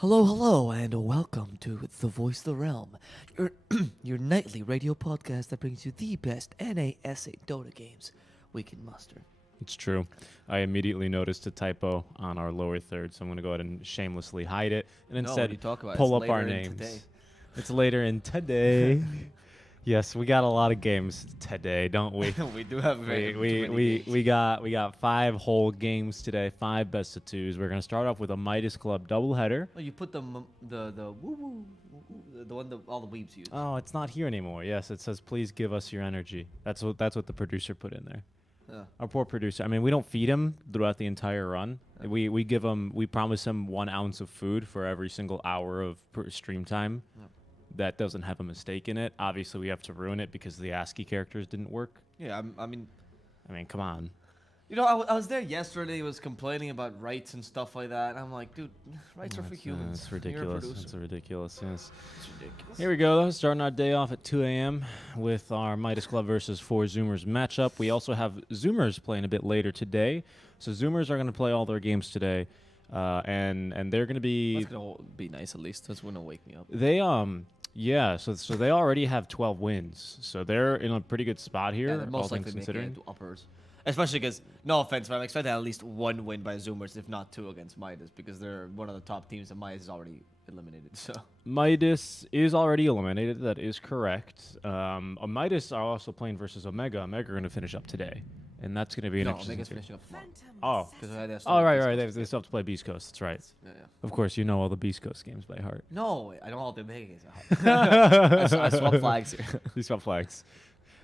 Hello, hello, and welcome to The Voice of the Realm, your your nightly radio podcast that brings you the best NASA Dota games we can muster. It's true. I immediately noticed a typo on our lower third, so I'm going to go ahead and shamelessly hide it and No, what instead you talk about? pull It's up our later in names. today. It's later in today. Yes, we got a lot of games today, don't we? We do have we got 5 whole games today, 5 best of 2s. We're going to start off with a Midas Club doubleheader. Oh, you put the woo woo, the one that all the weebs use. Oh, it's not here anymore. Yes, it says please give us your energy. That's what the producer put in there. Our poor producer. I mean, we don't feed him throughout the entire run. We promise him 1 ounce of food for every single hour of stream time. That doesn't have a mistake in it. Obviously, we have to ruin it because the ASCII characters didn't work. Yeah, I mean, come on. you know, I was there yesterday. He was complaining about rights and stuff like that. And I'm like, dude, rights are for humans. It's ridiculous. You're a It's ridiculous. Yes. It's ridiculous. Here we go, though. Starting our day off at 2 a.m. with our Midas Club versus 4 Zoomers matchup. We also have Zoomers playing a bit later today. So Zoomers are going to play all their games today. And they're going to be... That's going to be nice, at least. That's going to wake me up. They, yeah, so they already have 12 wins. So they're in a pretty good spot here, Yeah, they're all most things likely considering. making it to uppers. Especially because, no offense, but I'm expecting at least 1 win by Zoomers, if not 2 against Midas, because they're one of the top teams that Midas is already eliminated. So Midas is already eliminated. That is correct. Midas are also playing versus Omega. Omega are going to finish up today, and that's going to be an no, interesting. Omega's finishing up tomorrow. Oh, Because right. They still have to play Beast Coast. That's right. Yeah. Of course, you know all the Beast Coast games by heart. No, I don't know all the Omega games. I swap flags here. You swap flags.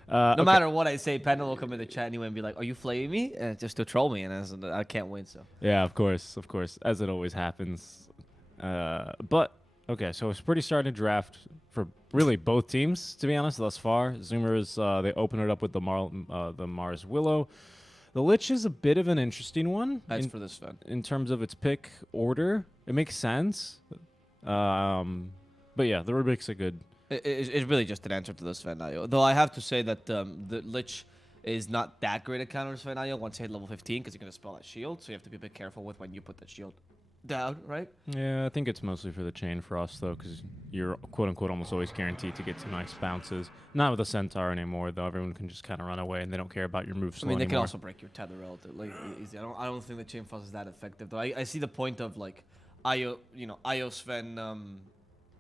No matter what I say, Panda will come in the chat anyway and be like, "Are you flaming me?" And just to troll me, and I can't win. So Yeah, of course, as it always happens. But okay, so it's pretty starting to draft for really both teams, to be honest, thus far. Zoomers, they open it up with the Mars Willow. The Lich is a bit of an interesting one. that's for this fun. In terms of its pick order. It makes sense. But yeah, the Rubik's a good. It's really just an answer to the Sven IO. Though I have to say that the Lich is not that great at counter Sven IO once you hit level 15 because you're going to spell that shield. So you have to be a bit careful with when you put that shield down, right? Yeah, I think it's mostly for the chain frost, though, because you're quote-unquote almost always guaranteed to get some nice bounces. Not with a Centaur anymore, though. Everyone can just kind of run away, and they don't care about your move slow They anymore. can also break your tether relatively easy. I don't think the chain frost is that effective, though. I see the point of, like, IO Sven...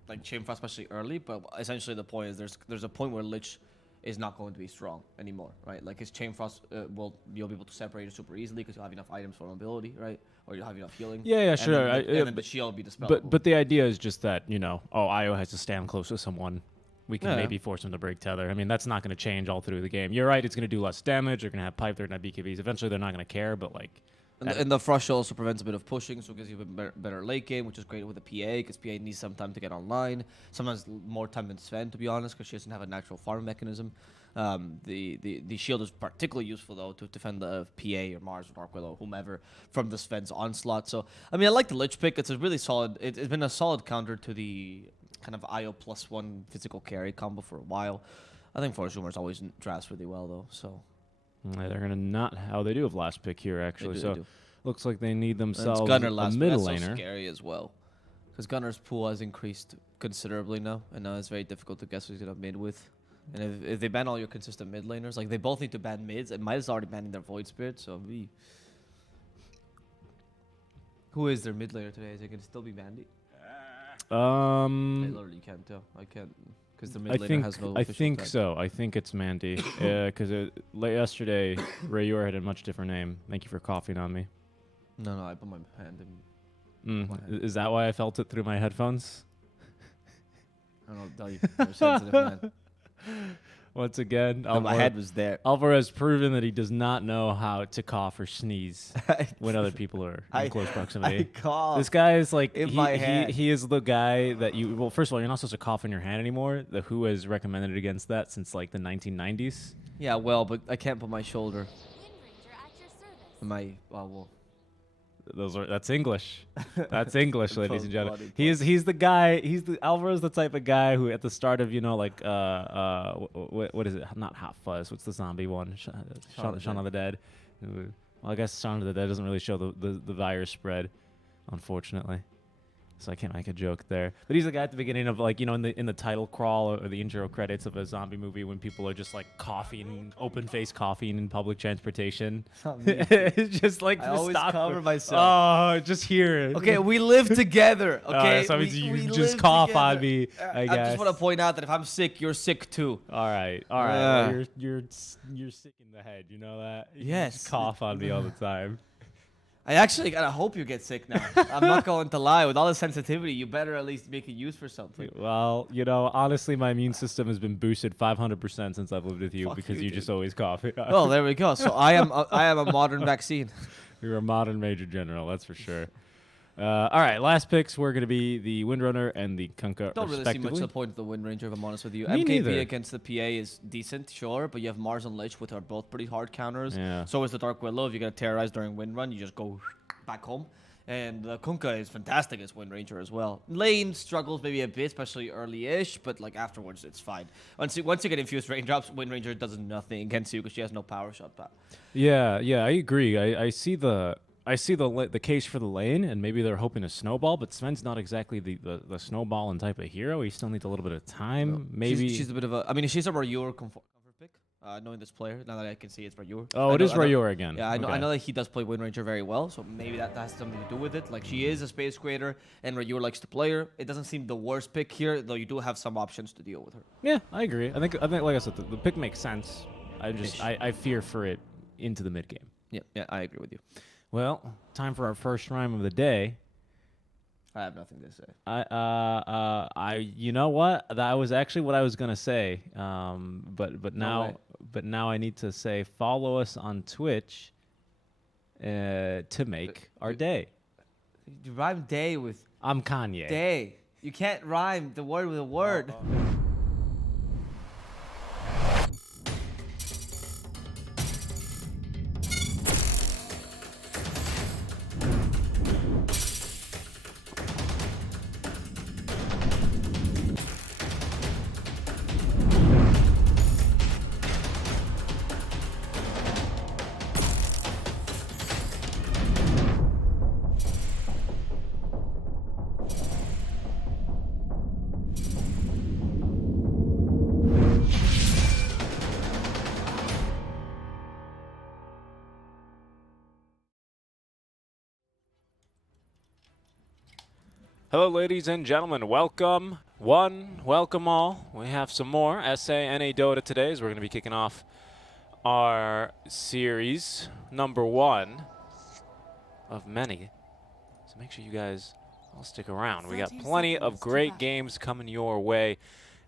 like chain frost, especially early, but essentially the point is there's a point where Lich is not going to be strong anymore, right? Like his chain frost you'll be able to separate it super easily because you'll have enough items for mobility, right? Or you'll have enough healing. Yeah, sure. And then the shield will be dispelled. But the idea is just that IO has to stand close to someone. We can maybe force him to break tether. I mean, that's not going to change all through the game. You're right; it's going to do less damage. They're going to have pipe. They're going to have BKBs. Eventually, they're not going to care. But like. And the frost shield also prevents a bit of pushing, so it gives you a better late game, which is great with the PA, because PA needs some time to get online. Sometimes more time than Sven, to be honest, because she doesn't have a natural farm mechanism. The shield is particularly useful, though, to defend the PA or Mars or Dark Willow, whomever, from the Sven's onslaught. So, I mean, I like the Lich pick. It's a really solid... It's been a solid counter to the kind of IO +1 physical carry combo for a while. I think Force Zoomers always drafts really well, though, so... They're gonna not how they do have last pick here actually. They do. Looks like they need themselves Gunner a last middle pick. That's laner. so scary as well, because Gunner's pool has increased considerably now, and now it's very difficult to guess who's gonna mid with. And if they ban all your consistent mid laners, like they both need to ban mids, and Midas is already banning their Void Spirit, so who is their mid laner today? Is it gonna still be Mandy? I literally can't tell. I can't. Because the mid laner has no I official think tag. so. I think it's Mandy. Because yesterday, Rayur had a much different name. Thank you for coughing on me. No, I put my hand in. my hand. Is that why I felt it through my headphones? I don't know what to tell you. You're a sensitive man. Once again, No, my head was there. Alvaro has proven that he does not know how to cough or sneeze when other people are in close proximity. I cough. This guy is like In my hand. he is the guy that you. Well, first of all, you're not supposed to cough in your hand anymore. The WHO has recommended against that since like the 1990s. Yeah, well, but I can't put my shoulder. Well, That's English. That's English, ladies and gentlemen. Full-blooded He's the guy. Alvaro's the type of guy who at the start of what is it? Not Hot Fuzz. What's the zombie one? Shaun of the Dead. Well, I guess Shaun of the Dead doesn't really show the virus spread, unfortunately. so I can't make a joke there. But he's the guy at the beginning of like, in the title crawl or the intro credits of a zombie movie when people are just like coughing, open-faced coughing in public transportation. It's just like I always cover myself. Oh, just hear it. Okay, we live together. Okay, so you just cough together. on me. I guess. I just want to point out that if I'm sick, you're sick too. All right. Well, you're sick in the head. You know that? You yes. just cough on me all the time. I actually gotta hope you get sick now. I'm not going to lie. With all the sensitivity, you better at least make it use for something. Well, honestly, my immune system has been boosted 500% since I've lived with you because you just always cough. Well, there we go. So I am a modern vaccine. You're a modern Major General, that's for sure. All right, last picks were going to be the Windrunner and the Kunkka, Don't really see much of the point of the Wind Ranger, if I'm honest with you. Me MKP neither. against the PA is decent, sure, but you have Mars and Lich, which are both pretty hard counters. Yeah. So is the Dark Willow. If you get terrorized during Wind Run, you just go back home. And the Kunkka is fantastic as Wind Ranger as well. Lane struggles maybe a bit, especially early-ish, but like afterwards, it's fine. Once you get infused raindrops, Wind Ranger does nothing against you because she has no power shot back. Yeah, I agree. I see the case for the lane, and maybe they're hoping to snowball, but Sven's not exactly the snowball and type of hero. He still needs a little bit of time. No. Maybe she's a bit of a. I mean, she's a Rayur comfort pick. Knowing this player, now that I can see it's Rayur. Oh, it is Rayur again. Yeah, I know. Okay. I know that he does play Wind Ranger very well, so maybe that has something to do with it. Like she is a space creator, and Rayur likes to play her. It doesn't seem the worst pick here, though. You do have some options to deal with her. Yeah, I agree. I think like I said, the pick makes sense. I fear for it into the mid game. Yeah, I agree with you. Well, time for our first rhyme of the day. I have nothing to say. You know what? That was actually what I was gonna say. But now I need to say follow us on Twitch to make our day. You rhyme day with I'm Kanye. day. You can't rhyme the word with a word. Hello, ladies and gentlemen. Welcome, welcome all. We have some more SA NA Dota today as we're going to be kicking off our series number 1 of many. So make sure you guys all stick around. We got plenty of great games coming your way.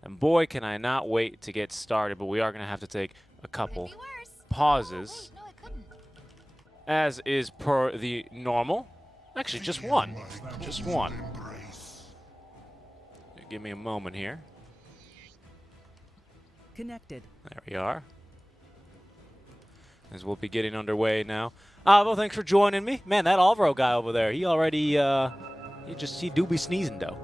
And boy, can I not wait to get started. But we are going to have to take a couple pauses, as is per the normal. Actually, just one. Just one. Give me a moment here. Connected. There we are. As we'll be getting underway now. Well, thanks for joining me. Man, that Alvaro guy over there, he already, he do be sneezing, though.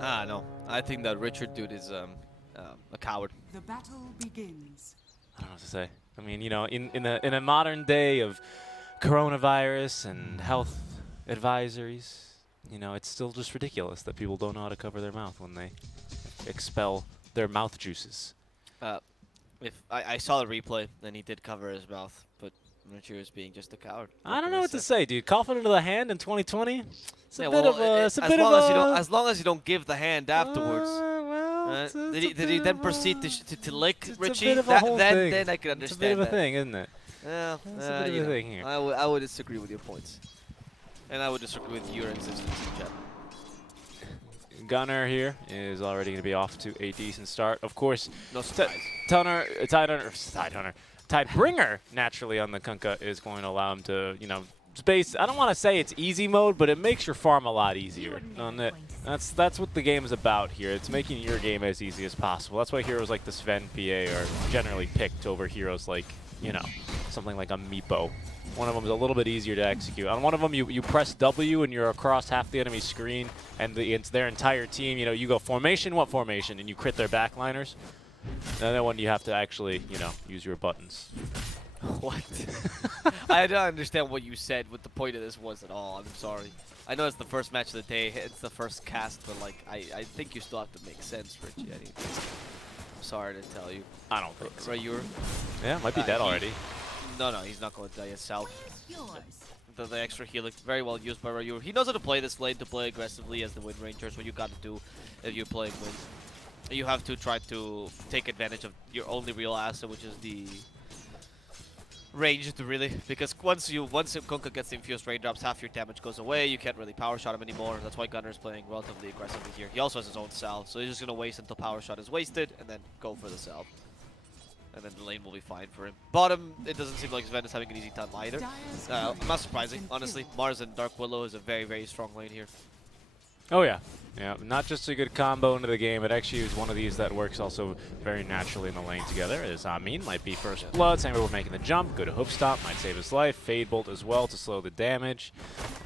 No. I think that Richard dude is a coward. The battle begins. I don't know what to say. I mean, in a modern day of coronavirus and health advisories, it's still just ridiculous that people don't know how to cover their mouth when they expel their mouth juices. If I saw the replay, then he did cover his mouth, but Richard is being just a coward. I don't know what to say, dude. Coughing into the hand in 2020? It's a bit of as long as you don't give the hand afterwards. Did he then proceed to lick Richie? Then I could understand. It's a bit of a thing, isn't it? Yeah, it's a bit of a thing here. I would disagree with your points. And I would disagree with your insistence in chat. Gunner here is already going to be off to a decent start. Of course, no surprise. Tidebringer naturally on the Kunkka is going to allow him to, space. I don't want to say it's easy mode, but it makes your farm a lot easier. That's what the game is about here. It's making your game as easy as possible. That's why heroes like the Sven PA are generally picked over heroes like, something like a Meepo. One of them is a little bit easier to execute. On one of them, you press W and you're across half the enemy screen, and it's their entire team. You go formation, what formation, and you crit their backliners. And then one you have to actually, use your buttons. What? I don't understand what you said, what the point of this was at all. I'm sorry. I know it's the first match of the day, it's the first cast, but like, I think you still have to make sense, Richie. I'm sorry to tell you. I don't think so. Rayur? Yeah, might be dead already. No, he's not going to die himself. The extra healing, very well used by Rayur. He knows how to play this lane, to play aggressively as the Wind Ranger. Is what you got to do if you're playing Wind. You have to try to take advantage of your only real asset, which is the range, really, because once Kunkka gets the infused raindrops, half your damage goes away. You can't really power shot him anymore. That's why Gunner's playing relatively aggressively here. He also has his own salve, so he's just gonna wait until power shot is wasted and then go for the salve. And then the lane will be fine for him. Bottom, it doesn't seem like Sven is having an easy time either. Not surprising, honestly. Mars and Dark Willow is a very, very strong lane here. Oh yeah. Yeah, not just a good combo into the game, it actually is one of these that works also very naturally in the lane together. As Amin might be first blood, same way we're making the jump, good hook stop, might save his life, Fade Bolt as well to slow the damage.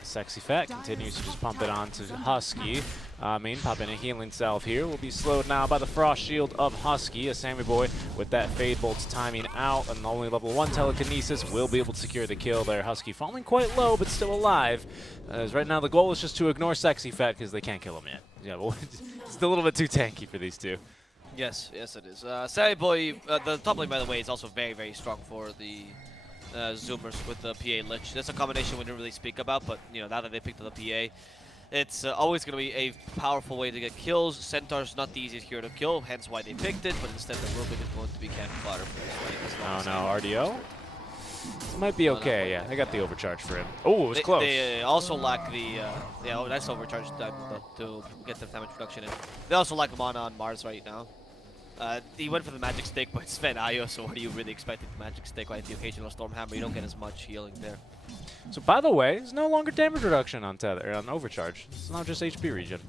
Sexy Fat continues to just pump it on to Husky. Amin popping a healing salve here, will be slowed now by the Frost Shield of Husky, as Sammy Boy with that Fade Bolt's timing out, and only level 1 telekinesis will be able to secure the kill there. Husky falling quite low, but still alive. As right now the goal is just to ignore Sexy Fat because they can't kill him yet. Yeah, well, it's a little bit too tanky for these two. Yes, it is. Sammy Boy, the top lane, by the way, is also very, very strong for the Zoomers with the PA Lich. That's a combination we didn't really speak about, but you know, now that they picked up the PA, it's always going to be a powerful way to get kills. Centaur's not the easiest hero to kill, hence why they picked it, but instead the Rubik is going to be cannon fodder for this lane. Oh no, RDO? This might be okay, yeah. They got the overcharge for him. Oh, it was close. They also lack the nice overcharge time to get the damage reduction in. They also lack mana on Mars right now. He went for the Magic Stick, but Sven Ayo, so what do you really expect with the Magic Stick? Right, the occasional Stormhammer, you don't get as much healing there. So by the way, there's no longer damage reduction on tether on overcharge. It's now just HP regen.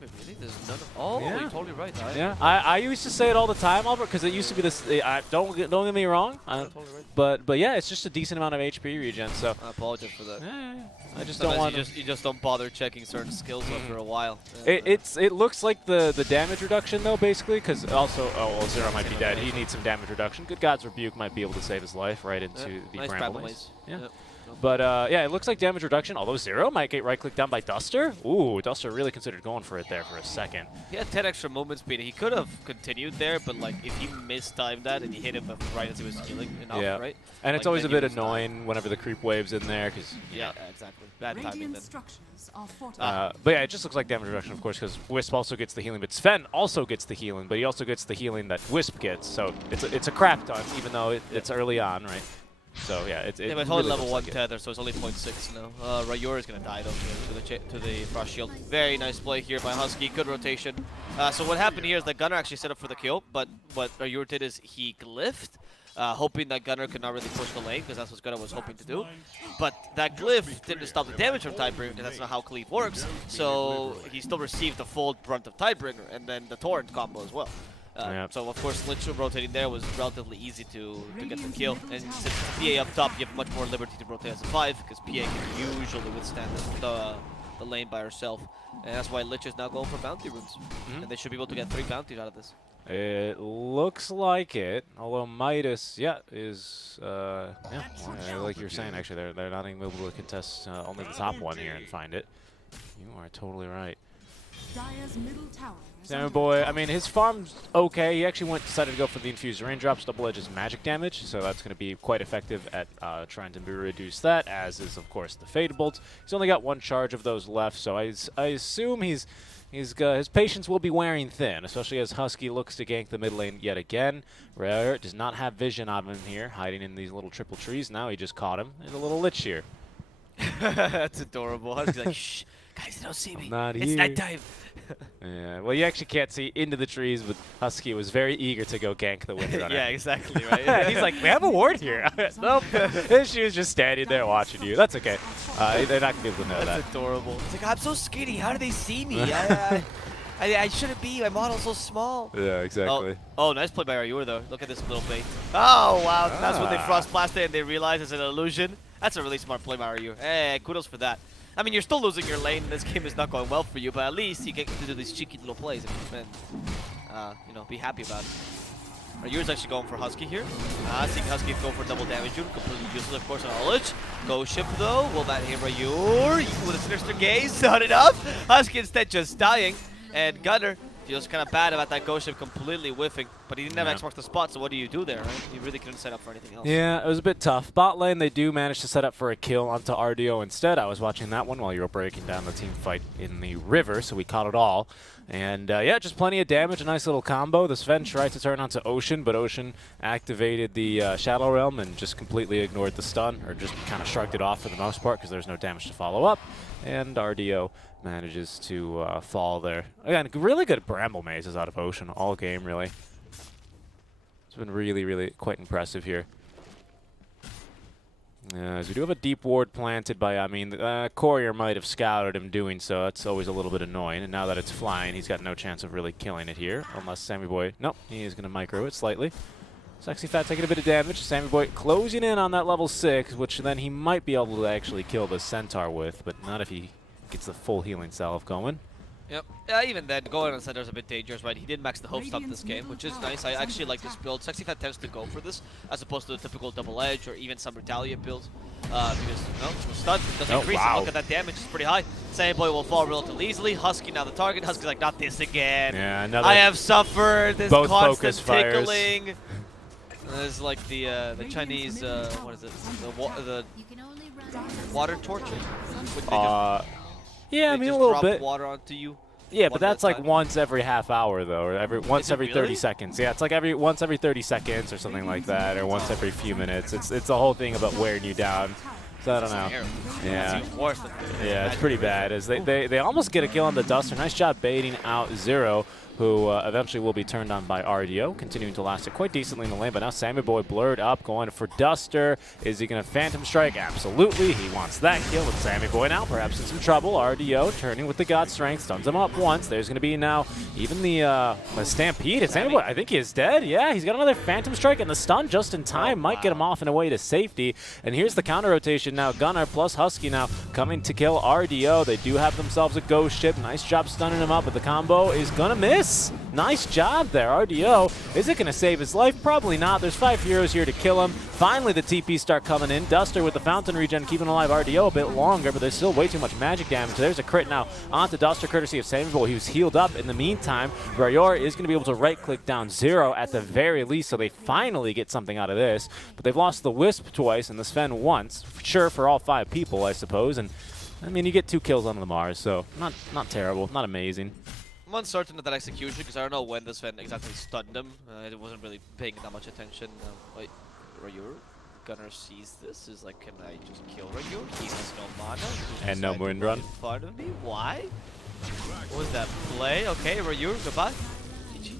Wait, really? There's none of. Oh, yeah. you're totally right. Yeah, I used to say it all the time, Albert, because it used to be this. Don't get me wrong. Totally right. But yeah, it's just a decent amount of HP regen. So I apologize for that. yeah. I just Sometimes don't want. you just don't bother checking certain skills after a while. It looks like the damage reduction though, basically, because also Zero might be dead. He needs some damage reduction. Good God's Rebuke might be able to save his life right into the nice Bramble Bramble Maze. Maze. Yeah. Yep. But yeah, it looks like damage reduction, although Zero might get right-clicked down by Duster. Ooh, Duster really considered going for it there for a second. He had 10 extra movement speed. He could have continued there, but like if he mistimed that and he hit him right as he was healing enough, Yeah. right? And Like, it's always a then bit you annoying whenever the creep wave's in there, because Yeah, exactly. Bad timing Radiant then. structures are fortified. but yeah, it just looks like damage reduction, of course, because Wisp also gets the healing, but Sven also gets the healing, but he also gets the healing that Wisp gets. So it's a crap ton, even though it's early on, right? So yeah, it's Yeah, but it's only level 1 tether, so it's only 0.6 now. Rayur is going to die though to the Frost Shield. Very nice play here by Husky. Good rotation. So what happened here is that Gunner actually set up for the kill, but what Rayur did is he glyphed, hoping that Gunner could not really push the lane, because that's what Gunner was hoping to do. But that glyph didn't stop the damage from Tidebringer, because that's not how Cleave works. So he still received the full brunt of Tidebringer, and then the Torrent combo as well. So of course, Lich rotating there was relatively easy to get the kill, and since PA up top, you have much more liberty to rotate as a 5, because PA can usually withstand the lane by herself, and that's why Lich is now going for bounty runes, and they should be able to get 3 bounties out of this. It looks like it, although Midas, is, like you were saying, actually, they're not even able to contest only the top one here and find it. You are totally right. Dire's middle tower is Sammy under Boy, attack. I mean, his farm's okay. He actually decided to go for the infused raindrops, double edges magic damage, so that's going to be quite effective at trying to reduce that, as is, of course, the Fade Bolt. He's only got 1 charge of those left, so I assume his patience will be wearing thin, especially as Husky looks to gank the mid lane yet again. Rare does not have vision on him here, hiding in these little triple trees. Now he just caught him in a little Lich here. That's adorable. Husky's like, shh, guys, don't see me. Not it's here. nighttime. Yeah, well, you actually can't see into the trees, but Husky was very eager to go gank the Windrunner. Yeah, exactly, right? He's like, we have a ward here. Nope. She was just standing there watching you. That's okay. They're not going to be able to know that. That's adorable. It's like, I'm so skinny. How do they see me? I shouldn't be. My model's so small. Yeah, exactly. Oh, nice play by Rayur, though. Look at this little bait. Oh, wow. That's when they Ah. Frost Blast it and they realize it's an illusion. That's a really smart play by Rayur. Hey, kudos for that. I mean, you're still losing your lane. This game is not going well for you, but at least you get to do these cheeky little plays and, you know, be happy about it. Ryu's actually going for Husky here. Seeing Husky go for double damage. Completely useless, of course, on knowledge. Ghost Ship, though. Will that hit Ryu? With a sinister gaze. Not enough. Husky instead just dying. And Gunner feels kind of bad about that Ghost Ship completely whiffing. But he didn't have X mark the spot, so what do you do there, right? You really couldn't set up for anything else. Yeah, it was a bit tough. Bot lane, they do manage to set up for a kill onto RDO instead. I was watching that one while you were breaking down the team fight in the river, so we caught it all. And yeah, just plenty of damage, a nice little combo. The Sven tried to turn onto Ocean, but Ocean activated the Shadow Realm and just completely ignored the stun, or just kind of shrugged it off for the most part because there's no damage to follow up. And RDO manages to fall there. Again, really good Bramble Mazes out of Ocean all game, really. It's been really, really quite impressive here. As we do have a deep ward planted by, I mean, Courier might have scouted him doing so. That's always a little bit annoying. And now that it's flying, he's got no chance of really killing it here. Unless Sammy Boy, nope, he is going to micro it slightly. Sexy Fat taking a bit of damage. Sammy Boy closing in on that level 6, which then he might be able to actually kill the Centaur with, but not if he gets the full healing salve going. Yep. Yeah, even then, going on center is a bit dangerous, right? He did max the hope stop this game, which is nice. I actually like this build. Sexy Fat tends to go for this, as opposed to the typical double edge or even some retaliate builds. Because, no, the stun doesn't increase. Wow. Look at that damage, it's pretty high. Sammy Boy will fall relatively easily. Husky now the target. Husky's like, not this again. Yeah, another. I have suffered this both constant focus fires. tickling. There's like the Chinese, what is it? The water torture? Yeah, I They mean, a just little drop bit. water onto you. Yeah, One but that's at a like time. once every half hour, though, or once every 30 really? seconds. Yeah, it's like once every 30 seconds or something like that, or once every few minutes. It's a whole thing about wearing you down. So I don't know. Yeah. It's even worse than Yeah, it's pretty bad. As they almost get a kill on the Duster. Nice job baiting out Zero, who eventually will be turned on by RDO, continuing to last it quite decently in the lane. But now Sammy Boy blurred up, going for Duster. Is he going to Phantom Strike? Absolutely. He wants that kill with Sammy Boy now, perhaps in some trouble. RDO turning with the God Strength, stuns him up once. There's going to be now even the Stampede. And Sammy Boy, I think he is dead. Yeah, he's got another Phantom Strike, and the stun just in time might get him off and away to safety. And here's the counter rotation now. Gunnar plus Husky now coming to kill RDO. They do have themselves a Ghost Ship. Nice job stunning him up, but the combo is going to miss. Nice job there, RDO. Is it going to save his life? Probably not. There's 5 heroes here to kill him. Finally, the TPs start coming in. Duster with the Fountain Regen keeping alive RDO a bit longer, but there's still way too much magic damage. There's a crit now onto Duster, courtesy of Sammy Boy. He was healed up. In the meantime, Rayor is going to be able to right-click down Zero at the very least, so they finally get something out of this. But they've lost the Wisp twice and the Sven once. Sure, for all 5 people, I suppose. And, I mean, you get 2 kills on the Mars, so not terrible, not amazing. I'm uncertain of that execution because I don't know when this Sven exactly stunned him. I wasn't really paying that much attention. Wait, Rayur? Gunner sees this. Is like, can I just kill Rayur? He has no mana. And no Moon Run. In front of me? Why? What was that play? Okay, Rayur, goodbye. GG.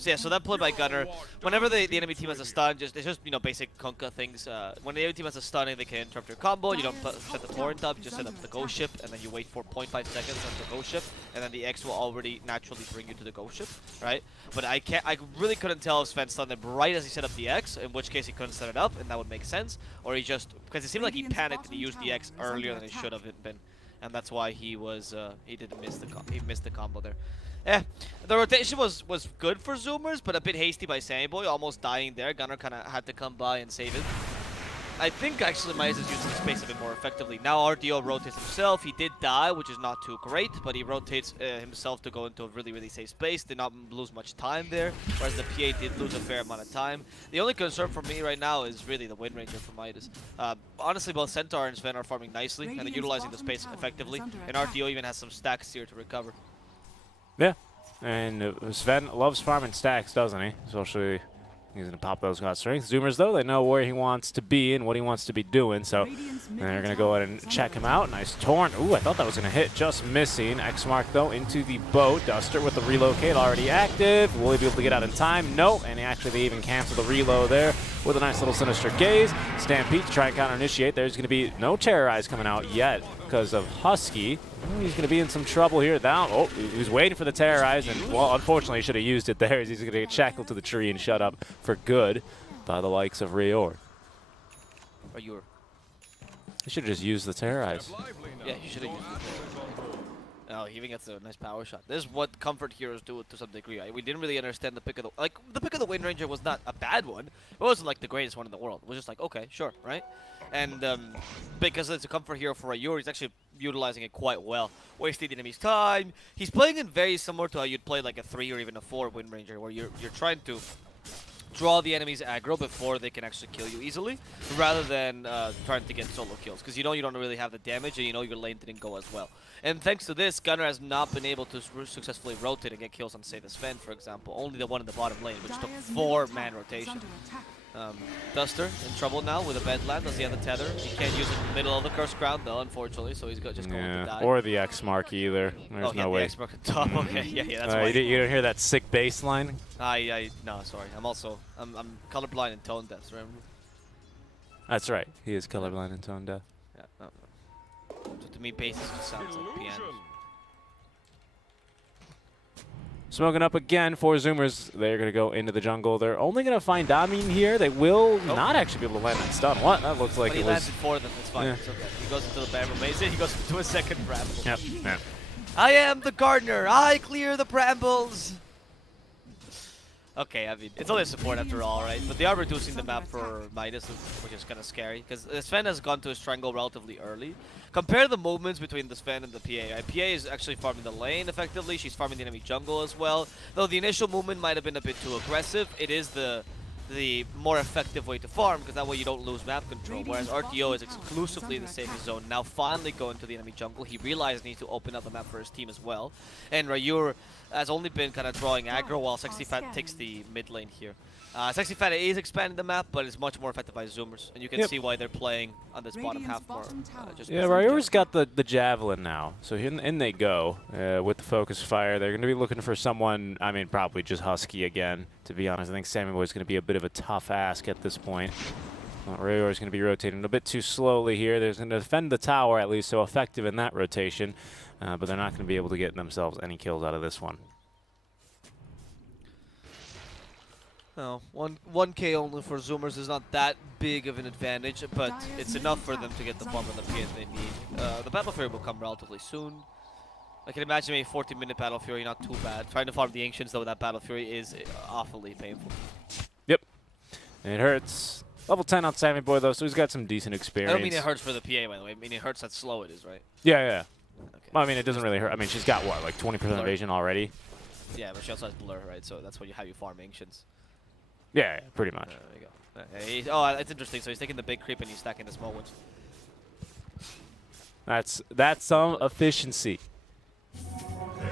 So yeah, so that play by Gunner. Whenever the enemy team has a stun, it's just basic Kunkka things. When the enemy team has a stunning, they can interrupt your combo. You don't set the torrent up, you just set up the Ghost Ship, and then you wait for 0.5 seconds on the Ghost Ship, and then the X will already naturally bring you to the Ghost Ship, right? But I really couldn't tell if Sven stunned him right as he set up the X, in which case he couldn't set it up, and that would make sense. Or he just, because it seemed like he panicked and he used the X earlier than he should have been, and that's why he didn't miss the combo there. Yeah, the rotation was good for Zoomers, but a bit hasty by Sammy Boy, almost dying there. Gunner kind of had to come by and save it. I think actually Midas is using the space a bit more effectively. Now RDO rotates himself. He did die, which is not too great, but he rotates himself to go into a really, really safe space. Did not lose much time there, whereas the PA did lose a fair amount of time. The only concern for me right now is really the Wind Ranger for Midas. Honestly, both Centaur and Sven are farming nicely, and they're utilizing the space effectively, and RDO even has some stacks here to recover. Yeah, and Sven loves farming stacks, doesn't he? Especially he's going to pop those God Strength. Zoomers, though, they know where he wants to be and what he wants to be doing, so they're going to go ahead and check him out. Nice Torrent. Ooh, I thought that was going to hit, just missing. X Mark, though, into the boat. Duster with the relocate already active. Will he be able to get out in time? Nope, and actually they even cancel the reload there with a nice little Sinister Gaze. Stampede to try and counter-initiate. There's going to be no Terrorize coming out yet because of Husky. He's going to be in some trouble here. Down. Oh, he was waiting for the Terrorize, and, well, unfortunately, he should have used it there. He's going to get shackled to the tree and shut up for good by the likes of Rayor. Rayur. He should have just used the Terrorize. Yeah, he should have used it. Oh, he even gets a nice power shot. This is what comfort heroes do to some degree. Right? We didn't really understand the pick of the Wind Ranger was not a bad one. It wasn't like the greatest one in the world. It was just like, okay, sure, right? And because it's a comfort hero for Rayur, he's actually utilizing it quite well, wasting the enemy's time. He's playing it very similar to how you'd play like a 3 or even a 4 Wind Ranger, where you're trying to draw the enemy's aggro before they can actually kill you easily, rather than trying to get solo kills, because you know you don't really have the damage and you know your lane didn't go as well. And thanks to this, Gunnar has not been able to successfully rotate and get kills on, say, the Sven, for example. Only the one in the bottom lane, which took 4-man rotation. Duster in trouble now with a Bedland. Does he have the tether? He can't use it in the middle of the cursed ground, though, unfortunately, so he's just going to die. Or the X mark either. There's no way. The X mark at top. Okay, yeah, that's why. You don't hear that sick bass line? No, sorry. I'm colorblind and tone deaf, remember? That's right. He is colorblind and tone deaf. Yeah, no. So to me, bass just sounds like piano. Smoking up again for Zoomers. They're going to go into the jungle. They're only going to find Damin here. They will not actually be able to land that stun. What? That looks like but it he was... landed for them. It's fine. Yeah. It's okay. He goes into the Bramble Maze. He goes into a second Bramble. Yep. I am the gardener. I clear the brambles. Okay, I mean, it's only a support after all, right? But they are reducing the map for Midas, which is kind of scary, because Sven has gone to his triangle relatively early. Compare the movements between the Sven and the PA. Right? PA is actually farming the lane effectively. She's farming the enemy jungle as well. Though the initial movement might have been a bit too aggressive, it is the more effective way to farm, because that way you don't lose map control. Whereas RTO is exclusively in the safety zone, now finally going to the enemy jungle. He realized he needs to open up the map for his team as well. And Rayur has only been kind of drawing aggro while Sexy Fat takes the mid lane here. Sexy Fat is expanding the map, but it's much more effective by Zoomers. And you can see why they're playing on this bottom half more. Rayur's got the Javelin now. So in they go with the Focus Fire. They're going to be looking for someone, I mean, probably just Husky again, to be honest. I think Sammy Boy's going to be a bit of a tough ask at this point. Rayur's going to be rotating a bit too slowly here. They're going to defend the tower at least, so effective in that rotation. But they're not going to be able to get themselves any kills out of this one. No, 1K only for Zoomers is not that big of an advantage, but it's enough for them to get the farm and the PS they need. The Battle Fury will come relatively soon. I can imagine a 14-minute Battle Fury, not too bad. Trying to farm the Ancients, though, with that Battle Fury is awfully painful. Yep. And it hurts. Level 10 on Sammy Boy, though, so he's got some decent experience. I don't mean it hurts for the PA, by the way. I mean it hurts how slow it is, right? Yeah. Okay. Well, I mean, it doesn't really hurt. I mean, she's got, what, like 20% evasion already? Yeah, but she also has Blur, right? So that's how you farm Ancients. Yeah, pretty much. There you go. It's interesting. So he's taking the big creep and he's stacking the small ones. That's some efficiency.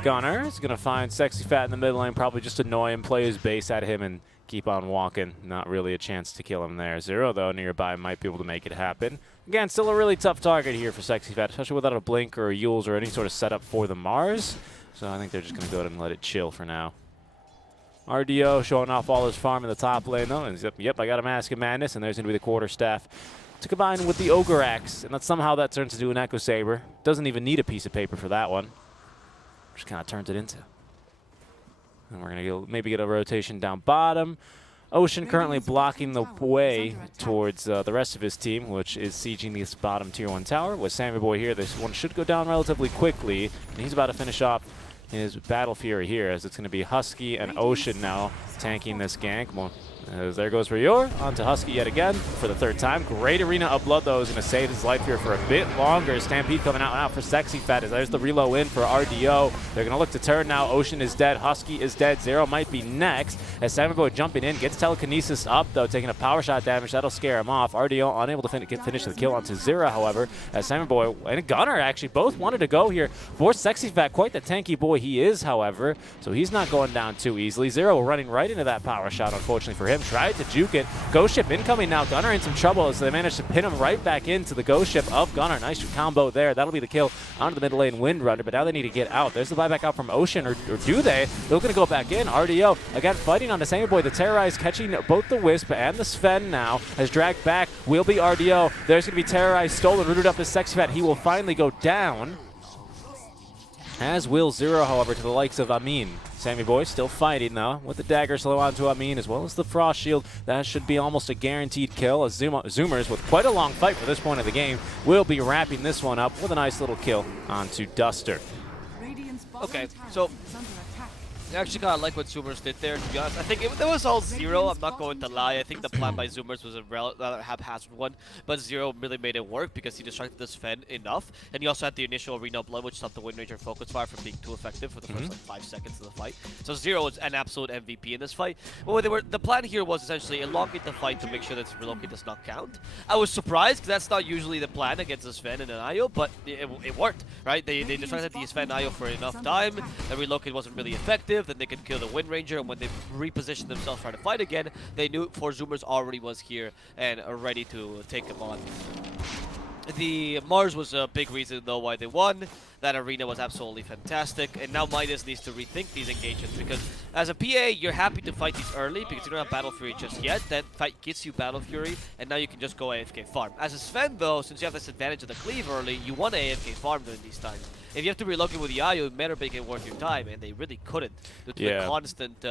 Gunnar is going to find Sexy Fat in the mid lane, probably just annoy him, play his base at him, and keep on walking. Not really a chance to kill him there. Zero, though, nearby might be able to make it happen. Again, still a really tough target here for Sexy Fat, especially without a Blink or a Yules or any sort of setup for the Mars. So I think they're just going to go ahead and let it chill for now. RDO showing off all his farm in the top lane, though. And yep, I got a Mask of Madness, and there's going to be the Quarterstaff to combine with the Ogre Axe. And somehow that turns into an Echo Saber. Doesn't even need a piece of paper for that one. Just kind of turns it into. And we're going to maybe get a rotation down bottom. Ocean currently blocking the way towards the rest of his team, which is sieging this bottom tier 1 tower. With Sammy Boy here, this one should go down relatively quickly. And he's about to finish off his Battle Fury here, as it's going to be Husky and Ocean now tanking this gank. Well, as there goes Rayur, on to Husky yet again for the 3rd time. Great Arena of Blood, though, is going to save his life here for a bit longer. Stampede coming out for Sexy Fat, as there's the reload in for RDO. They're going to look to turn now. Ocean is dead. Husky is dead. Zero might be next, as Sammy Boy jumping in. Gets telekinesis up, though, taking a power shot damage. That'll scare him off. RDO unable to finish the kill onto Zero, however, as Sammy Boy and Gunnar actually both wanted to go here for Sexy Fat. Quite the tanky boy he is, however, so he's not going down too easily. Zero running right into that power shot, unfortunately for him. Tried to juke it. Ghost Ship incoming now. Gunnar in some trouble, as they managed to pin him right back into the Ghost Ship of Gunnar. Nice combo there. That'll be the kill onto the mid lane Windrunner, but now they need to get out. There's the buyback out from Ocean, or do they? They're going to go back in. RDO, again, fighting on the Sammy Boy. The Terrorize catching both the Wisp and the Sven now, has dragged back. Will be RDO. There's going to be Terrorize stolen, rooted up as Sexy Fat. He will finally go down, as will Zero, however, to the likes of Amin. Sammy Boy still fighting, though, with the dagger slow onto Amin, as well as the Frost Shield. That should be almost a guaranteed kill, as Zoomers, with quite a long fight for this point of the game, will be wrapping this one up with a nice little kill onto Duster. Okay, so I actually kind of like what Zoomers did there, to be honest. I think it was all Zero, I'm not going to lie. I think the plan by Zoomers was a rather haphazard one, but Zero really made it work because he distracted the Sven enough. And he also had the initial Arena Blood, which stopped the Wind Ranger focus fire from being too effective for the first like 5 seconds of the fight. So Zero was an absolute MVP in this fight. But the plan here was essentially elongate the fight to make sure that Relocate does not count. I was surprised because that's not usually the plan against the Sven and an Io, but it worked, right? They distracted the Sven Io for enough time. The Relocate wasn't really effective. Then they could kill the Wind Ranger, and when they repositioned themselves trying to fight again, they knew Four Zoomers already was here and are ready to take them on. The Mars was a big reason though why they won. That arena was absolutely fantastic, and now Midas needs to rethink these engagements because as a PA, you're happy to fight these early because you don't have Battle Fury just yet. That fight gets you Battle Fury, and now you can just go AFK farm. As a Sven though, since you have this advantage of the cleave early, you want to AFK farm during these times. If you have to relocate with the IO, it better make it worth your time, and they really couldn't due to the constant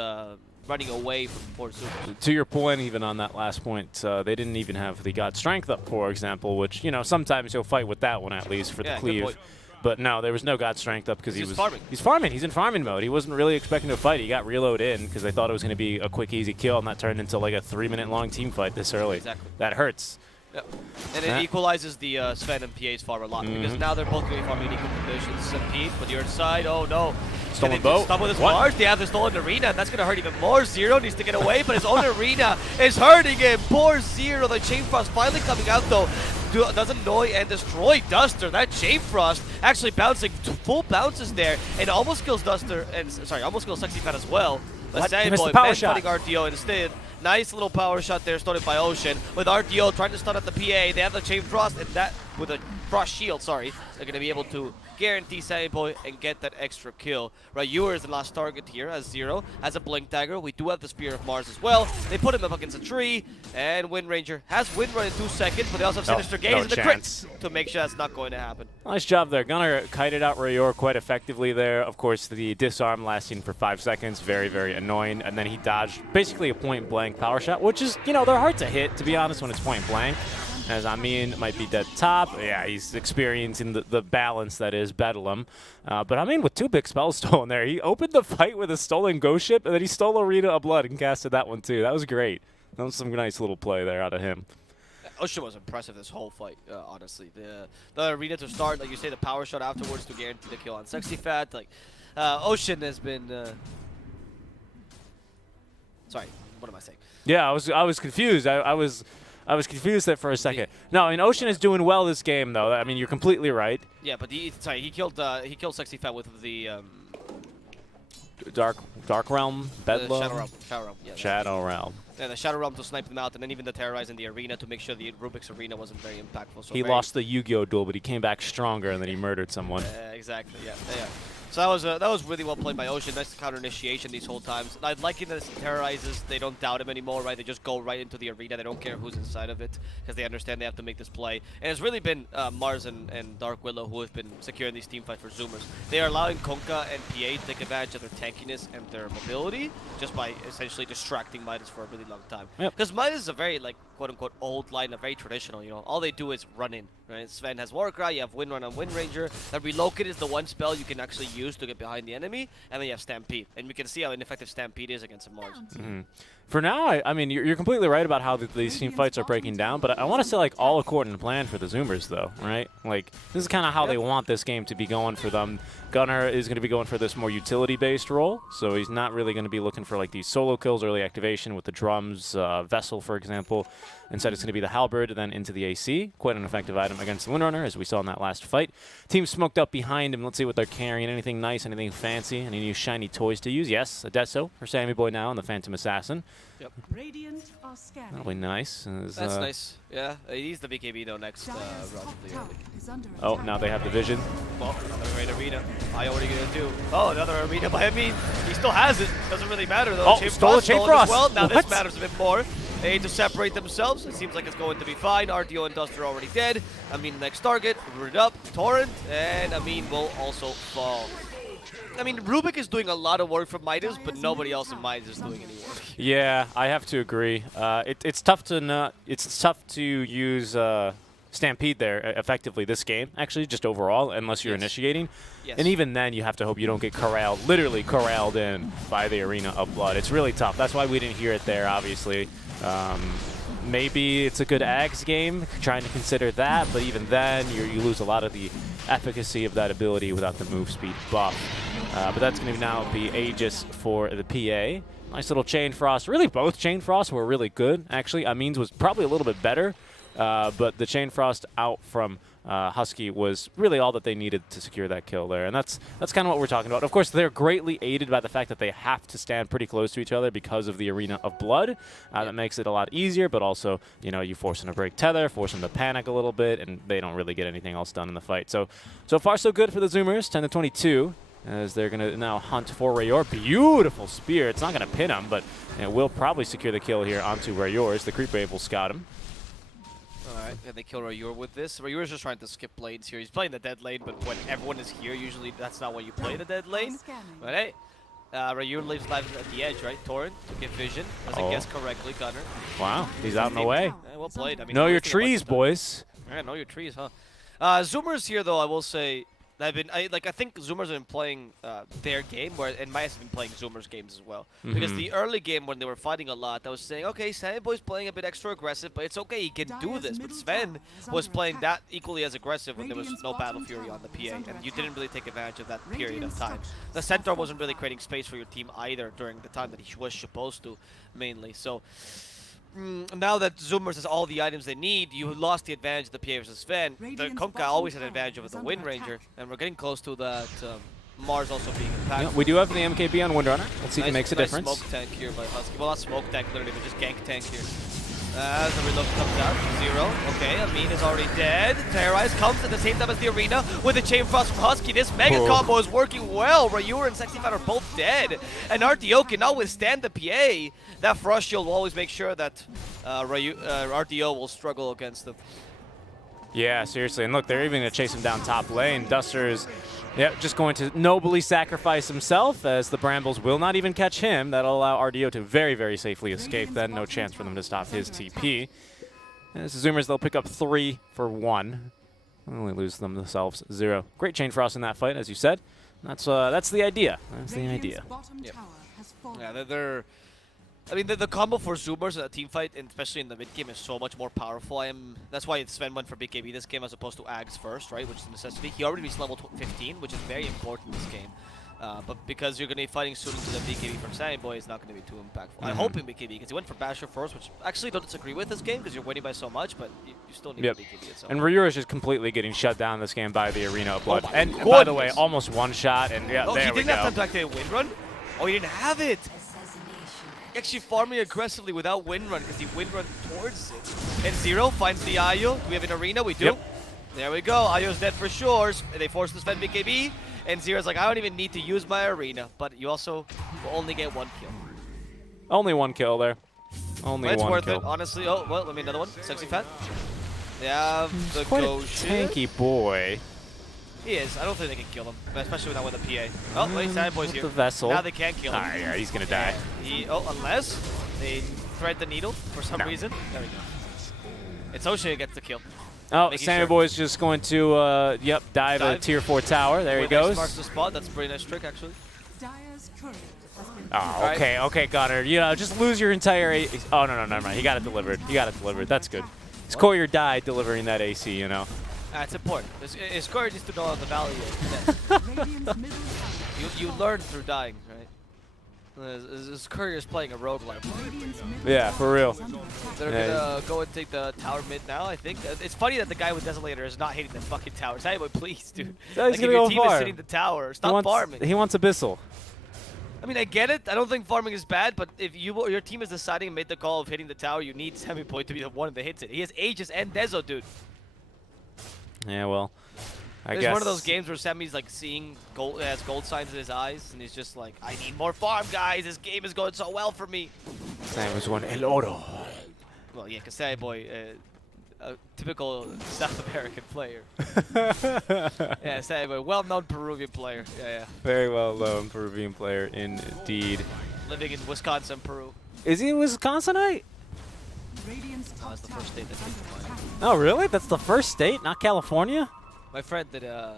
running away from Four Zoomers. To your point, even on that last point, they didn't even have the God Strength up, for example, which, you know, sometimes you'll fight with that one at least for the cleave. But no, there was no God Strength up because he was farming. He's farming. He's in farming mode. He wasn't really expecting to fight. He got reload in because they thought it was going to be a quick, easy kill, and that turned into like a 3-minute-long team fight this early. Exactly. That hurts. Yep. And it equalizes the Sven and PA's farm a lot because now they're both going to be farming in equal conditions. Pete, but the other side, oh no. Stolen boat? Stop with his Mars. They have the stolen arena, and that's going to hurt even more. Zero needs to get away, but his own arena is hurting him. Poor Zero. The Chain Frost finally coming out though. Does annoy and destroy Duster. That Chain Frost actually bouncing full bounces there and almost kills Duster, and sorry, almost kills Sexy Fat as well. But missed the power shot. RDO instead. Nice little power shot there started by Ocean with RDO trying to stun at the PA. They have the Chain Frost and that with a Frost Shield, sorry. They're going to be able to guarantee Sammy Boy and get that extra kill. Ryuer is the last target here as Zero. Has a Blink Dagger. We do have the Spear of Mars as well. They put him up against a tree, and Wind Ranger has Wind Run in 2 seconds, but they also have Sinister Gaze and the crit to make sure that's not going to happen. Nice job there. Gunnar kited out Ryuer quite effectively there. Of course, the disarm lasting for 5 seconds, very, very annoying. And then he dodged basically a point-blank power shot, which is, you know, they're hard to hit, to be honest, when it's point-blank. As Amin might be dead top. Yeah, he's experiencing the balance that is Bedlam. But Amin with 2 big spells stolen there. He opened the fight with a stolen Ghost Ship, and then he stole Arena of Blood and casted that one too. That was great. That was some nice little play there out of him. Ocean was impressive this whole fight, honestly. The arena to start, like you say, the power shot afterwards to guarantee the kill on Sexy Fat. Like, Ocean has been... Sorry, what am I saying? Yeah, I was confused. I was confused there for a second. No, I mean, Ocean is doing well this game, though. I mean, you're completely right. Yeah, but he killed Sexy Fat with the Dark Realm, Bedlam, Shadow Realm. Yeah, Shadow Realm. Yeah, the Shadow Realm to snipe them out, and then even the Terrorize in the arena to make sure the Rubik's arena wasn't very impactful. So he lost the Yu-Gi-Oh duel, but he came back stronger, and then he murdered someone. Exactly. Yeah. So that was really well played by Ocean. Nice counter initiation these whole times. I like it that he terrorizes. They don't doubt him anymore, right? They just go right into the arena. They don't care who's inside of it because they understand they have to make this play. And it's really been Mars and Dark Willow who have been securing these team fights for Zoomers. They are allowing Konka and PA to take advantage of their tankiness and their mobility just by essentially distracting Midas for a really long time. Because Midas is a very, like, quote-unquote old line, a very traditional, you know. All they do is run in, right? Sven has Warcry, you have Wind Run on Wind Ranger. That Relocate is the one spell you can actually use to get behind the enemy, and then you have Stampede. And we can see how ineffective Stampede is against a Mars. For now, I mean, you're completely right about how these team fights are breaking down, but I want to say, like, all according to plan for the Zoomers, though, right? Like, this is kind of how they want this game to be going for them. Gunnar is going to be going for this more utility-based role, so he's not really going to be looking for, like, these solo kills, early activation with the drums, Vessel, for example. Instead, it's going to be the Halberd, then into the AC. Quite an effective item against the Windrunner, as we saw in that last fight. Team smoked up behind him. Let's see what they're carrying. Anything nice, anything fancy, any new shiny toys to use? Yes, a Deso for Sammy Boy now and the Phantom Assassin. Yep. That'll be nice. That's nice. Yeah, he's the BKB though next relatively early. Oh, now they have the vision. Well, another great arena. I already gonna do. Oh, another arena, but I mean, he still has it. Doesn't really matter though. Oh, stole Chain Frost. Well, now this matters a bit more. They need to separate themselves. It seems like it's going to be fine. RDO and Dust are already dead. I mean, next target, rooted up, Torrent, and I mean, will also fall. I mean, Rubik is doing a lot of work for Midas, but nobody else in Midas is doing any work. Yeah, I have to agree. It's tough to use stampede there effectively this game, actually, just overall, unless you're initiating. Yes. And even then, you have to hope you don't get corralled, literally corralled in by the Arena of Blood. It's really tough. That's why we didn't hear it there, obviously. Maybe it's a good Ags game, trying to consider that, but even then, you lose a lot of the efficacy of that ability without the move speed buff. But that's going to now be Aegis for the PA. Nice little Chain Frost. Really, both Chain Frosts were really good, actually. Amin's was probably a little bit better, but the Chain Frost out from Husky was really all that they needed to secure that kill there, and that's kind of what we're talking about. Of course, they're greatly aided by the fact that they have to stand pretty close to each other because of the Arena of Blood. That makes it a lot easier, but also, you know, you force them to break tether, force them to panic a little bit, and they don't really get anything else done in the fight. So far so good for the Zoomers, 10-22. As they're going to now hunt for Rayor. Beautiful spear. It's not going to pin him, but it will probably secure the kill here onto Rayor. The creep wave will scout him. Alright, and they kill Rayor with this. Rayor's just trying to skip lanes here. He's playing the dead lane, but when everyone is here, usually that's not when you play the dead lane. But hey, Rayor lives live at the edge, right? Torrent to get vision. Doesn't guess correctly, Gunner. Wow, he's out in the way. Yeah, well played. I mean, know your trees, boys. Yeah, know your trees, huh? Zoomers here, though, I will say, I think Zoomers have been playing their game, and Midas has been playing Zoomers games as well. Because the early game, when they were fighting a lot, I was saying, okay, Boy's playing a bit extra aggressive, but it's okay, he can do this. But Sven was playing that equally as aggressive when there was no Battle Fury on the PA, and you didn't really take advantage of that period of time. The Centaur wasn't really creating space for your team either during the time that he was supposed to, mainly. So now that Zoomers has all the items they need, you lost the advantage of the PA versus Sven. The Kunkka always had an advantage over the Wind Ranger, and we're getting close to that Mars also being impactful. Yeah, we do have the MKB on Windrunner. Let's see if it makes a difference. Smoke tank here by Husky. Well, not smoke tank, literally, but just gank tank here. As the reload comes out, 0. Okay, Amin is already dead. Terrorize comes at the same time as the Arena with the Chain Frost from Husky. This mega combo is working well. Rayur and Sexy Fan are both dead. And RDO can now withstand the PA. That Frost Shield will always make sure that RDO will struggle against them. Yeah, seriously. And look, they're even going to chase him down top lane. Duster's just going to nobly sacrifice himself, as the Brambles will not even catch him. That'll allow RDO to very, very safely escape then. No chance for them to stop his TP. And as the Zoomers, they'll pick up 3 for 1. Only lose themselves 0. Great Chain Frost in that fight, as you said. That's the idea. That's the idea. Yep. Yeah, I mean, the combo for Zoomers in a team fight, and especially in the mid game, is so much more powerful. That's why Sven went for BKB this game as opposed to Ags first, right? Which is a necessity. He already reached level 15, which is very important in this game. But because you're going to be fighting soon into the BKB from Sammy Boy, it's not going to be too impactful. I'm hoping BKB, because he went for Basher first, which I actually don't disagree with this game, because you're winning by so much, but you still need BKB at some point. And Ryu is just completely getting shut down this game by the Arena of Blood. And by the way, almost one shot, and there we go. He didn't have time to activate Wind Run? Oh, he didn't have it! Actually farming aggressively without Wind Run, because he Wind Run towards it. And 0 finds the Ayo. Do we have an Arena? We do. Yep. There we go. Ayo's dead for sure. They force the Sven BKB. And Zero's like, I don't even need to use my Arena. But you also will only get 1 kill. Only 1 kill there. Only but it's 1 worth kill. it, honestly. Oh, well, let me another one. Sexy Fat. They have the Quite a Goshen. tanky boy. He is. I don't think they can kill him, especially not with a PA. Oh, wait, Sad Boy's here. The vessel. Now they can't kill him. Yeah, he's going to die. Unless they thread the needle for some reason. There we go. It's O'Shea gets the kill. Oh, Sammy Boy's just going to, dive a tier 4 tower. There he goes. Marks the spot. That's a pretty nice trick, actually. Oh, okay, Gunner. You know, just lose your entire Oh, no, never mind. He got it delivered. That's good. His courier died delivering that AC, you know. That's important. His courier needs to know the value of death. you learn through dying, right? His courier is playing a roguelike. Yeah, for real. They're going to go and take the tower mid now, I think. It's funny that the guy with Desolator is not hitting the fucking tower. Anyway, please, dude. So like, if your team is hitting the tower, stop farming. He wants Abyssal. I mean, I get it. I don't think farming is bad, but if your team is deciding and made the call of hitting the tower, you need Sammy Boy to be the one that hits it. He has Aegis and Dezo, dude. Yeah, well, I guess. It's one of those games where Sammy's like seeing has gold signs in his eyes, and he's just like, I need more farm, guys. This game is going so well for me. Sammy's one El Oro. Well, yeah, because Sammy Boy, a typical South American player. Yeah, Sammy Boy, well-known Peruvian player. Yeah. Very well-known Peruvian player, indeed. Living in Wisconsin, Peru. Is he a Wisconsinite? Radiant's top That's the tower first state that is came under to mind. attack. Oh, really? That's the first state, not California? My friend did exchange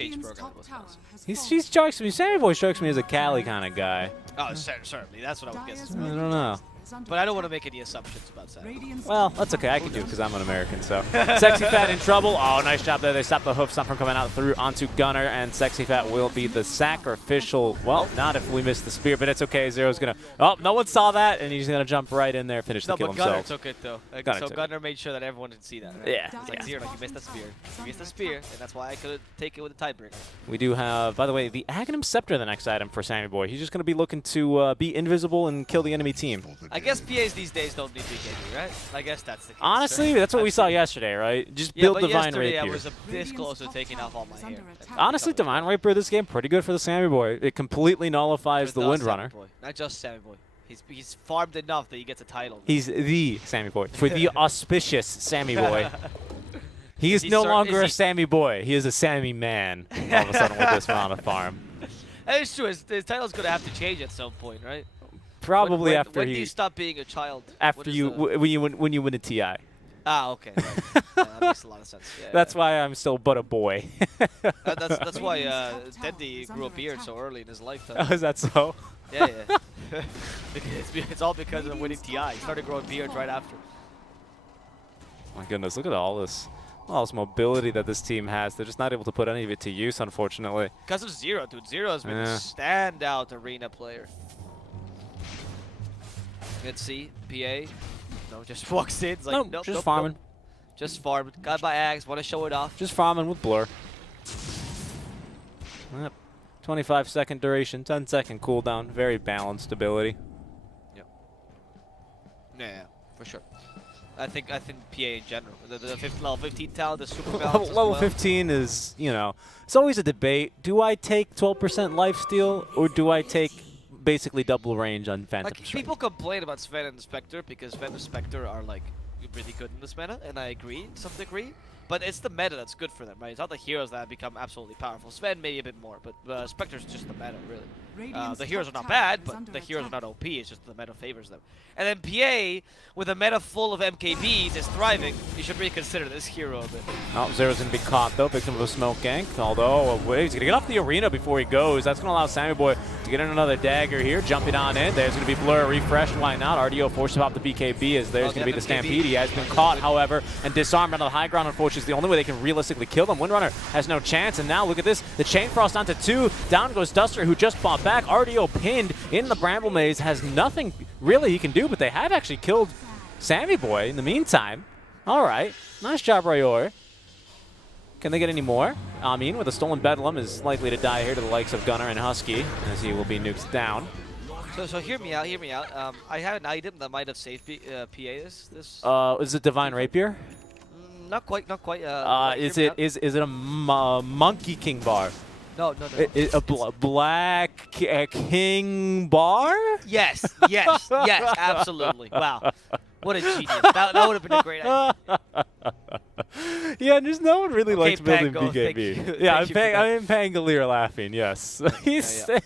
Radiant's program. top tower has He fallen. strikes me. Sammy Boy strikes me as a Cali kind of guy. Oh, certainly. That's what I would Dire's guess. I middle don't know. tower is under But I don't want to attack. make any assumptions about that. Radiant's Well, top that's okay. tower I can do it is because I'm an American. So, Sexy Fat in trouble. Oh, nice job there. They stopped the hoof stomp from coming out through onto Gunner, and Sexy Fat will be the sacrificial. Well, not if we miss the spear, but it's okay. Zero's gonna. Oh, no one saw that, and he's gonna jump right in there, finish the No, kill but Gunner himself. took it though. Gunner So took it. Gunner made sure that everyone could see that. Right? Yeah, It's like yeah. Zero, you missed the spear. You missed the spear, and that's why I could take it with a tiebreaker. We do have, by the way, the Aghanim Scepter, the next item for Sammy Boy. He's just gonna be looking to be invisible and kill the enemy team. I guess PAs these days don't need BKB, right? I guess that's the case. Honestly, right? that's what we saw yesterday, right? Just Yeah, build but Divine yesterday I Rapier. was this Radiant's close to top taking tower off all my is hair. under attack. Honestly, Divine Rapier this game pretty good for the Sammy Boy. It completely nullifies the Windrunner. Not just Sammy Boy. He's farmed enough that he gets a title. He's the Sammy Boy. For the auspicious Sammy Boy. He is he no cer- longer is a he- Sammy Boy. He is a Sammy man all of a sudden with this amount of farm. That is true. His title's gonna have to change at some point, right? Probably when, after when do you he stop being a child? after What is you the- when you win a TI. Ah, okay. Right. Yeah, that makes a lot of sense. Yeah, That's yeah. why I'm still but a boy. That's why Radiant's top tower Dendi is grew a under beard attack. so early in his lifetime. Oh, is that so? Yeah, yeah. it's all because of winning TI. He started growing beards right after. My goodness, look at all this mobility that this team has. They're just not able to put any of it to use, unfortunately. Because of Zero, dude. Zero has been Yeah. a standout arena player. Let's see. PA. No, just walks in. It's like, Nope, nope, just nope, farming. Nope. Just farming. Got by Ags. Want to show it off. Just farming with Blur. Yep. 25-second duration, 10-second cooldown. Very balanced ability. Yeah, for sure. I think PA in general. The level 15 talent is super balanced. as Level well. 15 is, you know, it's always a debate. Do I take 12% lifesteal or do I take basically double range on Phantom Like, Strike? people complain about Sven and Spectre because Sven and Spectre are like really good in this meta, and I agree to some degree. But it's the meta that's good for them, right? It's not the heroes that have become absolutely powerful. Sven maybe a bit more, but Spectre's just the meta, really. Radiant's The heroes are top not tower bad, is but under the heroes are attack. not OP. It's just the meta favors them. And then PA, with a meta full of MKBs, is thriving. You should reconsider this hero a bit. Oh, Zero's going to be caught, though. Victim of a smoke gank. Although, he's going to get off the arena before he goes. That's going to allow Sammy Boy to get in another dagger here. Jumping on in. There's going to be Blur refresh. Why not? RDO forced to pop the BKB as there's going to be the MKB. Stampede. He has been caught, however, and disarmed on the high ground. Unfortunately, it's the only way they can realistically kill them. Windrunner has no chance. And now, look at this. The Chain Frost onto 2. Down goes Duster, who just fought back. RDO pinned in the Bramble Maze. Has nothing really he can do, but they have actually killed Sammy Boy in the meantime. All right. Nice job, Rayor. Can they get any more? Amin with a stolen Bedlam is likely to die here to the likes of Gunner and Husky, as he will be nuked down. So hear me out, hear me out. I have an item that might have saved PA this. Is it Divine Rapier? Not quite, not quite. Is hear me it out. is it a Monkey King bar? No. Black King bar? Yes, yes, absolutely. Wow. What a genius. That would have been a great idea. Yeah, just no one really Okay, likes building Pango, thank BKB. you. Yeah, Thank you for that. I'm Pangolier laughing, yes. Yeah.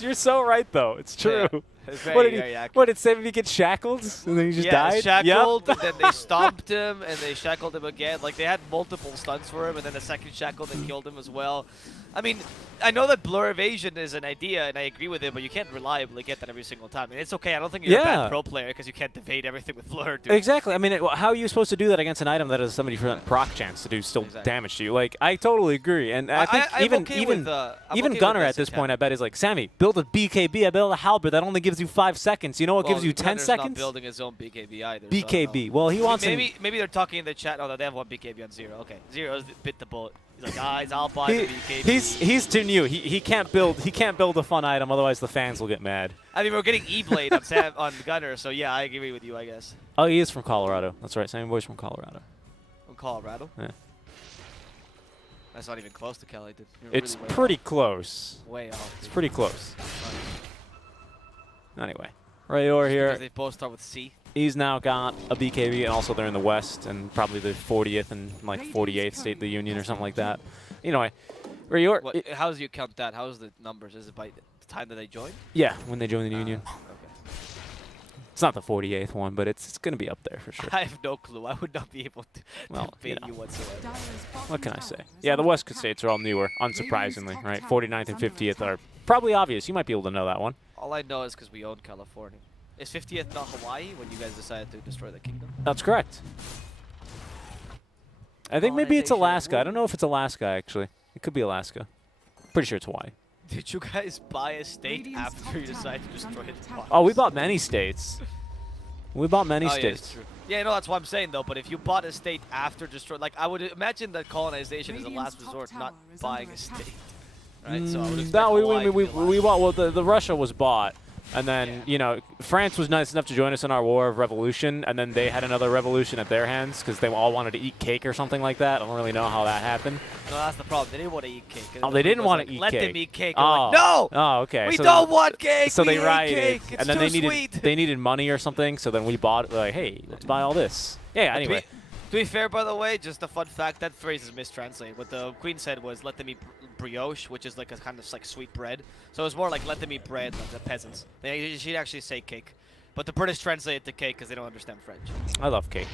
You're so right, though. It's true. Yeah, it's very, What did very he? accurate. What did Sammy get shackled and then he just died? shackled, Yep. and then they stomped him, and they shackled him again. Like, they had multiple stunts for him, and then the second shackle, they killed him as well. I mean, I know that blur evasion is an idea, and I agree with it, but you can't reliably get that every single time. And it's okay. I don't think you're a Yeah. bad pro player because you can't evade everything with blur, dude. Exactly. I mean, how are you supposed to do that against an item that has a 70% proc chance to do still Exactly. damage to you? Like, I totally agree. And I think I'm even okay even with, I'm even okay with Gunner this at this attempt. point, I bet, is like, Sammy, build a BKB. I build a halberd that only gives you 5 seconds. You know what gives you 10 Gunner's seconds? not building his own BKB either. so I don't BKB. know. Well, he wants maybe they're talking in the chat. Oh, no, they have one BKB on Zero. Okay, Zero's bit the bullet. He's like, guys, I'll buy the BKB. He's too new. He can't build a fun item, otherwise the fans will get mad. I mean, we're getting E-Blade on Gunner, so yeah, I agree with you, I guess. Oh, he is from Colorado. That's right. Sammy Boy's from Colorado. From Colorado? Yeah. That's not even close to Cali, dude. You're It's really way pretty close. off. Way off. It's dude. pretty close. Funny. Anyway, Rayor Because here. they both start with C. He's now got a BKB, and also they're in the West, and probably the 40th and like 48th State of the Union or something like that. Anyway, Rayor. What, how do you count that? How's the numbers? Is it by the time that they join? Yeah, when they join the Union. Okay. It's not the 48th one, but it's going to be up there for sure. I have no clue. I would not be able to Well, beat you know. you whatsoever. What can I say? Yeah, the West Coast states are all newer, unsurprisingly, right? 49th and 50th are probably obvious. You might be able to know that one. All I know is because we own California. Is 50th not Hawaii when you guys decided to destroy the kingdom? That's correct. I think maybe it's Colonization. Alaska. I don't know if it's Alaska, actually. It could be Alaska. Pretty sure it's Hawaii. Did you guys buy a state after you decided to destroy it? Oh, we bought many states. We bought many Oh, states. Yeah, true. Yeah, no, that's what I'm saying though. But if you bought a state after destroy, like I would imagine that colonization is a last resort, not buying a state. Right? So I would expect No, Hawaii to be the we last. bought. Well, the Russia was bought, and then Yeah. you know France was nice enough to join us in our war of revolution, and then they had another revolution at their hands because they all wanted to eat cake or something like that. I don't really know how that happened. No, that's the problem. They didn't want to eat cake. Oh, they didn't want to eat Let cake. them eat cake. Oh, I'm like, no, Oh, okay. we So don't want cake. So we they hate rioted, cake. It's and then too they needed sweet. money or something. So then we bought like, hey, let's buy all this. Yeah. Anyway. To be fair, by the way, just a fun fact, that phrase is mistranslated. What the queen said was, let them eat brioche, which is like a kind of like sweet bread. So it's more like, let them eat bread, like the peasants. She'd actually say cake. But the British translate it to cake because they don't understand French. I love cake.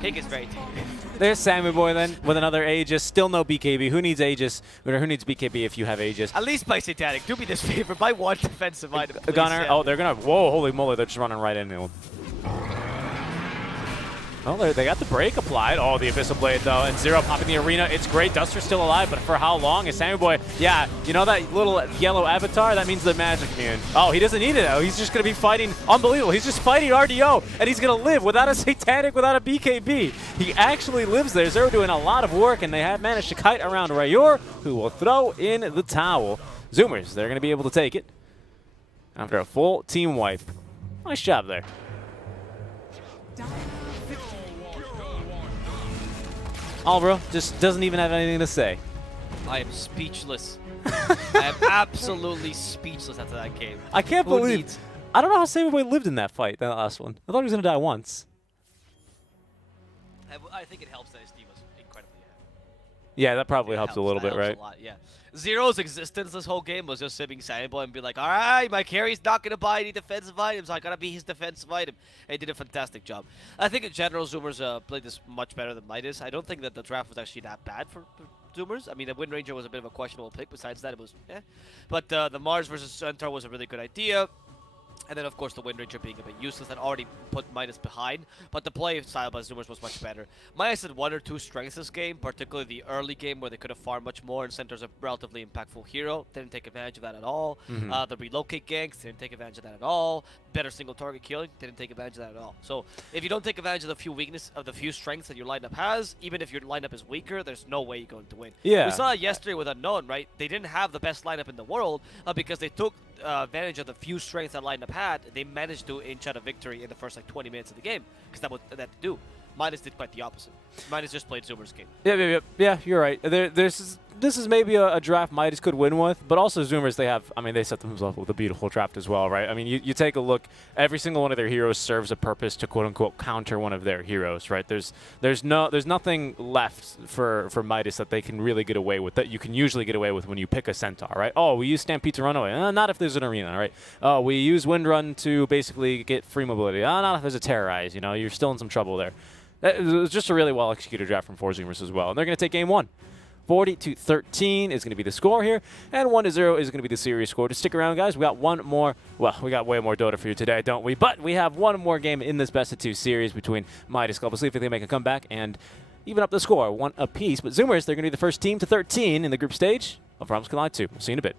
Cake is very tasty. There's Sammy Boy then with another Aegis. Still no BKB. Who needs Aegis? Or who needs BKB if you have Aegis? At least by Satanic. Do me this favor. Buy one defensive item, please, Gunner. Sam. Oh, they're going to. Whoa, holy moly. They're just running right into him. Oh, they got the break applied. Oh, the Abyssal Blade, though. And Zero popping the arena. It's great. Duster's still alive, but for how long? Is Sammy Boy... Yeah, you know that little yellow avatar? That means the magic immune. Oh, he doesn't need it, though. He's just going to be fighting... Unbelievable. He's just fighting RDO, and he's going to live without a Satanic, without a BKB. He actually lives there. Zero doing a lot of work, and they have managed to kite around Rayor, who will throw in the towel. Zoomers, they're going to be able to take it after a full team wipe. Nice job there. Alvaro just doesn't even have anything to say. I am speechless. I am absolutely speechless after that game. I can't Who believe. needs- I don't know how Sammy Boy lived in that fight, that last one. I thought he was going to die once. I think it helps that his team was incredibly heavy. Yeah, that probably It helps a little that bit, helps right? A lot, yeah. Zero's existence this whole game was just sitting Sammy Boy and be like, all right, my carry's not going to buy any defensive items. I got to be his defensive item. And he did a fantastic job. I think in general, Zoomers played this much better than Midas. I don't think that the draft was actually that bad for Zoomers. I mean, the Wind Ranger was a bit of a questionable pick. Besides that, it was, eh. But the Mars versus Centaur was a really good idea. And then, of course, the Wind Ranger being a bit useless and already put Midas behind. But the play style by Zoomers was much better. Midas had one or two strengths this game, particularly the early game where they could have farmed much more, and Centaur's a relatively impactful hero. Didn't take advantage of that at all. The relocate ganks didn't take advantage of that at all. Better single target killing didn't take advantage of that at all. So if you don't take advantage of the few strengths that your lineup has, even if your lineup is weaker, there's no way you're going to win. Yeah. We saw it yesterday with Unknown, right? They didn't have the best lineup in the world because they took advantage of the few strengths that lineup had. They managed to inch out a victory in the first like 20 minutes of the game because that's what they had to do. Midas did quite the opposite. Midas just played Zoomer's game. Yeah, you're right. This is maybe a draft Midas could win with, but also Zoomers, they set themselves up with a beautiful draft as well, right? I mean, you take a look, every single one of their heroes serves a purpose to quote-unquote counter one of their heroes, right? There's nothing left for Midas that they can really get away with, that you can usually get away with when you pick a Centaur, right? Oh, we use Stampede to run away. Not if there's an arena, right? Oh, we use Wind Run to basically get free mobility. Not if there's a Terrorize, you know? You're still in some trouble there. It was just a really well-executed draft from 4 Zoomers as well. And they're going to take game one. 40-13 is going to be the score here, and 1-0 is going to be the series score. Just stick around, guys. We got one more. Well, we got way more Dota for you today, don't we? But we have one more game in this best-of-2 series between Midas Club. We'll see if they can make a comeback and even up the score, one apiece. But Zoomers, they're going to be the first team to 13 in the group stage of Realms Collide 2. We'll see you in a bit.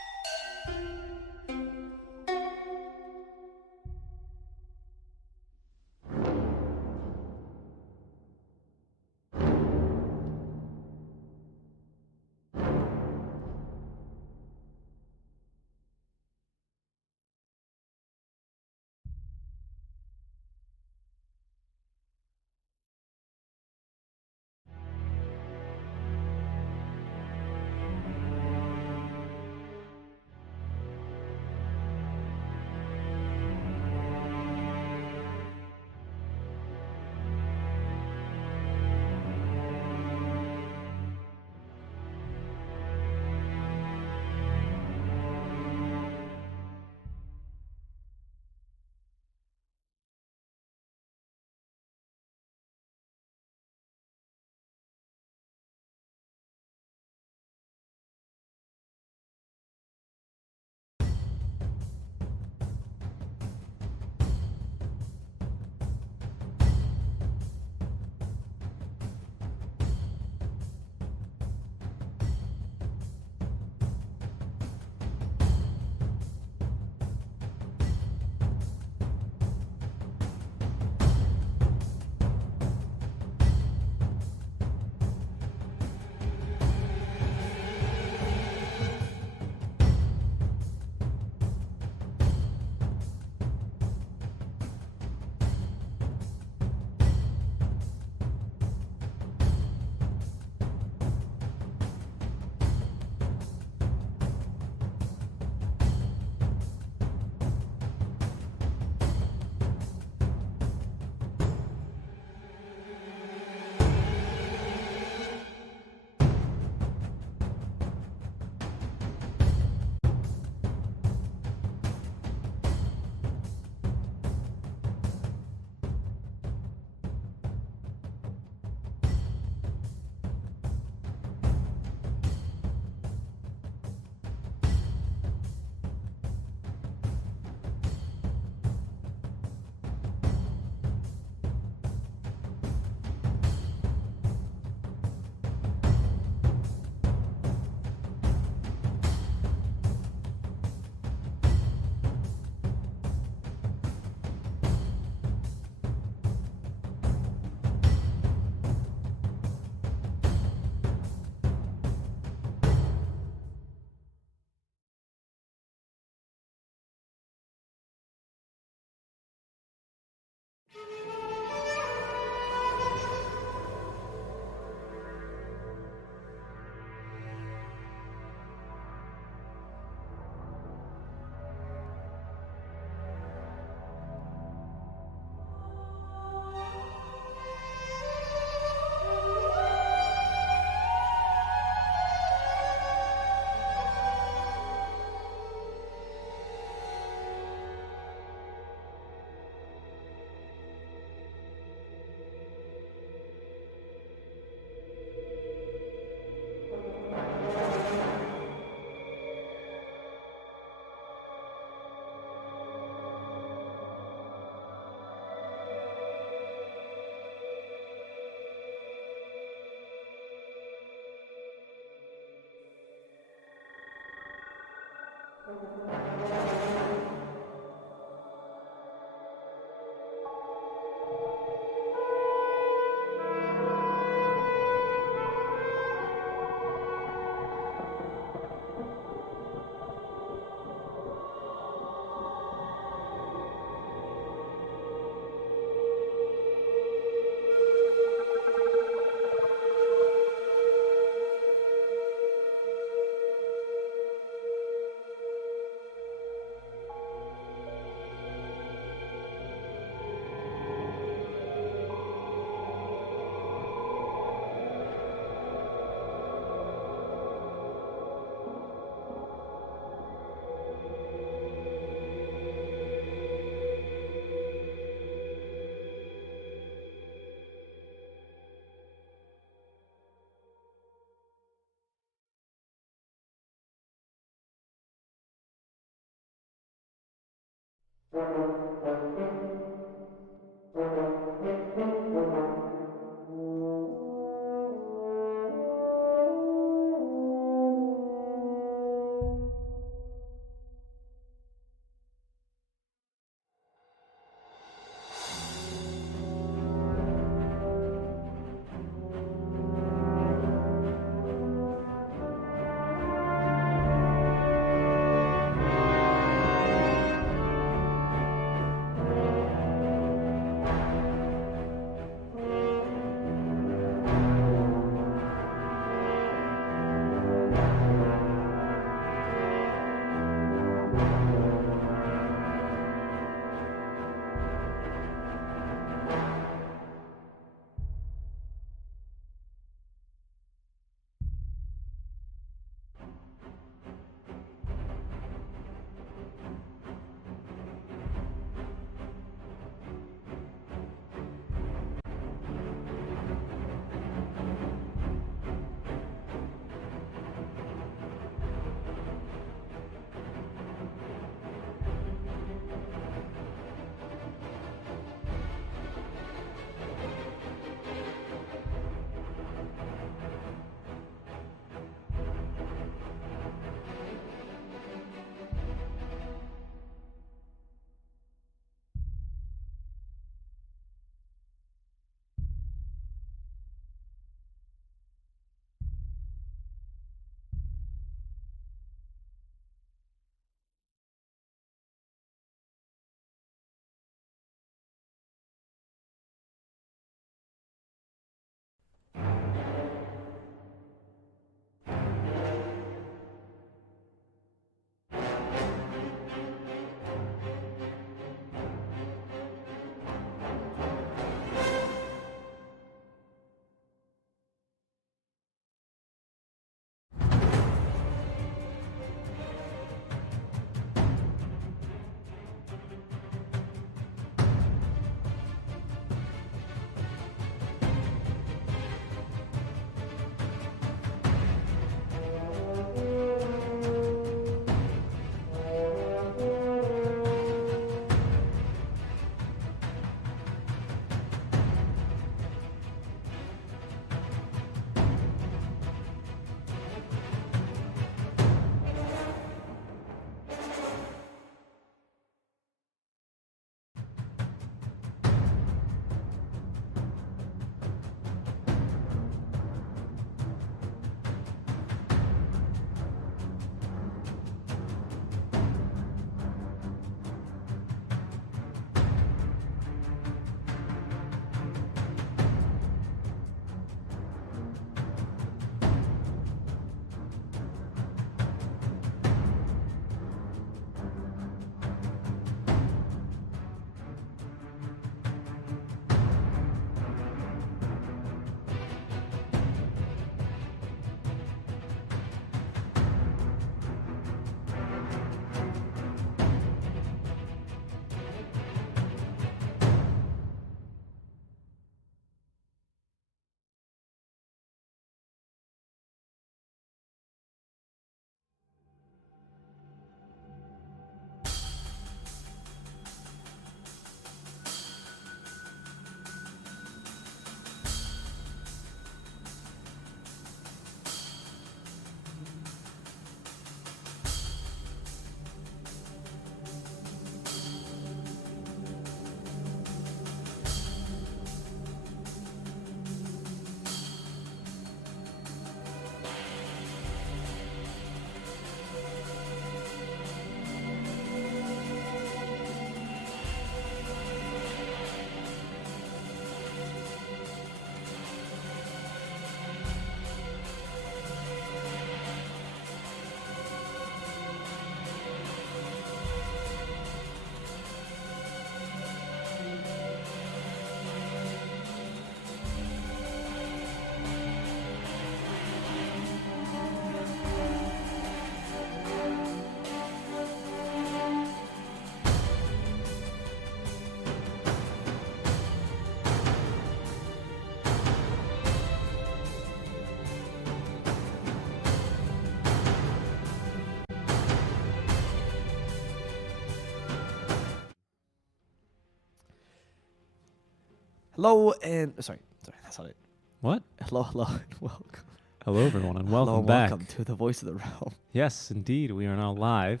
Hello and sorry, that's not it. What? Hello, and welcome. Hello, everyone, and welcome Hello and back. welcome to the Voice of the Realm. Yes, indeed, we are now live.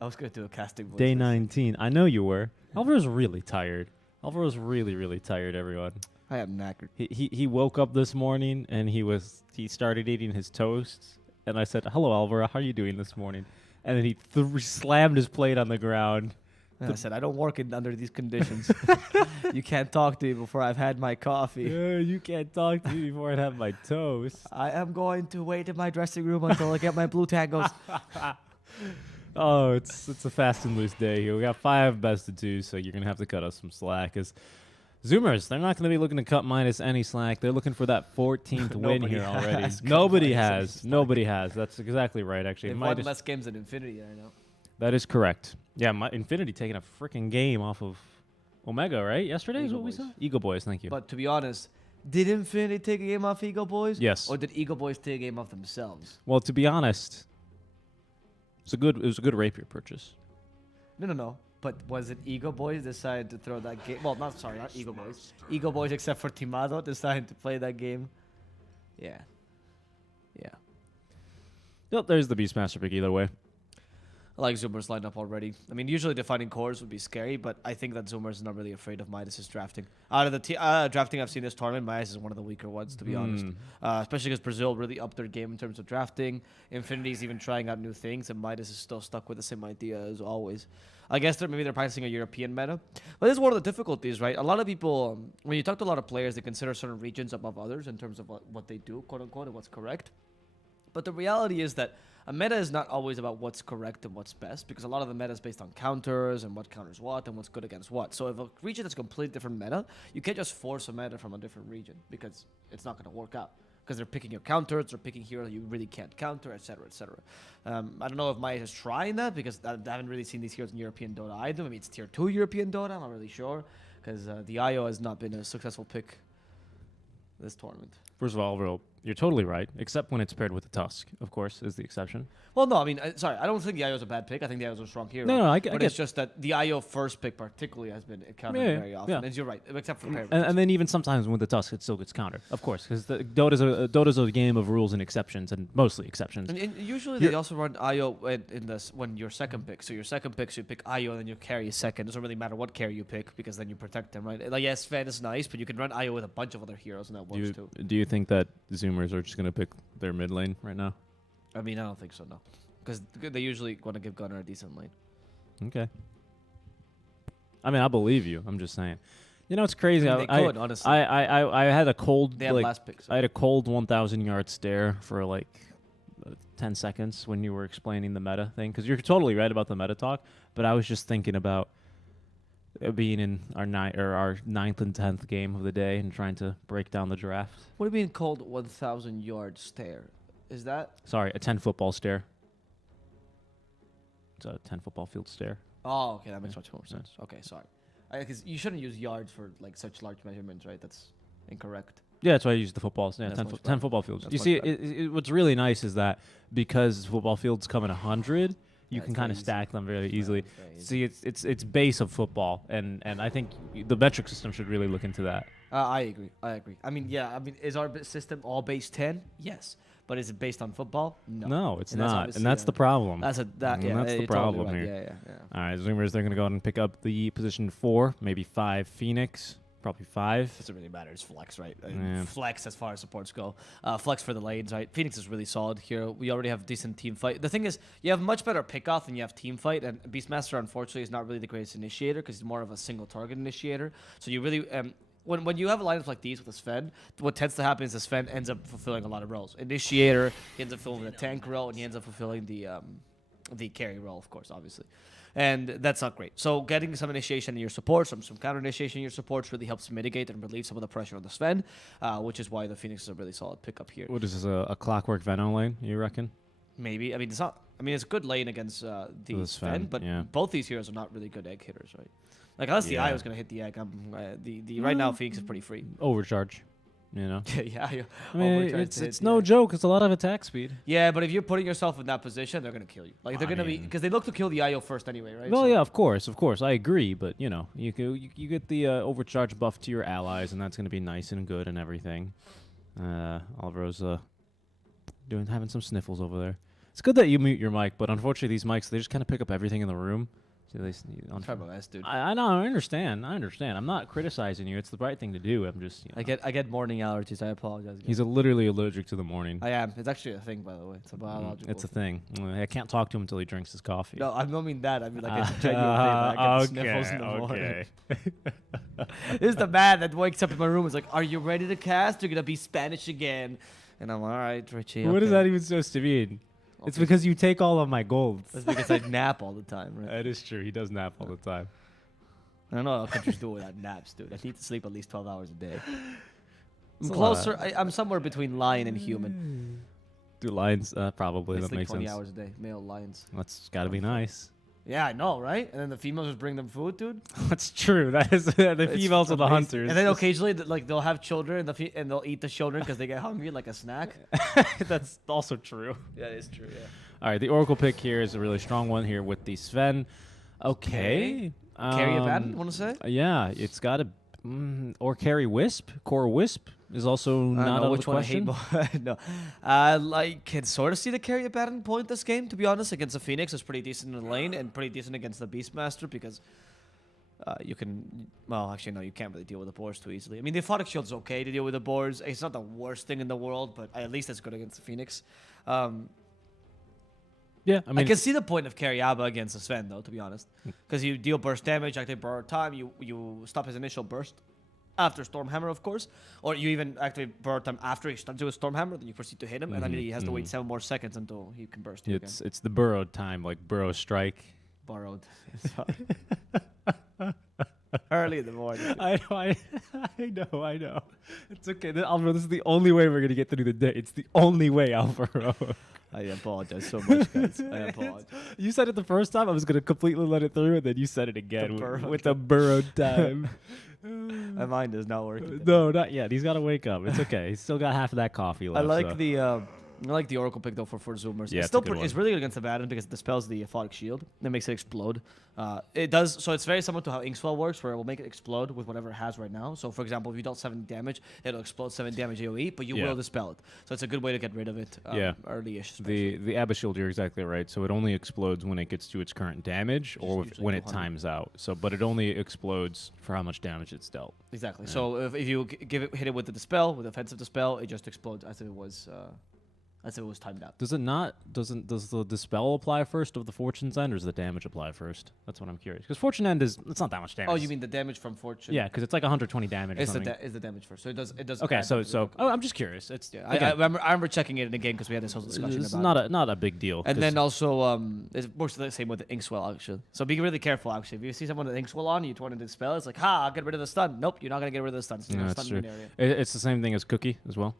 I was gonna do a casting voice. Day 19. I know you were. Alvaro's really tired. Alvaro's really tired, everyone. I am knackered. He woke up this morning and he started eating his toast. And I said, "Hello, Alvaro. How are you doing this morning?" And then he slammed his plate on the ground. And I said, I don't work under these conditions. You can't talk to me before I've had my coffee. You can't talk to me before I have my toast. I am going to wait in my dressing room until I get my blue tangles. Oh, it's a fast and loose day here. We got 5 best of 2, so you're gonna have to cut us some slack. Cause Zoomers, they're not gonna be looking to cut Midas any slack. They're looking for that 14th win here already. Nobody has. Nobody has. That's exactly right. Actually, They've won less games than Infinity. I know. That is correct. Yeah, Infinity taking a freaking game off of Omega, right? Yesterday is what we saw. Eagle Boys, thank you. But to be honest, did Infinity take a game off Eagle Boys? Yes. Or did Eagle Boys take a game off themselves? Well, to be honest, it was a good rapier purchase. No. But was it Eagle Boys decided to throw that game? Well, not Eagle Boys. Eagle Boys, except for Timado, decided to play that game. Yeah. Yep, there's the Beastmaster pick either way. I like Zoomers lined up already. I mean, usually defining cores would be scary, but I think that Zoomers is not really afraid of Midas' drafting. Out of the drafting I've seen this tournament, Midas is one of the weaker ones, to be honest. Especially because Brazil really upped their game in terms of drafting. Infinity's even trying out new things, and Midas is still stuck with the same idea as always. I guess maybe they're practicing a European meta. But this is one of the difficulties, right? A lot of people, when you talk to a lot of players, they consider certain regions above others in terms of what they do, quote unquote, and what's correct. But the reality is that a meta is not always about what's correct and what's best, because a lot of the meta is based on counters and what counters what and what's good against what. So if a region has a completely different meta, you can't just force a meta from a different region, because it's not going to work out. Because they're picking your counters, they're picking heroes you really can't counter, etc., etc. I don't know if Midas is trying that, because I haven't really seen these heroes in European Dota either. I mean, it's tier 2 European Dota, I'm not really sure, because the IO has not been a successful pick this tournament. First of all, Alvaro, you're totally right, except when it's paired with the Tusk, of course, is the exception. Well, no, I mean, sorry, I don't think the IO is a bad pick. I think the IO is a strong hero. No, I but get it's just that the IO first pick particularly has been countered very often. Yeah. And you're right, except for pair. And then even sometimes with the Tusk, it still gets countered, of course, because Dota's a game of rules and exceptions, and mostly exceptions. And usually they also run IO in this when your second pick. So your second pick, so you pick IO and then you carry a second. It doesn't really matter what carry you pick, because then you protect them, right? Like, yes, Sven is nice, but you can run IO with a bunch of other heroes, and that works too. Do you think that Zoomers are just going to pick their mid lane right now? I mean, I don't think so, no. Because they usually want to give Gunnar a decent lane. Okay. I mean, I believe you. I'm just saying. You know, it's crazy. I mean, they could, honestly. I had a cold. They had last pick. So. I had a cold 1,000-yard stare for like 10 seconds when you were explaining the meta thing, because you're totally right about the meta talk. But I was just thinking about being in our 9th and 10th game of the day and trying to break down the draft. What do you mean cold 1,000-yard stare? Is that? Sorry, a 10 football stare. It's a 10 football field stare. Oh, okay, that makes much more sense. Okay, sorry. Because you shouldn't use yards for like such large measurements, right? That's incorrect. Yeah, that's why I use the footballs. Yeah, 10 football fields. That's you see, what's really nice is that because football fields come in 100, you can kind of stack them very easily. See, it's base of football, and I think the metric system should really look into that. I agree. I mean, is our system all base 10? Yes. But is it based on football? No. No, it's not. And that's the problem. That's the problem totally here. Yeah. All right, Zoomers, they're going to go ahead and pick up the position 4, maybe 5 Phoenix. Probably 5. Doesn't really matter. It's flex, right? Yeah. Flex as far as supports go. Flex for the lanes, right? Phoenix is really solid here. We already have decent team fight. The thing is, you have much better pick-off than you have team fight, and Beastmaster, unfortunately, is not really the greatest initiator because he's more of a single-target initiator. So you really... When you have lineups like these with a Sven, what tends to happen is the Sven ends up fulfilling a lot of roles. Initiator, he ends up fulfilling the tank role, and he ends up fulfilling the carry role, of course, obviously. And that's not great. So getting some initiation in your supports, some counter initiation in your supports really helps mitigate and relieve some of the pressure on the Sven, which is why the Phoenix is a really solid pickup here. What is this, a clockwork Venom lane, you reckon? Maybe. I mean, it's not. I mean, it's a good lane against the Sven, but both these heroes are not really good egg hitters, right? Like, unless the IO is going to hit the egg, right now Phoenix is pretty free. Overcharge. You know. yeah. I mean, it's no joke. It's a lot of attack speed. Yeah, but if you're putting yourself in that position, they're gonna kill you. Like they're gonna be because they look to kill the IO first anyway, right? Well, So- yeah, of course, I agree. But you know, you get the overcharge buff to your allies, and that's gonna be nice and good and everything. Alvaro's having some sniffles over there. It's good that you mute your mic, but unfortunately, these mics they just kind of pick up everything in the room. So Try my best, dude. I know. I understand. I'm not criticizing you. It's the right thing to do. I'm just. I get morning allergies. I apologize. He's literally allergic to the morning. I am. It's actually a thing, by the way. It's a biological. It's a thing. I can't talk to him until he drinks his coffee. No, I don't mean that. I mean like a genuine thing. Like I get sniffles in the morning. This is the man that wakes up in my room and is like, "Are you ready to cast? You're gonna be Spanish again." And I'm all right, Richie. What is that even supposed to mean? It's because you take all of my golds. That's because I nap all the time, right? That is true. He does nap all the time. I don't know how countries do without naps, dude. I need to sleep at least 12 hours a day. I'm a closer. I'm somewhere between lion and human. Do lions? Probably. I That sleep makes 20 sense. hours a day. Male lions. That's got to be nice. Yeah, I know, right? And then the females just bring them food, dude. That's true. That is the females are the amazing. hunters. And then occasionally, they'll have children, and they'll eat the children because they get hungry, like a snack. That's also true. Yeah, it's true. Yeah. All right, the Oracle pick here is a really strong one here with the Sven. Okay. Carry a bat, want to say? Yeah, it's got a or carry Wisp. Core Wisp is also not out of the question. No, I can sort of see the carry a baton point this game. To be honest, against the Phoenix, it's pretty decent in the lane and pretty decent against the Beastmaster because you can. Well, actually, no, you can't really deal with the boars too easily. I mean, the Aphotic Shield's okay to deal with the boars. It's not the worst thing in the world, but at least it's good against the Phoenix. Yeah, I mean, I can see the point of carry Abba against the Sven, though, to be honest. Because you deal burst damage, activate borrowed time, you stop his initial burst after Stormhammer, of course. Or you even activate borrowed time after he stuns you with Stormhammer, then you proceed to hit him, and then he has to wait 7 more seconds until he can burst you again. It's the burrowed time, like burrow strike. Borrowed. Early in the morning. I know. It's okay. Alvaro, this is the only way we're going to get through the day. It's the only way, Alvaro. I apologize so much, guys. I apologize. You said it the first time. I was going to completely let it through, and then you said it again with the burrowed time. My mind is not working. No, not yet. He's got to wake up. It's okay. He's still got half of that coffee left. I like the Oracle pick though for Zoomers. Yeah, it's still it's really good against the Baton because it dispels the Aphotic Shield. That makes it explode. It does so it's very similar to how Inkswell works, where it will make it explode with whatever it has right now. So for example, if you dealt 7 damage, it'll explode 7 damage AOE, but you will dispel it. So it's a good way to get rid of it. Early-ish. The Abba Shield, you're exactly right. So it only explodes when it gets to its current damage, or when it 200. times out. So, but it only explodes for how much damage it's dealt. Exactly. Yeah. So if you hit it with the dispel, with offensive dispel, it just explodes as if it was. As if it was timed out. Does the dispel apply first of the Fortune's End, or does the damage apply first? That's what I'm curious. Because Fortune End it's not that much damage. Oh, you mean the damage from Fortune? Yeah, because it's like 120 damage. It's the damage first, so it does. Okay, so I'm just curious. It's I remember checking it in the game because we had this whole discussion. It's about not a big deal. And then also it works the same with the Inkswell actually. So be really careful actually. If you see someone with Inkswell on, you want to dispel, it's like I'll get rid of the stun. Nope, you're not gonna get rid of the stun. It's no, that's true. It's the same thing as Cookie as well.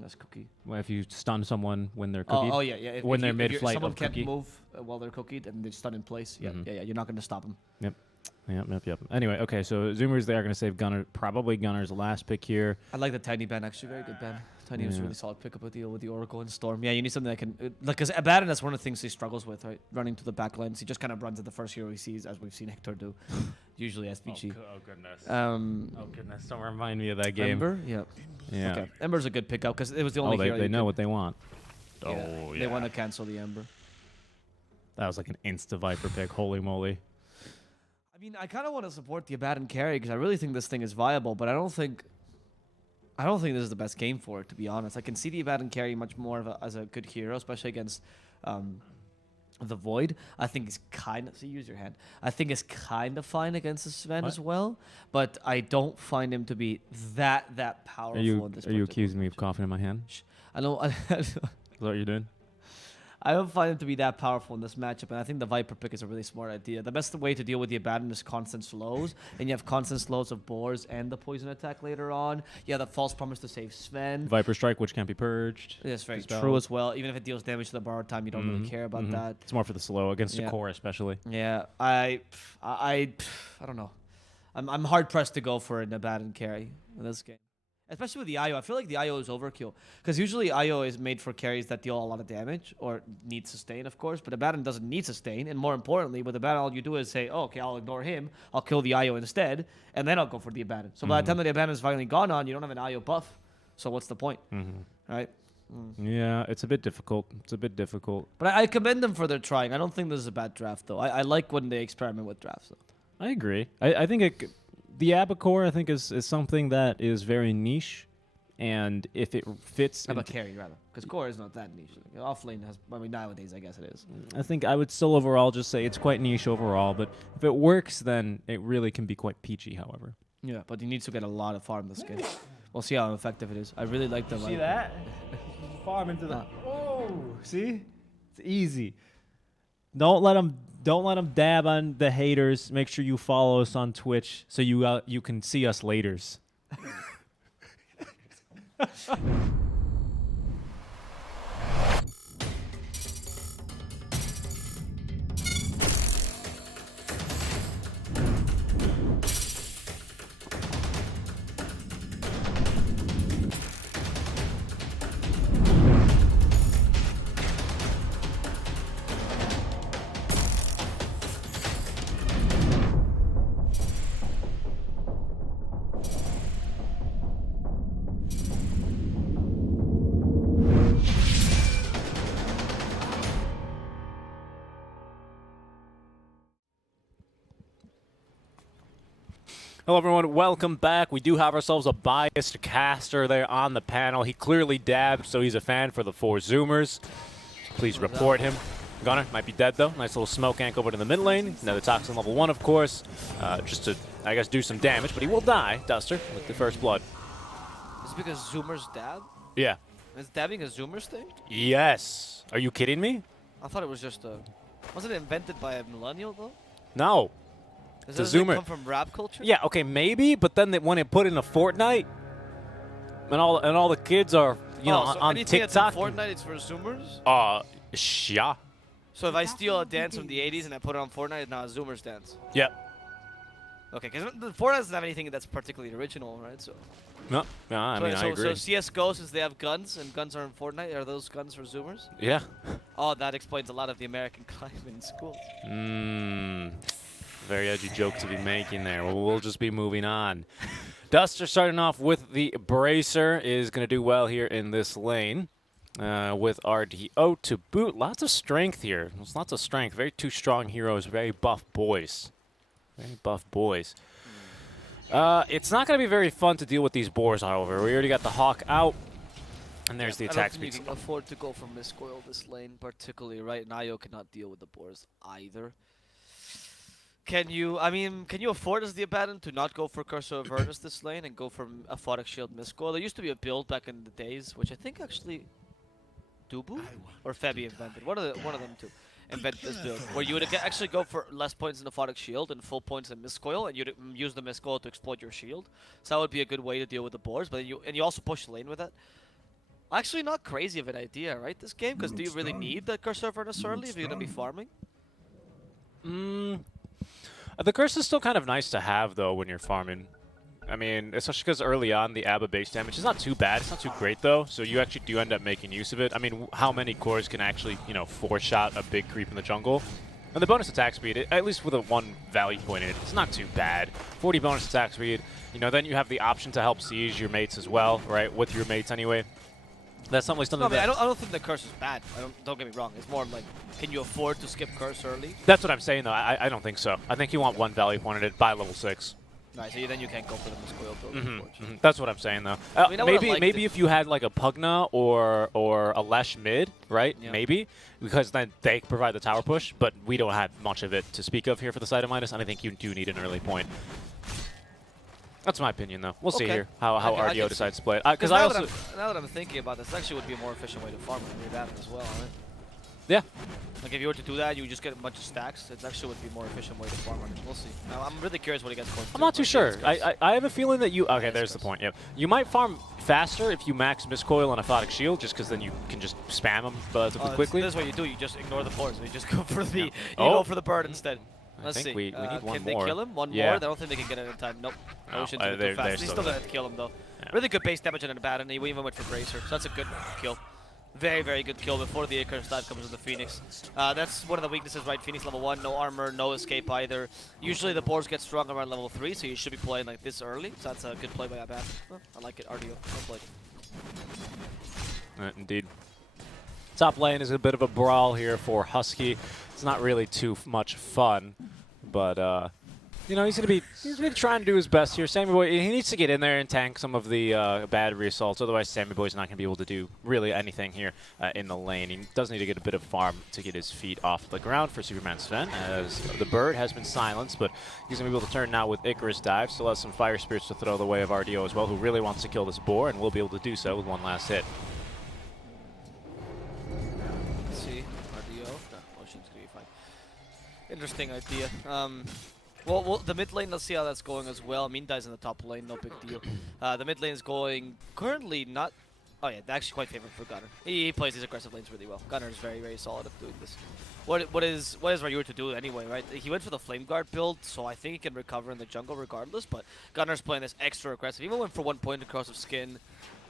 That's Cookie. Well, if you stun someone when they're cookied. Oh yeah. When they're mid-flight someone of can't cookie. move while they're cookied and they stun in place. Yeah, you're not going to stop them. Yep. Anyway, okay, so Zoomers, they are going to save Gunner. Probably Gunner's last pick here. I like the Tiny Ben, actually. Very good Ben. Tiny was a really solid pickup with the Oracle and Storm. Yeah, you need something that can... Because Abaddon, that's one of the things he struggles with, right? Running to the back lines. He just kind of runs at the first hero he sees, as we've seen Hector do. Usually SVG. Oh, goodness. Oh, goodness. Don't remind me of that game. Ember? Yeah. Okay. Ember's a good pickup, because it was the only hero they know what they want. Yeah, they want to cancel the Ember. That was like an insta-Viper pick. Holy moly. I mean, I kind of want to support the Abaddon carry, because I really think this thing is viable, but I don't think this is the best game for it, to be honest. I can see the Abaddon carry much more as a good hero, especially against the Void. I think it's kind of... So use your hand. I think it's kind of fine against the Sven as well, but I don't find him to be that powerful in this. Are you accusing me of coughing in my hand? I don't... Is that what you're doing? I don't find him to be that powerful in this matchup, and I think the Viper pick is a really smart idea. The best way to deal with the Abaddon is constant slows, and you have constant slows of Boars and the poison attack later on. You have the false promise to save Sven. Viper Strike, which can't be purged. That's very true as well. Even if it deals damage to the borrowed time, you don't really care about that. It's more for the slow, against the core especially. Yeah, I don't know. I'm hard-pressed to go for an Abaddon carry in this game. Especially with the IO. I feel like the IO is overkill. Because usually IO is made for carries that deal a lot of damage or need sustain, of course. But Abaddon doesn't need sustain. And more importantly, with Abaddon, all you do is say, oh, okay, I'll ignore him. I'll kill the IO instead. And then I'll go for the Abaddon. So by the time that the Abaddon is finally gone on, you don't have an IO buff. So what's the point? Right? Yeah, it's a bit difficult. It's a bit difficult. But I commend them for their trying. I don't think this is a bad draft, though. I like when they experiment with drafts, though. I agree. I think the Abacore, I think, is something that is very niche. And if it fits... How about carry, rather? Because core is not that niche. Offlane has... I mean, nowadays, I guess it is. I think I would still overall just say it's quite niche overall. But if it works, then it really can be quite peachy, however. Yeah, but he needs to get a lot of farm this game. We'll see how effective it is. I really like them. See that? Farm into the... Oh, see? It's easy. Don't let them dab on the haters. Make sure you follow us on Twitch so you can see us laters. Hello, everyone. Welcome back. We do have ourselves a biased caster there on the panel. He clearly dabbed, so he's a fan for the 4 Zoomers. Please report him. Gunner might be dead, though. Nice little smoke gank over to the mid lane. Another Toxin level 1, of course, just to, I guess, do some damage. But he will die, Duster, with the first blood. Is it because Zoomers dab? Yeah. Is dabbing a Zoomers thing? Yes. Are you kidding me? I thought it was just a... Wasn't it invented by a millennial, though? No. Does It's a it Zoomer. come from rap culture? Yeah, okay, maybe, but then when it put in a Fortnite, and all the kids are, you know, so on anything TikTok. That's in Fortnite, it's for Zoomers? Yeah. So if I steal a dance from the 80s and I put it on Fortnite, it's not a Zoomers dance. Yep. Okay, because Fortnite doesn't have anything that's particularly original, right? So. No, I mean, I agree. So CS:GO, since they have guns and guns are in Fortnite, are those guns for Zoomers? Yeah. Oh, that explains a lot of the American climate in schools. Very edgy joke to be making there. We'll just be moving on. Duster starting off with the Bracer is going to do well here in this lane with RDO to boot. Lots of strength here. There's lots of strength. Very 2 strong heroes. Very buff boys. Very buff boys. It's not going to be very fun to deal with these boars, however. We already got the Hawk out. And there's the attack speed. You can afford to go for Miscoil this lane, particularly, right? And IO cannot deal with the boars either. Can you afford as the Abaddon to not go for Curse of Avernus this lane and go for Aphotic Shield Miscoil? There used to be a build back in the days, which I think actually Dubu or Febi invented. One of them two invented this build, where you would actually go for less points in Aphotic Shield and full points in Miscoil, and you'd use the Miscoil to exploit your shield. So that would be a good way to deal with the boars, but you also push lane with it. Actually, not crazy of an idea, right? This game, because do you really need the Curse of Avernus early if you're gonna be farming? The curse is still kind of nice to have, though, when you're farming. I mean, especially because early on, the ABBA base damage is not too bad. It's not too great, though, so you actually do end up making use of it. I mean, how many cores can actually, you know, 4-shot a big creep in the jungle? And the bonus attack speed, at least with a 1 value point in it, it's not too bad. 40 bonus attack speed. You know, then you have the option to help siege your mates as well, right? With your mates, anyway. That's something No, I don't think the curse is bad. Don't get me wrong. It's more like, can you afford to skip curse early? That's what I'm saying, though. I don't think so. I think you want 1 value point in it by level 6. Nice. So then you can't go for the Miscoil build, unfortunately. That's what I'm saying, though. Maybe if you had like a Pugna or a Lesh mid, right? Yeah. Maybe, because then they provide the tower push. But we don't have much of it to speak of here for the side of Midas, and I think you do need an early point. That's my opinion, though. We'll see here how RDO decides to play it. Because now that I'm thinking about this, actually would be a more efficient way to farm than Abaddon as well, right? Yeah. Like if you were to do that, you just get a bunch of stacks. It actually would be a more efficient way to farm on it. We'll see. Now, I'm really curious what he gets going. I'm not too sure. I have a feeling that you... Okay, there's the point. Yep. You might farm faster if you max Miscoil and Aphotic Shield, just because then you can just spam them relatively quickly. This is what you do. You just ignore the boards. You just go for the go for the bird instead. I think we need one more. Can they kill him? One Yeah. more? I don't think they can get it in time. Nope. No, Ocean's too they're fast. still He's still gonna- going to kill him, though. Yeah. Really good base damage and a bad, and he even went for Bracer. So that's a good kill. Very, very good kill before the Icarus dive comes with the Phoenix. That's one of the weaknesses, right? Phoenix level 1, no armor, no escape either. Usually the boards get strong around level 3, so you should be playing like this early. So that's a good play by Abad. Oh, I like it, RDO. Well played. Indeed. Top lane is a bit of a brawl here for Husky. It's not really too much fun, but you know, he's gonna be trying to do his best here. Sammy Boy, he needs to get in there and tank some of the bad reassaults. Otherwise, Sammy Boy's not gonna be able to do really anything here in the lane. He does need to get a bit of farm to get his feet off the ground for Superman Sven, as the bird has been silenced, but he's gonna be able to turn now with Icarus dive. Still has some fire spirits to throw the way of RDO as well, who really wants to kill this boar and will be able to do so with one last hit. Let's see. RDO. No, Ocean's going to be fine. Interesting idea. Well, the mid lane, let's see how that's going as well. Midas in the top lane, no big deal. The mid lane is going currently not... Oh yeah, actually quite favored for Gunnar. He plays these aggressive lanes really well. Gunnar is very, very solid at doing this. What is Ryur to do anyway, right? He went for the Flame Guard build, so I think he can recover in the jungle regardless, but Gunnar's playing this extra aggressive. Even went for 1 point across of skin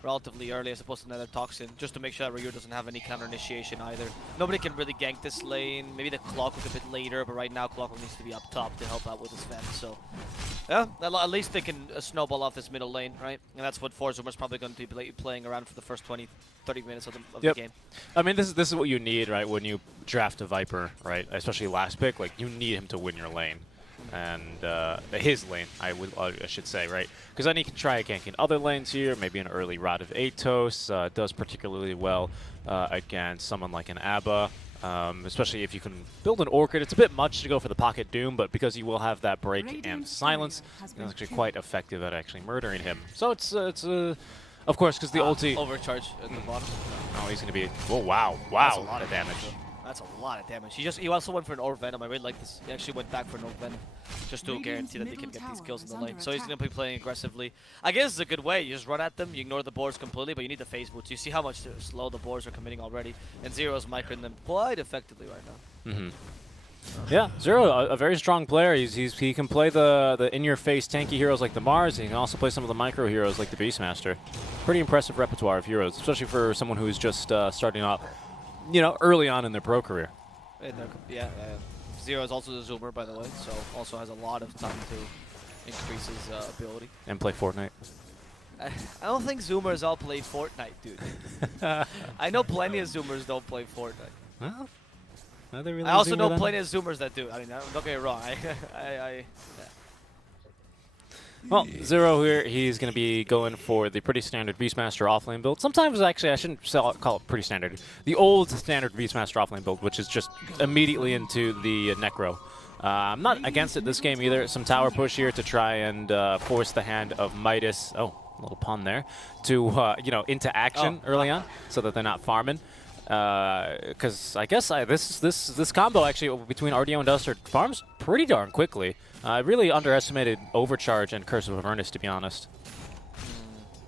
relatively early as opposed to another Toxin, just to make sure that Ryur doesn't have any counter initiation either. Nobody can really gank this lane. Maybe the Clockwork a bit later, but right now Clockwork needs to be up top to help out with his Ven. So yeah, at least they can snowball off this middle lane, right? And that's what Forzumer's probably going to be playing around for the first 20, 30 minutes of the game. I mean, this is what you need, right? When you draft a Viper, right? Especially last pick, like you need him to win your lane. And his lane, I should say, right? Because then he can try ganking other lanes here, maybe an early Rod of Atos, does particularly well against someone like an Abba, especially if you can build an Orchid. It's a bit much to go for the Pocket Doom, but because you will have that break and silence, it's actually quite effective at actually murdering him. So it's of course, because the ulti... Overcharge at the bottom. Oh, he's going to be... Oh, wow. That's a Wow, lot of damage. That's a lot of damage. He also went for an Orb Venom. I really like this. He actually went back for an Orb Venom just to guarantee that they can get these kills in the lane. So he's going to be playing aggressively. I guess it's a good way. You just run at them, you ignore the boards completely, but you need the phase boots. You see how much slow the boards are committing already, and Zero's microing them quite effectively right now. Mm-hmm. Yeah, Zero, a very strong player. He can play the in-your-face tanky heroes like the Mars. He can also play some of the micro heroes like the Beastmaster. Pretty impressive repertoire of heroes, especially for someone who's just starting off, you know, early on in their pro career. Yeah, Zero is also the Zoomer, by the way, so also has a lot of time to increase his ability. And play Fortnite. I don't think Zoomers all play Fortnite, dude. I know plenty of Zoomers don't play Fortnite. Well, are they really I also Zoomer know then? plenty of Zoomers that do. I mean, don't get me wrong. Well, Zero here, he's going to be going for the pretty standard Beastmaster offlane build. Sometimes, actually, I shouldn't call it pretty standard. The old standard Beastmaster offlane build, which is just immediately into the Necro. I'm not against it this game either. Some tower push here to try and force the hand of Midas. Oh, a little pun there. To, you know, into action early on so that they're not farming. Because I guess this combo actually between RDO and Duster farms pretty darn quickly. I really underestimated Overcharge and Curse of Avernus, to be honest.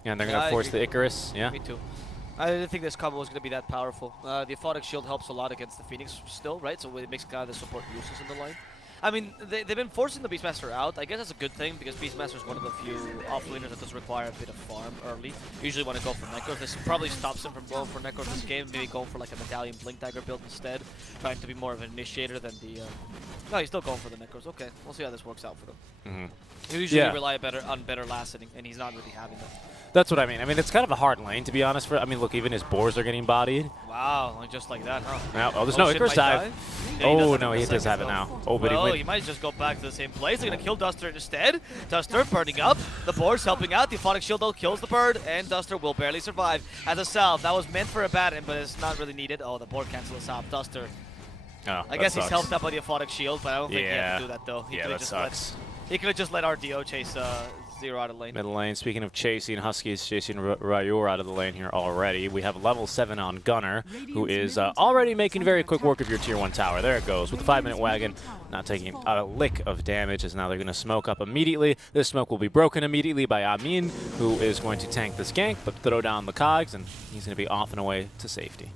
Yeah, and they're going to force the Icarus. Yeah. Me too. I didn't think this combo was going to be that powerful. The Aphotic Shield helps a lot against the Phoenix still, right? So it makes kind of the support useless in the line. I mean, they've been forcing the Beastmaster out. I guess that's a good thing because Beastmaster is one of the few offlaners that does require a bit of farm early. Usually want to go for Necros. This probably stops him from going for Necros this game. Maybe going for like a Medallion Blink Dagger build instead. Trying to be more of an initiator than the... No, he's still going for the Necros. Okay, we'll see how this works out for them. Mm-hmm. They usually rely on better last hitting, and he's not really having that. That's what I mean. I mean, it's kind of a hard lane, to be honest. I mean, look, even his boars are getting bodied. Wow, like just like that, huh? Now, oh, there's no Icarus dive. Yeah, Oh, no, he does have it now. Oh, but well, he might just go back to the same place. They're going to kill Duster instead. Duster burning up. The boar's helping out. The Aphotic Shield, though, kills the bird, and Duster will barely survive. As a salve, that was meant for a Baton, but it's not really needed. Oh, the board cancels us out. Duster. Oh, I guess he's helped up by the Aphotic Shield, but I don't think he had to do that, though. Yeah, that sucks. He could have just let RDO chase Zero out of lane. Middle lane. Speaking of chasing, Husky is chasing Ryur out of the lane here already. We have level 7 on Gunnar, who is already making very quick work of your tier 1 tower. There it goes with the 5-minute wagon, not taking a lick of damage, as now they're going to smoke up immediately. This smoke will be broken immediately by Amin, who is going to tank this gank, but throw down the cogs, and he's going to be off and away to safety.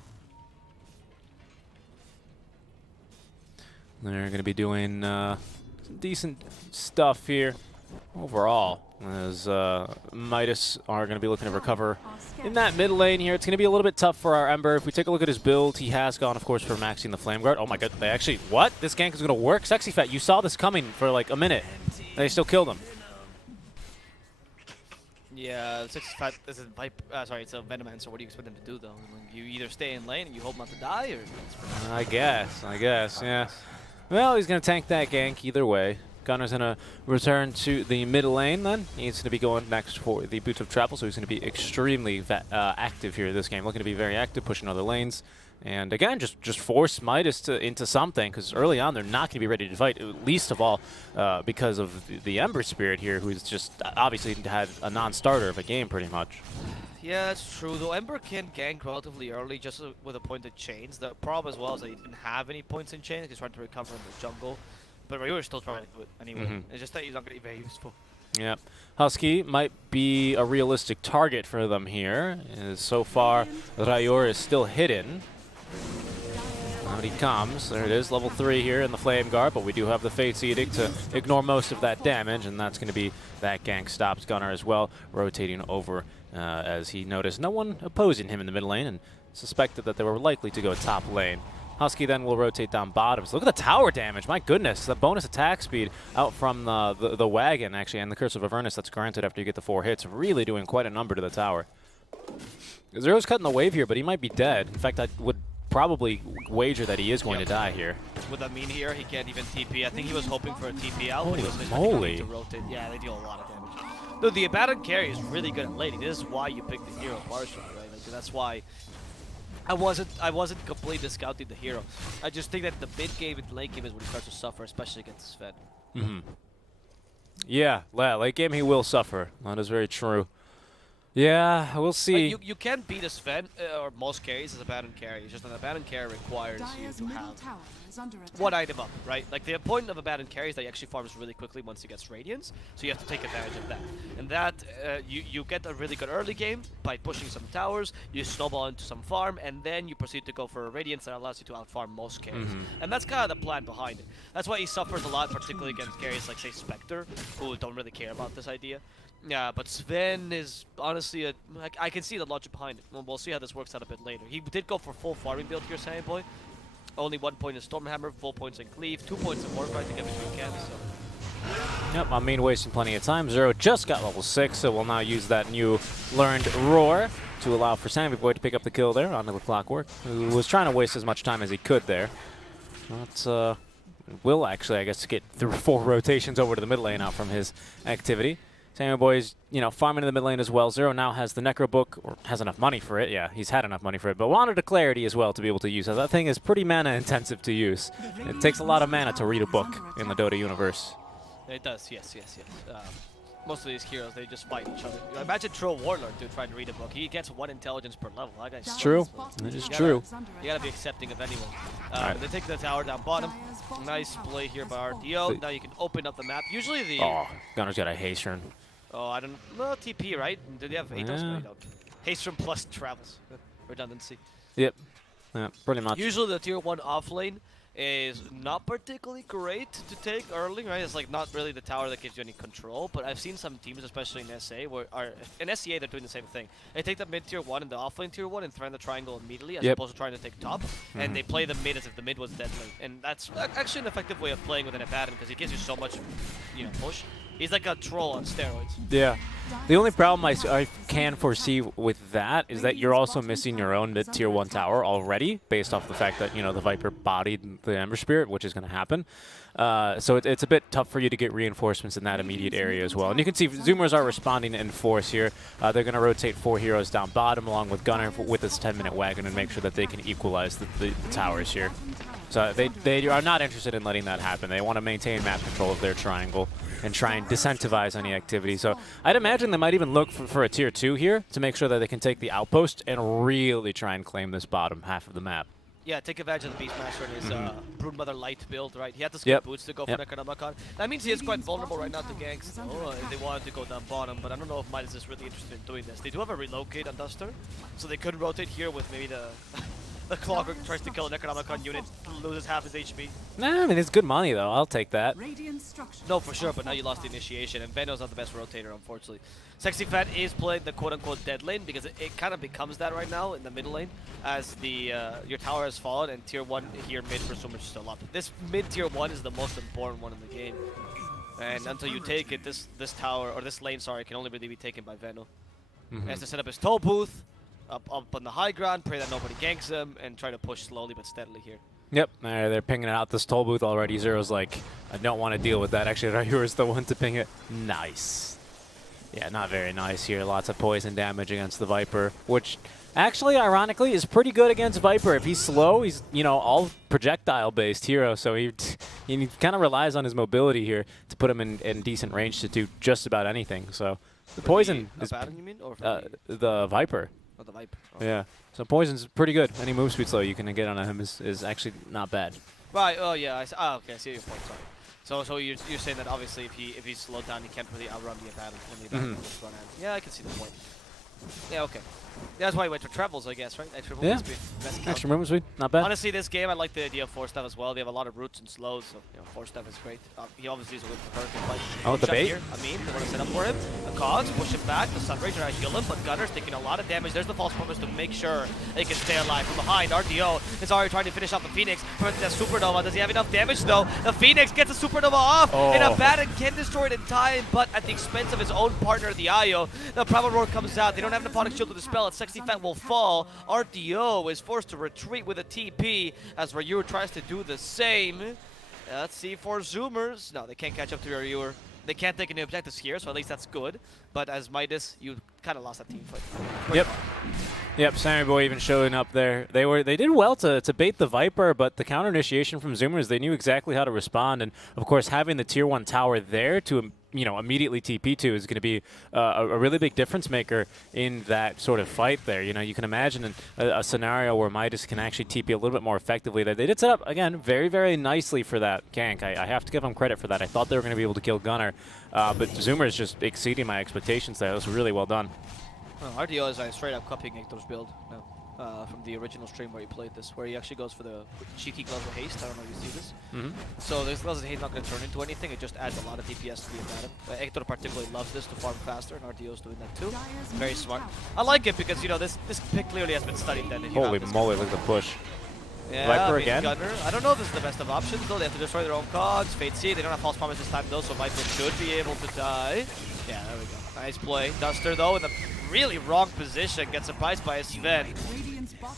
They're going to be doing some decent stuff here overall, as Midas are going to be looking to recover in that mid lane here. It's going to be a little bit tough for our Ember. If we take a look at his build, he has gone, of course, for maxing the Flame Guard. Oh my god, they actually, what? This gank is going to work? Sexy Fat, you saw this coming for like a minute. They still killed him. Yeah, 65 is sorry, it's a Venomancer. What do you expect them to do, though? You either stay in lane and you hope not to die, or... I guess, yeah. Well, he's going to tank that gank either way. Gunner's going to return to the mid lane then. He's going to be going next for the Boot of Travel, so he's going to be extremely active here this game. Looking to be very active, pushing other lanes. And again, just force Midas into something, because early on they're not going to be ready to fight, least of all because of the Ember Spirit here, who's just obviously had a non-starter of a game pretty much. Yeah, that's true. Though Ember can gank relatively early just with a pointed chains. The problem as well is that he didn't have any points in chains. He's trying to recover in the jungle. But Ryu is still trying to do it anyway. It's just that he's not going to be very useful. Yeah. Husky might be a realistic target for them here. So far, Rayur is still hidden. Out he comes. There it is, level 3 here in the Flame Guard, but we do have the Fate's Edict to ignore most of that damage, and that's going to be that gank stops Gunner as well, rotating over as he noticed no one opposing him in the mid lane and suspected that they were likely to go top lane. Husky then will rotate down bottom. So look at the tower damage. My goodness, the bonus attack speed out from the wagon, actually, and the Curse of Avernus that's granted after you get the 4 hits, really doing quite a number to the tower. Zero's cutting the wave here, but he might be dead. In fact, I would probably wager that he is going to die here. What that mean here, he can't even TP. I think he was hoping for a TP out, but he was moly. to rotate. Yeah, they deal a lot of damage. No, the Abaddon carry is really good at laning. This is why you pick the hero partially, right? Like, that's why I wasn't completely discounting the hero. I just think that the mid game and late game is when he starts to suffer, especially against Sven. Yeah, late game he will suffer. That is very true. Yeah, we'll see. Like you can beat a Sven, or most carries as a Abaddon carry. It's just an Abaddon carry requires you to have one item up, right? Like the point of Abaddon carry is that he actually farms really quickly once he gets Radiance, so you have to take advantage of that. And that, you get a really good early game by pushing some towers, you snowball into some farm, and then you proceed to go for a Radiance that allows you to outfarm most carries. And that's kind of the plan behind it. That's why he suffers a lot, particularly against carries like, say, Spectre, who don't really care about this idea. Yeah, but Sven is honestly I can see the logic behind it. We'll see how this works out a bit later. He did go for full farming build here, Sammy Boy. Only 1 point in Stormhammer, full points in Cleave, 2 points in Warcry to get between camps. So. Yep, I mean wasting plenty of time. Zero just got level 6, so we'll now use that new learned Roar to allow for Sammy Boy to pick up the kill there onto the Clockwork, who was trying to waste as much time as he could there. But will actually, I guess, get through 4 rotations over to the mid lane out from his activity. Sammy Boy's, farming in the mid lane as well. Zero now has the Necro Book, or has enough money for it. Yeah, he's had enough money for it, but wanted a Clarity as well to be able to use it. That thing is pretty mana intensive to use. It takes a lot of mana to read a book in the Dota universe. It does, yes. Most of these heroes, they just fight each other. Imagine Troll Warlord, dude, trying to read a book. He gets 1 intelligence per level. That guy's it's true. It is true. You gotta be accepting of anyone. They take the tower down bottom. Nice play here by RDO. Now you can open up the map. Usually the... Oh, Gunner's got a haste run. Oh, I don't... Well, TP, right? Do they have Atos? No, they don't. Haste run plus travels. Redundancy. Yep. Yeah, pretty much. Usually the tier 1 offlane is not particularly great to take early, right? It's like not really the tower that gives you any control, but I've seen some teams, especially in SA, in SEA they're doing the same thing. They take the mid tier 1 and the offlane tier 1 and throw in the triangle immediately as opposed to trying to take top, and they play the mid as if the mid was deadly. And that's actually an effective way of playing with an Abaddon because he gives you so much, push. He's like a troll on steroids. Yeah. The only problem I can foresee with that is that you're also missing your own mid-tier 1 tower already, based off the fact that, the Viper bodied the Ember Spirit, which is going to happen. So it's a bit tough for you to get reinforcements in that immediate area as well. And you can see Zoomers are responding in force here. They're going to rotate 4 heroes down bottom along with Gunner with this 10-minute wagon and make sure that they can equalize the towers here. So they are not interested in letting that happen. They want to maintain map control of their triangle and try and disincentivize any activity. So I'd imagine they might even look for a tier 2 here to make sure that they can take the outpost and really try and claim this bottom half of the map. Yeah, take advantage of the Beastmaster and his Broodmother Light build, right? He had to skip boots to go for Necronomicon. That means he is quite vulnerable right now to ganks, though, if they wanted to go down bottom, but I don't know if Midas is really interested in doing this. They do have a relocate on Duster, so they could rotate here with maybe the The Clockwork tries to kill an Necronomicon unit, loses half his HP. Nah, I mean, it's good money, though. I'll take that. Radiant structure. No, for sure, but now you lost the initiation, and Veno's not the best rotator, unfortunately. Sexy Fat is playing the quote-unquote dead lane, because it kind of becomes that right now in the middle lane, as the your tower has fallen, and tier 1 here mid for Zoomer's still up. This mid-tier 1 is the most important one in the game. And until you take it, this tower, or this lane, sorry, can only really be taken by Veno. He has to set up his toll booth, up on the high ground, pray that nobody ganks him, and try to push slowly but steadily here. Yep, they're pinging out this toll booth already. Zero's like, I don't want to deal with that. Actually, Ryura's the one to ping it. Nice. Yeah, not very nice here. Lots of poison damage against the Viper, which actually, ironically, is pretty good against Viper. If he's slow, he's, you know, all projectile-based hero, so he kind of relies on his mobility here to put him in decent range to do just about anything. So the poison is Abaddon, you mean? Or the Viper. Oh, the Viper. Oh. Yeah. So poison's pretty good. Any move speed slow you can get on him is actually not bad. Right. Oh yeah. Okay. I see your point. Sorry. So you're saying that obviously if he's slowed down, he can't really outrun the Abaddon when the Abaddon will just run in. Yeah, I can see the point. Yeah. Okay. That's why he went for trebles, I guess, right? Extra movement speed. Best count. Extra movement speed, not bad. Honestly, this game, I like the idea of force stuff as well. They have a lot of roots and slows, so force stuff is great. He obviously is a win for Hurricane Fight. Oh, the bait? Here, they want to set up for him. The Cogs push him back. The Sunray try to heal him, but Gunner's taking a lot of damage. There's the false promise to make sure they can stay alive. From behind, RDO is already trying to finish off the Phoenix. Preventing that Supernova. Does he have enough damage? No. The Phoenix gets the Supernova off, and Abaddon can destroy it in time, but at the expense of his own partner, the Io. The Primal Roar comes out. They don't have an Aponic Shield to dispel it. Sexy Fat will fall. RDO is forced to retreat with a TP as Ryur tries to do the same. Let's see for Zoomers. No, they can't catch up to Ryur. They can't take any objectives here, so at least that's good. But as Midas, you kind of lost that team fight. Yep. Yep, Sammy Boy even showing up there. They did well to bait the Viper, but the counter initiation from Zoomers, they knew exactly how to respond. And of course, having the tier 1 tower there to immediately TP to is going to be a really big difference maker in that sort of fight there. You can imagine a scenario where Midas can actually TP a little bit more effectively. They did set up, again, very, very nicely for that gank. I have to give them credit for that. I thought they were going to be able to kill Gunner, but Zoomer is just exceeding my expectations there. That was really well done. Oh, RDO is straight up copying Hector's build now. From the original stream where he played this, where he actually goes for the cheeky Gloves of Haste. I don't know if you see this. So this Gloves of Haste not going to turn into anything. It just adds a lot of DPS to the Abaddon. Hector particularly loves this to farm faster, and RDO's doing that too. Very smart. I like it because this pick clearly has been studied. Then holy moly, look at the push. Yeah, Viper again? Gunner. I don't know if this is the best of options though. They have to destroy their own cogs. Fate Seed. They don't have false promise this time though, so Viper should be able to die. Yeah, there we go. Nice play. Duster though in the really wrong position, gets surprised by a Sven.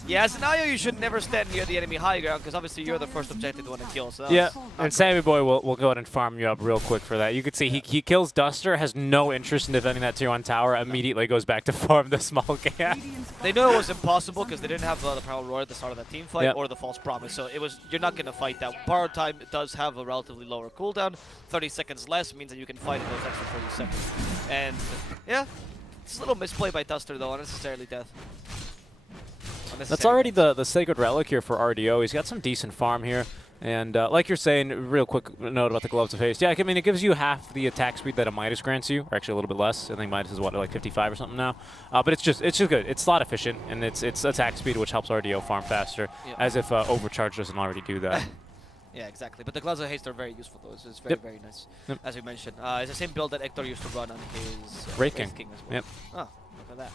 Yeah, as an IO, you should never stand near the enemy high ground, because obviously you're the first objective to want to kill. So yeah, and Sammy Boy will go ahead and farm you up real quick for that. You could see he kills Duster, has no interest in defending that tier 1 tower, immediately goes back to farm the small gap. They knew it was impossible because they didn't have the Primal Roar at the start of that team fight or the false promise, so you're not going to fight that. Borrowed time does have a relatively lower cooldown. 30 seconds less means that you can fight in those extra 30 seconds. And yeah, it's a little misplay by Duster though, unnecessarily death. That's already the Sacred Relic here for RDO. He's got some decent farm here. And like you're saying, real quick note about the Gloves of Haste. Yeah, I mean, it gives you half the attack speed that a Midas grants you, or actually a little bit less. I think Midas is, what, like 55 or something now? But it's just good. It's slot efficient, and it's attack speed, which helps RDO farm faster, as if Overcharge doesn't already do that. Yeah, exactly. But the Gloves of Haste are very useful, though. It's very, very nice, as we mentioned. It's the same build that Hector used to run on his Wraith King as well. Yep. Oh, look at that.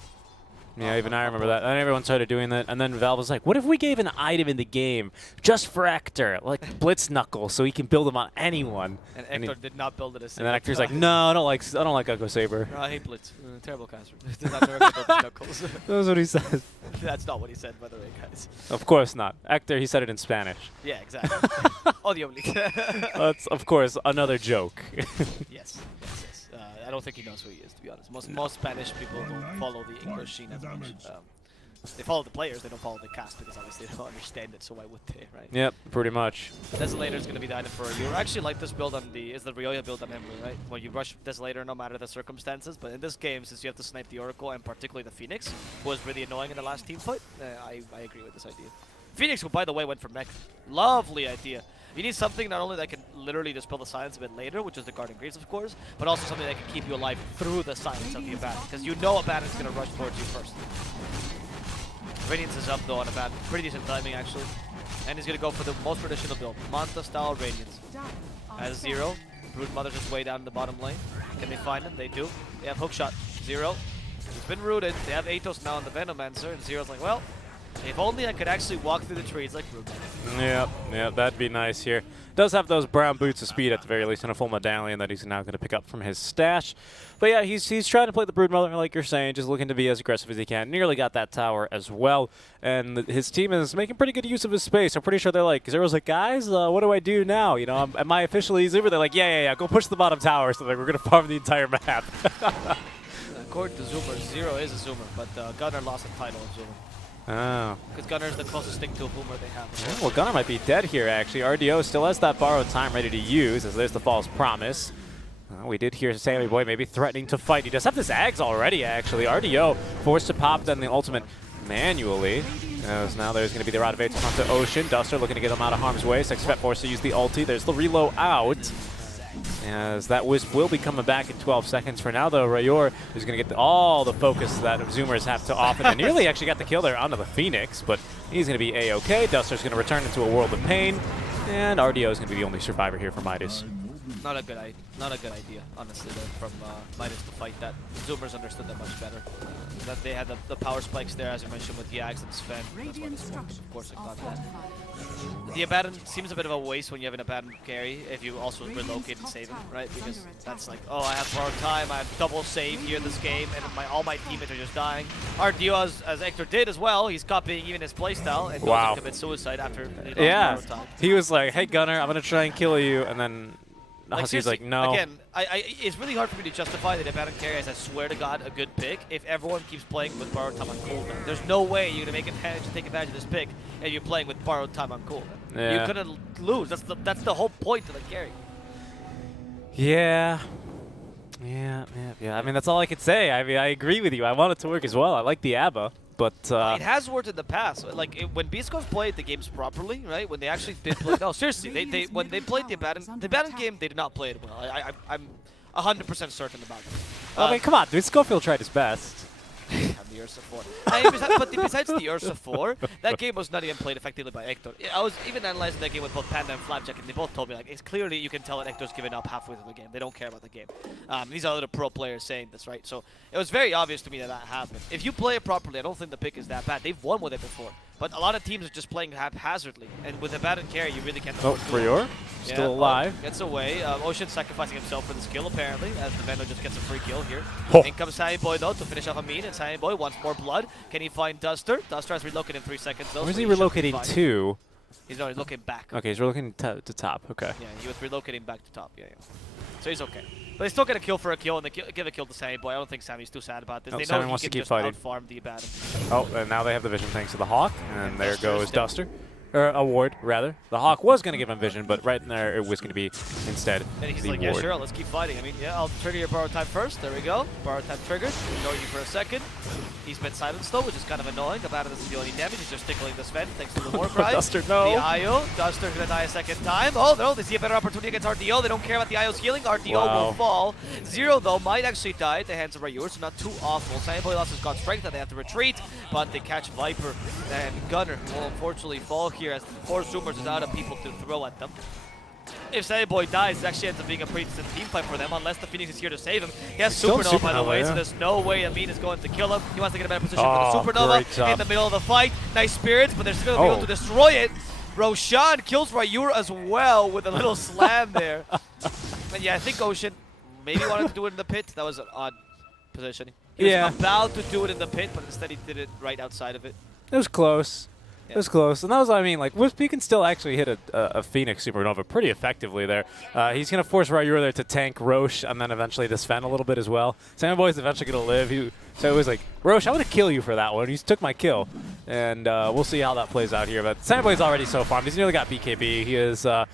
Yeah, even I remember that. And everyone started doing that. And then Valve was like, what if we gave an item in the game just for Hector, like Blitz Knuckle, so he can build them on anyone? And Hector did not build it as And then Hector's like, no, I don't like Echo Saber. I hate Blitz. Terrible caster. Does not know how to build his knuckles. That's what he said. That's not what he said, by the way, guys. Of course not. Hector, he said it in Spanish. Yeah, exactly. Obviously. That's, of course, another joke. Yes. I don't think he knows who he is, to be honest. Most Spanish people don't follow the English scene as much. They follow the players, they don't follow the cast, because obviously they don't understand it, so why would they, right? Yep, pretty much. Desolator is going to be the item for you. I actually like this build on the Ryoya build on Emily, right? When you rush Desolator no matter the circumstances, but in this game, since you have to snipe the Oracle and particularly the Phoenix, who was really annoying in the last team fight, I agree with this idea. Phoenix, who by the way went for mech. Lovely idea. You need something not only that can literally dispel the silence a bit later, which is the Guardian Greaves, of course, but also something that can keep you alive through the silence of the Abaddon, because you know Abaddon's going to rush towards you first. Radiance is up though on a bad, pretty decent timing actually. And he's gonna go for the most traditional build, Manta style Radiance. As 0, Broodmother's just way down in the bottom lane. Can they find him? They do. They have hookshot. 0. He's been rooted. They have Atos now on the Venomancer, and Zero's like, well, if only I could actually walk through the trees like Broodmother. Yeah, that'd be nice here. Does have those brown boots of speed at the very least, and a full medallion that he's now going to pick up from his stash. But yeah, he's trying to play the Broodmother, like you're saying, just looking to be as aggressive as he can. Nearly got that tower as well, and his team is making pretty good use of his space. I'm pretty sure they're like, Zero's like, guys, what do I do now? You know, am I officially Zoomer? They're like, yeah, go push the bottom tower. So like, we're going to farm the entire map. According to Zoomer, 0 is a Zoomer, but Gunnar lost the title of Zoomer. Oh. Because Gunnar is the closest thing to a boomer they have. Yeah, well, Gunnar might be dead here, actually. RDO still has that borrowed time ready to use, as there's the false promise. We did hear Sammy Boy maybe threatening to fight. He does have this Ags already, actually. RDO forced to pop then the ultimate manually. As now there's going to be the Rod of Ages onto Ocean. Duster looking to get him out of harm's way. Sexpet forced to use the ulti. There's the reload out. As that Wisp will be coming back in 12 seconds. For now, though, Rayor is going to get all the focus that Zoomers have to offer. And nearly actually got the kill there onto the Phoenix, but he's going to be A-OK. Duster's going to return into a world of pain. And RDO is going to be the only survivor here for Midas. Not a good idea, honestly, though, from Midas to fight that. Zoomers understood that much better. That they had the power spikes there, as you mentioned, with the Axe and Sven. That's why they smoked. Of course, they got that. The Abaddon seems a bit of a waste when you have an Abaddon carry if you also relocate and save him, right? Because that's like, oh, I have borrowed time, I have double save here in this game, and all my teammates are just dying. RDO, as Hector did as well, he's copying even his playstyle and goes to commit suicide after borrowed time. He was like, hey, Gunnar, I'm going to try and kill you, and then he's like, no. Again, it's really hard for me to justify that Abaddon carry as, I swear to God, a good pick if everyone keeps playing with borrowed time on cooldown. There's no way you're going to take advantage of this pick if you're playing with borrowed time on cooldown. Yeah. You couldn't lose. That's the whole point of the carry. Yeah. I mean, that's all I could say. I mean, I agree with you. I want it to work as well. I like the ABBA. But it has worked in the past. Like when Beast Coast played the games properly, right? When they actually did play, no, seriously, when they played the Abaddon game, they did not play it well. I'm 100% certain about it. I mean, come on, dude. Schofield tried his best. The Ursa 4. But besides the Ursa 4, that game was not even played effectively by Hector. I was even analyzing that game with both Panda and Flapjack, and they both told me, like, it's clearly you can tell that Hector's given up halfway through the game. They don't care about the game. These are other pro players saying this, right? So it was very obvious to me that happened. If you play it properly, I don't think the pick is that bad. They've won with it before. But a lot of teams are just playing haphazardly. And with a Abaddon carry, you really can't afford to. Rayor still alive. Gets away. Ocean sacrificing himself for this kill, apparently, as the Veno just gets a free kill here. Oh. In comes Sammy Boy, though, to finish off Amin. And Sammy Boy wants more blood. Can he find Duster? Duster has relocated in 3 seconds, though. Where's he relocating to? He's looking back. Okay, he's relocating to top. Okay. Yeah, he was relocating back to top. Yeah. So he's okay. But they still get a kill for a kill, and they give a kill to Sammy Boy. I don't think Sammy's too sad about this. No, they Sammy know wants he to can keep just fighting. out-farm the Abaddon. Oh, and now they have the vision thanks to the Hawk. And there Duster goes Duster. Or a ward, rather. The Hawk was going to give him vision, but right in there it was going to be instead And he's the like, ward. yeah, sure, let's keep fighting. I mean, yeah, I'll trigger your borrowed time first. There we go. Borrowed time triggered. Ignoring you for a second. He's been silenced, though, which is kind of annoying. Abaddon doesn't deal any damage. He's just tickling the Sven thanks to the war cry. Duster, no. The IO. Duster's going to die a second time. Oh, no, they see a better opportunity against RDO. They don't care about the IO's healing. RDO will fall. Zero, though, might actually die at the hands of Rayor, so not too awful. Sammy Boy lost his god strength, and they have to retreat, but they catch Viper. And Gunnar will unfortunately fall here as 4 Zoomers is out of people to throw at them. If Sammy Boy dies, it actually ends up being a pretty decent team fight for them, unless the Phoenix is here to save him. He has Supernova, by the way, so there's no way Amin is going to kill him. He wants to get a better position for the Supernova in the middle of the fight. Nice spirits, but they're still going to be able to destroy it. Roshan kills Rayor as well with a little slam there. And yeah, I think Ocean maybe wanted to do it in the pit. That was an odd positioning. He was about to do it in the pit, but instead he did it right outside of it. It was close. Yeah. It was close. And that was, I mean, like, Wispy can still actually hit a Phoenix Supernova pretty effectively there. He's going to force Rayor there to tank Roche and then eventually to Sven a little bit as well. Sammy Boy's eventually going to live. So it was like, Roche, I'm going to kill you for that one. He took my kill. And we'll see how that plays out here. But Sammy Boy's already so farmed. He's nearly got BKB. He is head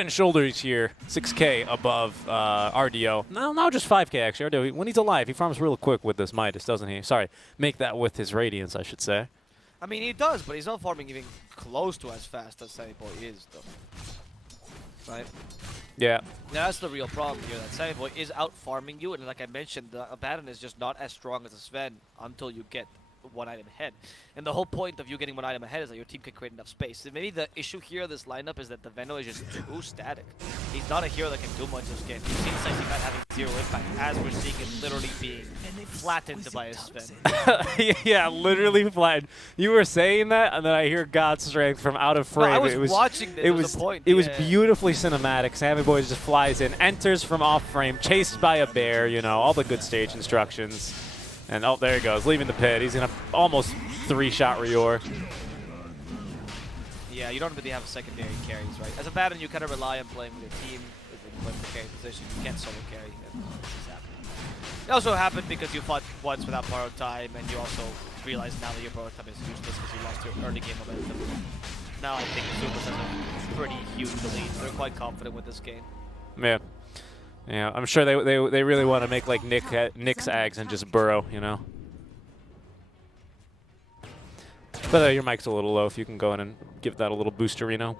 and shoulders here, 6K above RDO. Now just 5K, actually. RDO, when he's alive, he farms real quick with this Midas, doesn't he? Sorry, make that with his Radiance, I should say. I mean, he does, but he's not farming even close to as fast as Sammy Boy is, though. Right? Yeah. Now, that's the real problem here, that Sammy Boy is out farming you, and like I mentioned, the Abaddon is just not as strong as a Sven until you get one item ahead. And the whole point of you getting one item ahead is that your team can create enough space. And maybe the issue here of this lineup is that the Veno is just too static. He's not a hero that can do much this game. You've seen Sexycat having 0 impact, as we're seeing it literally being flattened by his Sven. Yeah, literally flattened. You were saying that, and then I hear God's Strength from out of frame. No, I was watching this. It was the point. It was beautifully cinematic. Sammy Boy just flies in, enters from off frame, chased by a bear. You know, all the good stage instructions. And oh, there he goes, leaving the pit. He's gonna almost 3-shot Rior. Yeah, you don't really have secondary carries, right? As a Baron, you kind of rely on playing with your team. If you play the carry position, you can't solo carry. It also happened because you fought once without borrowed time, and you also realize now that your borrowed time is useless because you lost your early game momentum. Now I think Supers has a pretty huge lead. They're quite confident with this game. Yeah. Yeah, I'm sure they really want to make like Nick's Ags and just burrow, you know. But your mic's a little low. If you can go in and give that a little booster, Reno.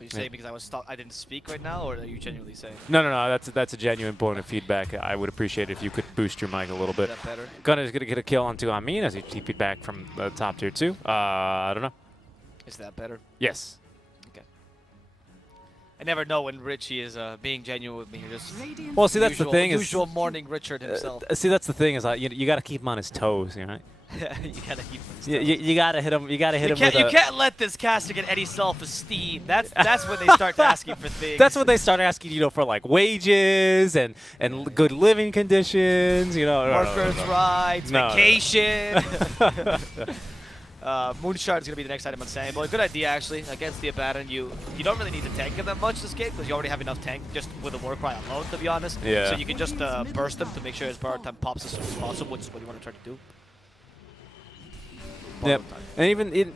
Are you saying because I didn't speak right now, or are you genuinely saying? No. That's a genuine point of feedback. I would appreciate it if you could boost your mic a little bit. Is that better? Gunner's gonna get a kill onto Amin as he TP'd back from the top tier 2. I don't know. Is that better? Yes. I never know when Richie is being genuine with me. Just well, see, that's the thing. Usual morning Richard himself. See, that's the thing is you got to keep him on his toes, you know. You gotta keep him. You gotta hit him. You gotta hit him. You can't let this caster get any self-esteem. That's when they start asking for things. That's when they start asking, you know, for like wages and good living conditions, you know. Workers' rights, vacation. Moonshard is going to be the next item on Sammy Boy. Good idea, actually. Against the Abaddon, you don't really need to tank him that much this game because you already have enough tank just with a Warcry alone, to be honest. Yeah. So you can just burst him to make sure his power time pops as soon as possible, which is what you want to try to do. Yep. And even in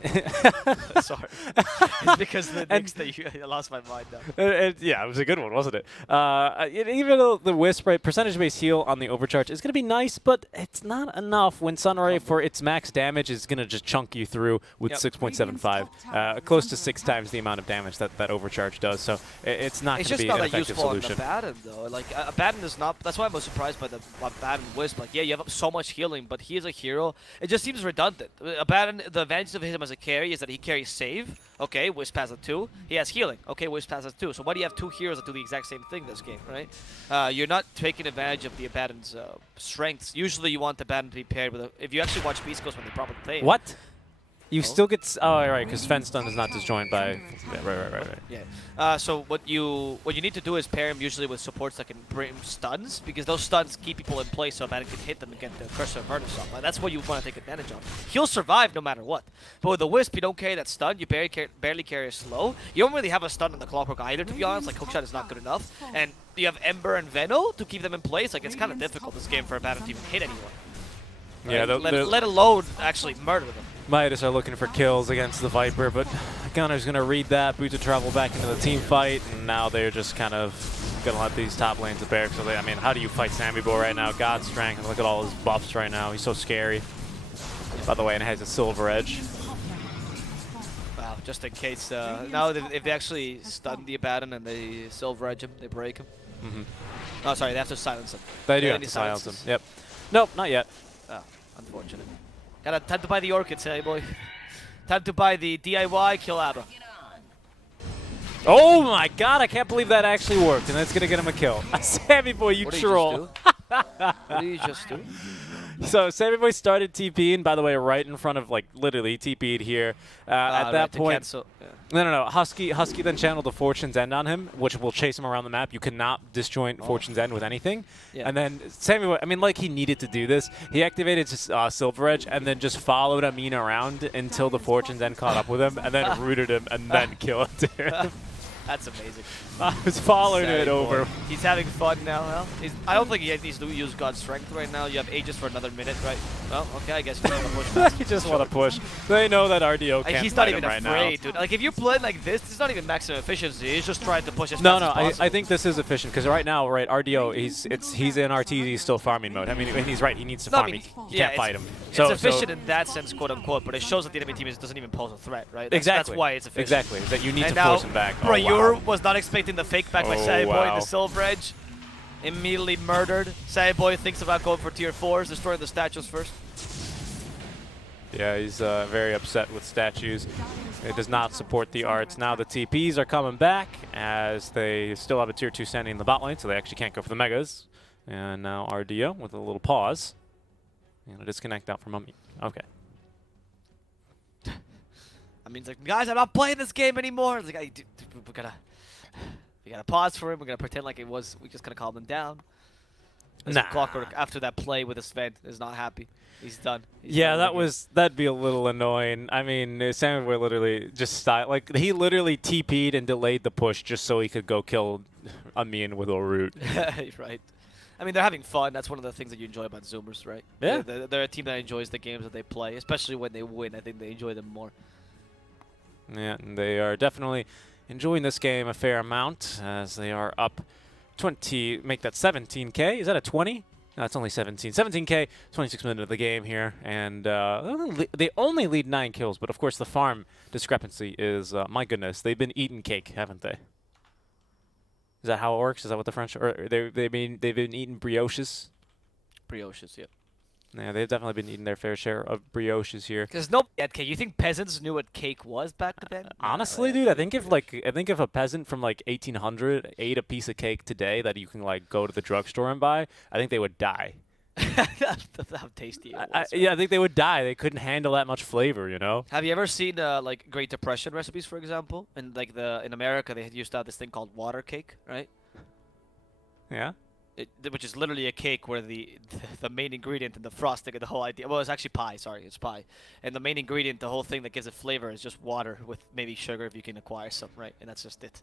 sorry, it's because the next that I lost my mind now. Yeah, it was a good one, wasn't it? Even though the Wisp, right, percentage-based heal on the overcharge is going to be nice, but it's not enough when Sunray for its max damage is going to just chunk you through with 6.75, close to 6 times the amount of damage that overcharge does. So it's not going to be an effective solution. It's just not that useful on Abaddon, though. Like Abaddon is not. That's why I'm most surprised by the Abaddon Wisp. Like, yeah, you have so much healing, but he is a hero. It just seems redundant. Abaddon, the advantage of him as a carry is that he carries save. Okay, Wisp has a 2. He has healing. Okay, Wisp has a 2. So why do you have 2 heroes that do the exact same thing this game, right? You're not taking advantage of the Abaddon's strengths. Usually you want the Abaddon to be paired with if you actually watch Beast Ghost when they probably play. What? You still get right, because Fenstun is not disjoined by right. Yeah. So what you need to do is pair him usually with supports that can bring stuns, because those stuns keep people in place so Abaddon can hit them and get the Curse of Avernus off. That's what you want to take advantage of. He'll survive no matter what. But with the Wisp, you don't carry that stun. You barely carry a slow. You don't really have a stun in the Clockwork either, to be honest. Like Hookshot is not good enough, and you have Ember and Veno to keep them in place. Like it's kind of difficult this game for Abaddon to even hit anyone. Right? Yeah, let alone actually murder them. Midas are looking for kills against the Viper, but Gunner's going to read that, bo2 travel back into the team fight, and now they're just kind of going to let these top lanes of Barracks. So I mean, how do you fight Sammy Boy right now? God's Strength, and look at all his buffs right now. He's so scary. By the way, and has a Silver Edge. Wow, just in case. Now, if they actually stun the Abaddon and they Silver Edge him, they break him. Oh, sorry, they have to silence him. They do have to silence him. Yep. Nope, not yet. Oh, unfortunate. Time to buy the Orchids, hey boy. Time to buy the DIY kill Abba. Oh my god, I can't believe that actually worked, and that's going to get him a kill. Sammy Boy, you troll. What did you just do? So Sammy Boy started TPing, by the way, right in front of, like, literally TP'd here. At that point, no. Husky then channeled the Fortune's End on him, which will chase him around the map. You cannot disjoint Fortune's End with anything. Yeah. And then Sammy Boy, I mean, like he needed to do this. He activated his Silver Edge and then just followed Amin around until the Fortune's End caught up with him, and then rooted him and then killed him. That's amazing. I was following it over. He's having fun now, Hal. I don't think he needs to use God's Strength right now. You have Aegis for another minute, right? Well, okay, I guess you want to push. You just want to push. They know that RDO can't He's not even right afraid, now. dude. Like, if you're playing like this, it's not even maximum efficiency. He's just trying to push as fast as possible. I think this is efficient, because right now, right, RDO, he's in RTZ, he's still farming mode. I mean, he's right. He needs to farm. He can't fight him. It's efficient in that sense, quote unquote, but it shows that the enemy team doesn't even pose a threat, right? Exactly. That's why it's efficient. Exactly. That you need to force him back. Rayur was not expecting the fake back by Sammy Boy in the Silver Edge. Immediately murdered. Sammy Boy thinks about going for tier 4s, destroying the statues first. Yeah, he's very upset with statues. It does not support the arts. Now the TPs are coming back as they still have a tier 2 standing in the bot lane, so they actually can't go for the megas. And now RDO with a little pause. And a disconnect out from Mummy. Okay. I mean, it's like, guys, I'm not playing this game anymore. It's like, we gotta pause for him. We're gonna pretend like it was. We just gotta calm him down. Nah. Clockwork after that play with Sven is not happy. He's done. Yeah, that'd be a little annoying. I mean, Sam would literally just like he literally TP'd and delayed the push just so he could go kill Amin with a root. Right. I mean, they're having fun. That's one of the things that you enjoy about Zoomers, right? Yeah. They're a team that enjoys the games that they play, especially when they win. I think they enjoy them more. Yeah, and they are definitely enjoying this game a fair amount as they are up 20, make that 17K. Is that a 20? No, it's only 17. 17K, 26 minutes of the game here, and they only lead 9 kills, but of course the farm discrepancy is, my goodness, they've been eating cake, haven't they? Is that how it works? Is that what the French, or they've been eating brioches? Brioches, yeah. Yeah, they've definitely been eating their fair share of brioches here. Because nobody had cake. You think peasants knew what cake was back then? Honestly, dude, I think if a peasant from like 1800 ate a piece of cake today that you can like go to the drugstore and buy, I think they would die. That's how tasty it was. Yeah, I think they would die. They couldn't handle that much flavor, you know. Have you ever seen like Great Depression recipes, for example? And like in America, they used to have this thing called water cake, right? Yeah. Which is literally a cake where the main ingredient and the frosting and the whole idea. Well, it's actually pie. Sorry, it's pie. And the main ingredient, the whole thing that gives it flavor, is just water with maybe sugar if you can acquire some, right? And that's just it.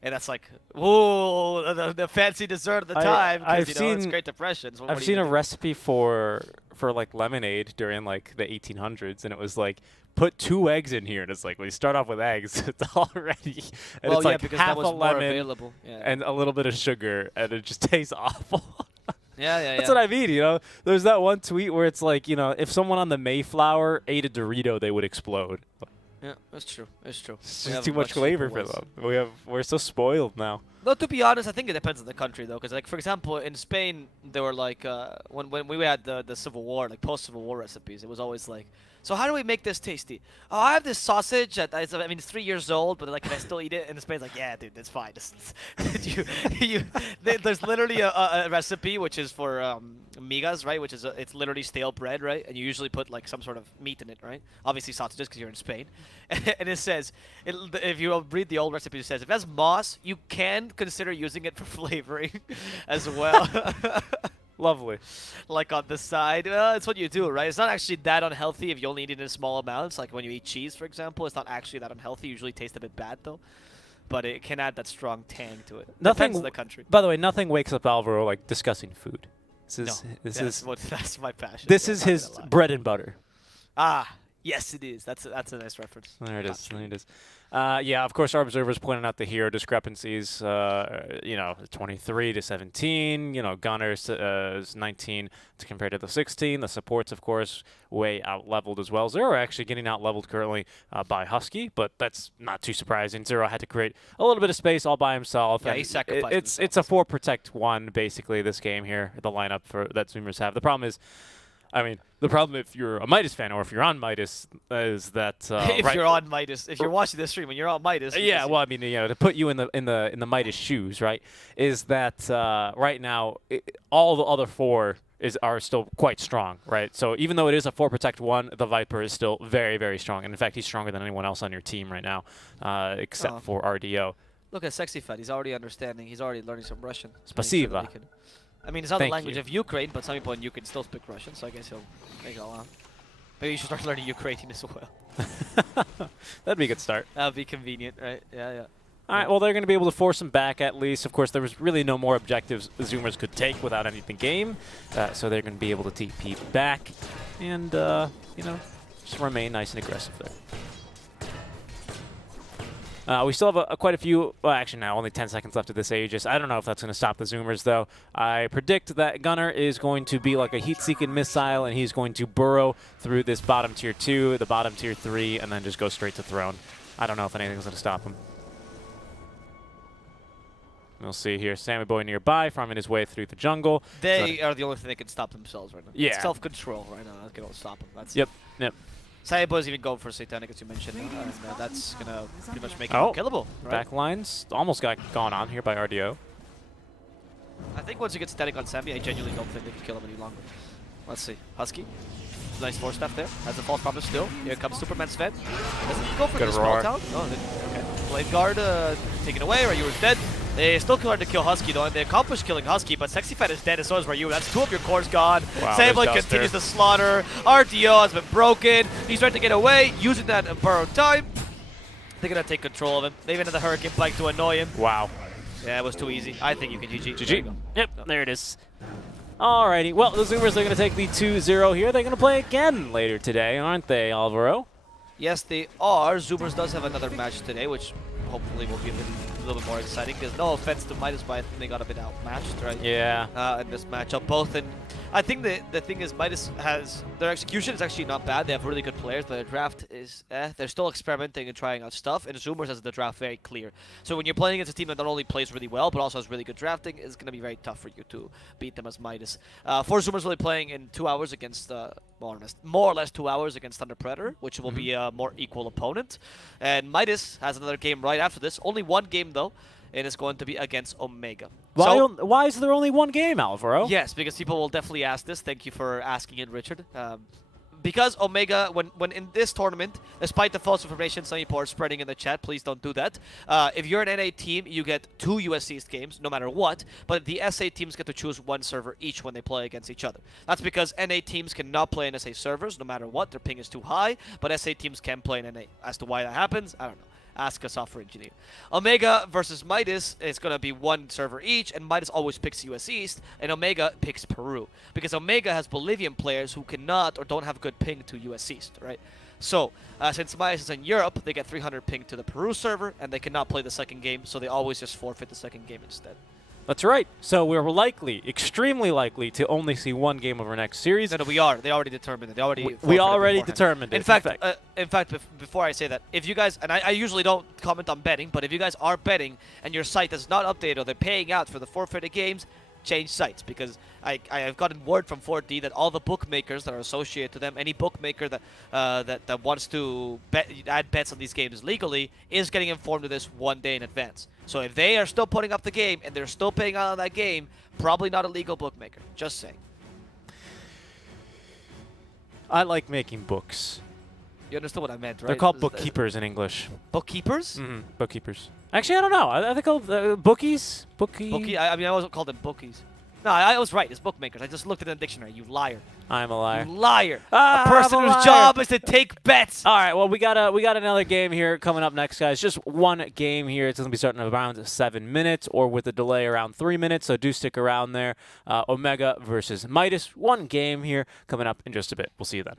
And that's like, whoa, the fancy dessert at the time. I've it's seen Great Depression. So I've seen a recipe for like lemonade during like the 1800s, and it was like put 2 eggs in here, and it's like when you start off with eggs, it's already and well, it's yeah, like because half that was a more lemon available. Yeah. and a little bit of sugar, and it just tastes awful. Yeah. That's what I mean, you know. There's that one tweet where it's like, you know, if someone on the Mayflower ate a Dorito, they would explode. Yeah, that's true. It's true. It's just too much flavor for them. We're so spoiled now. No, to be honest, I think it depends on the country, though. Because, like, for example, in Spain, they were like, when we had the Civil War, like post-Civil War recipes, it was always like, so how do we make this tasty? Oh, I have this sausage that it's 3 years old, but like, can I still eat it? And Spain's like, yeah, dude, that's fine. There's literally a recipe which is for migas, right? Which is it's literally stale bread, right? And you usually put like some sort of meat in it, right? Obviously sausages because you're in Spain. And it says, if you read the old recipe, it says if it has moss, you can consider using it for flavoring as well. Lovely. Like on the side. Well, that's what you do, right? It's not actually that unhealthy if you only eat it in small amounts. Like when you eat cheese, for example, it's not actually that unhealthy. It usually tastes a bit bad, though. But it can add that strong tang to it. Depends on the country. By the way, nothing wakes up Alvaro like discussing food. That's my passion. This is his bread and butter. Ah, yes, it is. That's a nice reference. There it is. There it is. Yeah, of course, our observers pointing out the hero discrepancies. 23 to 17. You know, Gunners is 19 to compare to the 16. The supports, of course, way out leveled as well. Zero actually getting out leveled currently by Husky, but that's not too surprising. Zero had to create a little bit of space all by himself. Yeah, he sacrificed. It's a 4 protect 1 basically this game here. The lineup that Zoomers have. The problem is. I mean, the problem if you're a Midas fan or if you're on Midas is that if you're on Midas, if you're watching this stream and you're on Midas, yeah. Well, I mean, you know, to put you in the Midas shoes, right? Is that right now all the other 4 are still quite strong, right? So even though it is a 4 protect 1, the Viper is still very, very strong, and in fact, he's stronger than anyone else on your team right now, except for RDO. Look at Sexy Fat. He's already understanding. He's already learning some Russian. Spasiba. I mean, it's not the language of Ukraine, but some people in Ukraine still speak Russian, so I guess he'll make it all out. Maybe you should start learning Ukrainian as well. That'd be a good start. That would be convenient, right? Yeah. All right, well, they're going to be able to force him back at least. Of course, there was really no more objectives the Zoomers could take without ending the game, so they're going to be able to TP back and, just remain nice and aggressive there. We still have quite a few, well, actually now only 10 seconds left of this Aegis. I don't know if that's going to stop the Zoomers, though. I predict that Gunner is going to be like a heat-seeking missile, and he's going to burrow through this bottom tier 2, the bottom tier 3, and then just go straight to Throne. I don't know if anything's going to stop him. We'll see here. Sammy Boy nearby, farming his way through the jungle. They are the only thing that can stop themselves right now. Yeah. Self-control right now. That's going to stop them. That's Yep. Saibo's even going for Satanic, as you mentioned, and that's gonna pretty much make it Oh, unkillable. Right? Back lines almost got gone on here by RDO. I think once you get static on Sammy, I genuinely don't think they can kill him any longer. Let's see. Husky. Nice force staff there. Has the false promise still. Here comes Superman Sven. Doesn't go for Good the small roar. town. Oh, okay. Blade Guard taken away. Ryu's dead. They still hard to kill Husky though, and they accomplished killing Husky, but Sexy Fat is dead, and so is Ryu. That's 2 of your cores gone. Wow, Sableye there's continues Duster. to slaughter. RTO has been broken. He's trying to get away, using that borrowed time. They're gonna take control of him. They even had the Hurricane Pike to annoy him. Wow. Yeah, it was too easy. I think you can GG. There you GG. go. Yep, there it is. Alrighty, well, the Zoomers are going to take the 2-0 here. They're going to play again later today, aren't they, Alvaro? Yes, they are. Zoomers does have another match today, which hopefully will be a little bit more exciting. Because no offense to Midas, but I think they got a bit outmatched, right? Yeah. In this matchup, both in. I think the thing is Midas has their execution is actually not bad. They have really good players, but their draft is they're still experimenting and trying out stuff. And Zoomers has the draft very clear. So when you're playing against a team that not only plays really well but also has really good drafting, it's going to be very tough for you to beat them as Midas. For Zoomers, really playing in 2 hours against more or less 2 hours against Thunder Predator, which will be a more equal opponent. And Midas has another game right after this. Only 1 game though. And it's going to be against Omega. Why is there only 1 game, Alvaro? Yes, because people will definitely ask this. Thank you for asking it, Richard. Because Omega, when in this tournament, despite the false information some people are spreading in the chat, please don't do that. If you're an NA team, you get 2 US East games, no matter what, but the SA teams get to choose 1 server each when they play against each other. That's because NA teams cannot play in SA servers, no matter what. Their ping is too high, but SA teams can play in NA. As to why that happens, I don't know. Ask a software engineer. Omega versus Midas is going to be 1 server each, and Midas always picks US East, and Omega picks Peru. Because Omega has Bolivian players who cannot or don't have good ping to US East, right? So, since Midas is in Europe, they get 300 ping to the Peru server, and they cannot play the second game, so they always just forfeit the second game instead. That's right. So we're likely, extremely likely, to only see 1 game of our next series. No, we are. They already determined it. They already. We already beforehand. determined it. In fact, before I say that, if you guys, and I usually don't comment on betting, but if you guys are betting and your site is not updated or they're paying out for the forfeited games, change sites, because I have gotten word from 4D that all the bookmakers that are associated to them, any bookmaker that that wants to add bets on these games legally, is getting informed of this 1 day in advance. So if they are still putting up the game and they're still paying out on that game, probably not a legal bookmaker. Just saying. I like making books. You understood what I meant, right? They're called bookkeepers in English. Bookkeepers? Mm-hmm. Bookkeepers. Actually, I don't know. I think called bookies. Bookie? I mean, I wasn't called them bookies. No, I was right. It's bookmakers. I just looked at the dictionary. You liar. I'm a liar. You liar. Ah, a person I'm a whose liar. job is to take bets. All right, well, we got another game here coming up next, guys. Just 1 game here. It's going to be starting around 7 minutes or with a delay around 3 minutes, so do stick around there. Omega versus Midas. 1 game here coming up in just a bit. We'll see you then.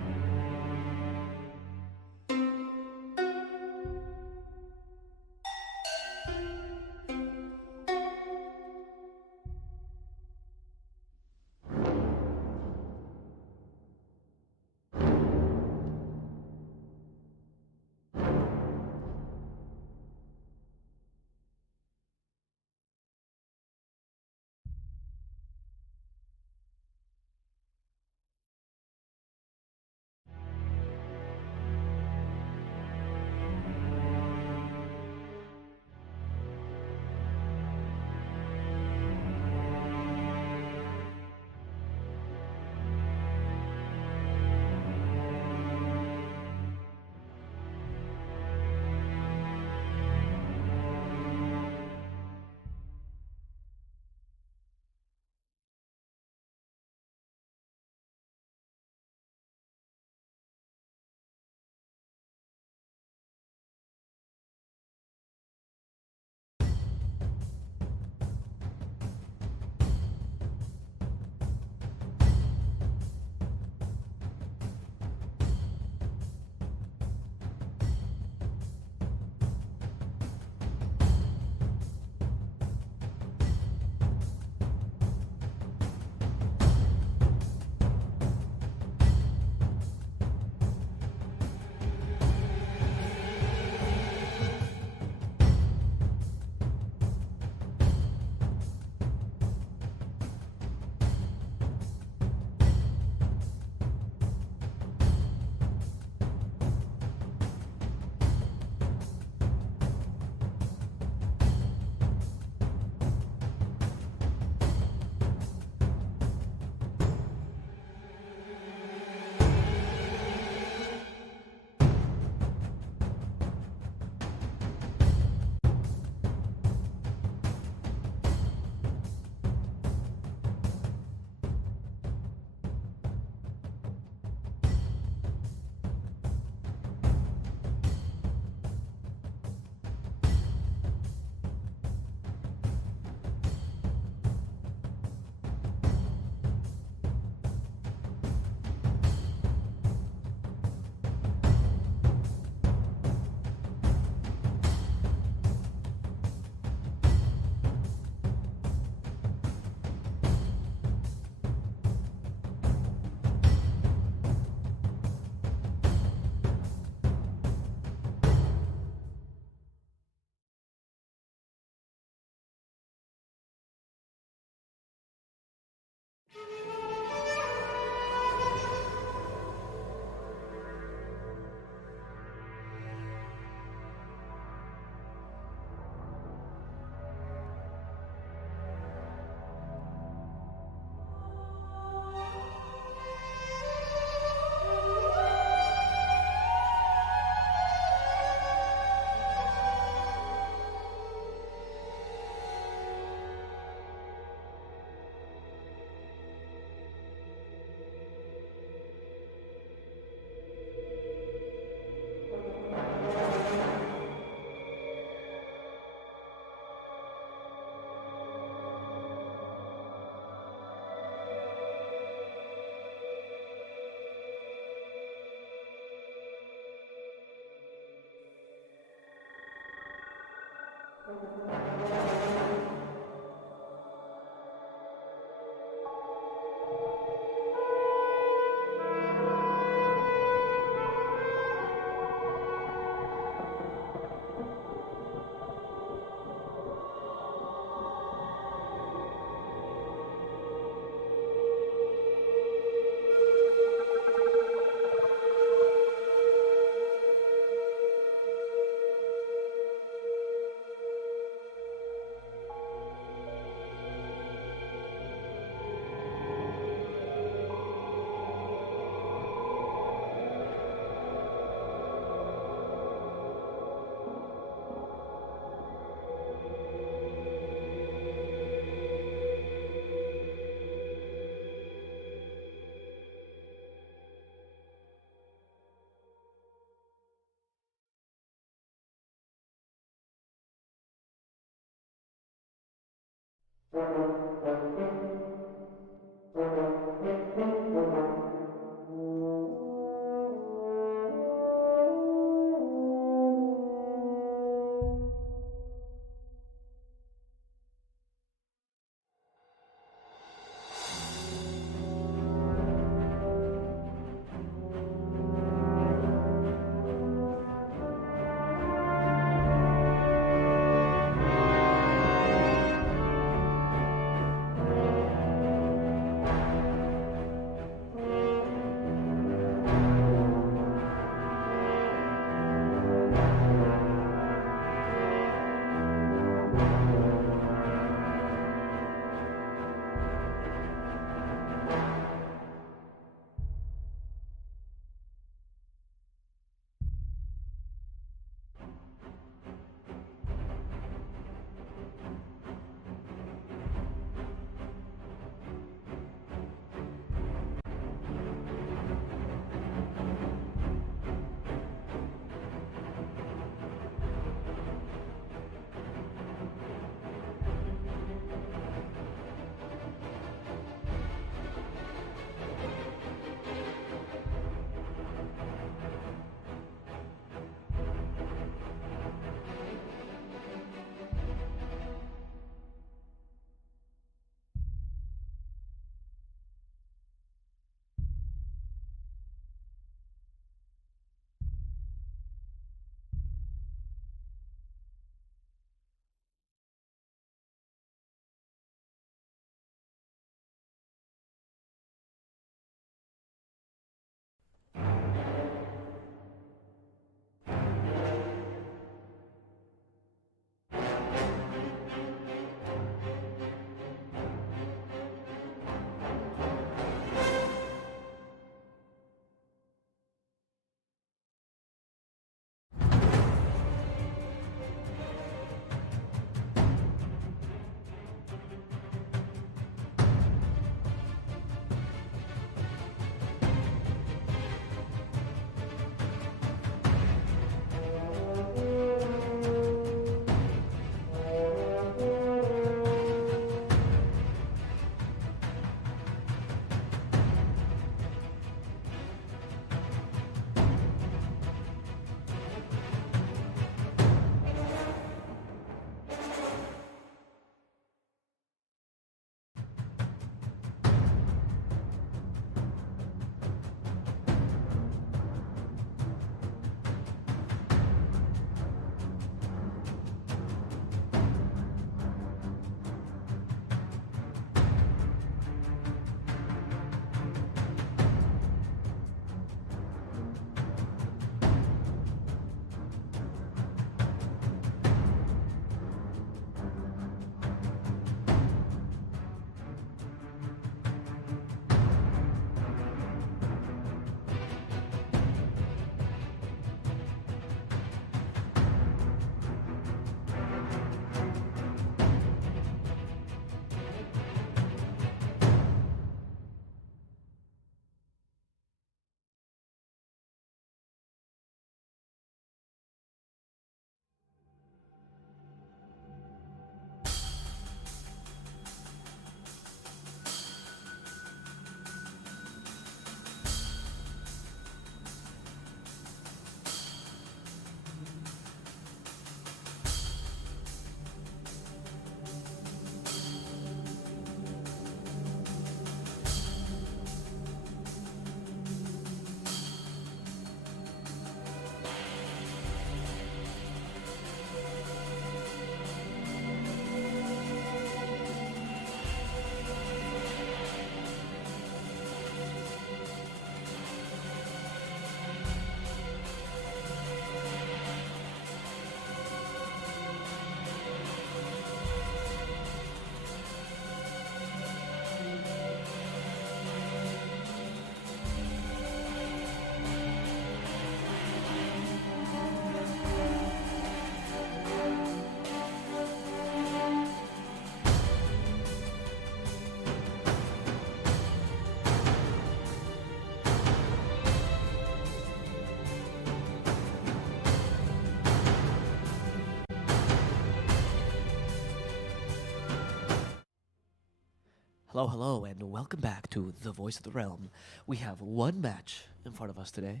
Hello, hello, and welcome back to The Voice of the Realm. We have one match in front of us today.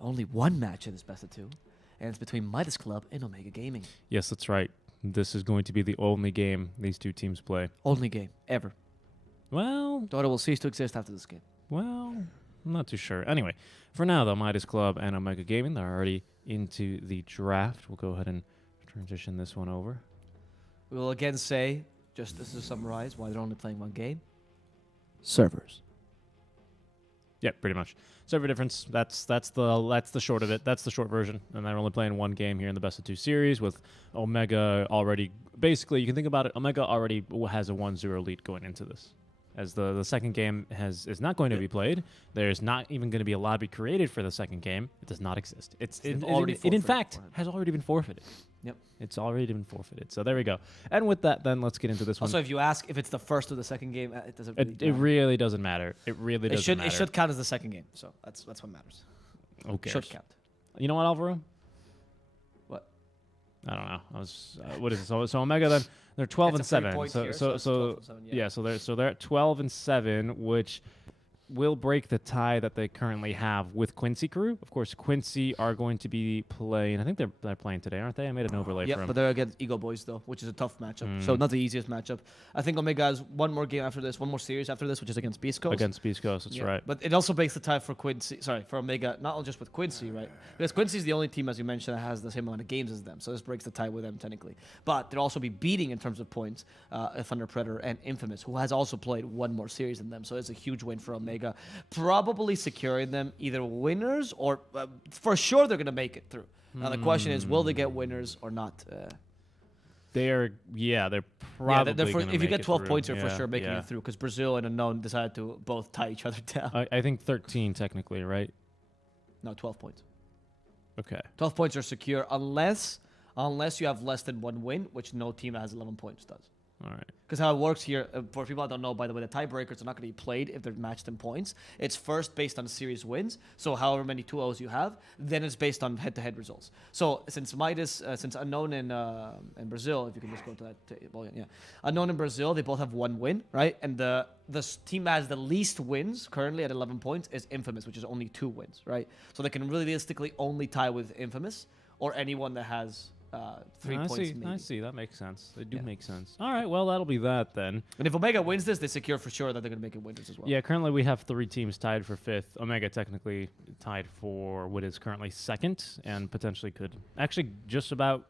Only one match in this best of two, and it's between Midas Club and Omega Gaming. Yes, that's right. This is going to be the only game these two teams play. Only game, ever. Well, Dota will cease to exist after this game. well, I'm not too sure. Anyway, for now, though, Midas Club and Omega Gaming, they're already into the draft. We'll go ahead and transition this one over. We will again say, just to summarize why they're only playing one game, servers. Yeah, pretty much. Server difference. That's the short of it. That's the short version. And they're only playing one game here in the best of two series with Omega already. Basically, you can think about it. Omega already has a 1-0 lead going into this, as the second game is not going to be played. There's not even going to be a lobby created for the second game. It does not exist. It in fact has already been forfeited. Yep. It's already been forfeited. So there we go. And with that, then let's get into this one. Also, if you ask if it's the first or the second game, it doesn't really It really doesn't matter. It really doesn't matter. It should count as the second game. So that's what matters. Okay. Should count. You know what, Alvaro? What? I don't know. I was what is it? So Omega then they're 12 and It's a 7. point So here, so it's so 12 and 7, yeah. so they're at 12 and 7, which will break the tie that they currently have with Quincy Crew. Of course, Quincy are going to be playing. I think they're playing today, aren't they? I made an overlay for Yeah, them. but they're against Ego Boys though, which is a tough matchup. So not the easiest matchup. I think Omega has one more game after this, one more series after this, which is against Beast Coast. Against Beast Coast, that's Yeah, right. But it also breaks the tie for Quincy. Sorry, for Omega, not just with Quincy, right? Because Quincy is the only team, as you mentioned, that has the same amount of games as them. So this breaks the tie with them technically. But they'll also be beating in terms of points Thunder Predator and Infamous, who has also played one more series than them. So it's a huge win for Omega, probably securing them either winners or for sure they're going to make it through. Now the question is, will they get winners or not? They're probably if you get 12 through. points, you're for Yeah, sure making yeah. it through because Brazil and Unknown decided to both tie each other down. I think 13 technically, right? No, 12 points. Okay. 12 points are secure unless you have less than one win, which no team that has 11 points does. All right. Because how it works here, for people that don't know, by the way, the tiebreakers are not going to be played if they're matched in points. It's first based on series wins, so however many 2-0s you have, then it's based on head-to-head results. So since Midas, since Unknown and Brazil, if you can just go to that table, yeah. Unknown and Brazil, they both have one win, right? And the team that has the least wins currently at 11 points is Infamous, which is only 2 wins, right? So they can realistically only tie with Infamous or anyone that has 3 points. I see. That makes sense. They do make sense. All right. Well, that'll be that then. And if Omega wins this, they secure for sure that they're going to make it winners as well. Yeah. Currently, we have 3 teams tied for 5th. Omega technically tied for what is currently 2nd, and potentially could actually just about.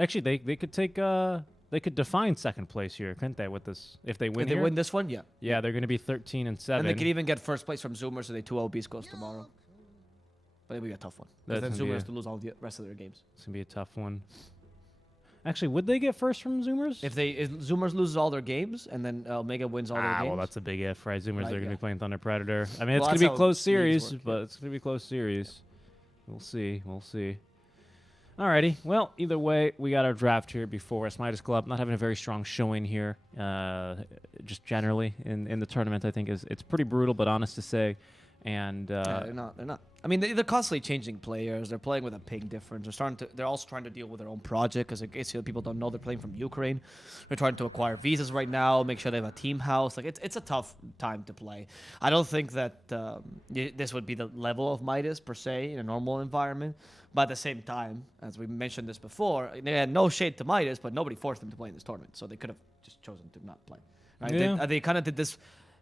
Actually, they could take. They could define 2nd place here, couldn't they? With this, if they win If they here? win this one, yeah. Yeah, they're going to be 13 and 7. And they could even get first place from Zoomers, so they 2-0 Beast Coast tomorrow. But it'll be a tough one. That's Then gonna be Zoomers to lose all the rest of their games. It's gonna be a tough one. Actually, would they get first from Zoomers? If Zoomers loses all their games and then Omega wins all their games. Well, that's a big if, right? Zoomers, Right, they're gonna yeah. be playing Thunder Predator. I mean, it's Well, gonna that's be a how close leagues series, work, but it's gonna be a close series. We'll see. We'll see. Alrighty. Well, either way, we got our draft here before us. Midas Club not having a very strong showing here. Just generally in the tournament, I think it's pretty brutal, but honest to say. And they're not. I mean, they're constantly changing players. They're playing with a ping difference. They're also trying to deal with their own project, because in case people don't know, they're playing from Ukraine. They're trying to acquire visas right now, make sure they have a team house. Like it's a tough time to play. I don't think that this would be the level of Midas per se in a normal environment. But at the same time, as we mentioned this before, they had no shade to Midas, but nobody forced them to play in this tournament, so they could have just chosen to not play. Right? Yeah. They kind of did this.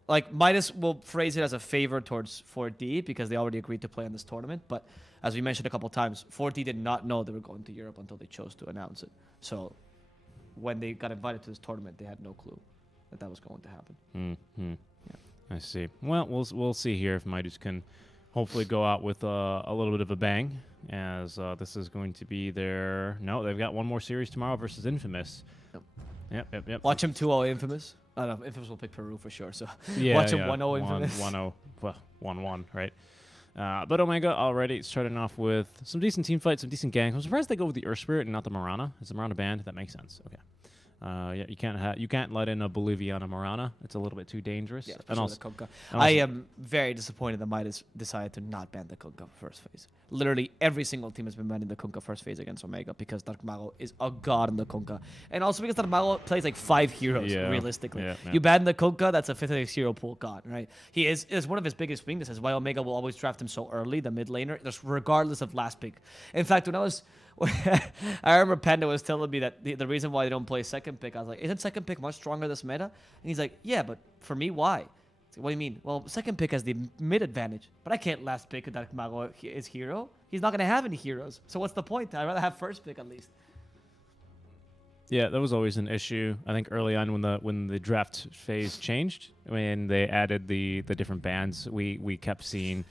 Like, Midas will phrase it as a favor towards 4D because they already agreed to play in this tournament. But as we mentioned a couple of times, 4D did not know they were going to Europe until they chose to announce it. So when they got invited to this tournament, they had no clue that was going to happen. Mm-hmm. Yeah. I see. Well, we'll see here if Midas can hopefully go out with a little bit of a bang, as this is going to be their... No, they've got one more series tomorrow versus Infamous. Yep. Watch him 2-0 Infamous. I don't know. Infamous will pick Peru for sure. So Yeah, watch him 1-0 Infamous. 1-0. Well, 1-1, right? But Omega already starting off with some decent team fights, some decent gangs. I'm surprised they go with the Earth Spirit and not the Marana. Is the Marana banned? That makes sense. Okay. Yeah, you can't let in a Boliviana Marana. It's a little bit too dangerous. Yeah, and especially also, with the Kunkka. and I also- am very disappointed that Midas decided to not ban the Kunkka first phase. Literally every single team has been banning the Kunkka first phase against Omega because Dark Mago is a god in the Kunkka. And also because Dark Mago plays like 5 heroes, Yeah, realistically. yeah. You ban the Kunkka, that's a 5th hero pool god, right? He is one of his biggest weaknesses, why Omega will always draft him so early, the mid laner, just regardless of last pick. In fact, when I was... I remember Panda was telling me that the reason why they don't play second pick, I was like, isn't second pick much stronger this meta? And he's like, yeah, but for me, why? Like, what do you mean? Well, second pick has the mid advantage, but I can't last pick that Mago is hero. He's not going to have any heroes. So what's the point? I'd rather have first pick at least. Yeah, that was always an issue. I think early on when the draft phase changed, when they added the different bans, we kept seeing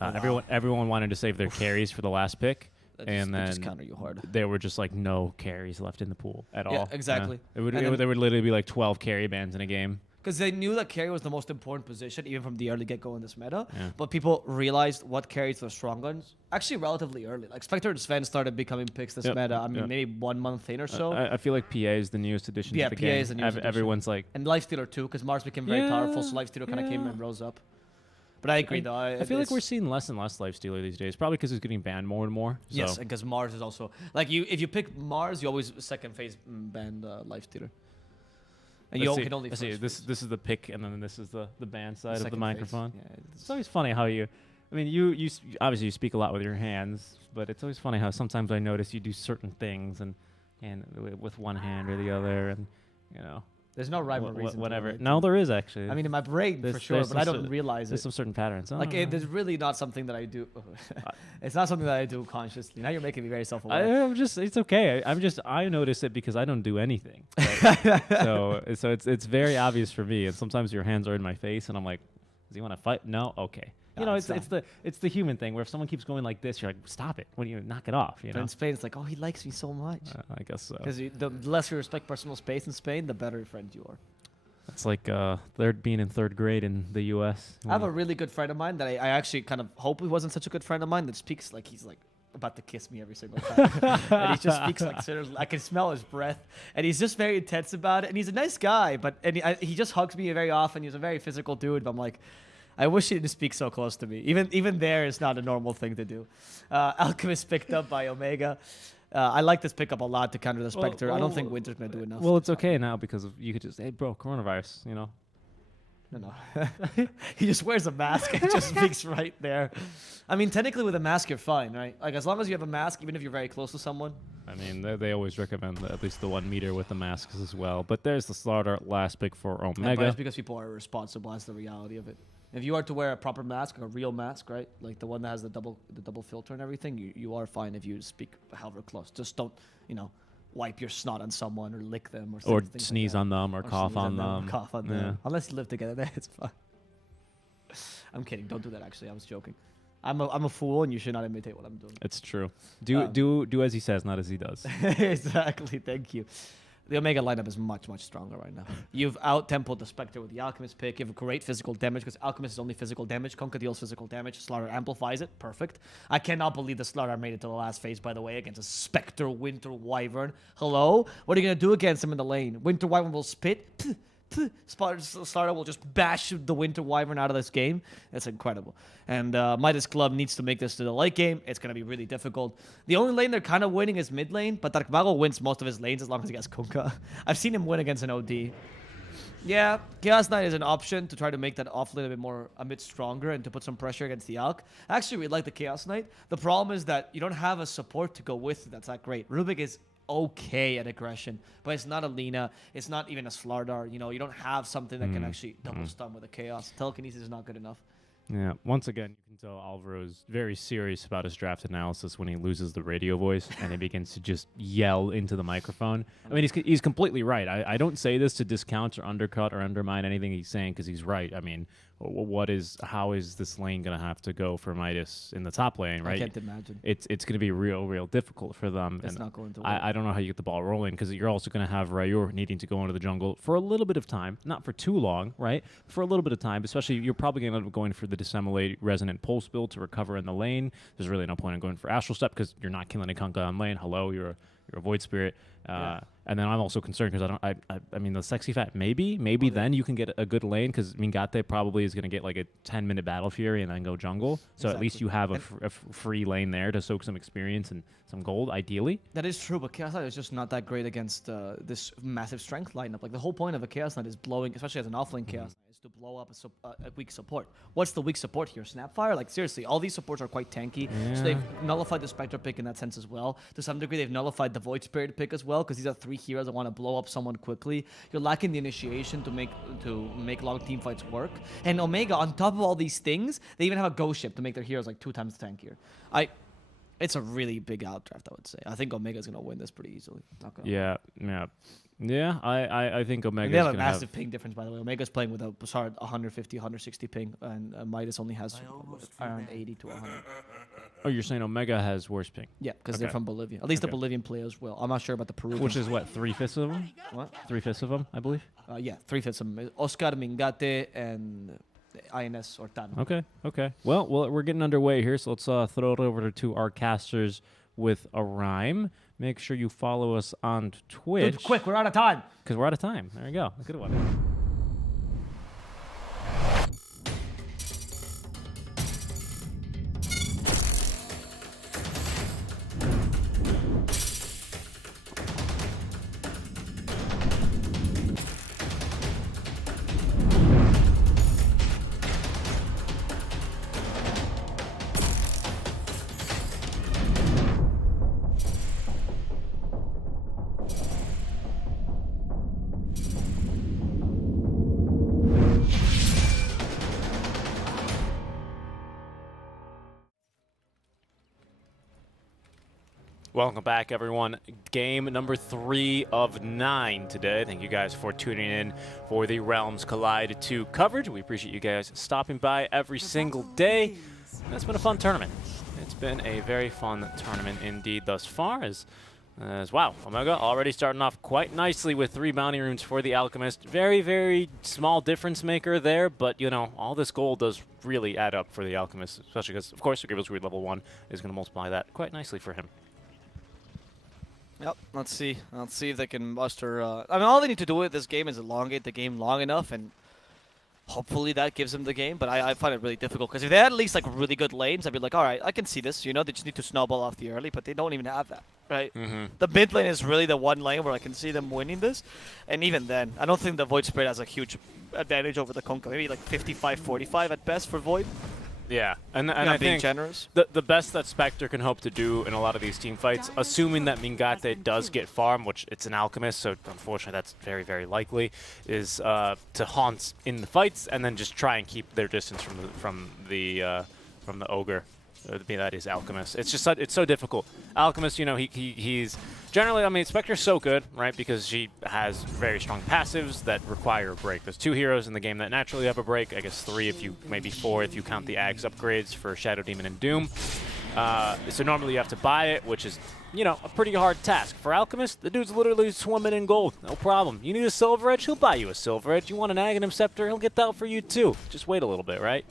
everyone wanted to save their carries for the last pick. And then just counter you hard. There were just like no carries left in the pool at all. Exactly. There would literally be like 12 carry bans in a game. Because they knew that carry was the most important position, even from the early get-go in this meta. Yeah. But people realized what carries were strong guns actually relatively early. Like Spectre and Sven started becoming picks this meta. I mean, maybe 1 month in or so. I feel like PA is the newest addition to the PA game. is the newest addition. Everyone's like... And Lifestealer too, because Mars became very powerful, so Lifestealer kind of came and rose up. But I agree, though. I feel like we're seeing less and less Lifestealer these days, probably because it's getting banned more and more. So. Yes, and because Mars is also... Like, if you pick Mars, you always second phase ban Lifestealer. And you can only This is the pick, and then this is the band side of the second microphone. phase. Yeah, It's always funny how you... I mean, you obviously you speak a lot with your hands, but it's always funny how sometimes I notice you do certain things and with one hand or the other, and, you know... There's no rhyme or reason. Whatever. To it. No, there is actually. I mean, in my brain, for sure, but I don't realize There's it. some certain patterns. Like, there's really not something that I do. It's not something that I do consciously. Now you're making me very self-aware. It's okay. I notice it because I don't do anything. Right? so it's very obvious for me. And sometimes your hands are in my face, and I'm like, does he want to fight? No, okay. You know, it's the human thing where if someone keeps going like this, you're like, stop it. When you knock it off, you know. But in Spain, it's like, oh, he likes me so much. I guess so. Because the less you respect personal space in Spain, the better friend you are. It's like being in third grade in the U.S. I have a really good friend of mine that I actually kind of hope he wasn't such a good friend of mine that speaks like he's like about to kiss me every single time. And he just speaks like seriously. I can smell his breath. And he's just very intense about it. And he's a nice guy, but he just hugs me very often. He's a very physical dude. But I'm like, I wish he didn't speak so close to me. Even there is not a normal thing to do. Alchemist picked up by Omega. I like this pickup a lot to counter the Spectre. I don't think Winter's going to do enough. Well, it's okay now because you could just, hey, bro, coronavirus, you know. No. He just wears a mask and just speaks right there. I mean, technically with a mask, you're fine, right? Like, as long as you have a mask, even if you're very close to someone. I mean, they always recommend at least the 1 meter with the masks as well. But there's the slaughter last pick for Omega. But it's because people are irresponsible. That's the reality of it. If you are to wear a proper mask, like a real mask, right? Like the one that has the double filter and everything, you are fine if you speak however close. Just don't, wipe your snot on someone or lick them or things sneeze like on them or cough on them. Cough on them. Unless you live together, then it's fine. I'm kidding. Don't do that. Actually, I was joking. I'm a fool, and you should not imitate what I'm doing. It's true. Do as he says, not as he does. Exactly. Thank you. The Omega lineup is much, much stronger right now. You've out-tempoed the Spectre with the Alchemist pick. You have great physical damage because Alchemist is only physical damage. Kunkka deals physical damage. Slaughter amplifies it. Perfect. I cannot believe the Slaughter made it to the last phase, by the way, against a Spectre Winter Wyvern. Hello? What are you going to do against him in the lane? Winter Wyvern will spit. Slaughter will just bash the Winter Wyvern out of this game. That's incredible. And Midas Club needs to make this to the late game. It's going to be really difficult. The only lane they're kind of winning is mid lane, but Dark Mago wins most of his lanes as long as he gets Kunkka. I've seen him win against an OD. Yeah, Chaos Knight is an option to try to make that off lane a bit stronger and to put some pressure against the Alk. Actually, we like the Chaos Knight. The problem is that you don't have a support to go with it. That's not great. Rubik is okay at aggression, but it's not a Lina. It's not even a Slardar. You don't have something that can actually double stun with a Chaos. Telekinesis is not good enough. Yeah, once again, you can tell Alvaro is very serious about his draft analysis when he loses the radio voice and he begins to just yell into the microphone. I mean, he's completely right. I don't say this to discount or undercut or undermine anything he's saying because he's right. I mean, how is this lane going to have to go for Midas in the top lane, right? I can't imagine. It's going to be real difficult for them. It's not going to work. I don't know how you get the ball rolling because you're also going to have Ryur needing to go into the jungle for a little bit of time, not for too long, right? For a little bit of time, especially you're probably going to end up going for the Dissemblate Resonant Pulse build to recover in the lane. There's really no point in going for Astral Step because you're not killing a Kunkka on lane. Hello, you're a Void Spirit. And then I'm also concerned because I mean, the sexy fat, maybe then you can get a good lane because Mingate probably is going to get like a 10-minute Battle Fury and then go jungle. So at least you have a free lane there to soak some experience and some gold, ideally. That is true, but Chaos Knight is just not that great against this massive strength lineup. Like, the whole point of a Chaos Knight is blowing, especially as an offlane Chaos Knight, is to blow up a weak support. What's the weak support here? Snapfire? Like, seriously, all these supports are quite tanky. So they've nullified the Spectre pick in that sense as well. To some degree, they've nullified the Void Spirit pick as well, because these are 3 heroes that want to blow up someone quickly. You're lacking the initiation to make long team fights work. And Omega, on top of all these things, they even have a Ghost Ship to make their heroes like 2 times tankier. It's a really big outdraft, I would say. I think Omega's going to win this pretty easily. Yeah, I think Omega. They have a massive ping difference, by the way. Omega's playing with a 150, 160 ping, and Midas only has around 80 to 100. Oh, you're saying Omega has worse ping? Yeah, because they're from Bolivia. At least the Bolivian players will. I'm not sure about the Peruvian. Which is what, 3/5 of them? What? 3/5 of them, I believe. Yeah, 3/5 of them. Oscar, Mingate, and INS or Tano. Okay. Well, we're getting underway here, so let's throw it over to our casters with a rhyme. Make sure you follow us on Twitch. Dude, quick, we're out of time. Because we're out of time. There you go. A good one. Welcome back, everyone. Game number 3 of 9 today. Thank you guys for tuning in for the Realms Collide 2 coverage. We appreciate you guys stopping by every single day. It's been a fun tournament. It's been a very fun tournament indeed thus far. As wow, Omega already starting off quite nicely with 3 bounty runes for the Alchemist. Very, very small difference maker there, but you know, all this gold does really add up for the Alchemist, especially because, of course, the Grievous Greed level 1 is going to multiply that quite nicely for him. Yep, let's see. Let's see if they can muster. I mean, all they need to do with this game is elongate the game long enough, and hopefully that gives them the game. But I find it really difficult because if they had at least like really good lanes, I'd be like, all right, I can see this. You know, they just need to snowball off the early, but they don't even have that, right? The mid lane is really the one lane where I can see them winning this, and even then, I don't think the Void Spirit has a huge advantage over the Kunkka. Maybe like 55-45 at best for Void. Yeah, and I think generous. The best that Spectre can hope to do in a lot of these team fights, assuming that Mingate does get farm, which it's an Alchemist, so unfortunately that's very, very likely, is to haunt in the fights and then just try and keep their distance from the Ogre. That is Alchemist. It's just it's so difficult. Alchemist, you know, he's generally, I mean, Spectre's so good, right? Because she has very strong passives that require a break. There's 2 heroes in the game that naturally have a break. I guess 3 if you, maybe 4 if you count the Ags upgrades for Shadow Demon and Doom. So normally you have to buy it, which is, you know, a pretty hard task. For Alchemist, the dude's literally swimming in gold. No problem. You need a Silver Edge, he'll buy you a Silver Edge. You want an Aghanim Scepter, he'll get that for you too. Just wait a little bit, right?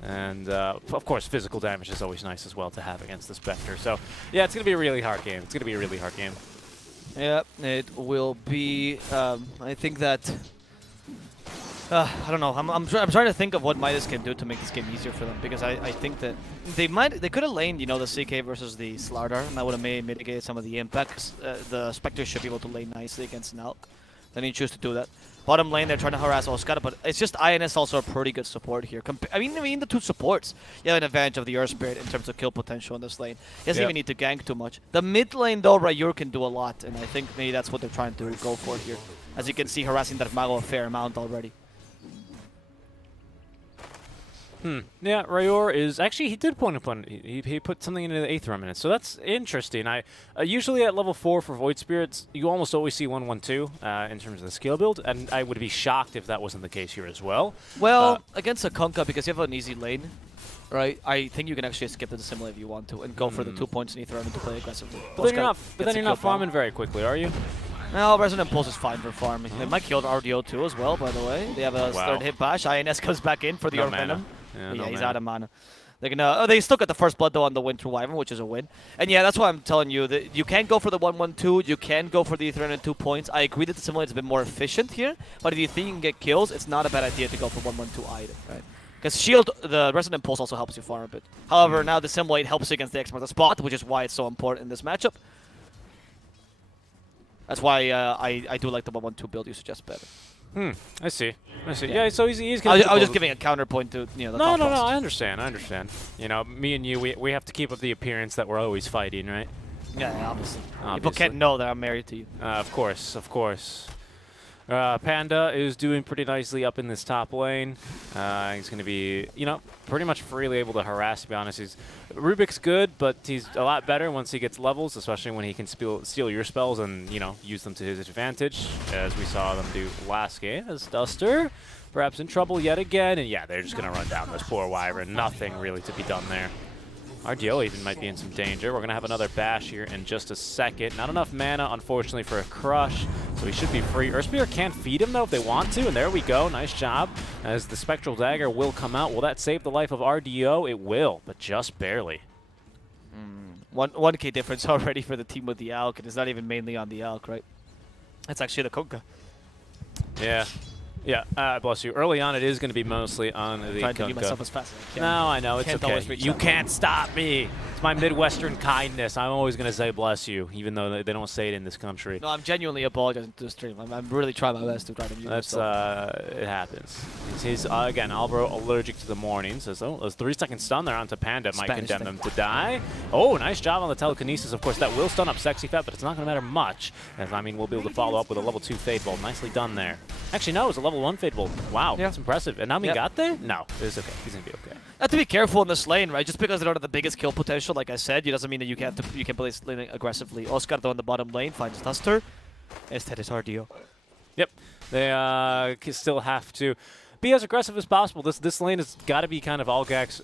And, of course, physical damage is always nice as well to have against the Spectre. So, yeah, it's going to be a really hard game. It's going to be a really hard game. Yeah, it will be. I think that... I don't know. I'm trying to think of what Midas can do to make this game easier for them, because I think that they could have laned, you know, the CK versus the Slardar, and that would have mitigated some of the impact. The Spectre should be able to lane nicely against an Alk. Then you choose to do that. Bottom lane, they're trying to harass Oscar, but it's just INS also a pretty good support here. I mean, the 2 supports, you have an advantage of the Earth Spirit in terms of kill potential in this lane. He doesn't even need to gank too much. The mid lane, though, Rayur can do a lot, and I think maybe that's what they're trying to go for here. As you can see, harassing that Mago a fair amount already. Yeah, Rayur is actually, he did point upon he put something into the 8th round minute, so that's interesting. I usually at level 4 for Void Spirits, you almost always see 1-1-2 in terms of the skill build, and I would be shocked if that wasn't the case here as well. Well, against a Kunkka, because you have an easy lane, right? I think you can actually skip the Simile if you want to and go for the 2 points in 8th round to play aggressively. But then you're not farming very quickly, are you? Well, Resonant Pulse is fine for farming. They might kill the RDO too as well, by the way. They have a 3rd hit bash. INS comes back in for the Orb Venom. Yeah, He's out of mana. They're gonna. Oh, they still got the first blood though on the Winter Wyvern, which is a win. And yeah, that's why I'm telling you that you can go for the 1-1-2. You can go for the 302 points. I agree that the Simulate's a bit more efficient here, but if you think you can get kills, it's not a bad idea to go for 1-1-2 either, right? Because Shield, the Resonant Pulse also helps you farm a bit. However, now the Simulate helps you against the X-Mark spot, which is why it's so important in this matchup. That's why I do like the 1-1-2 build you suggest better. I see. Yeah, so he's gonna. I was just giving a counterpoint to the No, top no, no. cost. I understand. You know, me and you, we have to keep up the appearance that we're always fighting, right? Yeah, obviously. People can't know that I'm married to you. Of course. Panda is doing pretty nicely up in this top lane. He's going to be, pretty much freely able to harass, to be honest. Rubik's good, but he's a lot better once he gets levels, especially when he can steal your spells and, use them to his advantage, as we saw them do last game as Duster. Perhaps in trouble yet again, and yeah, they're just going to run down this poor Wyvern. Nothing really to be done there. RDO even might be in some danger. We're going to have another bash here in just a second. Not enough mana, unfortunately, for a crush, so he should be free. Earthspear can feed him, though, if they want to, and there we go. Nice job, as the Spectral Dagger will come out. Will that save the life of RDO? It will, but just barely. 1k difference already for the team with the Alk, and it's not even mainly on the Alk, right? That's actually the Kunkka. Yeah, bless you. Early on, it is going to be mostly on the Trying to be myself Kunkka. as fast as I can. No, I know, it's Can't okay. always reach You that can't stop me. It's my Midwestern kindness. I'm always going to say bless you, even though they don't say it in this country. No, I'm genuinely apologizing to the stream. I'm really trying my best to try to mute That's, myself. it happens. He's again, Alvaro allergic to the morning. Says, oh, those 3-second stun there onto Panda might Spanish condemn thing. them to die. Oh, nice job on the telekinesis. Of course, that will stun up Sexy Fat, but it's not going to matter much. As, we'll be able to follow up with a level 2 Fade Bolt. Nicely done there. Actually, no, it was a level 1 Fade Bolt. Wow, Yeah. that's impressive. And Nami Yep. got there? No, it's okay. He's going to be okay. Have to be careful in this lane, right? Just because they don't have the biggest kill potential, like I said, it doesn't mean that you can play this lane aggressively. Oscar, though, in the bottom lane, finds Duster. Instead, it's RDO. Yep, they still have to be as aggressive as possible. This lane has got to be kind of all gas,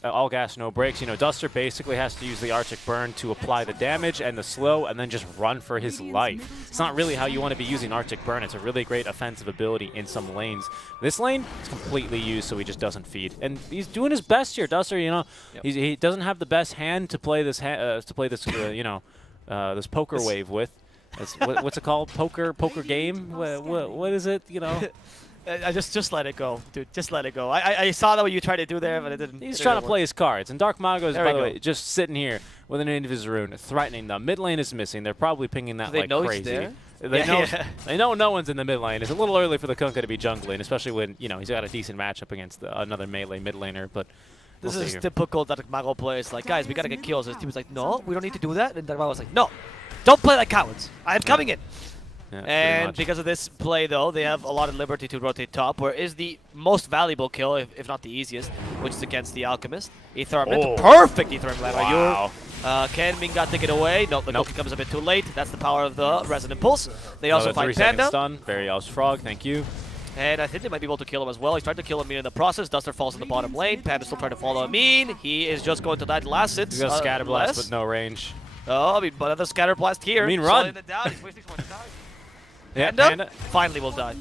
no brakes. Duster basically has to use the Arctic Burn to apply the damage and the slow, and then just run for his life. It's not really how you want to be using Arctic Burn. It's a really great offensive ability in some lanes. This lane is completely used, so he just doesn't feed, and he's doing his best here. Duster, he doesn't have the best hand to play this, this poker wave with. What's it called? Poker game? What is it? I just let it go, dude. Just let it go. I saw that what you tried to do there, but it didn't. He's trying to play his cards. And Dark Mago is, There by we the go. way, just sitting here with an end of his rune, threatening them. Mid lane is missing. They're probably pinging that Do they like know he's crazy. there? They Yeah, know. yeah. They know no one's in the mid lane. It's a little early for the Kunkka to be jungling, especially when he's got a decent matchup against another melee mid laner. But we'll This see is here. typical Dark Mago players. Like, guys, we gotta get kills. His team was like, no, we don't need to do that. And Dark Mago was like, no, don't play like cowards. I am coming in. Yeah, pretty And much. because of this play, though, they have a lot of liberty to rotate top, where is the most valuable kill, if not the easiest, which is against the Alchemist. Ether Arm into perfect Ether Arm land. Wow. Can Mingat take it away? No, the Nope. Goki comes a bit too late. That's the power of the Resonant Pulse. They also Another find 3-second Panda. stun. Various Frog, thank you. And I think they might be able to kill him as well. He's trying to kill him in the process. Duster falls in the bottom lane. Panda's still trying to follow Amin. He is just going to die last hit. He's got Scatter Blast, but no range. Oh, I mean, but another Scatter Blast here. Amin, Slowing run. it down. He's wasting so much time. Yeah, Panda finally will die.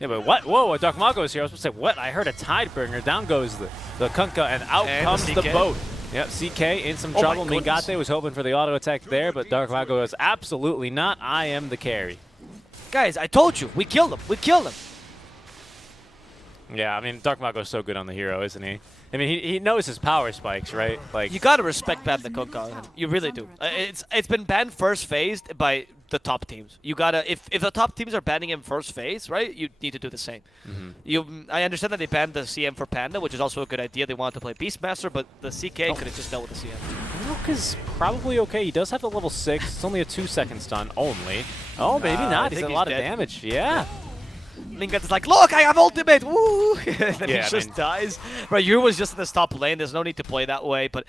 Yeah, but what? Whoa, Dark Mago is here. I was supposed to say, what? I heard a Tidebringer. Down goes the Kunkka, and out And comes the the CK. boat. Yep, CK in some Oh my trouble. goodness. Mingate was hoping for the auto attack there, but Dark Mago is absolutely not. I am the carry. Guys, I told you. We killed him. We killed him. Yeah, I mean, Dark Mago is so good on the hero, isn't he? I mean, he knows his power spikes, right? Like, You gotta respect ban the Kunkka. You really do. It's been banned first phased by the top teams. You gotta if the top teams are banning him first phase, right? You need to do the same. I understand that they banned the CM for Panda, which is also a good idea. They wanted to play Beastmaster, but the CK could have just dealt with the CM. Rook is probably okay. He does have the level 6. It's only a 2-second stun only. Oh, maybe I not. He's think a he's lot of dead. damage. Yeah. Mingat is like, look, I have ultimate, woo! And then Yeah, he I just mean- dies. Right, Yu was just in this top lane. There's no need to play that way, but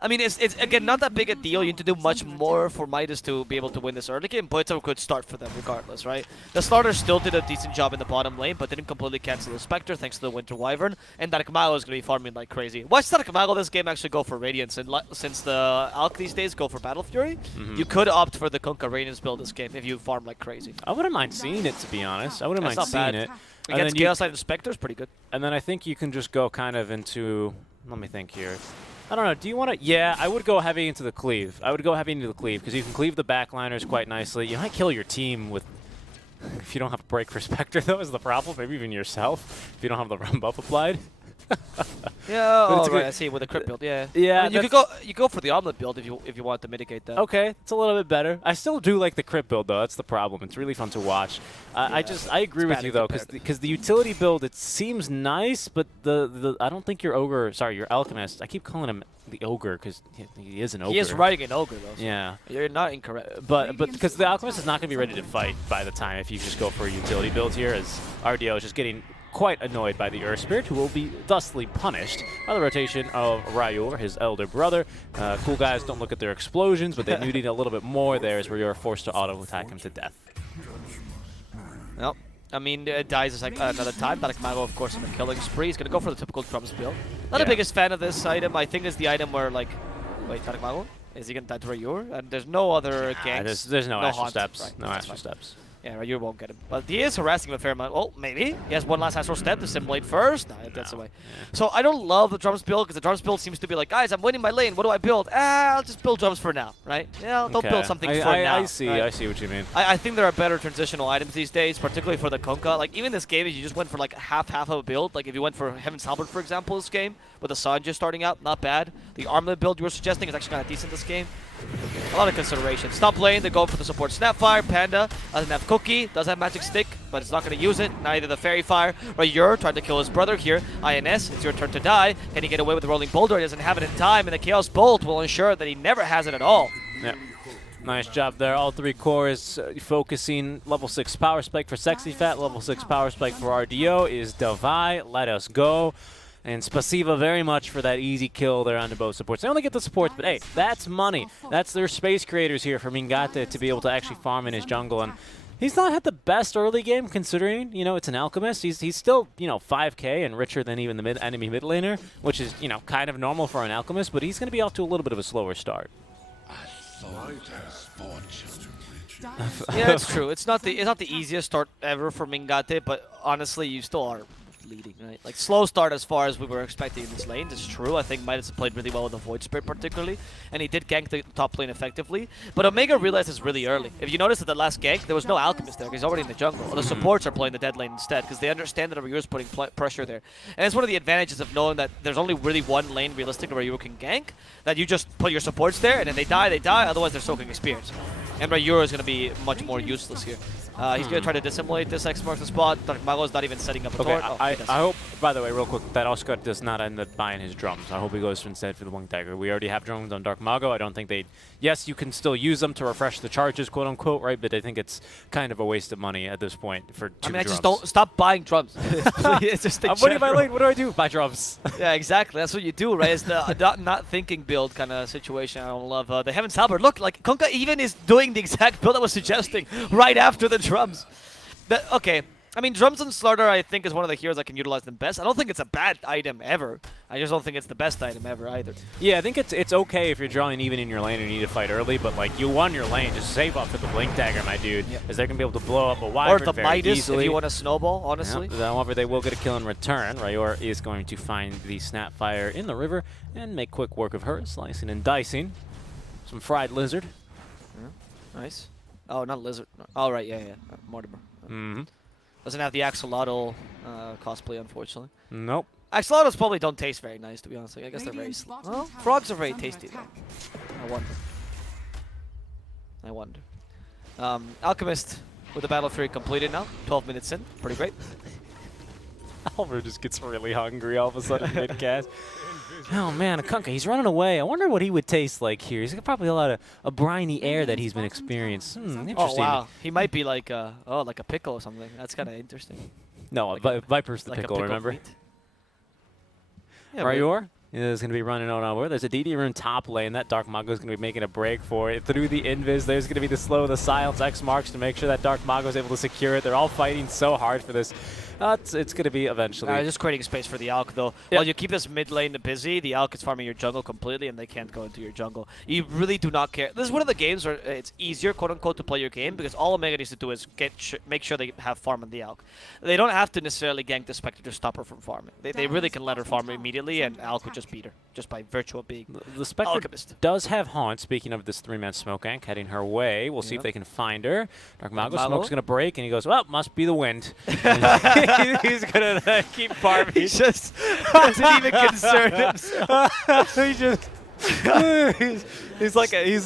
I mean, it's again not that big a deal. You need to do much more for Midas to be able to win this early game, but it's a good start for them regardless, right? The starter still did a decent job in the bottom lane, but didn't completely cancel the Spectre thanks to the Winter Wyvern, and Dark Mago is going to be farming like crazy. Watch Dark Mago this game actually go for Radiance, and since the Alk these days go for Battle Fury, you could opt for the Kunkka Radiance build this game if you farm like crazy. I wouldn't mind seeing it, to be honest. I wouldn't That's mind not seeing bad. it. And Against then, Chaos Knight and Spectre is pretty good. and then I think you can just go kind of into Let me think here. I don't know. Do you want to? Yeah, I would go heavy into the cleave. I would go heavy into the cleave because you can cleave the backliners quite nicely. You might kill your team with. If you don't have a break for Spectre, though, is the problem. Maybe even yourself if you don't have the run buff applied. Yeah, oh, right, I see, with the crit build, yeah. Yeah, I mean, you go for the omelet build if you want to mitigate that. Okay, it's a little bit better. I still do like the crit build, though. That's the problem. It's really fun to watch. I agree with you, though, because the utility build, it seems nice, but I don't think your ogre, sorry, your alchemist, I keep calling him the ogre because he is an ogre. He is riding an ogre, though. So yeah. You're not incorrect. But because the alchemist is not going to be ready to fight by the time if you just go for a utility build here, as RDO is just getting quite annoyed by the Earth Spirit, who will be thusly punished by the rotation of Ryur, his elder brother. Cool guys don't look at their explosions, but they do need a little bit more there, as Ryur forced to auto-attack him to death. Well, I mean, it dies another time. Mago, of course, on a killing spree. He's going to go for the typical drums build. Not the biggest fan of this item. I think it's the item where, like... Wait, Mago? Is he going to die to Ryur? And there's no other ganks. There's no astral haunt. steps. Right, no astral steps. Yeah, Ryur won't get him. But he is harassing him a fair amount. Oh, maybe. He has one last astral step to simulate first. Nah, it gets away. Yeah. So I don't love the drums build because the drums build seems to be like, guys, I'm winning my lane. What do I build? I'll just build drums for now, right? Yeah, don't build something for now. I see. Right? I see what you mean. I think there are better transitional items these days, particularly for the Kunkka. Like, even this game, if you just went for like half of a build, like if you went for Heaven's Halberd, for example, this game, with the Sun just starting out, not bad. The armlet build you were suggesting is actually kind of decent this game. A lot of consideration. Stop lane, they're going for the support Snapfire. Panda doesn't have Cookie, does have Magic Stick, but it's not going to use it. Neither the Fairy Fire. Ryur trying to kill his brother here. INS, it's your turn to die. Can he get away with the Rolling Boulder? He doesn't have it in time, and the Chaos Bolt will ensure that he never has it at all. Yeah. Nice job there. All three cores focusing. Level 6 Power Spike for Sexy Fat. Level 6 Power Spike for RDO is Davai. Let us go. And Spasiva very much for that easy kill there on the both supports. They only get the supports, but hey, that's money. That's their space creators here for Mingate to be able to actually farm in his jungle. And he's not had the best early game considering, you know, it's an alchemist. He's still, you know, 5k and richer than even the enemy mid laner, which is, you know, kind of normal for an alchemist, but he's going to be off to a little bit of a slower start. Yeah, it's true. It's not the easiest start ever for Mingate, but honestly, you still are leading, right? Like, slow start as far as we were expecting in this lane. It's true. I think Midas played really well with the Void Spirit particularly, and he did gank the top lane effectively. But Omega realized this really early. If you notice at the last gank, there was no Alchemist there. He's already in the jungle. The supports are playing the dead lane instead because they understand that Ryu's putting pressure there. And it's one of the advantages of knowing that there's only really one lane realistic where Ryu can gank, that you just put your supports there, and then they die, otherwise they're soaking experience. And Ryu is going to be much more useless here. He's going to try to dissimulate this X marks the spot. Dark Mago's not even setting up a taunt. I hope, by the way, real quick, that Oscar does not end up buying his drums. I hope he goes instead for the Wing Dagger. We already have drums on Dark Mago. I don't think they... Yes, you can still use them to refresh the charges, quote unquote, right? But I think it's kind of a waste of money at this point for two drums. I just don't... Stop buying drums. It's just I'm winning my lane. What do I do? Buy drums. Yeah, exactly. That's what you do, right? It's the not thinking build kind of situation. I don't love. The Heaven's Halberd. Look, like, Kunkka even is doing the exact build I was suggesting right after the drums. Okay, I mean, drums and Slaughter, I think, is one of the heroes that can utilize them best. I don't think it's a bad item ever. I just don't think it's the best item ever either. Yeah, I think it's okay if you're drawing even in your lane and you need to fight early, but like you won your lane, just save up for the Blink Dagger, my dude, as they're gonna be able to blow up a Wyvern or the Midas easily. If you want to snowball, honestly. Yeah, however, they will get a kill in return. Ryur is going to find the Snapfire in the river and make quick work of her, slicing and dicing. Some fried lizard. Yeah. Nice. Oh, not lizard. Oh, right, yeah. Mortimer. Mm-hmm. Doesn't have the Axolotl cosplay, unfortunately. Nope. Axolotls probably don't taste very nice, to be honest. I guess they're very... Well, frogs are very tasty, though. I wonder. Alchemist with the Battle Fury completed now. 12 minutes in. Pretty great. Alvar just gets really hungry all of a sudden mid-cast. Oh man, a Kunkka, he's running away. I wonder what he would taste like here. He's got probably a lot of briny air that he's been experiencing. Interesting. Oh wow, he might be like like a pickle or something. That's kind of interesting. No, like Viper's the pickle, remember? Yeah, Ryur is going to be running on over. There's a DD rune top lane. That Dark Mago is going to be making a break for it. Through the invis, there's going to be the slow, the silence, X marks to make sure that Dark Mago is able to secure it. They're all fighting so hard for this It's going to be eventually. Just creating space for the Alk, though. Yeah. While you keep this mid lane busy, the Alk is farming your jungle completely, and they can't go into your jungle. You really do not care. This is one of the games where it's easier, quote-unquote, to play your game, because all Omega needs to do is make sure they have farm on the Alk. They don't have to necessarily gank the Spectre to stop her from farming. They really can let her farm immediately, and Alk would just beat her, just by virtue of being The Spectre Alchemist. does have Haunt. Speaking of this 3-man smoke gank heading her way, we'll see if they can find her. Dark Mago smoke's going to break, and he goes, well, must be the wind. He's going to keep farming. He just doesn't even concern himself. He just... he's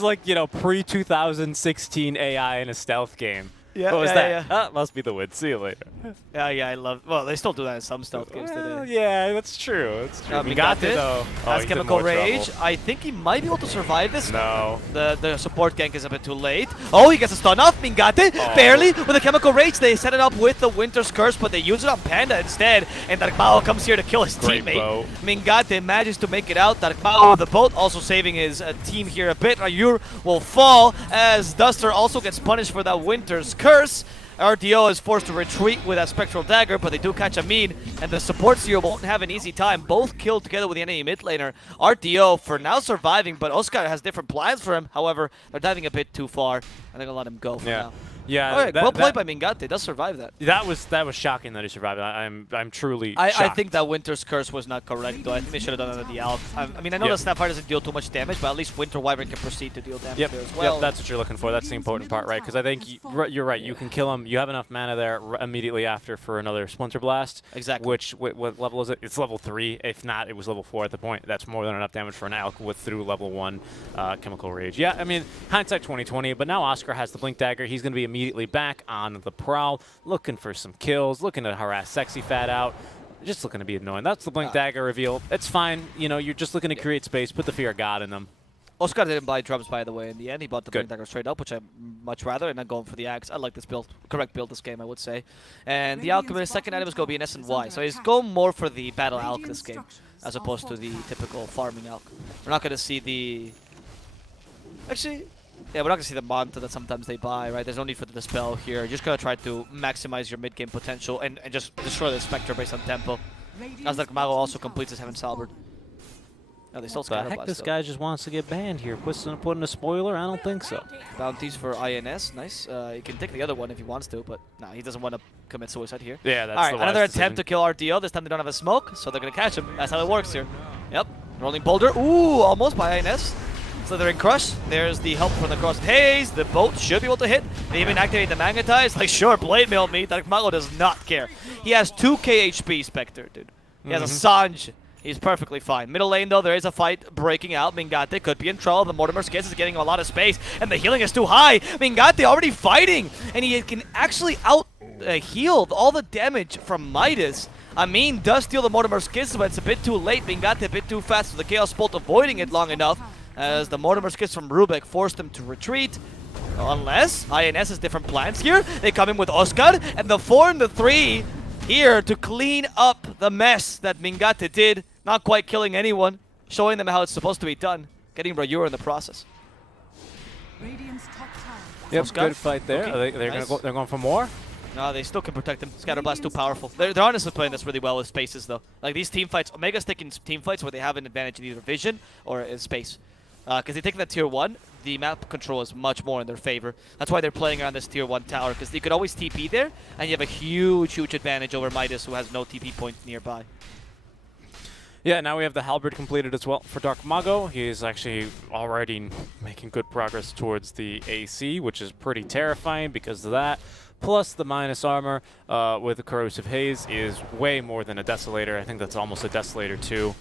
like you know, pre-2016 AI in a stealth game. Yeah, what was yeah, that? yeah. Must be the wind. See you later. Yeah, I love. Well, they still do that in some stealth games Well, today. yeah, that's true. That's true. We got it. though. Has he's in Chemical more Rage. trouble. I think he might be able to survive this. No. The support gank is a bit too late. Oh, he gets a stun off. Mingate, barely. With the Chemical Rage, they set it up with the Winter's Curse, but they use it on Panda instead. And Dark Bao comes here to kill his Great teammate. boat. Mingate manages to make it out. Dark Bao with the boat, also saving his team here a bit. Rayur will fall as Duster also gets punished for that Winter's Curse. RDO is forced to retreat with that Spectral Dagger, but they do catch Amin, and the support here won't have an easy time. Both killed together with the enemy mid laner. RDO for now surviving, but Oscar has different plans for him. However, they're diving a bit too far. I'm going to let him go for now. Yeah. All right, well played by Mingate. Does survive that. That was shocking that he survived. I'm truly I shocked. think that Winter's Curse was not correct, though. I think they should have done it at the Alk. I mean, I know the Snapfire doesn't deal too much damage, but at least Winter Wyvern can proceed to deal damage there as well. Yep, that's what you're looking for. That's the important part, right? Because I think you're right. You can kill him. You have enough mana there immediately after for another Splinter Blast. Exactly. Which, what level is it? It's level 3. If not, it was level 4 at the point. That's more than enough damage for an Alk with through level 1 Chemical Rage. Yeah, I mean, hindsight 2020, but now Oscar has the Blink Dagger. He's going to be immediately back on the prowl, looking for some kills, looking to harass Sexy Fat out, just looking to be annoying. That's the Blink Dagger reveal. It's fine. You know, you're just looking to create space, put the Fear of God in them. Oscar didn't buy drums, by the way, in the end. He bought the Blink Dagger straight up, which I much rather, and not going for the Axe. I like this build. Correct build this game, I would say. And the Alchemist's second item is going to be an S and Y. So he's going more for the Battle Alk this game, as opposed to the typical farming Alk. We're not going to see the... Actually... Yeah, we're not going to see the Manta that sometimes they buy, right? There's no need for the Dispel here. You're just going to try to maximize your mid-game potential and just destroy the Spectre based on tempo. As Dark Mago also completes his Heaven's Halberd. No, they still The heck, this guy just wants to get banned here. Put in a spoiler? I don't think so. Bounties for INS, nice. He can take the other one if he wants to, but no, he doesn't want to commit suicide here. Yeah, that's All right, the another wise attempt decision. to kill RDO. This time they don't have a smoke, so they're going to catch him. That's how it works here. Yep, rolling boulder. Ooh, almost by INS. Slithering Crush. There's the help from the Cross Haze. The boat should be able to hit. They even activate the Magnetize. Like, sure, Blade Mail me. Dark Mago does not care. He has 2 KHP, Spectre, dude. He has a Sanj. He's perfectly fine. Middle lane, though, there is a fight breaking out. Mingate could be in trouble. The Mortimer's Kiss is getting a lot of space, and the healing is too high. Mingate already fighting, and he can actually out-heal all the damage from Midas. Amin does steal the Mortimer's Kiss, but it's a bit too late. Mingate a bit too fast for the Chaos Bolt, avoiding it long enough, as the Mortimer's Kiss from Rubik forced him to retreat. Unless INS has different plans here. They come in with Oscar, and the 4 and the 3 here to clean up the mess that Mingate did. Not quite killing anyone, showing them how it's supposed to be done. Getting Rayura in the process. Radiant's top tower. Yep, Oscar. good fight there. Okay, They're going for more? No, they still can protect him. Scatterblast too powerful. They're honestly playing this really well with spaces, though. Like, these team fights, Omega's taking team fights where they have an advantage in either vision or in space. Because they take that tier 1, the map control is much more in their favor. That's why they're playing around this tier 1 tower, because they could always TP there, and you have a huge, huge advantage over Midas, who has no TP point nearby. Yeah, now we have the Halberd completed as well for Dark Mago. He is actually already making good progress towards the AC, which is pretty terrifying because of that. Plus the minus armor with the Corrosive Haze is way more than a Desolator. I think that's almost a Desolator too.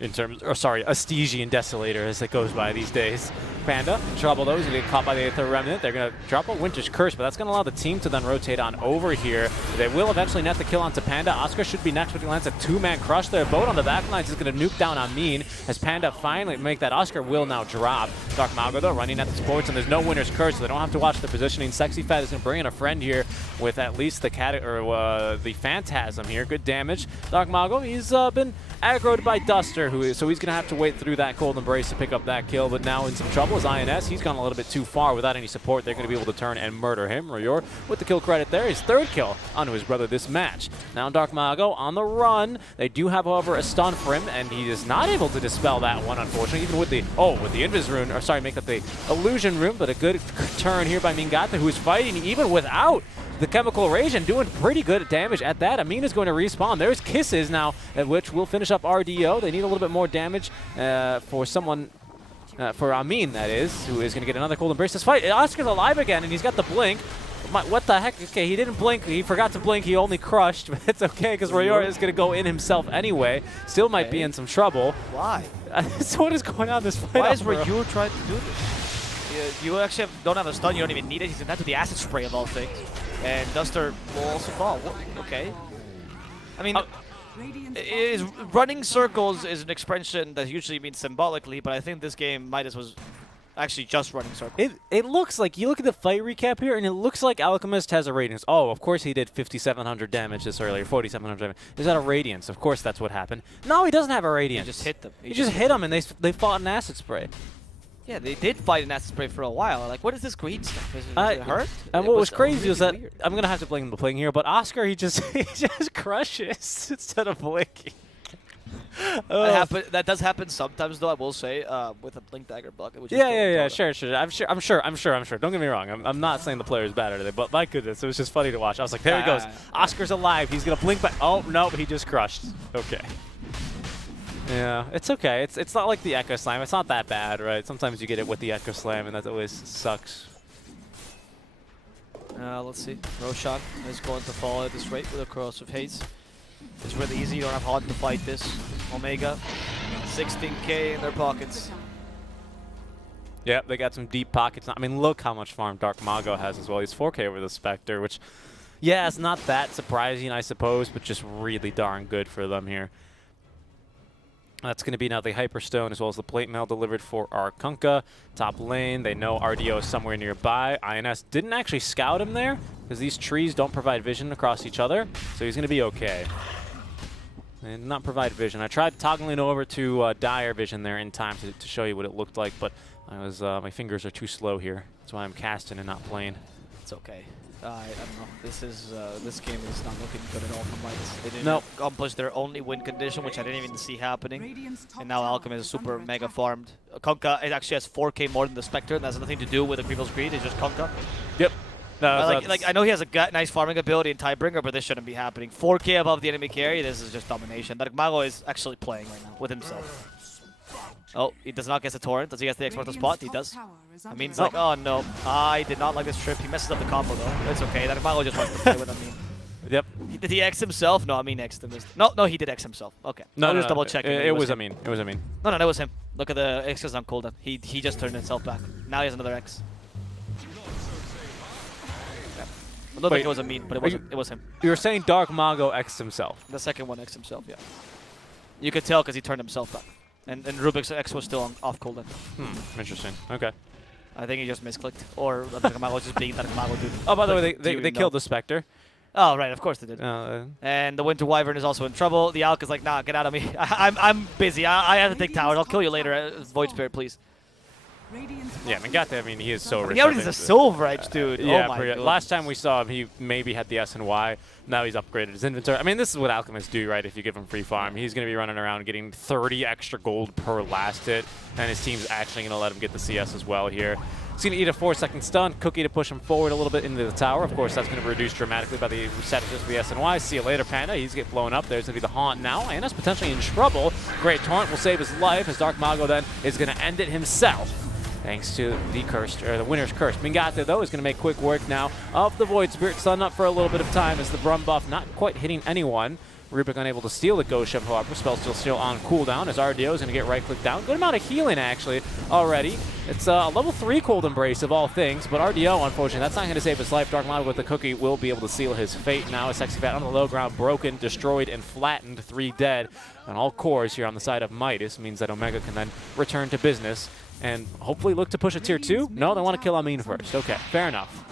In terms, or sorry, a Stygian Desolator as it goes by these days. Panda in trouble though. He's going to get caught by the Aether Remnant. They're going to drop a Winter's Curse, but that's going to allow the team to then rotate on over here. They will eventually net the kill onto Panda. Oscar should be next, but he lands a 2-man crush there. Boat on the back lines is going to nuke down Amin as Panda finally make that. Oscar will now drop. Dark Mago though running at the supports, and there's no Winter's Curse, so they don't have to watch the positioning. Sexy Fat is going to bring in a friend here with at least the the Phantasm here. Good damage. Dark Mago, he's been aggroed by Duster. Spectre, so he's going to have to wait through that Cold Embrace to pick up that kill, but now in some trouble is INS. He's gone a little bit too far without any support. They're going to be able to turn and murder him. Royor with the kill credit there, his 3rd kill onto his brother this match. Now Dark Mago on the run. They do have, however, a stun for him, and he is not able to dispel that one, unfortunately, even with the Invis rune, or sorry, make up the illusion rune, but a good turn here by Mingate, who is fighting even without the chemical rage and doing pretty good damage at that. Amin is going to respawn. There's Kisses now, at which will finish up RDO. They need a little bit more damage for someone, for Amin, that is, who is going to get another Cold Embrace. This fight, Oscar's alive again, and he's got the blink. What the heck? Okay, he didn't blink. He forgot to blink. He only crushed, but it's okay because Royor is going to go in himself anyway. Still might be in some trouble. Why? So what is going on this fight? Why is Royor trying to do this? You actually don't have a stun. You don't even need it. He's going to have to the acid spray of all things. And Duster will also fall. Okay. I mean, running circles is an expression that usually means symbolically, but I think this game Midas was actually just running circles. It looks like, you look at the fight recap here, and it looks like Alchemist has a Radiance. Oh, of course he did 5,700 damage this earlier, 4,700 damage. Is that a Radiance? Of course that's what happened. No, he doesn't have a Radiance. He just hit them. He just hit them, and they fought an acid spray. Yeah, they did fight an acid spray for a while. Like, what is this green stuff? Is it hurt? And what was crazy was that, I'm going to have to blame the playing here, but Oscar, he just crushes instead of blinking. That does happen sometimes, though, I will say, with a Blink Dagger bucket. Which Yeah, sure. I'm sure. Don't get me wrong. I'm not saying the player is bad today, but my goodness, it was just funny to watch. I was like, there he goes. Oscar's alive. He's going to blink back. Oh, no, he just crushed. Okay. Yeah, it's okay. It's not like the Echo Slam. It's not that bad, right? Sometimes you get it with the Echo Slam, and that always sucks. Let's see. Roshan is going to follow at this rate with a Corrosive Haze. It's really easy. You don't have hard to fight this. Omega, 16k in their pockets. Yeah, they got some deep pockets. I mean, look how much farm Dark Mago has as well. He's 4k over the Spectre, which, yeah, it's not that surprising, I suppose, but just really darn good for them here. That's going to be now the Hyperstone as well as the Plate Mail delivered for our Kunkka. Top lane, they know RDO is somewhere nearby. INS didn't actually scout him there because these trees don't provide vision across each other, so he's going to be okay. They did not provide vision. I tried toggling over to Dire Vision there in time to show you what it looked like, but my fingers are too slow here. That's why I'm casting and not playing. It's okay. I don't know. This game is not looking good at all for Midas. They didn't accomplish their only win condition, which I didn't even see happening. And now Alchemist is super mega farmed. Kunkka, it actually has 4k more than the Spectre, and that has nothing to do with the Grievous Greed. It's just Kunkka. Yep. No, like I know he has a nice farming ability in Tidebringer, but this shouldn't be happening. 4k above the enemy carry. This is just domination. Dark Mago is actually playing right now with himself. Oh, he does not get the torrent. Does he get the expert to spot? He does. I mean, it's like, oh no, I did not like this trip. He messes up the combo though. It's okay. That Mago just wants to play with Amin. Yep. Did he X himself? No, Amin X'd him. No, he did X himself. Okay. No, just double checking. It was Amin. It was Amin. No, it was him. Look at the X's on cooldown. He just turned himself back. Now he has another X. Yeah. I don't think it was Amin, but it was him. You were saying Dark Mago X'd himself. The second one X'd himself, yeah. You could tell because he turned himself back. And Rubik's X was still off cooldown. Interesting. Okay. I think he just misclicked. Or Dark Mago was just being Dark Mago, dude. Oh, by the way, they killed the Spectre. Oh, right, of course they did. And the Winter Wyvern is also in trouble. The Alk is like, nah, get out of me. I'm busy. I have to take towers. I'll kill you later. Void Spirit, please. Yeah, I mean, he is so rich. He already has a Silver Edge, dude. Yeah, oh my God. Last time we saw him, he maybe had the S and Y. Now he's upgraded his inventory. I mean, this is what alchemists do, right? If you give him free farm, he's going to be running around getting 30 extra gold per last hit, and his team's actually going to let him get the CS as well here. He's going to eat a 4-second stun. Cookie to push him forward a little bit into the tower. Of course, that's going to be reduced dramatically by the receptions of the SNY. See you later, Panda. He's getting blown up. There's going to be the Haunt now. Anna's potentially in trouble. Great Torrent will save his life as Dark Mago then is going to end it himself. Thanks to the cursed, or the winner's curse. Mingate, though, is going to make quick work now of the Void Spirit. Stun up for a little bit of time as the Brum buff not quite hitting anyone. Rubik unable to steal the Ghost Ship, however. Spell still on cooldown as RDO is going to get right-click down. Good amount of healing, actually, already. It's a level 3 Cold Embrace of all things, but RDO, unfortunately, that's not going to save his life. Dark Mago with the Cookie will be able to seal his fate now. A Sexy Fat on the low ground, broken, destroyed, and flattened. 3 dead. And all cores here on the side of Midas means that Omega can then return to business and hopefully look to push a tier 2. No, they want to kill Amin first. Okay, fair enough.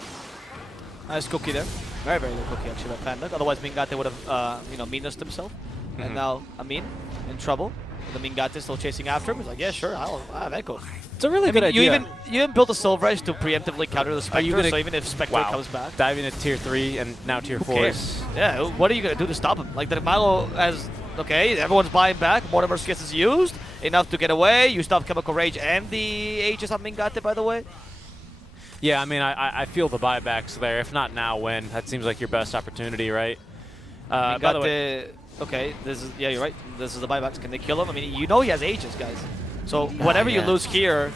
Nice Cookie there. Very, very low Cookie actually by Panda. Otherwise, Mingate would have, Minused himself. And now Amin in trouble. The Mingate is still chasing after him. He's like, yeah, sure, I'll have Echo. It's a really good idea. You even built a Silver Edge to preemptively counter the Spectre, so even if Spectre comes back. Diving into tier 3 and now tier 4. Yeah, what are you going to do to stop him? Like, the Malo has, okay, everyone's buying back. Mortimer's Kiss is used. Enough to get away. You stop Chemical Rage and the Aegis on Mingate, by the way. Yeah, I mean, I feel the buybacks there. If not now, when? That seems like your best opportunity, right? By the way, okay, yeah, you're right. This is the buybacks. Can they kill him? I mean, you know he has Aegis, guys. So whatever you lose here,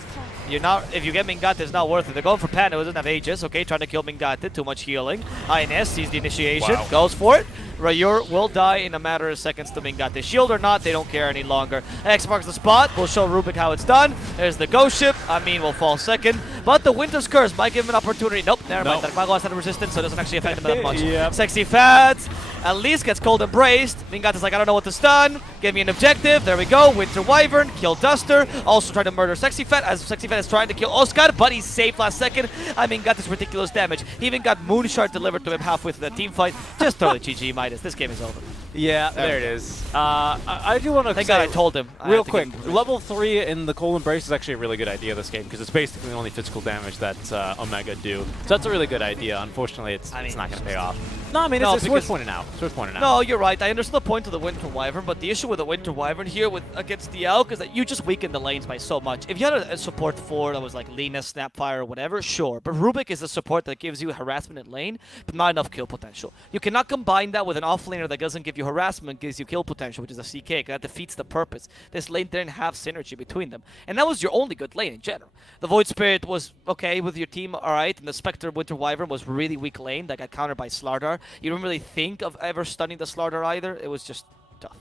you're not. If you get Mingate, it's not worth it. They're going for Panda, who doesn't have Aegis. Okay, trying to kill Mingate. Too much healing. INS sees the initiation, goes for it. Rayur will die in a matter of seconds to Mingate. Shield or not, they don't care any longer. X marks the spot. We'll show Rubik how it's done. There's the ghost ship. I mean, will fall second. But the Winter's Curse might give him an opportunity. Nope, never mind. Dark Mago has had resistance, so it doesn't actually affect him that much. Sexy Fads at least gets cold embraced. Mingate's like, I don't know what to stun. Give me an objective. There we go. Winter Wyvern. Kill Duster. Also trying to murder Sexy Fat, as Sexy Fat is trying to kill Oscar, but he's saved last second. I mean, got this ridiculous damage. He even got Moonshard delivered to him halfway through the team fight. Just throw the GG, Midas. This game is over. Yeah, there it is. I do want to Thank God I told him. Real quick, level 3 in the Cold Embrace is actually a really good idea this game because it's basically the only physical damage that Omega do. So that's a really good idea. Unfortunately, it's not going to pay off. No, I mean, it's worth pointing out. It's worth pointing out. No, you're right. I understand the point of the Winter Wyvern, but the issue with the Winter Wyvern here against the Elk is that you just weaken the lanes by so much. If you had a support 4 that was like Lina, Snapfire, or whatever, sure. But Rubik is a support that gives you harassment in lane, but not enough kill potential. You cannot combine that with an offlaner that doesn't give you harassment, gives you kill potential, which is a CK. That defeats the purpose. This lane didn't have synergy between them. And that was your only good lane in general. The Void Spirit was okay with your team, alright, and the Spectre Winter Wyvern was really weak lane that got countered by Slardar. You don't really think of ever stunning the Slardar either. It was just tough.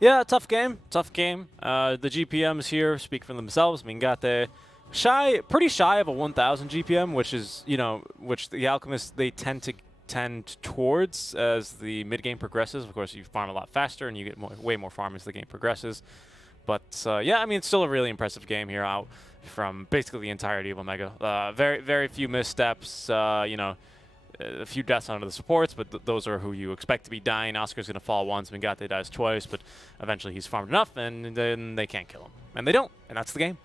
Yeah, tough game. Tough game. The GPMs here speak for themselves. Mingate pretty shy of a 1,000 GPM, which is, which the Alchemists, they tend towards as the mid game progresses. Of course, you farm a lot faster and you get way more farm as the game progresses. But yeah, I mean, it's still a really impressive game here out from basically the entirety of Omega. Very, very few missteps. A few deaths onto the supports, but those are who you expect to be dying. Oscar's going to fall once, Mingate dies twice, but eventually he's farmed enough, and then they can't kill him. And they don't, and that's the game.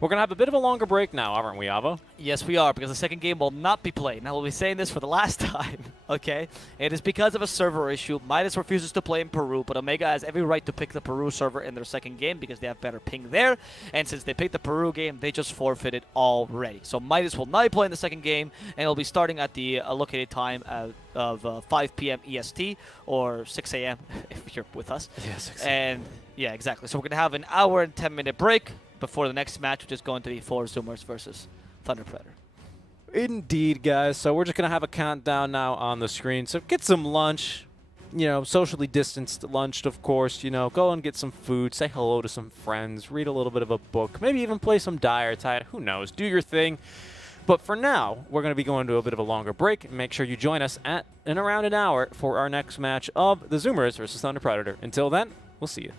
We're going to have a bit of a longer break now, aren't we, Avo? Yes, we are, because the second game will not be played. Now, we'll be saying this for the last time, okay? It is because of a server issue. Midas refuses to play in Peru, but Omega has every right to pick the Peru server in their second game because they have better ping there. And since they picked the Peru game, they just forfeited already. So Midas will not play in the second game, and it'll be starting at the allocated time of 5 p.m. EST, or 6 a.m. if you're with us. Yeah, 6 a.m. And, yeah, exactly. So we're going to have an hour and 10-minute break before the next match, which is going to be 4 Zoomers versus Thunder Predator. Indeed, guys. So we're just going to have a countdown now on the screen. So get some lunch, socially distanced lunch, of course. Go and get some food, say hello to some friends, read a little bit of a book, maybe even play some Dire Tide. Who knows? Do your thing. But for now, we're going to be going to a bit of a longer break. Make sure you join us in around an hour for our next match of the Zoomers versus Thunder Predator. Until then, we'll see you.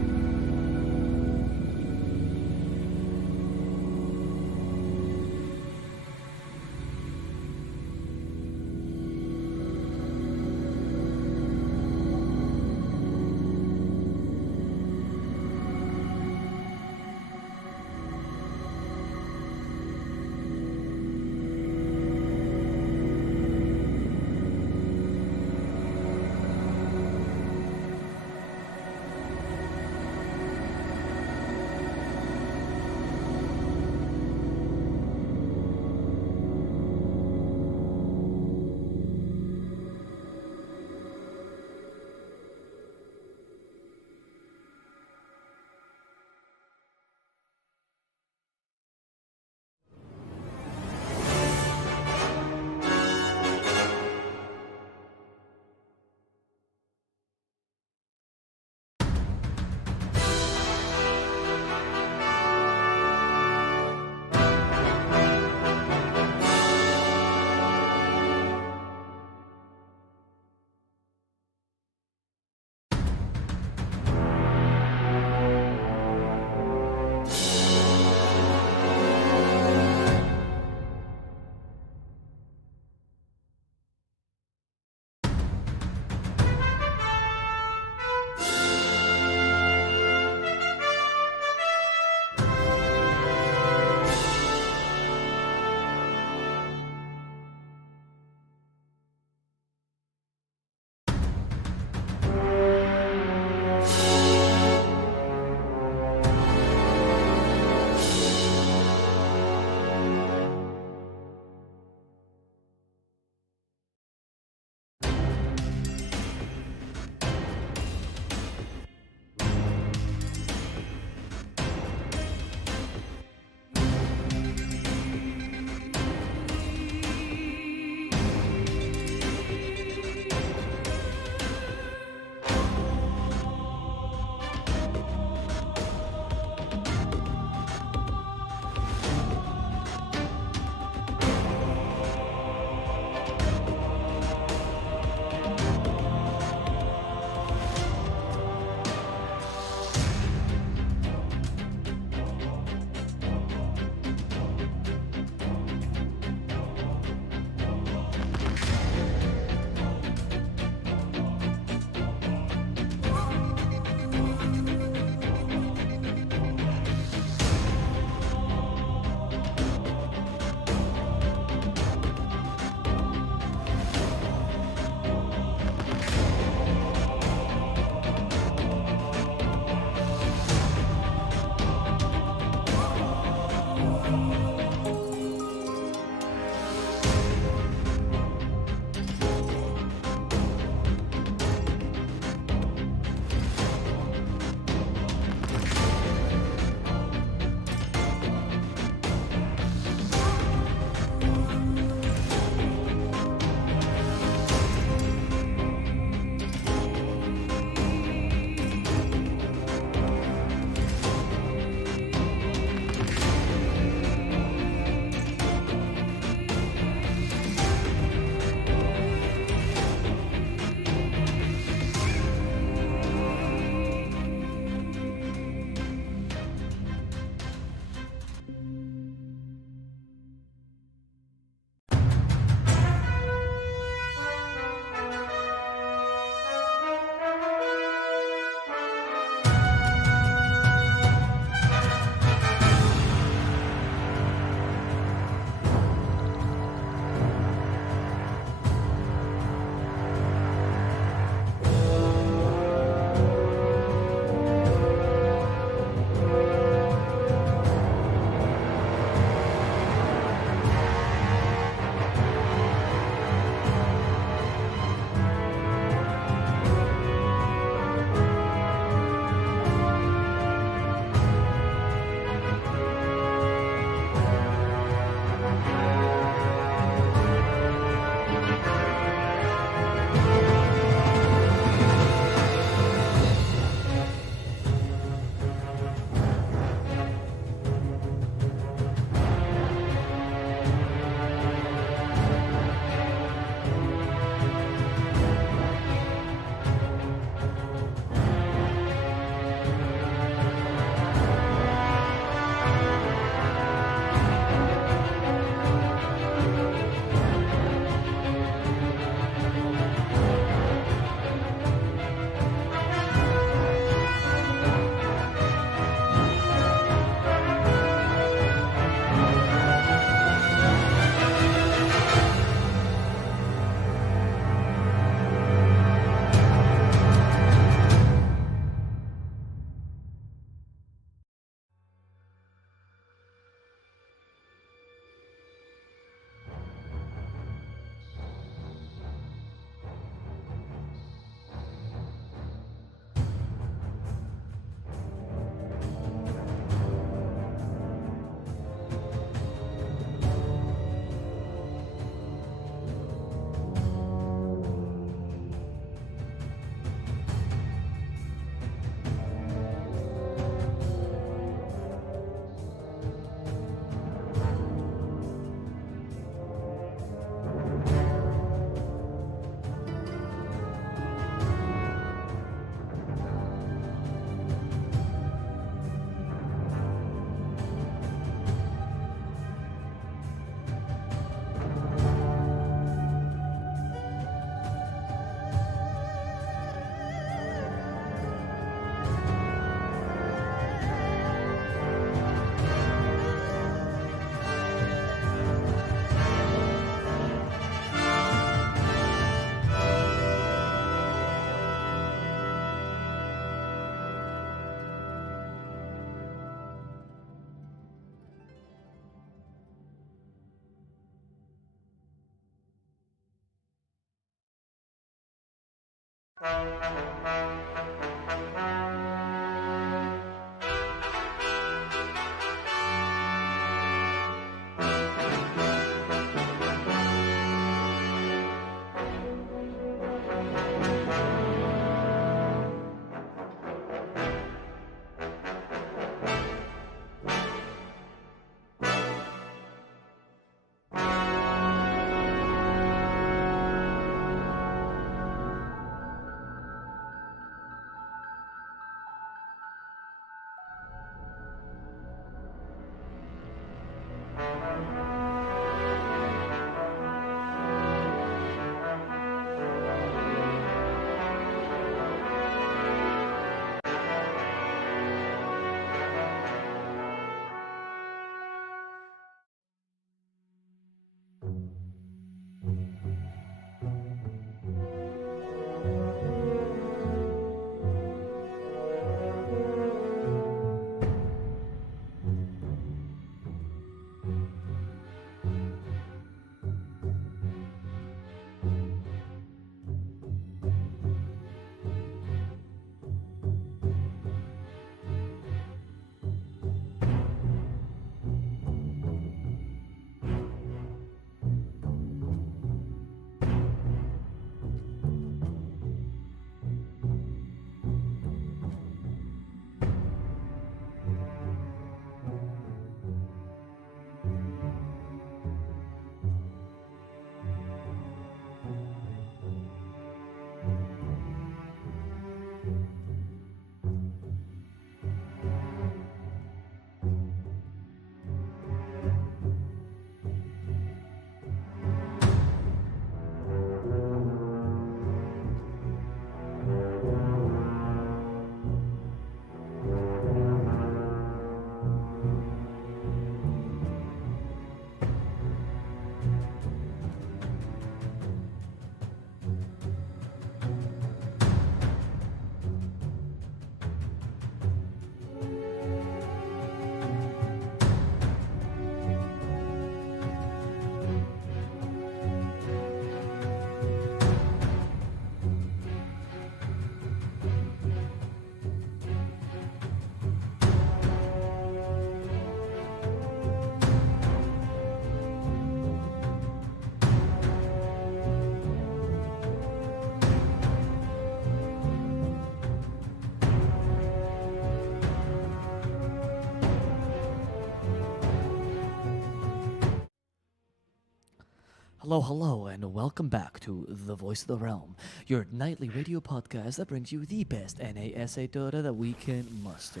Hello, hello, and welcome back to The Voice of the Realm, your nightly radio podcast that brings you the best NASA data that we can muster.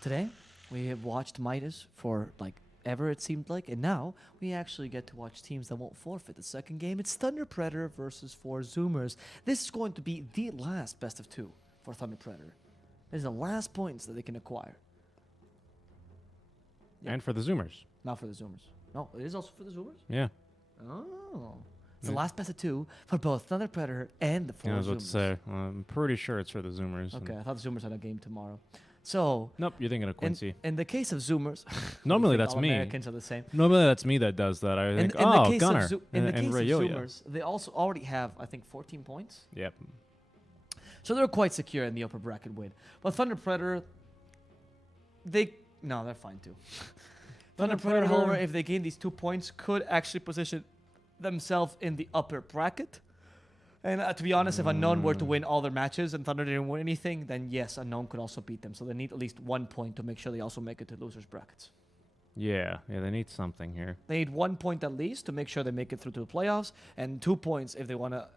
Today, we have watched Midas for ever, it seemed like, and now we actually get to watch teams that won't forfeit the second game. It's Thunder Predator versus 4 Zoomers. This is going to be the last best of 2 for Thunder Predator. This is the last points that they can acquire. Yeah. And for the Zoomers. Not for the Zoomers. No, it is also for the Zoomers? Yeah. Oh. It's the last best of 2 for both Thunder Predator and the 4 I was Zoomers. about to say, I'm pretty sure it's for the Zoomers. Okay, I thought the Zoomers had a game tomorrow. So, Nope, you're thinking of Quincy. in the case of Zoomers, Normally I think that's all me. Americans are the same. Normally that's me that does that. I think, in the oh, case Gunner. of in the and case Rayoya. of Zoomers, they also already have, I think, 14 points. Yep. So they're quite secure in the upper bracket win. But Thunder Predator, they're fine too. Thunder Predator, however, if they gain these 2 points, could actually position themselves in the upper bracket. And to be honest, if Unknown were to win all their matches and Thunder didn't win anything, then yes, Unknown could also beat them. So they need at least 1 point to make sure they also make it to losers brackets. Yeah, they need something here. They need 1 point at least to make sure they make it through to the playoffs, and 2 points if they want to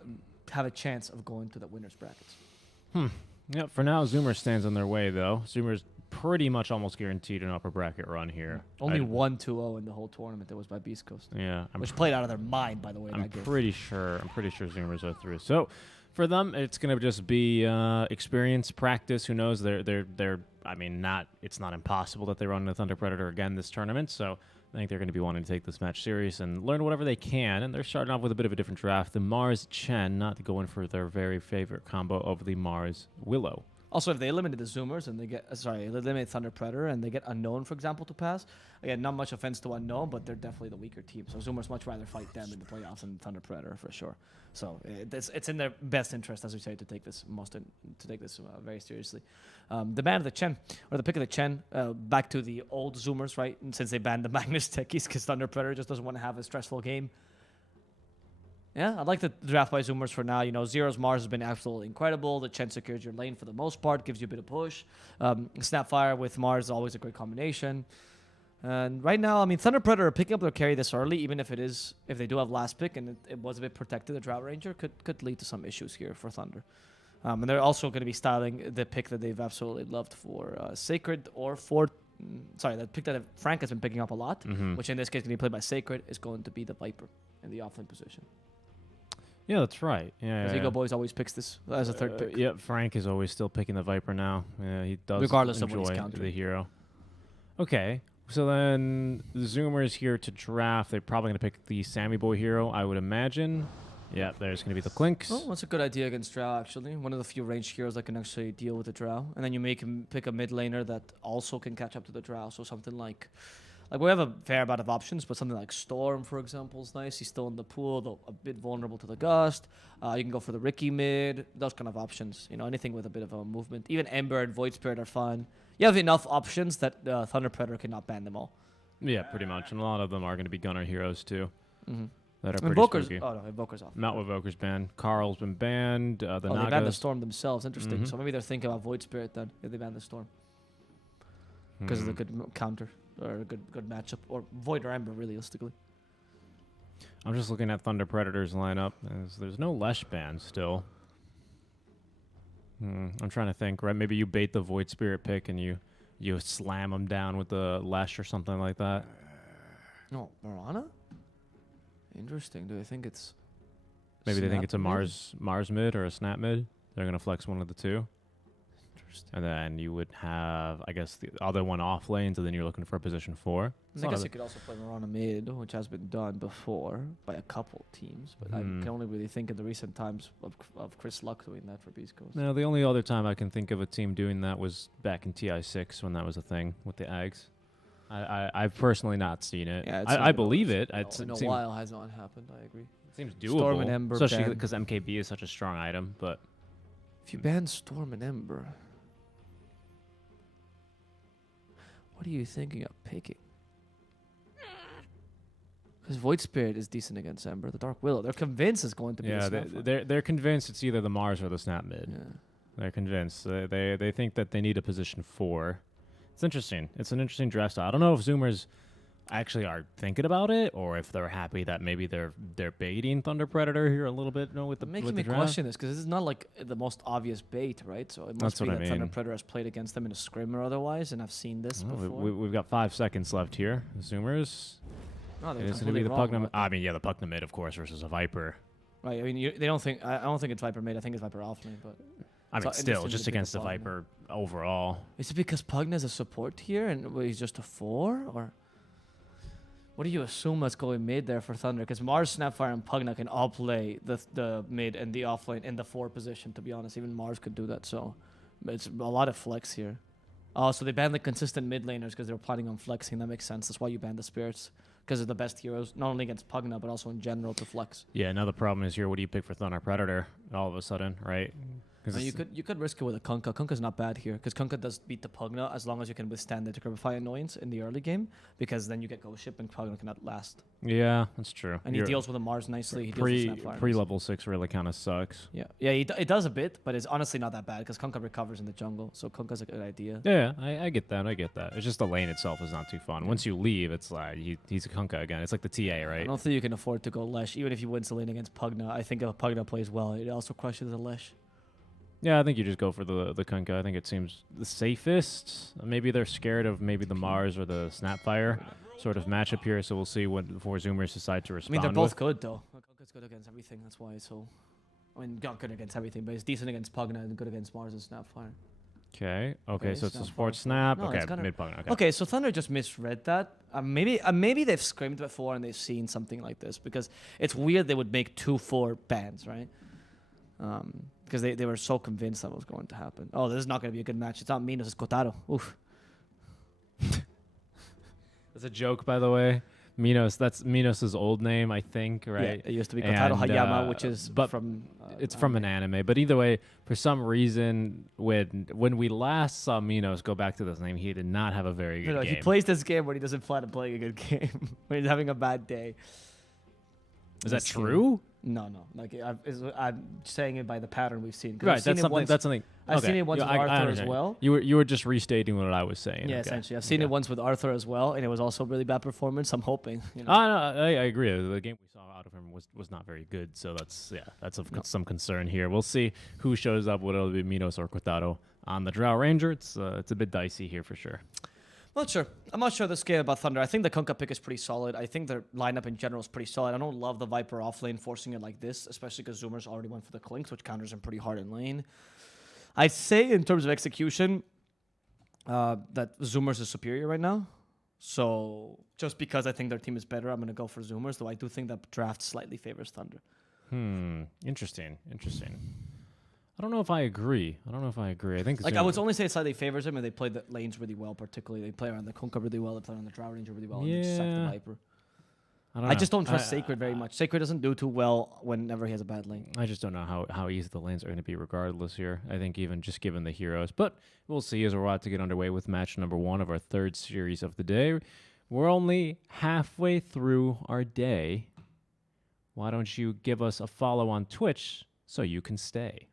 have a chance of going to the winners brackets. Yeah, for now, Zoomer stands on their way, though. Zoomer's pretty much almost guaranteed an upper bracket run here. Only 1-2-0 in the whole tournament that was by Beast Coast. Yeah. Which played out of their mind, by the way. I'm that game. pretty sure Zoomers are through. So for them, it's going to just be experience, practice. Who knows? It's not impossible that they run the Thunder Predator again this tournament. So I think they're going to be wanting to take this match serious and learn whatever they can. And they're starting off with a bit of a different draft. The Mars Chen, not going for their very favorite combo of the Mars Willow. Also, if they eliminated the Zoomers and they get, they eliminate Thunder Predator and they get Unknown, for example, to pass, again, not much offense to Unknown, but they're definitely the weaker team. So Zoomers much rather fight them in the playoffs than Thunder Predator for sure. So it's in their best interest, as we say, to take this very seriously. The ban of the Chen, or the pick of the Chen, back to the old Zoomers, right? And since they banned the Magnus Techies because Thunder Predator just doesn't want to have a stressful game. Yeah, I'd like the draft by Zoomers for now. You know, Zero's Mars has been absolutely incredible. The Chen secures your lane for the most part, gives you a bit of push. Snapfire with Mars is always a great combination. And right now, I mean, Thunder Predator picking up their carry this early, even if they do have last pick and it was a bit protected, the Drought Ranger could lead to some issues here for Thunder. And they're also going to be styling the pick that they've absolutely loved for Sacred or for... the pick that Frank has been picking up a lot, which in this case can be played by Sacred, is going to be the Viper in the offlane position. Yeah, that's right. Yeah, Ego Boys always picks this as a third pick. Yeah, Frank is always still picking the Viper now. Yeah, he does regardless enjoy of what he's countering. The hero. Okay, so then the Zoomers here to draft. They're probably going to pick the Sammy Boy hero, I would imagine. Yeah, there's going to be the Clinks. Oh, that's a good idea against Drow, actually. One of the few ranged heroes that can actually deal with the Drow. And then you make him pick a mid laner that also can catch up to the Drow. So something like we have a fair amount of options, but something like Storm, for example, is nice. He's still in the pool, though a bit vulnerable to the Gust. You can go for the Ricky mid, those kind of options. You know, anything with a bit of a movement. Even Ember and Void Spirit are fine. You have enough options that Thunder Predator cannot ban them all. Yeah, pretty much. And a lot of them are going to be Gunner heroes, too. That are Invoker's, pretty spooky. oh, no, Invoker's off. Not with Invoker's banned. Carl's been banned. The they Nagas. banned the Storm themselves. Interesting. So maybe they're thinking about Void Spirit then, if they ban the Storm. Because of the good counter. Or a good matchup, or Void or Ember, realistically. I'm just looking at Thunder Predator's lineup. There's no Lesh ban still. I'm trying to think, right? Maybe you bait the Void Spirit pick and you slam him down with the Lesh or something like that. No, Marana? Interesting. Do they think it's... Maybe they think it's a Mars mid or a Snap mid. They're going to flex one of the two. And then you would have, I guess, the other one off lanes, and then you're looking for a position 4. I guess you could also play Marana mid, which has been done before by a couple teams, but I can only really think in the recent times of Chris Luck doing that for Beast Coast. No, the only other time I can think of a team doing that was back in TI6 when that was a thing with the Ags. I've personally not seen it. Yeah, I believe it. In a while has not happened, I agree. It seems doable, Storm and Ember especially because MKB is such a strong item, but... If you ban Storm and Ember... What are you thinking of picking? Because Void Spirit is decent against Ember. The Dark Willow, they're convinced it's going to be. Yeah, they're convinced it's either the Mars or the Snap mid. Yeah. They're convinced. They think that they need a position 4. It's interesting. It's an interesting draft style. I don't know if Zoomers actually are thinking about it, or if they're happy that maybe they're baiting Thunder Predator here a little bit. With the making me draft. Question this, because this is not like the most obvious bait, right? So it must be that Thunder Predator has played against them in a scrim or otherwise, and I've seen this before. We've got 5 seconds left here. Zoomers. No, it's going to be the Pugna. I mean, yeah, the Pugna mid, of course, versus a Viper. Right. I mean, they don't think. I don't think it's Viper mid. I think it's Viper offlane, but. I mean, still, just against the Viper overall. Is it because Pugna is a support here and he's just a 4, or? What do you assume that's going mid there for Thunder? Because Mars, Snapfire, and Pugna can all play the mid and the offlane in the 4 position, to be honest. Even Mars could do that, so it's a lot of flex here. Oh, so they banned the consistent mid laners because they were planning on flexing. That makes sense. That's why you banned the Spirits, because they're the best heroes, not only against Pugna, but also in general to flex. Yeah, another problem is here, what do you pick for Thunder Predator all of a sudden, right? You could risk it with a Kunkka. Kunkka's not bad here, because Kunkka does beat the Pugna as long as you can withstand the Decrepify annoyance in the early game, because then you get Ghost Ship and Pugna cannot last. Yeah, that's true. And he deals with a Mars nicely. He deals with pre-level 6 really kind of sucks. Yeah, it does a bit, but it's honestly not that bad, because Kunkka recovers in the jungle, so Kunkka's a good idea. Yeah, I get that. It's just the lane itself is not too fun. Once you leave, it's like he's a Kunkka again. It's like the TA, right? I don't think you can afford to go Lesh, even if you win the lane against Pugna. I think if a Pugna plays well, it also crushes the Lesh. Yeah, I think you just go for the Kunkka. I think it seems the safest. Maybe they're scared of maybe the Mars or the Snapfire sort of matchup here, so we'll see what before Zoomers decide to respond. I mean, they're both good, though. Kunkka's good against everything, that's why it's so... I mean, not good against everything, but it's decent against Pugna and good against Mars and Snapfire. Okay, so it's a support Snap. No, okay, mid Pugna. Okay, so Thunder just misread that. Maybe they've scrimmed before and they've seen something like this, because it's weird they would make 2-4 bans, right? because they were so convinced that was going to happen. Oh, this is not going to be a good match. It's not Minos, it's Kotaro. Oof. That's a joke, by the way. Minos, that's Minos' old name, I think, right? Yeah, it used to be Kotaro Hayama, which is but from... it's from an anime. But either way, for some reason, when we last saw Minos, go back to this name, he did not have a very good game. He plays this game when he doesn't flat out playing a good game. When he's having a bad day. Is that true? No. Like I'm saying it by the pattern we've seen. Right, that's something. I've seen it once with Arthur as well. You were just restating what I was saying. Yeah, essentially. I've seen it once with Arthur as well, and it was also a really bad performance. I'm hoping. You know. I agree. The game we saw out of him was not very good, so that's some concern here. We'll see who shows up, whether it'll be Minos or Kotaro on the Drow Ranger. It's a bit dicey here for sure. Not sure. I'm not sure this game about Thunder. I think the Kunkka pick is pretty solid. I think their lineup in general is pretty solid. I don't love the Viper off lane forcing it like this, especially because Zoomers already went for the Clinks, which counters him pretty hard in lane. I'd say in terms of execution that Zoomers is superior right now. So just because I think their team is better, I'm going to go for Zoomers, though I do think that draft slightly favors Thunder. Interesting. I don't know if I agree. I think I would only say it slightly favors him, and they play the lanes really well. Particularly, they play around the Kunkka really well. They play around the Drow Ranger really well. And they just sack the Viper. I just don't trust Sacred very much. Sacred doesn't do too well whenever he has a bad lane. I just don't know how easy the lanes are going to be regardless here. I think even just given the heroes. But we'll see as we're about to get underway with match number 1 of our 3rd series of the day. We're only halfway through our day. Why don't you give us a follow on Twitch so you can stay?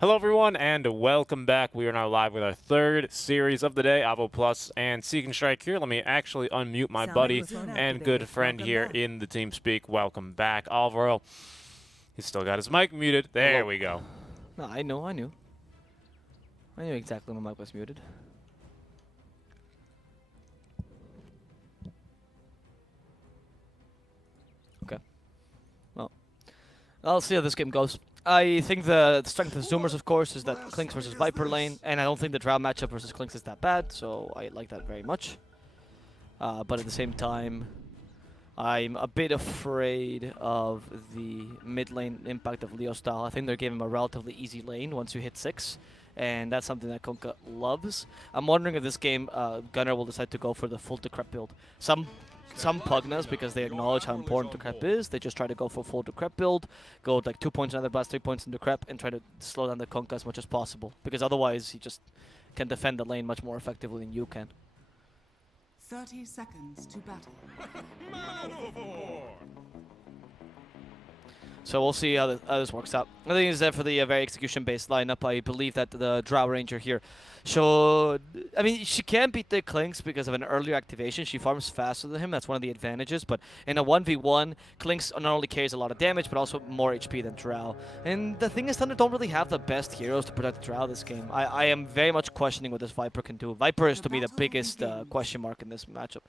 Hello, everyone, and welcome back. We are now live with our 3rd series of the day, Avo Plus and Seek and Strike here. Let me actually unmute my buddy and good friend here in the TeamSpeak. Welcome back, Alvaro. He's still got his mic muted. There we go. No, I knew. I knew exactly when my mic was muted. Okay. Well, I'll see how this game goes. I think the strength of Zoomers, of course, is that Clinks versus Viper lane, and I don't think the Drow matchup versus Clinks is that bad, so I like that very much. But at the same time, I'm a bit afraid of the mid lane impact of Leo style. I think they're giving him a relatively easy lane once you hit 6, and that's something that Kunkka loves. I'm wondering if this game Gunnar will decide to go for the full Decrep build. Some Pugnas, because they acknowledge how important Decrep is, they just try to go for full Decrep build, go like 2 points in Nether Blast, 3 points in Decrep, and try to slow down the Kunkka as much as possible. Because otherwise, he just can defend the lane much more effectively than you can. 30 seconds to battle. So we'll see how this works out. I think is for the very execution-based lineup. I believe that the Drow Ranger here should... I mean, she can beat the Clinks because of an earlier activation. She farms faster than him. That's one of the advantages. But in a 1v1, Clinks not only carries a lot of damage, but also more HP than Drow. And the thing is, Thunder don't really have the best heroes to protect Drow this game. I am very much questioning what this Viper can do. Viper is, to me, the biggest question mark in this matchup.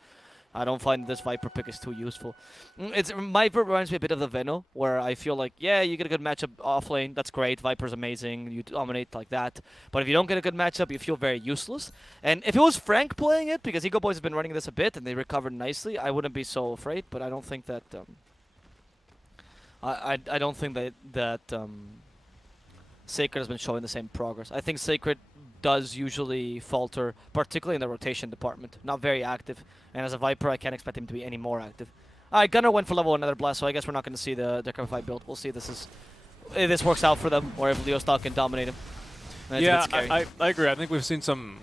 I don't find this Viper pick is too useful. Viper reminds me a bit of the Veno, where I feel like, yeah, you get a good matchup off lane, that's great, Viper's amazing, you dominate like that. But if you don't get a good matchup, you feel very useless. And if it was Frank playing it, because Ego Boys has been running this a bit and they recovered nicely, I wouldn't be so afraid. But I don't think that I don't think that Sacred has been showing the same progress. I think Sacred does usually falter, particularly in the rotation department. Not very active. And as a Viper, I can't expect him to be any more active. Alright, Gunnar went for level 1 Nether Blast, so I guess we're not going to see the Decrepify build. We'll see if this works out for them, or if Leo Stock can dominate him. Yeah, I agree. I think we've seen some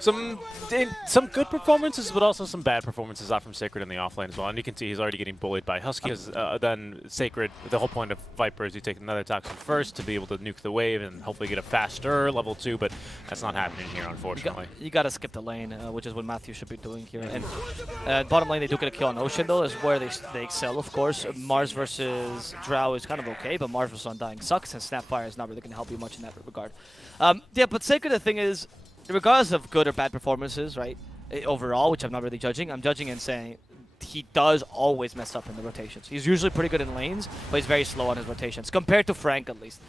some good performances, but also some bad performances out from Sacred in the offlane as well. And you can see he's already getting bullied by Husky. Then Sacred, the whole point of Viper is you take another Toxin first to be able to nuke the wave and hopefully get a faster level 2, but that's not happening here, unfortunately. You got to skip the lane, which is what Matthew should be doing here. And bottom lane, they do get a kill on Ocean, though, is where they excel, of course. Mars versus Drow is kind of okay, but Mars versus Undying sucks, and Snapfire is not really going to help you much in that regard. Yeah, but Sacred, the thing is, regardless of good or bad performances, right, overall, which I'm not really judging, I'm judging and saying he does always mess up in the rotations. He's usually pretty good in lanes, but he's very slow on his rotations, compared to Frank at least.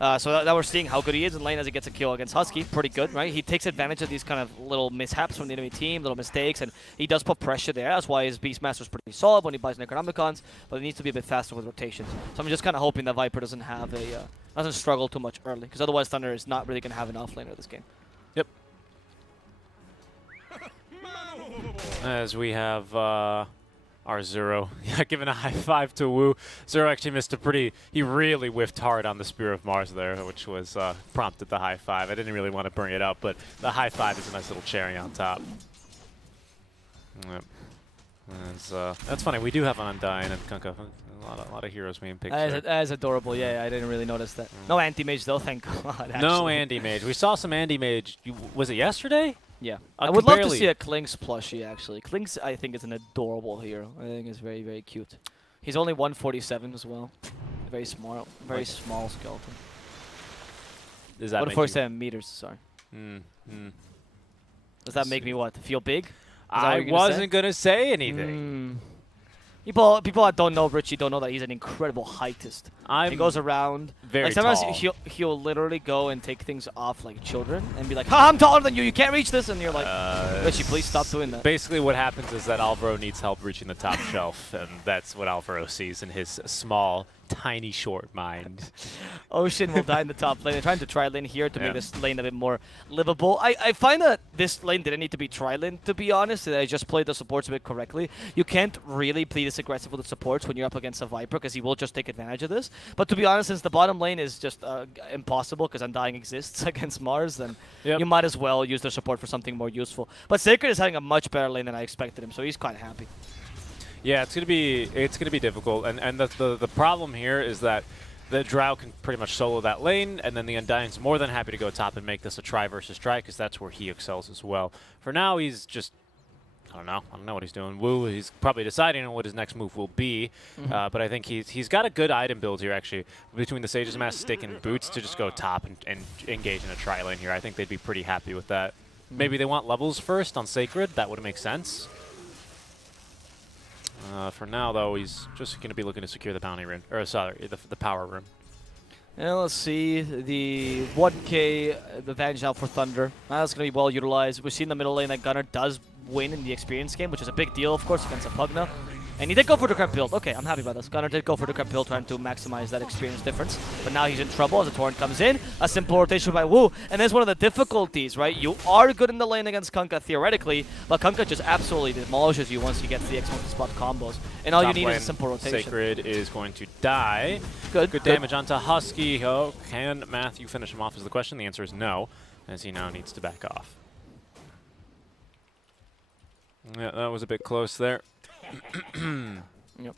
So that we're seeing how good he is in lane as he gets a kill against Husky. Pretty good, right? He takes advantage of these kind of little mishaps from the enemy team, little mistakes, and he does put pressure there. That's why his Beastmaster is pretty solid when he buys Necronomicons, but he needs to be a bit faster with rotations. So I'm just kind of hoping that Viper doesn't have doesn't struggle too much early, because otherwise Thunder is not really going to have an offlaner this game. Yep. As we have our Zero, giving a high five to Wu. Zero actually missed he really whiffed hard on the Spear of Mars there, which was prompted the high five. I didn't really want to bring it up, but the high five is a nice little cherry on top. Yep. That's funny. We do have an Undying and Kunkka. A lot of heroes being picked. That is adorable. Yeah, I didn't really notice that. No anti-mage though, thank God. Actually. No anti-mage. We saw some anti-mage. Was it yesterday? Yeah. I would love to see a Klinks plushie, actually. Klinks, I think, is an adorable hero. I think it's very, very cute. He's only 147 as well. Very small skeleton. Does that 147 meters, sorry. Does that make me what? Feel big? I wasn't going to say anything. People that don't know Richie don't know that he's an incredible heightist. He goes around. Very sometimes tall. he'll literally go and take things off like children and be like, "Ha, I'm taller than you. You can't reach this." And you're like, Richie, please stop doing that. Basically, what happens is that Alvaro needs help reaching the top shelf, and that's what Alvaro sees in his small, tiny, short mind. Ocean will die in the top lane. They're trying to tri-lane here to make this lane a bit more livable. I find that this lane didn't need to be tri-lane, to be honest. I just played the supports a bit correctly. You can't really play this aggressive with the supports when you're up against a Viper, because he will just take advantage of this. But to be honest, since the bottom lane is just impossible because Undying exists against Mars, then you might as well use their support for something more useful. But Sacred is having a much better lane than I expected him, so he's quite happy. Yeah, it's gonna be difficult, and the problem here is that the Drow can pretty much solo that lane, and then the Undying's more than happy to go top and make this a try versus try, because that's where he excels as well. For now, he's just I don't know what he's doing. Wu, he's probably deciding on what his next move will be, but I think he's got a good item build here actually between the Sage's Mask, Stick, and Boots to just go top and engage in a tri lane here. I think they'd be pretty happy with that. Maybe they want levels first on Sacred. That would make sense. For now, though, he's just going to be looking to secure the bounty room, or sorry, the power room. And let's see, the 1k advantage now for Thunder. That's going to be well utilized. We see in the middle lane that Gunnar does win in the experience game, which is a big deal, of course, against a Pugna. And he did go for the correct build. Okay, I'm happy about this. Gunnar did go for the correct build, trying to maximize that experience difference. But now he's in trouble as the Torrent comes in. A simple rotation by Wu. And that's one of the difficulties, right? You are good in the lane against Kunkka, theoretically, but Kunkka just absolutely demolishes you once he gets the X multi-spot combos. And all you need is a simple rotation. Sacred is going to die. Good damage onto Husky. Oh, can Matthew finish him off is the question. The answer is no, as he now needs to back off. Yeah, that was a bit close there. Yep.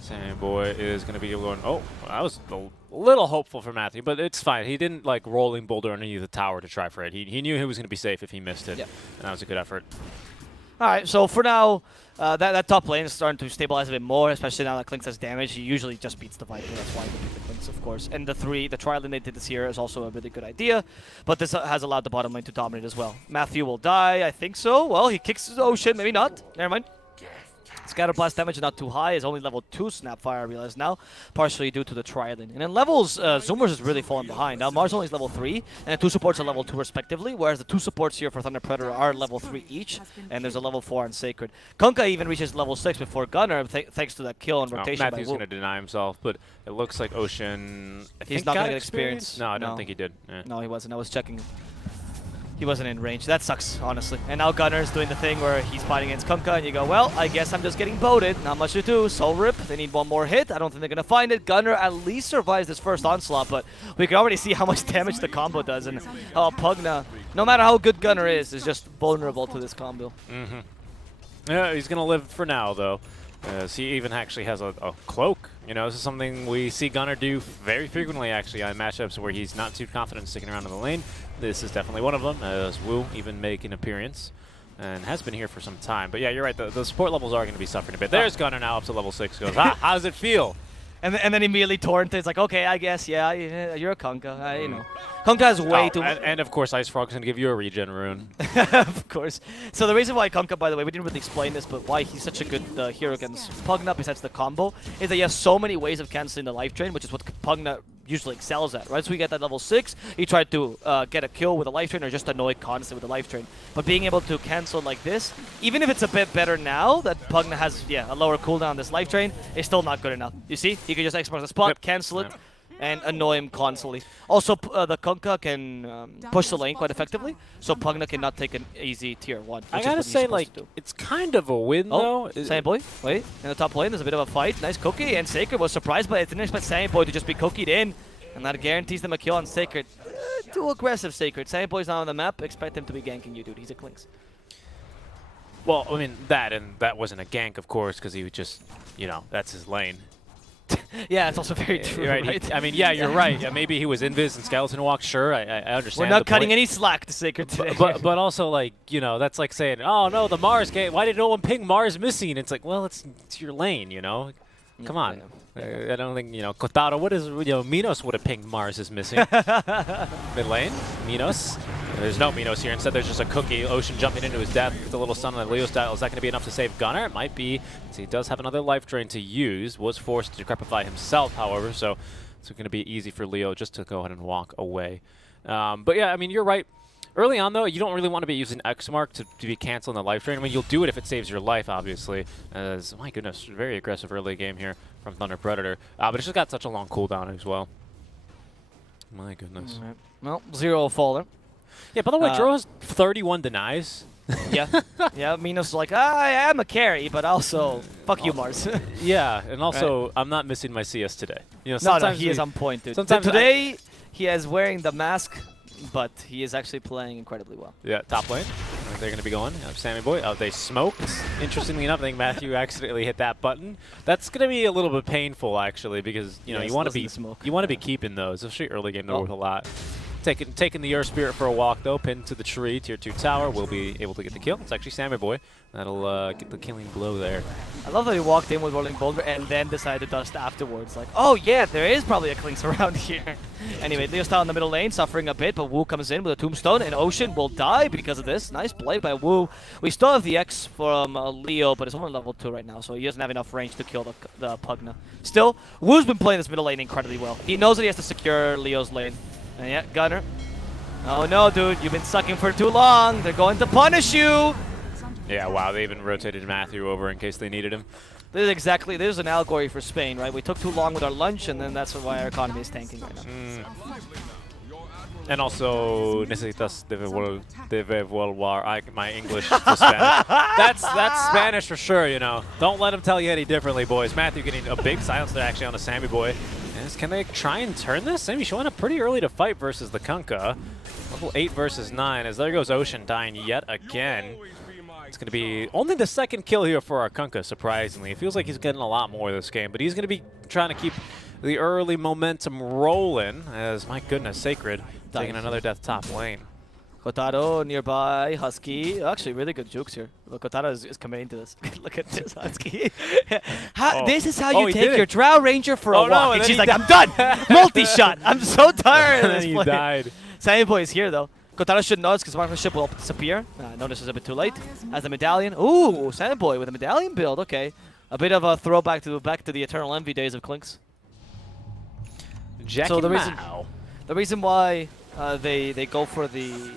Sammy Boy is going to be going. Oh, I was a little hopeful for Matthew, but it's fine. He didn't like rolling boulder underneath the tower to try for it. He knew he was going to be safe if he missed it, and that was a good effort. All right, so for now, that top lane is starting to stabilize a bit more, especially now that Klinks has damage. He usually just beats the Viper. That's why they pick the Klinks, of course. And the tri lane they did this year is also a really good idea, but this has allowed the bottom lane to dominate as well. Matthew will die, I think so. Well, he kicks his Ocean, maybe not. Never mind. Scatter blast damage is not too high. It's only level 2 Snapfire, I realize now, partially due to the tri-lane. And in levels, Zoomers is really falling behind. Now Mars only is level 3, and the 2 supports are level 2 respectively, whereas the 2 supports here for Thunder Predator are level 3 each, and there's a level 4 on Sacred. Kunkka even reaches level 6 before Gunnar, thanks to that kill and rotation. Matthew's going to deny himself, but it looks like Ocean. He's not going to get experience. No, I don't think he did. No, he wasn't. I was checking. He wasn't in range. That sucks, honestly. And now Gunner's doing the thing where he's fighting against Kunkka, and you go, well, I guess I'm just getting boated. Not much to do. Soul Rip. They need one more hit. I don't think they're going to find it. Gunner at least survives this first onslaught, but we can already see how much damage the combo does, and how Pugna, no matter how good Gunner is just vulnerable to this combo. Yeah, he's going to live for now, though. He even actually has a cloak. You know, this is something we see Gunner do very frequently, actually, on matchups where he's not too confident sticking around in the lane. This is definitely one of them, as Wu even make an appearance, and has been here for some time. But yeah, you're right, the support levels are going to be suffering a bit. There's Gunner now up to level 6, goes, how does it feel? And then immediately Torrent is like, okay, I guess, yeah, you're a Kunkka, you know. Kunkka has way too much. And of course, Ice Frog's going to give you a regen rune. Of course. So the reason why Kunkka, by the way, we didn't really explain this, but why he's such a good hero against Pugna, besides the combo, is that he has so many ways of canceling the life drain, which is what Pugna usually excels at, right? So we get that level 6, he tried to get a kill with a life drain or just annoy constantly with a life drain. But being able to cancel like this, even if it's a bit better now that Pugna has, a lower cooldown on this life drain, it's still not good enough. You see? He can just export the spot, cancel it, and annoy him constantly. Also, the Kunkka can push the lane quite effectively, so Pugna cannot take an easy tier 1. I gotta say, like, it's kind of a win, though. Sammy Boy, wait, in the top lane, there's a bit of a fight. Nice cookie, and Sacred was surprised by it. Didn't expect Sammy Boy to just be cookied in, and that guarantees them a kill on Sacred. Too aggressive, Sacred. Sammy Boy's not on the map. Expect him to be ganking you, dude. He's a Clinks. Well, I mean, that wasn't a gank, of course, because he was just, that's his lane. Yeah, it's also very true, right? I mean, yeah, you're right. Yeah, maybe he was invis and skeleton walk. Sure, I understand. We're not cutting any slack to Sacred today. But also, like, that's like saying, oh no, the Mars game. Why did no one ping Mars missing? It's like, well, it's your lane, Come on. I don't think, Kotaro, what is, Minos would have pinged Mars is missing. Mid lane, Minos. There's no Minos here. Instead, there's just a cookie. Ocean jumping into his death with a little stun on the Leo style. Is that going to be enough to save Gunner? It might be. So he does have another life drain to use. Was forced to decrepify himself, however. So it's going to be easy for Leo just to go ahead and walk away. But yeah, I mean, you're right. Early on, though, you don't really want to be using X mark to be canceling the life drain. I mean, you'll do it if it saves your life, obviously. As, my goodness, very aggressive early game here from Thunder Predator. But it's just got such a long cooldown as well. My goodness. Right. Well, 0 faller. Yeah, by the way, Dro has 31 denies. Yeah, Minos is like, I am a carry, but also, fuck you, Mars. Yeah, and also, I'm not missing my CS today. No, he is on point, dude. Today, he is wearing the mask, but he is actually playing incredibly well. Yeah, top lane. They're going to be going. Sammy Boy. Oh, they smoked. Interestingly enough, I think Matthew accidentally hit that button. That's going to be a little bit painful, actually, because you want to be keeping those, especially early game. They're worth a lot. Taking the Earth Spirit for a walk, though, pinned to the tree, tier 2 tower, will be able to get the kill. It's actually Sammy Boy. That'll get the killing blow there. I love that he walked in with Rolling Boulder and then decided to dust afterwards. Like, oh yeah, there is probably a Clinks around here. Anyway, Leo style in the middle lane, suffering a bit, but Wu comes in with a tombstone, and Ocean will die because of this. Nice play by Wu. We still have the X from Leo, but it's only level 2 right now, so he doesn't have enough range to kill the Pugna. Still, Wu's been playing this middle lane incredibly well. He knows that he has to secure Leo's lane. And yeah, Gunner. Oh no, dude, you've been sucking for too long. They're going to punish you. Yeah, wow, they even rotated Matthew over in case they needed him. This is an allegory for Spain, right? We took too long with our lunch, and then that's why our economy is tanking right now. And also, necesitas devolver. My English to Spanish. That's Spanish for sure, Don't let them tell you any differently, boys. Matthew getting a big silence there actually on the Sammy Boy. Can they try and turn this? Sammy showing up pretty early to fight versus the Kunkka. Level 8 versus 9, as there goes Ocean dying yet again. It's going to be only the second kill here for our Kunkka, surprisingly. It feels like he's getting a lot more this game, but he's going to be trying to keep the early momentum rolling, as, my goodness, Sacred taking another death top lane. Kotaro nearby, Husky. Actually, really good jukes here. Look, Kotaro is committing to this. Look at this, Husky. This is how you take your Drow Ranger for a walk. And she's like, I'm done. Multi-shot. I'm so tired of this play. He died. Sammy Boy is here, though. Kotaro should know this because partnership will disappear. Notice it's a bit too late. As the medallion. Ooh, Sammy Boy with a medallion build. Okay. A bit of a throwback to the Eternal Envy days of Clinks. So the reason why they go for the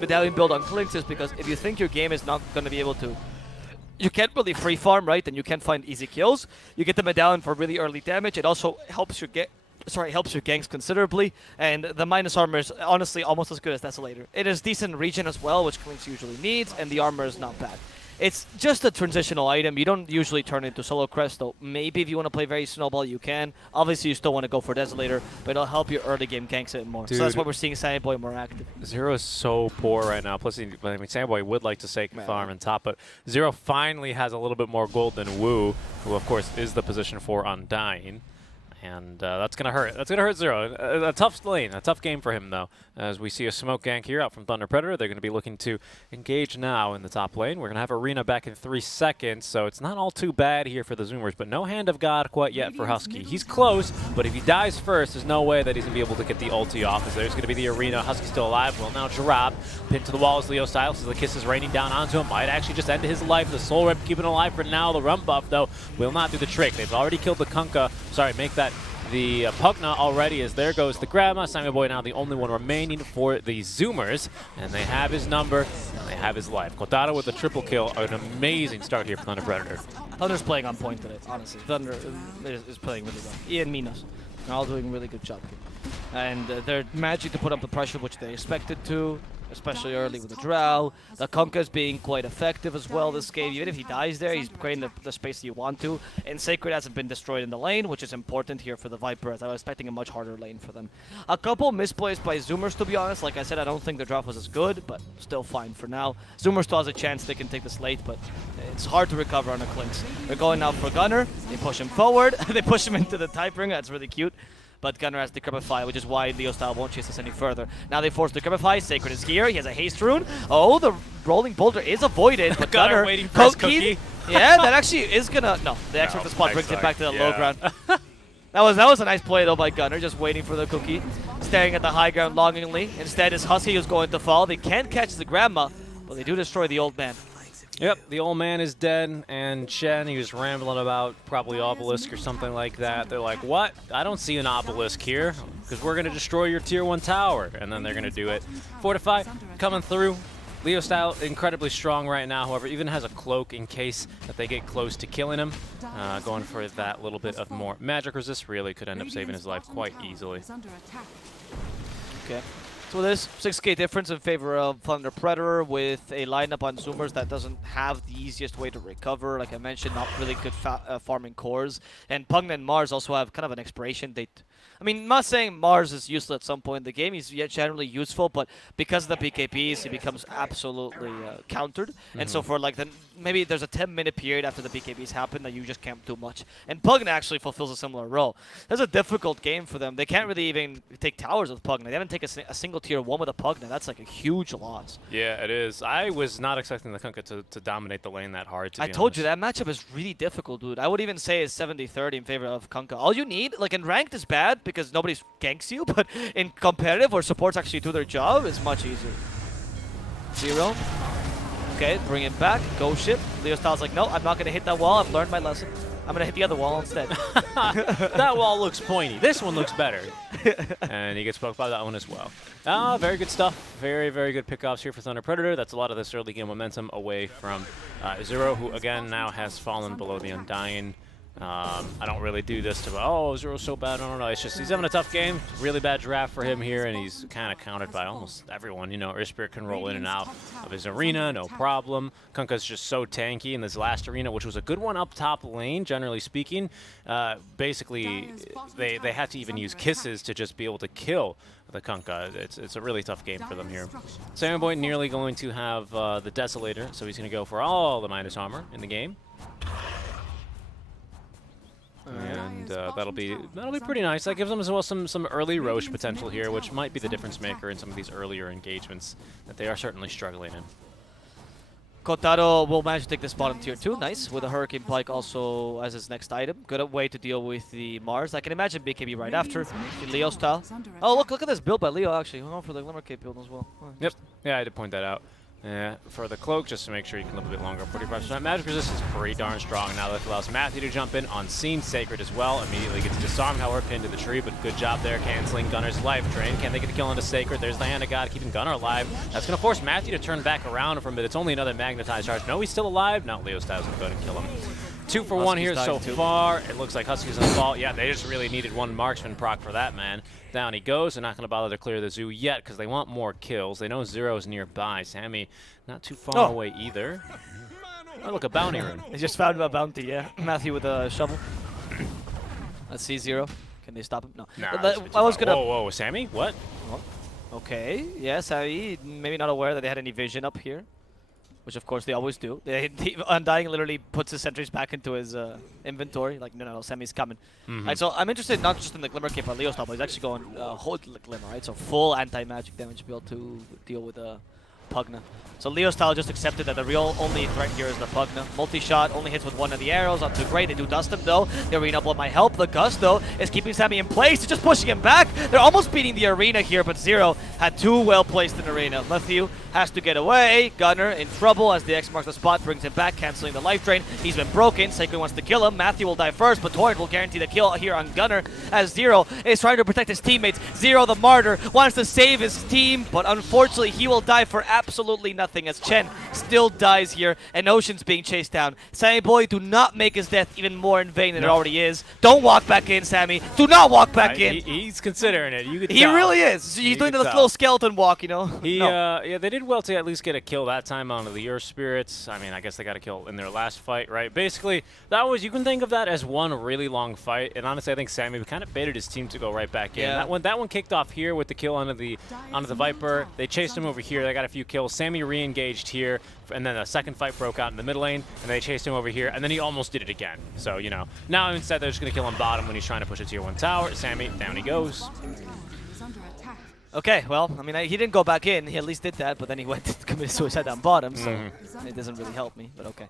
medallion build on Clinks is because if you think your game is not going to be able to, you can't really free farm, right? And you can't find easy kills. You get the medallion for really early damage. It also helps you helps your ganks considerably, and the Midas armor is honestly almost as good as Desolator. It is decent regen as well, which Clinks usually needs, and the armor is not bad. It's just a transitional item. You don't usually turn it into Solo Crest, though maybe if you want to play very Snowball, you can. Obviously, you still want to go for Desolator, but it'll help your early game ganks a bit more. Dude. So that's why we're seeing Sammy Boy more active. Zero is so poor right now. Plus, I mean, Sammy Boy would like to sacred farm and top, but Zero finally has a little bit more gold than Wu, who, of course, is the position for Undying. And that's going to hurt. That's going to hurt Zero. A tough lane, a tough game for him, though. As we see a smoke gank here out from Thunder Predator. They're going to be looking to engage now in the top lane. We're going to have Arena back in 3 seconds, so it's not all too bad here for the Zoomers, but no Hand of God quite yet for Husky. He's close, but if he dies first, there's no way that he's going to be able to get the ulti off, as there's going to be the Arena. Husky's still alive. Well, now Jarab, pinned to the wall as Leo Styles, as the kiss is raining down onto him. Might actually just end his life. The Soul Rip keeping alive for now. The Rum buff, though, will not do the trick. They've already killed the Kunkka. Sorry, make that the Pugna already, as there goes the Grandma. Sammy Boy now the only one remaining for the Zoomers, and they have his number, and they have his life. Kotaro with a triple kill, an amazing start here for Thunder Predator. Thunder's playing on point today, honestly. Thunder is playing really well. He and Midas are all doing a really good job here. And they're managing to put up the pressure which they expected to, especially early with the Drow. The Kunkka's being quite effective as well this game. Even if he dies there, he's creating the space that you want to. And Sacred hasn't been destroyed in the lane, which is important here for the Viper, as I was expecting a much harder lane for them. A couple misplays by Zoomers, to be honest. Like I said, I don't think the draft was as good, but still fine for now. Zoomers still has a chance they can take this late, but it's hard to recover on a Clinks. They're going out for Gunner. They push him forward. They push him into the type ring. That's really cute. But Gunner has Decrepify, which is why Leo Style won't chase us any further. Now they force Decrepify. Sacred is here. He has a haste rune. Oh, the rolling boulder is avoided, but Gunner waiting for his cookie. Yeah, that actually is gonna. No, the extra spot brings it back to the low ground. That was a nice play though by Gunner, just waiting for the cookie, staring at the high ground longingly. Instead, it's Husky who's going to fall. They can't catch the Grandma, but they do destroy the old man. Yep, the old man is dead, and Shen, he was rambling about probably obelisk or something like that. They're like, what? I don't see an obelisk here, because we're going to destroy your tier 1 tower. And then they're going to do it. Fortify, coming through. Leo Style, incredibly strong right now, however, even has a cloak in case that they get close to killing him. Going for that little bit of more magic resist really could end up saving his life quite easily. Okay. So there's 6k difference in favor of Thunder Predator with a lineup on Zoomers that doesn't have the easiest way to recover. Like I mentioned, not really good farming cores. And Pugna and Mars also have kind of an expiration date. I mean, I'm not saying Mars is useless at some point in the game. He's generally useful, but because of the BKBs, he becomes absolutely countered. And so for like maybe there's a 10-minute period after the BKBs happen that you just can't do much. And Pugna actually fulfills a similar role. That's a difficult game for them. They can't really even take towers with Pugna. They haven't taken a single tier 1 with a Pugna. That's like a huge loss. Yeah, it is. I was not expecting the Kunkka to dominate the lane that hard, to be honest. I told you, that matchup is really difficult, dude. I would even say it's 70-30 in favor of Kunkka. All you need, like in ranked is bad because nobody ganks you, but in competitive where supports actually do their job, it's much easier. Zero. Okay, bring it back. Go ship. Leo Styles like, no, I'm not going to hit that wall. I've learned my lesson. I'm going to hit the other wall instead. That wall looks pointy. This one looks better. And he gets poked by that one as well. Very good stuff. Very, very good pickoffs here for Thunder Predator. That's a lot of this early game momentum away from Zero, who again now has fallen below the Undying. I don't really do this to, oh, Zero's so bad. No. It's just he's having a tough game. Really bad draft for him here, and he's kind of countered by almost everyone. You know, Earthspirit can roll in and out of his arena, no problem. Kunkka's just so tanky in this last arena, which was a good one up top lane, generally speaking. Basically, they have to even use kisses to just be able to kill the Kunkka. It's a really tough game for them here. Sammy Boy nearly going to have the Desolator, so he's going to go for all the Midas armor in the game. And that'll be pretty nice. That gives them as well some early Roche potential here, which might be the difference maker in some of these earlier engagements that they are certainly struggling in. Kotaro will manage to take this bottom tier 2. Nice. With a Hurricane Pike also as his next item. Good way to deal with the Mars. I can imagine BKB right after in Leo style. Oh, look at this build by Leo actually. We're going for the Glimmer Cape build as well. Oh, yep. Yeah, I had to point that out. For the cloak, just to make sure you can live a bit longer. 45% magic resistance is pretty darn strong. Now that allows Matthew to jump in on scene. Sacred as well. Immediately gets disarmed, however, pinned to the tree, but good job there canceling Gunner's life drain. Can they get a kill into Sacred? There's the Hand of God keeping Gunner alive. That's going to force Matthew to turn back around from it. It's only another magnetized charge. No, he's still alive. Now Leo Styles going to go and kill him. 2 for 1 here so too. far. It looks like Husky's on the ball. Yeah, they just really needed one marksman proc for that, man. Down he goes. They're not going to bother to clear the zoo yet because they want more kills. They know Zero's nearby. Sammy not too far away either. Oh, look, a bounty rune. They just found a bounty, yeah. Matthew with a shovel. Let's see, Zero. Can they stop him? No. Nah, I was gonna. Whoa, Sammy? What? Okay. Yeah, Sammy. Maybe not aware that they had any vision up here, which of course they always do. Undying literally puts his sentries back into his inventory. Like, no, Sammy's coming. Right, so I'm interested not just in the Glimmer Cape on Leo's top, but he's actually going whole Glimmer, right? So full anti-magic damage to be able to deal with Pugna. So Leo style just accepted that the real only threat here is the Pugna. Multi-shot only hits with one of the arrows. Not too great. They do dust him though. The Arena Blood might help. The Gust though is keeping Sammy in place. They're just pushing him back. They're almost beating the Arena here, but Zero had too well placed in Arena. Matthew has to get away. Gunner in trouble as the X marks the spot, brings him back, canceling the life drain. He's been broken. Sacred wants to kill him. Matthew will die first, but Torrent will guarantee the kill here on Gunner as Zero is trying to protect his teammates. Zero, the martyr, wants to save his team, but unfortunately he will die for absolutely nothing as Chen still dies here and Ocean's being chased down. Sammy Boy, do not make his death even more in vain than it already is. Don't walk back in, Sammy. Do not walk back in. He's considering it. You could He tell. really is. He's doing the little skeleton walk, you know. Yeah, they did well to at least get a kill that time on the Earth Spirits. I mean, I guess they got a kill in their last fight, right? Basically, that was, you can think of that as one really long fight. And honestly, I think Sammy kind of baited his team to go right back in. Yeah. That one kicked off here with the kill onto the Viper. They chased him over here. They got a few kills. Sammy re-engaged here, and then a second fight broke out in the mid lane, and they chased him over here, and then he almost did it again. So, you know, now instead they're just going to kill him bottom when he's trying to push a tier 1 tower. Sammy, down he goes. Okay, well, I mean, he didn't go back in. He at least did that, but then he went to commit suicide down bottom, so it doesn't really help me, but okay.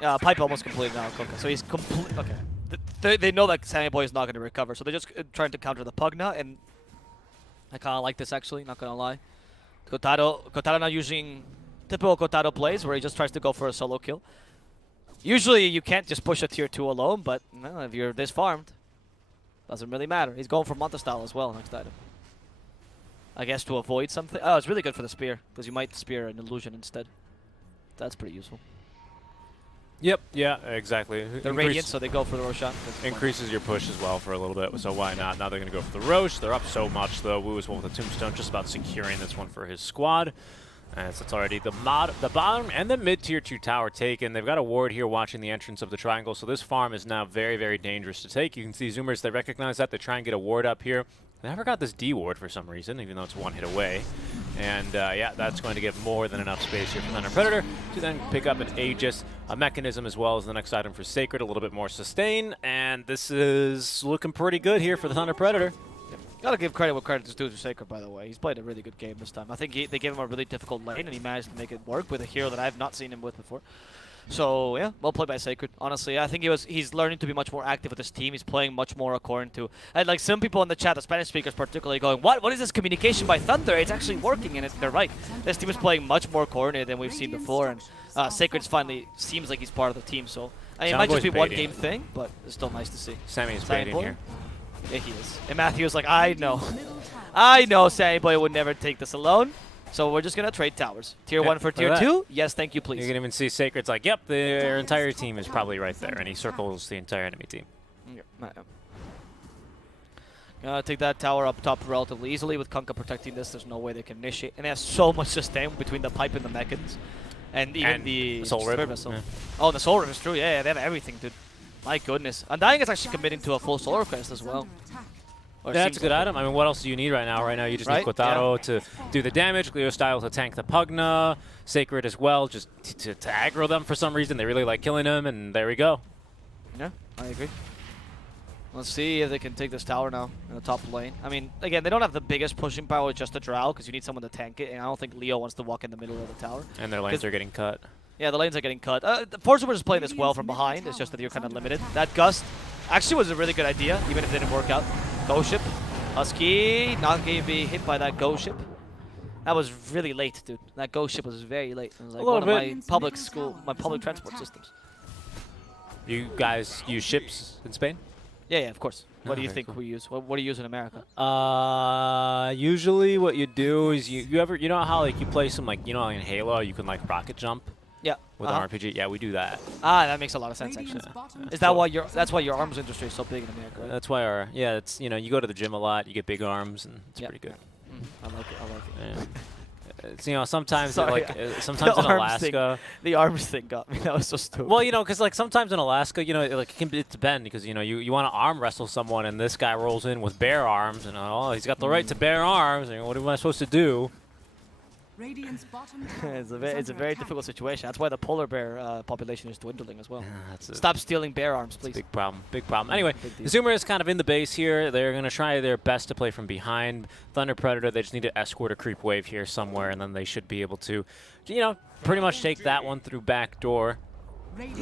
Pipe almost completed now. Okay, so he's complete. Okay. They know that Sammy Boy is not going to recover, so they're just trying to counter the Pugna, and I kind of like this, actually, not going to lie. Kotaro now using typical Kotaro plays where he just tries to go for a solo kill. Usually you can't just push a tier 2 alone, but no, if you're this farmed, doesn't really matter. He's going for Manta style as well next item. I guess to avoid something. Oh, it's really good for the spear, because you might spear an illusion instead. That's pretty useful. Yep, yeah, exactly. They're radiant, so they go for the Roshan. Increases your push as well for a little bit, so why not? Now they're going to go for the Roche. They're up so much, though. Wu is one with the Tombstone, just about securing this one for his squad. As it's already the bottom and the mid tier 2 tower taken. They've got a ward here watching the entrance of the triangle, so this farm is now very, very dangerous to take. You can see Zoomers, they recognize that. They try and get a ward up here. They never got this D ward for some reason, even though it's one hit away. And yeah, that's going to give more than enough space here for Thunder Predator to then pick up an Aegis, a mechanism as well as the next item for Sacred, a little bit more sustain. And this is looking pretty good here for the Thunder Predator. Gotta give credit what credit is due to Sacred, by the way. He's played a really good game this time. I think they gave him a really difficult lane, and he managed to make it work with a hero that I have not seen him with before. So yeah, well played by Sacred. Honestly, I think he's learning to be much more active with his team. He's playing much more according to, and like some people in the chat, the Spanish speakers particularly, going, "What is this communication by Thunder? It's actually working," and they're right. This team is playing much more coordinated than we've seen before, and Sacred's finally seems like he's part of the team. So I mean, it might just be one game thing, but it's still nice to see. Sammy is baiting here. Yeah, he is. And Matthew's like, I know Sammy Boy would never take this alone. So we're just going to trade towers. Tier 1 for tier 2? Yes, thank you, please. You can even see Sacred's like, yep, their entire team is probably right there. And he circles the entire enemy team. Take that tower up top relatively easily. With Kunkka protecting this, there's no way they can initiate. And they have so much sustain between the pipe and the mechans. And even the Soul Rip. Vessel. Yeah. Oh, the Soul Rip is true. Yeah, they have everything, dude. My goodness. Undying is actually committing to a full Soul Request as well. Yeah, that's a good item. I mean, what else do you need right now? Right now, you just need Kotaro to do the damage, Leo style to tank the Pugna, Sacred as well, just to aggro them for some reason. They really like killing him, and there we go. Yeah, I agree. Let's see if they can take this tower now in the top lane. I mean, again, they don't have the biggest pushing power with just a Drow, because you need someone to tank it, and I don't think Leo wants to walk in the middle of the tower. And their lanes are getting cut. Yeah, the lanes are getting cut. Forza was just playing this well from behind. It's just that you're kind of limited. That Gust actually was a really good idea, even if it didn't work out. Ghost Ship. Husky not going to be hit by that Ghost Ship. That was really late, dude. That Ghost Ship was very late. It was like one of my public transport systems. You guys use ships in Spain? Yeah, of course. What do you think we use? What do you use in America? Usually what you do is you know how like you play some like, you know, in Halo you can like rocket jump? Yeah. with an RPG. Yeah, we do that. Ah, that makes a lot of sense actually. Is that why that's why your arms industry is so big in America? Right? That's why it's you go to the gym a lot, you get big arms, and it's pretty good. I like it. I like it. Yeah. It's, sometimes Sorry, sometimes in Alaska. The arms thing got me. That was so stupid. Well, because like sometimes in Alaska, it can depend because you want to arm wrestle someone and this guy rolls in with bare arms and he's got the right to bare arms. And what am I supposed to do? Radiant's bottom tower it's a is under very attack. difficult situation. That's why the polar bear population is dwindling as well. That's Stop stealing bear arms, It's a please. big problem. Big problem. Anyway, Big deal. the Zoomer is kind of in the base here. They're going to try their best to play from behind. Thunder Predator, they just need to escort a creep wave here somewhere, and then they should be able to, pretty much take that one through back door.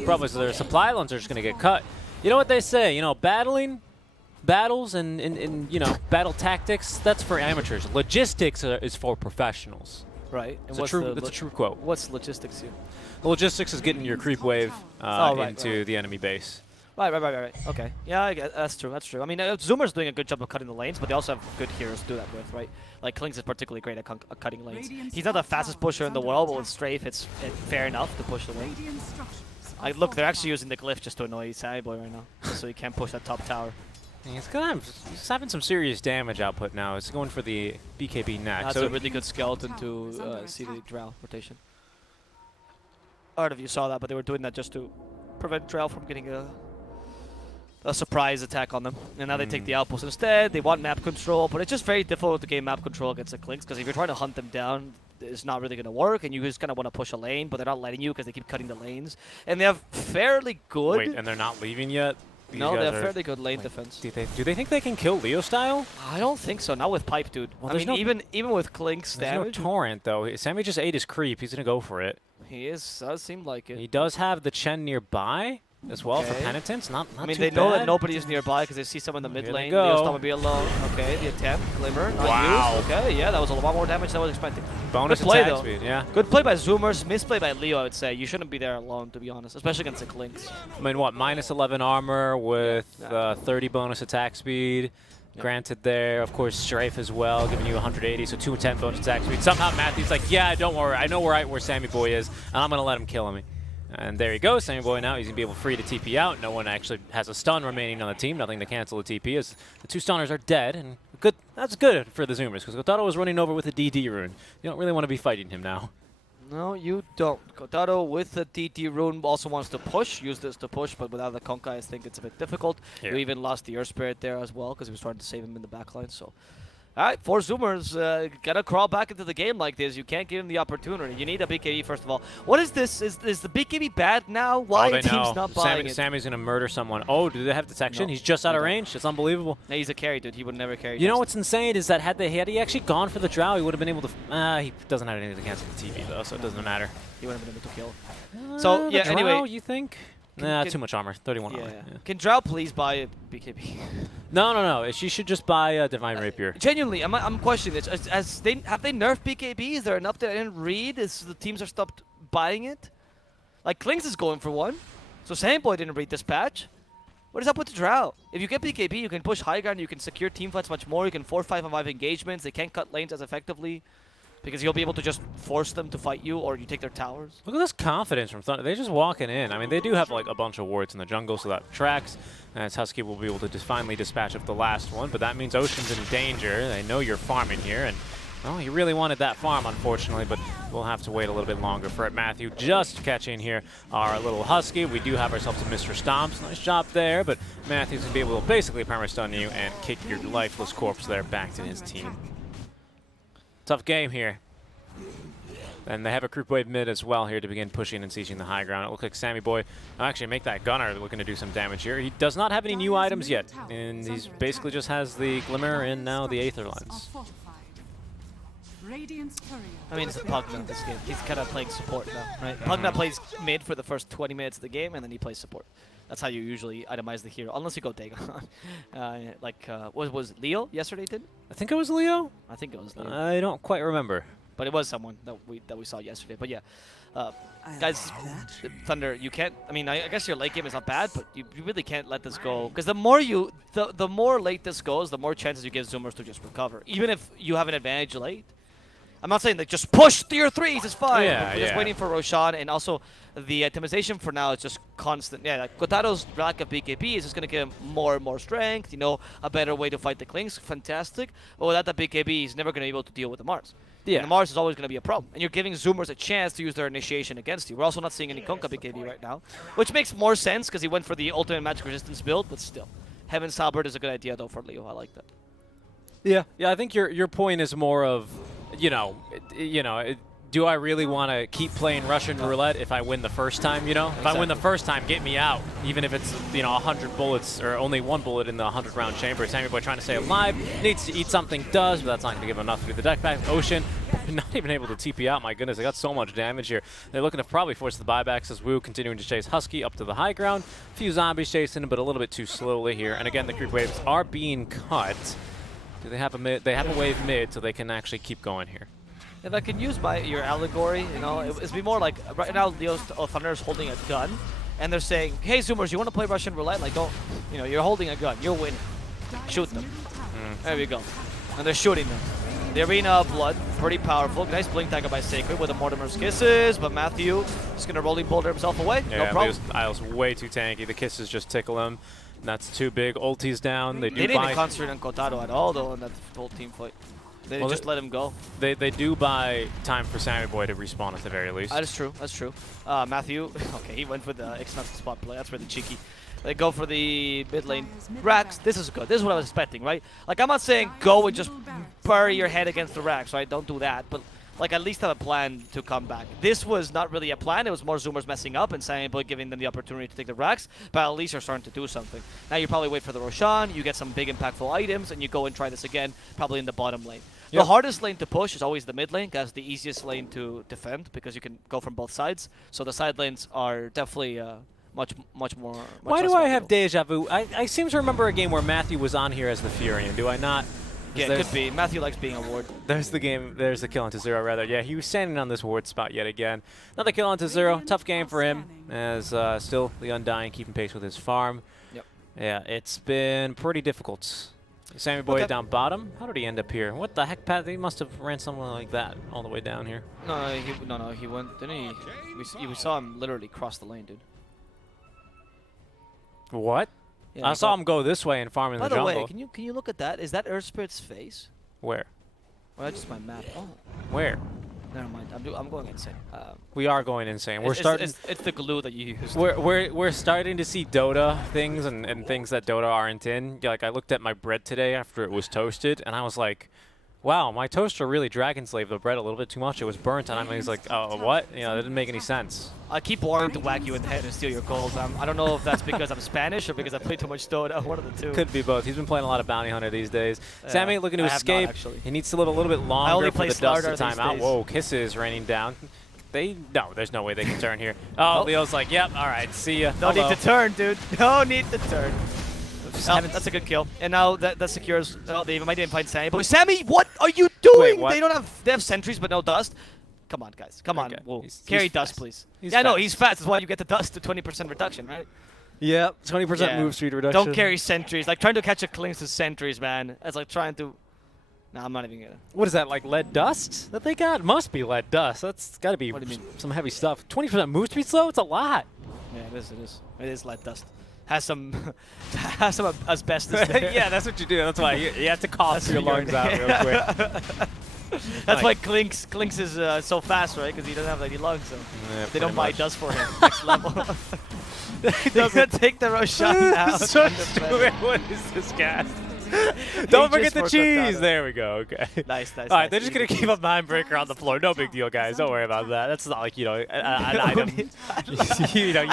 Problem is their supply lines are just going to get cut. You know what they say, battles and battle tactics, that's for amateurs. Logistics is for professionals. Right. And It's a true quote. What's logistics here? The logistics is getting your creep wave into the enemy base. Right. Okay. Yeah, I guess that's true. That's true. I mean, Zoomer's doing a good job of cutting the lanes, but they also have good heroes to do that with, right? Like Klings is particularly great at cutting lanes. He's not the fastest pusher in the world, but with Strafe, it's fair enough to push the lane. Radiant structures Look, they're actually using the glyph just to annoy Sammy Boy right now, so he can't push that top tower. He's having some serious damage output now. It's going for the BKB next. That's a really good skeleton to see the Drow rotation. I don't know if you saw that, but they were doing that just to prevent Drow from getting a surprise attack on them. And now they take the outpost instead. They want map control, but it's just very difficult to gain map control against the Clinks, because if you're trying to hunt them down, it's not really going to work, and you just kind of want to push a lane, but they're not letting you because they keep cutting the lanes. And they have fairly good... Wait, and they're not leaving yet? No, they have fairly good lane defense. Do they think they can kill Leo style? I don't think so. Not with Pipe, dude. Well, I mean, even with Clink's There's damage, no torrent though. Sammy just ate his creep. He's gonna go for it. he does seem like it. He does have the Chen nearby as well for Okay. penitence. Not I mean, too they know bad. that nobody is nearby because they see someone in the Here mid they lane. go. Leo's not gonna be alone. Okay, the attempt, Glimmer, not Wow. used. Okay, yeah, that was a lot more damage than I was expecting. Bonus Good play, attack though. speed. Yeah. Good play by Zoomers, misplay by Leo, I would say. You shouldn't be there alone, to be honest, especially against the Clinks. I mean, what? Minus 11 armor with Yeah. 30 bonus attack speed. Yeah. Granted there, of course, Strafe as well, giving you 180, so 210 bonus attack speed. Somehow Matthew's like, yeah, don't worry, I know where Sammy Boy is, and I'm going to let him kill me. And there he goes, Sammy Boy now. He's going to be able free to TP out. No one actually has a stun remaining on the team, nothing to cancel the TP, as the two stunners are dead. And good. That's good for the Zoomers, because Kotaro was running over with a DD rune. You don't really want to be fighting him now. No, you don't. Kotaro with the DT rune also wants to push, use this to push, but without the Konkai, I think it's a bit difficult. Yeah. You even lost the Earth Spirit there as well, because he was trying to save him in the backline, so... Alright, 4 Zoomers gotta crawl back into the game like this. You can't give him the opportunity. You need a BKB first of all. What is this? Is the BKB bad now? Why Oh, they are teams know. not buying it? Sammy's going to murder someone. Oh, do they have detection? No, He's just out they of don't. range. It's unbelievable. No, he's a carry, dude. He would never carry. You know against what's insane is that had he actually gone for the Drow, he would have been able to... he doesn't have anything to cancel the TV, though, so it doesn't matter. He would have been able to kill. So, The yeah, Drow, anyway. you think? Can- Nah, can- too much armor. 31 Yeah. armor. Yeah. Can Drow please buy a BKB? No. She should just buy a Divine Rapier. Genuinely, I'm questioning this. Have they nerfed BKB? Is there an update I didn't read? Is the teams are stopped buying it? Like Klings is going for one, so Sandboy didn't read this patch. What is up with the Drow? If you get BKB, you can push high ground, you can secure team fights much more, you can 4-5-on-5 engagements, they can't cut lanes as effectively. Because you'll be able to just force them to fight you, or you take their towers. Look at this confidence from Thunder. They're just walking in. I mean, they do have like a bunch of wards in the jungle, so that tracks. And Husky will be able to finally dispatch of the last one, but that means Ocean's in danger. They know you're farming here, and well, he really wanted that farm, unfortunately, but we'll have to wait a little bit longer for it. Matthew just catching here our little Husky. We do have ourselves a Mr. Stomps. Nice job there, but Matthew's going to be able to basically perma-stun you and kick your lifeless corpse there back to his team. Tough game here. And they have a Creep Wave mid as well here to begin pushing and sieging the high ground. It looks like Sammy Boy actually make that Gunner looking to do some damage here. He does not have any new items yet, and he's basically just has the Glimmer and now the Aether Lens. I mean, it's a Pugna this game. He's kind of playing support now, right? Pugna plays mid for the first 20 minutes of the game, and then he plays support. That's how you usually itemize the hero, unless you go Dagon. What was Leo yesterday did? I think it was Leo? I think it was Leo. I don't quite remember. But it was someone that we saw yesterday. But yeah, guys, Thunder, you can't. I mean, I guess your late game is not bad, but you really can't let this go. Because the more late this goes, the more chances you give Zoomers to just recover. Even if you have an advantage late, I'm not saying like just push tier 3s, it's fine. Yeah, We're just waiting for Roshan, and also the itemization for now is just constant. Yeah, like Kotaro's lack of BKB is just going to give him more and more strength, you know, a better way to fight the Klings, fantastic. But without the BKB, he's never going to be able to deal with the Mars. Yeah. And the Mars is always going to be a problem. And you're giving Zoomers a chance to use their initiation against you. We're also not seeing any Kunkka BKB right now, which makes more sense because he went for the ultimate magic resistance build, but still. Heaven's Halberd is a good idea, though, for Leo. I like that. Yeah, I think your point is more of, do I really want to keep playing Russian roulette if I win the first time, you know? Exactly. If I win the first time, get me out. Even if it's, 100 bullets or only 1 bullet in the 100-round chamber. Sammy Boy trying to stay alive, needs to eat something, does, but that's not going to give him enough through the deck back. Ocean, not even able to TP out, my goodness. They got so much damage here. They're looking to probably force the buybacks as Wu continuing to chase Husky up to the high ground. A few zombies chasing him, but a little bit too slowly here. And again, the creep waves are being cut. Do they have a mid? They have a wave mid, so they can actually keep going here. If I can use your allegory, it'd be more like right now Leo's Thunder is holding a gun, and they're saying, "Hey Zoomers, you want to play Russian roulette? Like, don't, you're holding a gun, you're winning. Shoot them." There we go, and they're shooting them. The Arena of Blood, pretty powerful. Nice blink dagger by Sacred with a Mortimer's Kisses, but Matthew is gonna rolling boulder himself away. Yeah, no problem. Isle's way too tanky. The Kisses just tickle him. That's too big. Ulti's down. They didn't even concentrate on Kotaro at all, though, in that whole team fight. They just let him go. They do buy time for Sammy Boy to respawn at the very least. That is true. That's true. Matthew, okay, he went for the expensive spot play. That's really cheeky. They go for the mid lane. Rax, this is good. This is what I was expecting, right? Like, I'm not saying go and just bury your head against the Rax, right? Don't do that. But, like, at least have a plan to come back. This was not really a plan. It was more Zoomers messing up and Sammy Boy giving them the opportunity to take the Rax. But at least you're starting to do something. Now you probably wait for the Roshan. You get some big impactful items, and you go and try this again, probably in the bottom lane. Yep. The hardest lane to push is always the mid lane, because the easiest lane to defend, because you can go from both sides. So the side lanes are definitely much more. Why less do I have valuable. deja vu? I seem to remember a game where Matthew was on here as the Furion. Do I not? Yeah, it could be. Matthew likes being a ward. There's the game. There's the kill onto zero, rather. Yeah, he was standing on this ward spot yet again. Another kill onto zero. Tough game for him, as still the Undying keeping pace with his farm. Yep. Yeah, it's been pretty difficult. Sammy Boy down bottom. How did he end up here? What the heck, Pat? He must have ran something like that all the way down here. No, he went. Didn't he? We saw him literally cross the lane, dude. What? Yeah, I saw him go this way and farm in the jungle. By the way, can you look at that? Is that Earth Spirit's face? Where? Or that's just my map. Oh, Where? never mind. I'm going insane. We are going insane. We're it's, starting. It's the glue that you used. We're starting to see Dota things and things that Dota aren't in. Like, I looked at my bread today after it was toasted, and I was like, wow, my toaster really dragon slaved the bread a little bit too much. It was burnt, and I was like, oh, what? That didn't make any sense. I keep wanting to whack you in the head and steal your goals. I don't know if that's because I'm Spanish or because I play too much Dota. One of the two. Could be both. He's been playing a lot of Bounty Hunter these days. Yeah, Sammy looking to I have not, escape. actually. He needs to live a little bit longer only for play the dust to Slardar time these out. days. Whoa, Kisses raining down. No, there's no way they can turn here. Oh, Leo's like, yep, all right, see ya. No Hello. need to turn, dude. No need to turn. Oh, that's a good kill. And now that secures. Oh, they might even find Sammy. But Sammy, what are you doing? what? They have sentries, but no dust. Come on, guys. Come on. Okay. Whoa. He's Carry dust, fast. please. He's Yeah, no, fast. he's fast. That's why you get the dust to 20% reduction, right? Yep, 20% Yeah. move speed reduction. Don't carry sentries. Like trying to catch a Klings to sentries, man. It's like trying to. Nah, I'm not even gonna. What is that, like lead dust that they got? Must be lead dust. That's got to be What do you mean? some heavy stuff. 20% move speed slow? It's a lot. Yeah, it is. It is. It is lead dust. Has some asbestos there. Yeah, that's what you do. That's why you have to cough That's your what lungs you're- out real quick. That's why Klinks is so fast, right? Because he doesn't have any lungs. So Yeah, they don't pretty buy much. dust for him. Next level. They're gonna take the Roshan out. so and defend. stupid. What is this gas? Don't forget the for cheese. Kotaro. There we go. Okay. Nice. All right, they're just gonna keep a Mindbreaker on the floor. No big deal, guys. Don't worry about that. That's not like an item. I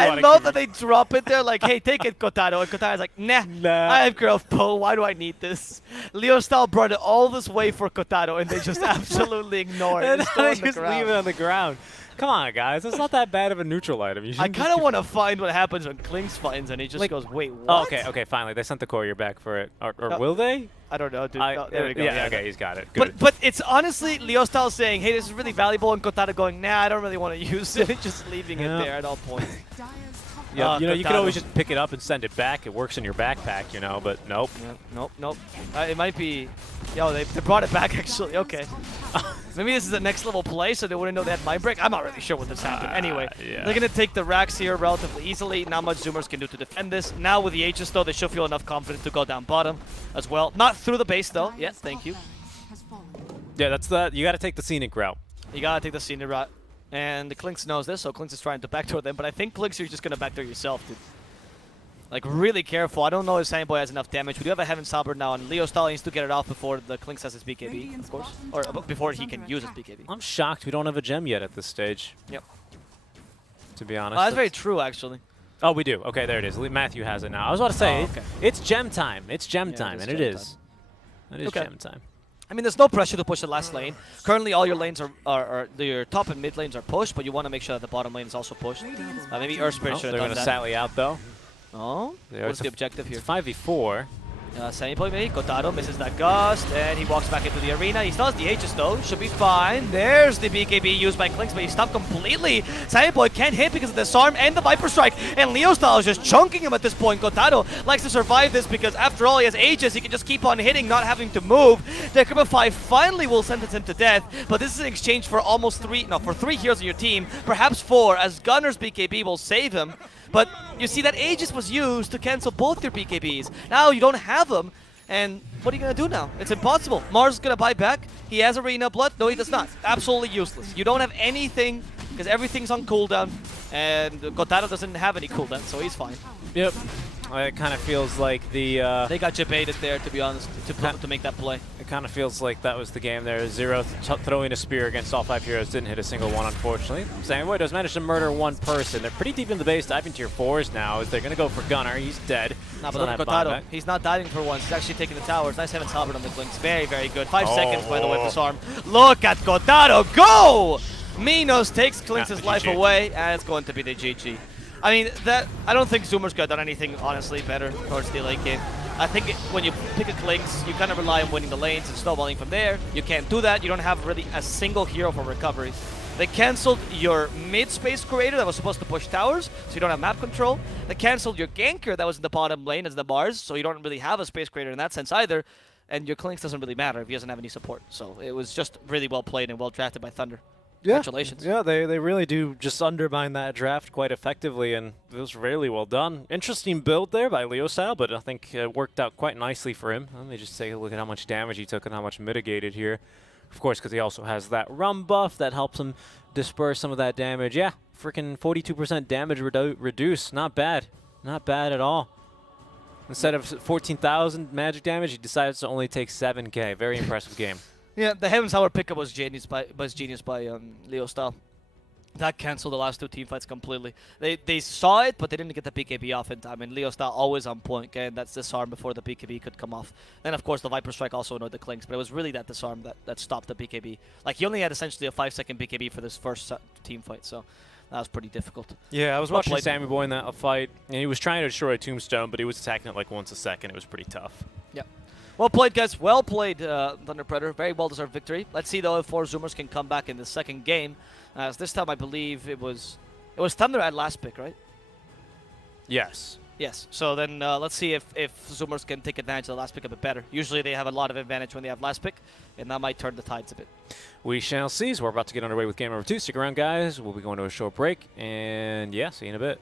wanna love keep that they drop it there, like, hey, take it, Kotaro. And Kotaro's like, nah, Nah. I have growth pull. Why do I need this? Leo Style brought it all this way for Kotaro, and they just absolutely ignore it. And It's still on they the just ground. leave it on the ground. Come on, guys. It's not that bad of a neutral item. You I shouldn't kind just of want to find what happens when Klings finds, and he just Like- goes, wait, what? Oh, okay. Finally, they sent the courier back for it. Or will they? I don't know, dude. No, there we go. Yeah, okay, he's got it. Good. But it's honestly Leo Style saying, hey, this is really valuable, and Kotaro going, nah, I don't really want to use it. Just leaving Yeah. it there at all points. Yeah, you can Kotaro. always just pick it up and send it back. It works in your backpack, but nope. Yeah, nope. It might be. Yo, they brought it back actually. Okay. Maybe this is the next level play, so they wouldn't know they had mind break. I'm not really sure what this happened. Anyway, yeah. they're gonna take the racks here relatively easily. Not much Zoomers can do to defend this. Now with the Aegis though, they should feel enough confidence to go down bottom as well. Not through the base though. Yeah, thank you. Yeah, that's that. You got to take the scenic route. You gotta take the senior route. And the Klinks knows this, so Klinks is trying to backdoor them. But I think Klinks, you're just gonna backdoor yourself, dude. Like, really careful. I don't know if Sunny Boy has enough damage. We do have a Heaven's Halberd now, and Leo Style needs to get it off before the Klinks has his BKB, of course. Or before he can use his BKB. I'm shocked we don't have a gem yet at this stage. Yep. To be honest. That's very true, actually. Oh, we do. Okay, there it is. Matthew has it now. I was about to say, okay. It's gem time. It's gem time, and it is. It is Okay. gem time. I mean, there's no pressure to push the last lane. Currently, all your lanes are your top and mid lanes are pushed, but you want to make sure that the bottom lane is also pushed. Maybe Earth Spirit should They're have going done to that. sally out, though. Oh, what's the objective here? It's 5v4. Sunny Boy maybe. Kotaro misses that gust, and he walks back into the arena. He still has the Aegis though. Should be fine. There's the BKB used by Klinks, but he's stopped completely. Sunny Boy can't hit because of the Disarm and the Viper Strike, and Leo Style is just chunking him at this point. Kotaro likes to survive this because after all, he has Aegis. He can just keep on hitting, not having to move. The Akuma 5 finally will sentence him to death, but this is in exchange for for 3 heroes in your team, perhaps 4, as Gunner's BKB will save him. But you see that Aegis was used to cancel both your BKBs. Now you don't have them, and what are you going to do now? It's impossible. Mars is going to buy back. He has Arena Blood. No, he does not. Absolutely useless. You don't have anything because everything's on cooldown, and Kotaro doesn't have any cooldown, so he's fine. Yep. It kind of feels like the... They got jebaited there, to be honest, to make that play. It kind of feels like that was the game there. Zero throwing a spear against all 5 heroes. Didn't hit a single one, unfortunately. Sanguine does manage to murder one person. They're pretty deep in the base, diving tier 4s now, as they're going to go for Gunner. He's dead. Nah, but look at Kotaro. He's not diving for once. He's actually taking the towers. Nice Heaven's Halberd on the Klinks. Very, very good. 5 seconds, by the way, disarm. Look at Kotaro go! Minos takes Klinks' life away, and it's going to be the GG. I mean, I don't think Zoomers could have done anything, honestly, better towards the late game. I think when you pick a Klinks, you kind of rely on winning the lanes and snowballing from there. You can't do that. You don't have really a single hero for recovery. They canceled your mid-space creator that was supposed to push towers, so you don't have map control. They canceled your ganker that was in the bottom lane as the bars, so you don't really have a space creator in that sense either. And your Klinks doesn't really matter if he doesn't have any support. So it was just really well played and well drafted by Thunder. Congratulations. Yeah, they really do just undermine that draft quite effectively, and it was really well done. Interesting build there by Leo Style, but I think it worked out quite nicely for him. Let me just take a look at how much damage he took and how much mitigated here. Of course, because he also has that rum buff that helps him disperse some of that damage. Yeah, freaking 42% damage reduced. Not bad. Not bad at all. Instead of 14,000 magic damage, he decides to only take 7k. Very impressive game. Yeah, the Heaven's Hour pickup was genius by Leo Style. That canceled the last 2 team fights completely. They saw it, but they didn't get the BKB off in time. And Leo Style always on point. Okay, and that's disarm before the BKB could come off. Then of course the Viper Strike also annoyed the Klinks, but it was really that disarm that stopped the BKB. Like he only had essentially a 5-second BKB for this first team fight, so that was pretty difficult. Yeah, I was watching Sammy Boy in that fight, and he was trying to destroy a tombstone, but he was attacking it like once a second. It was pretty tough. Yep. Well played, guys. Well played, Thunder Predator. Very well-deserved victory. Let's see, though, if 4 Zoomers can come back in the second game. As this time, I believe it was Thunder at last pick, right? Yes. Yes. So then let's see if Zoomers can take advantage of the last pick a bit better. Usually they have a lot of advantage when they have last pick, and that might turn the tides a bit. We shall see. So we're about to get underway with game number 2. Stick around, guys. We'll be going to a short break, and yeah, see you in a bit.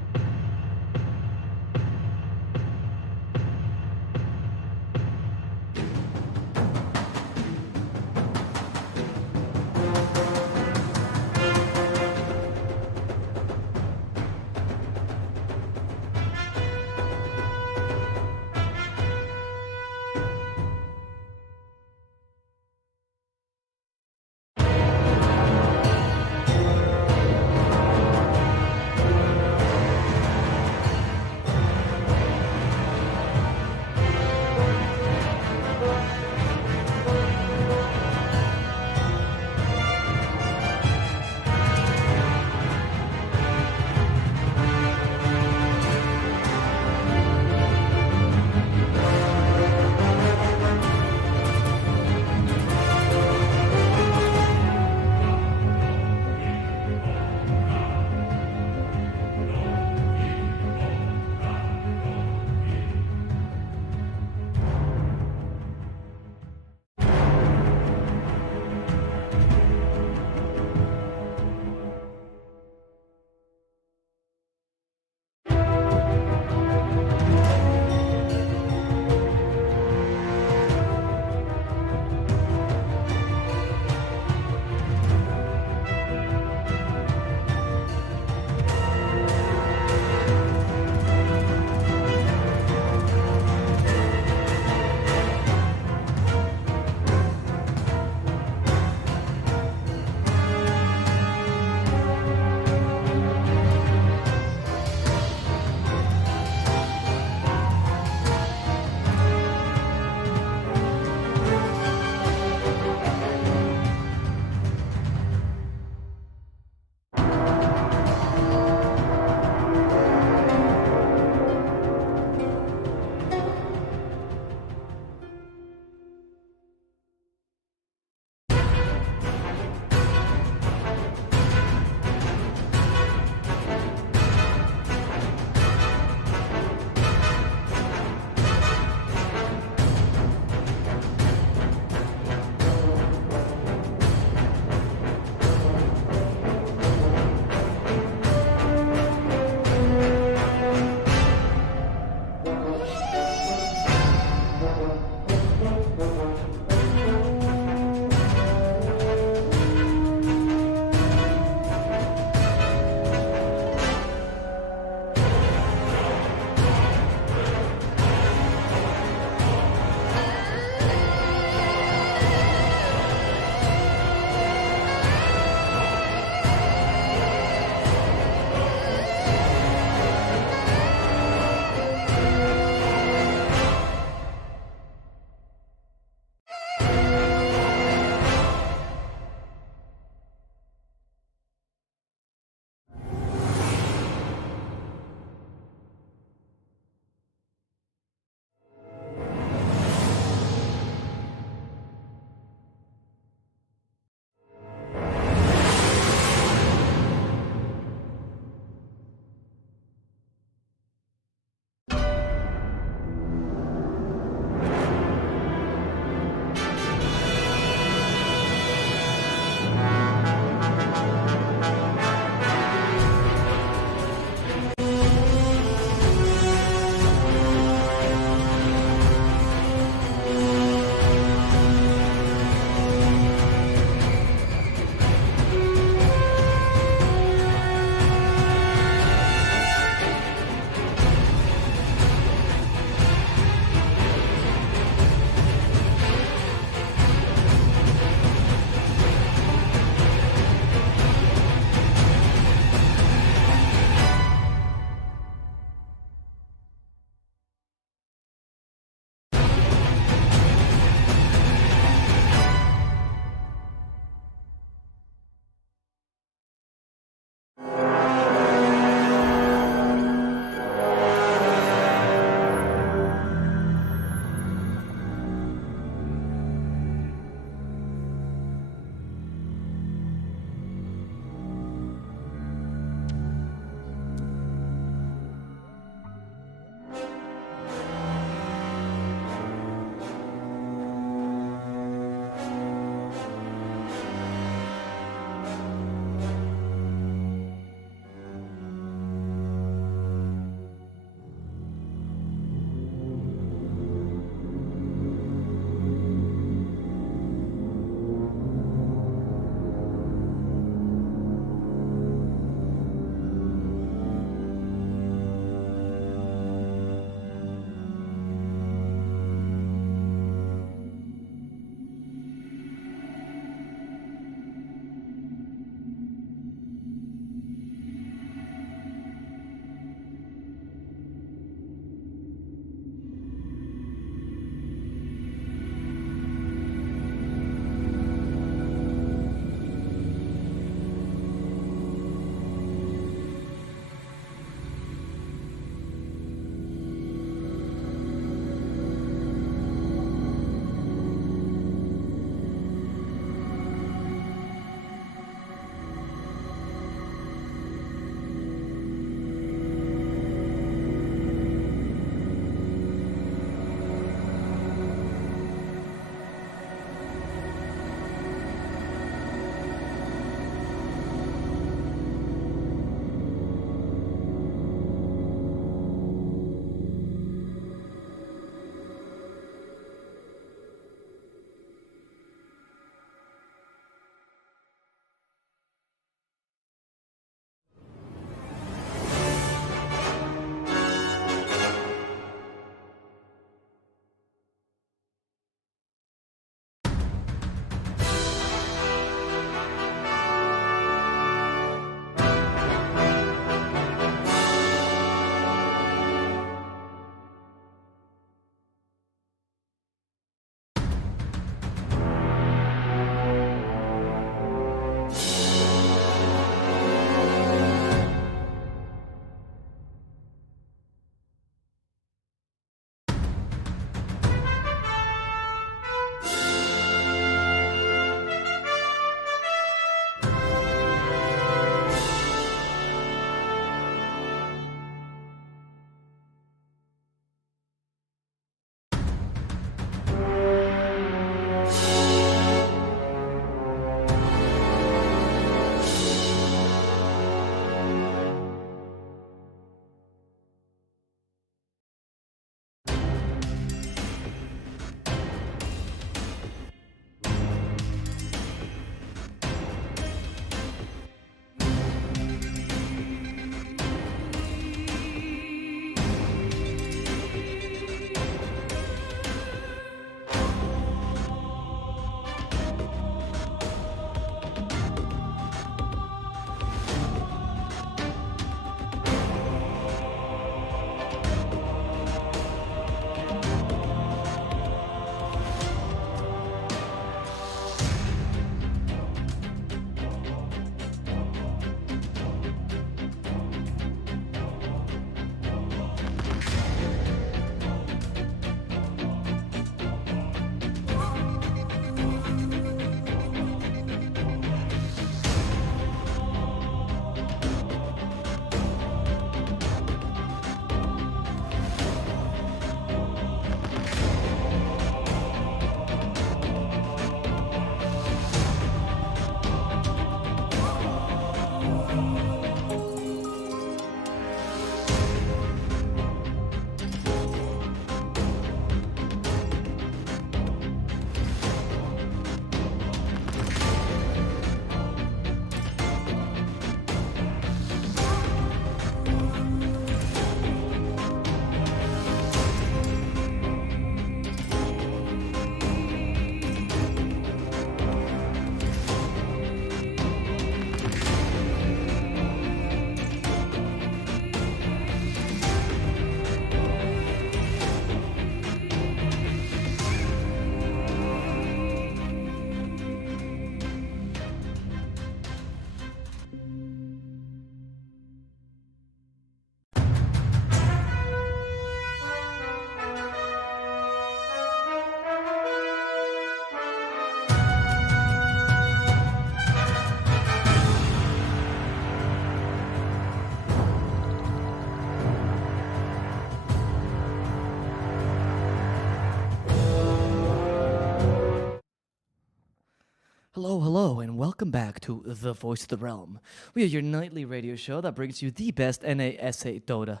Hello, hello, and welcome back to The Voice of the Realm. We are your nightly radio show that brings you the best NASA Dota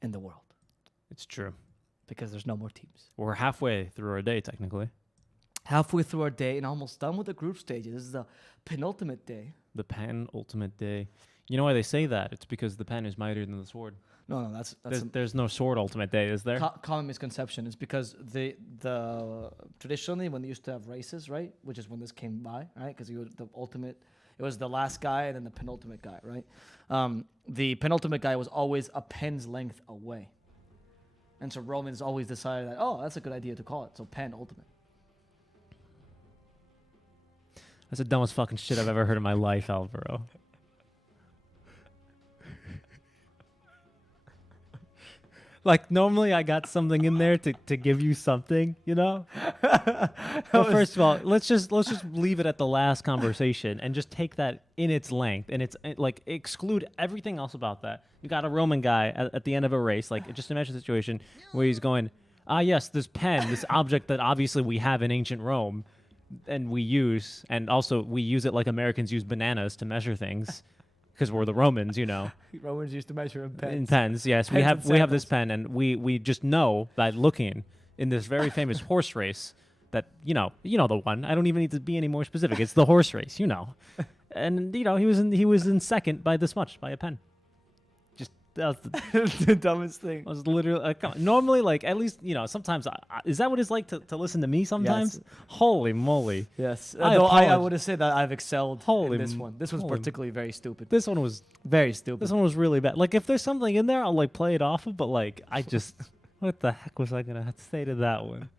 in the world. It's true. Because there's no more teams. We're halfway through our day, technically. Halfway through our day and almost done with the group stages. This is the penultimate day. The penultimate day. You know why they say that? It's because the pen is mightier than the sword. No, There's no sword ultimate day, is there? Common misconception. It's because the traditionally when they used to have races, right, which is when this came by, right, because the ultimate, it was the last guy and then the penultimate guy, right. The penultimate guy was always a pen's length away, and so Romans always decided that that's a good idea to call it. So pen ultimate. That's the dumbest fucking shit I've ever heard in my life, Alvaro. Like, normally I got something in there to give you something, you know? But first of all, let's just leave it at the last conversation and just take that in its length and like exclude everything else about that. You got a Roman guy at the end of a race, like just imagine a situation where he's going, yes, this pen, this object that obviously we have in ancient Rome and we use, and also we use it like Americans use bananas to measure things. Because we're the Romans, you know. Romans used to measure in pens. In pens, yes. We have this pen, and we just know that looking in this very famous horse race that, you know the one. I don't even need to be any more specific. It's the horse race, you know. And, you know, he was in second by this much, by a pen. That was the dumbest thing. I was literally normally, like, at least, you know, sometimes is that what it's like to listen to me sometimes? Yes. Holy moly. Yes. I would have said that I've excelled in this one. This was particularly very stupid. This one was very stupid. This one was really bad. Like, if there's something in there, I'll like play it off of, but like I just what the heck was I gonna say to that one?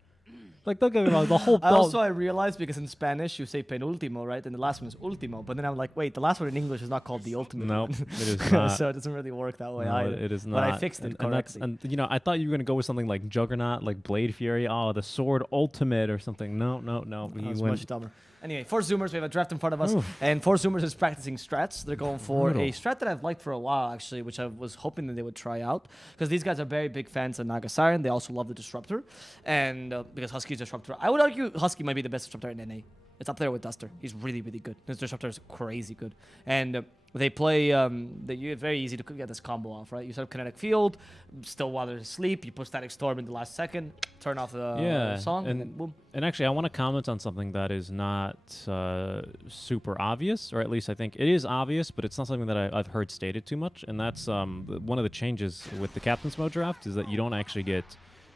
Like, don't get me wrong, the whole... I realized because in Spanish you say penultimo, right? And the last one is ultimo. But then I'm like, wait, the last one in English is not called the ultimate. No, it is not. So it doesn't really work that way either. It is not. But I fixed it correctly. And you know, I thought you were going to go with something like Juggernaut, like Blade Fury. Oh, the sword ultimate or something. No. That's much dumber. Anyway, for Zoomers, we have a draft in front of us. And for Zoomers is practicing strats. They're going for a strat that I've liked for a while, actually, which I was hoping that they would try out. Because these guys are very big fans of Naga Siren. They also love the Disruptor. And because Husky's Disruptor, I would argue Husky might be the best Disruptor in NA. It's up there with Duster. He's really, really good. His Disruptor is crazy good. And they play, it's very easy to get this combo off, right? You set up Kinetic Field, still while they're asleep, you put Static Storm in the last second, turn off the song, and then boom. And actually, I want to comment on something that is not super obvious, or at least I think it is obvious, but it's not something that I've heard stated too much, and that's one of the changes with the Captain's Mode draft is that you don't actually get...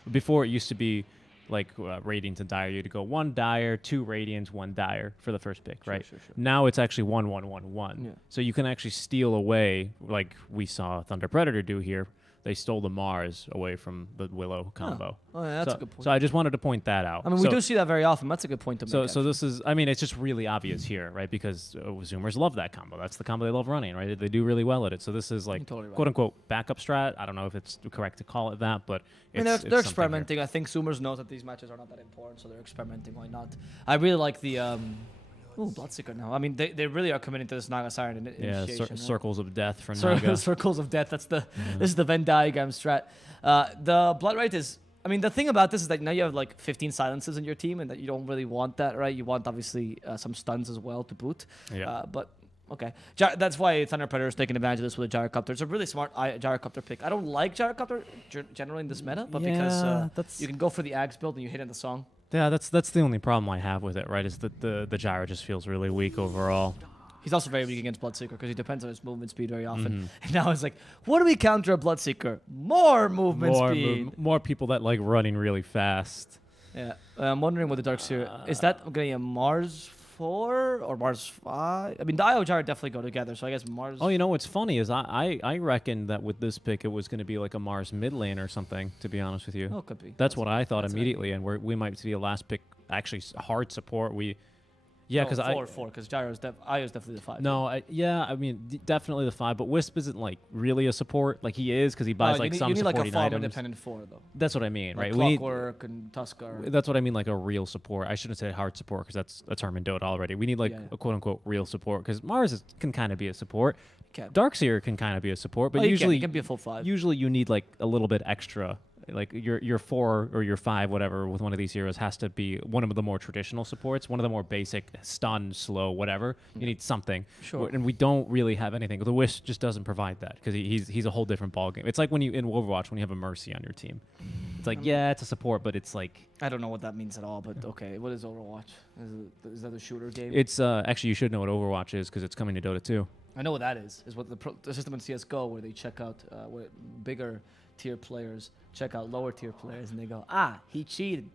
Before, it used to be like Radiant and Dire, you had to go 1 Dire, 2 Radiant, 1 Dire for the first pick, right? Sure. Now it's actually 1, 1, 1, 1. Yeah. So you can actually steal away, like we saw Thunder Predator do here. They stole the Mars away from the Willow combo. Oh yeah, that's a good point. So I just wanted to point that out. I mean, we do see that very often. That's a good point to make. So this is, I mean, it's just really obvious here, right? Because Zoomers love that combo. That's the combo they love running, right? They do really well at it. So this is like, totally quote unquote, backup strat. I don't know if it's correct to call it that, but it's, they're experimenting. I think Zoomers knows that these matches are not that important, so they're experimenting. Why not? I really like the... Bloodseeker now. I mean, they really are committing to this Naga Siren initiation. Circles of Death for Naga. Circles of Death. That's this is the Venn diagram strat. The Blood Rite is... I mean, the thing about this is that now you have like 15 silences in your team, and that you don't really want that, right? You want, obviously, some stuns as well to boot. Yeah. But... Okay, that's why Thunder Predator is taking advantage of this with a Gyrocopter. It's a really smart Gyrocopter pick. I don't like Gyrocopter generally in this meta, but because you can go for the Axe build and you hit in the song. Yeah, that's the only problem I have with it, right? Is that the Gyro just feels really weak overall. He's also very weak against Bloodseeker because he depends on his movement speed very often. And now it's like, what do we counter a Bloodseeker? More movement speed. More people that like running really fast. Yeah, I'm wondering what the Darkseer... is that going to be a Mars 4 or Mars 5? I mean, the Io Gyro definitely go together, so I guess Mars... Oh, you know what's funny is I reckon that with this pick it was going to be like a Mars mid lane or something, to be honest with you. Oh, could be. That's what I thought immediately, and we might see a last pick, actually hard support. Because 4 because Io is definitely the 5. No, I mean definitely the 5, but Wisp isn't like really a support. Like he is because he buys like some supporting items. You need like a farm independent 4 though. That's what I mean, like right? Clockwork and Tuskar. That's what I mean, like a real support. I shouldn't say hard support because that's a term in Dota already. We need like a quote unquote real support because Mars can kind of be a support. Darkseer can kind of be a support, but usually it can be a full 5. Usually you need like a little bit extra like your 4 or your 5, whatever, with one of these heroes has to be one of the more traditional supports, one of the more basic stun, slow, whatever. You need something. Sure. And we don't really have anything. The Wisp just doesn't provide that because he's a whole different ballgame. It's like when you in Overwatch when you have a Mercy on your team. It's like, yeah, it's a support, but it's like... I don't know what that means at all, but okay. What is Overwatch? Is that a shooter game? It's, actually, you should know what Overwatch is because it's coming to Dota 2. I know what that is. Is what the system in CSGO where they check out where bigger tier players check out lower tier players and they go, he cheated.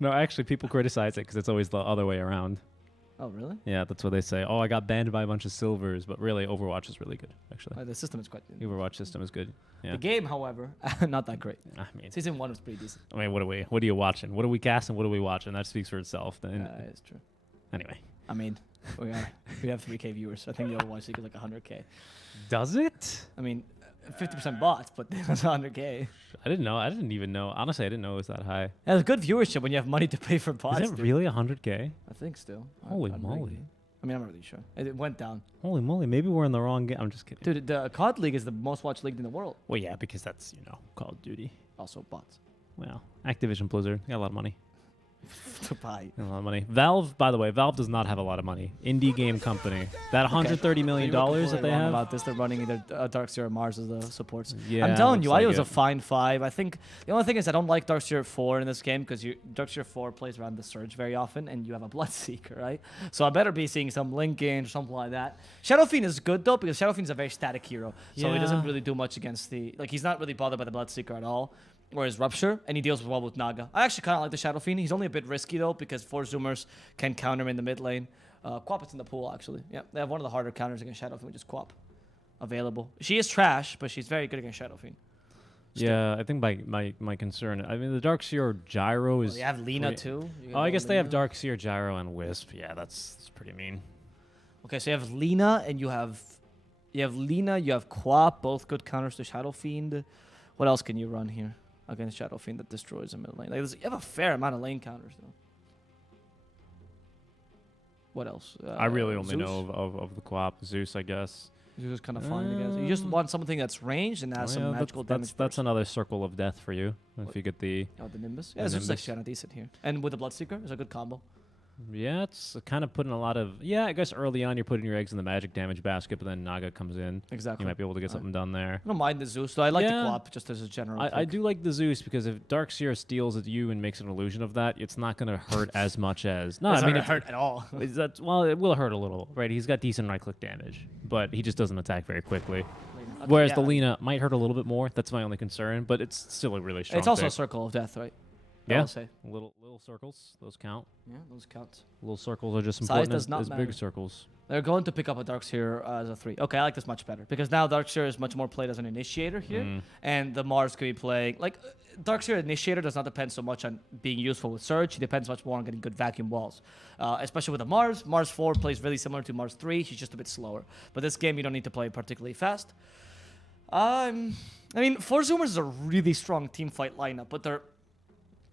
No, actually, people criticize it because it's always the other way around. Oh, really? Yeah, that's what they say. Oh, I got banned by a bunch of silvers, but really, Overwatch is really good, actually. The system is quite good. The Overwatch system is good. Yeah. The game, however, not that great. I mean, Season 1 was pretty decent. what are you watching? What are we casting? What are we watching? That speaks for itself. Then, It's true. anyway. I mean, we have 3K viewers. I think the Overwatch League is like 100K. Does it? I mean, 50% bots, but it's 100K. I didn't know. I didn't even know. Honestly, I didn't know it was that high. That's good viewership when you have money to pay for bots. Is it really 100K? I think still. Holy I'm moly. really- I mean, I'm not really sure. It went down. Holy moly. Maybe we're in the wrong game. I'm just kidding. Dude, the COD League is the most watched league in the world. Well, yeah, because that's, Call of Duty. Also bots. Well, Activision Blizzard. Got a lot of money. To buy. A lot of money. Valve, by the way, Valve does not have a lot of money. Indie game company. That $130 million that they have. About this, they're running either Darkseer or Mars as the supports. Yeah, I'm telling you, looks I like was a it. fine 5. I think the only thing is I don't like Darkseer 4 in this game because Darkseer 4 plays around the Surge very often, and you have a Bloodseeker, right? So I better be seeing some linkage or something like that. Shadow Fiend is good though because Shadow Fiend is a very static hero, so he doesn't Yeah. really do much against he's not really bothered by the Bloodseeker at all. Whereas Rupture, and he deals well with Naga. I actually kind of like the Shadow Fiend. He's only a bit risky, though, because 4 Zoomers can counter him in the mid lane. Quap is in the pool, actually. Yeah, they have one of the harder counters against Shadow Fiend, which is Quap. Available. She is trash, but she's very good against Shadow Fiend. Yeah, I think my concern... I mean, the Darkseer Gyro is... Well, you have Lena, too. Oh, I guess they have Darkseer Gyro and Wisp. Yeah, that's pretty mean. Okay, so you have Lena, and you have Lena, you have Quap, both good counters to Shadow Fiend. What else can you run here against Shadow Fiend that destroys a mid lane? Like, you have a fair amount of lane counters, though. What else? I really only Zeus? know of the Quap. Zeus, I guess. Zeus is kind of fine, I guess. You just want something that's ranged and has some magical damage. That's another circle of death for you if you get the... Oh, the Nimbus? The Yeah, Zeus is Nimbus. actually kind of decent here. And with the Bloodseeker, it's a good combo. Yeah, it's kind of putting a lot of... Yeah, I guess early on you're putting your eggs in the magic damage basket, but then Naga comes in. Exactly. You might be able to get something done there. I don't mind the Zeus, though. I like the Yeah. Quap just as a general. I pick. do like the Zeus because if Darkseer steals at you and makes an illusion of that, it's not going to hurt as much as... No, It's I mean, not it's, gonna hurt at all. well, it will hurt a little, right? He's got decent right-click damage, but he just doesn't attack very quickly. Okay, Whereas the yeah. Lena might hurt a little bit more. That's my only concern, but it's still a really strong It's also a pick. circle of death, right? Yeah. I'll say. Little circles, those count. Yeah, those count. Little circles are just Size important does not as big matter. circles. They're going to pick up a Darkseer as a 3. Okay, I like this much better because now Darkseer is much more played as an initiator here, and the Mars can be playing like Darkseer initiator does not depend so much on being useful with Surge. It depends much more on getting good vacuum walls, especially with the Mars. Mars 4 plays really similar to Mars 3. She's just a bit slower, but this game you don't need to play particularly fast. I mean, 4 Zoomers is a really strong team fight lineup, but they're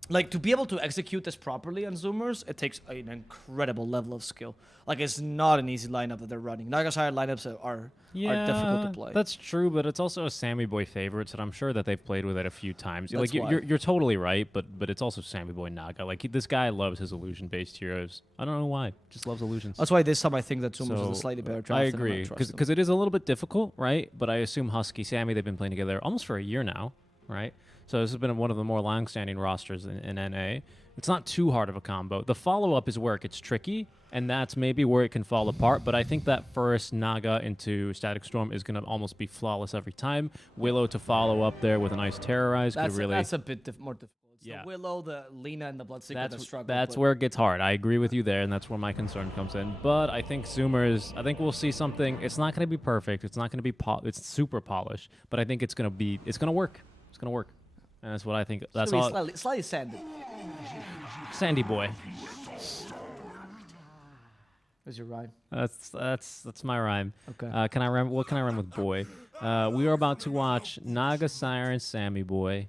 like to be able to execute this properly on Zoomers, it takes an incredible level of skill. Like it's not an easy lineup that they're running. Naga's higher lineups are difficult to play. That's true, but it's also a Sammy Boy favorite, so I'm sure that they've played with it a few times. That's like why. you're totally right, but it's also Sammy Boy Naga. Like this guy loves his illusion-based heroes. I don't know why, just loves illusions. That's why this time I think that Zoomers is So, a slightly better draft. I and agree, might trust them. because it is a little bit difficult, right? But I assume Husky, Sammy, they've been playing together almost for a year now, right? So this has been one of the more long-standing rosters in NA. It's not too hard of a combo. The follow-up is where it gets tricky, and that's maybe where it can fall apart. But I think that first Naga into Static Storm is going to almost be flawless every time. Willow to follow up there with a nice Terrorize could really... That's a bit more difficult. It's Yeah. the Willow, the Lena, and the Bloodseeker that struggle. That's but where it gets hard. I agree with you there, and that's where my concern comes in. But I think Zoomers, I think we'll see something. It's not going to be perfect. It's not going to be it's super polished, but I think it's going to work. It's going to work. And that's what I think. That's all. Slightly sanded. Sandy boy. Where's your rhyme? That's my rhyme. Okay. Can I rhyme? What can I rhyme with boy? We are about to watch Naga Siren Sammy Boy.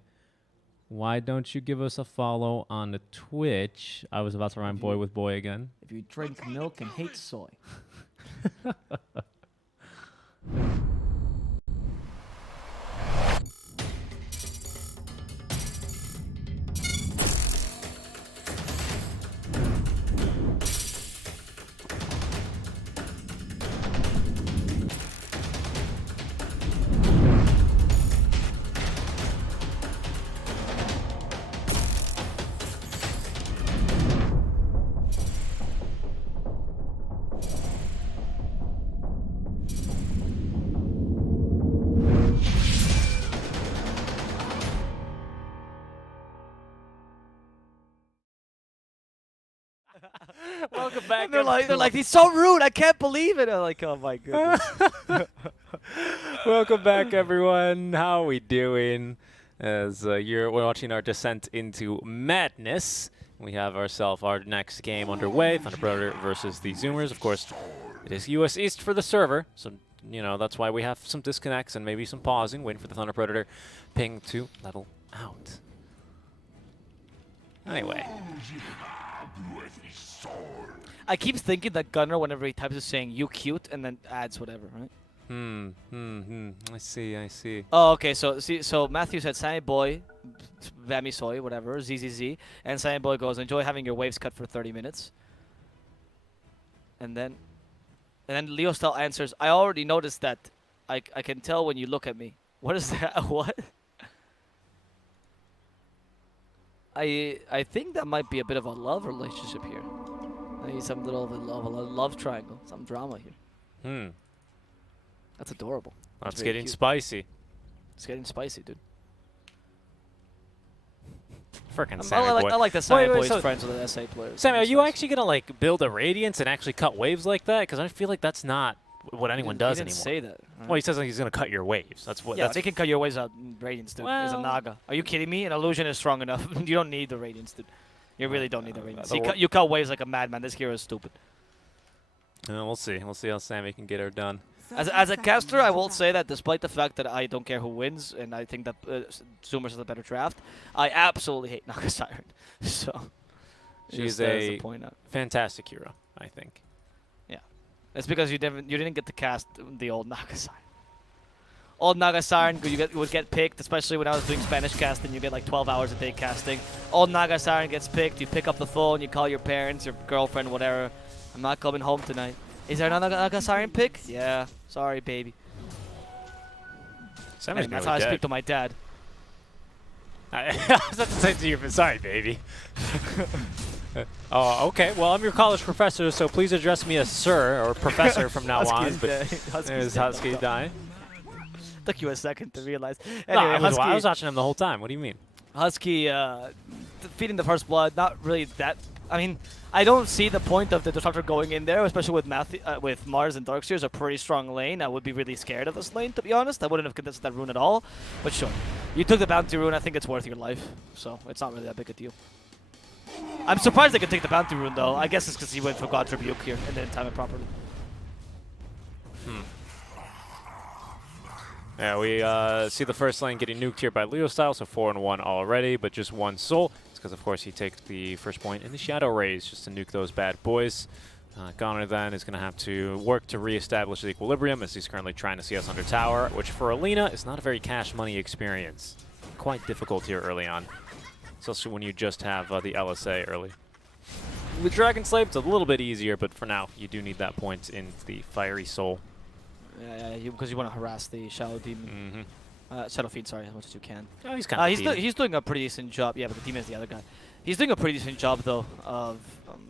Why don't you give us a follow on the Twitch? I was about to rhyme boy with boy again. If you drink milk and hate soy. Welcome back. And they're like, he's so rude. I can't believe it. I'm like, oh my goodness. Welcome back, everyone. How are we doing? As we're watching our descent into madness. We have ourselves our next game underway, Thunder Predator versus the Zoomers. Of course, it is US East for the server, so you know that's why we have some disconnects and maybe some pausing, waiting for the Thunder Predator ping to level out. Anyway. I keep thinking that Gunner, whenever he types, is saying "you cute" and then adds whatever, right? I see. Oh, okay. So Matthew said Sammy Boy, Bammy Soy, whatever, ZZZ, and Sammy Boy goes, "Enjoy having your waves cut for 30 minutes." And then Leo Style answers, "I already noticed that. I can tell when you look at me." What is that? What? I think that might be a bit of a love relationship here. I need some little love triangle, some drama here. That's adorable. That's getting spicy. It's getting spicy, dude. Frickin' Sammy Boy. I like that Sammy Boy's so friends with the SA players. Sammy, are you actually gonna like build a Radiance and actually cut waves like that? Because I feel like that's not what anyone does anymore. anymore. Say that. Right? Well, he says like he's gonna cut your waves. That's what. Yeah, that's they can cut your waves out in Radiance, dude. It's a Well- Naga. Are you kidding me? An illusion is strong enough. You don't need the Radiance, dude. You really don't need the Radiance. You cut waves like a madman. This hero is stupid. We'll see. We'll see how Sammy can get her done. As a caster, I will say that despite the fact that I don't care who wins, and I think that Zoomers is a better draft, I absolutely hate Naga Siren. So She's just as a point out. fantastic hero, I think. Yeah, it's because you didn't get to cast the old Naga Siren. Old Naga Siren would get picked, especially when I was doing Spanish casting. You get like 12 hours a day casting. Old Naga Siren gets picked. You pick up the phone. You call your parents, your girlfriend, whatever. I'm not coming home tonight. Is there another Naga Siren pick? Yeah. Sorry, baby. Sammy's That's nearly how I dead. speak to my dad. I was about to say to you, sorry, baby. Oh, okay. Well, I'm your college professor, so please address me as sir or professor from now on. Husky's But dead. there's Husky dying. Took you a second to realize. No, Anyway, I was watching him the whole time. What do you mean? Husky defeating the first blood, not really that. I mean, I don't see the point of the Disruptor going in there, especially with Mars and Darkseer's a pretty strong lane. I would be really scared of this lane, to be honest. I wouldn't have contested that rune at all. But sure, you took the bounty rune. I think it's worth your life, so it's not really that big a deal. I'm surprised they could take the bounty rune, though. I guess it's because he went for God's Rebuke here and didn't time it properly. Yeah, we see the first lane getting nuked here by Leo Style, so 4-1 already, but just one soul. It's because, of course, he takes the first point in the Shadow Rays just to nuke those bad boys. Gonner then is going to have to work to reestablish the equilibrium as he's currently trying to see us under tower, which for Alina is not a very cash money experience. Quite difficult here early on, especially when you just have the LSA early. With Dragon Slave, it's a little bit easier, but for now, you do need that point in the Fiery Soul. Yeah, because you want to harass the Shadow Demon. Shadow Fiend, sorry, as much as you can. Oh, he's kind of he's doing a pretty decent job. Yeah, but the Demon is the other guy. He's doing a pretty decent job, though, of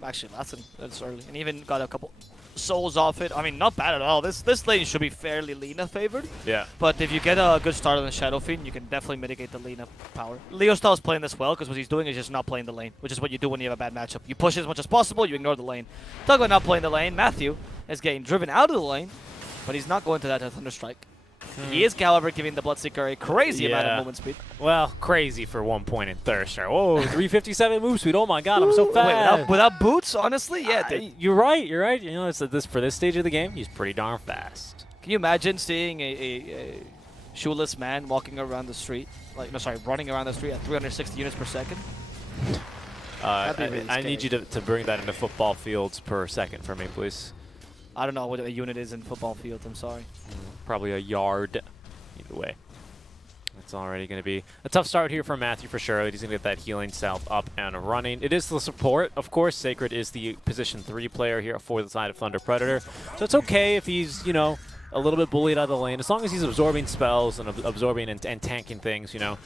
actually lasting this early. And even got a couple souls off it. I mean, not bad at all. This lane should be fairly Lina favored. Yeah. But if you get a good start on the Shadow Fiend, you can definitely mitigate the Lina power. Leo Style is playing this well because what he's doing is just not playing the lane, which is what you do when you have a bad matchup. You push as much as possible, you ignore the lane. Talk about not playing the lane. Matthew is getting driven out of the lane, but he's not going to that Thunderstrike. He is, however, giving the Bloodseeker a crazy amount of movement speed. Well, crazy for 1 point in Thirster. Whoa, 357 move speed. Oh my god, I'm so fast. Wait, without boots, honestly? Yeah, dude. You're right. You know, it's for this stage of the game, he's pretty darn fast. Can you imagine seeing a shoeless man walking around the street? Running around the street at 360 units per second? I need you to bring that into football fields per second for me, please. I don't know what a unit is in football fields, I'm sorry. Probably a yard. Either way. It's already going to be a tough start here for Matthew for sure. He's going to get that healing self up and running. It is the support, of course. Sacred is the position 3 player here for the side of Thunder Predator. So it's okay if he's, you know, a little bit bullied out of the lane. As long as he's absorbing spells and absorbing and tanking things, you know,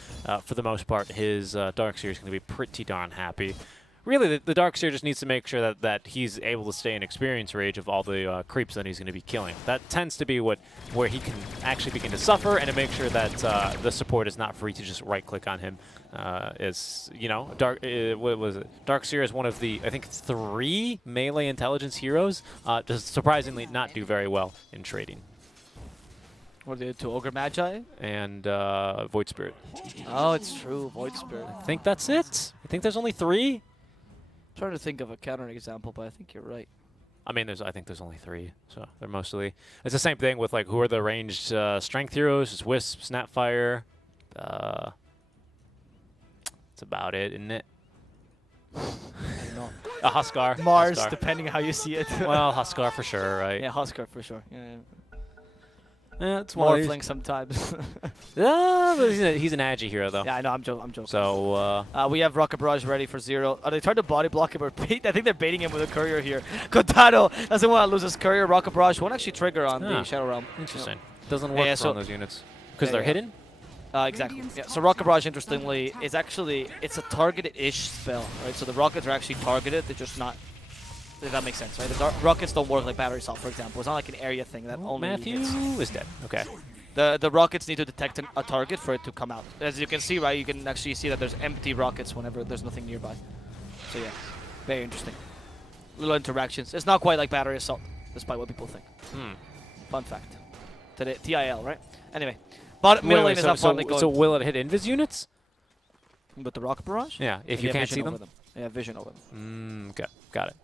for the most part, his Darkseer is going to be pretty darn happy. really, the Darkseer just needs to make sure that he's able to stay in experience range of all the creeps that he's going to be killing. That tends to be where he can actually begin to suffer, and to make sure that the support is not free to just right-click on him. Is, you know, what was it? Darkseer is one of the, I think, 3 melee intelligence heroes. Does surprisingly not do very well in trading. What are the two Ogre Magi? And Void Spirit. Oh, it's true, Void Spirit. I think that's it. I think there's only 3. I'm trying to think of a counter example, but I think you're right. I mean, I think there's only 3, so they're mostly. It's the same thing with like who are the ranged strength heroes? It's Wisp, Snapfire. That's about it, isn't it? I don't know. Huskar. Mars, Huskar. depending how you see it. Well, Huskar for sure, right? Yeah, Huskar for sure. Yeah. Yeah, it's one of these. Morphling sometimes. Yeah, but he's an agi hero though. Yeah, I know. I'm joking. So we have Rocket Barrage ready for 0. Are they trying to body block him or bait? I think they're baiting him with a courier here. Kotaro doesn't want to lose his courier. Rocket Barrage won't actually trigger on the Shadow Realm. interesting. Doesn't work so on those units because they're hidden. Exactly. Yeah. So Rocket Barrage, interestingly, is actually it's a targeted-ish spell, right? So the rockets are actually targeted. They're just not. If that makes sense, right? The rockets don't work like battery assault, for example. It's not like an area thing that only Matthew hits. is dead. Okay. The rockets need to detect a target for it to come out. As you can see, right, you can actually see that there's empty rockets whenever there's nothing nearby. So yeah, very interesting. Little interactions. It's not quite like battery assault, despite what people think. Fun fact. Today, TIL, right? Anyway, but middle lane is not finally going. So will it hit invis units? With the rocket barrage? Yeah, if you can't see them. Yeah, vision over them. Okay, got it.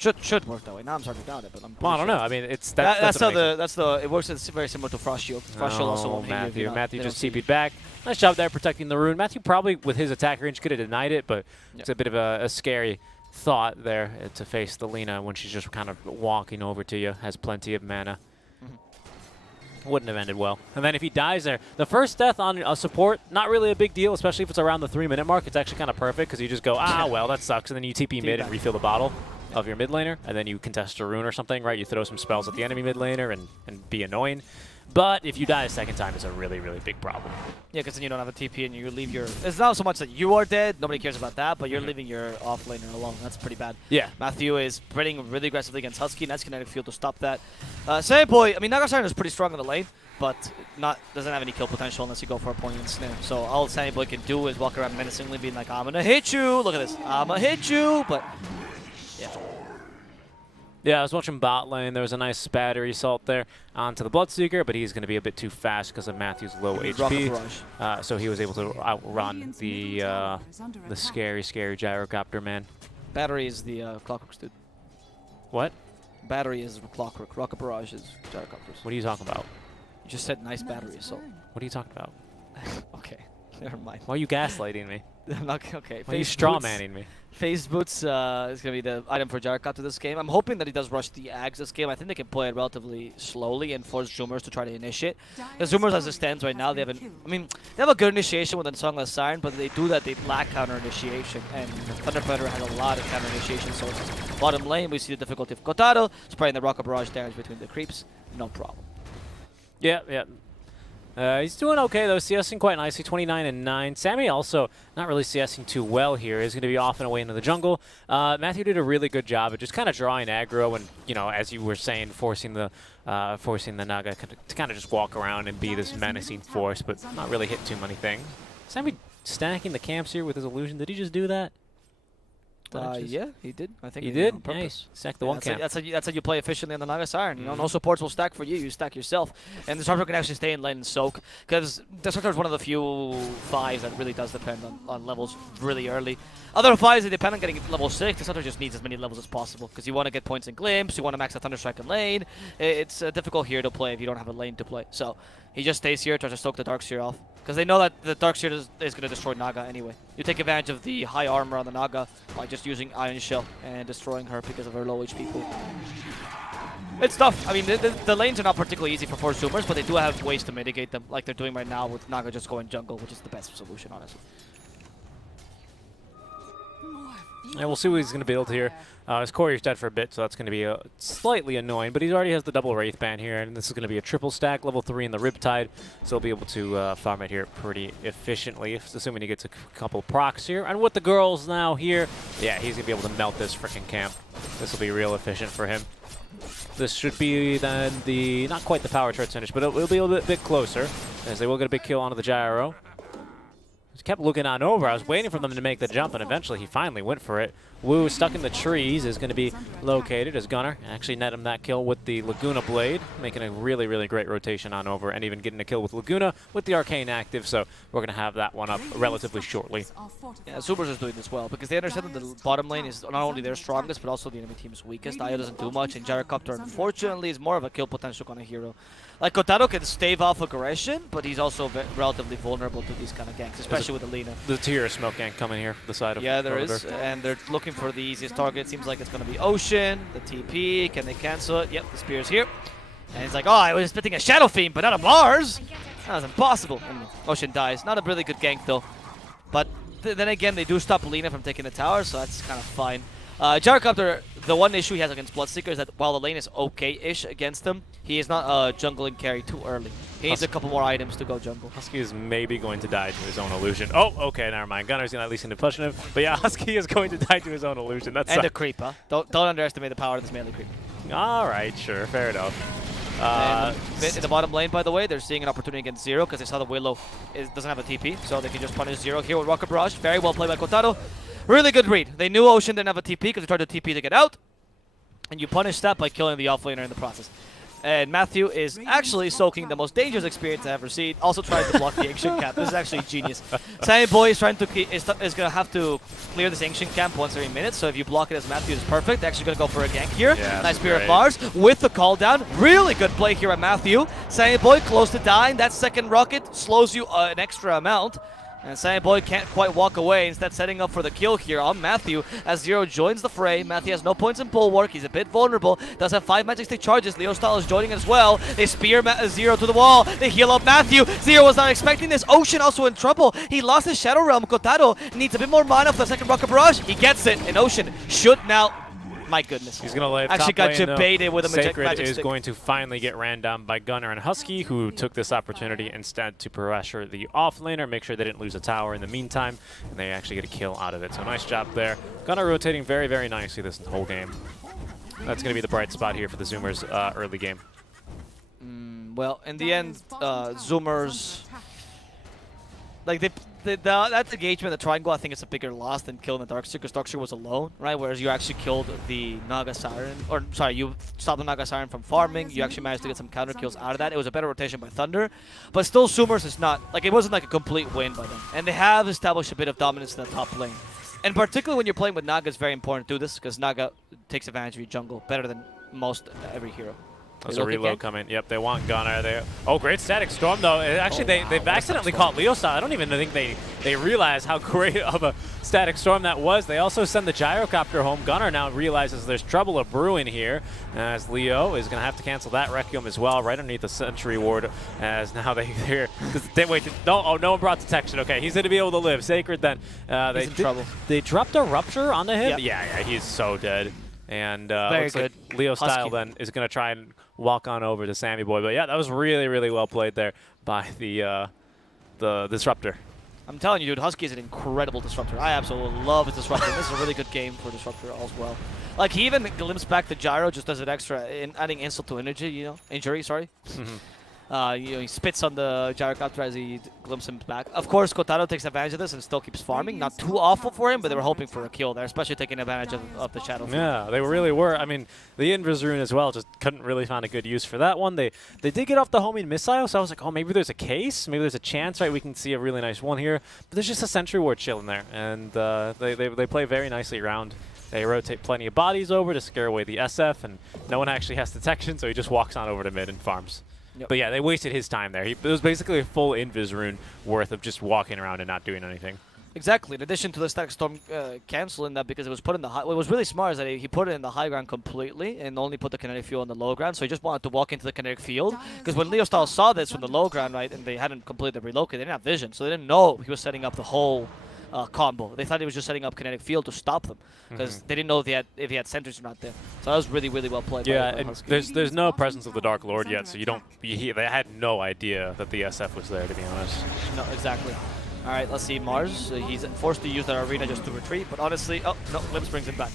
Should work that way. Now I'm starting to doubt it, but I'm. Well, I don't know. I mean, that's how it works. It's very similar to Frost Shield. Frost Shield also won't hit you. Matthew just TP'd back. Nice job there protecting the rune. Matthew probably with his attack range could have denied it, but it's a bit of a scary thought there to face the Lina when she's just kind of walking over to you. Has plenty of mana. Wouldn't have ended well. And then if he dies there, the first death on a support, not really a big deal, especially if it's around the 3-minute mark. It's actually kind of perfect because you just go, well, that sucks, and then you TP mid and refill the bottle of your mid laner, and then you contest a rune or something, right? You throw some spells at the enemy mid laner and be annoying. But if you die a second time, it's a really, really big problem. Yeah, because then you don't have a TP and you leave your... It's not so much that you are dead, nobody cares about that, but you're leaving your off-laner alone. That's pretty bad. Yeah. Matthew is playing really aggressively against Husky, and that's Kinetic Field to stop that. Boy, I mean, Nagasiren is pretty strong in the lane, but doesn't have any kill potential unless you go for a poignant snare. So all Boy can do is walk around menacingly being like, I'm gonna hit you, look at this, I'm gonna hit you, but... Yeah. Yeah, I was watching bot lane. There was a nice battery assault there onto the Bloodseeker, but he's going to be a bit too fast because of Matthew's low HP. So he was able to outrun the scary, scary gyrocopter man. Battery is the Clockworks, dude. What? Battery is Clockwork. Rocket Barrage is gyrocopters. What are you talking about? You just said nice battery assault. What are you talking about? Okay, never mind. Why are you gaslighting me? I'm not okay. Why are you strawmanning me? Phase Boots is going to be the item for Gyrocopter this game. I'm hoping that he does rush the Ags this game. I think they can play it relatively slowly and force Zoomers to try to initiate. The Zoomers, as it stands right now, they have a good initiation with the Songless Siren, but they do that, they lack counter initiation. And Thunder Predator has a lot of counter initiation sources. Bottom lane, we see the difficulty of Kotaro, spraying the Rocket Barrage damage between the creeps. No problem. Yeah. He's doing okay, though, CSing quite nicely, 29 and 9. Sammy also not really CSing too well here. He's going to be off and away into the jungle. Matthew did a really good job of just kind of drawing aggro and, you know, as you were saying, forcing the Naga to kind of just walk around and be this menacing force, but not really hit too many things. Sammy stacking the camps here with his illusion. Did he just do that? Yeah, he did. I think he did. On purpose. Nice. Stack the one camp. That's how you play efficiently on the Naga Siren. You know, no supports will stack for you. You stack yourself, and the Disruptor can actually stay in lane and soak. Because Disruptor is one of the few 5s that really does depend on levels really early. Other 5s that depend on getting level 6. Disruptor just needs as many levels as possible because you want to get points in Glimpse. You want to max the Thunderstrike in lane. It's difficult here to play if you don't have a lane to play. So he just stays here, tries to soak the Darkseer off. Because they know that the Darkseer is going to destroy Naga anyway. You take advantage of the high armor on the Naga by just using Iron Shell and destroying her because of her low HP pool. It's tough. I mean, the lanes are not particularly easy for force Zoomers, but they do have ways to mitigate them, like they're doing right now with Naga just going jungle, which is the best solution, honestly. And we'll see what he's going to build here. His Courier's dead for a bit, so that's going to be slightly annoying. But he already has the double Wraith Band here, and this is going to be a triple stack, level 3 in the Riptide. So he'll be able to farm it here pretty efficiently, assuming he gets a couple procs here. And with the girls now here, yeah, he's going to be able to melt this freaking camp. This will be real efficient for him. This should be then not quite the power charge finish, but it'll be a bit closer, as they will get a big kill onto the gyro. Just kept looking on over. I was waiting for them to make the jump, and eventually he finally went for it. Wu, stuck in the trees, is going to be located as Gunnar. Actually net him that kill with the Laguna Blade, making a really, really great rotation on over, and even getting a kill with Laguna with the Arcane active, so we're going to have that one up relatively shortly. Yeah, Zubers is doing this well, because they understand that the bottom lane is not only their strongest, but also the enemy team's weakest. Io doesn't do much, and Gyrocopter, unfortunately, is more of a kill potential kind of hero. Like, Kotaro can stave off aggression, but he's also relatively vulnerable to these kind of ganks, especially with Alina. The tier smoke gank coming here, the side of Yeah, there Perimeter. is, and they're looking for the easiest target. Seems like it's going to be Ocean, the TP. Can they cancel it? Yep, the Spear's here. And he's like, oh, I was expecting a Shadow Fiend, but not a Mars? That was impossible. And Ocean dies. Not a really good gank, though. But then again, they do stop Alina from taking the tower, so that's kind of fine. Gyrocopter, the one issue he has against Bloodseeker is that while the lane is okay-ish against him, he is not jungling carry too early. He needs a couple more items to go jungle. Husky is maybe going to die to his own illusion. Oh, okay, never mind. Gunner's gonna at least into pushing him. But yeah, Husky is going to die to his own illusion. That's And the creep, huh? Don't underestimate the power of this melee creep. all right, sure, fair enough. In the bottom lane, by the way, they're seeing an opportunity against Zero because they saw the Willow doesn't have a TP, so they can just punish Zero here with Rocket Barrage. Very well played by Kotaro. Really good read. They knew Ocean didn't have a TP because they tried to TP to get out, and you punish that by killing the offlaner in the process. And Matthew is actually soaking the most dangerous experience I've ever seen. Also trying to block the Ancient Camp. This is actually genius. Sammy Boy is trying to is going to have to clear this Ancient Camp once every minute. So if you block it as Matthew, it's perfect. Actually going to go for a gank here. Yeah, nice Spear of great. Mars with the call down. Really good play here at Matthew. Sammy Boy close to dying. That second rocket slows you an extra amount. And Sammy Boy can't quite walk away, instead setting up for the kill here on Matthew as Zero joins the fray. Matthew has no points in bulwark, he's a bit vulnerable, does have 5 magic stick charges. Leo Style is joining as well. They spear Zero to the wall, they heal up Matthew. Zero was not expecting this. Ocean also in trouble. He lost his Shadow Realm. Kotaro needs a bit more mana for the second Rocket Barrage. He gets it, and Ocean should now... My goodness. He's going to lay actually got debated with a Sacred magic is stick. going to finally get ran down by Gunner and Husky, who took this opportunity instead to pressure the offlaner, make sure they didn't lose a tower in the meantime, and they actually get a kill out of it. So nice job there. Gunner rotating very, very nicely this whole game. That's going to be the bright spot here for the Zoomers early game. Well, in the end, Zoomers... Like, that engagement, the triangle, I think it's a bigger loss than killing the Darkseeker, because Darkseeker was alone, right? Whereas you actually killed the Naga Siren, or sorry, you stopped the Naga Siren from farming. You actually managed to get some counter kills out of that. It was a better rotation by Thunder, but still, Zoomers is not, like, it wasn't like a complete win by them. And they have established a bit of dominance in the top lane. And particularly when you're playing with Naga, it's very important to do this, because Naga takes advantage of your jungle better than most every hero. There's a reload coming. Yep, they want Gunner. Oh, great Static Storm, though. Actually, they've accidentally caught Leo Style. I don't even think they realize how great of a Static Storm that was. They also send the Gyrocopter home. Gunner now realizes there's trouble brewing here, as Leo is going to have to cancel that Requiem as well, right underneath the Sentry Ward, as now no one brought detection. Okay, he's going to be able to live. Sacred then. He's in trouble. They dropped a Rupture onto him? Yep. Yeah, he's so dead. And Very looks good. like Leo Style Husky. then is going to try and walk on over to Sammy Boy. But yeah, that was really, really well played there by the Disruptor. I'm telling you, dude, Husky is an incredible Disruptor. I absolutely love his Disruptor. This is a really good game for Disruptor as well. Like, he even glimpsed back the Gyro just as an extra, adding insult to injury, sorry. He spits on the Gyrocopter as he glimpses him back. Of course, Kotaro takes advantage of this and still keeps farming. Not too awful for him, but they were hoping for a kill there, especially taking advantage of the Shadow Fiend. Yeah, they really were. I mean, the Invis Rune as well, just couldn't really find a good use for that one. They did get off the homing missile, so I was like, oh, maybe there's a case. Maybe there's a chance, right? We can see a really nice one here. But there's just a Sentry Ward chilling there, and they play very nicely around. They rotate plenty of bodies over to scare away the SF, and no one actually has detection, so he just walks on over to mid and farms. Yep. But yeah, they wasted his time there. It was basically a full Invis Rune worth of just walking around and not doing anything. Exactly. In addition to the Static Storm canceling that because it was put in the high... What was really smart is that he put it in the high ground completely and only put the kinetic field on the low ground. So he just wanted to walk into the kinetic field. Because when Leo Style saw this from the low ground, right, and they hadn't completed the relocate, they didn't have vision. So they didn't know he was setting up the whole combo. They thought he was just setting up kinetic field to stop them because they didn't know if he had sentries or not there. So that was really, really well played. Yeah, by and Husky. there's no presence of the Dark Lord yet, so you don't. They had no idea that the SF was there, to be honest. No, exactly. All right, let's see Mars. He's forced to use that arena just to retreat, but honestly, oh no, Limbs brings him back.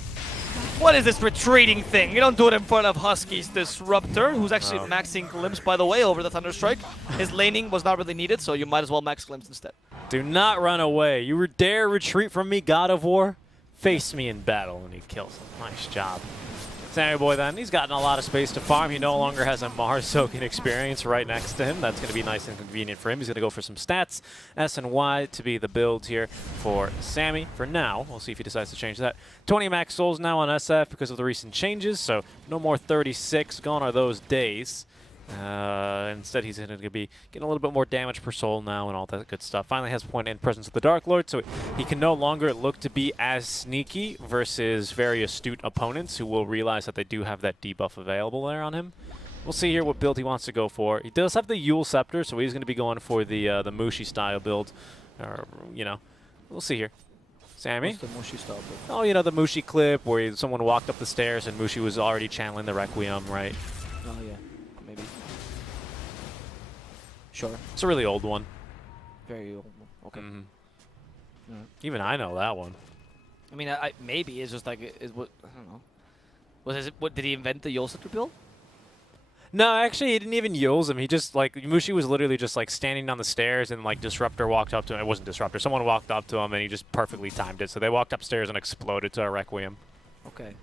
What is this retreating thing? You don't do it in front of Husky's Disruptor, who's actually maxing Glimpse, by the way, over the Thunderstrike. His laning was not really needed, so you might as well max Glimpse instead. Do not run away. You dare retreat from me, God of War? Face me in battle, and he kills him. Nice job. Sammy Boy then, he's gotten a lot of space to farm. He no longer has a Mars soaking experience right next to him. That's going to be nice and convenient for him. He's going to go for some stats. S and Y to be the build here for Sammy. For now, we'll see if he decides to change that. 20 max souls now on SF because of the recent changes, so no more 36. Gone are those days. Instead, he's going to be getting a little bit more damage per soul now and all that good stuff. Finally has point and presence of the Dark Lord, so he can no longer look to be as sneaky versus very astute opponents who will realize that they do have that debuff available there on him. We'll see here what build he wants to go for. He does have the Yule Scepter, so he's going to be going for the Mushi style build. Or, you know, we'll see here. Sammy? What's the Mushi style build? Oh, you know, the Mushi clip where someone walked up the stairs and Mushi was already channeling the Requiem, right? Oh, yeah. Maybe. Sure. It's a really old one. Very old. Okay. Even I know that one. I mean, maybe it's just like I don't know. What did he invent the Yule Scepter build? No, actually, he didn't even use him. He just, like, Mushi was literally just, like, standing on the stairs and, like, Disruptor walked up to him. It wasn't Disruptor. Someone walked up to him and he just perfectly timed it. So they walked upstairs and exploded to a Requiem. Okay.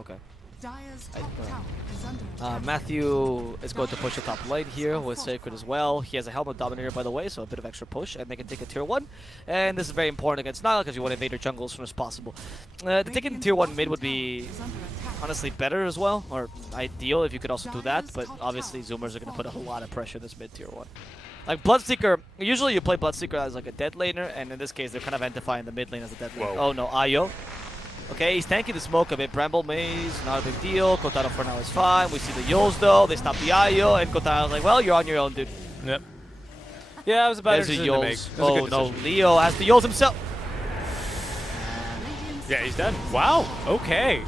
Okay. Dire's top tower is under attack. Matthew is going to push the top lane here with Sacred as well. He has a Helmet Dominator, by the way, so a bit of extra push, and they can take a tier 1. And this is very important against Nile because you want to invade your jungle as soon as possible. Taking tier 1 mid would be honestly better as well, or ideal if you could also do that, but obviously Zoomers are going to put a lot of pressure this mid tier 1. Like Bloodseeker, usually you play Bloodseeker as like a dead laner, and in this case they're kind of identifying the mid lane as a dead lane. Oh no, Ayo. Okay, he's tanking the smoke a bit. Bramble Maze, not a big deal. Kotaro for now is fine. We see the Yules though. They stop the Ayo, and Kotaro's like, well, you're on your own, dude. Yep. Yeah, it was a bad There's a decision to make. Yules. It was a Oh good no, decision. Leo has the Yules himself. Yeah, he's dead. Wow, okay.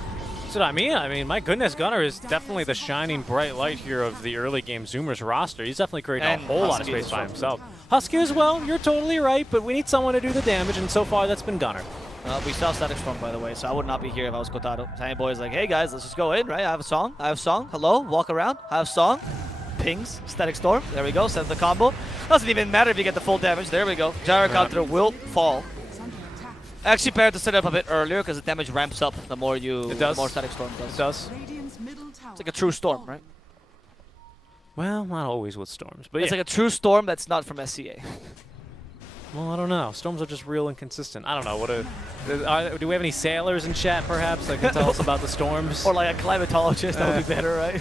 That's what I mean. I mean, my goodness, Gunnar is definitely the shining bright light here of the early game Zoomers roster. He's definitely creating And a whole lot of Husky space as by well. himself. Husky as well, you're totally right, but we need someone to do the damage, and so far that's been Gunnar. We saw Static Storm, by the way, so I would not be here if I was Kotaro. Sammy Boy is like, hey guys, let's just go in, right? I have a song. I have a song. Hello, walk around. I have a song. Pings, Static Storm. There we go. Sends the combo. Doesn't even matter if you get the full damage. There we go. Gyro counter will fall. Actually, better to set it up a bit earlier because the damage ramps up the more the more Static Storm does. It does. Radiant's middle tower It's like a true storm, right? Well, not always with storms, but It's yeah. like a true storm that's not from SCA. Well, I don't know. Storms are just real inconsistent. I don't know. Do we have any sailors in chat, perhaps, that can tell us about the storms? Or like a climatologist, that would be better, right?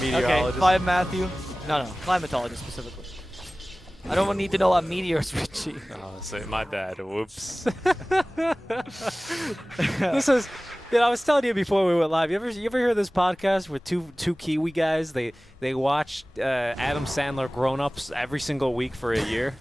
Meteorologist. Okay, 5 Matthew. No, climatologist specifically. I don't need to know about meteors, Richie. Oh, say my bad. Whoops. This is, you know, I was telling you before we went live. You ever hear this podcast with two Kiwi guys? They watch Adam Sandler Grown Ups every single week for a year.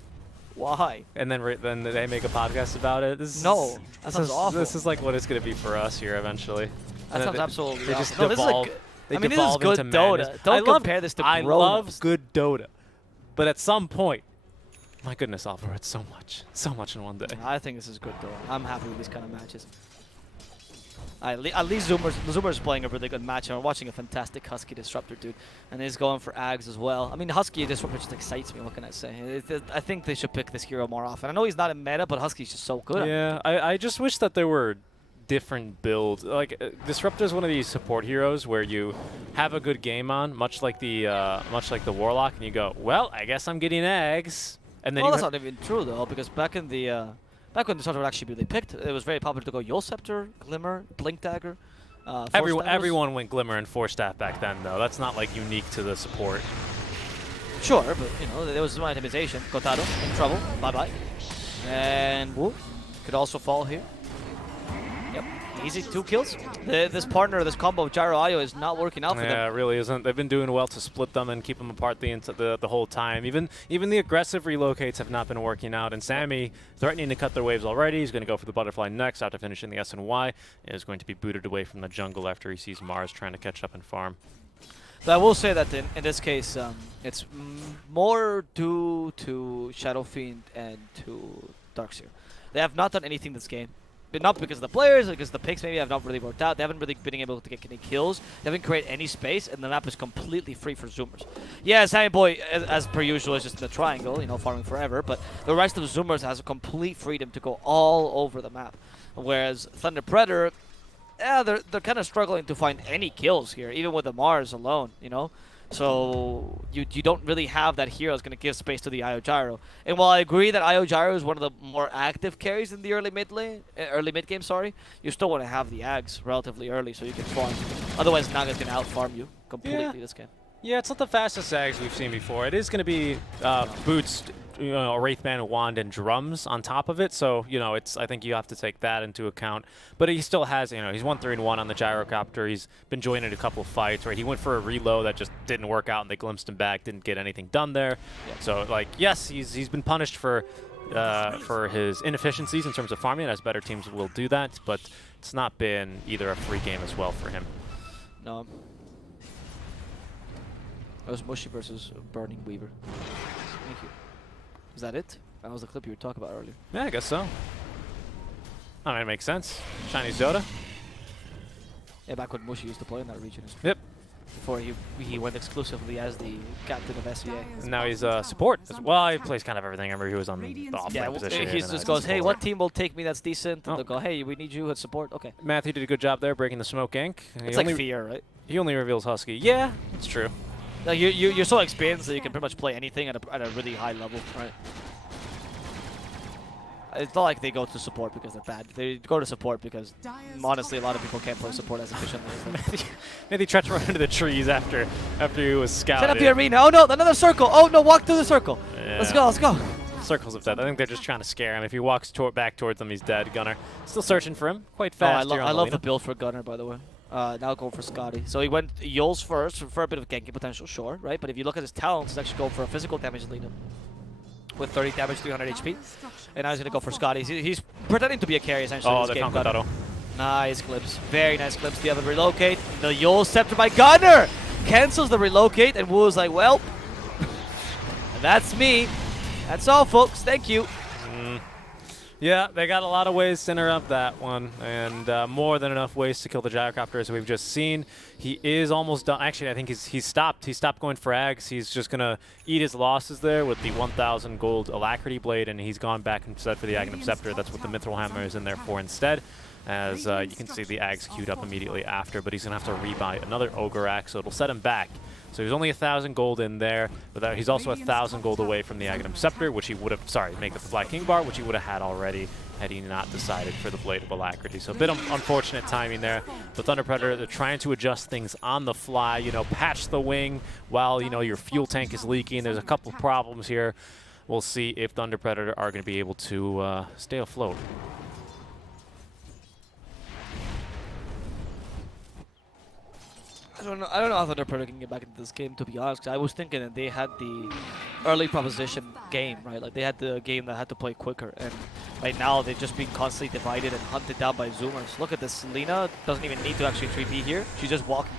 Why? And then they make a podcast about it. No, that sounds awful. This is like what it's going to be for us here eventually. That sounds absolutely They just awful. No, devolve. this is They I mean, this is devolve good into Dota. madness. Don't compare this to I Grown love Ups. good Dota, but at some point, my goodness, Alvaro, it's so much in one day. I think this is good Dota. I'm happy with these kind of matches. At least Zoomer's playing a really good match, and we're watching a fantastic Husky Disruptor, dude. And he's going for Ags as well. I mean, Husky Disruptor just excites me, what can I say? I think they should pick this hero more often. I know he's not in meta, but Husky's just so good. Yeah, I just wish that there were different builds. Like, Disruptor is one of these support heroes where you have a good game on, much like the Warlock, and you go, well, I guess I'm getting Ags. And then Well, that's not even true, though, because back in the... Back when Disruptor would actually be picked, it was very popular to go Yule Scepter, Glimmer, Blink Dagger. Everyone went Glimmer and 4-staff back then, though. That's not like unique to the support. Sure, but you know there was some itemization. Kotaro in trouble. Bye bye. And Wu could also fall here. Yep, easy 2 kills. This partner, this combo of Gyro Io is not working out for them. Yeah, it really isn't. They've been doing well to split them and keep them apart the whole time. Even the aggressive relocates have not been working out. And Sammy threatening to cut their waves already. He's going to go for the butterfly next after finishing the S and Y. Is going to be booted away from the jungle after he sees Mars trying to catch up and farm. But I will say that in this case, it's more due to Shadow Fiend and to Darkseer. They have not done anything this game. But not because of the players, because the picks maybe have not really worked out. They haven't really been able to get any kills. They haven't created any space, and the map is completely free for Zoomers. Yeah, Sammy Boy, as per usual, is just in the triangle, you know, farming forever. But the rest of Zoomers has a complete freedom to go all over the map. Whereas Thunder Predator, yeah, they're kind of struggling to find any kills here, even with the Mars alone, you know? So you don't really have that hero that's going to give space to the Io Gyro. And while I agree that Io Gyro is one of the more active carries in the early mid game, sorry, you still want to have the Ags relatively early so you can farm. Otherwise, Naga's going to out-farm you completely this game. Yeah, it's not the fastest Ags we've seen before. It is going to be boots, you know, a Wraithband, Wand, and drums on top of it. So, you know, I think you have to take that into account. But he still has, you know, he's 1-3-1 on the Gyrocopter. He's been joining a couple of fights, right? He went for a reload that just didn't work out, and they glimpsed him back, didn't get anything done there. Yeah. So, like, yes, he's been punished for his inefficiencies in terms of farming, as better teams will do that. But it's not been either a free game as well for him. No. It was Mushy versus Burning Weaver. Thank you. Is that it? That was the clip you were talking about earlier. Yeah, I guess so. I mean, it makes sense. Chinese Dota. Yeah, back when Mushy used to play in that region. Yep. Before he went exclusively as the captain of SVA. And now he's support. Well, he plays kind of everything. I remember he was on the off-lane position. He just goes, hey, what team will take me that's decent? And they'll go, hey, we need you at support. Okay. Matthew did a good job there breaking the smoke gank. It's like fear, right? He only reveals Husky. Yeah, it's true. Like you're so experienced that you can pretty much play anything at a really high level, right? It's not like they go to support because they're bad. They go to support because, honestly, a lot of people can't play support as efficiently as them. Maybe tried to run into the trees after he was scouted. Set up the arena. Oh no, another circle. Oh no, walk through the circle. Yeah. Let's go, let's go. Circles of death. I think they're just trying to scare him. If he walks back towards them, he's dead. Gunner still searching for him. Quite fast. I love the build for Gunner, by the way. Now going for Scotty. So he went Yules first for a bit of ganking potential, sure, right? But if you look at his talents, he's actually going for a physical damage lead with 30 damage, 300 HP. And now he's going to go for Scotty. He's pretending to be a carry, essentially. Oh, the Conquistador. Nice clips. Very nice clips. The other relocate. The Yules scepter by Gunner cancels the relocate, and Wu is like, well, that's me. That's all, folks. Thank you. Yeah, they got a lot of ways to interrupt that one, and more than enough ways to kill the Gyrocopter, as we've just seen. He is almost done. Actually, I think he's stopped. He stopped going for Ags. He's just going to eat his losses there with the 1,000 gold Alacrity Blade, and he's gone back instead for the Aghanim Scepter. That's what the Mithril Hammer is in there for instead. As you can see the Ags queued up immediately after, but he's going to have to rebuy another Ogre Axe, so it'll set him back. So he's only 1,000 gold in there, but he's also 1,000 gold away from the Aghanim Scepter, which he would have, make it the Black King Bar, which he would have had already had he not decided for the Blade of Alacrity. So a bit of unfortunate timing there. The Thunder Predator, they're trying to adjust things on the fly, you know, patch the wing while, you know, your fuel tank is leaking. There's a couple problems here. We'll see if Thunder Predator are going to be able to stay afloat. I don't know how Thunder Predator can get back into this game, to be honest. 'Cause I was thinking that they had the early proposition game, right? Like they had the game that had to play quicker, and right now they've just been constantly divided and hunted down by Zoomers. Look at this. Lina doesn't even need to actually 3P here. She's just walking,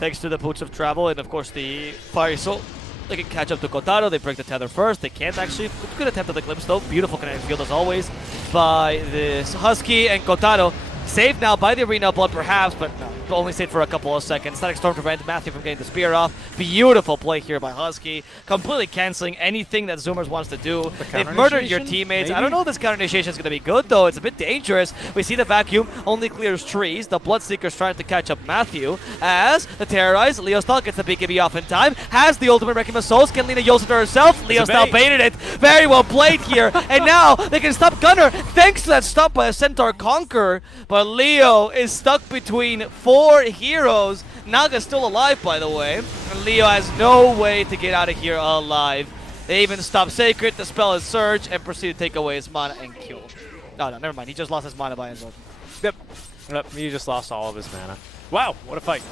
thanks to the Boots of Travel and of course the Fiery Soul. They can catch up to Kotaro. They break the tether first. They can't actually. Good attempt at the glimpse though. Beautiful kinetic field as always by this Husky, and Kotaro saved now by the Arena Blood perhaps, but no, only stayed for a couple of seconds. Static Storm prevented Matthew from getting the spear off. Beautiful play here by Husky, completely canceling anything that Zoomers wants to do. They've murdered your teammates. Maybe? I don't know if this counter initiation is going to be good though. It's a bit dangerous. We see the vacuum only clears trees. The Bloodseeker's trying to catch up Matthew as the terrorized Leostal gets the BKB off in time. Has the ultimate Wrecking of Souls. Can Lina use it to herself? Leostal baited it. Very well played here. And now they can stop Gunner thanks to that stop by a Centaur Conqueror. But Leo is stuck between 4 heroes. Naga's still alive, by the way. And Leo has no way to get out of here alive. They even stop Sacred, dispel his Surge, and proceed to take away his mana and kill. No, never mind. He just lost his mana by his own. Yep. Yep, he just lost all of his mana. Wow, what a fight.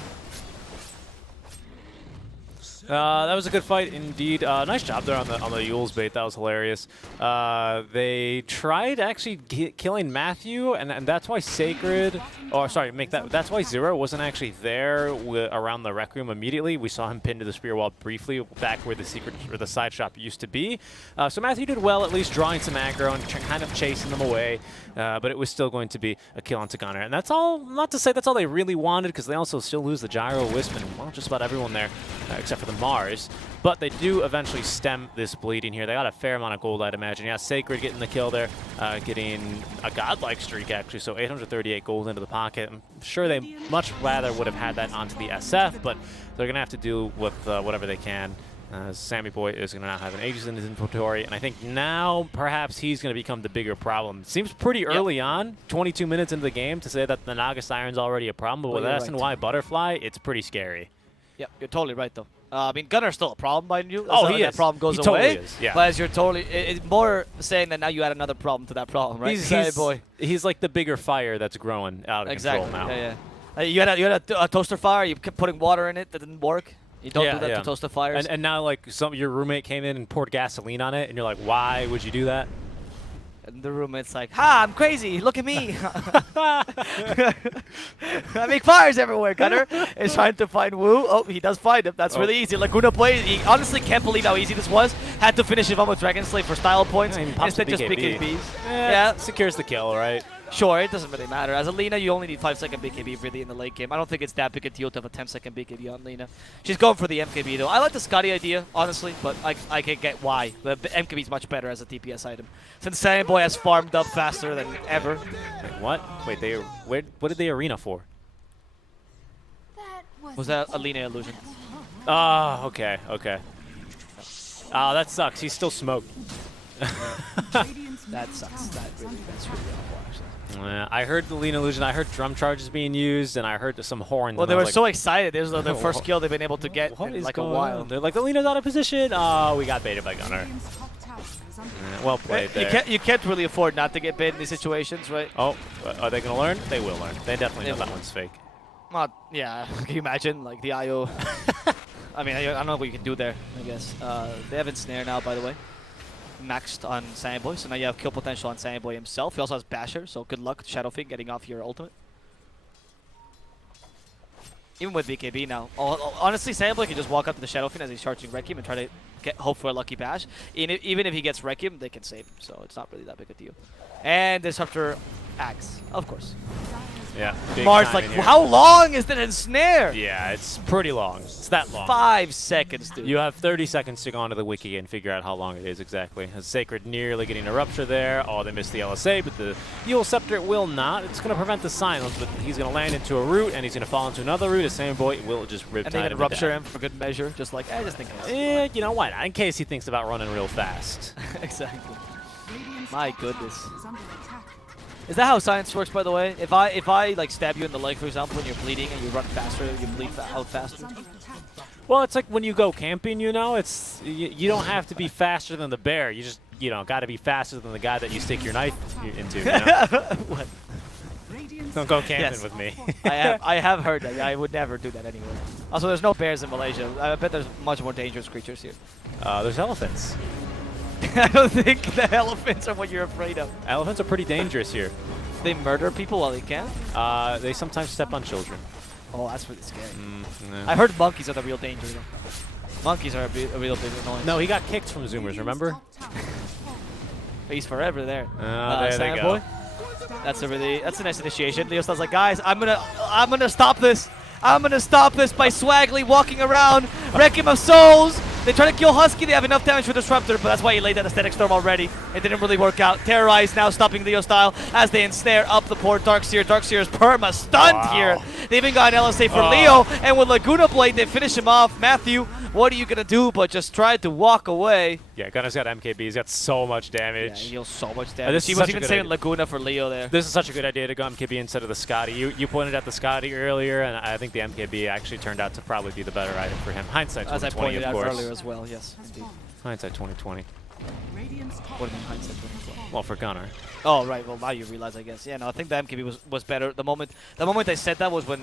That was a good fight indeed. Nice job there on the Yule's bait. That was hilarious. They tried actually killing Matthew, and that's why Sacred, or sorry, that's why Zero wasn't actually there around the Rec Room immediately. We saw him pinned to the spear wall briefly back where the secret or the side shop used to be. So Matthew did well, at least drawing some aggro and kind of chasing them away. But it was still going to be a kill on Gunnar. And that's all, not to say that's all they really wanted, because they also still lose the Gyro, Wisp, and well, just about everyone there, except for the Mars. But they do eventually stem this bleeding here. They got a fair amount of gold, I'd imagine. Yeah, Sacred getting the kill there, getting a godlike streak, actually. So 838 gold into the pocket. I'm sure they much rather would have had that onto the SF, but they're going to have to do with whatever they can. Sammy Boy is going to not have an Aegis in his inventory, and I think now perhaps he's going to become the bigger problem. Seems pretty early on, 22 minutes into the game, to say that the Naga Siren's already a problem, but with SNY Butterfly, it's pretty scary. Yeah, you're totally right, though. I mean, Gunnar's still a problem, mind you. Oh, he is. That problem goes he away. Totally is, yeah. But as you're totally, it's more saying that now you add another problem to that problem, right? He's like the bigger fire that's growing out of control now. Yeah. You had a toaster fire. You kept putting water in it. That didn't work. You don't do that to toaster fires. And now, like, your roommate came in and poured gasoline on it, and you're like, why would you do that? And the roommate's like, ha, I'm crazy. Look at me. I make fires everywhere, Gunnar. Is trying to find Wu. Oh, he does find him. That's really easy. Laguna plays. He honestly can't believe how easy this was. Had to finish him on with Dragon Slave for style points. Instead, just BKBs. Yeah, secures the kill, right? Sure, it doesn't really matter. As a Lina, you only need 5-second BKB really in the late game. I don't think it's that big a deal to have a 10-second BKB on Lina. She's going for the MKB though. I like the Scotty idea, honestly, but I can get why. The MKB is much better as a TPS item. Since Saiyan Boy has farmed up faster than ever. Wait, what? Wait, what did they arena for? Was that a Lina illusion? Oh, okay. Oh, that sucks. He's still smoked. That sucks. That's really awful, actually. I heard the Lean Illusion. I heard drum charges being used, and I heard some horns. Well, they were so excited. This is the first kill they've been able to get in like a while. They're like, the Lena's out of position. Oh, we got baited by Gunnar. Well played there. You can't really afford not to get baited in these situations, right? Oh, are they going to learn? They will learn. They definitely know that one's fake. Yeah, can you imagine? Like, the IO. I mean, I don't know what you can do there, I guess. They have Ensnare now, by the way. Maxed on Sandboy, so now you have kill potential on Sandboy himself. He also has Basher, so good luck, Shadowfig, getting off your ultimate. Even with BKB now. Honestly, Sandboy can just walk up to the Shadowfig as he's charging Requiem and try to hope for a lucky bash. Even if he gets Requiem, they can save him, so it's not really that big a deal. And Disruptor Axe, of course. Yeah. Mars, like, how long is that Ensnare? Yeah, it's pretty long. It's that long. 5 seconds, dude. You have 30 seconds to go onto the wiki and figure out how long it is exactly. Sacred nearly getting a rupture there. Oh, they missed the LSA, but the Yule Scepter will not. It's going to prevent the silence, but he's going to land into a root, and he's going to fall into another root. The same boy will just rip and then rupture him for good measure, just like, just think. Yeah, you know why not? In case he thinks about running real fast. Exactly. My goodness. Is that how science works, by the way? If I like stab you in the leg, for example, and you're bleeding and you run faster, you bleed out faster? Well, it's like when you go camping, you know, it's you don't have to be faster than the bear. You just, got to be faster than the guy that you stick your knife into, you know? What? Don't go camping with me. I have heard that. I would never do that anywhere. Also, there's no bears in Malaysia. I bet there's much more dangerous creatures here. There's elephants. I don't think the elephants are what you're afraid of. Elephants are pretty dangerous here. They murder people while they can? They sometimes step on children. Oh, that's really scary. Nah. I heard monkeys are the real danger, though. Monkeys are a real big annoyance. No, he got kicked from Zoomers, remember? He's forever there. There they go. Boy. That's a nice initiation. Leo Star's like, guys, I'm gonna stop this. I'm gonna stop this by Swaggly walking around, Requiem of Souls. They try to kill Husky. They have enough damage with Disruptor, but that's why he laid that Aesthetic Storm already. It didn't really work out. Terrorize now stopping Leo Style as they ensnare up the poor Darkseer. Darkseer is perma-stunned here. They even got an LSA for Leo, and with Laguna Blade, they finish him off. Matthew, what are you going to do but just try to walk away? Yeah, Gunna's got MKB. He's got so much damage. Yeah, he deals so much damage. He was even saving Laguna for Leo there. This is such a good idea to go MKB instead of the Scotty. You pointed at the Scotty earlier, and I think the MKB actually turned out to probably be the better item for him. Hindsight 2020, as I pointed of out course. earlier as well, yes, indeed. Hindsight 2020. What do you mean hindsight? Well, for Gunnar. Oh right, well now you realize, I guess. Yeah, no, I think the MKB was better. The moment I said that was when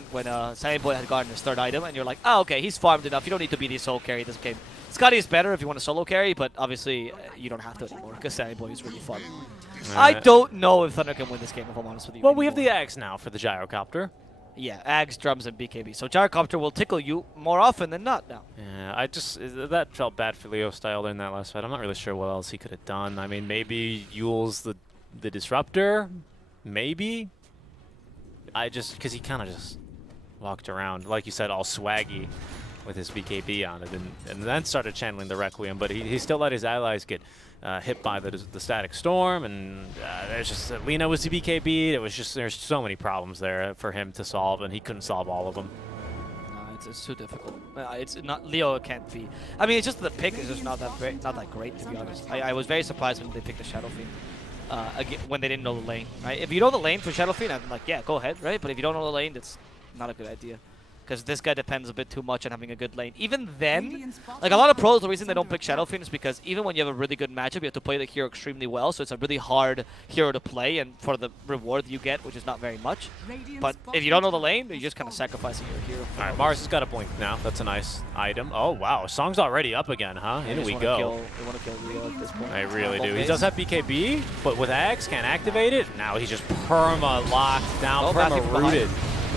Sammy Boy had gotten his third item, and you're like, oh okay, he's farmed enough. You don't need to be the solo carry this game. Scotty is better if you want to solo carry, but obviously you don't have to anymore because Sammy Boy is really fun. I don't know if Thunder can win this game, if I'm honest with you. Well, we have the Axe now for the Gyrocopter. Yeah, Ags, drums, and BKB. So Gyrocopter will tickle you more often than not now. Yeah, that felt bad for Leo Style in that last fight. I'm not really sure what else he could have done. I mean, maybe Yule's the disruptor, maybe. Because he kind of just walked around, like you said, all swaggy with his BKB on it, and then started channeling the Requiem. But he still let his allies get hit by the static storm, and there's just Lina was BKB'd. It was just there's so many problems there for him to solve, and he couldn't solve all of them. No, it's too difficult. It's not Leo can't be. I mean, it's just the pick is just not that great to be honest. I was very surprised when they picked the Shadow Fiend. Again, when they didn't know the lane, right? If you know the lane for Shadow Fiend, I'm like, yeah, go ahead, right? But if you don't know the lane, that's not a good idea. Because this guy depends a bit too much on having a good lane. Even then, like a lot of pros, the reason they don't pick Shadow Fiend is because even when you have a really good matchup, you have to play the hero extremely well. So it's a really hard hero to play, and for the reward you get, which is not very much. But if you don't know the lane, you're just kind of sacrificing your hero. All right, Mars has got a blink now. That's a nice item. Oh wow, Song's already up again, huh? In we go. They want to kill Leo at this point. I really do. He does have BKB, but with Axe can't activate it. Now he's just perma locked down, perma rooted.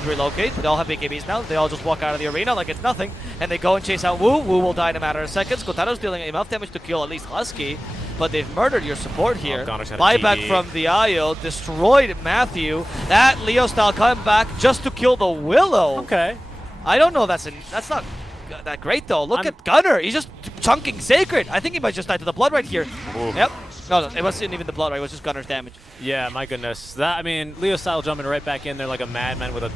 Relocate. They all have BKBs now. They all just walk out of the arena like it's nothing, and they go and chase out Wu. Wu will die in a matter of seconds. Kotaro's dealing enough damage to kill at least Husky, but they've murdered your support here. Buyback from the IO, destroyed Matthew. That Leo style coming back just to kill the Willow. Okay. I don't know. That's not that great though. Look at Gunnar. He's just chunking Sacred. I think he might just die to the blood right here. Ooh. Yep. No, it wasn't even the blood, right? It was just Gunnar's damage. Yeah, my goodness. I mean, Leo style jumping right back in there like a madman with a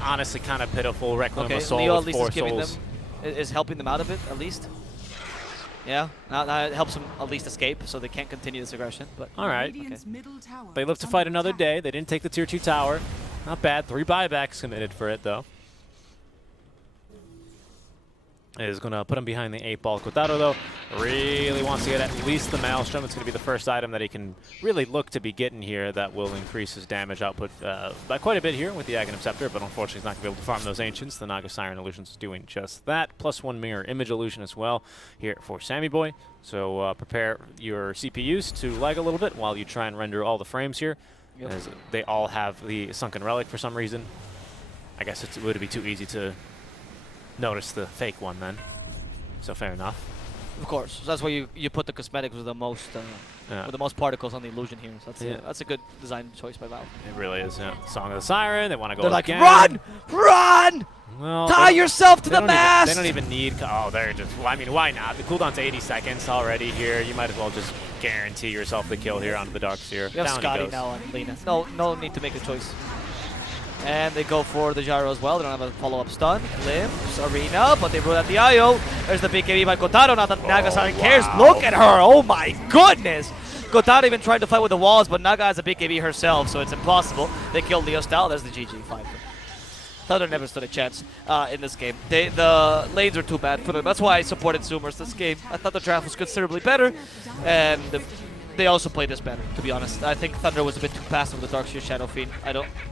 honestly kind of pitiful Requiem Assault Leo with at least 4 is giving souls. them, is helping them out of it, at least. Yeah, now it helps them at least escape, so they can't continue this aggression. But all right. Okay. They live to fight another day. They didn't take the tier 2 tower. Not bad. 3 buybacks committed for it, though. Is going to put him behind the 8-ball. Kotaro, though, really wants to get at least the Maelstrom. It's going to be the first item that he can really look to be getting here that will increase his damage output by quite a bit here with the Aghanim Scepter, but unfortunately he's not going to be able to farm those Ancients. The Naga Siren Illusion's doing just that, plus 1 Mirror Image Illusion as well here for Sammy Boy. So prepare your CPUs to lag a little bit while you try and render all the frames here, as they all have the Sunken Relic for some reason. I guess it would be too easy to notice the fake one then. So fair enough. Of course. So that's why you put the cosmetics with the most particles on the illusion here. So that's a good design choice by Valve. It really is. Yeah. Song of the Siren. They want to go They're like, again. run! Run! Well, tie yourself to the mast! They don't even need... Oh, they're just... Well, I mean, why not? The cooldown's 80 seconds already here. You might as well just guarantee yourself the kill here onto the Dark Sphere. You have Scotty now on Lina. No need to make a choice. And they go for the gyro as well. They don't have a follow-up stun. Glimpse, Arena, but they rule out the IO. There's the BKB by Kotaro. Not that Naga cares. Look at her. Oh my goodness. Kotaro even tried to fight with the walls, but Naga has a BKB herself, so it's impossible. They killed Leo style. There's the GG fight. Thunder never stood a chance in this game. The lanes were too bad for them. That's why I supported Zoomers this game. I thought the draft was considerably better, and they also played this better, to be honest. I think Thunder was a bit too passive with the Darkseer Shadow Fiend.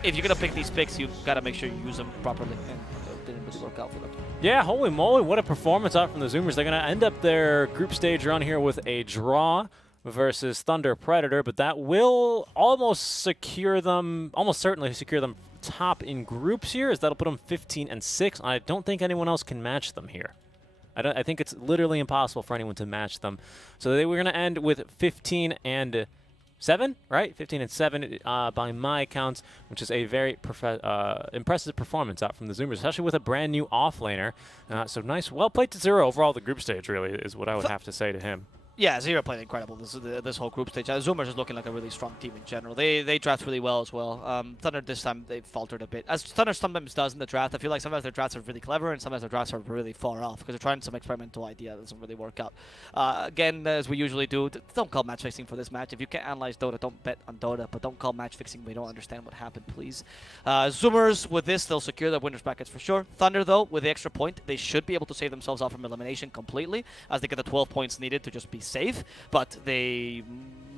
If you're gonna pick these picks, you gotta make sure you use them properly, and it didn't really work out for them. Yeah, holy moly, what a performance out from the Zoomers. They're gonna end up their group stage run here with a draw versus Thunder Predator, but that will almost certainly secure them top in groups here, as that'll put them 15-6. I don't think anyone else can match them here. I think it's literally impossible for anyone to match them. So we're going to end with 15-7, right? 15-7 by my accounts, which is a very impressive performance out from the Zoomers, especially with a brand new offlaner. So nice, well played to Zero overall. The group stage really is what I would have to say to him. Yeah, Zero played incredible this whole group stage. Zoomers is looking like a really strong team in general. They draft really well as well. Thunder this time, they faltered a bit. As Thunder sometimes does in the draft, I feel like sometimes their drafts are really clever and sometimes their drafts are really far off because they're trying some experimental idea that doesn't really work out. Again, as we usually do, don't call match fixing for this match. If you can't analyze Dota, don't bet on Dota, but don't call match fixing when you don't understand what happened, please. Zoomers, with this, they'll secure their winners brackets for sure. Thunder, though, with the extra point, they should be able to save themselves off from elimination completely as they get the 12 points needed to just be safe, but they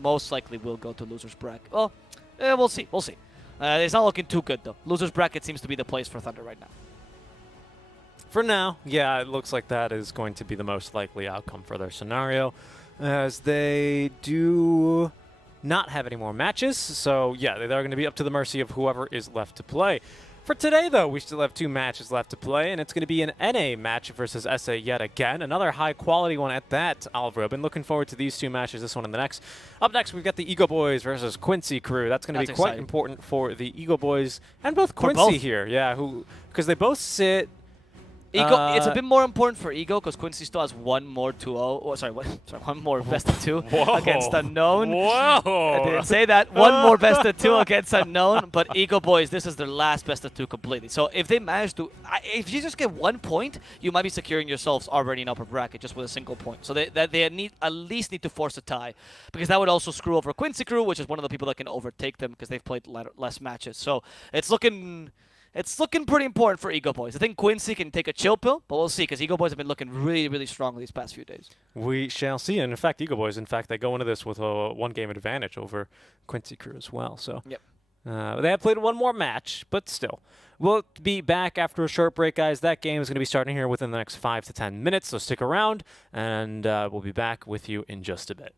most likely will go to loser's bracket. Well, we'll see. We'll see. It's not looking too good, though. Loser's bracket seems to be the place for Thunder right now. For now, yeah, it looks like that is going to be the most likely outcome for their scenario, as they do not have any more matches. So, yeah, they're going to be up to the mercy of whoever is left to play. For today, though, we still have 2 matches left to play, and it's going to be an NA match versus SA yet again. Another high-quality one at that, Alvaro. I've been looking forward to these 2 matches, this one and the next. Up next, we've got the Ego Boys versus Quincy Crew. That's going to be quite important for the Ego Boys and both Quincy here. Yeah, because they both sit... Ego, it's a bit more important for Ego because Quincy still has one more 2-0. Oh, sorry, one more best of 2 against Unknown. Whoa! I didn't say that. One more best of 2 against Unknown. But Ego Boys, this is their last best of 2 completely. So if they manage to, if you just get 1 point, you might be securing yourselves already in upper bracket just with a single point. So they at least need to force a tie, because that would also screw over Quincy Crew, which is one of the people that can overtake them because they've played less matches. So it's looking pretty important for Ego Boys. I think Quincy can take a chill pill, but we'll see, because Ego Boys have been looking really, really strong these past few days. We shall see. And in fact, Ego Boys, they go into this with a 1-game advantage over Quincy Crew as well. So yep. They have played 1 more match, but still. We'll be back after a short break, guys. That game is going to be starting here within the next 5 to 10 minutes, so stick around, and we'll be back with you in just a bit.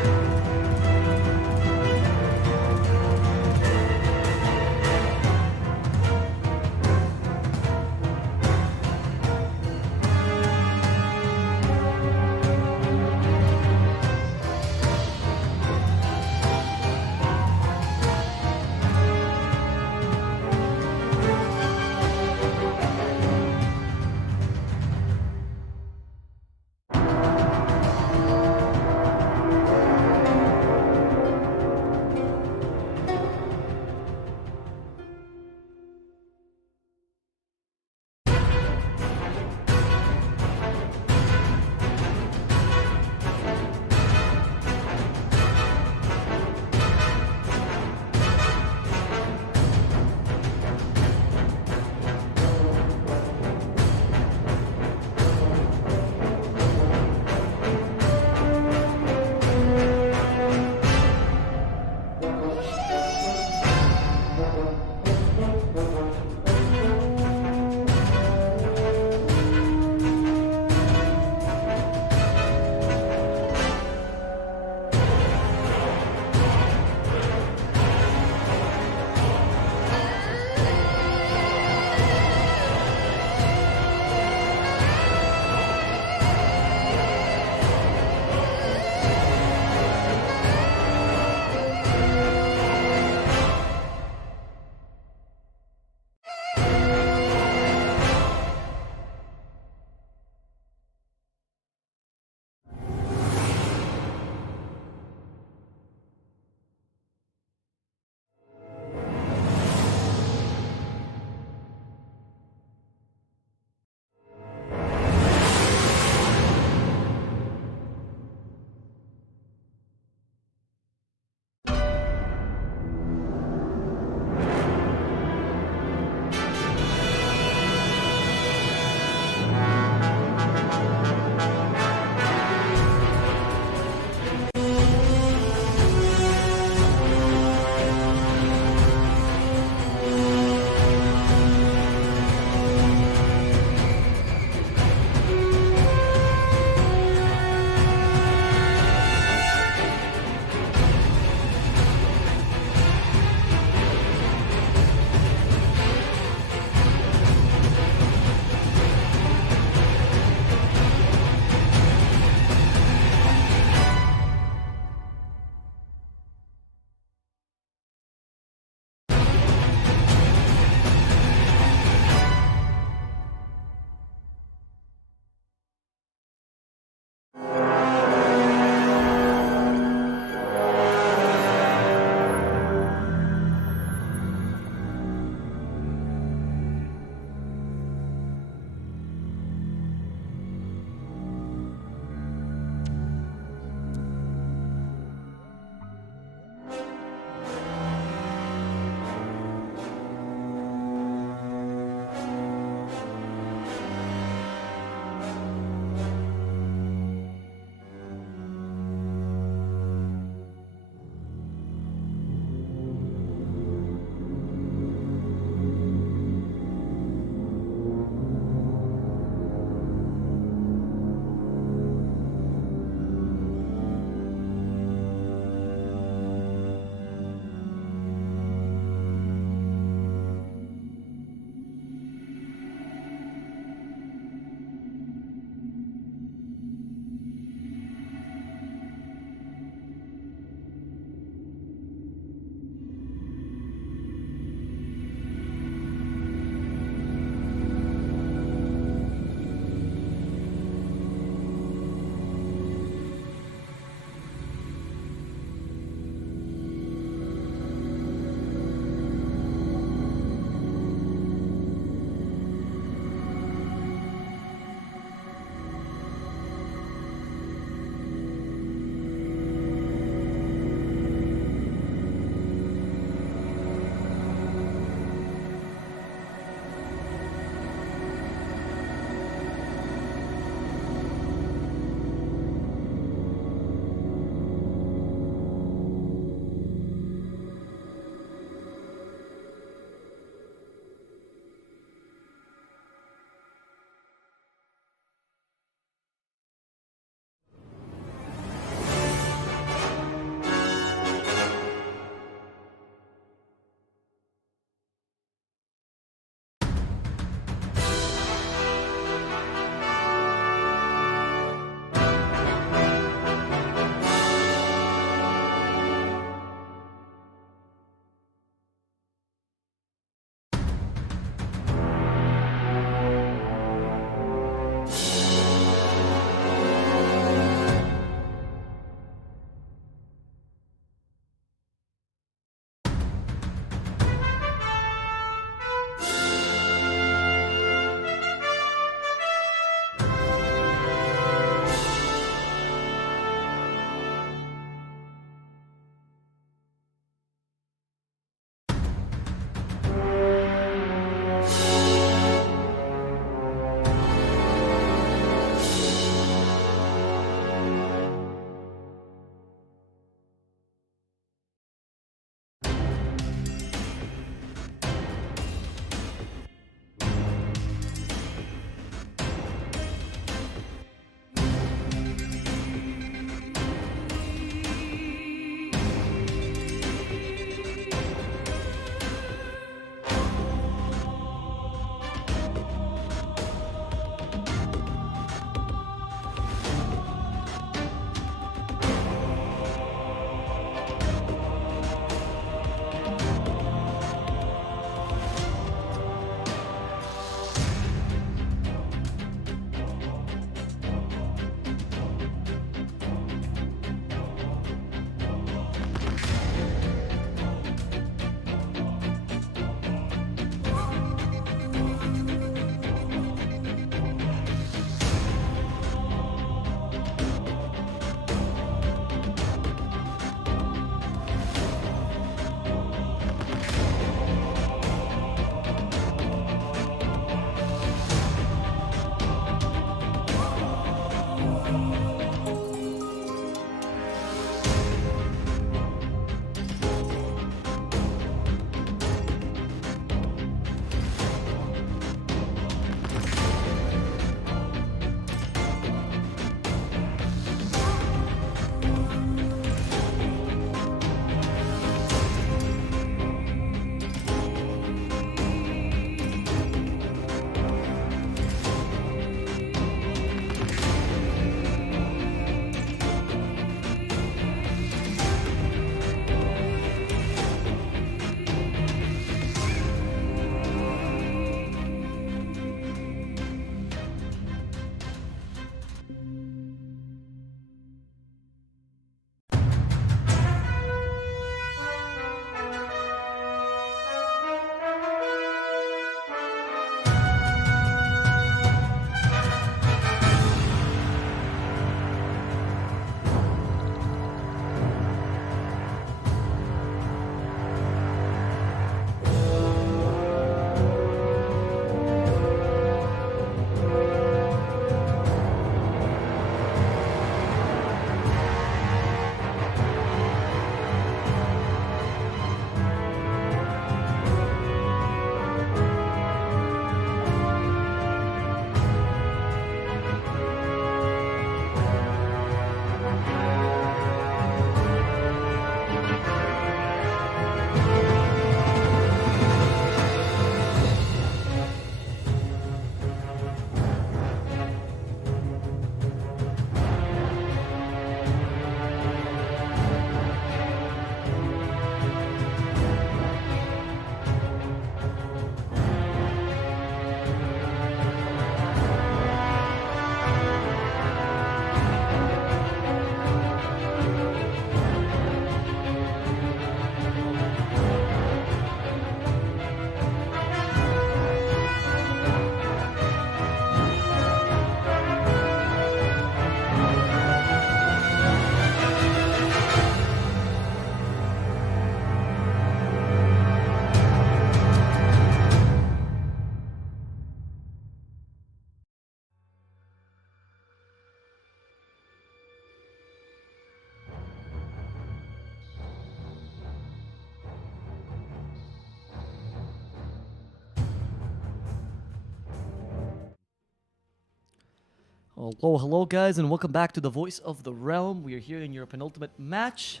Hello, guys, and welcome back to the Voice of the Realm. We are here in your penultimate match.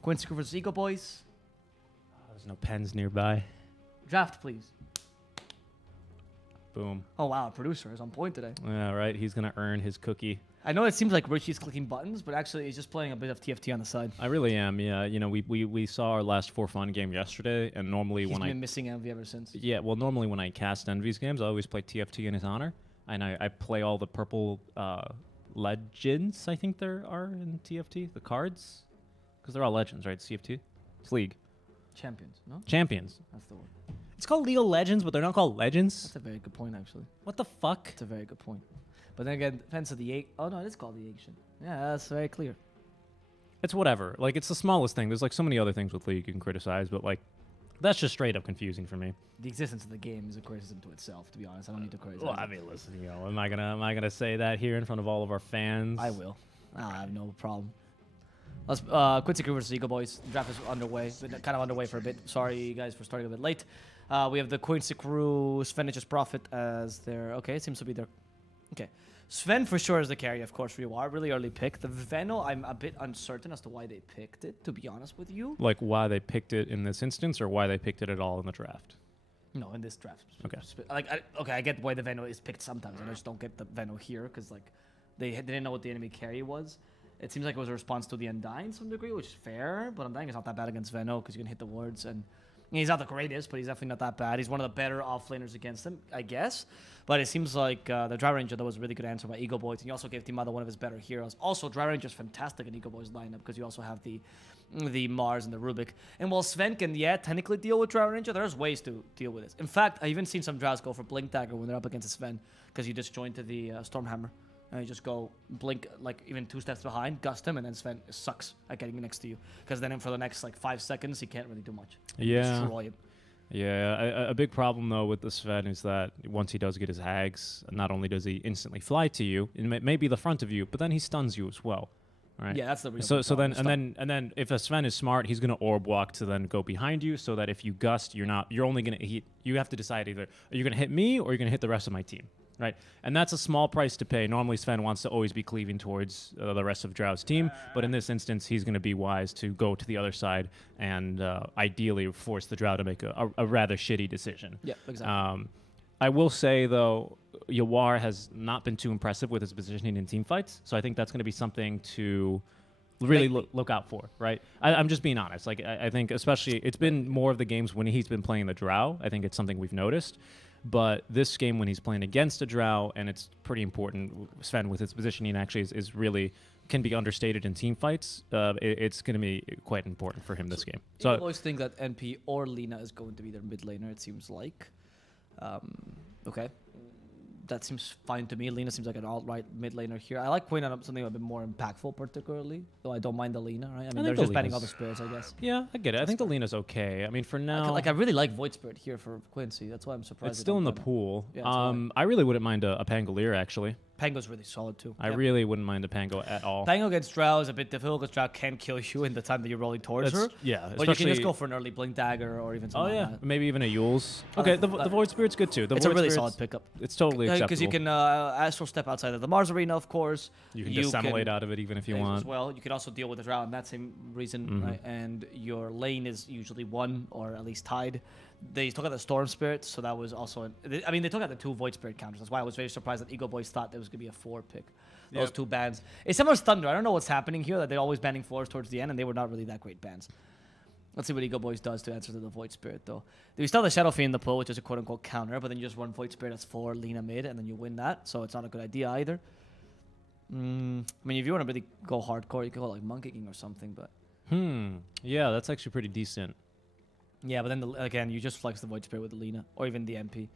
Quincy versus Eagle Boys. There's no pens nearby. Draft, please. Boom. Oh, wow, producer is on point today. Yeah, right. He's going to earn his cookie. I know it seems like Richie's clicking buttons, but actually he's just playing a bit of TFT on the side. I really am, yeah. You know, we saw our last For Fun game yesterday, and normally He's when been missing Envy ever since. Yeah, well, normally when I cast Envy's games, I always play TFT in his honor. And I play all the purple legends, I think there are in TFT, the cards. Because they're all legends, right? CFT? It's League. Champions, no? Champions. That's the word. It's called League of Legends, but they're not called Legends. That's a very good point, actually. What the fuck? That's a very good point. But then again, depends on the... Oh, no, it is called the Ancient. Yeah, that's very clear. It's whatever. Like, it's the smallest thing. There's, like, so many other things with League you can criticize, but, like, that's just straight up confusing for me. The existence of the game is a criticism to itself, to be honest. I don't need to criticize Well, I mean, listen, you know, am I gonna say that here in front of all of our fans? I will. I have no problem. Let's Quincy Crew versus Eagle Boys. The draft is underway. Been kind of underway for a bit. Sorry, guys, for starting a bit late. We have the Quincy Crew, Sven's Prophet as their... Okay, it seems to be their... Okay. Sven for sure is the carry, of course, for you are. Really early pick. The Veno, I'm a bit uncertain as to why they picked it, to be honest with you. Like, why they picked it in this instance, or why they picked it at all in the draft? No, in this draft. Okay. I get why the Veno is picked sometimes. I just don't get the Veno here, because, like, they didn't know what the enemy carry was. It seems like it was a response to the Undying to some degree, which is fair, but Undying is not that bad against Veno, because you can hit the wards, and he's not the greatest, but he's definitely not that bad. He's one of the better offlaners against him, I guess. But it seems like the Dry Ranger, that was a really good answer by Eagle Boys. And you also gave Timada one of his better heroes. Also, Dry Ranger is fantastic in Eagle Boys' lineup because you also have the Mars and the Rubik. And while Sven can, technically deal with Dry Ranger, there's ways to deal with this. In fact, I've even seen some Drows go for Blink Dagger when they're up against Sven because you disjoint to the Stormhammer. And you just go Blink, like, even 2 steps behind, gust him, and then Sven sucks at getting next to you. Because then for the next, like, 5 seconds, he can't really do much. Yeah. Destroy him. Yeah, a big problem, though, with the Sven is that once he does get his hags, not only does he instantly fly to you, it may be the front of you, but then he stuns you as well. Right? Yeah, that's the real problem. And then if a Sven is smart, he's gonna orb walk to then go behind you, so that if you gust, you're only gonna hit. You have to decide either are you gonna hit me or you're gonna hit the rest of my team. Right, and that's a small price to pay. Normally, Sven wants to always be cleaving towards the rest of Drow's team, but in this instance, he's going to be wise to go to the other side and ideally force the Drow to make a rather shitty decision. Yeah, exactly. I will say, though, Yawar has not been too impressive with his positioning in team fights, so I think that's going to be something to really look out for, right? I'm just being honest. Like, I think especially, it's been more of the games when he's been playing the Drow. I think it's something we've noticed. But this game, when he's playing against a Drow, and it's pretty important, Sven with his positioning actually is really can be understated in team fights. It's going to be quite important for him this game. So I always think that NP or Lina is going to be their mid laner. It seems like. Okay. That seems fine to me. Lina seems like an alt-right mid laner here. I like pointing out something a bit more impactful, particularly. Though I don't mind the Lina, right? I mean, they're just banning all the spirits, I guess. Yeah, I get it. I think the Lina's okay. I mean, for now... I really like Void Spirit here for Quincy. That's why I'm surprised. It's still in the pool. Yeah, I really wouldn't mind a Pangolier, actually. Pango's really solid, too. I really wouldn't mind a Pango at all. Pango against Drow is a bit difficult because Drow can kill you in the time that you're rolling towards her. Yeah, but you can just go for an early Blink Dagger or even something like that. Maybe even a Yule's. Okay, the Void Spirit's good, too. It's a really solid pickup. It's totally acceptable. Because you can Astral Step outside of the Mars Arena, of course. You can dissemblate out of it even if you want. As well. You can also deal with the Drow in that same reason, right? And your lane is usually 1 or at least tied. They took out the Storm Spirit, so that was also... they took out the 2 Void Spirit counters. That's why I was very surprised that Eagle Boys thought there was going to be a 4 pick. Those 2 bans. It's similar to Thunder. I don't know what's happening here, that they're always banning 4s towards the end, and they were not really that great bans. Let's see what Eagle Boys does to answer to the Void Spirit, though. We still have the Shadow Fiend in the pool, which is a quote-unquote counter, but then you just run Void Spirit as 4, Lina mid, and then you win that, so it's not a good idea either. I mean, if you want to really go hardcore, you can go like Monkey King or something, but... Yeah, that's actually pretty decent. Yeah, but then, again, you just flex the Void Spirit with the Lina, or even the MP.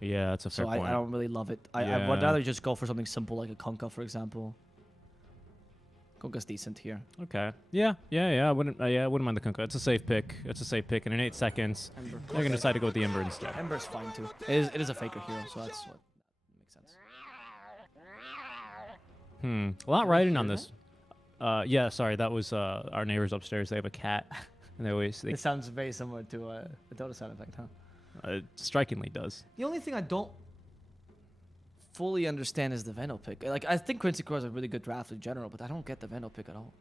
Yeah, that's a fair point. I don't really love it. I would rather just go for something simple like a Kunkka, for example. Kunkka's decent here. Okay. Yeah. I wouldn't mind the Kunkka. It's a safe pick. And in 8 seconds, Ember. they're gonna decide to go with the Ember instead. Ember's fine too. It is a faker hero, so that's what makes sense. A lot riding on this. Yeah. Sorry, that was our neighbors upstairs. They have a cat, and It sounds very similar to a Dota sound effect, huh? It strikingly does. The only thing I don't fully understand is the Veno pick. Like, I think Quincy Crow is a really good draft in general, but I don't get the Veno pick at all.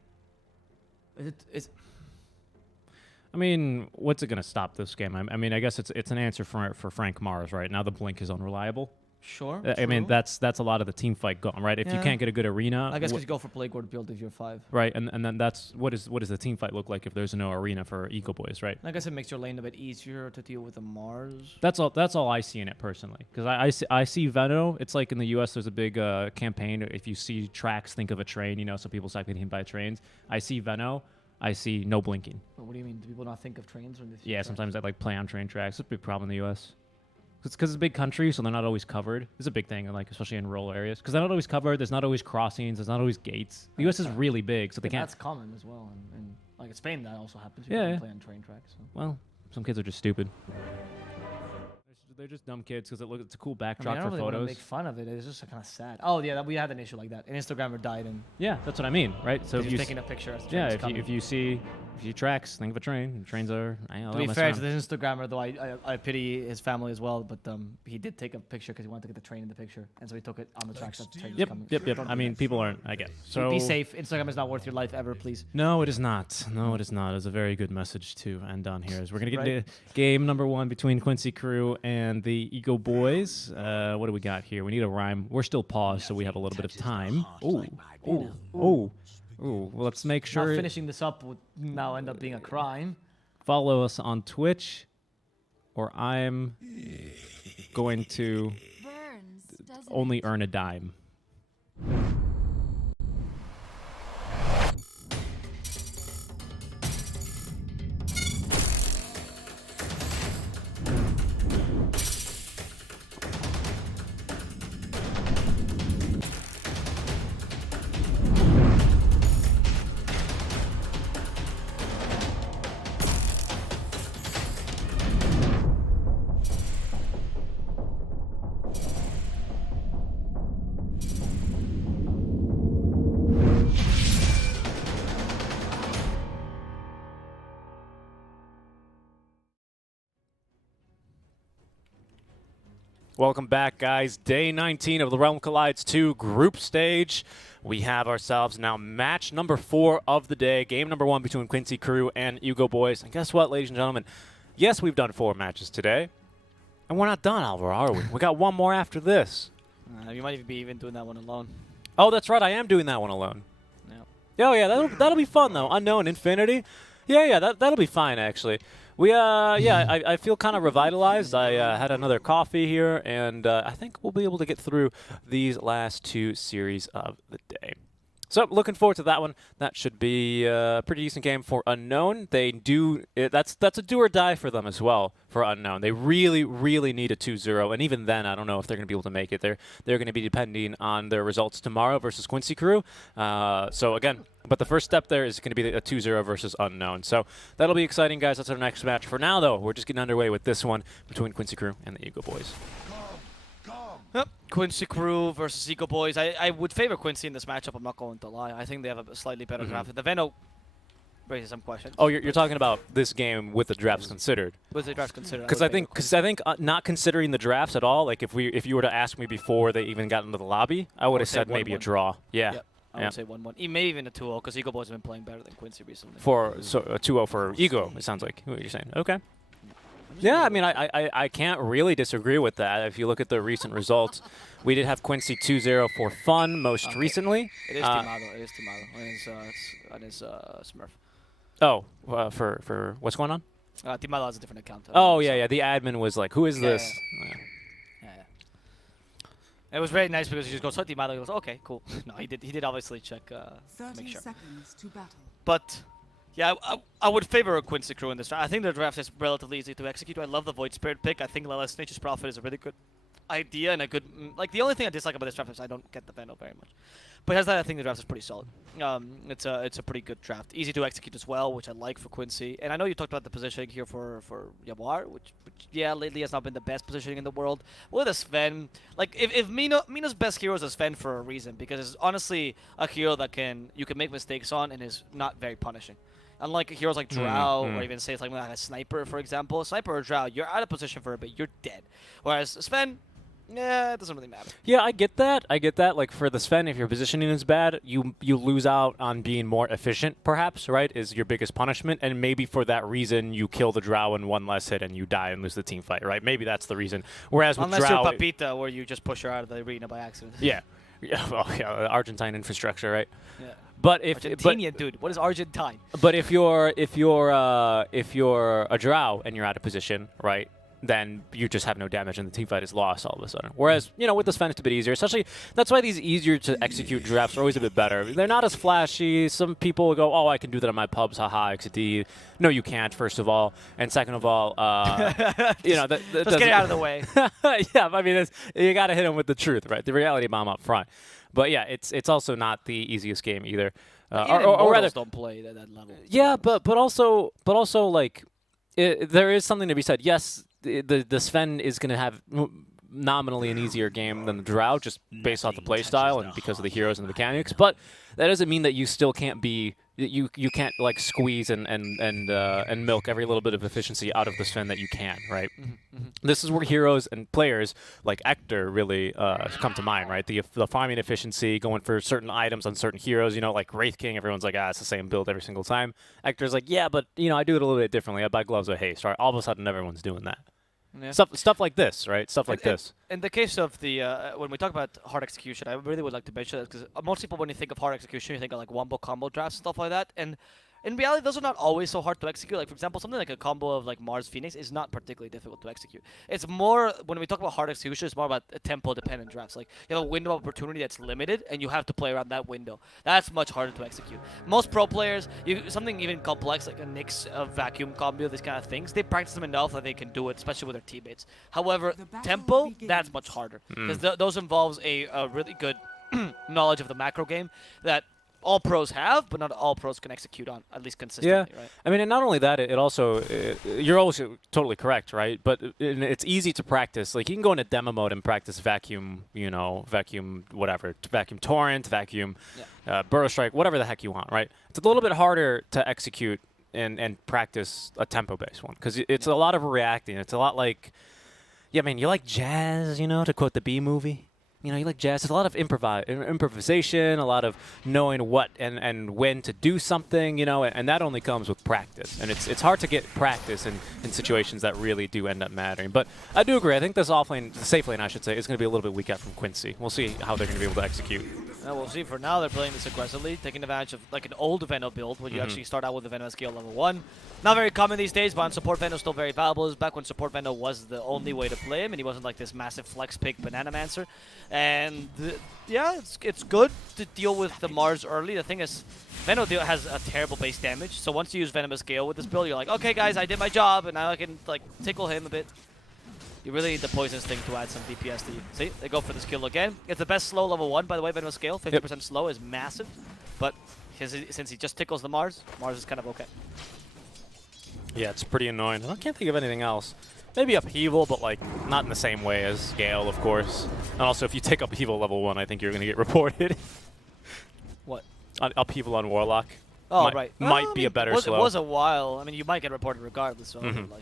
I mean, what's it going to stop this game? I mean, I guess it's an answer for Frank Mars, right? Now the blink is unreliable. Sure. I mean, that's a lot of the team fight going, right? If you can't get a good arena, I guess because you go for Plagueward build if you're 5. right? And then that's what does the team fight look like if there's no arena for Eco Boys, right? I guess it makes your lane a bit easier to deal with the Mars. That's all I see in it personally. Because I see Veno. It's like in the U.S. there's a big campaign. If you see tracks, think of a train. You know, so people start getting hit by trains. I see Veno. I see no blinking. What do you mean? Do people not think of trains when they see Yeah, tracks? sometimes I like play on train tracks. It's a big problem in the U.S. It's because it's a big country, so they're not always covered. It's a big thing, like especially in rural areas, because they're not always covered. There's not always crossings. There's not always gates. The U.S. is really big, so they can't. That's common as well, and like in Spain that also happens. Yeah, yeah. Play on train tracks. So. Well, some kids are just stupid. They're just dumb kids because it's a cool backdrop I don't for really want to photos. make fun of it. It's just kind of sad. Oh yeah, we had an issue like that. An Instagrammer died, and Yeah, that's what I mean, right? So he's if you taking a picture. As the yeah, train's if you see tracks, think of a train. Trains are. To be fair to this Instagrammer, though, I pity his family as well. But he did take a picture because he wanted to get the train in the picture, and so he took it on the tracks that the train was Yep, coming. yep. Don't I do mean, that. people aren't. I get. So Be safe. Instagram is not worth your life ever, please. No, it is not. No, it is not. It's a very good message to end on here. As we're gonna get Right. into game number 1 between Quincy Crew and the Ego Boys. What do we got here? We need a rhyme. We're still paused, so we have a little bit of time. Ooh, ooh, ooh, ooh. Well, let's make Now sure. finishing this up would now end up being a crime. Follow us on Twitch, or I'm going to Burns doesn't only earn a dime. Welcome back, guys. Day 19 of the Realm Collides 2 group stage. We have ourselves now match number 4 of the day. Game number 1 between Quincy Crew and Hugo Boys. And guess what, ladies and gentlemen? Yes, we've done 4 matches today. And we're not done, Alvaro, are we? We got one more after this. You might even be doing that one alone. Oh, that's right. I am doing that one alone. Yeah. Oh, yeah. That'll be fun, though. Unknown Infinity. Yeah, that'll be fine, actually. I feel kind of revitalized. I had another coffee here, and I think we'll be able to get through these last 2 series of the day. So, looking forward to that one. That should be a pretty decent game for Unknown. That's a do or die for them as well, for Unknown. They really, really need a 2-0, and even then, I don't know if they're going to be able to make it. They're going to be depending on their results tomorrow versus Quincy Crew. So, again, but the first step there is going to be a 2-0 versus Unknown. So, that'll be exciting, guys. That's our next match. For now, though, we're just getting underway with this one between Quincy Crew and the Eagle Boys. Yep. Quincy Crew versus Eco Boys. I would favor Quincy in this matchup, I'm not going to lie. I think they have a slightly better draft. The Veno raises some questions. Oh, you're talking about this game with the drafts considered. With the draft considered. Because I think not considering the drafts at all, like if you were to ask me before they even got into the lobby, I would have said maybe a draw. Yeah. Yep. I would say 1-1. Maybe even a 2-0 because Eco Boys have been playing better than Quincy recently. So a 2-0 for Ego, it sounds like what you're saying. Okay. Yeah, I mean, I can't really disagree with that. If you look at the recent results, we did have Quincy 2-0 for fun most recently. It is Timado. It is Timado. And it's Smurf. Oh, for what's going on? Timado has a different account. Oh, yeah. The admin was like, who is this? Yeah. It was very nice because he just goes, "Oh, Timado." He goes, "Okay, cool." No, he did obviously check to 30 make sure. seconds to battle. But yeah, I would favor a Quincy Crew in this draft. I think the draft is relatively easy to execute. I love the Void Spirit pick. I think Lala's Nature's Prophet is a really good idea and a good... Like, the only thing I dislike about this draft is I don't get the Vandal very much. But as that, I think the draft is pretty solid. It's a pretty good draft. Easy to execute as well, which I like for Quincy. And I know you talked about the positioning here for Yabuar, which yeah, lately has not been the best positioning in the world. With a Sven, like, if Mina's best hero is a Sven for a reason, because it's honestly a hero that you can make mistakes on and is not very punishing. Unlike heroes like Drow, or even say something like a Sniper, for example. Sniper or Drow, you're out of position for a bit, you're dead. Whereas Sven, Yeah, it doesn't really matter. Yeah, I get that. I get that. Like for the Sven, if your positioning is bad, you lose out on being more efficient, perhaps, right? Is your biggest punishment. And maybe for that reason, you kill the Drow in one less hit and you die and lose the team fight, right? Maybe that's the reason. Whereas with Unless Drow, you're Papita, where you just push her out of the arena by accident. yeah. Yeah, well, yeah, Argentine infrastructure, right? Yeah. But if Argentinian, dude. What is Argentine? But if you're a Drow and you're out of position, right, then you just have no damage and the team fight is lost all of a sudden. Whereas, you know, with the Sven it's a bit easier. Especially, that's why these easier to execute drafts are always a bit better. They're not as flashy. Some people will go, oh, I can do that on my pubs, haha, XD. No, you can't, first of all. And second of all, you know, Let's get it out of the way. Yeah, I mean, you got to hit them with the truth, right? The reality bomb up front. But yeah, it's also not the easiest game either. Or rather, don't play at that level. Yeah, but also like there is something to be said. Yes, the Sven is going to have nominally an easier game than the Drow just based off the play style and because of the heroes and the mechanics. But that doesn't mean that you still can't be you can't like squeeze and milk every little bit of efficiency out of the Sven that you can, right? This is where heroes and players like Ector really come to mind, right? The farming efficiency, going for certain items on certain heroes, you know, like Wraith King, everyone's like, it's the same build every single time. Ector's like, yeah, but, you know, I do it a little bit differently. I buy gloves with haste, right? All of a sudden, everyone's doing that. Yeah. Stuff like this, right? Stuff like this. In the case of the, when we talk about hard execution, I really would like to mention that because most people, when you think of hard execution, you think of like wombo combo drafts and stuff like that. And in reality, those are not always so hard to execute. Like, for example, something like a combo of like Mars Phoenix is not particularly difficult to execute. It's more, when we talk about hard execution, it's more about tempo-dependent drafts. Like, you have a window of opportunity that's limited, and you have to play around that window. That's much harder to execute. Most pro players, something even complex like a Nyx, a vacuum combo, these kind of things, they practice them enough that they can do it, especially with their teammates. However, tempo, that's much harder. Because those involves a really good knowledge of the macro game that all pros have, but not all pros can execute on, at least consistently, right? I mean, and not only that, it also, you're also totally correct, right? But it's easy to practice. Like, you can go into demo mode and practice vacuum, you know, vacuum whatever, vacuum torrent, vacuum burrow strike, whatever the heck you want, right? It's a little bit harder to execute and practice a tempo-based one, because it's a lot of reacting. It's a lot like, yeah, I mean, you like jazz, you know, to quote the B movie? You know, you like jazz. There's a lot of improvisation, a lot of knowing what and when to do something, you know, and that only comes with practice. And it's hard to get practice in situations that really do end up mattering. But I do agree. I think this offlane, the safe lane, I should say, is going to be a little bit weak out from Quincy. We'll see how they're going to be able to execute. We'll see. For now, they're playing this aggressively, taking advantage of like an old Veno build, where you actually start out with the Veno scale level 1. Not very common these days, but on support Veno still very valuable. It was back when support Veno was the only way to play him, and he wasn't like this massive flex pick Banana Mancer. And yeah, it's good to deal with the Mars early. The thing is, Veno has a terrible base damage, so once you use Venomous Gale with this build, you're like, okay guys, I did my job, and now I can like tickle him a bit. You really need the Poison Sting to add some DPS to you. See, they go for this kill again. It's the best slow level 1, by the way, Venomous Gale. 50% slow is massive, but since he just tickles the Mars is kind of okay. Yeah, it's pretty annoying. I can't think of anything else. Maybe Upheaval, but like not in the same way as Gale, of course. And also, if you take Upheaval level 1, I think you're going to get reported. What? Upheaval on Warlock. Oh, right. Might be a better slow. It was a while. I mean, you might get reported regardless. So like,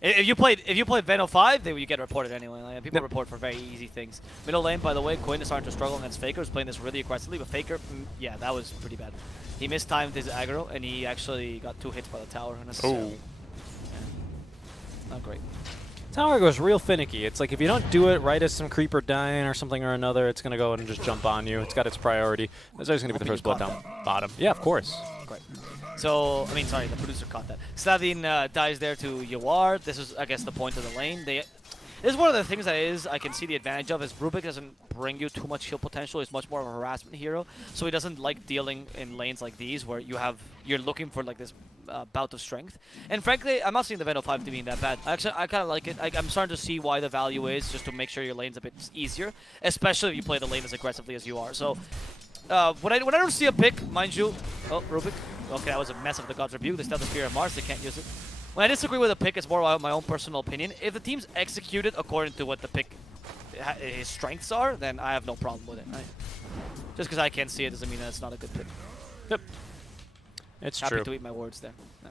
if you played Veno 5, then you get reported anyway. Like, people report for very easy things. Middle lane, by the way, Quinn is starting to struggle against Faker. He's playing this really aggressively, but Faker, yeah, that was pretty bad. He mistimed his aggro, and he actually got 2 hits by the tower. Oh. Not great. Tower goes real finicky. It's like if you don't do it right as some creeper dying or something or another, it's going to go and just jump on you. It's got its priority. There's always going to be the first blood down bottom. Yeah, of course. Great. So, I mean, sorry, the producer caught that. Slavin dies there to Yawar. This is, I guess, the point of the lane. This is one of the things that I can see the advantage of, is Rubik doesn't bring you too much heal potential. He's much more of a harassment hero. So he doesn't like dealing in lanes like these where you're looking for like this bout of strength. And frankly, I'm not seeing the Veno 5 to being that bad. Actually, I kind of like it. I'm starting to see why the value is, just to make sure your lane's a bit easier, especially if you play the lane as aggressively as you are. So when I don't see a pick, mind you, oh, Rubik. Okay, that was a mess of the God's Rebuke. They still have the Spear of Mars. They can't use it. When I disagree with a pick, it's more about my own personal opinion. If the team's executed according to what the pick, his strengths are, then I have no problem with it. Right? Just because I can't see it doesn't mean that it's not a good pick. Yep. It's Happy true. to eat my words there. No.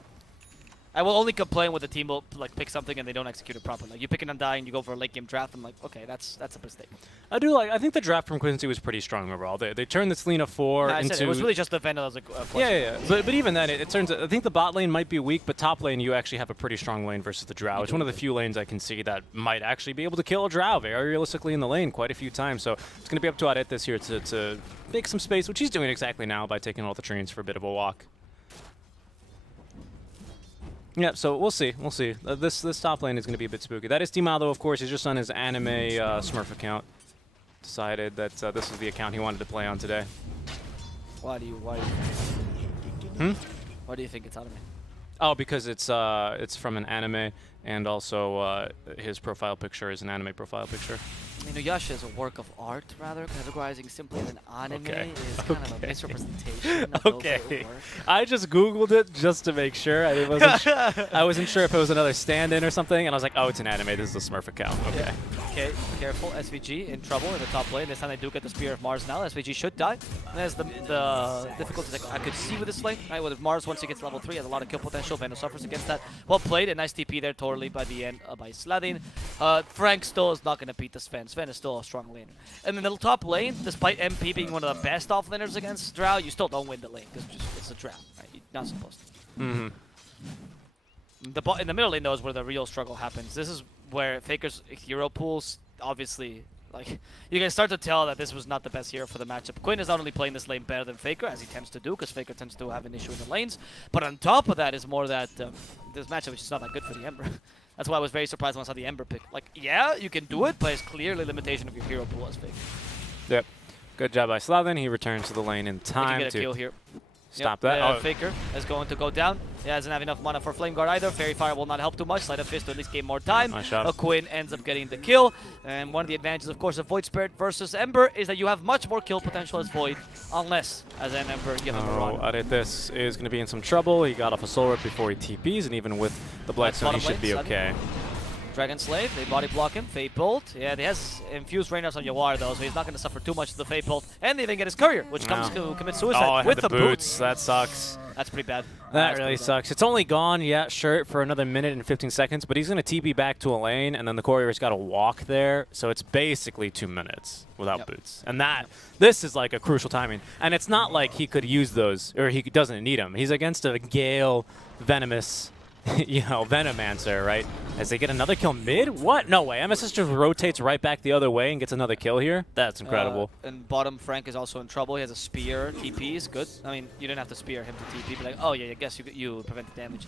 I will only complain when the team will like pick something and they don't execute it properly. Like you pick an Undying, you go for a late game draft. I'm like, okay, that's a mistake. I think the draft from Quincy was pretty strong overall. They turned the Selena 4 into. It was really just the Venom that was like. Yeah. But even then, it turns. I think the bot lane might be weak, but top lane you actually have a pretty strong lane versus the Drow. It's one of the few lanes I can see that might actually be able to kill a Drow very realistically in the lane quite a few times. So it's going to be up to Adet this year to make some space, which he's doing exactly now by taking all the trains for a bit of a walk. Yeah, so we'll see. We'll see. This top lane is going to be a bit spooky. That is Timado, of course. He's just on his anime Smurf account. Decided that this is the account he wanted to play on today. Why do you think it's anime? Oh, because it's from an anime, and also his profile picture is an anime profile picture. Inuyasha is a work of art, rather. Categorizing simply as an anime is kind of a misrepresentation of Okay. those work. I just Googled it just to make sure. I wasn't sure if it was another stand-in or something, and I was like, oh, it's an anime. This is a Smurf account. Okay. Yeah. Okay, careful. SVG in trouble in the top lane. This time they do get the Spear of Mars now. SVG should die. And there's the difficulties I could see with this lane. Right, with Mars, once he gets level 3, has a lot of kill potential. Venom suffers against that. Well played. A nice TP there totally by the end by Sladin. Frank still is not going to beat the Sven. Sven is still a strong laner. And in the top lane, despite MP being one of the best offlaners against Drow, you still don't win the lane because it's a Drow. Right? You're not supposed to. Mm-hmm. In the middle lane, though, is where the real struggle happens. This is where Faker's hero pools, obviously, like, you can start to tell that this was not the best hero for the matchup. Quinn is not only playing this lane better than Faker, as he tends to do, because Faker tends to have an issue in the lanes, but on top of that is more that this matchup is just not that good for the Ember. That's why I was very surprised when I saw the Ember pick. Like, yeah, you can do it, but it's clearly a limitation of your hero pool as Faker. Yep. Good job by Slavin. He returns to the lane in time Get a to kill here. stop that. Faker is going to go down. He doesn't have enough mana for Flame Guard either. Fairy Fire will not help too much. Sleight of Fist to at least gain more time. Nice shot. Quinn ends up getting the kill. And one of the advantages, of course, of Void Spirit versus Ember is that you have much more kill potential as Void, unless, as an Ember, you have a Mirage. This is going to be in some trouble. He got off a Soul Rip before he TPs, and even with the Bloodstone, he should be okay. Dragon Slave, they body block him. Fate Bolt. Yeah, he has infused Rainers on Yawar though, so he's not going to suffer too much of the Fate Bolt. And they even get his Courier, which comes to commit suicide with the boots. That sucks. That's pretty bad. That really sucks. It's only gone, yeah, sure, for another minute and 15 seconds, but he's going to TP back to a lane, and then the Courier's got to walk there, so it's basically 2 minutes without boots. And this is like a crucial timing. And it's not like he could use those, or he doesn't need them. He's against a Gale, Venomous, Venomancer, right? As they get another kill mid? What? No way. MSS just rotates right back the other way and gets another kill here? That's incredible. And bottom, Frank is also in trouble. He has a spear. TP is good. I mean, you didn't have to spear him to TP, but like, oh yeah, I guess you prevent the damage.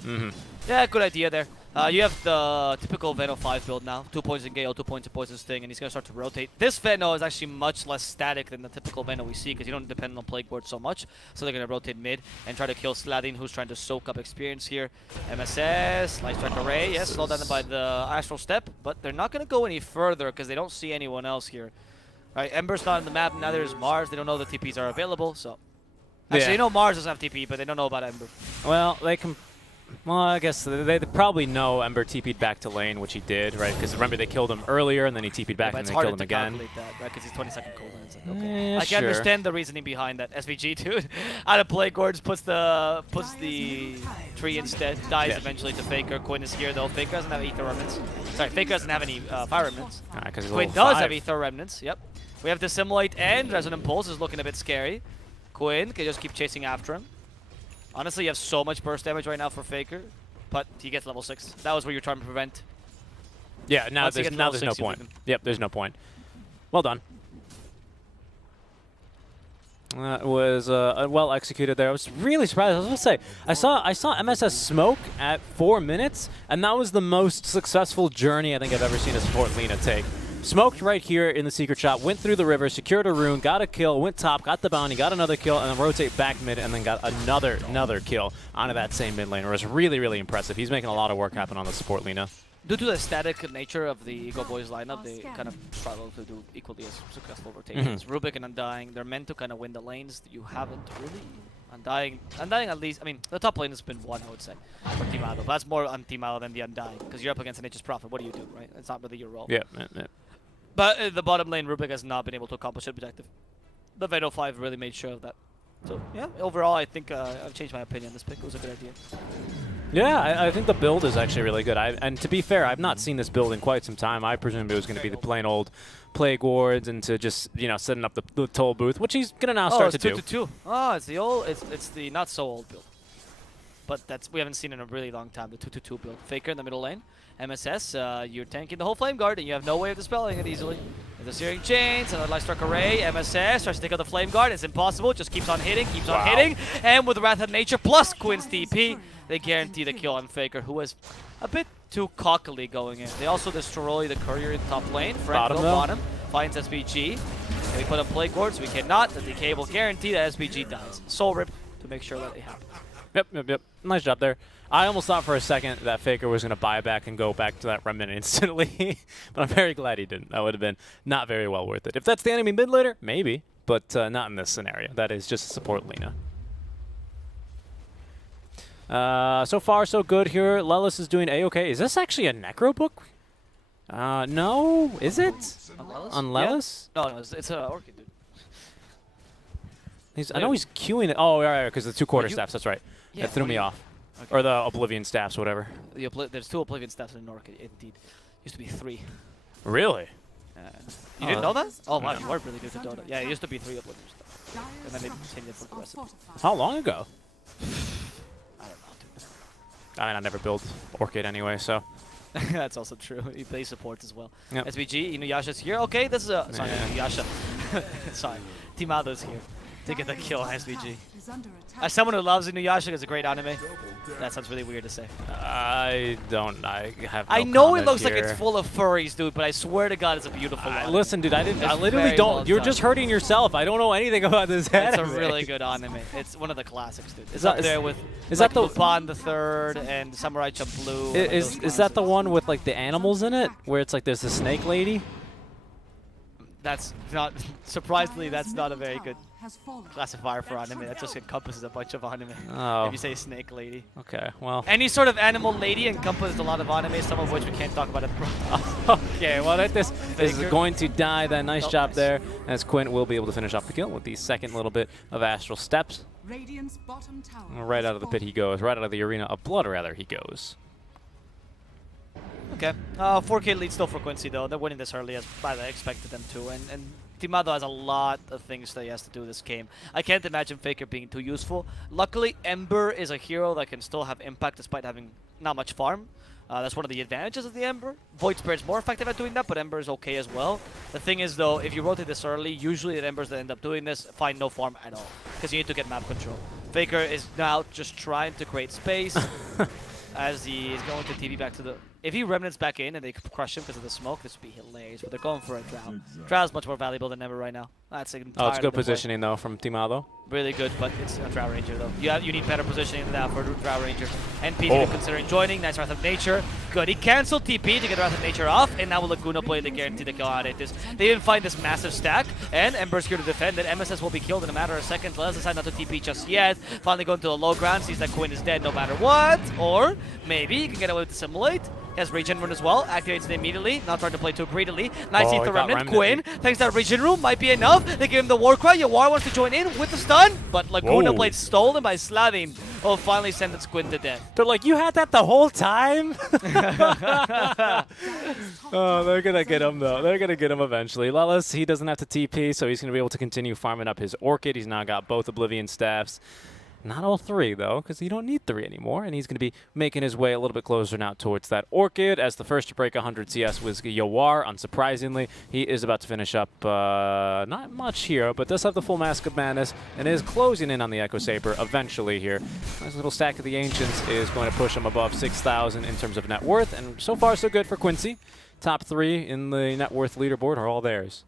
Yeah, good idea there. You have the typical Veno 5 build now. 2 points in Gale, 2 points in Poison Sting, and he's going to start to rotate. This Veno is actually much less static than the typical Veno we see because you don't depend on Plague Ward so much. So they're going to rotate mid and try to kill Sladin, who's trying to soak up experience here. MSS, Light Strike Array, yes, slowed down by the Astral Step, but they're not going to go any further because they don't see anyone else here. Right, Ember's not on the map, neither is Mars. They don't know the TPs are available, so... Actually, they know Mars doesn't have TP, but they don't know about Ember. Well, they can... Well, I guess they probably know Ember TP'd back to lane, which he did, right? Because remember, they killed him earlier, and then he TP'd back, and they killed him again. It's hard to calculate that, right? Because he's 20-second cooldown. It's like, okay. I can understand the reasoning behind that. SVG, dude, out of play, Gorge puts the tree instead, dies eventually to Faker. Quinn is here, though. Faker doesn't have Aether Remnants. Sorry, Faker doesn't have any Fire Remnants. Quinn does have Aether Remnants, yep. We have Dissimulate and Resonant Pulse is looking a bit scary. Quinn can just keep chasing after him. Honestly, you have so much burst damage right now for Faker, but he gets level 6. That was what you're trying to prevent. Yeah, now there's no point. Yep, there's no point. Well done. That was well executed there. I was really surprised. I was going to say, I saw MSS smoke at 4 minutes, and that was the most successful journey I think I've ever seen a support Lina take. Smoked right here in the secret shop, went through the river, secured a rune, got a kill, went top, got the bounty, got another kill, and then rotate back mid, and then got another kill onto that same mid lane. It was really, really impressive. He's making a lot of work happen on the support Lina. Due to the static nature of the Ego Boys lineup, they kind of struggle to do equally as successful rotations. Rubik and Undying, they're meant to kind of win the lanes. You haven't really. Undying at least, I mean, the top lane has been one, I would say, for Timado. But that's more on Timado than the Undying, because you're up against an Nature's Prophet. What do you do, right? It's not really your role. Yeah. But the bottom lane, Rubik has not been able to accomplish the objective. The Veno 5 really made sure of that. So, yeah, overall, I think I've changed my opinion on this pick. It was a good idea. Yeah, I think the build is actually really good. And to be fair, I've not seen this build in quite some time. I presumed it was going to be the plain old Plague Wards and to just, you know, setting up the toll booth, which he's going to now start to do. 2-2-2. Oh, it's the old, it's the not so old build. But we haven't seen in a really long time, the 2-2-2 build. Faker in the middle lane. MSS, you're tanking the whole Flame Guard, and you have no way of dispelling it easily. With the Searing Chains, another Lightstruck Array, MSS tries to take out the Flame Guard. It's impossible, just keeps on hitting, and with Wrath of Nature plus Quinn's TP, they guarantee the kill on Faker, who was a bit too cockily going in. They also destroy the Courier in top lane. Frank bottom finds SPG. And we put on Plague Ward, so we cannot. The DK will guarantee that SPG dies. Soul Rip to make sure that they happen. Yep. Nice job there. I almost thought for a second that Faker was going to buy back and go back to that Remnant instantly, but I'm very glad he didn't. That would have been not very well worth it. If that's the enemy mid laner, maybe, but not in this scenario. That is just support Lina. So far, so good here. Lelis is doing A-okay. Is this actually a Necro book? No. Is it? On Lelis? Yeah. No, it's an Orchid, dude. I know he's queuing it. Oh, yeah, because the 2 quarter staffs. That's right. Yeah, that threw me off. Okay. Or the Oblivion staffs, whatever. There's 2 Oblivion staffs in an Orchid, indeed. Used to be 3. Really? You didn't know that? Oh, wow, you are really good at Dota. Yeah, it used to be 3 Oblivion staffs. And then they changed it for the recipe. How long ago? I don't know, dude. I mean, I never built Orchid anyway, so. That's also true. He plays supports as well. Yep. SBG, Inuyasha's here. Okay, this is a... Sorry, Yeah. Inuyasha. Sorry. Timado's here to get the kill on SBG. As someone who loves Inuyasha, it's a great anime. That sounds really weird to say. I have no I know it comment looks like here. it's full of furries, dude, but I swear to God, it's a beautiful anime. Listen, dude, I literally very don't. well You're done. just hurting yourself. I don't know anything about this It's anime. a really good anime. It's one of the classics, dude. It's that- up there with is like that the- Lupin the Third and Samurai Champloo. and, like, Is those that the classics. one with like the animals in it, where it's like there's the snake lady? That's not, surprisingly, that's not a very good classifier for anime. That just encompasses a bunch of anime. Oh. If you say snake lady. Okay, well. Any sort of animal lady encompasses a lot of anime, some of which we can't talk about it. Okay, well, this is Faker. going to die. That nice Oh, job nice. there, as Quinn will be able to finish off the kill with the second little bit of Astral Steps. Radiant's bottom tower Right out of the pit he goes. Right out of the arena of blood, rather, he goes. Okay. 4K lead still for Quincy, though. They're winning this early, as I expected them to. And Timado has a lot of things that he has to do this game. I can't imagine Faker being too useful. Luckily, Ember is a hero that can still have impact despite having not much farm. That's one of the advantages of the Ember. Void Spirit's more effective at doing that, but Ember is okay as well. The thing is, though, if you rotate this early, usually the Embers that end up doing this find no farm at all, because you need to get map control. Faker is now just trying to create space as he is going to TP back to the... If he remnants back in and they crush him because of the smoke, this would be hilarious, but they're going for a Drow. Drow is much more valuable than Ember right now. That's entirely Oh, it's good the play. positioning, though, from Timado. Really good, but it's a Drow Ranger, though. You need better positioning than that for a Drow Ranger. NP's Oh. considering joining. Nice Wrath of Nature. Good. He canceled TP to get Wrath of Nature off, and now with Laguna play to guarantee the kill out of this. They didn't find this massive stack, and Ember's here to defend it. MSS will be killed in a matter of seconds. Let's decide not to TP just yet. Finally going to the low ground, sees that Quinn is dead no matter what. Or maybe he can get away with the Simulate. He has Regen Rune as well, activates it immediately, not trying to play too greedily. Nice Oh, Ether he got Remnant. Remnant. Quinn thinks that Regen Rune might be enough. They give him the Warcry. Yawar wants to join in with the stun, but Laguna Whoa. Blade stolen by Slavin. Oh, finally sentenced Quinn to death. They're like, you had that the whole time? Oh, they're going to get him, though. They're going to get him eventually. Lelis, he doesn't have to TP, so he's going to be able to continue farming up his Orchid. He's now got both Oblivion Staffs. Not all 3, though, because you don't need 3 anymore. And he's going to be making his way a little bit closer now towards that Orchid. As the first to break 100 CS was Yawar, unsurprisingly. He is about to finish up not much here, but does have the full Mask of Madness and is closing in on the Echo Saber eventually here. Nice little stack of the Ancients is going to push him above 6,000 in terms of net worth. And so far, so good for Quincy. Top 3 in the net worth leaderboard are all theirs.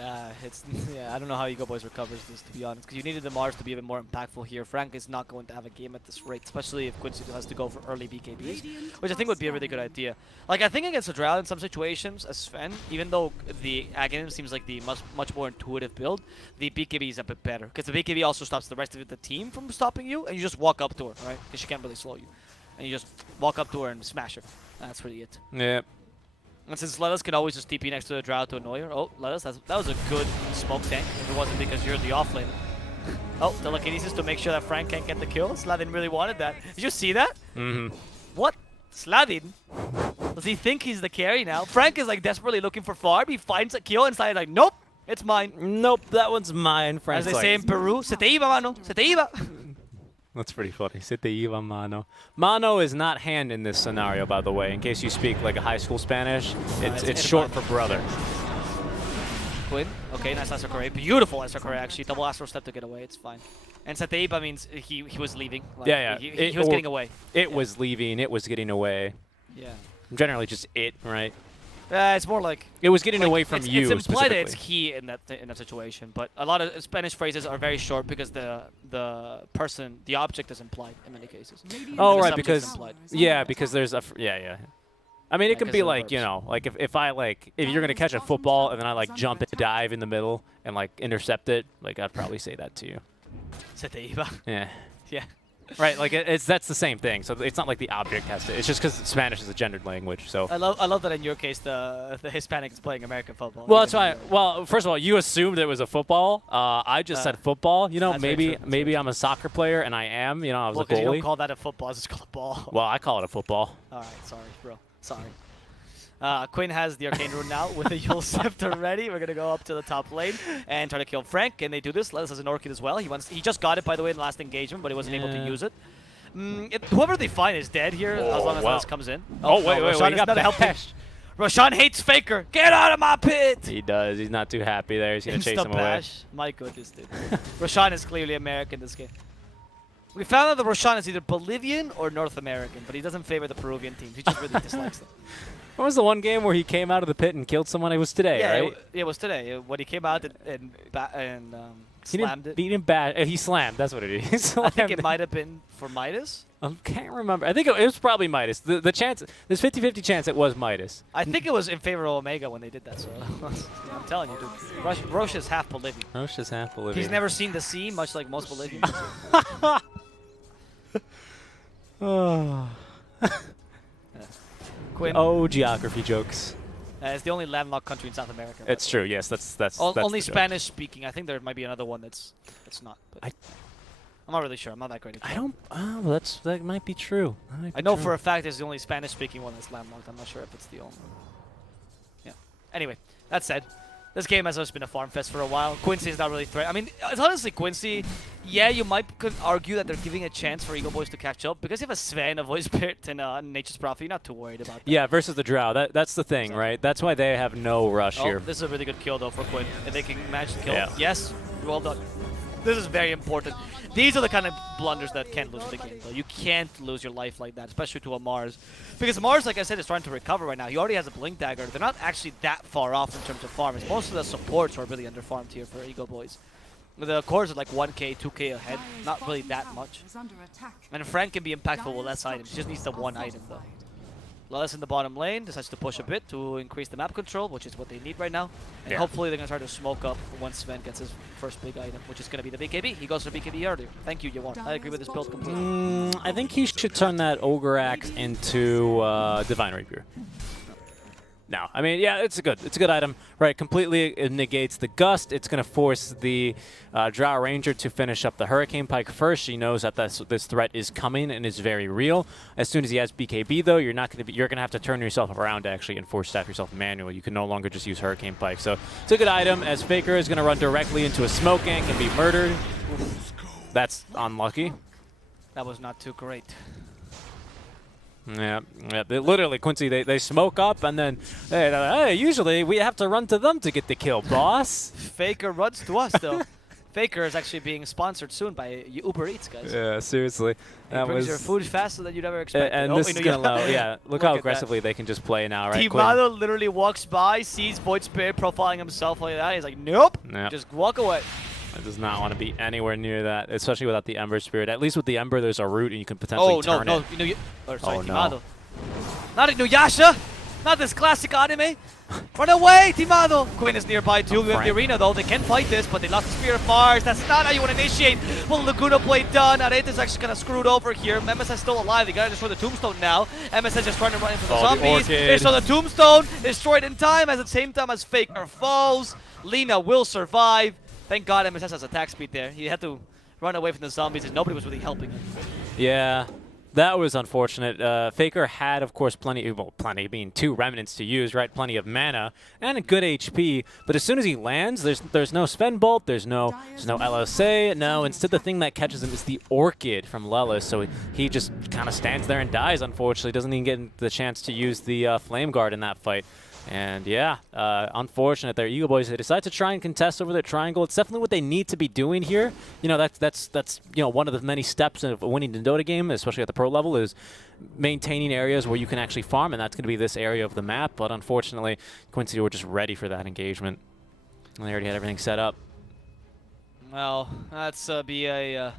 I don't know how Ego Boys recovers this, to be honest, because you needed the Mars to be even more impactful here. Frank is not going to have a game at this rate, especially if Quincy has to go for early BKBs, which I think would be a really good idea. Like, I think against a Drow in some situations, as Sven, even though the Aghanim seems like the much more intuitive build, the BKB is a bit better, because the BKB also stops the rest of the team from stopping you, and you just walk up to her, right? Because she can't really slow you. And you just walk up to her and smash her. That's really it. Yeah. And since Letus can always just TP next to the Drow to annoy her. Oh, Letus, that was a good smoke tank. If it wasn't because you're the offlane. Oh, telekinesis to make sure that Frank can't get the kill. Sladin really wanted that. Did you see that? Mm-hmm. What? Sladin? Does he think he's the carry now? Frank is like desperately looking for farm. He finds a kill and Sladin's like, nope, it's mine. Nope, that one's mine, Frank's As they say in Peru, se te iba, mano, se te iba. That's pretty funny. Se te iba mano. Mano is not hand in this scenario, by the way, in case you speak like a high school Spanish. It's short for brother. Quinn. Okay, nice Astro Correa. Beautiful Astro Correa, actually. Double Astro step to get away. It's fine. And Sateiba means he was leaving. Like, yeah. He was getting away. It was leaving. It was getting away. Yeah. Generally just it, right? It's more like... It was getting away from you, It's implied that it's specifically. he in that situation, but a lot of Spanish phrases are very short because the object is implied in many cases. Oh, The right, subject is because... implied. Yeah, because there's a... Yeah. I mean, it could 'cause be of the like, you verbs. know, like if you're going to catch a football and then I like jump and dive in the middle and like intercept it, like I'd probably say that to you. Sateiba. Yeah. Yeah. Right, like that's the same thing. So it's not like the object has to. It's just because Spanish is a gendered language. So. I love that in your case the Hispanic is playing American football. Well, that's why. Well, first of all, you assumed it was a football. I just said football. You know, That's very true. maybe I'm a soccer player and I am. You know, I was a because you don't goalie. call that a football, it's just called a ball. Well, I call it a football. All right, sorry, bro. Sorry. Quinn has the Arcane Rune now with the Yule Scepter ready. We're going to go up to the top lane and try to kill Frank. Can they do this? Lelis has an Orchid as well. He just got it, by the way, in the last engagement, but he wasn't able to use it. Whoever they find is dead here as long as wow. Lelis comes in. Oh, wait, Roshan he is got not helping. bashed. Roshan hates Faker. Get out of my pit! He does. He's not too happy there. He's going to chase him away. Bash. My goodness, dude. Roshan is clearly American this game. We found out that Roshan is either Bolivian or North American, but he doesn't favor the Peruvian teams. He just really dislikes them. What was the one game where he came out of the pit and killed someone? It was today, Yeah, right? it was today. When he came out and He slammed didn't it. beat him bad. He slammed. That's what it is. I think it might have been for Midas. I can't remember. I think it was probably Midas. The chance, there's 50-50 chance it was Midas. I think it was in favor of Omega when they did that. So I'm telling you, dude. Roche is half Bolivian. Roche is half Bolivian. He's never seen the sea, much like most Bolivians. Oh. Quinn. Oh, geography jokes. It's the only landlocked country in South America. It's true. Yes, that's only the joke. Spanish speaking. I think there might be another one that's not. But I'm not really sure. I'm not that great at I that. don't. Oh, that might be true. I know for a fact it's the only Spanish speaking one that's landlocked. I'm not sure if it's the only. Yeah. Anyway, that said, this game has just been a farm fest for a while. Quincy is not really threat. I mean, it's honestly Quincy. Yeah, you could argue that they're giving a chance for Eagle Boys to catch up because you have a Sven, a Voice Spirit, and Nature's Prophet. You're not too worried about that. Yeah, versus the Drow. That's the thing, right? That's why they have no rush here. This is a really good kill though for Quinn. If they can manage to kill. Yeah. Yes, well done. This is very important. These are the kind of blunders that can't lose the game, though. You can't lose your life like that, especially to a Mars. Because Mars, like I said, is trying to recover right now. He already has a Blink Dagger. They're not actually that far off in terms of farm. It's most of the supports are really under-farmed here for Eagle Boys. The cores are like 1k, 2k ahead. Not really that much. And Frank can be impactful with less items. He just needs the one item, though. Lelis in the bottom lane decides to push a bit to increase the map control, which is what they need right now. And hopefully they're going to start to smoke up once Sven gets his first big item, which is going to be the BKB. He goes for BKB earlier. Thank you, Yewon. I agree with this build completely. I think he should turn that Ogre Axe into Divine Rapier. No, I mean, yeah, it's a good item, right? Completely it negates the Gust. It's going to force the Drow Ranger to finish up the Hurricane Pike first. She knows that this threat is coming and is very real. As soon as he has BKB, though, you're going to have to turn yourself around actually and force staff yourself manually. You can no longer just use Hurricane Pike. So it's a good item. As Faker is going to run directly into a smoke gank and be murdered. That's unlucky. That was not too great. Yeah. Literally, Quincy, they smoke up, and then, hey, usually we have to run to them to get the kill, boss. Faker runs to us, though. Faker is actually being sponsored soon by Uber Eats, guys. Yeah, seriously. That brings your food faster than you'd ever expect. And this is going to allow, yeah, look how aggressively they can just play now, right? Timado literally walks by, sees Void Spirit profiling himself like that. He's like, nope, just walk away. I does not want to be anywhere near that, especially without the Ember Spirit. At least with the Ember, there's a route and you can potentially turn it. Sorry, Timado. Not Inuyasha! Not this classic anime! Run away, Timado! Quinn is nearby too. We have the arena though. They can fight this, but they lost the Spear of Mars. That's not how you want to initiate. Well, Laguna Blade done. Areta's actually kind of screwed over here. Memes is still alive. They gotta destroy the Tombstone now. MS is just trying to run into the zombies. They saw the Tombstone. Destroyed in time at the same time as Faker falls. Lina will survive. Thank God MSS has attack speed there. He had to run away from the zombies, and nobody was really helping him. Yeah. That was unfortunate. Faker had, of course, plenty, being 2 remnants to use, right? Plenty of mana and a good HP. But as soon as he lands, there's no Sven Bolt, there's no LSA. No, instead the thing that catches him is the Orchid from Lelis. So he just kind of stands there and dies, unfortunately. Doesn't even get the chance to use the Flame Guard in that fight. And yeah, unfortunate there. Eagle Boys, they decide to try and contest over their triangle. It's definitely what they need to be doing here. You know, that's one of the many steps of winning the Dota game, especially at the pro level, is maintaining areas where you can actually farm, and that's going to be this area of the map. But unfortunately, Quincy were just ready for that engagement. And they already had everything set up. Well, that's be a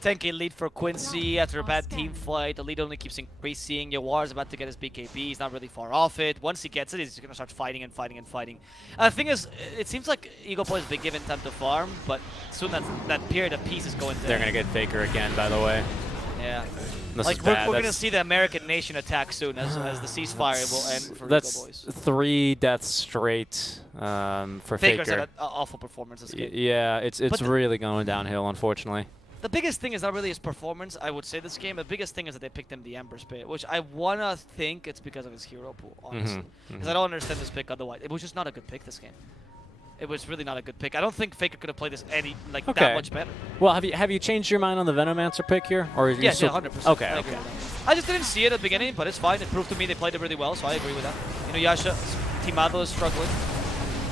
10k lead for Quincy after a bad team fight. The lead only keeps increasing. Yawar's about to get his BKB. He's not really far off it. Once he gets it, he's going to start fighting and fighting and fighting. The thing is, it seems like Eagle Boys has been given time to farm, but soon that period of peace is going to They're going to get Faker again, by the way. Yeah. This like is we're bad. going to see the American nation attack soon as the ceasefire will end for That's Eagle Boys. 3 deaths straight for Faker's Faker. had an awful performance this game. Yeah, it's really going downhill, unfortunately. The biggest thing is not really his performance, I would say, this game. The biggest thing is that they picked him the Ember Spirit, which I want to think it's because of his hero pool, honestly. Because I don't understand this pick otherwise. It was just not a good pick this game. It was really not a good pick. I don't think Faker could have played this that much better. Well, have you changed your mind on the Venomancer pick here? Or Yeah, 100%. Okay, I agree with that. I just didn't see it at the beginning, but it's fine. It proved to me they played it really well, so I agree with that. You know, Yasha, Timado is struggling.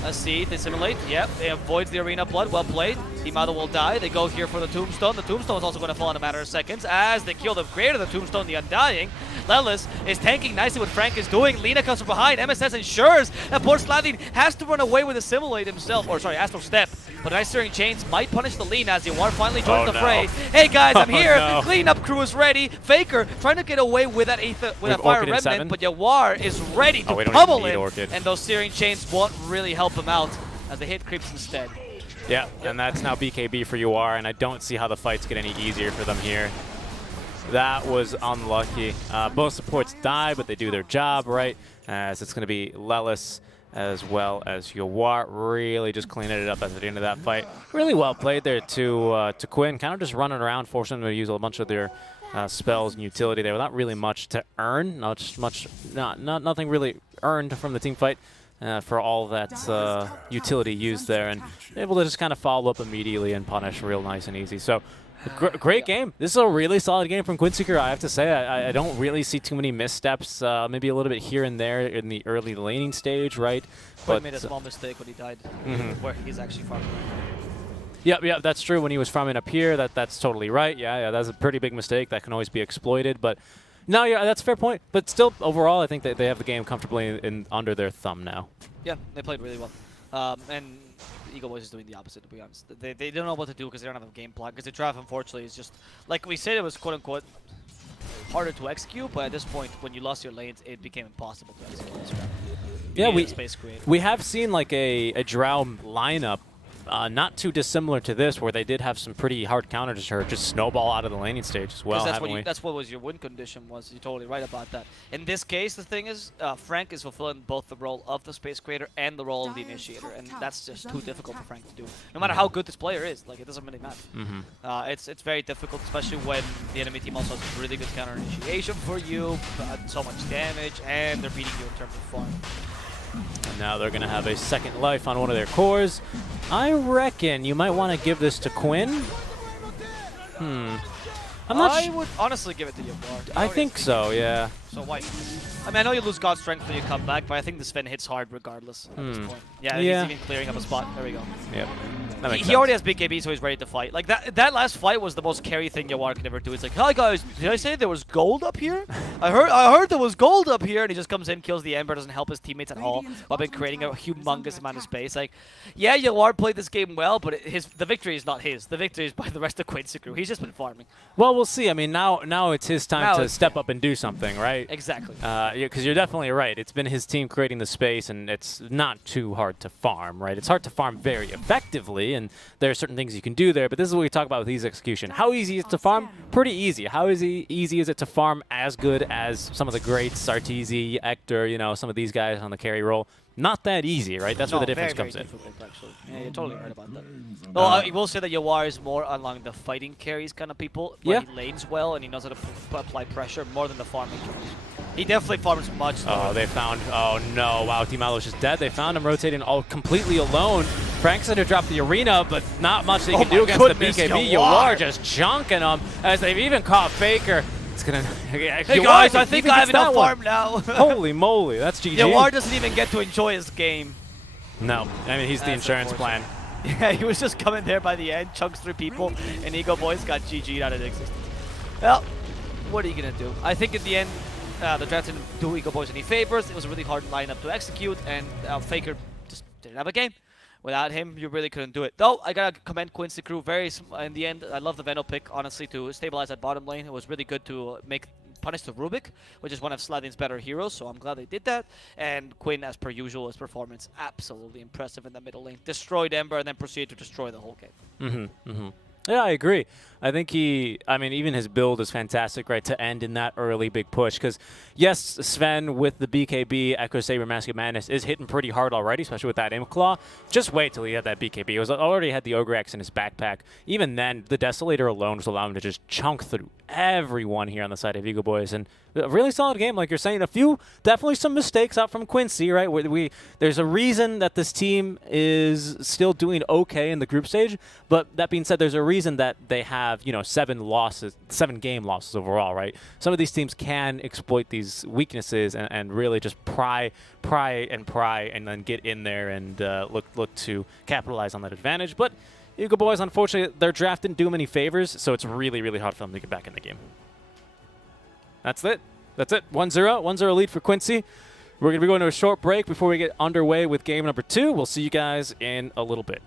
Let's see, they simulate. Yep, they avoid the arena blood. Well played. Timado will die. They go here for the tombstone. The tombstone is also going to fall in a matter of seconds as they kill the creator of the tombstone, the Undying. Lelis is tanking nicely what Frank is doing. Lina comes from behind. MSS ensures that poor Slavin has to run away with a simulate himself. Or sorry, Astral Step. But Ice Searing Chains might punish the Lina as Yawar finally joins the fray. Hey guys, I'm here. No. Cleanup crew is ready. Faker trying to get away with that with a fire remnant, but Yawar is ready to pummel him. And those Searing Chains won't really help him out as they hit creeps instead. Yeah, and that's now BKB for UR, and I don't see how the fights get any easier for them here. That was unlucky. Both supports die, but they do their job, right? As it's going to be Lelis as well as Yawar, really just cleaning it up at the end of that fight. Really well played there to Quinn, kind of just running around, forcing them to use a bunch of their spells and utility there without really much to earn. Nothing really earned from the team fight. For all that utility used there, and able to just kind of follow up immediately and punish real nice and easy. So, great game. This is a really solid game from Quinseeker, I have to say. I don't really see too many missteps, maybe a little bit here and there in the early laning stage, right? But made a small mistake when he died, where he's actually farming. Yep, that's true. When he was farming up here, that's totally right. Yeah, that's a pretty big mistake. That can always be exploited, but no, yeah, that's a fair point. But still, overall, I think that they have the game comfortably under their thumb now. Yeah, they played really well. And Eagle Boys is doing the opposite, to be honest. They don't know what to do because they don't have a game plan. Because the draft, unfortunately, is just, like we said, it was quote-unquote harder to execute, but at this point, when you lost your lanes, it became impossible to execute this draft. Yeah, we have seen like a Drow lineup. Not too dissimilar to this, where they did have some pretty hard counters to her, just snowball out of the laning stage as well, that's what was your win condition was. You're totally right about that. In this case, the thing is, Frank is fulfilling both the role of the Space Creator and the role of the Initiator, and that's just too difficult for Frank to do. No matter how good this player is, like, it doesn't really matter. It's very difficult, especially when the enemy team also has really good counter initiation for you, so much damage, and they're beating you in terms of farm. And now they're going to have a second life on one of their cores. I reckon you might want to give this to Quinn. I would honestly give it to Yawar. I think so, yeah. So why? I mean, I know you lose God's Strength when you come back, but I think this Sven hits hard regardless at this point. Yeah, he's even clearing up a spot. There we go. Yep. He already has BKB, so he's ready to fight. Like, that last fight was the most carry thing Yawar could ever do. It's like, hi guys, did I say there was gold up here? I heard there was gold up here, and he just comes in, kills the Ember, doesn't help his teammates at all, while been creating a humongous amount of space. Like, yeah, Yawar played this game well, but the victory is not his. The victory is by the rest of Quincy crew. He's just been farming. Well, we'll see. I mean, now it's his time to step up and do something, right? Exactly. Because you're definitely right. It's been his team creating the space, and it's not too hard to farm, right? It's hard to farm very effectively, and there are certain things you can do there, but this is what we talk about with ease execution. How easy is it to farm? Pretty easy. How easy is it to farm as good as some of the greats, Sarteezy, Ector, some of these guys on the carry role? not that easy, right? That's where the difference very, comes in. difficult, actually. Yeah, you're totally right about that. Though I will say that Yawar is more along the fighting carries kind of people, where Yeah. he lanes well and he knows how to apply pressure more than the farming carries. He definitely farms much slower. Oh, they found, oh no, wow, Team Alo's just dead. They found him rotating all completely alone. Frank's going to drop the arena, but not much they can do against goodness, the BKB. Yawar. Yawar just chunking them as they've even caught Faker. It's going to... Hey guys, I think I have enough farm now. Holy moly, that's GG. Yawar doesn't even get to enjoy his game. No, I mean, he's the That's insurance plan. Yeah, he was just coming there by the end, chunks through people, and Ego Boys got GG'd out of existence. Well, what are you going to do? I think in the end, the draft didn't do Ego Boys any favors. It was a really hard lineup to execute, and Faker just didn't have a game. Without him, you really couldn't do it. Though, I gotta commend Quincy Crew in the end. I love the Veno pick, honestly, to stabilize that bottom lane. It was really good to punish the Rubik, which is one of Sladin's better heroes, so I'm glad they did that. And Quinn, as per usual, his performance absolutely impressive in the middle lane. Destroyed Ember and then proceeded to destroy the whole game. Yeah, I agree. I think I mean, even his build is fantastic, right, to end in that early big push. Because, yes, Sven with the BKB, Echo Saber, Mask of Madness is hitting pretty hard already, especially with that Imp Claw. Just wait till he had that BKB. He was already had the Ogre X in his backpack. Even then, the Desolator alone was allowing him to just chunk through everyone here on the side of Eagle Boys. And a really solid game, like you're saying. Definitely some mistakes out from Quincy, right? There's a reason that this team is still doing okay in the group stage. But that being said, there's a reason that they have, 7 game losses overall, right? Some of these teams can exploit these weaknesses and really just pry and then get in there and look to capitalize on that advantage. But Eagle Boys, unfortunately, their draft didn't do them any favors, so it's really, really hard for them to get back in the game. That's it. 1-0 lead for Quincy. We're going to be going to a short break before we get underway with game number 2. We'll see you guys in a little bit.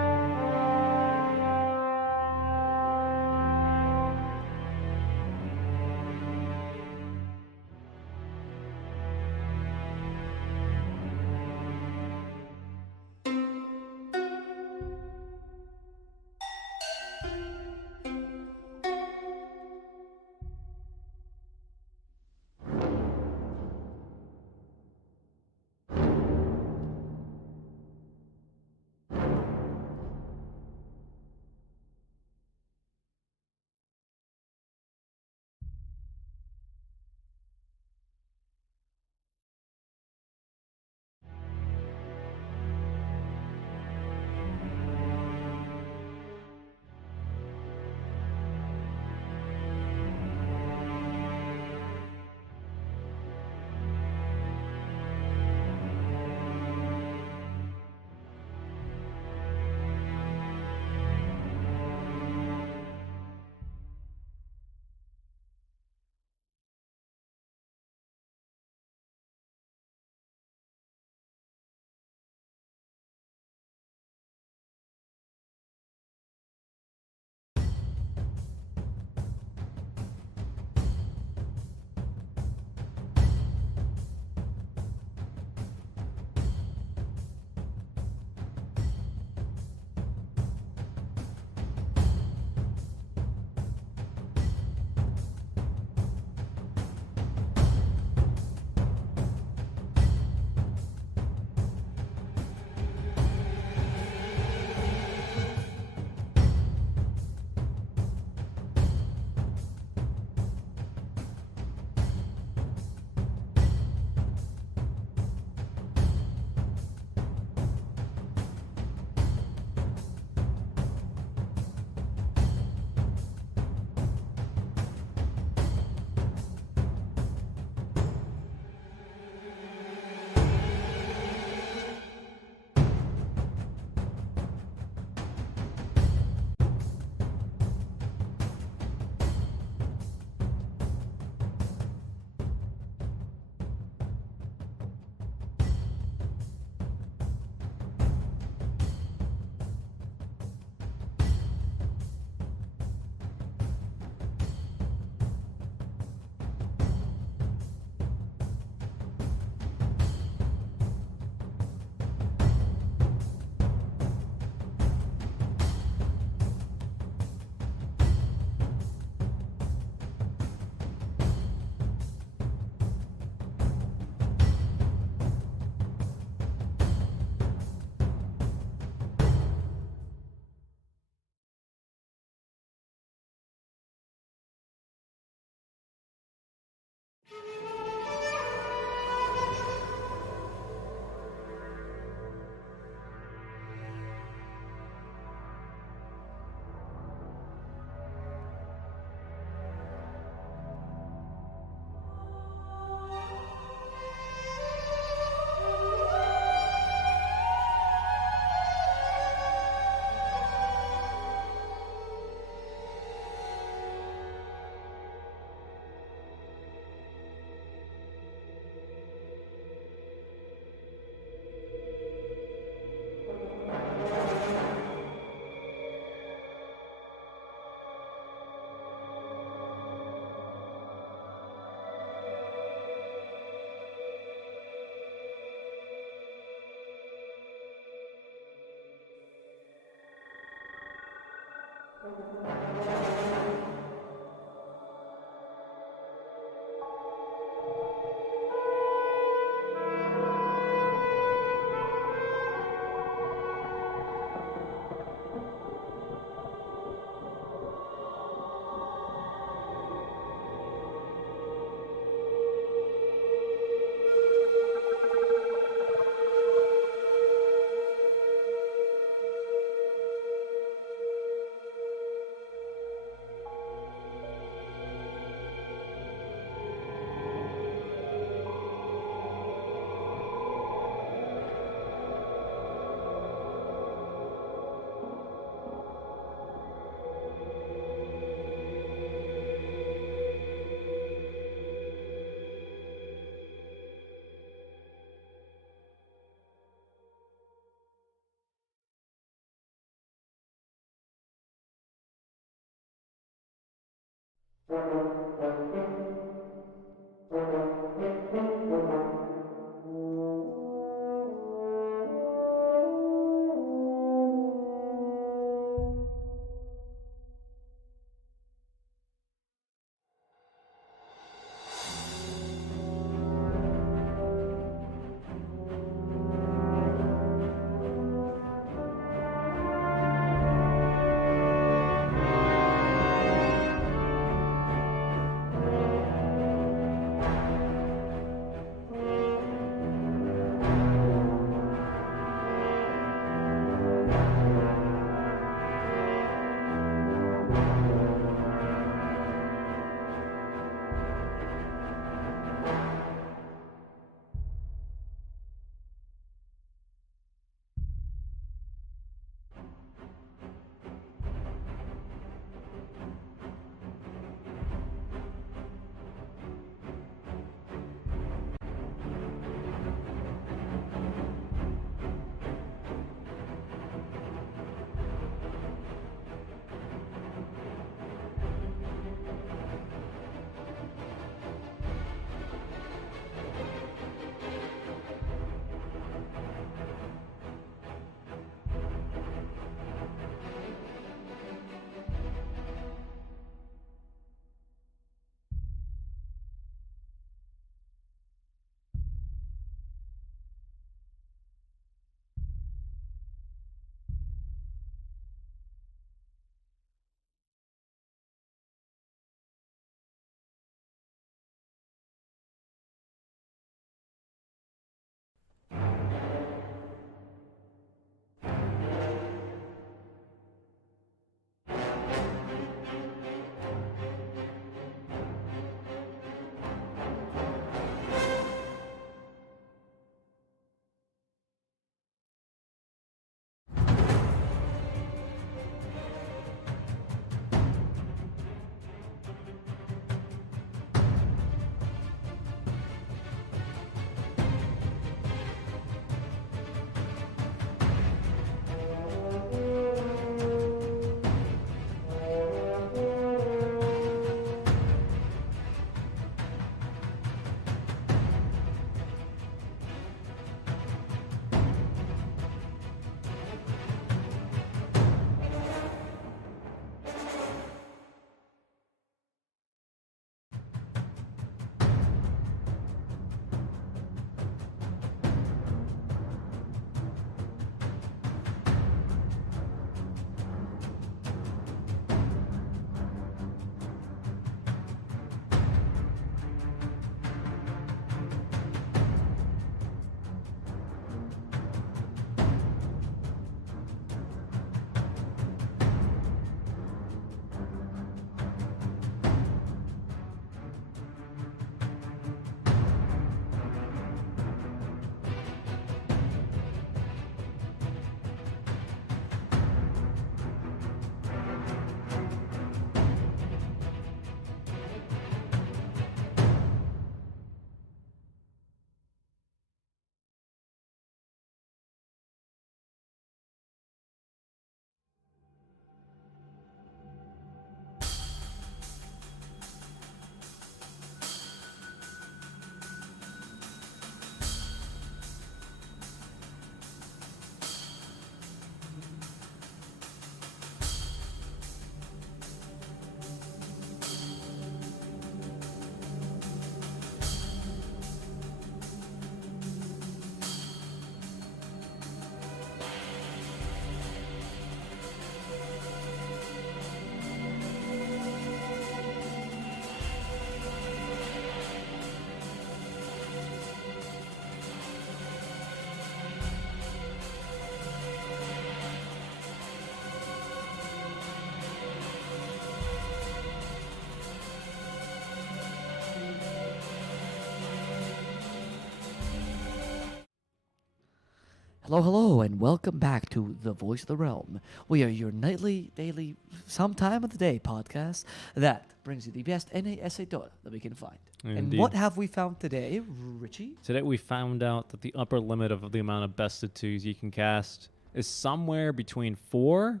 Hello, hello, and welcome back to The Voice of the Realm. We are your nightly, daily, sometime of the day podcast that brings you the best NASA Dota that we can find. And Indeed. what have we found today, Richie? Today we found out that the upper limit of the amount of bested twos you can cast is somewhere between 4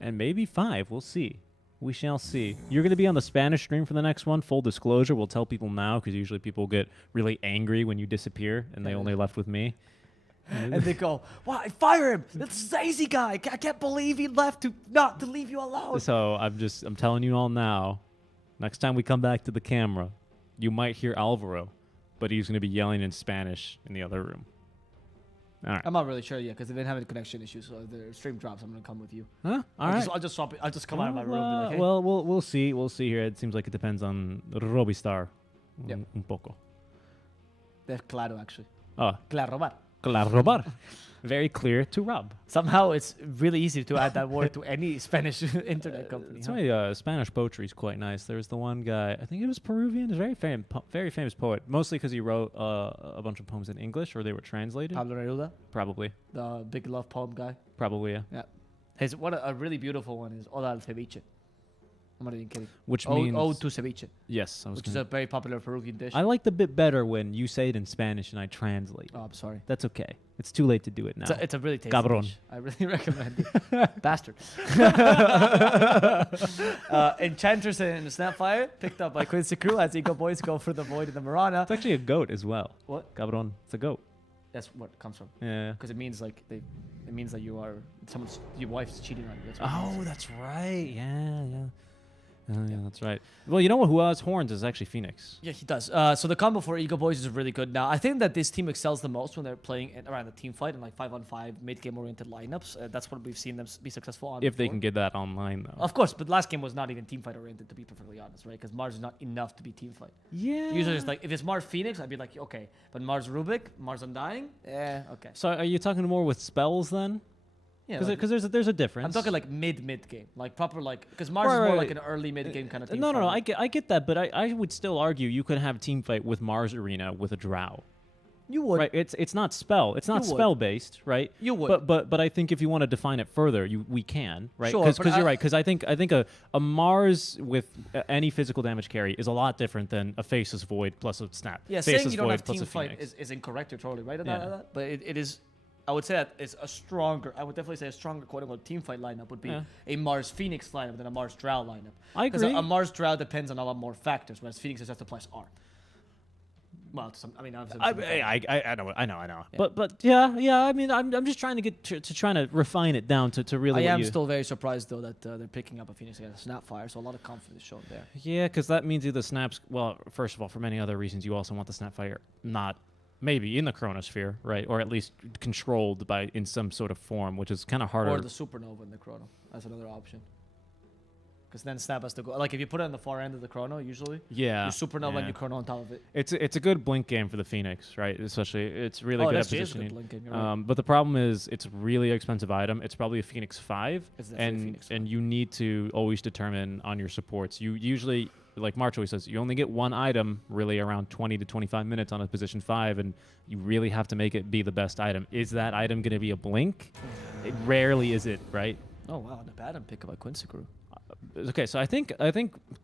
and maybe 5. We'll see. We shall see. You're going to be on the Spanish stream for the next one. Full disclosure, we'll tell people now because usually people get really angry when you disappear and they only left with me. And they go, "Why fire him? This Zazy guy. I can't believe he left not to leave you alone." So I'm telling you all now, next time we come back to the camera, you might hear Alvaro, but he's going to be yelling in Spanish in the other room. All right. I'm not really sure yet because they've been having connection issues. So if the stream drops, I'm gonna come with you. Huh? All right. I'll just swap it. I'll just come out of my room. And be like, hey. Well, we'll see. We'll see here. It seems like it depends on Robistar. Yep. Un poco. They're claro, actually. Oh, Claro, robar. claro robar. Very clear to rob. Somehow it's really easy to add that word to any Spanish internet company. That's huh? why Spanish poetry is quite nice. There's the one guy, I think he was Peruvian, he's a very famous poet, mostly because he wrote a bunch of poems in English or they were translated. Pablo Neruda, Probably. the big love poem guy. Probably, yeah. Yeah. A really beautiful one is Oda al Ceviche. I'm not even kidding. Which means... Ode to Ceviche, Yes. which is a very popular Peruvian dish. I like the bit better when you say it in Spanish and I translate. Oh, I'm sorry. That's okay. It's too late to do it now. It's a really tasty Cabron. dish. I really recommend it. Bastard. Enchantress and Snapfire, picked up by Quincy Crew as Eagle Boys go for the Void in the Marana. It's actually a goat as well. What? Cabron. It's a goat. That's what it comes from. Yeah. Because it means like it means that your wife's cheating on you. That's what it means. Oh, that's right. Yeah. Yeah, that's right. Well, you know what? Who has horns is actually Phoenix. Yeah, he does. So the combo for Eagle Boys is really good. Now, I think that this team excels the most when they're playing around the team fight and like 5-on-5 mid-game oriented lineups. That's what we've seen them be successful on. If they before. can get that online, though. Of course, but last game was not even team fight oriented, to be perfectly honest, right? Because Mars is not enough to be team fight. Yeah. Usually it's like, if it's Mars Phoenix, I'd be like, okay. But Mars Rubik, Mars Undying, okay. So are you talking more with spells then? Yeah, Because like, there's a difference. I'm talking like mid game, like proper like, because Mars is Right, more right. like an early mid game kind of team. No, fight. I get that, but I would still argue you could have team fight with Mars Arena with a Drow. You would. Right? It's not spell. It's not You would. spell based, right? You would. But I think if you want to define it further, we can, right? Sure, Because but you're right. Because I think a Mars with any physical damage carry is a lot different than a Faceless Void plus a Snap. Yeah, Faceless saying you don't Void have plus team a fight Phoenix. is incorrect. You're totally right on Yeah. that. But it is, I would say that it's a stronger, I would definitely say a stronger quote-unquote team fight lineup would be Yeah. a Mars Phoenix lineup than a Mars Drow lineup. I Because agree. a Mars Drow depends on a lot more factors, whereas Phoenix is just a plus R. Well, obviously. I know. Yeah. But yeah. I mean, I'm just trying to get trying to refine it down to really. I what am you- still very surprised, though, that they're picking up a Phoenix against Snapfire, so a lot of confidence shown there. Yeah, because that means either snaps. Well, first of all, for many other reasons, you also want the Snapfire not maybe in the Chronosphere, right, or at least controlled by in some sort of form, which is kind of harder. Or the Supernova in the Chrono. That's another option. Because then Snap has to go. Like, if you put it on the far end of the Chrono, usually, yeah, you Supernova yeah. and you Chrono on top of it. It's a good blink game for the Phoenix, right? Especially it's really good at that's just a good positioning. blink game, you're right. But the problem is it's a really expensive item. It's probably a Phoenix 5, It's definitely a and Phoenix and you need to always determine on your supports. You usually, like March always says, you only get one item really around 20 to 25 minutes on a position 5, and you really have to make it be the best item. Is that item going to be a blink? It rarely is it, right? Oh, wow. The Batum pick by Quincy Crew. Okay, so I think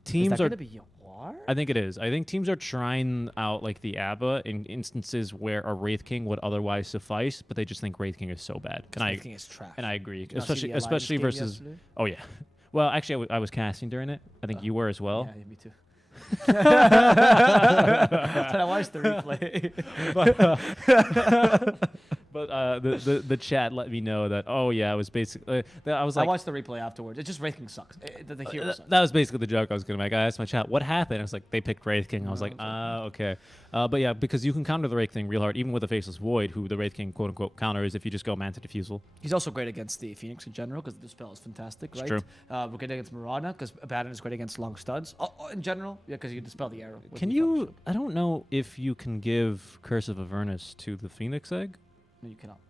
teams Is that are. going to be a war? I think it is. I think teams are trying out like the ABBA in instances where a Wraith King would otherwise suffice, but they just think Wraith King is so bad. And I is trash. and I agree, Did you not see the Alliance especially game versus. yesterday? Oh yeah. Well, actually, I was casting during it. I think you were as well. Yeah, me too. But I watched the replay. But the chat let me know that I was basically I was I like watched the replay afterwards. It just Wraith King sucks. The hero sucks. that was basically the joke I was gonna make. I asked my chat what happened. I was like, they picked Wraith King. I was like, okay. But yeah, because you can counter the Wraith King real hard, even with a Faceless Void, who the Wraith King quote unquote counter is if you just go Manta Diffusal. He's also great against the Phoenix in general because the spell is fantastic, right? true. We're great against Mirana because Abaddon is great against long studs. In general, yeah, because you can dispel the arrow. with Can the you? fellowship. I don't know if you can give Curse of Avernus to the Phoenix Egg. No, you cannot.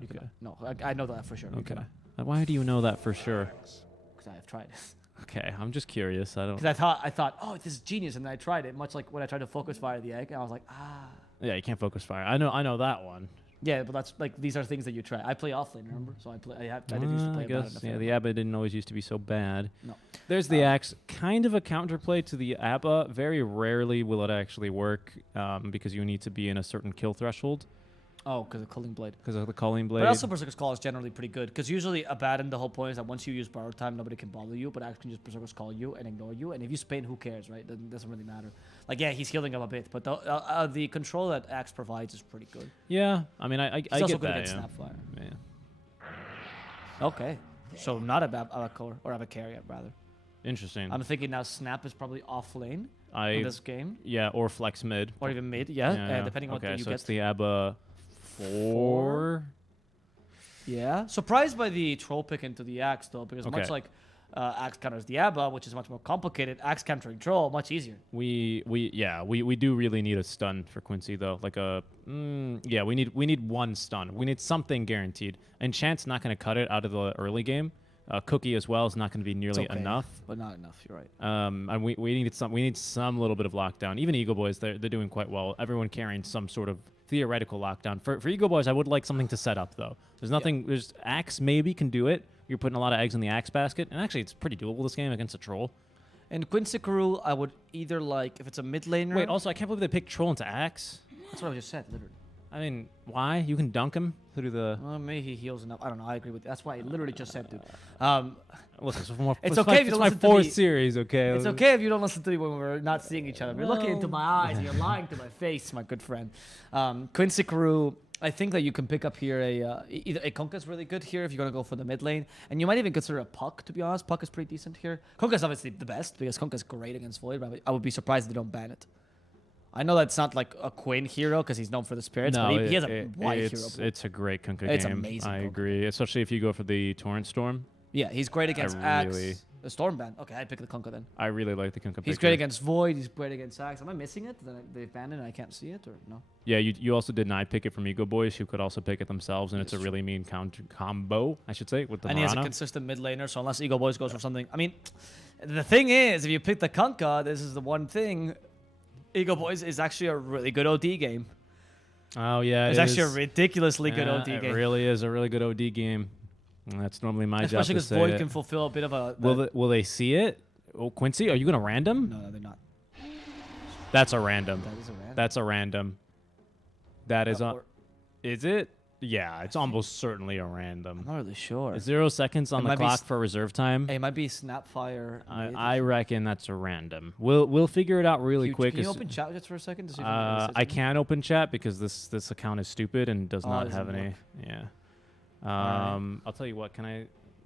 You Okay. cannot. No, I know that for sure. Okay. Why do you know that for sure? Because I have tried it. Okay, I'm just curious. I don't. Because I thought, oh, this is genius, and then I tried it. Much like when I tried to focus fire the egg, and I was like, ah. Yeah, you can't focus fire. I know that one. Yeah, but that's like these are things that you try. I play offlane, remember? So I did used to play I guess, Abaddon. yeah, the Abba didn't always used to be so bad. No. There's the Axe, kind of a counterplay to the Abba. Very rarely will it actually work because you need to be in a certain kill threshold. Oh, because of Culling Blade. Because of the Calling Blade. But also Berserker's Call is generally pretty good. Because usually Abaddon, the whole point is that once you use borrowed time, nobody can bother you, but Axe can just Berserker's Call you and ignore you. And if you Spain, who cares, right? It doesn't really matter. Like, yeah, he's healing up a bit, but the control that Axe provides is pretty good. Yeah, I mean, I He's also get good that, against yeah. Snapfire. Yeah. Okay. So not a core, or a carry, rather. Interesting. I'm thinking now Snap is probably off lane I in this game. Yeah, or flex mid. Or even mid, yeah. Depending on okay, what you so get. it's the Abba 4. Yeah. Surprised by the troll pick into the Axe, though, because much Okay. like Axe counters the Abba, which is much more complicated, Axe countering troll, much easier. We do really need a stun for Quincy though. Like yeah, we need one stun. We need something guaranteed. And Chant's not going to cut it out of the early game. Cookie as well is not going to be nearly enough. But not enough. You're right. And we need some little bit of lockdown. Even Eagle Boys, they're doing quite well. Everyone carrying some sort of theoretical lockdown. For Eagle Boys, I would like something to set up though. There's nothing. There's Axe maybe can do it. You're putting a lot of eggs in the Axe basket, and actually it's pretty doable this game against a troll. And Quincy Carew, I would either like if it's a mid laner. Wait, also I can't believe they picked troll into Axe. That's what I just said, literally. I mean, why? You can dunk him through the. Well, maybe he heals enough. I don't know. I agree with you. That's why I literally just said, dude. Listen, It's okay if you don't my listen to fourth me. series, okay? It's okay if you don't listen to me when we're not seeing each other. You're looking into my eyes and you're lying to my face, my good friend. Quincy Carew, I think that you can pick up here either a Kunkka's really good here if you're going to go for the mid lane. And you might even consider a Puck, to be honest. Puck is pretty decent here. Kunkka's obviously the best because Kunkka's great against Void, but I would be surprised if they don't ban it. I know that's not like a Quinn hero because he's known for the spirits, No, but he has a wide hero pool. It's a great Kunkka game. It's amazing. I agree, especially if you go for the Torrent Storm. Yeah, he's great against really- Axe. The Stormban. Okay, I'd pick the Kunkka then. I really like the Kunkka. He's pick great here. against Void. He's great against Axe. Am I missing it? They banned it and I can't see it, or no? Yeah, you also did not pick it from Eagle Boys, who could also pick it themselves, and it's a That's really mean combo, I should say, with the And he has a Mirana. consistent mid laner, so unless Eagle Boys goes for something, I mean, the thing is, if you pick the Kunkka, this is the one thing. Eagle Boys is actually a really good OD game. Oh yeah, It's it actually a is. ridiculously good Yeah, OD game. It really is a really good OD game. And that's normally my Especially job to because say Void it. can fulfill a bit of a. Will they see it? Oh, Quincy, are you gonna random? No, they're not. That's a random. That is a random. That's a random. That is Or- Is it? Yeah, it's almost certainly a random. I'm not really sure. 0 seconds on It the might be clock for reserve time. It might be Snapfire. mid. I reckon that's a random. We'll figure it out really Huge. quick. Can you as- open chat just for a second to see if I I can't open chat because this account is stupid and does Oh, it not doesn't have any. work. Yeah. Alright. I'll tell you what.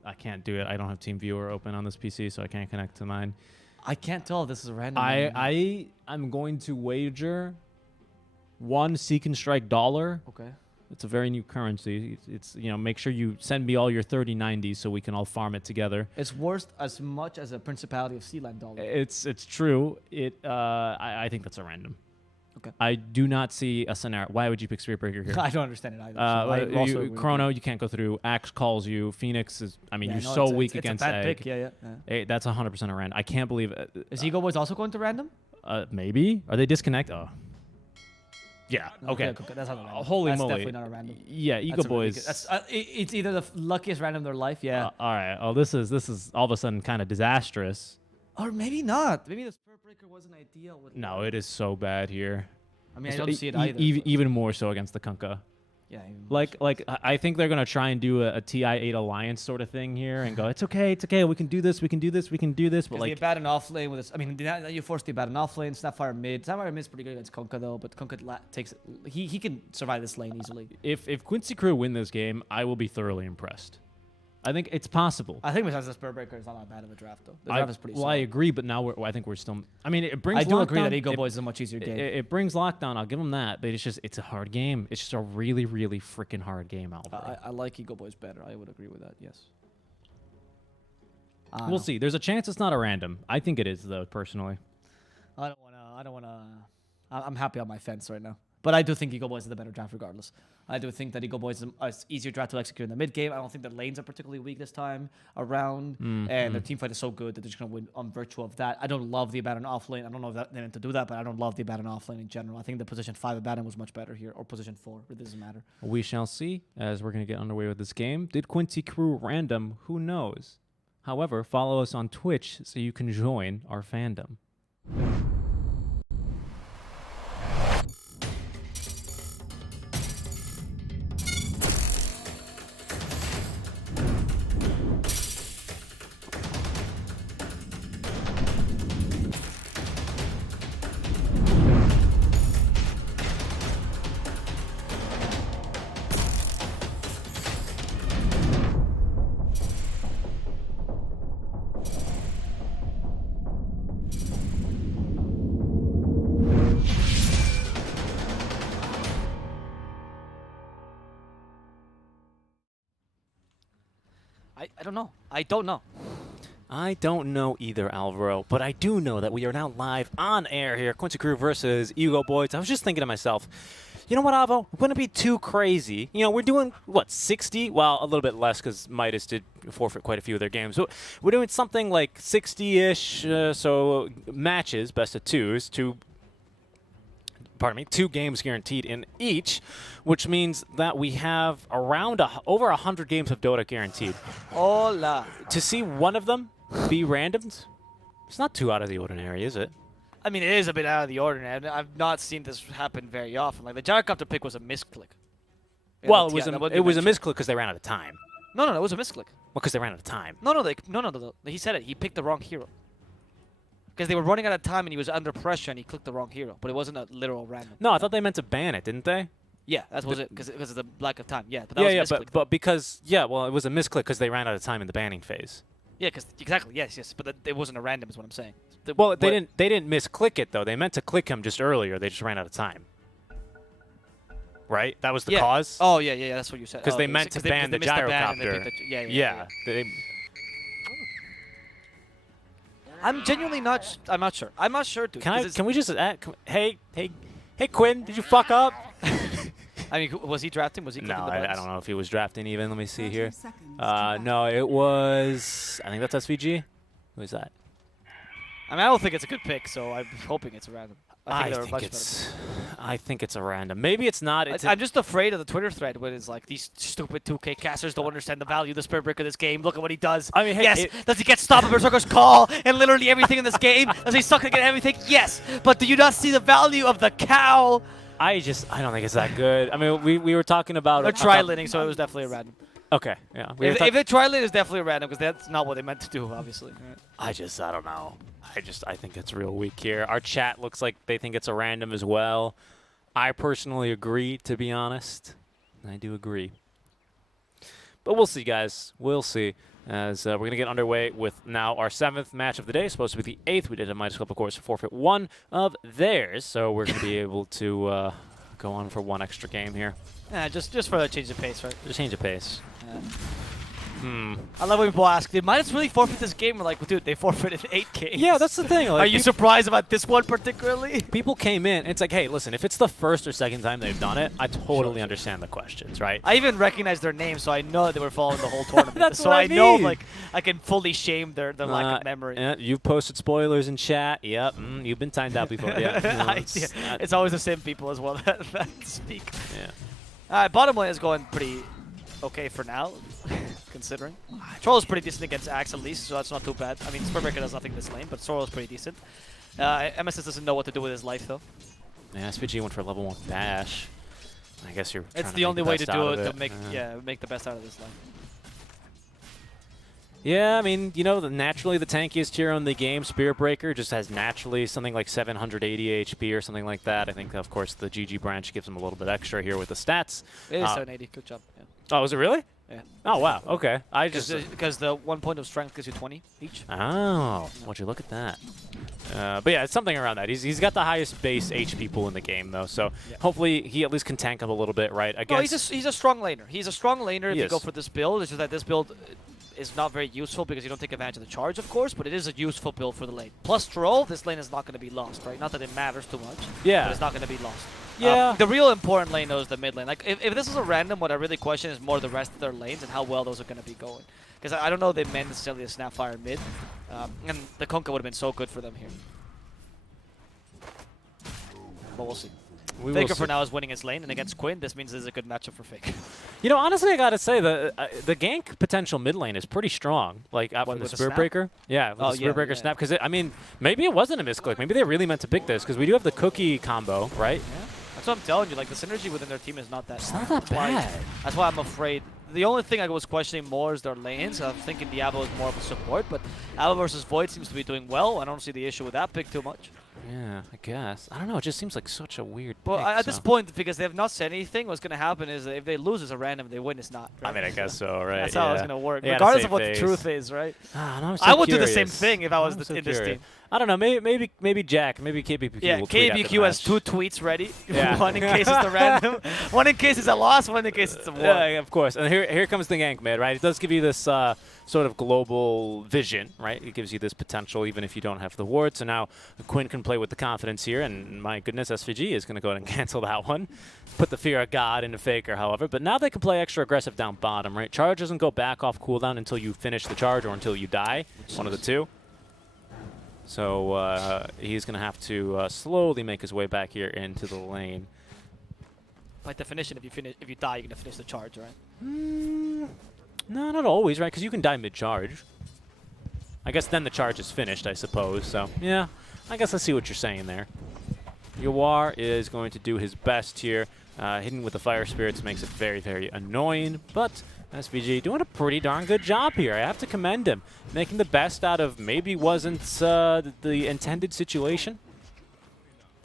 I can't do it. I don't have TeamViewer open on this PC, so I can't connect to mine. I can't tell if this is a random. or not. I'm going to wager $1 Seek and Strike dollar. Okay. It's a very new currency. It's make sure you send me all your 3090s so we can all farm it together. It's worth as much as a Principality of Sealand dollar. It's true. I think that's a random. Okay. I do not see a scenario. Why would you pick Spirit Breaker here? I don't understand it either. so I also agree with Chrono, you can't go through. Axe calls you. Phoenix is. I mean, Yeah, you're no, so it's- weak it's against a bad Egg. pick. Yeah. That's 100% a random. I can't believe. Is Eagle Boys also going to random? Maybe are they disconnect? Oh. Yeah. Okay. That's not a random. Holy that's moly. definitely not a random. Yeah, That's Eagle a really Boys. good- that's, it's either the luckiest random of their life, yeah. All right. Oh, this is all of a sudden kind of disastrous. Or maybe not. Maybe the Spirit Breaker wasn't ideal. With No, it is so bad here. I mean, I don't see it either. but- Even more so against the Kunkka. yeah. even Like, more I think they're gonna try and do a TI8 alliance sort of thing here, and go, it's okay, we can do this, we can do this, we can do this. But Because like, the Abaddon off lane with this, I mean, now you force the Abaddon off lane, Snapfire mid. Snapfire mid's pretty good against Kunkka though, but Kunkka takes he can survive this lane easily. if Quincy Crew win this game, I will be thoroughly impressed. I think it's possible. I think besides the Spirit Breaker, it's not that bad of a draft though. The draft is pretty. Well, I solid. agree, but now I think we're still. I mean, it brings. I do agree that lockdown. Eagle Boys is a much easier game. It brings lockdown. I'll give them that, but it's a hard game. It's just a really, really freaking hard game, Albert. I like Eagle Boys better. I would agree with that. Yes. We'll see. There's a chance it's not a random. I think it is though, personally. I don't wanna. I'm happy on my fence right now. But I do think Eagle Boys is the better draft regardless. I do think that Eagle Boys is a easier draft to execute in the mid game. I don't think their lanes are particularly weak this time around, and their team fight is so good that they're just going to win on virtue of that. I don't love the Abaddon off lane. I don't know if they meant to do that, but I don't love the Abaddon off lane in general. I think the position 5 Abaddon was much better here, or position 4. It doesn't matter. We shall see as we're going to get underway with this game. Did Quincy Crew random? Who knows? However, follow us on Twitch so you can join our fandom. I don't know. I don't know. I don't know either, Alvaro, but I do know that we are now live on air here. Quincy Crew versus Eagle Boys. I was just thinking to myself, you know what, Alvo? We wouldn't be too crazy. You know, we're doing, what, 60? Well, a little bit less because Midas did forfeit quite a few of their games. So we're doing something like 60-ish, so matches, best of twos, two games guaranteed in each, which means that we have around over 100 games of Dota guaranteed. Hola. To see one of them be randomed, it's not too out of the ordinary, is it? I mean, it is a bit out of the ordinary. I've not seen this happen very often. Like, the Gyrocopter pick was a misclick. Well, it was a misclick because they ran out of time. No, it was a misclick. Well, because they ran out of time. No. He said it. He picked the wrong hero. Because they were running out of time and he was under pressure and he clicked the wrong hero. But it wasn't a literal random. No, I thought they meant to ban it, didn't they? Yeah, that was it. Because of the lack of time. Yeah, but that was a misclick. but because, yeah, well, it was a misclick because they ran out of time in the banning phase. Yeah, exactly. Yes. But it wasn't a random is what I'm saying. Well, they didn't misclick it, though. They meant to click him just earlier. They just ran out of time. Right? That was the cause? Oh, yeah, that's what you said. Because they meant to ban the gyrocopter. Yeah. I'm genuinely not. I'm not sure. I'm not sure, dude. Can we just hey, Quinn, did you fuck up? I mean, was he drafting? Was he? No, I don't know if he was drafting even. Let me see here. No, it was. I think that's SVG. Who is that? I mean, I don't think it's a good pick, so I'm hoping it's a random. I think it's a random. Maybe it's not. I'm just afraid of the Twitter thread when it's like, these stupid 2K casters don't understand the value of the Spirit Breaker of this game. Look at what he does. I mean, hey, yes. Does he get Stop a Berserker's Call and literally everything in this game? Does he suck at everything? Yes. But do you not see the value of the cow? I don't think it's that good. I mean, we were talking about a tri-lining, so it was definitely a random. Okay, yeah. If it tri-lane is definitely a random, because that's not what they meant to do, obviously. I don't know. I think it's real weak here. Our chat looks like they think it's a random as well. I personally agree, to be honest. I do agree. But we'll see, guys. We'll see. As we're going to get underway with now our 7th match of the day. Supposed to be the 8th. We did a Midas Club, of course, forfeit 1 of theirs. So we're going to be able to go on for 1 extra game here. Yeah, just for a change of pace, right? Just change of pace. I love when people ask, did Midas really forfeit this game? We're like, dude, they forfeited 8 games. Yeah, that's the thing. Like, are you surprised about this one particularly? People came in, and it's like, hey, listen, if it's the first or second time they've done it, I totally understand the questions, right? I even recognize their names, so I know they were following the whole tournament. That's so what I know, mean. like, I can fully shame their lack of memory. Yeah, you've posted spoilers in chat. Yep, you've been timed out before. Yeah, it's always the same people as well that speak. Yeah. Bottom lane is going pretty okay for now, considering. Troll is pretty decent against Axe at least, so that's not too bad. I mean, Spellbreaker does nothing this lane, but Sorrel is pretty decent. MSS doesn't know what to do with his life, though. Yeah, SVG went for level 1 dash. I guess you're It's the only way to do it to make the best out of this lane. Yeah, I mean, you know, naturally the tankiest hero in the game, Spirit Breaker, just has naturally something like 780 HP or something like that. I think, of course, the GG branch gives him a little bit extra here with the stats. It is 780. Good job. Yeah. Oh, is it really? Yeah. Oh, wow. Okay. Because the 1 point of strength gives you 20 each. Oh, would you look at that? But yeah, it's something around that. He's got the highest base HP pool in the game, though, so hopefully he at least can tank him a little bit, right? He's a strong laner. He's a strong laner if you go for this build. It's just that this build is not very useful because you don't take advantage of the charge, of course, but it is a useful build for the lane. Plus Troll, this lane is not going to be lost, right? Not that it matters too much, but it's not going to be lost. Yeah. The real important lane though is the mid lane. Like if this is a random, what I really question is more the rest of their lanes and how well those are going to be going. Because I don't know they meant necessarily a Snapfire mid, and the Kunkka would have been so good for them here. But we'll see. Faker for now is winning his lane, and against Quinn, this means this is a good matchup for Faker. You know, honestly, I gotta say the gank potential mid lane is pretty strong. Like after the Spirit Breaker, yeah, with the Spirit Breaker snap. Because I mean, maybe it wasn't a misclick. Maybe they really meant to pick this because we do have the cookie combo, right? Yeah. That's what I'm telling you. Like the synergy within their team is not that. It's not that bad. That's why I'm afraid. The only thing I was questioning more is their lanes. I'm thinking Diablo is more of a support, but Alba versus Void seems to be doing well. I don't see the issue with that pick too much. Yeah, I guess. I don't know. It just seems like such a weird Well, pick, at this point, because they have not said anything, what's going to happen is that if they lose, it's a random. If they win, it's not. Right? I mean, I guess so, right? That's how it's going to work, Yeah, regardless the of what same the truth is, right? No, I would do the same curious. thing if I was I'm so in this team. I don't know. Maybe Jack. Maybe KBPQ. Yeah, will tweet after the KBQ has match. 2 tweets ready. Yeah. One in case it's the random, one in case it's a loss, one in case it's a win. Yeah, of course. And here comes the gank mid, right? It does give you this sort of global vision, right? It gives you this potential even if you don't have the ward. So now Quinn can play with the confidence here, and my goodness, SVG is going to go ahead and cancel that one. Put the Fear of God into Faker, however. But now they can play extra aggressive down bottom, right? Charge doesn't go back off cooldown until you finish the charge or until you die. One of the two. So he's going to have to slowly make his way back here into the lane. By definition, if you die, you're going to finish the charge, right? No, not always, right? Because you can die mid-charge. I guess then the charge is finished, I suppose. So, yeah, I guess I see what you're saying there. Yawar is going to do his best here. Hitting with the Fire Spirits makes it very, very annoying. But SVG doing a pretty darn good job here. I have to commend him. Making the best out of maybe wasn't the intended situation.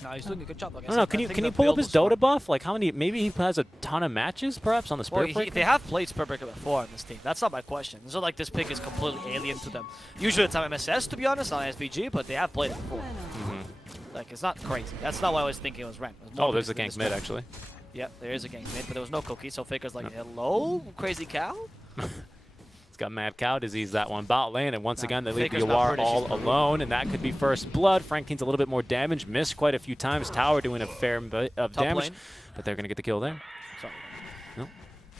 No, he's doing a good job. Like I don't know. Can you pull up his Dota buff? Like how many? Maybe he has a ton of matches, perhaps on the Spirit Breaker. They have played Spirit Breaker before on this team. That's not my question. It's not like this pick is completely alien to them. Usually it's on MSS, to be honest, on SVG, but they have played it before. Like it's not crazy. That's not what I was thinking it was Ren. Oh, there's a gank mid actually. Yep, there is a gank mid, but there was no cookie. So Faker's like, hello, crazy cow. He's got Mad Cow disease, that one bot lane, and once again they leave Faker's Yawar all alone, and that could be first blood. Franklin's a little bit more damage, missed quite a few times. Tower doing a fair bit of damage, lane. but they're gonna get the kill there. Sorry. No.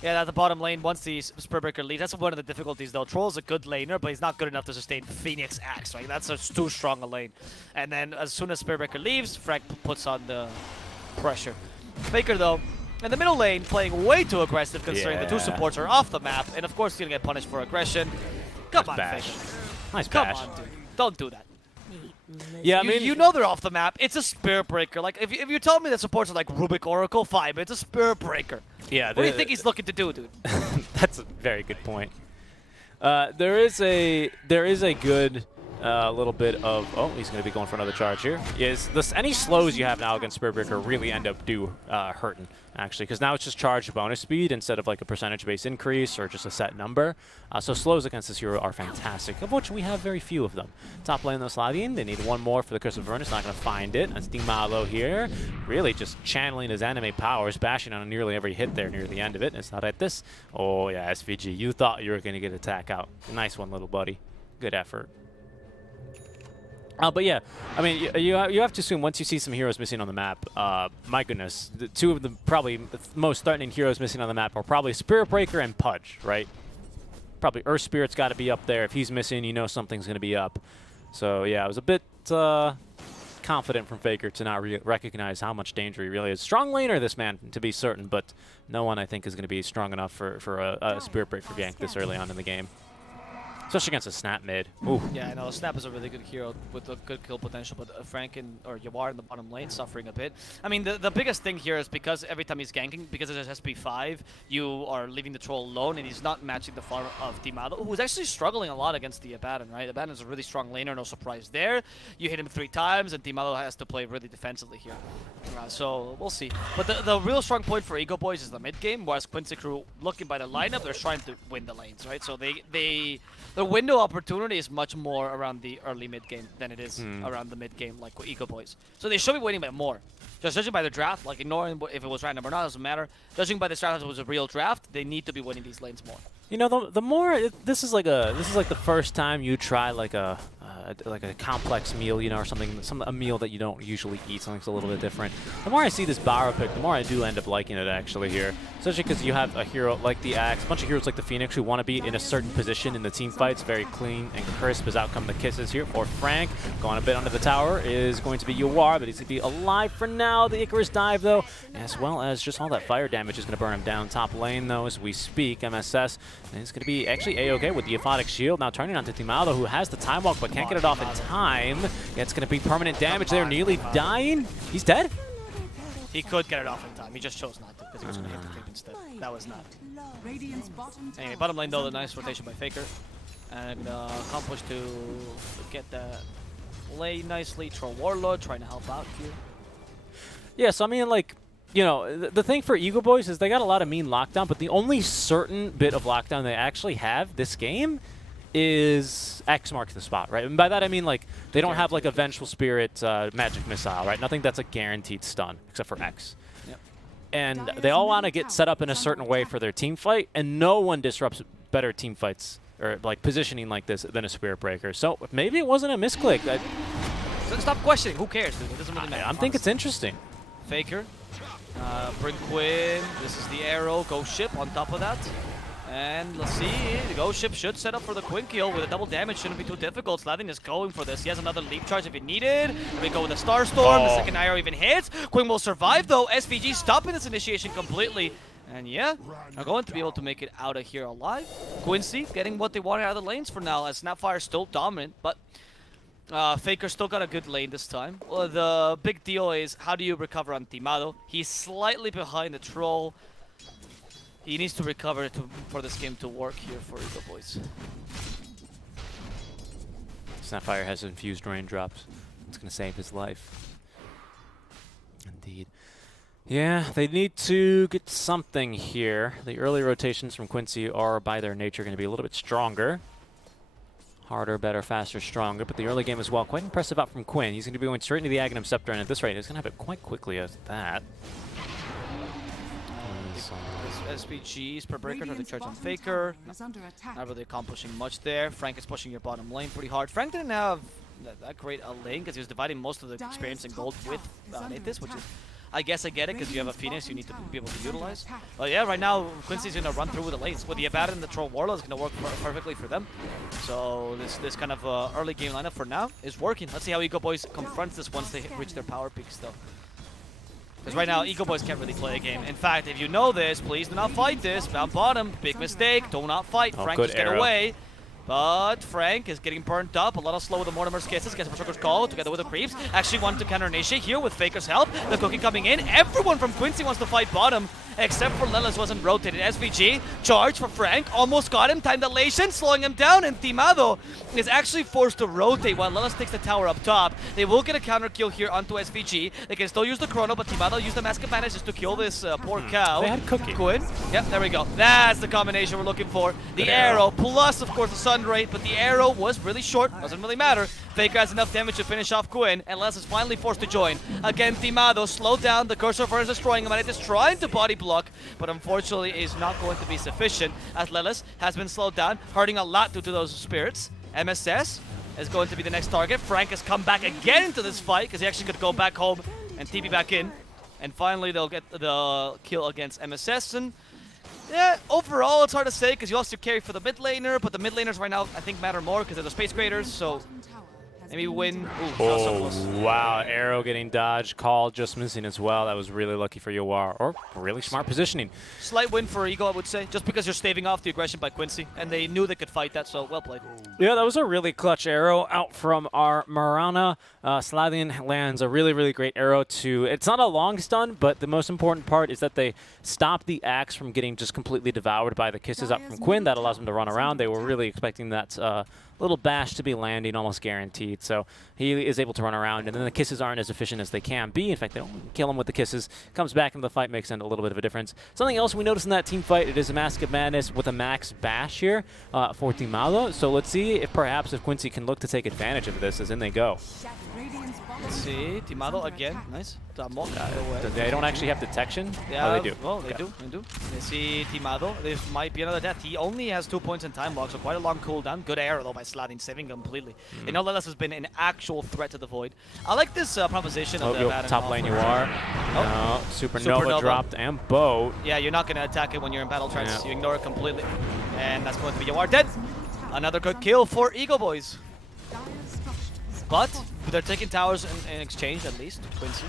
Yeah, at the bottom lane, once the Spirit Breaker leaves, that's one of the difficulties though. Troll's a good laner, but he's not good enough to sustain Phoenix Axe, right? That's too strong a lane. And then as soon as Spirit Breaker leaves, Frank puts on the pressure. Faker though, in the middle lane, playing way too aggressive considering the two supports are off the map, and of course he's gonna get punished for aggression. Come on, bash. Faker. Nice Come bash. on, dude. Don't do that. Yeah, I mean, you know they're off the map. It's a Spirit Breaker. Like, if you tell me that supports are like Rubik Oracle, fine, but it's a Spirit Breaker. yeah. What do you think he's looking to do, dude? That's a very good point. There is a good little bit of he's going to be going for another charge here. Any slows you have now against Spirit Breaker really end up hurting actually, because now it's just charge bonus speed instead of like a percentage-based increase or just a set number. So slows against this hero are fantastic, of which we have very few of them. Top lane though, Slavien, they need one more for the Curse of Avernus, not going to find it. And Stingmalo here, really just channeling his anime powers, bashing on nearly every hit there near the end of it. It's not at this. Oh yeah, SVG, you thought you were going to get attack out. Nice one, little buddy. Good effort. But yeah, I mean, you have to assume once you see some heroes missing on the map, my goodness, the two of the probably most threatening heroes missing on the map are probably Spirit Breaker and Pudge, right? Probably Earth Spirit's got to be up there. If he's missing, you know something's going to be up. So yeah, I was a bit confident from Faker to not recognize how much danger he really is. Strong laner, this man, to be certain, but no one I think is going to be strong enough for a Spirit Breaker gank this early on in the game. Especially against a Snap mid. Ooh. Yeah, I know. Snap is a really good hero with a good kill potential, but Frank or Yawar in the bottom lane suffering a bit. I mean, the biggest thing here is because every time he's ganking, because it has SP5, you are leaving the troll alone, and he's not matching the farm of Dimado, who's actually struggling a lot against the Abaddon, right? Abaddon is a really strong laner, no surprise there. You hit him 3 times, and Dimado has to play really defensively here. So we'll see. But the real strong point for Ego Boys is the mid game, whereas Quincy Crew, looking by the lineup, they're trying to win the lanes, right? So the window opportunity is much more around the early mid game than it is around the mid game, like with Ego Boys. So they should be winning by more. Just judging by the draft, like ignoring if it was random or not, doesn't matter. Judging by the draft, if it was a real draft, they need to be winning these lanes more. You know, the more this is like the first time you try like like a complex meal, you know, or something, a meal that you don't usually eat, something that's a little bit different. The more I see this Barrow pick, the more I do end up liking it actually here. Especially because you have a hero like the Axe, a bunch of heroes like the Phoenix who want to be in a certain position in the team fights. Very clean and crisp as out come the kisses here for Frank. Going a bit under the tower is going to be Yawar, but he's going to be alive for now. The Icarus dive though, as well as just all that fire damage is going to burn him down. Top lane though, as we speak, MSS is going to be actually A-okay with the Aphotic Shield. Now turning on to Timado, who has the time walk but can't get it off in time. Yeah, it's going to be permanent damage there, nearly dying. He's dead? He could get it off in time. He just chose not to because he was going to hit the creep instead. That was not. Anyway, bottom lane though, the nice rotation by Faker. And accomplished to get the lane nicely. Troll Warlord trying to help out here. Yeah, so I mean, like, you know, the thing for Eagle Boys is they got a lot of mean lockdown, but the only certain bit of lockdown they actually have this game is X marks the spot, right? And by that I mean, like, they don't have like a Vengeful Spirit magic missile, right? Nothing that's a guaranteed stun, except for X. Yep. And they all want to get set up in a certain way for their team fight, and no one disrupts better team fights or like positioning like this than a Spirit Breaker. So maybe it wasn't a misclick. So stop questioning. Who cares, dude? It doesn't really matter. I think it's interesting. Faker. Bring Quinn. This is the arrow. Ghost Ship on top of that. And let's see. The Ghost Ship should set up for the Quinn kill with a double damage. Shouldn't be too difficult. Slathin is going for this. He has another leap charge if he needed. Here we go with the Star Storm. The second arrow even hits. Quinn will survive though. SVG stopping this initiation completely. And yeah, are going to be able to make it out of here alive. Quincy getting what they wanted out of the lanes for now, as Snapfire is still dominant, but Faker still got a good lane this time. Well, the big deal is how do you recover on Timado? He's slightly behind the Troll. He needs to recover for this game to work here for Eagle Boys. Snapfire has infused raindrops. It's going to save his life. Indeed. Yeah, they need to get something here. The early rotations from Quincy are, by their nature, going to be a little bit stronger. Harder, better, faster, stronger. But the early game as well, quite impressive out from Quinn. He's going to be going straight into the Aghanim Scepter, and at this rate, he's going to have it quite quickly as that. SPGs per breaker trying to charge on Faker. Not really accomplishing much there. Frank is pushing your bottom lane pretty hard. Frank didn't have that great a lane because he was dividing most of the experience and gold with Nathis, which is, I guess I get it because you have a Phoenix you need to be able to utilize. But yeah, right now Quincy's going to run through with the lanes. With the Abaddon and the Troll Warlord is going to work perfectly for them. So this kind of early game lineup for now is working. Let's see how Eagle Boys confronts this once they reach their power peaks though. Because right now, Eagle Boys can't really play a game. In fact, if you know this, please do not fight this. Down bottom, big mistake. Do not fight. Oh, Frank just get away. But Frank is getting burnt up. A lot of slow with the Mortimer's kisses. Gets a Berserker's Call together with the creeps. Actually wanted to counter initiate here with Faker's help. The cooking coming in. Everyone from Quincy wants to fight bottom. Except for Lelis wasn't rotated. SVG, charge for Frank. Almost got him. Time dilation, slowing him down. And Timado is actually forced to rotate while Lelis takes the tower up top. They will get a counter kill here onto SVG. They can still use the Chrono, but Timado used the Mask Advantage just to kill this poor cow. They had cooking. Quinn. Yep, there we go. That's the combination we're looking for. The arrow, plus, of course, the Sun Rate, but the arrow was really short. Doesn't really matter. Faker has enough damage to finish off Quinn, and Les is finally forced to join. Again, Timado slowed down. The Cursor of Fire is destroying him, and it is trying to body block, but unfortunately is not going to be sufficient, as Lelis has been slowed down, hurting a lot due to those spirits. MSS is going to be the next target. Frank has come back again into this fight, because he actually could go back home and TP back in. And finally, they'll get the kill against MSS, and yeah, overall, it's hard to say because you also carry for the mid laner, but the mid laners right now, I think, matter more because they're the space creators, so maybe win. Ooh, not so close. Wow, arrow getting dodged, call just missing as well. That was really lucky for Yawar, or really smart positioning. Slight win for Eagle, I would say, just because you're staving off the aggression by Quincy, and they knew they could fight that, so well played. Yeah, that was a really clutch arrow out from our Marana. Slathian lands a really, really great arrow to, it's not a long stun, but the most important part is that they stop the Axe from getting just completely devoured by the kisses up from Quinn. That allows him to run around. They were really expecting that little bash to be landing, almost guaranteed. So he is able to run around, and then the kisses aren't as efficient as they can be. In fact, they don't kill him with the kisses. Comes back into the fight, makes a little bit of a difference. Something else we noticed in that team fight, it is a Mask of Madness with a max bash here for Timado. So let's see if perhaps if Quincy can look to take advantage of this as in they go. Let's see, Timado again, nice. They don't actually have detection? Yeah, oh, they do. Well, they do. They see Timado. This might be another death. He only has 2 points in time lock, so quite a long cooldown. Good arrow, though, by Sladin saving completely. You know, Lelis has been an actual threat to the Void. I like this proposition of the Baron top lane you are. No, Supernova dropped and Bo. Yeah, you're not going to attack it when you're in battle trance. You ignore it completely. And that's going to be Yawar dead. Another good kill for Eagle Boys. But they're taking towers in exchange, at least. Quincy.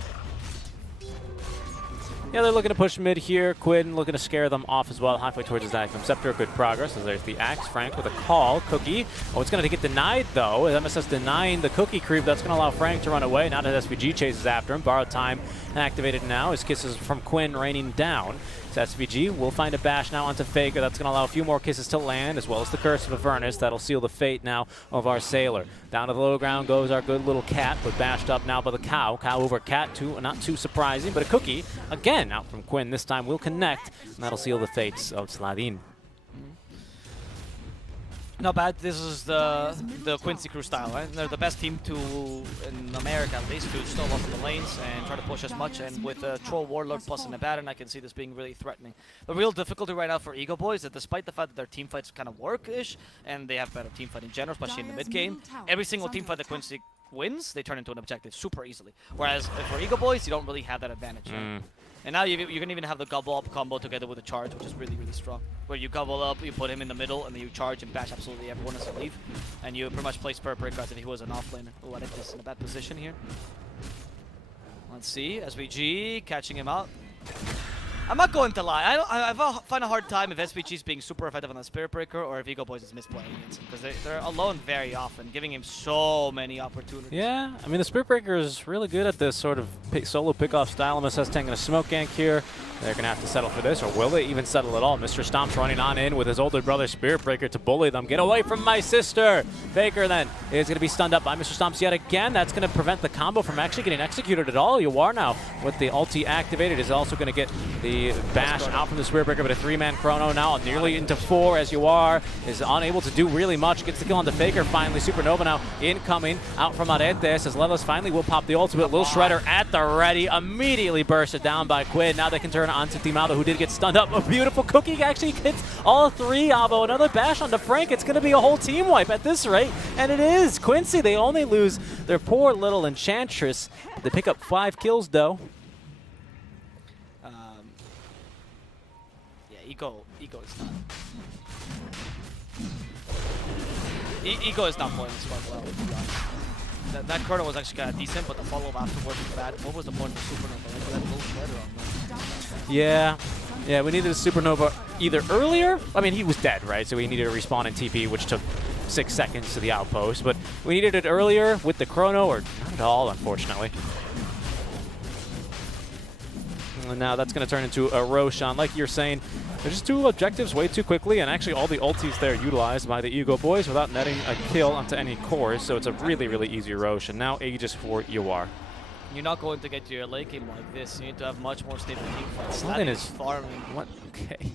Yeah, they're looking to push mid here. Quinn looking to scare them off as well, halfway towards his Axiom Scepter. Good progress as there's the Axe. Frank with a call. Cookie. Oh, it's going to get denied, though. MSS denying the Cookie creep. That's going to allow Frank to run away. Now that SVG chases after him. Borrowed time activated now. His kisses from Quinn raining down. So SVG will find a bash now onto Faker. That's going to allow a few more kisses to land, as well as the Curse of Avernus. That'll seal the fate now of our Sailor. Down to the low ground goes our good little Cat, but bashed up now by the Cow. Cow over Cat, too, not too surprising, but a Cookie, again, out from Quinn. This time will connect, and that'll seal the fates of Sladin. Not bad. This is the Quincy crew style, right? They're the best team in America, at least, to stall off the lanes and try to push as much. And with a Troll Warlord plus an Abaddon, I can see this being really threatening. The real difficulty right now for Eagle Boys is that despite the fact that their team fights kind of work-ish, and they have better team fight in general, especially in the mid game, every single team fight that Quincy wins, they turn into an objective super easily. Whereas for Eagle Boys, you don't really have that advantage. Right? And now you can even have the gobble up combo together with a charge, which is really, really strong. Where you gobble up, you put him in the middle, and then you charge and bash absolutely everyone as you leave. And you pretty much play Spirit Breaker as if he was an offlaner. Oh, I think this is in a bad position here. Let's see, SVG catching him out. I'm not going to lie. I find a hard time if SVG is being super effective on the Spirit Breaker or if Eagle Boys is misplaying it. Because they're alone very often, giving him so many opportunities. Yeah, I mean, the Spirit Breaker is really good at this sort of solo pick-off style. MSS taking a smoke gank here. They're going to have to settle for this, or will they even settle at all? Mr. Stomp's running on in with his older brother Spirit Breaker to bully them. Get away from my sister! Faker then is going to be stunned up by Mr. Stomps yet again. That's going to prevent the combo from actually getting executed at all. Yawar now with the ulti activated is also going to get the bash out from the Spirit Breaker, but a 3-man chrono now nearly into 4 as Yawar is unable to do really much. Gets the kill on the Faker finally. Supernova now incoming out from Aretes as Lelos finally will pop the ultimate. Lil Shredder at the ready, immediately bursted down by Quid. Now they can turn onto Timado, who did get stunned up. A beautiful Cookie actually hits all 3. Abo, another bash onto Frank. It's going to be a whole team wipe at this rate, and it is. Quincy, they only lose their poor little Enchantress. They pick up 5 kills, though. Ego is not. Ego is not playing this quite well, to be honest. That chrono was actually kind of decent, but the follow-up afterwards was bad. What was the point of Supernova? That little shredder on there. Yeah, we needed a Supernova either earlier. I mean, he was dead, right? So we needed a respawn in TP, which took 6 seconds to the outpost. But we needed it earlier with the chrono, or not at all, unfortunately. And now that's going to turn into a Roshan. Like you're saying, they're just 2 objectives way too quickly, and actually all the ultis there utilized by the Eagle Boys without netting a kill onto any cores, so it's a really, really easy Roshan. Now Aegis for Yawar. You're not going to get to your late game like this. You need to have much more stable team fights. Sladin is farming. What? Okay.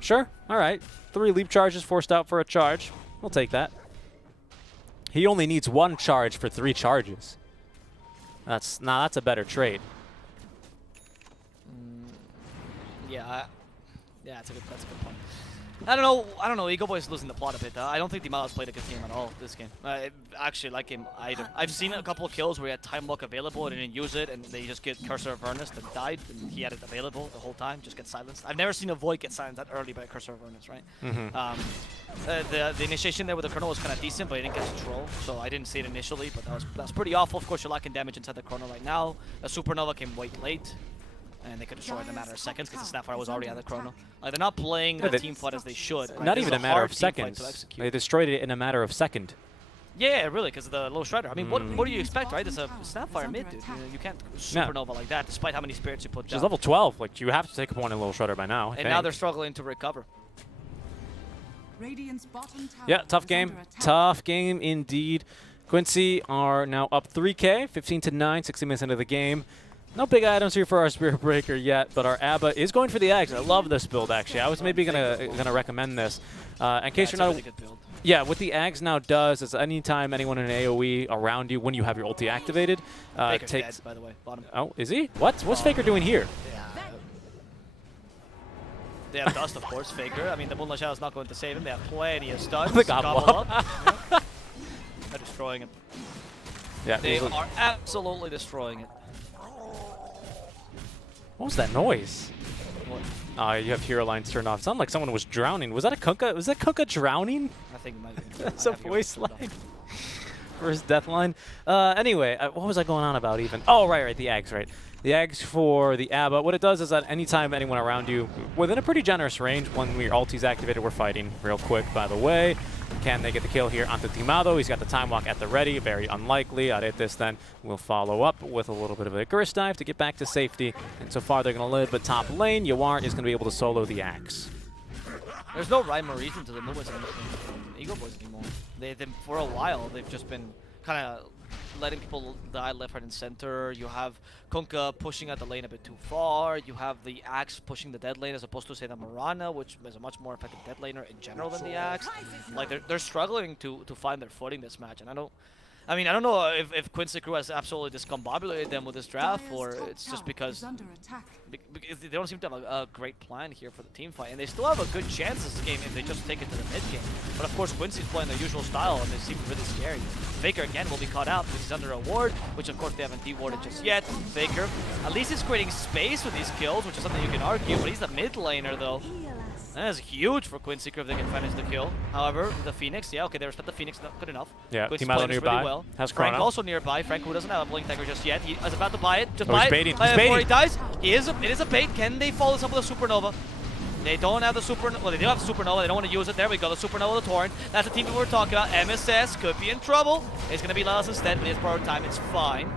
Sure. All right. 3 leap charges forced out for a charge. We'll take that. He only needs 1 charge for 3 charges. That's a better trade. Yeah, that's a good point. I don't know. Eagle Boys losing the plot a bit. I don't think the Midas played a good game at all this game. I actually like him either. I've seen a couple of kills where he had time lock available and didn't use it, and they just get Cursor of Avernus that died, and he had it available the whole time, just get silenced. I've never seen a Void get silenced that early by a Cursor of Avernus, right? The initiation there with the Chrono was kind of decent, but he didn't get to troll, so I didn't see it initially, but that was pretty awful. Of course, you're lacking damage inside the Chrono right now. A Supernova came way late. And they could destroy it in a matter of seconds because the Snapfire was already at the chrono. They're not playing the team fight as they should. Right? Not even a matter of seconds. They destroyed it in a matter of second. Yeah, really, because of the low shredder. I mean, what do you expect, right? It's a Snapfire mid, dude. You can't Supernova like that, despite how many spirits you put down. She's level 12. Like, you have to take a point in low shredder by now. And now they're struggling to recover. Yeah, tough game. Tough game indeed. Quincy are now up 3K, 15-9, 60 minutes into the game. No big items here for our Spirit Breaker yet, but our Abba is going for the eggs. I love this build, actually. I was maybe gonna recommend this. In case you're not, really good build. Yeah, what the Ags now does is anytime anyone in an AoE around you, when you have your ulti activated, Faker's takes. dead, by the way. Bottom. Oh, is he? What's Faker doing here? Yeah. They have Dust, of course, Faker. I mean, the Moonlight Shadow is not going to save him. They have plenty of stuns. The gobble up. Yeah. They're destroying him. Yeah, They are absolutely destroying it. What was that noise? What? You have hero lines turned off. It sounded like someone was drowning. Was that a Kunkka? Was that Kunkka drowning? I think it might be. That's a voice line for his death line. Anyway, what was I going on about even? Oh, right, the Ags, right. The Ags for the ABBA. What it does is that anytime anyone around you, within a pretty generous range, when your ulti's activated, we're fighting real quick, by the way. Can they get the kill here onto Timado? He's got the time walk at the ready. Very unlikely. Aretes then will follow up with a little bit of a Icarus dive to get back to safety. And so far, they're going to live. But top lane, Yawar is going to be able to solo the Axe. There's no rhyme or reason to the movements in Eagle Boys anymore. For a while, they've just been kind of letting people die left, right, and center. You have Kunkka pushing at the lane a bit too far. You have the Axe pushing the dead lane as opposed to, say, the Mirana, which is a much more effective dead laner in general than the Axe. Like, they're struggling to find their footing this match, and I don't know if Quincy Crew has absolutely discombobulated them with this draft, or it's just because they don't seem to have a great plan here for the team fight, and they still have a good chance this game if they just take it to the mid game. But of course, Quincy's playing their usual style, and they seem really scary. Faker again will be caught out because he's under a ward, which of course they haven't dewarded just yet. Faker, at least he's creating space with these kills, which is something you can argue, but he's the mid laner though. That is huge for Quincy Crew if they can finish the kill. However, the Phoenix, yeah, okay, they respect the Phoenix, not good enough. Yeah, Quincy's Timado playing this nearby. really well. Has Frank Chrono. also nearby. Frank, who doesn't have a Blink Dagger just yet. He is about to buy it. Just Oh, buy he's it. baiting. He's Before baiting. he dies. It is a bait. Can they follow this up with a Supernova? They don't have the Supernova. Well, they do have the Supernova. They don't want to use it. There we go. The Supernova, the Torrent. That's the team we were talking about. MSS could be in trouble. It's going to be Laz instead, but it's borrowed time. It's fine.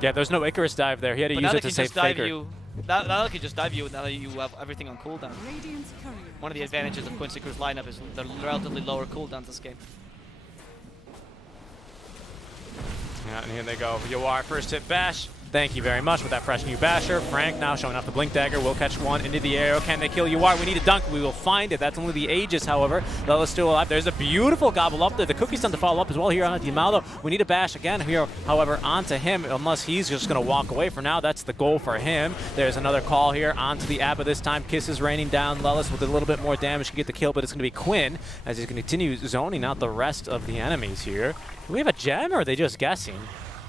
Yeah, there's no Icarus dive there. He had to But use now it they to can save just dive Faker. you. Now they can just dive you now that you have everything on cooldown. Radiant's courier One of the has been advantages of Quincy Crew's lineup is the relatively lower cooldowns this game. Yeah, and here they go. Yawar, first hit bash. Thank you very much with that fresh new basher. Frank now showing off the blink dagger. Will catch one into the arrow. Can they kill Yawar? We need a dunk. We will find it. That's only the Aegis, however. Lela's still alive. There's a beautiful gobble up there. The cookie's done to follow up as well here on Dimaldo. We need a bash again here, however, onto him, unless he's just going to walk away for now. That's the goal for him. There's another call here onto the Abba this time. Kisses raining down. Lelis with a little bit more damage can get the kill, but it's going to be Quinn as he's going to continue zoning out the rest of the enemies here. Do we have a gem, or are they just guessing?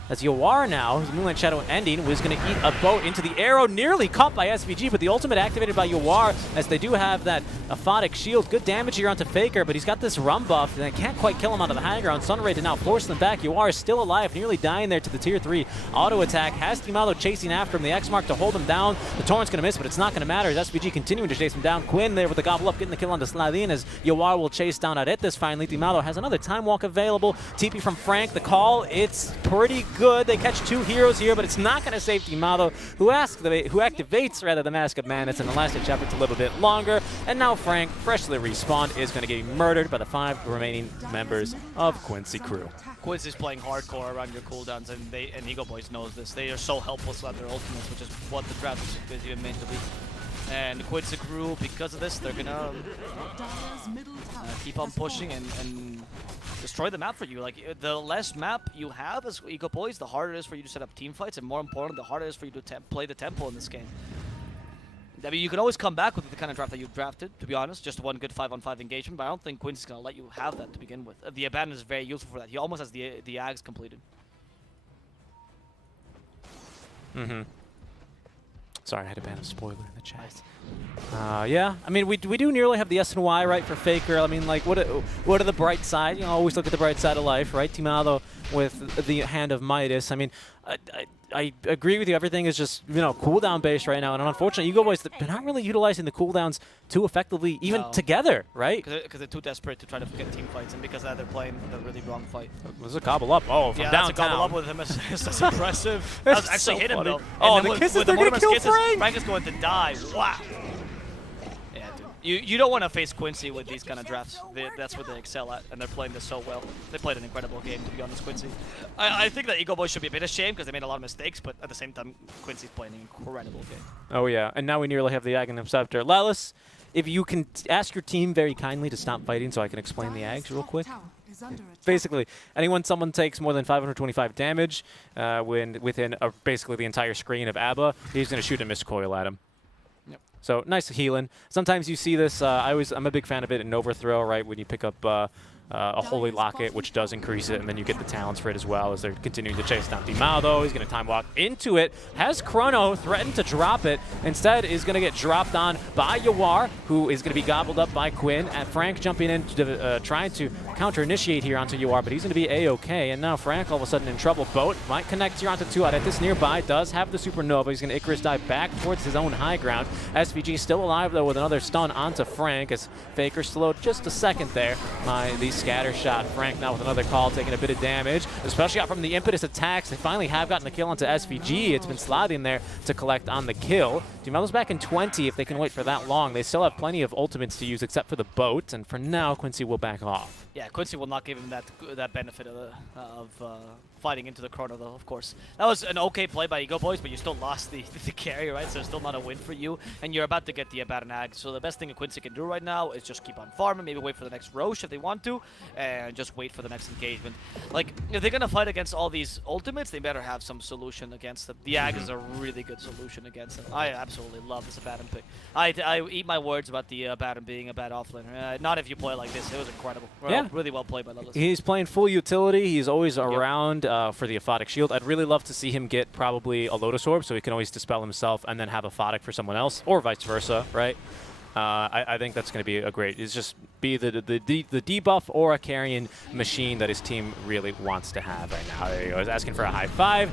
As Yawar now, his Moonlight Shadow ending, was going to eat a boat into the arrow, nearly caught by SVG, but the ultimate activated by Yawar, as they do have that Aphotic Shield. Good damage here onto Faker, but he's got this rum buff, and they can't quite kill him out of the high ground. Sunray to now force them back. Yawar is still alive, nearly dying there to the tier 3 auto attack. Has Timado chasing after him, the X mark to hold him down. The Torrent's going to miss, but it's not going to matter as SVG continuing to chase him down. Quinn there with the gobble up, getting the kill onto Sladin as Yawar will chase down Aretes finally. Timado has another time walk available. TP from Frank, the call, it's pretty good. They catch two heroes here, but it's not going to save Timado, who activates the Mask of Madness in the last ditch effort to live a bit longer. And now Frank, freshly respawned, is going to get murdered by the 5 remaining members of Quincy Crew. Quincy's playing hardcore around your cooldowns, and Eagle Boys knows this. They are so helpless at their ultimates, which is what the draft is even meant to be. And Quincy Crew, because of this, they're gonna keep on pushing and destroy the map for you. Like, the less map you have as Eagle Boys, the harder it is for you to set up team fights, and more important, the harder it is for you to play the tempo in this game. I mean, you can always come back with the kind of draft that you've drafted, to be honest, just one good 5-on-5 engagement, but I don't think Quincy's going to let you have that to begin with. The Abaddon is very useful for that. He almost has the Ags completed. Mm-hmm. Sorry, I had to ban a spoiler in the chat. Yeah, I mean, we do nearly have the S and Y right for Faker. I mean, like, what are the bright side? You know, always look at the bright side of life, right? Timado with the hand of Midas. I mean, I agree with you. Everything is just, you know, cooldown based right now, and unfortunately, Eagle Boys, they're not really utilizing the cooldowns too effectively, even together, right? Because they're too desperate to try to get team fights, and because they're playing the really wrong fight. There's a gobble up. Oh, from yeah, downtown. that's a gobble up with him. That's impressive. That was actually so hit him funny. though. Oh, And the then kisses, with they're going to kill kisses, Frank! Frank is going to die. Wow. Yeah, dude. You don't want to face Quincy with these kind of drafts. That's what they excel at, and they're playing this so well. They played an incredible game, to be honest, Quincy. I think that Eagle Boys should be a bit ashamed because they made a lot of mistakes, but at the same time, Quincy's playing an incredible game. Oh, yeah, and now we nearly have the Aghanim Scepter. Lelis, if you can ask your team very kindly to stop fighting so I can explain the Ags real quick. Basically, someone takes more than 525 damage within basically the entire screen of Abba, he's going to shoot a mist coil at him. Yep. So nice healing. Sometimes you see this. I'm a big fan of it in Overthrow, right? When you pick up a Holy Locket, which does increase it, and then you get the talents for it as well as they're continuing to chase down Dimao, though. He's going to time walk into it. Has Chrono threatened to drop it. Instead, is going to get dropped on by Yawar, who is going to be gobbled up by Quinn. And Frank jumping in, trying to counter-initiate here onto Yawar, but he's going to be A-okay. And now Frank all of a sudden in trouble. Boat might connect here onto 2 out at this nearby. Does have the Supernova. He's going to Icarus dive back towards his own high ground. SVG still alive, though, with another stun onto Frank as Faker slowed just a second there by the scatter shot. Frank now with another call, taking a bit of damage, especially out from the impetus attacks. They finally have gotten the kill onto SVG. It's been sliding there to collect on the kill. Dimelo's back in 20 if they can wait for that long. They still have plenty of ultimates to use except for the boat, and for now, Quincy will back off. Yeah, Quincy will not give him that benefit of fighting into the Chrono, though, of course. That was an okay play by Ego Boys, but you still lost the carry, right? So it's still not a win for you, and you're about to get the Abaddon Ag. So the best thing Quincy can do right now is just keep on farming, maybe wait for the next Roche if they want to, and just wait for the next engagement. Like, if they're going to fight against all these ultimates, they better have some solution against them. The Ag is a really good solution against them. I absolutely love this Abaddon pick. I eat my words about the Abaddon being a bad offlaner. Not if you play like this. It was incredible. Yeah. Really well played by Lelis. He's playing full utility. He's always around for the Aphotic Shield. I'd really love to see him get probably a Lotus Orb so he can always dispel himself and then have Aphotic for someone else, or vice versa, right? I think that's going to be a great. It's just be the debuff or a carrying machine that his team really wants to have right now. There you go. He's asking for a high five.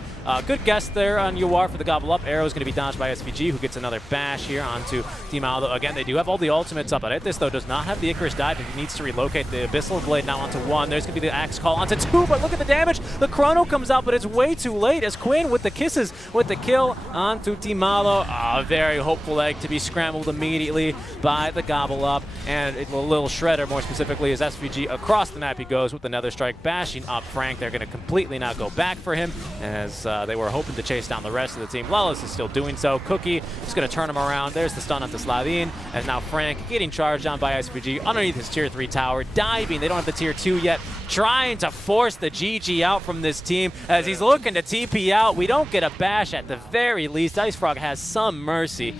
Good guess there on Yawar for the gobble up. Arrow is going to be dodged by SVG, who gets another bash here onto Dimao. Again, they do have all the ultimates up. This, though, does not have the Icarus dive. He needs to relocate the Abyssal Blade now onto 1. There's going to be the Axe Call onto 2, but look at the damage. The Chrono comes out, but it's way too late as Quinn with the kisses with the kill onto Dimalo. A very hopeful egg to be scrambled immediately by the gobble up, and a little shredder more specifically as SVG across the map he goes with another strike bashing up Frank. They're going to completely not go back for him as they were hoping to chase down the rest of the team. Lelis is still doing so. Cookie is going to turn him around. There's the stun onto Slavin, as now Frank getting charged on by SVG underneath his tier 3 tower, diving. They don't have the tier 2 yet, trying to force the GG out from this team as he's looking to TP out. We don't get a bash at the very least. Ice Frog has some mercy,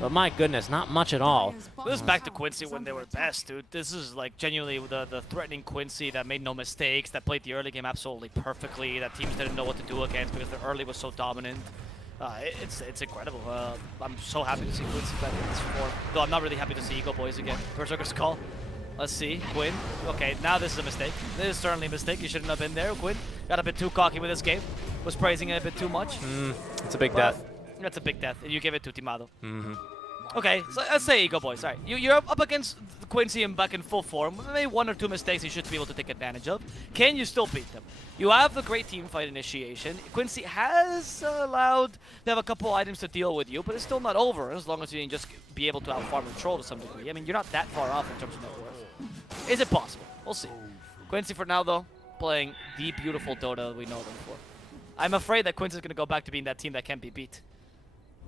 but my goodness, not much at all. This is back to Quincy when they were best, dude. This is like genuinely the threatening Quincy that made no mistakes, that played the early game absolutely perfectly, that teams didn't know what to do against because the early was so dominant. It's incredible. I'm so happy to see Quincy back in this form. Though I'm not really happy to see Ego Boys again. Berserker's call. Let's see. Quinn. Okay, now this is a mistake. This is certainly a mistake. You shouldn't have been there, Quinn. Got a bit too cocky with this game. Was praising it a bit too much. It's a big death. That's a big death. And you give it to Timado. Mm-hmm. Okay, so let's say Ego Boys. All right, you're up against Quincy and back in full form. Maybe 1 or 2 mistakes you should be able to take advantage of. Can you still beat them? You have the great team fight initiation. Quincy has allowed to have a couple items to deal with you, but it's still not over as long as you can just be able to outfarm and troll to some degree. I mean, you're not that far off in terms of net worth. Is it possible? We'll see. Quincy for now, though, playing the beautiful Dota we know them for. I'm afraid that Quincy's going to go back to being that team that can't be beat.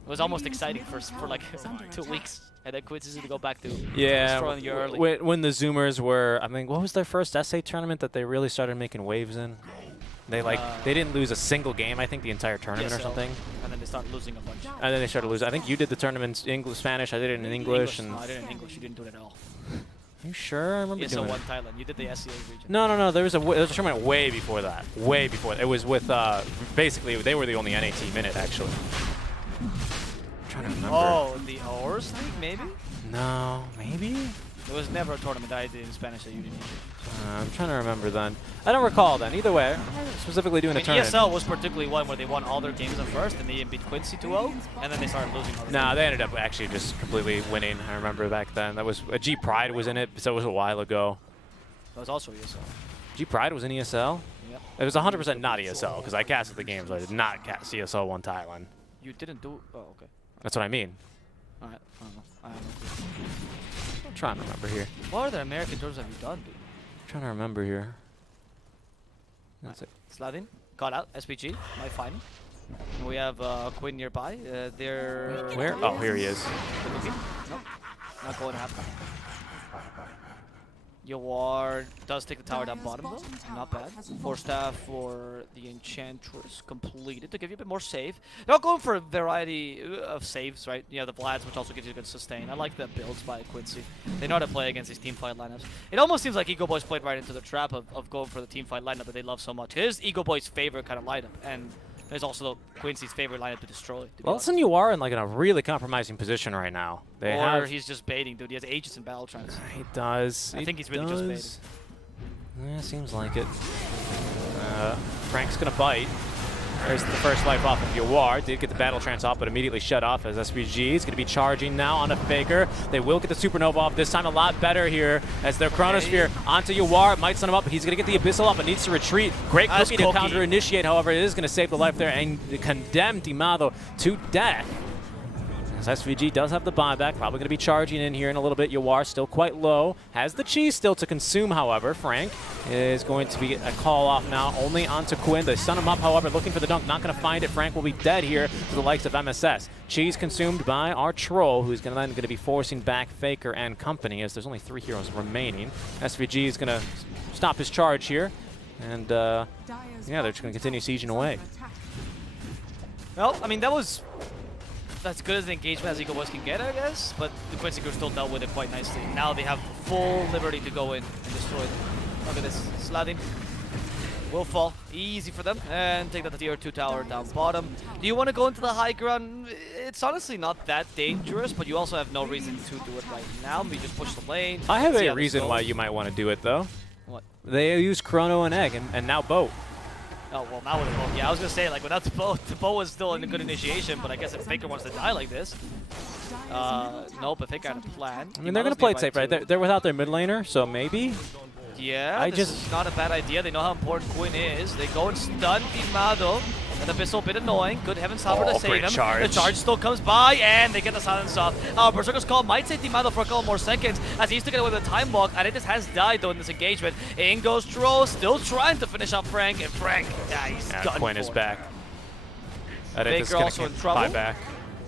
It was almost exciting for like 2 weeks, and then Quincy's going to go back to destroying you early. When the Zoomers were, I mean, what was their first SA tournament that they really started making waves in? They they didn't lose a single game, I think, the entire tournament or something. And then they started losing a bunch. And then they started losing. I think you did the tournament in English, Spanish. I did it in English. No, I did it in English. You didn't do it at all. Are you sure? I remember doing ESL it. 1 Thailand. You did the SEA region. No. There was a tournament way before that. Way before. It was with basically they were the only NAT minute actually. I'm trying to remember. Oh, the Horse League, maybe? No, maybe. There was never a tournament I did in Spanish that you didn't do. I'm trying to remember then. I don't recall then. Either way, specifically doing a tournament. ESL was particularly one where they won all their games at first, and they beat Quincy 2-0, and then they started losing all the games. They ended up actually just completely winning. I remember back then. That was G Pride was in it, so it was a while ago. That was also ESL. G Pride was in ESL? Yep. It was 100% not ESL, because I casted the games, but I did not cast ESL 1 Thailand. You didn't do... Oh, okay. That's what I mean. Alright, I don't know. I have no clue. I'm trying to remember here. What other American tours have you done, dude? I'm trying to remember here. That's it. Slavin, caught out, SPG, my final. We have Quinn nearby. They're... Where? Oh, here he is. Nope. Not going to happen. Yawar does take the tower down bottom though, not bad. 4 staff for the Enchantress completed to give you a bit more save. They're all going for a variety of saves, right? You have the Vlads, which also gives you a good sustain. I like the builds by Quincy. They know how to play against these teamfight lineups. It almost seems like Eagle Boys played right into the trap of going for the teamfight lineup that they love so much. It is Eagle Boys' favorite kind of lineup, and there's also Quincy's favorite lineup to destroy. Well, listen, you are in like in a really compromising position right now. Or he's just baiting, dude. He has Aegis and Battle Trance. He does. I think he's really just baiting. Yeah, seems like it. Frank's gonna bite. There's the first life off of Yawar. Did get the Battle Trance off, but immediately shut off as SVG is going to be charging now on a Faker. They will get the Supernova off this time a lot better here as their Chronosphere onto Yawar. Might stun him up, but he's going to get the Abyssal off, but needs to retreat. Great Cookie to counter initiate, however, it is going to save the life there and condemn Dimado to death. As SVG does have the buyback, probably going to be charging in here in a little bit. Yawar still quite low. Has the cheese still to consume, however. Frank is going to be a call off now, only onto Quinn. They stun him up, however, looking for the dunk. Not going to find it. Frank will be dead here to the likes of MSS. Cheese consumed by our Troll, who's then going to be forcing back Faker and company as there's only 3 heroes remaining. SVG is going to stop his charge here. And, yeah, they're just going to continue sieging away. Well, I mean, that was as good as the engagement as Eagle Boys can get, I guess, but the Quincy Crew still dealt with it quite nicely. Now they have full liberty to go in and destroy them. Look at this. Sladin will fall. Easy for them. And take that tier 2 tower down bottom. Do you want to go into the high ground? It's honestly not that dangerous, but you also have no reason to do it right now. We just push the lane. I have a reason why you might want to do it, though. What? They use Chrono and Egg, and now Boat. Oh, well, now with the boat. Yeah, I was going to say, like, without the boat was still in a good initiation, but I guess if Faker wants to die like this. Nope, if Faker had a plan. I mean, they're going to play it safe, right? They're without their mid laner, so maybe. Yeah, this is not a bad idea. They know how important Quinn is. They go and stun Dimado. An Abyssal, a bit annoying. Good heavens, Hopper to save him. Charge. The charge still comes by, and they get the silence off. Berserker's Call might save Dimado for a couple more seconds as he used to get away with a time walk. Aretis has died, though, in this engagement. In goes Troll, still trying to finish off Frank, and Frank, yeah, he's done. Quinn is back. Faker also in trouble. Back.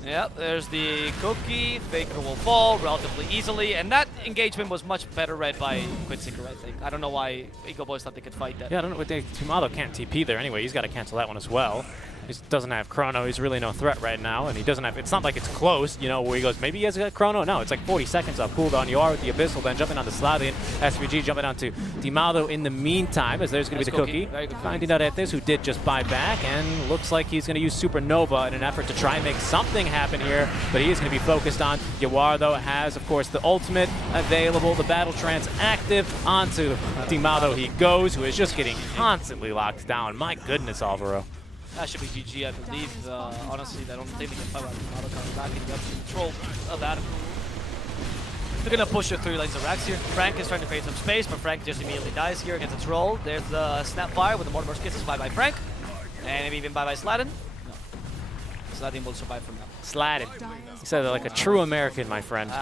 Yep, there's the cookie. Faker will fall relatively easily, and that engagement was much better read by Quincyker, I think. I don't know why Eagle Boys thought they could fight that. Yeah, I don't know. Timado can't TP there anyway. He's got to cancel that one as well. He doesn't have Chrono. He's really no threat right now, and he doesn't have. It's not like it's close, you know, where he goes, maybe he has a Chrono. No, it's like 40 seconds off cooldown. You are with the Abyssal, then jumping on the Slavian. SVG jumping onto Dimado in the meantime, as there's going to be the cookie. Finding out at this, who did just buy back, and looks like he's going to use Supernova in an effort to try and make something happen here, but he is going to be focused on. Yawar, though, has, of course, the ultimate available, the Battle Trance active onto Dimado. He goes, who is just getting constantly locked down. My goodness, Alvaro. That should be GG, I believe. Honestly, I don't think they can fight out Dimado coming back and get control of Adam. They're going to push the 3 lanes of Rax here. Frank is trying to create some space, but Frank just immediately dies here against its roll. There's the Snapfire with the Mortimer's Kisses. Bye-bye Frank. And maybe even bye-bye Sladin. No. Sladin will survive from now. Sladin. He said it like a true American, my friend.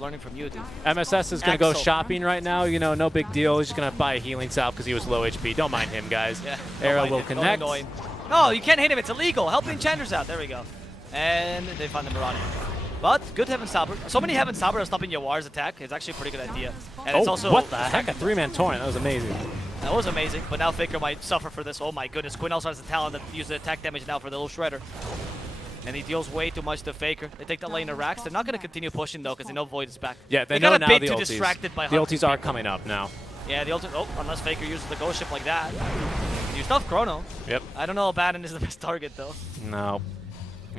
Learning from you, dude. MSS is going to go shopping right now. You know, no big deal. He's just going to buy a healing salve because he was low HP. Don't mind him, guys. Yeah, Arrow will connect. No, you can't hit him. It's illegal. Help the Enchanters out. There we go. And they find the Marauder. But good Heaven Saber. So many Heaven Saber are stopping Yawar's attack. It's actually a pretty good idea. And it's also what the heck? A 3-man torrent. That was amazing. That was amazing. But now Faker might suffer for this. Oh my goodness. Quinn also has a talent that uses attack damage now for the little Shredder. And he deals way too much to Faker. They take the lane of Rax. They're not going to continue pushing, though, because they know Void is back. Yeah, they know got now a bit the too ultis. distracted by the ultis are coming up now. Yeah, the ulti. Oh, unless Faker uses the Ghost Ship like that. You still have Chrono. Yep. I don't know if Abaddon is the best target, though. No.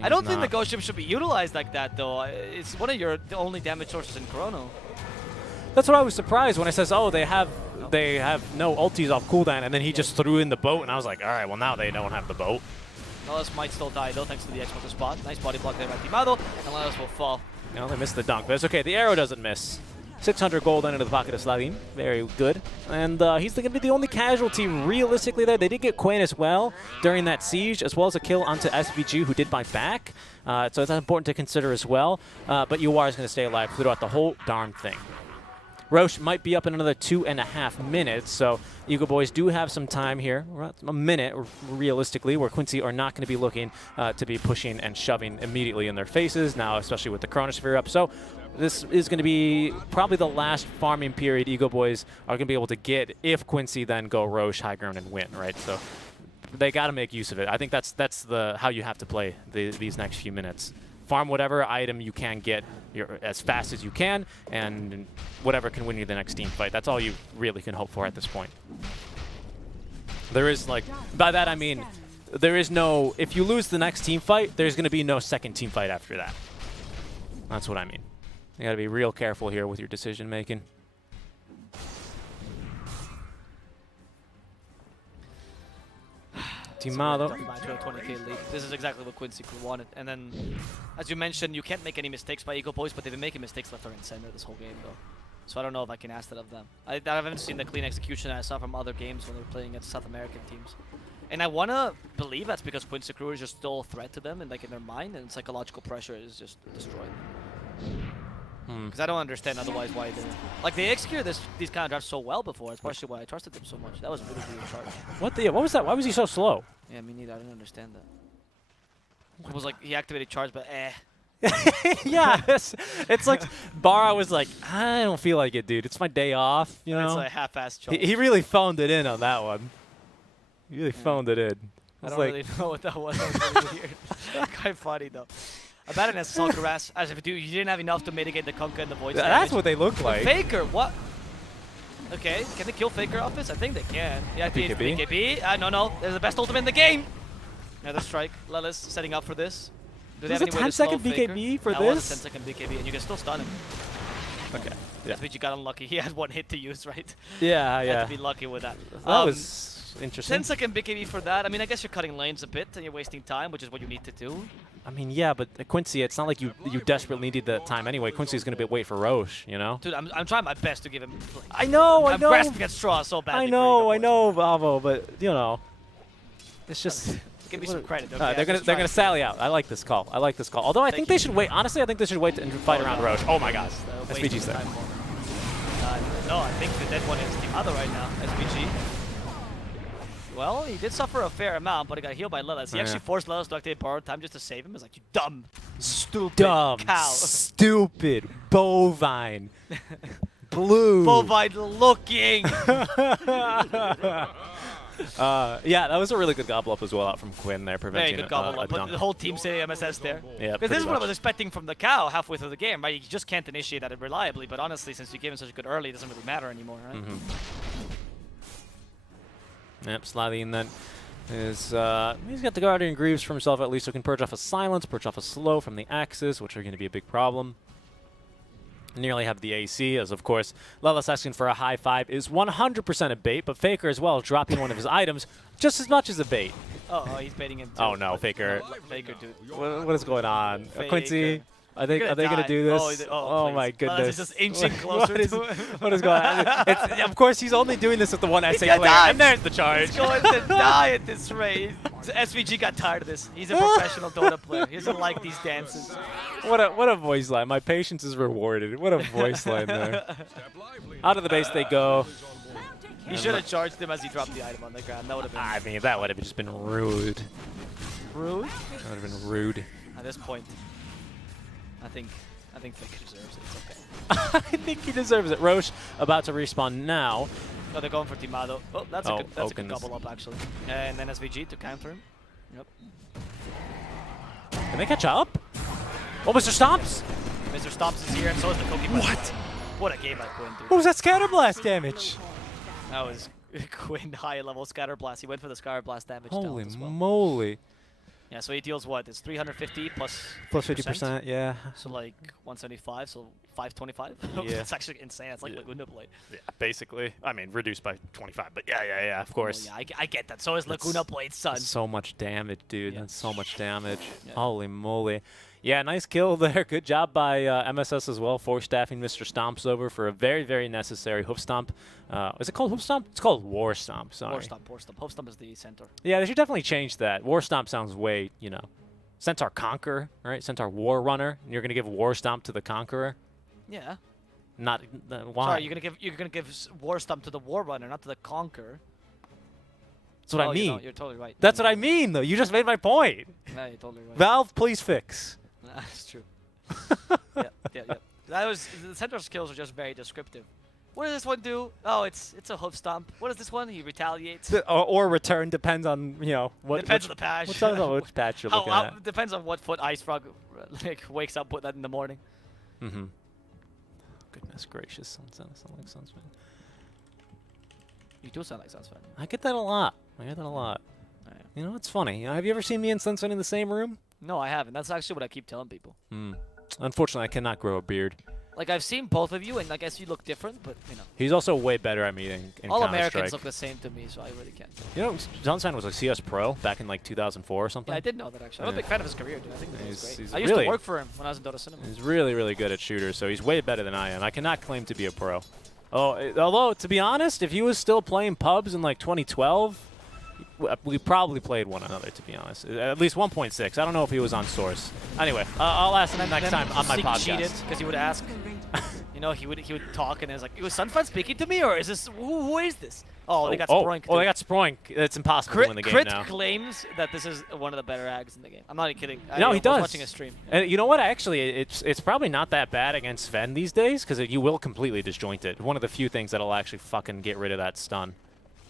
I don't think the Ghost Ship should be utilized like that, though. It's one of your only damage sources in Chrono. That's what I was surprised when it says, oh, they have no ultis off cooldown, and then he just threw in the boat, and I was like, all right, well, now they don't have the boat. Nellis might still die, though, thanks to the X-Motor spot. Nice body block there by Dimado, and Nellis will fall. No, they missed the dunk, but it's okay. The arrow doesn't miss. 600 gold into the pocket of Slavin. Very good. And he's going to be the only casualty realistically there. They did get Quinn as well during that siege, as well as a kill onto SVG, who did buy back. So that's important to consider as well. But Yawar is going to stay alive throughout the whole darn thing. Roche might be up in another 2.5 minutes, so Eagle Boys do have some time here. A minute, realistically, where Quincy are not going to be looking to be pushing and shoving immediately in their faces now, especially with the Chronosphere up. So this is going to be probably the last farming period Eagle Boys are going to be able to get if Quincy then go Roche, high ground, and win, right? So they got to make use of it. I think that's how you have to play these next few minutes. Farm whatever item you can get as fast as you can, and whatever can win you the next team fight. That's all you really can hope for at this point. There is, like, by that I mean, there is no, if you lose the next team fight, there's going to be no second team fight after that. That's what I mean. You got to be real careful here with your decision making. Timado. 20k lead. This is exactly what Quincy Crew wanted. And then, as you mentioned, you can't make any mistakes by Eagle Boys, but they've been making mistakes left, right, and center this whole game, though. So I don't know if I can ask that of them. I haven't seen the clean execution I saw from other games when they were playing against South American teams. And I want to believe that's because Quincy Crew is just still a threat to them and like in their mind, and psychological pressure is just destroying them. Because I don't understand otherwise why they executed these kind of drafts so well before. It's partially why I trusted them so much. That was really weird charge. What was that? Why was he so slow? Yeah, me neither. I didn't understand that. It was like he activated charge, but Yeah, it's like Bara was like, I don't feel like it, dude. It's my day off, you know. It's like half-assed charge. He really phoned it in on that one. He really phoned it in. I don't really know what that was. That was really weird. Quite funny though. About an SSL Grass, as if you didn't have enough to mitigate the Kunkka and the Void. That's what they look like. Faker, what? Okay, can they kill Faker off this? I think they can. Yeah, BKB? BKB. No. They're the best ultimate in the game. Another strike. Lelis setting up for this. Do they Was have it any way to slow 10-second Faker? BKB for That was this? a 10-second BKB, and you can still stun him. Okay. Yeah. SVG got unlucky. He had one hit to use, right? Yeah. Had to be lucky with that. That was interesting. 10-second BKB for that. I mean, I guess you're cutting lanes a bit and you're wasting time, which is what you need to do. I mean, yeah, but Quincy, it's not like you desperately needed the time anyway. Quincy's going to wait for Roche, you know? Dude, I'm trying my best to give him. Like, I know. I'm grasping at straw so badly. I know, Valvo, but you know, it's just. Give me some credit. Okay? They're gonna sally out. I like this call. Although I think they should wait. Honestly, I think they should wait and fight around Roche. Oh my God, SVG's there. No, I think the dead one is Timado right now. SVG. Well, he did suffer a fair amount, but he got healed by Lelis. He actually forced Lelis to activate borrowed time just to save him. It's like, you dumb, stupid cow. Stupid, bovine, blue. Bovine looking. Yeah, that was a really good gobble up as well out from Quinn there, preventing Very good gobble up. But dunk. the whole team saying MSS there. Yeah, because this is what I was expecting from the cow halfway through the game, right? You just can't initiate that reliably, but honestly, since you gave him such a good early, it doesn't really matter anymore, right? Yep, Slathy, and then is he's got the Guardian Greaves for himself at least, so can purge off a Silence, purge off a Slow from the Axes, which are going to be a big problem. Nearly have the AC, as of course, Lelis asking for a high five is 100% a bait, but Faker as well dropping one of his items just as much as a bait. Oh, he's baiting him too. Oh no, Faker. No, Faker, dude. What is going on? Quincy, are they Gonna going to die. do this? Oh, my please. goodness. Lelis is just inching closer to him. What is going on? Of course, he's only doing this with the one SA player, die. and there's the charge. He's going to die at this rate. SVG got tired of this. He's a professional Dota player. He doesn't like these dances. What a voice line. My patience is rewarded. What a voice line there. Out of the base they go. He should have charged him as he dropped the item on the ground. That would have been. I mean, that would have just been rude. Rude? That would have been rude. At this point, I think Faker deserves it. It's okay. I think he deserves it. Roche about to respawn now. Oh, they're going for Timado. Oh, that's a good goodness. gobble up actually. And then SVG to counter him. Yep. Can they catch up? Oh, Mr. Stomps? Mr. Stomps is here, and so is the Pokemon. What? What a game by Quinn, dude. What was that scatter blast damage? That was Quinn high level Scatter Blast. He went for the Scatter Blast damage. Holy down as well. moly. Yeah, so he deals what? It's 350 plus 50%, yeah. So like 175, so 525. Yeah. That's actually insane. It's like Laguna Blade. Yeah, basically. I mean, reduced by 25, but yeah, of course. Well, yeah, I get that. So is Laguna Blade's son. That's so much damage, dude. Yeah. That's so much damage. Yeah. Holy moly. Yeah, nice kill there. Good job by MSS as well, force-staffing Mr. Stomps over for a very, very necessary hoof stomp. Is it called hoof stomp? It's called war stomp, sorry. War Stomp. Hoof Stomp is the center. Yeah, they should definitely change that. War stomp sounds way, Centaur Conqueror, right? Centaur War Runner. And you're going to give war stomp to the Conqueror? Yeah. Not why? Sorry, you're gonna give War Stomp to the War Runner, not to the Conqueror. That's what I mean. You're totally right. That's what I mean, though. You just made my point. Yeah, you're totally right. Valve, please fix. That's true. yeah. The center skills are just very descriptive. What does this one do? Oh, it's a hoof stomp. What is this one? He retaliates. Or return depends on what. Depends on the patch. Depends on which patch you're looking at. Depends on what foot Ice Frog wakes up with that in the morning. Mm-hmm. Goodness gracious, sound like Sunsman. You do sound like Sunsman. I get that a lot. Oh, yeah. You know, it's funny. You know, have you ever seen me and Sunsman in the same room? No, I haven't. That's actually what I keep telling people. Unfortunately, I cannot grow a beard. Like, I've seen both of you, and I guess you look different, but, you know. He's also way better at me than in All Counter-Strike. Americans look the same to me, so I really can't. You know, Sunsman was a CS pro back in, like, 2004 or something. Yeah, I did know that, actually. I'm a big fan of his career, dude. I think he's great. I used really- to work for him when I was in Dota Cinema. He's really, really good at shooters, so he's way better than I am. I cannot claim to be a pro. Although, to be honest, if he was still playing pubs in, like, 2012, we probably played one another, to be honest. At least 1.6. I don't know if he was on Source. Anyway, I'll ask him next time on my podcast. Cheated, because he would ask. You know, he would talk, and it was like, was Sunfun speaking to me, or is this, who is this? Oh, they got Sproink. Oh, they got Sproink. It's impossible to win the game Crit now. claims that this is one of the better ags in the game. I'm not even kidding. No, he was does. watching a stream. And you know what? Actually, it's probably not that bad against Sven these days, because you will completely disjoint it. One of the few things that'll actually fucking get rid of that stun.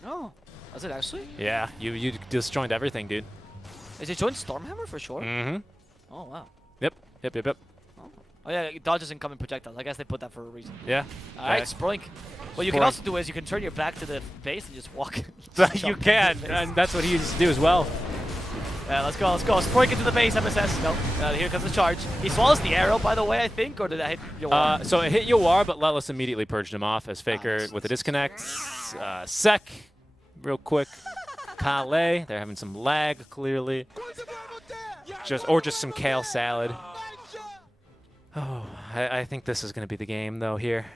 Oh, is it actually? Yeah, you disjoint everything, dude. Is it joint Stormhammer for sure? Mm-hmm. Oh, wow. Yep. Oh, yeah, it dodges incoming projectiles. I guess they put that for a reason. Yeah. All right, Sproink. What you can also do is you can turn your back to the base and just walk. You can, and that's what he used to do as well. Yeah, let's go. Sproink into the base, MSS. Nope. Here comes the charge. He swallows the arrow, by the way, I think, or did that hit Yawar? So it hit Yawar, but Lelis immediately purged him off as Faker with a disconnect. Sec, real quick. Kale, they're having some lag, clearly. Just some kale salad. Oh, I think this is going to be the game, though, here.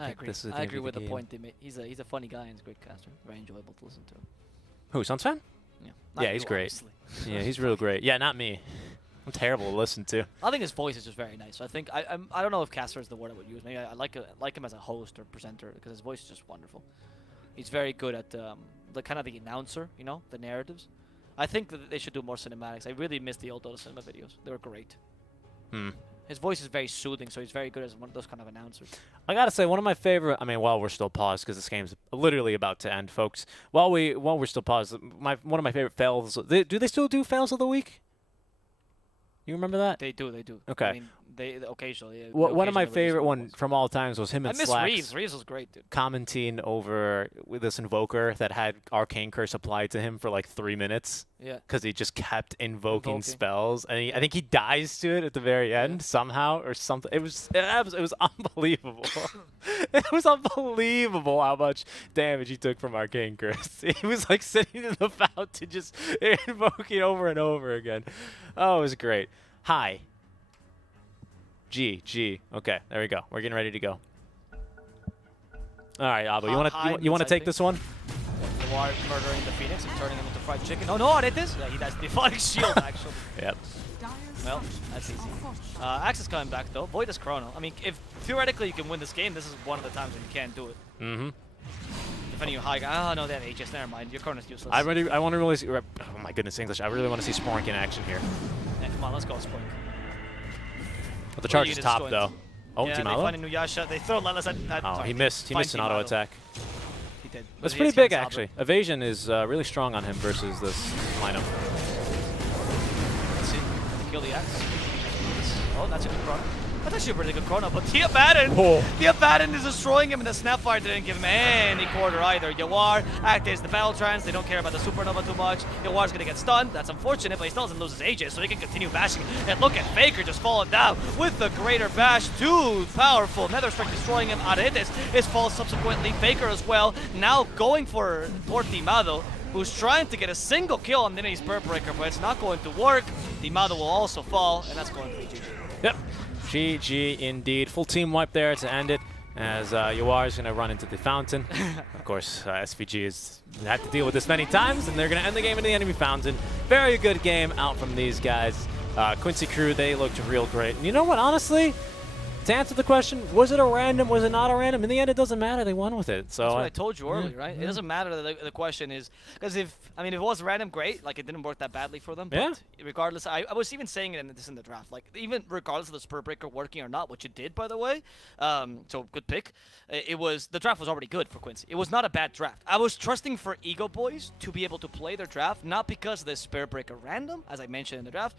I agree. I agree with the point they made. He's a funny guy and he's a great caster. Very enjoyable to listen to. Who, Sunsfan? Yeah, he's great. Yeah, he's real great. Yeah, not me. I'm terrible to listen to. I think his voice is just very nice. So I think I don't know if caster is the word I would use. Maybe I like him as a host or presenter because his voice is just wonderful. He's very good at the kind of the announcer, you know, the narratives. I think that they should do more cinematics. I really miss the old Dota Cinema videos. They were great. His voice is very soothing, so he's very good as one of those kind of announcers. I gotta say, one of my favorite. I mean, while we're still paused, because this game's literally about to end, folks. While we're still paused, one of my favorite fails. Do they still do fails of the week? You remember that? They do. Okay. I mean, they occasionally. One of my favorite one from all times was him and Slacks. I miss Reeves. Reeves was great, dude. Commenting over with this invoker that had Arcane Curse applied to him for like 3 minutes. Yeah. Because he just kept invoking spells, and I think he dies to it at the very end somehow or something. It was unbelievable. It was unbelievable how much damage he took from Arcane Curse. He was like sitting in the fountain just invoking over and over again. Oh, it was great. Hi. G. Okay, there we go. We're getting ready to go. All right, Abo, you want to take this one? Yawar murdering the Phoenix and turning him into fried chicken. Oh no, it is. Yeah, he does Demonic Shield actually. Yep. Well, that's easy. Axe is coming back though. Void is Chrono. I mean, if theoretically you can win this game, this is one of the times when you can't do it. Mm-hmm. Defending your high guy. Oh no, they have Aegis. Never mind. Your Chrono's useless. I want to really see. Oh my goodness, English! I really want to see Sporink in action here. Yeah, come on, let's go, Sporink. But the charge is top though. Oh, yeah, Team they Alo? find a Nuyasha. They throw Lelis at Oh, he missed. He missed an auto attack. He did. That's pretty big, actually. Evasion is really strong on him versus this lineup. Let's see. Kill the Axe. Oh, that's a good chrono. That's actually a really good chrono, but the Abaddon is destroying him, and the Snapfire didn't give him any quarter either. Yawar activates the Battle Trance. They don't care about the Supernova too much. Yawar's going to get stunned. That's unfortunate, but he still doesn't lose his Aegis, so he can continue bashing. And look at Faker just falling down with the Greater Bash. Too powerful. Nether Strike destroying him. Aretes is fallen subsequently. Faker as well. Now going for Timado, who's trying to get a single kill on Nini's Birthbreaker, but it's not going to work. Timado will also fall, and that's going to be GG. Yep. GG indeed. Full team wipe there to end it, as Yawar is going to run into the fountain. Of course, SVG has had to deal with this many times, and they're going to end the game in the enemy fountain. Very good game out from these guys. Quincy Crew, they looked real great. And you know what, honestly? to answer the question, was it a random? Was it not a random? In the end, it doesn't matter. They won with it. So that's what I told you earlier, right? It doesn't matter. The question is because if it was random, great. Like it didn't work that badly for them. But regardless, I was even saying it in the draft. Like even regardless of the spur breaker working or not, which it did, by the way. So good pick. The draft was already good for Quincy. It was not a bad draft. I was trusting for Ego Boys to be able to play their draft, not because of the spur breaker random, as I mentioned in the draft,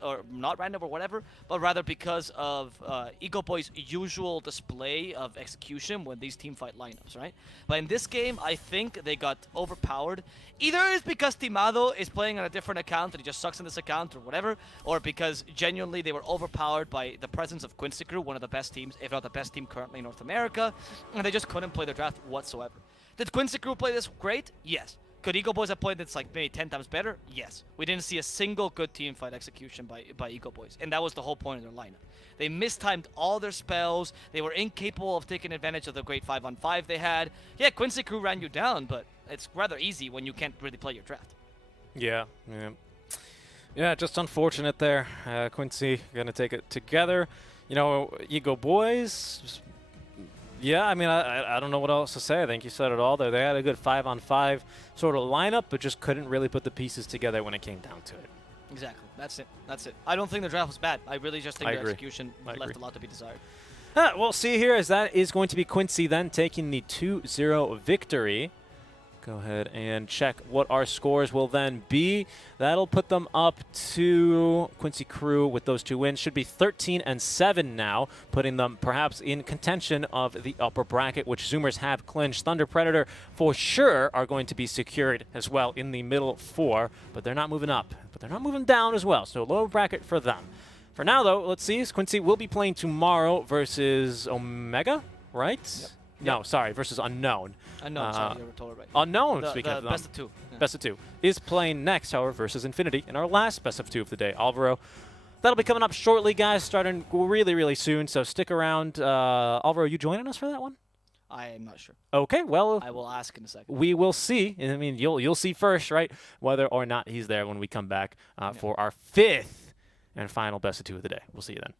or not random or whatever, but rather because of Ego Boys' usual display of execution when these team fight lineups, right? But in this game, I think they got overpowered. Either it's because Timado is playing on a different account and he just sucks in this account or whatever, or because genuinely they were overpowered by the presence of Quincy Crew, one of the best teams, if not the best team currently in North America, and they just couldn't play their draft whatsoever. Did Quincy Crew play this great? Yes. Could Ego Boys have played this like maybe 10 times better? Yes. We didn't see a single good team fight execution by Ego Boys, and that was the whole point of their lineup. They mistimed all their spells. They were incapable of taking advantage of the great 5-on-5 they had. Yeah, Quincy Crew ran you down, but it's rather easy when you can't really play your draft. Yeah, just unfortunate there. Quincy gonna take it together. You know, Ego Boys. Yeah, I mean, I don't know what else to say. I think you said it all there. They had a good 5-on-5 sort of lineup, but just couldn't really put the pieces together when it came down to it. Exactly. That's it. I don't think the draft was bad. I really just think their execution left a lot to be desired. We'll see here as that is going to be Quincy then taking the 2-0 victory. Go ahead and check what our scores will then be. That'll put them up to Quincy Crew with those 2 wins. Should be 13-7 now, putting them perhaps in contention of the upper bracket, which Zoomers have clinched. Thunder Predator for sure are going to be secured as well in the middle 4, but they're not moving up. But they're not moving down as well, so lower bracket for them. For now, though, let's see. Quincy will be playing tomorrow versus Omega, right? Yep. No, sorry, versus Unknown. Unknown, sorry, you were totally right. Unknown, speaking of them. Best of 2. Yeah. Best of 2 is playing next, however, versus Infinity in our last best of 2 of the day. Alvaro, that'll be coming up shortly, guys, starting really, really soon, so stick around. Alvaro, you joining us for that one? I am not sure. Okay, well, I will ask in a second. We will see. I mean, you'll see first, right, whether or not he's there when we come back for our 5th and final best of 2 of the day. We'll see you then.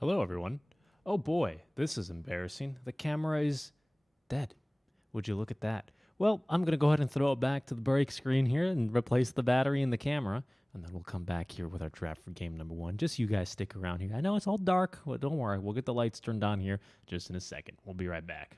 Hello, everyone. Oh boy, this is embarrassing. The camera is dead. Would you look at that? Well, I'm going to go ahead and throw it back to the break screen here and replace the battery in the camera. And then we'll come back here with our draft for game number 1. Just you guys stick around here. I know it's all dark, but don't worry. We'll get the lights turned on here just in a second. We'll be right back.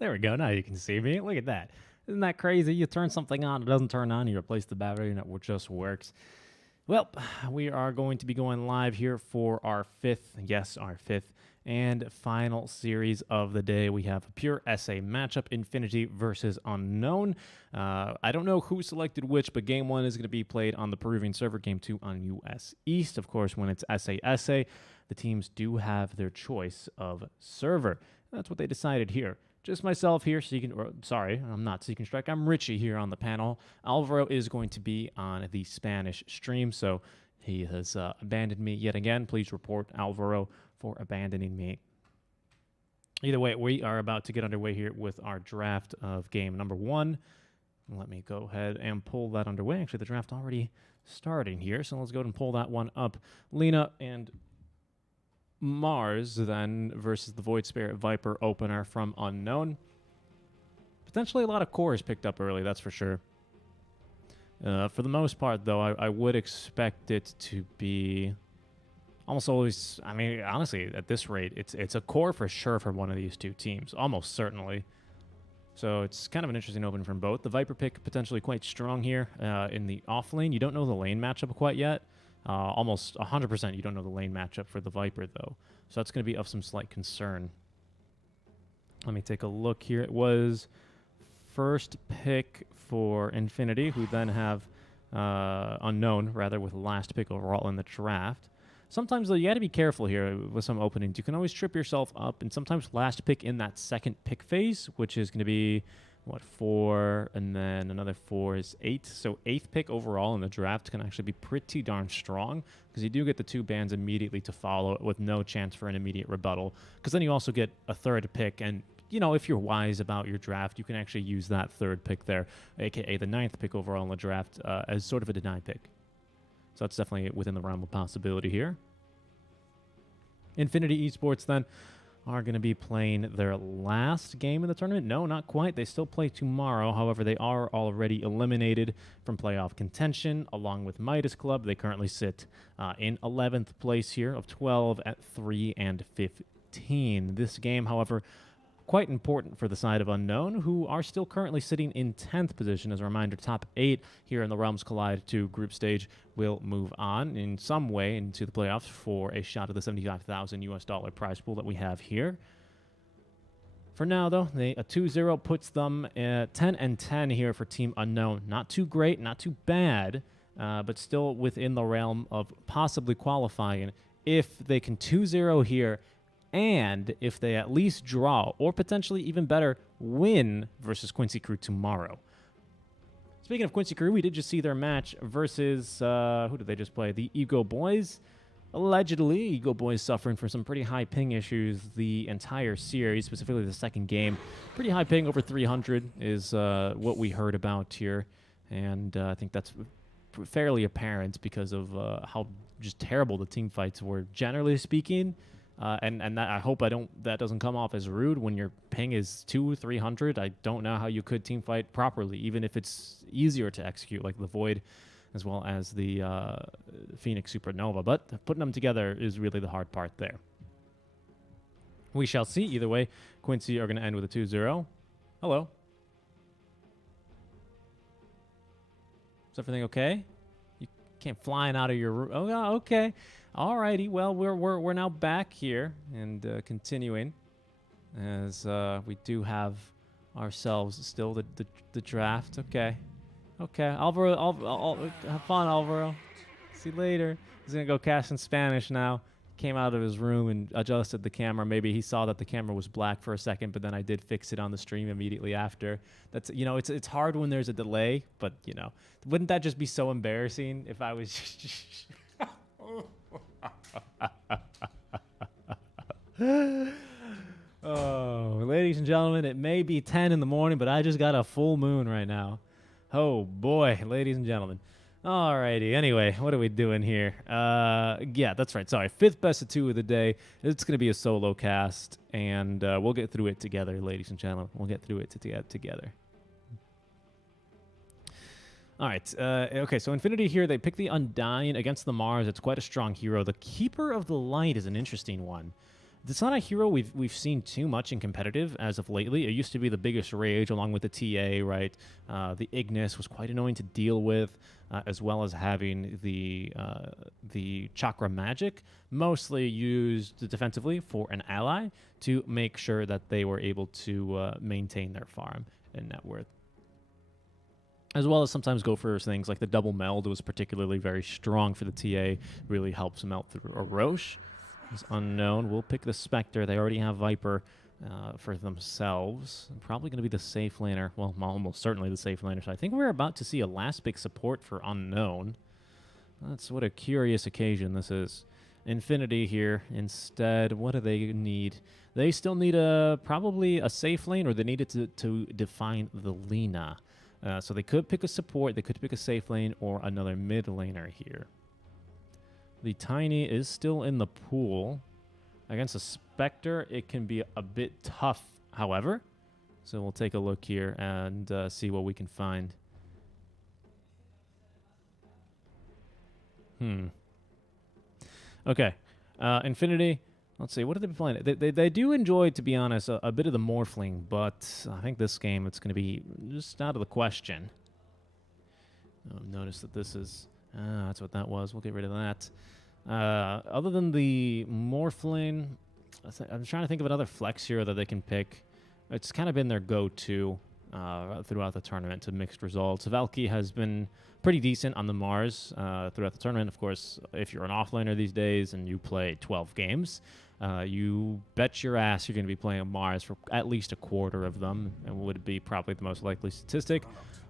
There we go. Now you can see me. Look at that. Isn't that crazy? You turn something on, it doesn't turn on. You replace the battery, and it just works. Well, we are going to be going live here for our fifth and final series of the day. We have a pure SA matchup, Infinity versus Unknown. I don't know who selected which, but game 1 is going to be played on the Peruvian server, game 2 on US East. Of course, when it's SA, the teams do have their choice of server. That's what they decided here. Just myself here, sorry, I'm not Seek and Strike. I'm Richie here on the panel. Alvaro is going to be on the Spanish stream, so he has abandoned me yet again. Please report Alvaro for abandoning me. Either way, we are about to get underway here with our draft of game number 1. Let me go ahead and pull that underway. Actually, the draft already starting here, so let's go ahead and pull that one up. Lena and Mars then versus the Void Spirit Viper opener from Unknown. Potentially a lot of cores picked up early, that's for sure. For the most part, though, I would expect it to be almost always, I mean, honestly, at this rate, it's a core for sure for one of these two teams, almost certainly. So it's kind of an interesting opening from both. The Viper pick potentially quite strong here in the off lane. You don't know the lane matchup quite yet. Almost 100% you don't know the lane matchup for the Viper, though. So that's going to be of some slight concern. Let me take a look here. It was first pick for Infinity, who then have Unknown, rather, with last pick overall in the draft. Sometimes, though, you got to be careful here with some openings. You can always trip yourself up, and sometimes last pick in that second pick phase, which is going to be 4, and then another 4 is 8. So 8th pick overall in the draft can actually be pretty darn strong because you do get the 2 bans immediately to follow with no chance for an immediate rebuttal. Because then you also get a 3rd pick, and you know, if you're wise about your draft, you can actually use that 3rd pick there, aka the 9th pick overall in the draft, as sort of a denied pick. So that's definitely within the realm of possibility here. Infinity Esports then are going to be playing their last game in the tournament. No, not quite. They still play tomorrow. However, they are already eliminated from playoff contention along with Midas Club. They currently sit in 11th place here of 12 at 3-15. This game, however, quite important for the side of Unknown, who are still currently sitting in 10th position. As a reminder, top 8 here in the Realms Collide 2 group stage will move on in some way into the playoffs for a shot at the $75,000 prize pool that we have here. For now, though, a 2-0 puts them at 10-10 here for Team Unknown. Not too great, not too bad, but still within the realm of possibly qualifying if they can 2-0 here, and if they at least draw, or potentially even better, win versus Quincy Crew tomorrow. Speaking of Quincy Crew, we did just see their match versus, who did they just play? The Ego Boys. Allegedly, Ego Boys suffering from some pretty high ping issues the entire series, specifically the second game. Pretty high ping, over 300 is what we heard about here. And I think that's fairly apparent because of how just terrible the team fights were, generally speaking. And that, I hope that doesn't come off as rude when your ping is 200-300. I don't know how you could team fight properly, even if it's easier to execute, like the Void as well as the Phoenix Supernova. But putting them together is really the hard part there. We shall see. Either way, Quincy are going to end with a 2-0. Hello. Is everything okay? You came flying out of your room. Oh, okay. Alrighty, well, we're now back here and continuing. as we do have ourselves still the draft. Okay. Alvaro, have fun, Alvaro. See you later. He's going to go cast in Spanish now. Came out of his room and adjusted the camera. Maybe he saw that the camera was black for a second, but then I did fix it on the stream immediately after. That's, it's hard when there's a delay, but wouldn't that just be so embarrassing if I was Oh, ladies and gentlemen, it may be 10 in the morning, but I just got a full moon right now. Oh boy, ladies and gentlemen. Alrighty, anyway, what are we doing here? Yeah, that's right. Sorry, 5th best of 2 of the day. It's going to be a solo cast, and we'll get through it together, ladies and gentlemen. We'll get through it together. All right, okay, so Infinity here, they pick the Undying against the Mars. It's quite a strong hero. The Keeper of the Light is an interesting one. It's not a hero we've seen too much in competitive as of lately. It used to be the biggest rage along with the TA, right? The Ignis was quite annoying to deal with, as well as having the Chakra Magic, mostly used defensively for an ally to make sure that they were able to maintain their farm and net worth. As well as sometimes go for things like the double meld was particularly very strong for the TA, really helps melt through a Roche. Is unknown. We'll pick the Spectre. They already have Viper for themselves. Probably going to be the safe laner. Well, almost certainly the safe laner. So I think we're about to see a last big support for unknown. That's what a curious occasion this is. Infinity here instead. What do they need? They still need probably a safe lane, or they need it to define the Lina. So they could pick a support, they could pick a safe lane, or another mid laner here. The Tiny is still in the pool. Against a Spectre, it can be a bit tough, however. So we'll take a look here and see what we can find. Okay. Infinity, let's see. What are they playing? They do enjoy, to be honest, a bit of the Morphling, but I think this game, it's going to be just out of the question. Notice that this is... that's what that was. We'll get rid of that. Other than the Morphling, I'm trying to think of another flex hero that they can pick. It's kind of been their go-to throughout the tournament to mixed results. Valky has been pretty decent on the Mars throughout the tournament. Of course, if you're an offlaner these days and you play 12 games, you bet your ass you're going to be playing a Mars for at least a quarter of them, and would be probably the most likely statistic.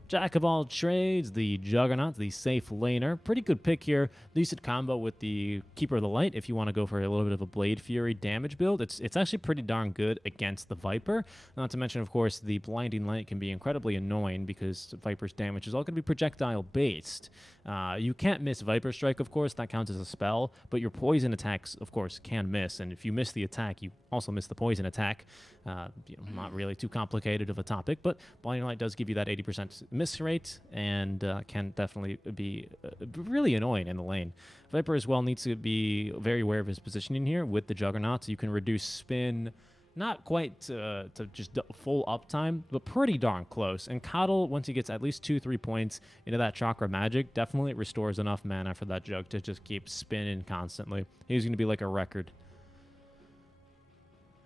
Jack of all trades, the Juggernaut, the safe laner. Pretty good pick here. Decent combo with the Keeper of the Light if you want to go for a little bit of a Blade Fury damage build. It's actually pretty darn good against the Viper. Not to mention, of course, the Blinding Light can be incredibly annoying because Viper's damage is all going to be projectile-based. You can't miss Viper Strike, of course. That counts as a spell, but your poison attacks, of course, can miss. And if you miss the attack, you also miss the poison attack. Not really too complicated of a topic, but Blinding Light does give you that 80% miss rate and can definitely be really annoying in the lane. Viper as well needs to be very aware of his positioning here with the Juggernaut. So you can reduce spin, not quite to just full uptime, but pretty darn close. And Coddle, once he gets at least 2-3 points into that Chakra Magic, definitely restores enough mana for that Jug to just keep spinning constantly. He's going to be like a record.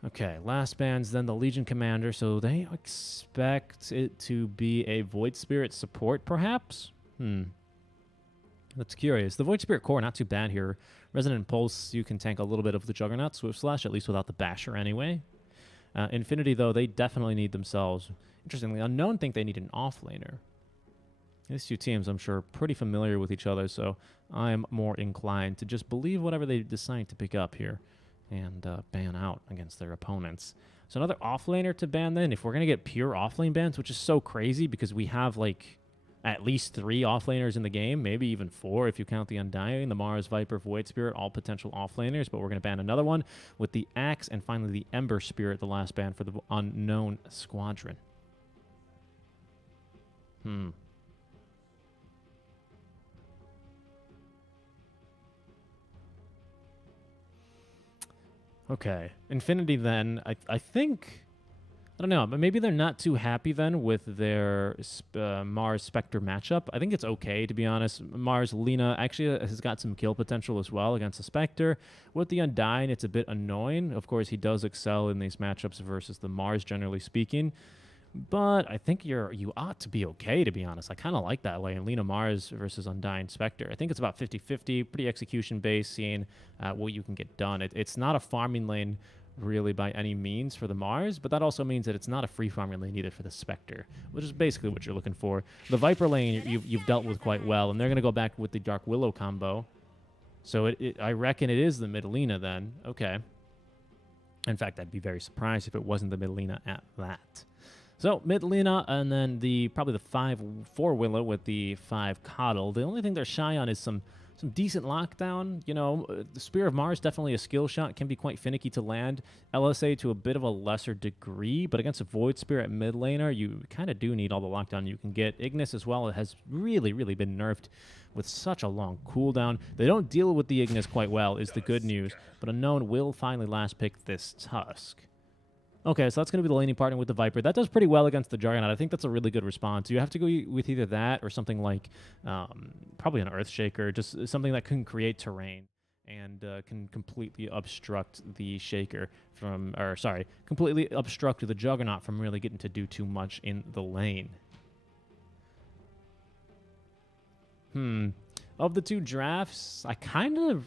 Okay, last band's then the Legion Commander, so they expect it to be a Void Spirit support, perhaps? That's curious. The Void Spirit core, not too bad here. Resonant Pulse, you can tank a little bit of the Juggernaut Swift Slash, at least without the Basher anyway. Infinity, though, they definitely need themselves. Interestingly, Unknown think they need an offlaner. These two teams, I'm sure, are pretty familiar with each other, so I'm more inclined to just believe whatever they decide to pick up here and ban out against their opponents. So another offlaner to ban then, if we're going to get pure offlane bans, which is so crazy because we have like at least 3 offlaners in the game, maybe even 4 if you count the Undying, the Mars, Viper, Void Spirit, all potential offlaners, but we're going to ban another one with the Axe and finally the Ember Spirit, the last ban for the Unknown Squadron. Okay, Infinity then, I think I don't know, but maybe they're not too happy then with their Mars Spectre matchup. I think it's okay, to be honest. Mars Lina actually has got some kill potential as well against the Spectre. With the Undying, it's a bit annoying. Of course, he does excel in these matchups versus the Mars, generally speaking. But I think you ought to be okay, to be honest. I kind of like that lane. Lina Mars versus Undying Spectre. I think it's about 50-50, pretty execution-based, seeing what you can get done. It's not a farming lane really by any means for the Mars, but that also means that it's not a free farming lane either for the Spectre, which is basically what you're looking for. The Viper lane you've dealt with quite well, and they're going to go back with the Dark Willow combo. So I reckon it is the mid Lina then. Okay. In fact, I'd be very surprised if it wasn't the mid Lina at that. So mid Lina, and then probably the 5-4 Willow with the 5 Coddle. The only thing they're shy on is some decent lockdown. You know, the Spear of Mars, definitely a skill shot, can be quite finicky to land. LSA to a bit of a lesser degree, but against a Void Spear at mid laner, you kind of do need all the lockdown you can get. Ignis as well has really, really been nerfed with such a long cooldown. They don't deal with the Ignis quite well, is the good news, but Unknown will finally last pick this Tusk. Okay, so that's going to be the laning partner with the Viper. That does pretty well against the Juggernaut. I think that's a really good response. You have to go with either that or something like probably an Earthshaker, just something that can create terrain and can completely obstruct the Shaker from, or sorry, completely obstruct the Juggernaut from really getting to do too much in the lane. Of the two drafts, I kind of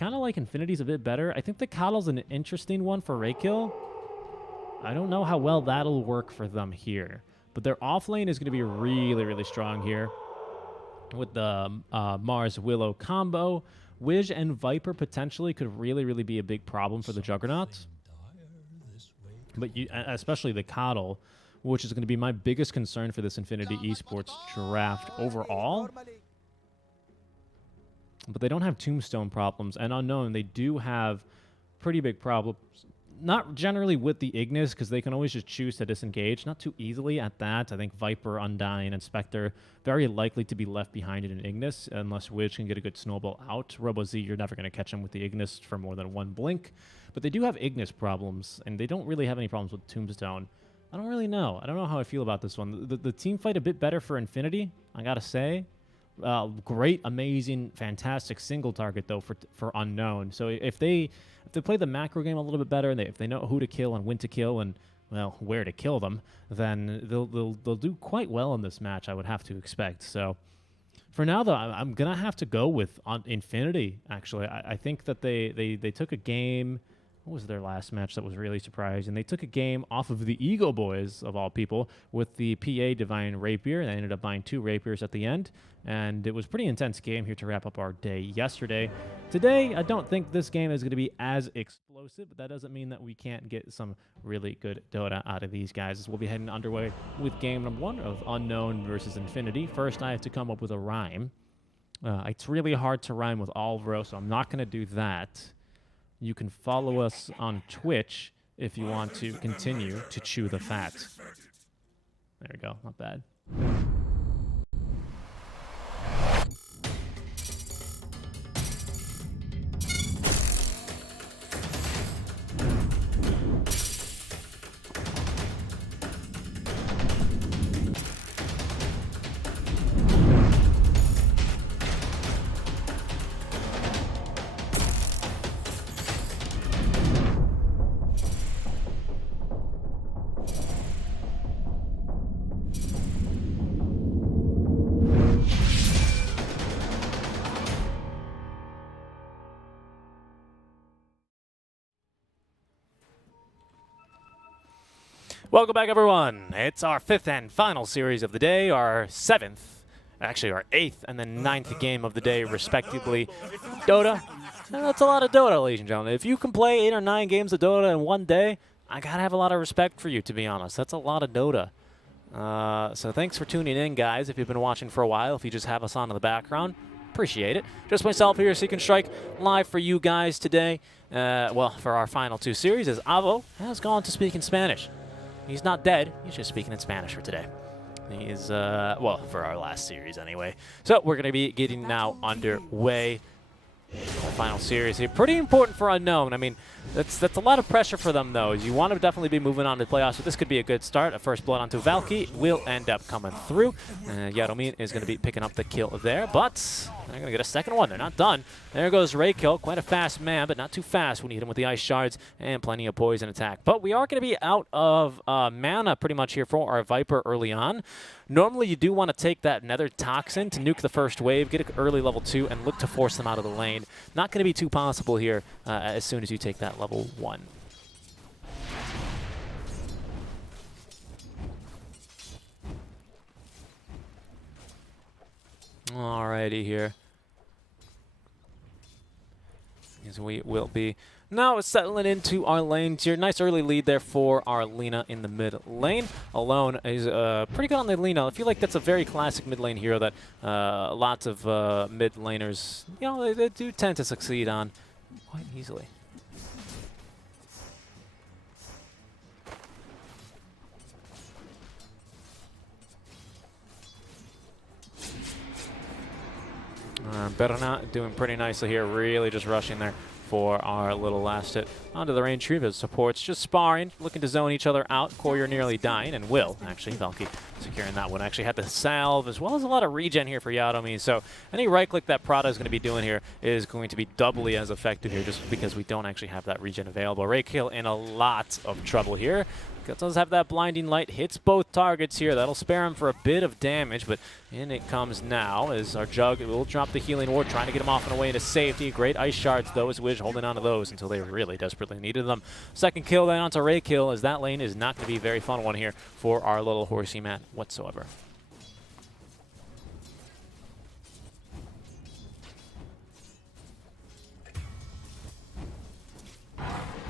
like Infinity's a bit better. I think the Coddle's an interesting one for Raykill. I don't know how well that'll work for them here. But their off lane is going to be really, really strong here with the Mars Willow combo. Wiz and Viper potentially could really, really be a big problem for the Juggernauts. But especially the Coddle, which is going to be my biggest concern for this Infinity Esports draft overall. But they don't have Tombstone problems. And Unknown, they do have pretty big problems. Not generally with the Ignis, because they can always just choose to disengage. Not too easily at that. I think Viper, Undying, and Spectre very likely to be left behind in an Ignis, unless Widge can get a good snowball out. Robo-Z, you're never going to catch him with the Ignis for more than one blink. But they do have Ignis problems, and they don't really have any problems with Tombstone. I don't really know. I don't know how I feel about this one. The team fight a bit better for Infinity, I gotta say. Great, amazing, fantastic single target, though, for Unknown. So if they play the macro game a little bit better, and if they know who to kill and when to kill and, well, where to kill them, then they'll do quite well in this match, I would have to expect. So for now, though, I'm going to have to go with Infinity, actually. I think that they took a game. What was their last match that was really surprising? They took a game off of the Ego Boys, of all people, with the PA Divine Rapier. They ended up buying 2 Rapiers at the end, and it was a pretty intense game here to wrap up our day yesterday. Today, I don't think this game is going to be as explosive, but that doesn't mean that we can't get some really good Dota out of these guys. As we'll be heading underway with game number 1 of Unknown versus Infinity. First, I have to come up with a rhyme. It's really hard to rhyme with Alvaro, so I'm not going to do that. You can follow us on Twitch if you want to continue to chew the fat. There we go. Not bad. Welcome back, everyone. It's our 5th and final series of the day, our 7th, actually our 8th and then 9th game of the day, respectively. Dota. That's a lot of Dota, ladies and gentlemen. If you can play 8 or 9 games of Dota in one day, I gotta have a lot of respect for you, to be honest. That's a lot of Dota. So thanks for tuning in, guys. If you've been watching for a while, if you just have us on in the background, appreciate it. Just myself here, Seek and Strike, live for you guys today. Well, for our final 2 series, as Avo has gone to speak in Spanish. He's not dead. He's just speaking in Spanish for today. He's, well, for our last series anyway. So we're going to be getting now underway. final series here. Pretty important for Unknown. I mean, that's a lot of pressure for them, though. You want to definitely be moving on to the playoffs, so this could be a good start. A first blood onto Valky will end up coming through. Yadomin is going to be picking up the kill there, but they're going to get a second one. They're not done. There goes Raykill. Quite a fast man, but not too fast when you hit him with the ice shards and plenty of poison attack. But we are going to be out of mana pretty much here for our Viper early on. Normally, you do want to take that Nether Toxin to nuke the first wave, get an early level 2, and look to force them out of the lane. Not going to be too possible here as soon as you take that level 1. Alrighty here. As we will be now settling into our lanes here. Nice early lead there for our Lina in the mid lane. Alone is pretty good on the Lina. I feel like that's a very classic mid lane hero that lots of mid laners, you know, they do tend to succeed on quite easily. Berna doing pretty nicely here, really just rushing there for our little last hit onto the range tree. But supports just sparring, looking to zone each other out. Courier nearly dying, and Will, actually, Valky securing that one. Actually had the salve, as well as a lot of regen here for Yadomi. So any right click that Prada is going to be doing here is going to be doubly as effective here, just because we don't actually have that regen available. Raykill in a lot of trouble here. Does have that blinding light, hits both targets here. That'll spare him for a bit of damage, but in it comes now as our Jug will drop the healing ward, trying to get him off and away into safety. Great ice shards, though, as Wiz holding on to those until they really desperately needed them. Second kill then onto Raykill, as that lane is not going to be a very fun one here for our little horsey man whatsoever.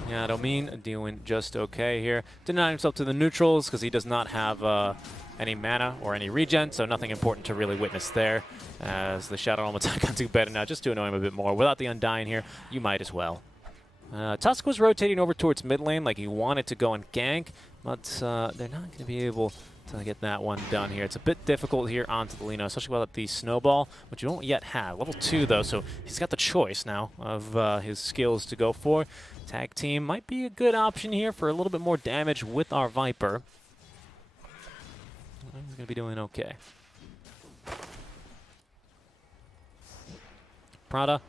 Yeah, Domin doing just okay here. Denying himself to the neutrals because he does not have any mana or any regen, so nothing important to really witness there. As the Shadow Realm attack onto better now, just to annoy him a bit more. Without the Undying here, you might as well. Tusk was rotating over towards mid lane like he wanted to go and gank, but they're not going to be able to get that one done here. It's a bit difficult here onto the Lina, especially without the Snowball, which you don't yet have. Level 2, though, so he's got the choice now of his skills to go for. Tag team might be a good option here for a little bit more damage with our Viper. He's going to be doing okay. Prada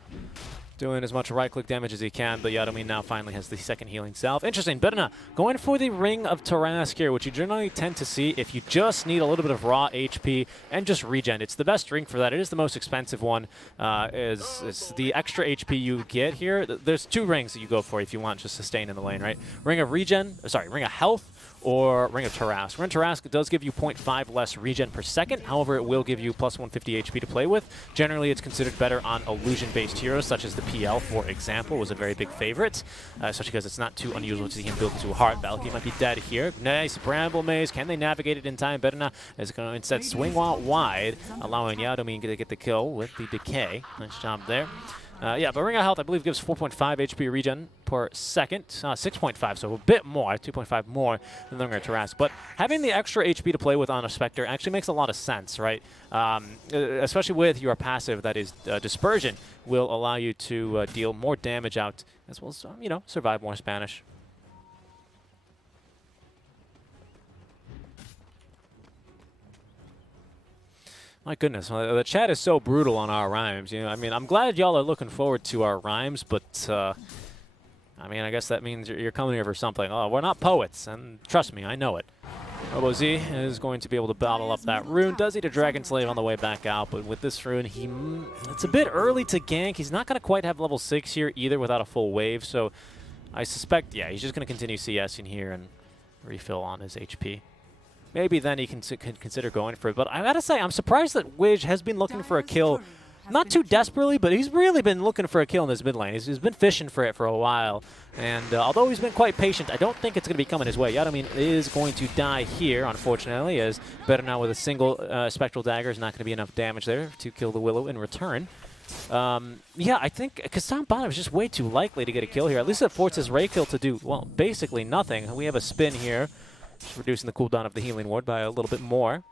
doing as much right-click damage as he can, but Yadomin now finally has the second healing salve. Interesting, Berna going for the Ring of Tarask here, which you generally tend to see if you just need a little bit of raw HP and just regen. It's the best ring for that. It is the most expensive one. Is the extra HP you get here. There's 2 rings that you go for if you want just sustain in the lane, right? Ring of Health, or Ring of Tarask. Ring of Tarask does give you 0.5 less regen per second. However, it will give you plus 150 HP to play with. Generally, it's considered better on illusion-based heroes, such as the PL, for example, was a very big favorite, especially because it's not too unusual to see him build into a heart. Valky might be dead here. Nice Bramble Maze. Can they navigate it in time? Berna is going to instead swing out wide, allowing Yadomin to get the kill with the Decay. Nice job there. Yeah, but Ring of Health, I believe, gives 4.5 HP regen per second. 6.5, so a bit more, 2.5 more than the Ring of Tarask. But having the extra HP to play with on a Spectre actually makes a lot of sense, right? Especially with your passive, that is Dispersion, will allow you to deal more damage out, as well as, you know, survive more Spanish. My goodness, the chat is so brutal on our rhymes. You know, I mean, I'm glad y'all are looking forward to our rhymes, but I mean, I guess that means you're coming here for something. Oh, we're not poets, and trust me, I know it. RoboZ is going to be able to bottle up that rune. Does eat a Dragon Slave on the way back out, but with this rune, it's a bit early to gank. He's not going to quite have level 6 here either without a full wave, so I suspect, yeah, he's just going to continue CS in here and refill on his HP. Maybe then he can consider going for it. But I gotta say, I'm surprised that Widge has been looking for a kill, not too desperately, but he's really been looking for a kill in this mid lane. He's been fishing for it for a while. And although he's been quite patient, I don't think it's going to be coming his way. Yadomin is going to die here, unfortunately, as Berna with a single Spectral Dagger is not going to be enough damage there to kill the Willow in return. Yeah, I think Kassan Bottom is just way too likely to get a kill here. At least it forces Raykill to do, well, basically nothing. We have a spin here. Just reducing the cooldown of the healing ward by a little bit more.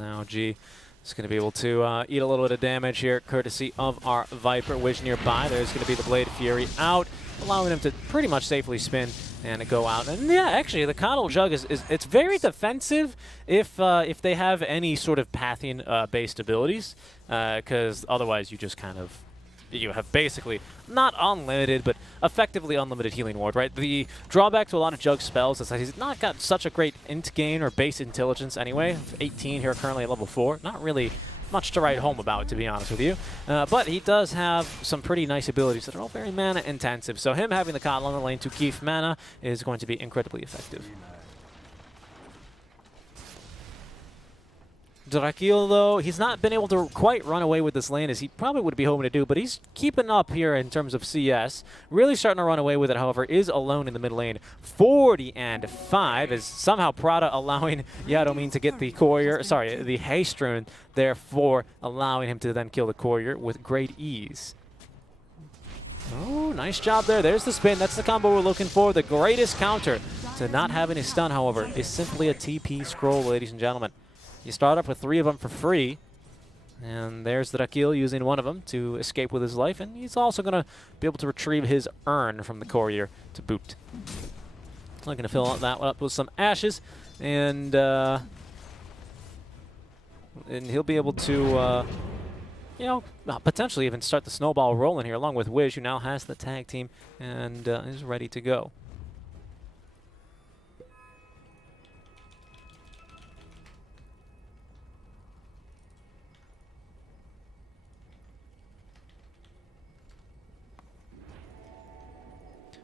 Now G is going to be able to eat a little bit of damage here, courtesy of our Viper. Wish nearby. There's going to be the Blade Fury out, allowing him to pretty much safely spin and go out. And yeah, actually, the Coddle Jug it's very defensive if they have any sort of Pathian based abilities, because otherwise you just kind of have basically not unlimited, but effectively unlimited healing ward, right? The drawback to a lot of Jug spells is that he's not got such a great int gain or base intelligence anyway. 18 here currently at level 4. Not really much to write home about, to be honest with you. But he does have some pretty nice abilities that are all very mana intensive. So him having the Coddle on the lane to keep mana is going to be incredibly effective. Drakil, though, he's not been able to quite run away with this lane as he probably would be hoping to do, but he's keeping up here in terms of CS. Really starting to run away with it, however, is alone in the mid lane. 40-5 is somehow Prada allowing Yadomin to get the courier, sorry, the haste rune, therefore allowing him to then kill the courier with great ease. Oh, nice job there. There's the spin. That's the combo we're looking for. The greatest counter to not having a stun, however, is simply a TP scroll, ladies and gentlemen. You start off with 3 of them for free, and there's Drakil using one of them to escape with his life, and he's also going to be able to retrieve his urn from the courier to boot. I'm going to fill that one up with some ashes, and he'll be able to, you know, potentially even start the snowball rolling here, along with Wish, who now has the tag team and is ready to go.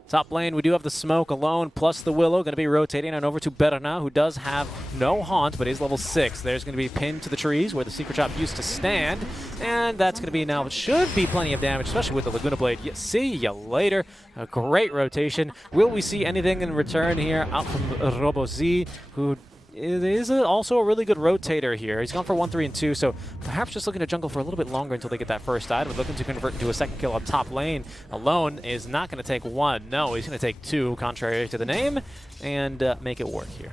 Top lane, we do have the Smoke alone, plus the Willow, going to be rotating on over to Berna, who does have no haunt, but is level 6. There's going to be pinned to the trees where the Secret Shop used to stand, and that's going to be now, it should be plenty of damage, especially with the Laguna Blade. See ya later. A great rotation. Will we see anything in return here out from RoboZ, who is also a really good rotator here. He's gone for 1, 3, and 2, so perhaps just looking to jungle for a little bit longer until they get that first item. Looking to convert into a second kill on top lane alone is not going to take 1. No, he's going to take 2, contrary to the name, and make it work here.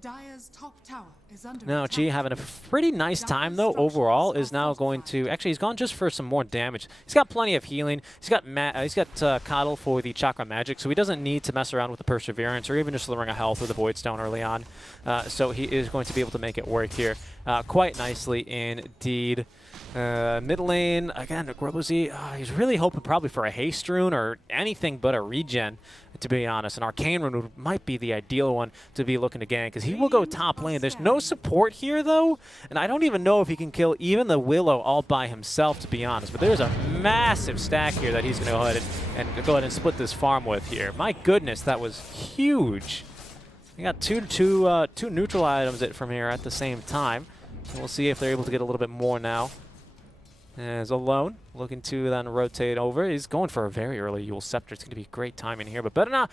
Dire's top tower is under Now, attack. G having a pretty nice time, though, overall, is now going to... Actually, he's gone just for some more damage. He's got plenty of healing. He's got Coddle for the Chakra Magic, so he doesn't need to mess around with the Perseverance or even just the Ring of Health or the Void Stone early on. So he is going to be able to make it work here quite nicely indeed. Mid lane, again, RoboZ, he's really hoping probably for a haste rune or anything but a regen, to be honest. An arcane rune might be the ideal one to be looking to gank, because he will go top lane. There's no support here, though, and I don't even know if he can kill even the Willow all by himself, to be honest. But there's a massive stack here that he's going to go ahead and split this farm with here. My goodness, that was huge. We got two neutral items from here at the same time. So we'll see if they're able to get a little bit more now. As alone, looking to then rotate over. He's going for a very early Yule Scepter. It's going to be great timing here, but better not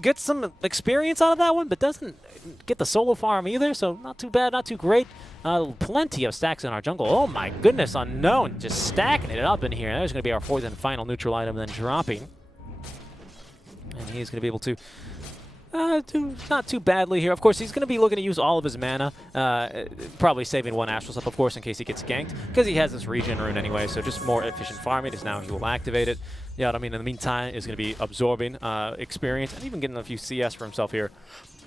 get some experience out of that one, but doesn't get the solo farm either, so not too bad, not too great. Plenty of stacks in our jungle. Oh my goodness, Unknown just stacking it up in here. There's going to be our 4th and final neutral item then dropping. And he's going to be able to do not too badly here. Of course, he's going to be looking to use all of his mana, probably saving 1 Astral Step, of course, in case he gets ganked, because he has this regen rune anyway, so just more efficient farming is now he will activate it. Yeah, I mean, in the meantime, is going to be absorbing experience and even getting a few CS for himself here.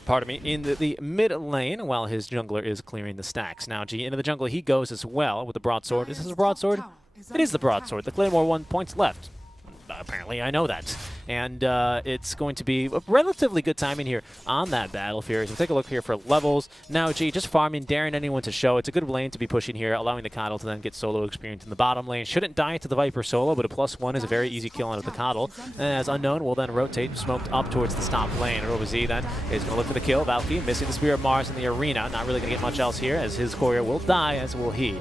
Pardon me, in the mid lane, while his jungler is clearing the stacks. Now, G, into the jungle he goes as well with the broadsword. Is this a broadsword? It is the broadsword. The Claymore 1 points left. Apparently, I know that. And it's going to be a relatively good timing here on that battlefield. We'll take a look here for levels. Now, G, just farming, daring anyone to show. It's a good lane to be pushing here, allowing the Coddle to then get solo experience in the bottom lane. Shouldn't die to the Viper solo, but a +1 is a very easy kill out of the Coddle. As Unknown will then rotate, smoked up towards the top lane. RoboZ then is going to look for the kill. Valky missing the Spear of Mars in the arena. Not really going to get much else here, as his courier will die, as will he.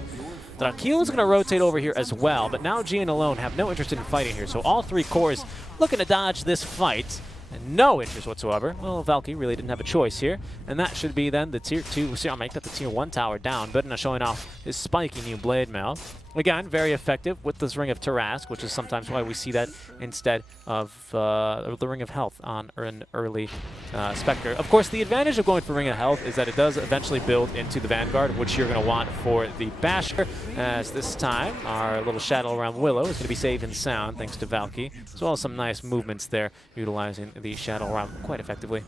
Drakil is going to rotate over here as well, but now G and Alone have no interest in fighting here, so all 3 cores looking to dodge this fight, and no interest whatsoever. Well, Valky really didn't have a choice here, and that should be then the tier 2, make that the tier 1 tower down, but not showing off his spiky new blade mail. Again, very effective with this Ring of Tarask, which is sometimes why we see that instead of the Ring of Health on an early Spectre. Of course, the advantage of going for Ring of Health is that it does eventually build into the Vanguard, which you're going to want for the Basher, as this time our little Shadow around Willow is going to be safe and sound thanks to Valky, as well as some nice movements there, utilizing the Shadow around quite effectively.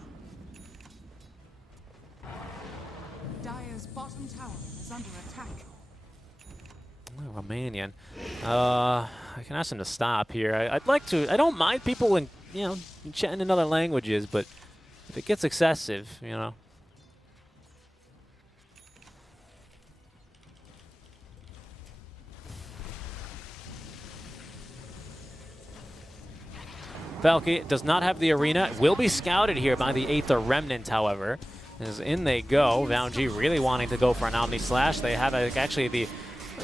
Dire's bottom tower is under attack. Oh, Romanian. I can ask him to stop here. I'd like to. I don't mind people in, chatting in other languages, but if it gets excessive, Valky does not have the arena. Will be scouted here by the Aether Remnant, however. As in they go. Valky really wanting to go for an Omni Slash. They have actually this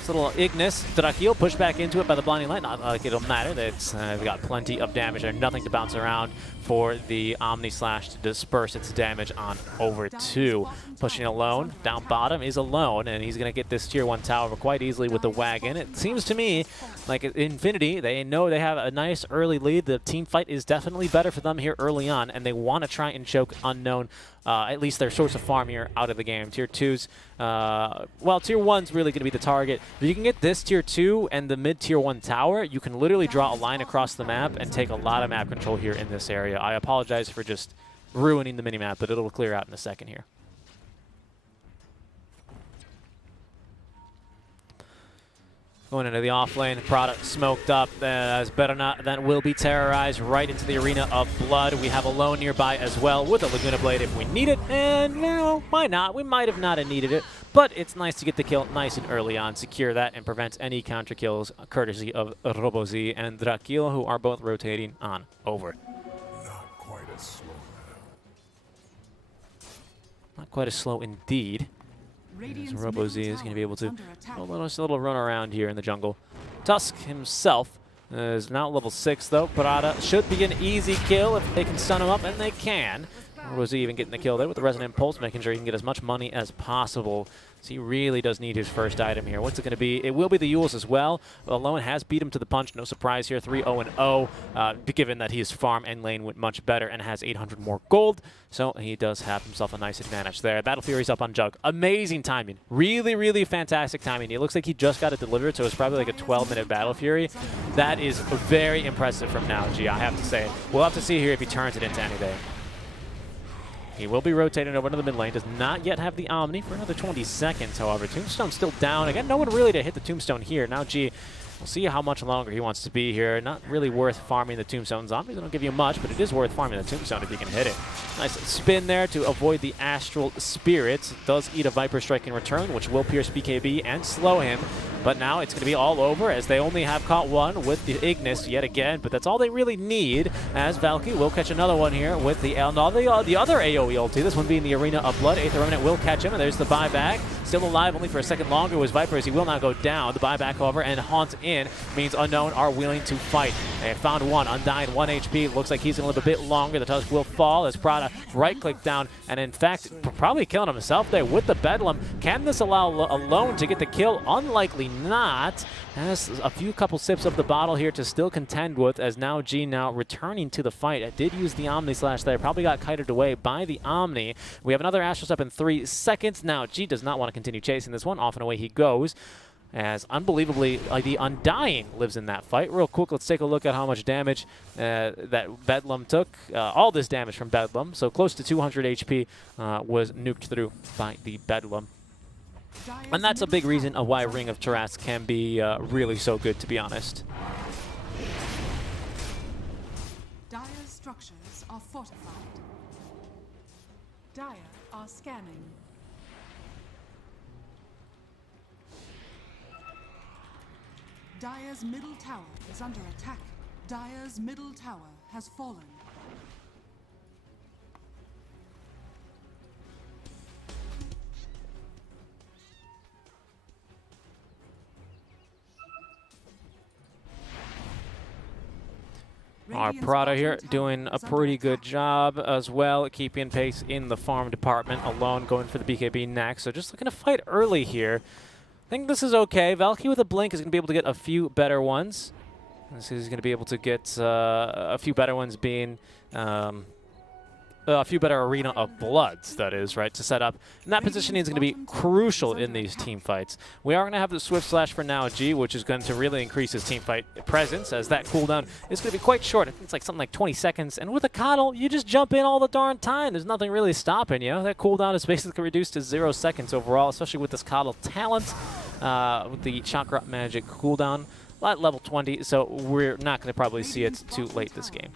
little Ignis. Drakil pushed back into it by the Blinding Light. Not like it'll matter. They've got plenty of damage there. Nothing to bounce around for the Omni Slash to disperse its damage on over 2. Pushing alone. Down bottom is alone, and he's going to get this tier 1 tower quite easily with the wagon. It seems to me like Infinity, they know they have a nice early lead. The team fight is definitely better for them here early on, and they want to try and choke Unknown, at least their source of farm here, out of the game. Tier 2's, well, Tier 1's really going to be the target. If you can get this Tier 2 and the mid-Tier 1 tower, you can literally draw a line across the map and take a lot of map control here in this area. I apologize for just ruining the minimap, but it'll clear out in a second here. Going into the off lane, product smoked up as better not that will be terrorized right into the arena of blood. We have a lone nearby as well with a Laguna Blade if we need it, and why not? We might have not have needed it, but it's nice to get the kill nice and early on, secure that, and prevent any counter kills courtesy of RoboZ and Drakil, who are both rotating on over. Not quite as slow now. Not quite as slow indeed. RoboZ is going to be able to a little run around here in the jungle. Tusk himself is now level 6, though. Parada should be an easy kill if they can stun him up, and they can. RoboZ even getting the kill there with the Resonant Pulse, making sure he can get as much money as possible. So he really does need his first item here. What's it going to be? It will be the Yules as well. Alone has beat him to the punch. No surprise here. 3-0-0, given that his farm and lane went much better and has 800 more gold. So he does have himself a nice advantage there. Battle Fury's up on Jug. Amazing timing. Really, really fantastic timing. It looks like he just got it delivered, so it's probably like a 12-minute Battle Fury. That is very impressive from now, G, I have to say. We'll have to see here if he turns it into anything. He will be rotating over to the mid lane. Does not yet have the Omni for another 20 seconds, however. Tombstone still down. Again, no one really to hit the Tombstone here. Now, G, we'll see how much longer he wants to be here. Not really worth farming the Tombstone. Zombies don't give you much, but it is worth farming the Tombstone if you can hit it. Nice spin there to avoid the Astral Spirits. Does eat a Viper Strike in return, which will pierce BKB and slow him. But now it's going to be all over as they only have caught one with the Ignis yet again. But that's all they really need, as Valky will catch another one here with the other AoE ulti. This one being the Arena of Blood. Aether Remnant will catch him, and there's the buyback. Still alive only for a second longer was Viper, as he will not go down. The buyback, however, and Haunt in means Unknown are willing to fight. They have found one. Undying 1 HP. Looks like he's going to live a bit longer. The Tusk will fall as Prada right-click down, and in fact, probably killing himself there with the Bedlam. Can this allow Alone to get the kill? Unlikely not. Has a couple sips of the bottle here to still contend with, as now G now returning to the fight. I did use the Omni Slash there. Probably got kited away by the Omni. We have another Astral Step in 3 seconds. Now G does not want to continue chasing this one. Off and away he goes, as unbelievably the Undying lives in that fight. Real quick, let's take a look at how much damage that Bedlam took. All this damage from Bedlam, so close to 200 HP was nuked through by the Bedlam. And that's a big reason of why Ring of Tarask can be really so good, to be honest. Dire's structures are fortified. Dire are scanning. Dire's middle tower is under attack. Dire's middle tower has fallen. Our Prada here doing a pretty good job as well, keeping pace in the farm department. Alone going for the BKB next, so just looking to fight early here. think this is okay. Valky with a blink is going to be able to get a few better ones. This is going to be able to get a few better ones being a few better Arena of Bloods, that is, right, to set up. And that positioning is going to be crucial in these team fights. We are going to have the Swift Slash for now G, which is going to really increase his team fight presence, as that cooldown is going to be quite short. I think it's like something like 20 seconds. And with a Coddle, you just jump in all the darn time. There's nothing really stopping you. That cooldown is basically reduced to 0 seconds overall, especially with this Coddle talent, with the Chakra Magic cooldown at level 20. So we're not going to probably see it too late this game.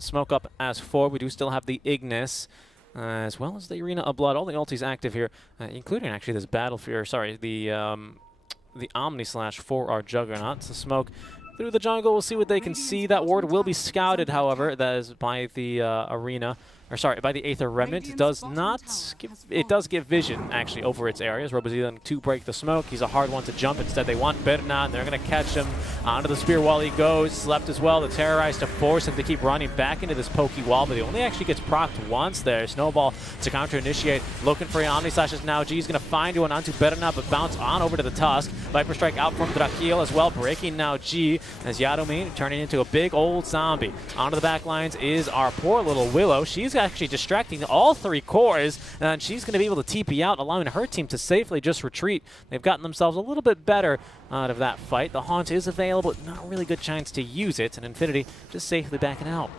Smoke up as 4. We do still have the Ignis, as well as the Arena of Blood. All the ultis active here, including actually this Battlefield, sorry, the Omni Slash for our Juggernaut. So Smoke through the jungle. We'll see what they can see. That ward will be scouted, however. That is by the Arena. Or sorry, by the Aether Remnant. It does give vision, actually, over its areas. robo2 then to break the smoke. He's a hard one to jump. Instead, they want Berna, and they're going to catch him onto the spear wall he goes. Slept as well to terrorize, to force him to keep running back into this pokey wall, but he only actually gets procced once there. Snowball to counter-initiate, looking for an Omni Slashes now. G's going to find one onto Berna, but bounce on over to the Tusk. Viper Strike out from Drakil as well, breaking now G, as Yadomine turning into a big old zombie. Onto the back lines is our poor little Willow. She's actually distracting all 3 cores, and she's going to be able to TP out, allowing her team to safely just retreat. They've gotten themselves a little bit better out of that fight. The Haunt is available, not a really good chance to use it, and Infinity just safely backing out.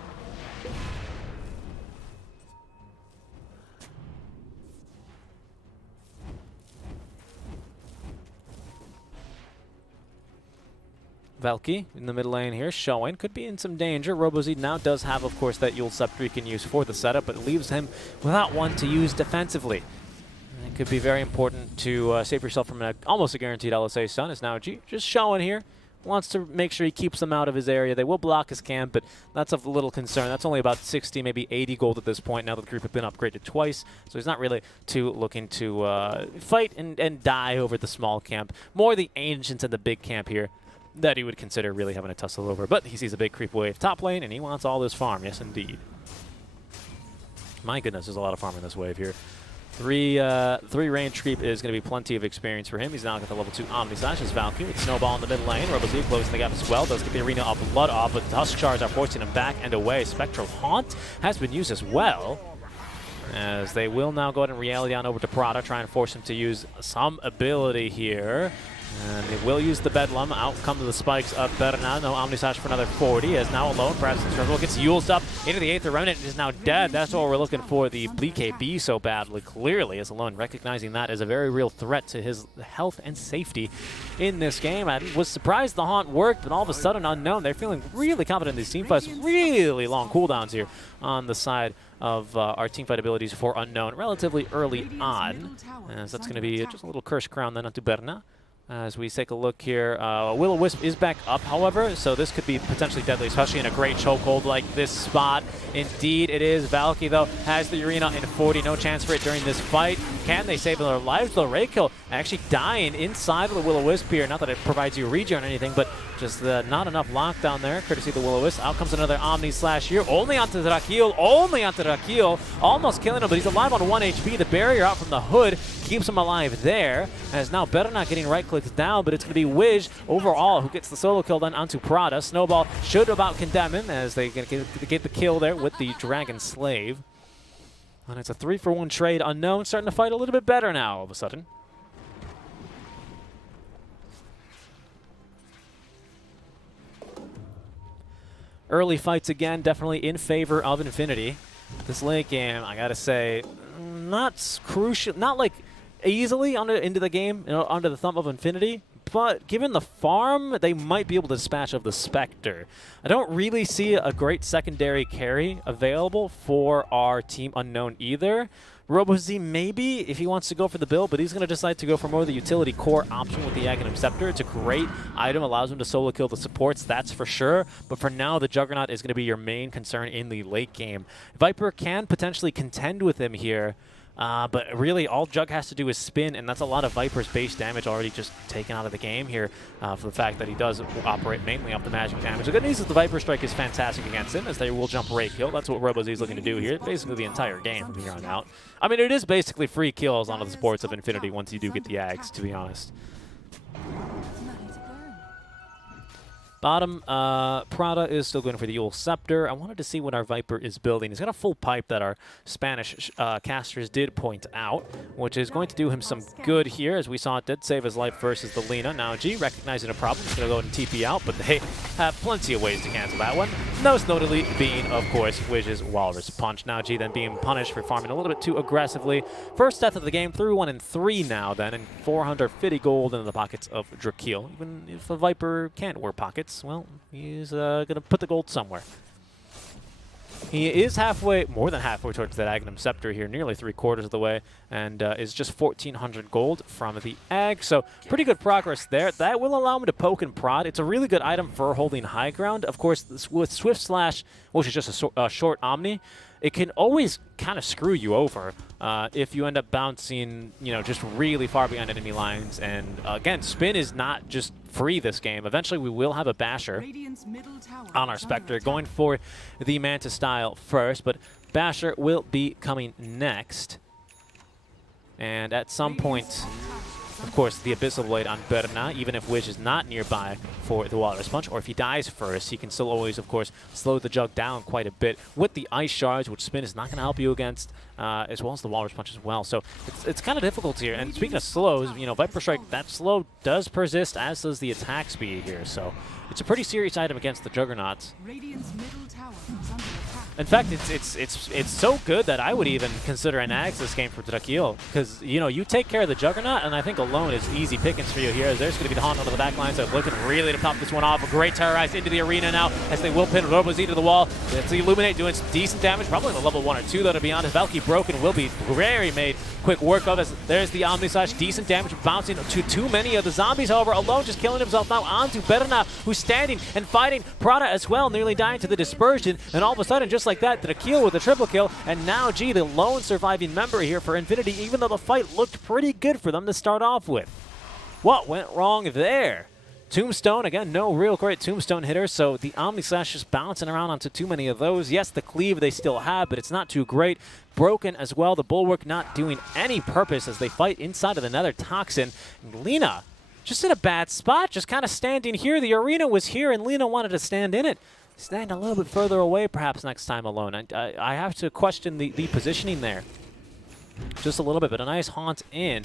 Valky in the mid lane here, showing. Could be in some danger. robo2 now does have, of course, that Yule Scepter he can use for the setup, but it leaves him without one to use defensively. And it could be very important to save yourself from almost a guaranteed LSA stun, as now G just showing here. Wants to make sure he keeps them out of his area. They will block his camp, but that's of little concern. That's only about 60, maybe 80 gold at this point, now that the group have been upgraded twice. So he's not really too looking to fight and die over the small camp. More the Ancients and the big camp here that he would consider really having a tussle over. But he sees a big creep wave top lane, and he wants all this farm. Yes, indeed. My goodness, there's a lot of farm in this wave here. Three range creep is going to be plenty of experience for him. He's now got the level 2 Omni Slash as Valky with Snowball in the mid lane. robo2 closing the gap as well. Does get the Arena of Blood off, but Tusk Shards are forcing him back and away. Spectral Haunt has been used as well, as they will now go ahead and reality on over to Prada, try and force him to use some ability here. And they will use the Bedlam. Out come the spikes of Berna. No Omni Slash for another 40. As now alone, perhaps in trouble. Gets used up into the Aether Remnant. Is now dead. That's what we're looking for. The BKB so badly. Clearly, as alone recognizing that as a very real threat to his health and safety in this game. I was surprised the Haunt worked, but all of a sudden, Unknown. They're feeling really confident in these team fights. Really long cooldowns here on the side of our teamfight abilities for Unknown relatively early on. As that's going to be just a little curse crown then onto Berna. As we take a look here, Will-O-Wisp is back up, however, so this could be potentially deadly, especially in a great chokehold like this spot. Indeed, it is. Valky, though, has the Arena in 40. No chance for it during this fight. Can they save their lives, though? Raykill actually dying inside of the Will-O-Wisp here. Not that it provides you regen or anything, but just not enough lockdown there, courtesy of the Will-O-Wisp. Out comes another Omni Slash here. Only onto Drakil. Only onto Drakil. Almost killing him, but he's alive on 1 HP. The barrier out from the hood keeps him alive there. As now Berna getting right-clicked down, but it's going to be Wiz overall who gets the solo kill then onto Prada. Snowball should about condemn him, as they get the kill there with the Dragon Slave. And it's a 3-for-1 trade. Unknown starting to fight a little bit better now all of a sudden. Early fights again, definitely in favor of Infinity. This late game, I gotta say, not crucial, not like easily into the game, under the thumb of Infinity, but given the farm, they might be able to dispatch of the Spectre. I don't really see a great secondary carry available for our team Unknown either. robo2 maybe if he wants to go for the build, but he's going to decide to go for more of the utility core option with the Aghanim Scepter. It's a great item, allows him to solo kill the supports, that's for sure. But for now, the Juggernaut is going to be your main concern in the late game. Viper can potentially contend with him here. But really, all Jug has to do is spin, and that's a lot of Viper's base damage already just taken out of the game here for the fact that he does operate mainly off the magic damage. The good news is the Viper Strike is fantastic against him, as they will jump rake kill. That's what robo2 is looking to do here, basically the entire game from here on out. I mean, it is basically free kills onto the supports of Infinity once you do get the Ags, to be honest. Bottom, Prada is still going for the Yule Scepter. I wanted to see what our Viper is building. He's got a full pipe that our Spanish casters did point out, which is going to do him some good here. As we saw, it did save his life versus the Lina. Now G, recognizing a problem, is going to go ahead and TP out, but they have plenty of ways to cancel that one. Most notably being, of course, Wiz's Walrus Punch. Now G then being punished for farming a little bit too aggressively. First death of the game, 3-1 and 3 now then, and 450 gold in the pockets of Drakeel. Even if a Viper can't wear pockets, well, he's going to put the gold somewhere. He is halfway, more than halfway towards that Agnum Scepter here, nearly 3/4 of the way, and is just 1,400 gold from the Ag. So pretty good progress there. That will allow him to poke and prod. It's a really good item for holding high ground. Of course, with Swift Slash, which is just a short Omni, it can always kind of screw you over if you end up bouncing, you know, just really far behind enemy lines. And again, spin is not just free this game. Eventually, we will have a Basher on our Spectre, going for the Manta style first, but Basher will be coming next. And at some point, of course, the Abyssal Blade on Berna, even if Wiz is not nearby for the Walrus Punch, or if he dies first, he can still always, of course, slow the Jug down quite a bit with the Ice Shards, which Spin is not going to help you against, as well as the Walrus Punch as well. So it's kind of difficult here. And speaking of slows, you know, Viper Strike, that slow does persist, as does the attack speed here. So it's a pretty serious item against the Juggernauts. In fact, it's so good that I would even consider an Axe this game for Drakeel, because, you know, you take care of the Juggernaut, and I think alone is easy pickings for you here. As there's going to be the Haunt onto the back line, so looking really to pop this one off. A great terrorize into the arena now, as they will pin robo2 to the wall. It's the Illuminate doing some decent damage, probably in the level 1 or 2, though, to be honest. Valky broken will be very made quick work of, as there's the Omni Slash, decent damage, bouncing to too many of the zombies. However, alone just killing himself now onto Berna, who's standing and fighting Prada as well, nearly dying to the dispersion, and all of a sudden, just like that, Drakeel with a triple kill, and now G, the lone surviving member here for Infinity, even though the fight looked pretty good for them to start off with. What went wrong there? Tombstone, again, no real great Tombstone hitter, so the Omni Slash just bouncing around onto too many of those. Yes, the cleave they still have, but it's not too great. Broken as well, the Bulwark not doing any purpose as they fight inside of the Nether Toxin. And Lina, just in a bad spot, just kind of standing here. The arena was here, and Lina wanted to stand in it. Stand a little bit further away, perhaps, next time alone. I have to question the positioning there just a little bit, but a nice haunt in.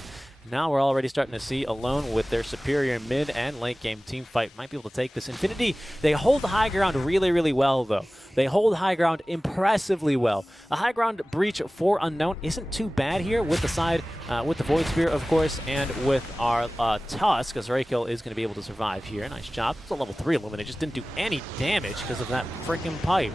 Now we're already starting to see alone with their superior mid and late game team fight might be able to take this. Infinity, they hold the high ground really, really well, though. They hold high ground impressively well. The high ground breach for Unknown isn't too bad here with the side, with the Void Spear, of course, and with our Tusk, as Rakill is going to be able to survive here. Nice job. It's a level 3 Illuminate. Just didn't do any damage because of that freaking pipe.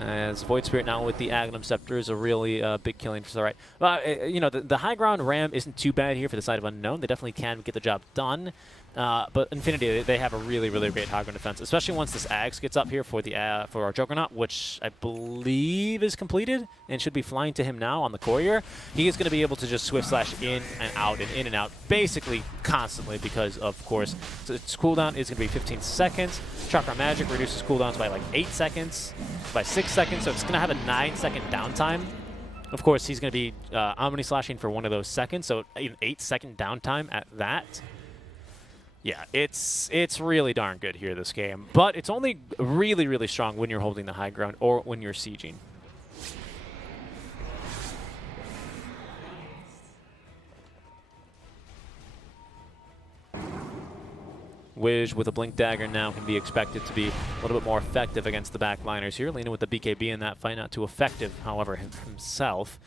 As Void Spirit now with the Agnum Scepter is a really big killing for the right. You know, the high ground ram isn't too bad here for the side of Unknown. They definitely can get the job done. But Infinity, they have a really, really great high ground defense, especially once this Axe gets up here for the for our Juggernaut, which I believe is completed and should be flying to him now on the Courier. He is going to be able to just Swift Slash in and out and in and out basically constantly because, of course, its cooldown is going to be 15 seconds. Chakra Magic reduces cooldowns by like 8 seconds, by 6 seconds, so it's going to have a 9-second downtime. Of course, he's going to be Omni Slashing for one of those seconds, so an 8-second downtime at that. Yeah, it's really darn good here, this game. But it's only really, really strong when you're holding the high ground or when you're sieging. Wiz with a Blink Dagger now can be expected to be a little bit more effective against the backliners here. Lina with the BKB in that fight, not too effective, however, himself,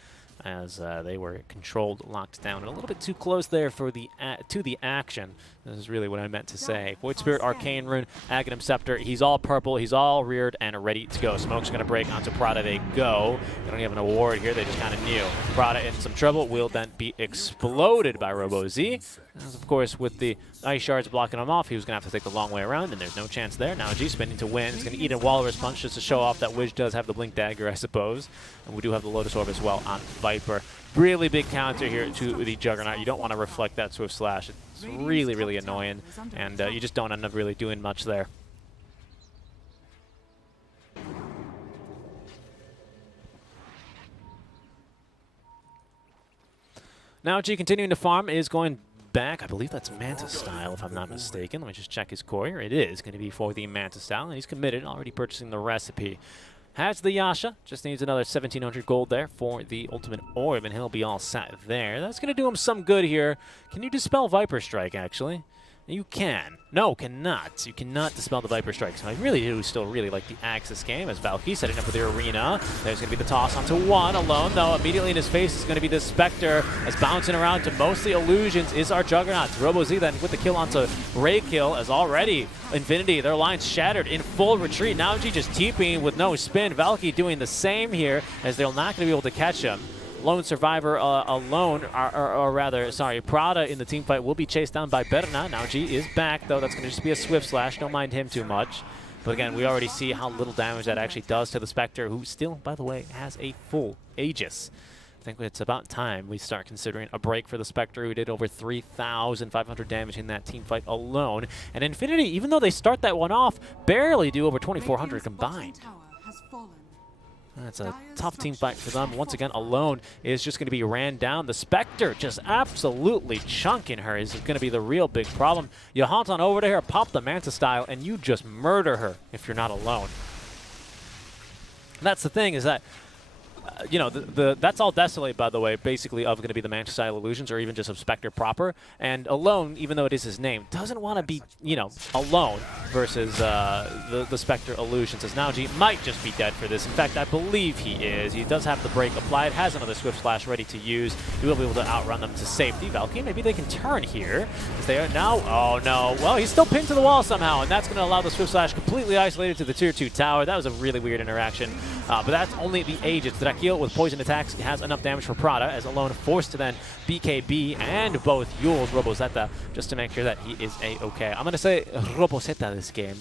as they were controlled, locked down, and a little bit too close there for the to the action. This is really what I meant to say. Void Spirit, Arcane Rune, Agnum Scepter. He's all purple. He's all reared and ready to go. Smoke's going to break onto Prada. They go. They don't have an award here. They just kind of knew. Prada in some trouble will then be exploded by robo2. As of course, with the ice shards blocking him off, he was going to have to take the long way around, and there's no chance there. Now G spinning to win. He's going to eat a Walrus Punch just to show off that Wiz does have the Blink Dagger, I suppose. And we do have the Lotus Orb as well on Viper. Really big counter here to the Juggernaut. You don't want to reflect that Swift Slash. It's really, really annoying, and you just don't end up really doing much there. Now G continuing to farm is going back. I believe that's Manta style, if I'm not mistaken. Let me just check his core here. It is going to be for the Manta style, and he's committed, already purchasing the recipe. Has the Yasha, just needs another 1,700 gold there for the Ultimate Orb, and he'll be all set there. That's going to do him some good here. Can you dispel Viper Strike, actually? You can. No, cannot. You cannot dispel the Viper Strike. So I really do still really like the Axis game as Valky setting up for the arena. There's going to be the toss onto one alone, though. Immediately in his face is going to be the Spectre as bouncing around to mostly illusions is our Juggernaut. RoboZ then with the kill onto Ray Kill as already Infinity, their line's shattered in full retreat. Now G just TPing with no spin. Valky doing the same here as they're not going to be able to catch him. Lone Survivor alone, or rather, sorry, Prada in the team fight will be chased down by Berna. Now G is back, though. That's going to just be a Swift Slash. Don't mind him too much. But again, we already see how little damage that actually does to the Spectre, who still, by the way, has a full Aegis. I think it's about time we start considering a break for the Spectre, who did over 3,500 damage in that team fight alone. And Infinity, even though they start that one off, barely do over 2,400 combined. That's a tough team fight for them. Once again, Alone is just going to be ran down. The Spectre just absolutely chunking her is going to be the real big problem. You haunt on over to her, pop the Manta style, and you just murder her if you're not Alone. And that's the thing, is that you know, that's all Desolate, by the way, basically of going to be the Manta style illusions, or even just of Spectre proper. And Alone, even though it is his name, doesn't want to be, you know, alone versus the Spectre illusions. As now G might just be dead for this. In fact, I believe he is. He does have the break applied, has another Swift Slash ready to use. He will be able to outrun them to safety. Valky, maybe they can turn here, as they are now. Oh no! Well, he's still pinned to the wall somehow, and that's going to allow the Swift Slash completely isolated to the Tier 2 tower. That was a really weird interaction, but that's only the Aegis. Drakil with poison attacks has enough damage for Prada, as Alone forced to then BKB and both Yules Robozeta just to make sure that he is A-okay. I'm going to say Robozeta this game,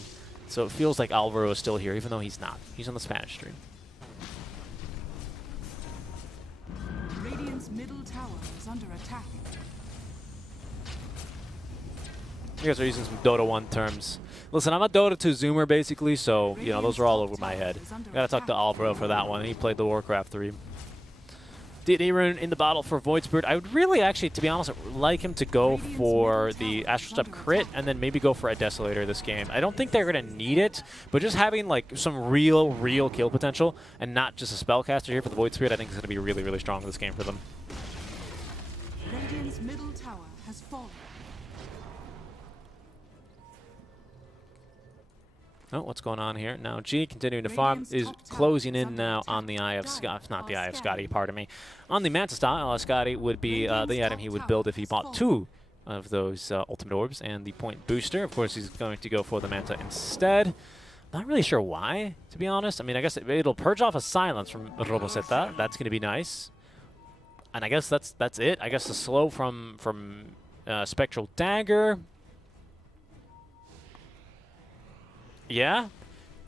so it feels like Alvaro is still here, even though he's not. He's on the Spanish stream. Radiant's middle tower is under attack. You guys are using some Dota 1 terms. Listen, I'm a Dota 2 zoomer, basically, so, you know, those are all over my head. Gotta talk to Alvaro for that one. He played the Warcraft 3. DD Rune in the battle for Void Spirit. I would really, actually, to be honest, like him to go for the Astral Step crit and then maybe go for a Desolator this game. I don't think they're going to need it, but just having, like, some real kill potential and not just a Spellcaster here for the Void Spirit, I think is going to be really, really strong this game for them. Radiant's middle tower has fallen. Oh, what's going on here? Now, G continuing to farm is closing in now on the Eye of Scotty, not the Eye of Scotty, pardon me. On the Manta style, Scotty would be the item he would build if he bought 2 of those Ultimate Orbs and the Point Booster. Of course, he's going to go for the Manta instead. Not really sure why, to be honest. I mean, I guess it'll purge off a silence from Robozeta. That's going to be nice. And I guess that's it. I guess the slow from Spectral Dagger. Yeah,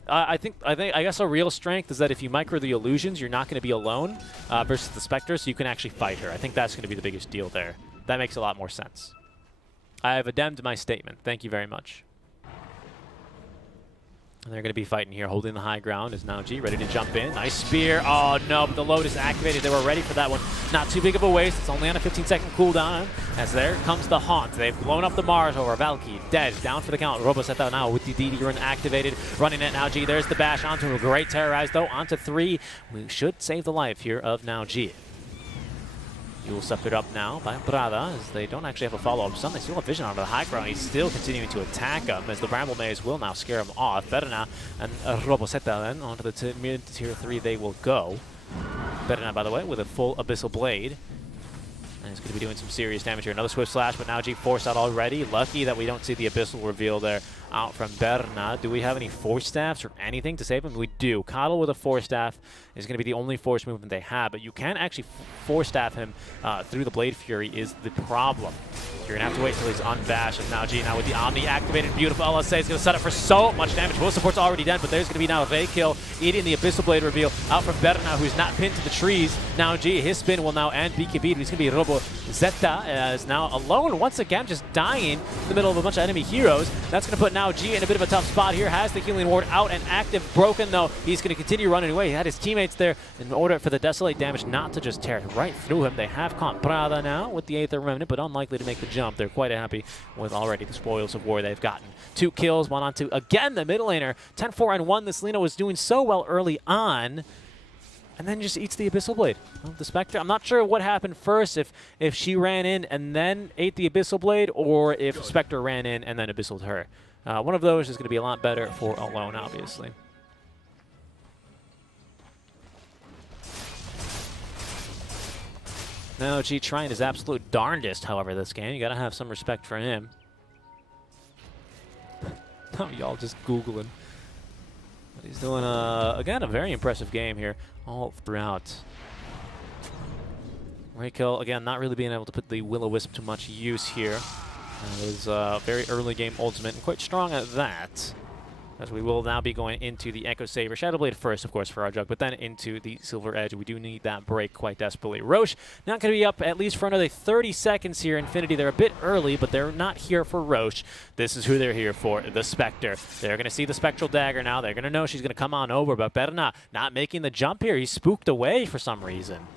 I guess a real strength is that if you micro the illusions, you're not going to be alone versus the Spectre, so you can actually fight her. I think that's going to be the biggest deal there. That makes a lot more sense. I have addended my statement. Thank you very much. And they're going to be fighting here, holding the high ground. Is now G ready to jump in. Nice spear. Oh, no, but the load is activated. They were ready for that one. Not too big of a waste. It's only on a 15-second cooldown. As there comes the Haunt. They've blown up the Mars over. Valky dead. Down for the count. Robozeta now with the DD run activated. Running it now G. There's the bash onto a great terrorize, though. Onto 3. We should save the life here of now G. Yule sceptered up now by Prada, as they don't actually have a follow-up stun. They still have vision onto the high ground. He's still continuing to attack him, as the Bramble Maze will now scare him off. Berna and Robozeta then onto the mid-tier 3 they will go. Berna, by the way, with a full Abyssal Blade. And he's going to be doing some serious damage here. Another Swift Slash, but now G forced out already. Lucky that we don't see the Abyssal reveal there out from Berna. Do we have any Force Staffs or anything to save him? We do. Coddle with a Force Staff is going to be the only Force movement they have, but you can actually Force Staff him through the Blade Fury is the problem. You're going to have to wait till he's unbashed. And now G now with the Omni activated. Beautiful LSA is going to set up for so much damage. Will support's already dead, but there's going to be now a Vay kill eating the Abyssal Blade reveal out from Berna, who's not pinned to the trees. Now G, his spin will now end BKB. He's going to be Robo Zeta is now alone once again, just dying in the middle of a bunch of enemy heroes. That's going to put now G in a bit of a tough spot here. Has the healing ward out and active. Broken though. He's going to continue running away. He had his teammates there in order for the Desolate damage not to just tear right through him. They have caught Prada now with the Aether Remnant, but unlikely to make the jump. They're quite happy with already the spoils of war they've gotten. 2 kills, 1 on 2. Again, the middle laner. 10-4 and 1. This Lina was doing so well early on, and then just eats the Abyssal Blade. Well, the Spectre, I'm not sure what happened first, if she ran in and then ate the Abyssal Blade, or if Spectre ran in and then Abyssaled her. One of those is going to be a lot better for Alone, obviously. Now G trying his absolute darndest, however, this game. You got to have some respect for him. Now y'all just Googling. But he's doing, again, a very impressive game here all throughout. Raykill, again, not really being able to put the Will-O-Wisp to much use here. It was a very early game ultimate, and quite strong at that. As we will now be going into the Echo Saber. Shadowblade first, of course, for our jug, but then into the Silver Edge. We do need that break quite desperately. Roche not going to be up at least for another 30 seconds here. Infinity, they're a bit early, but they're not here for Roche. This is who they're here for, the Spectre. They're going to see the Spectral Dagger now. They're going to know she's going to come on over, but Berna not making the jump here. He's spooked away for some reason.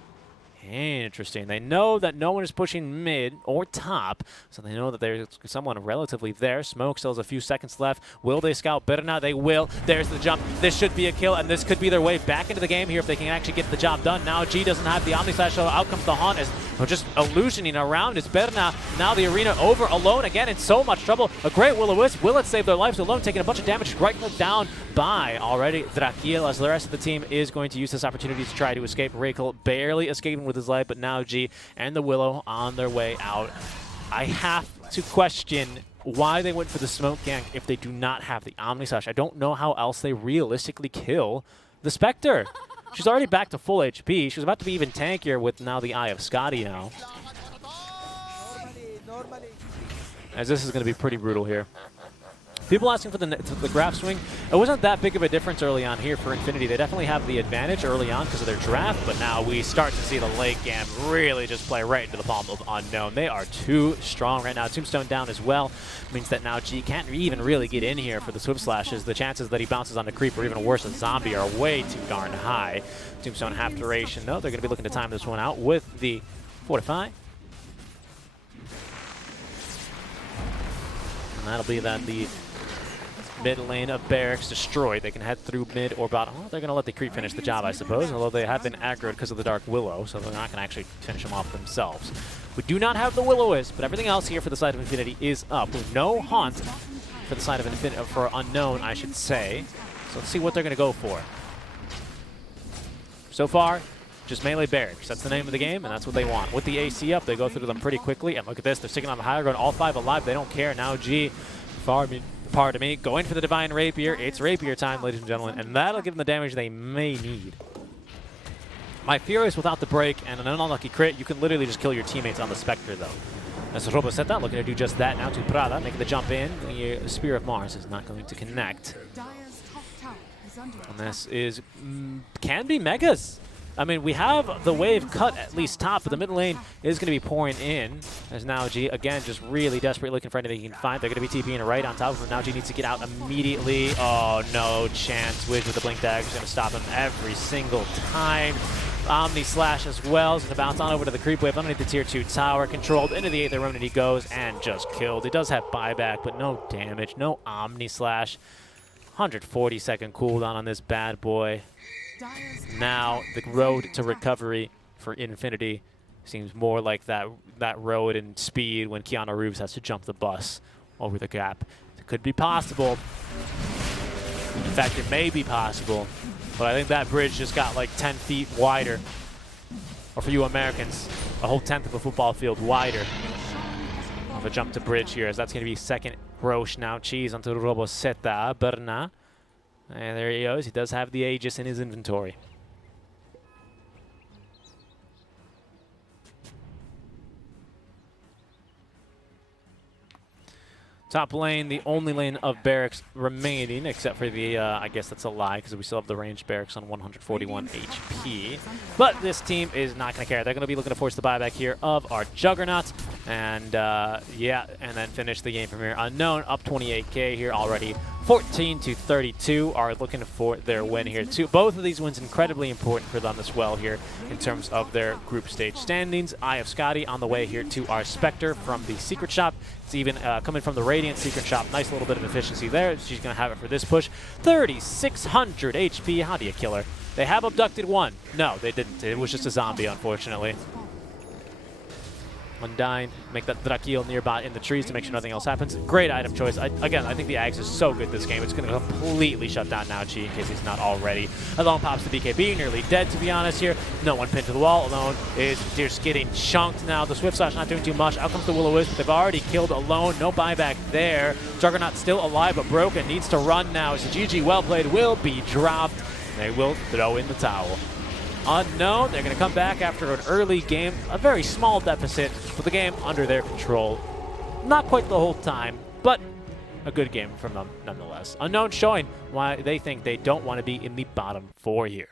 Interesting. They know that no one is pushing mid or top, so they know that there's someone relatively there. Smoke still has a few seconds left. Will they scout Berna? They will. There's the jump. This should be a kill, and this could be their way back into the game here if they can actually get the job done. Now G doesn't have the Omni Slash, so out comes the Haunt as just illusioning around is Berna. Now the arena over. Alone again in so much trouble. A great Will-O-Wisp. Will it save their lives? Alone taking a bunch of damage. Right click down by already Drakiel, as the rest of the team is going to use this opportunity to try to escape. Raykel barely escaping with his life, but now G and the Willow on their way out. I have to question why they went for the smoke gank if they do not have the Omni Slash. I don't know how else they realistically kill the Spectre. She's already back to full HP. She was about to be even tankier with now the Eye of Scotty now. As this is going to be pretty brutal here. People asking for the graph swing. It wasn't that big of a difference early on here for Infinity. They definitely have the advantage early on because of their draft, but now we start to see the late game really just play right into the palm of Unknown. They are too strong right now. Tombstone down as well. Means that now G can't even really get in here for the Swift Slashes. The chances that he bounces on the creep or even worse, a zombie are way too darn high. Tombstone half duration though. They're going to be looking to time this one out with the Fortify. And that'll be that the mid lane of Barracks destroyed. They can head through mid or bottom. Well, they're going to let the creep finish the job, I suppose, although they have been aggroed because of the Dark Willow, so they're not going to actually finish them off themselves. We do not have the Will-O-Wisp, but everything else here for the side of Infinity is up. With no Haunt for the side of Infinity, for Unknown, I should say. So let's see what they're going to go for. So far, just melee Barracks. That's the name of the game, and that's what they want. With the AC up, they go through them pretty quickly, and look at this. They're sticking on the higher ground, all 5 alive. They don't care. Now G, pardon me, going for the Divine Rapier. It's Rapier time, ladies and gentlemen, and that'll give them the damage they may need. My Furious without the break and an unlucky crit, you can literally just kill your teammates on the Spectre, though. That's Roboseta looking to do just that now to Prada, making the jump in. The Spear of Mars is not going to connect. And this is, can be Megas. I mean, we have the wave cut at least top, but the mid lane is going to be pouring in. As now G, again, just really desperate looking for anything he can find. They're going to be TPing right on top of him. Now G needs to get out immediately. Oh, no chance. Wiz with the Blink Dagger is going to stop him every single time. Omni Slash as well is going to bounce on over to the creep wave underneath the tier 2 tower. Controlled into the Aether Remnant he goes and just killed. He does have buyback, but no damage. No Omni Slash. 140-second cooldown on this bad boy. Now the road to recovery for Infinity seems more like that road in Speed when Keanu Reeves has to jump the bus over the gap. It could be possible. In fact, it may be possible. But I think that bridge just got like 10 feet wider. Or for you Americans, a whole tenth of a football field wider of a jump to bridge here, as that's going to be second Roche now, cheese onto Roboseta, Berna. And there he goes. He does have the Aegis in his inventory. Top lane, the only lane of barracks remaining, except for the, I guess that's a lie, because we still have the ranged barracks on 141 HP. But this team is not going to care. They're going to be looking to force the buyback here of our Juggernaut. And, yeah, and then finish the game from here. Unknown, up 28k here already. 14-32 are looking for their win here, too. Both of these wins incredibly important for them as well here in terms of their group stage standings. Eye of Scotty on the way here to our Spectre from the Secret Shop. It's even coming from the Radiant Secret Shop. Nice little bit of efficiency there. She's going to have it for this push. 3,600 HP. How do you kill her? They have abducted one. No, they didn't. It was just a zombie, unfortunately. Undying, make that Drakil nearby in the trees to make sure nothing else happens. Great item choice. Again, I think the Axe is so good this game. It's going to completely shut down Naochi in case he's not already. Alone pops the BKB, nearly dead to be honest here. No one pinned to the wall. Alone is just getting chunked now. The Swift Slash not doing too much. Out comes the Will-O-Wisp, but they've already killed Alone. No buyback there. Juggernaut still alive but broken. Needs to run now. So GG, well played, will be dropped. They will throw in the towel. Unknown, they're going to come back after an early game, a very small deficit, with the game under their control. Not quite the whole time, but a good game from them nonetheless. Unknown showing why they think they don't want to be in the bottom four here.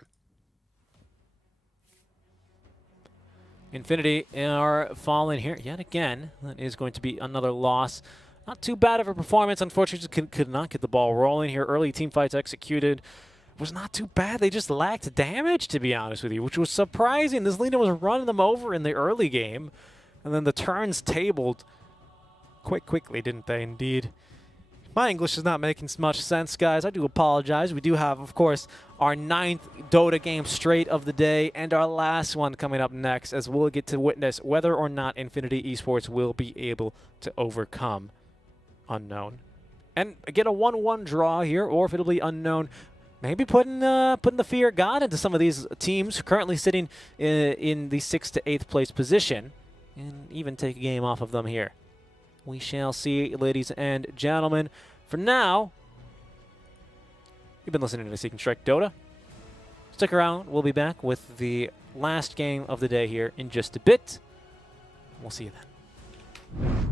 Infinity are falling here yet again. That is going to be another loss. Not too bad of a performance. Unfortunately, could not get the ball rolling here. Early team fights executed. Was not too bad. They just lacked damage, to be honest with you, which was surprising. This Lina was running them over in the early game, and then the turns tabled quite quickly, didn't they, indeed? My English is not making much sense, guys. I do apologize. We do have, of course, our 9th Dota game straight of the day, and our last one coming up next, as we'll get to witness whether or not Infinity Esports will be able to overcome Unknown. And get a 1-1 draw here, or if it'll be Unknown, maybe putting the fear of God into some of these teams currently sitting in the 6th to 8th place position, and even take a game off of them here. We shall see, ladies and gentlemen. For now, you've been listening to Seek and Strike Dota. Stick around. We'll be back with the last game of the day here in just a bit. We'll see you then.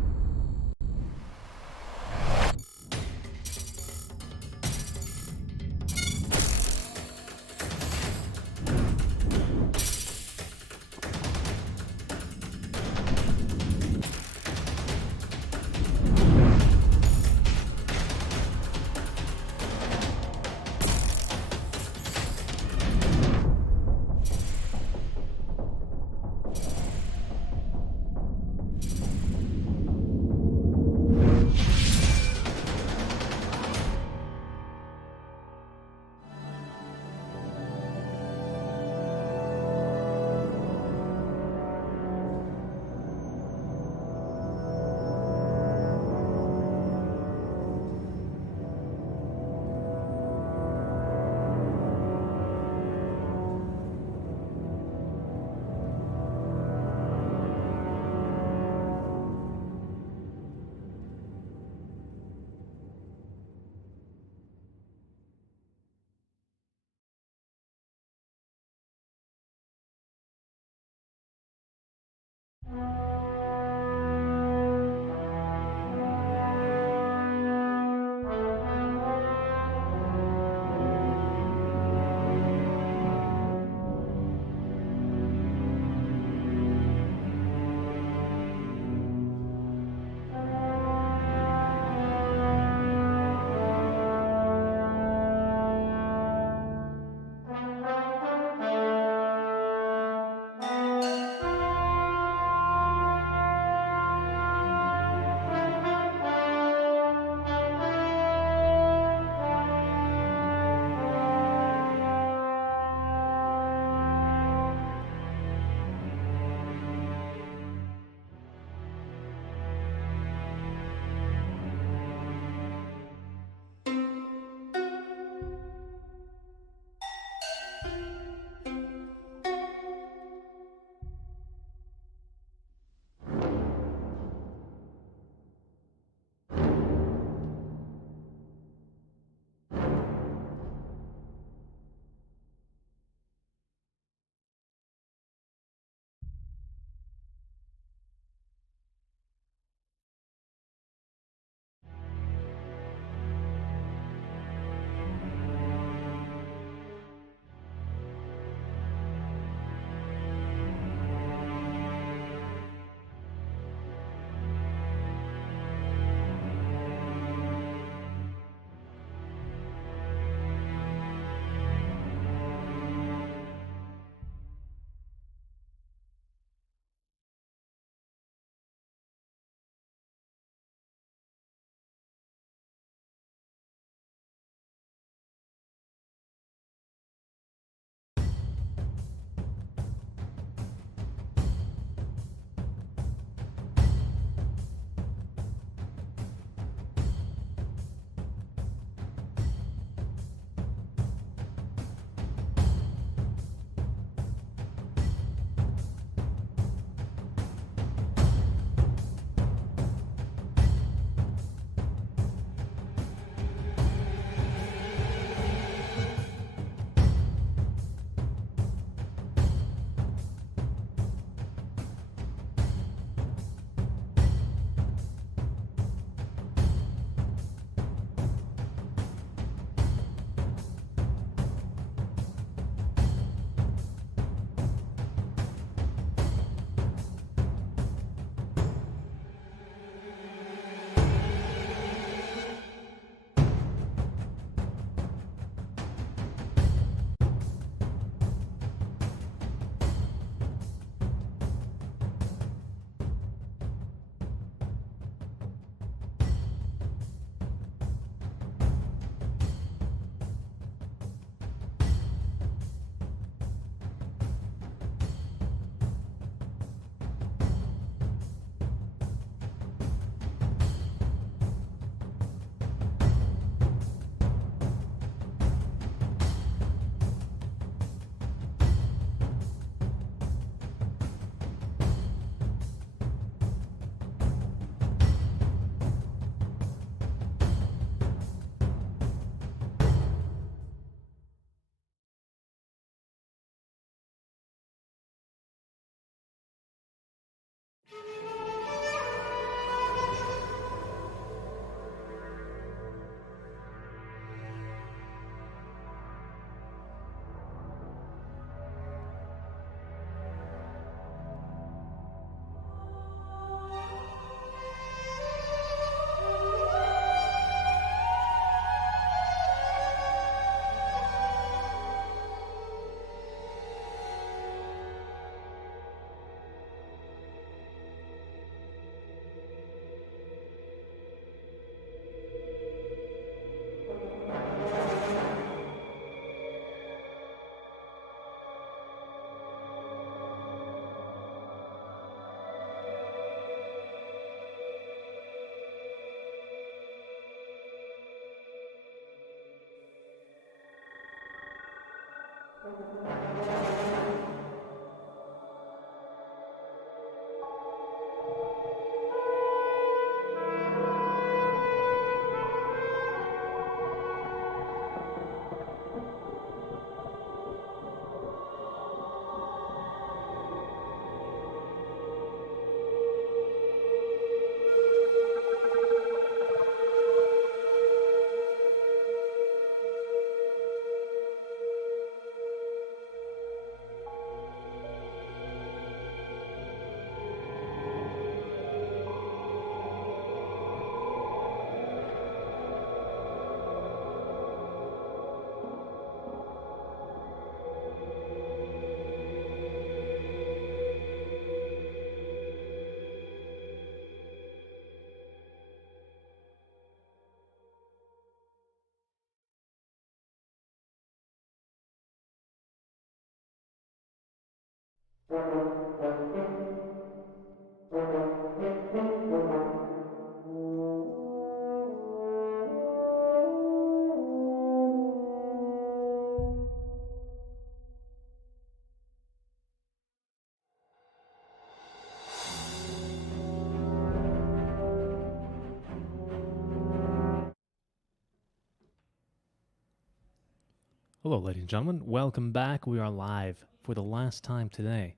Hello, ladies and gentlemen. Welcome back. We are live for the last time today.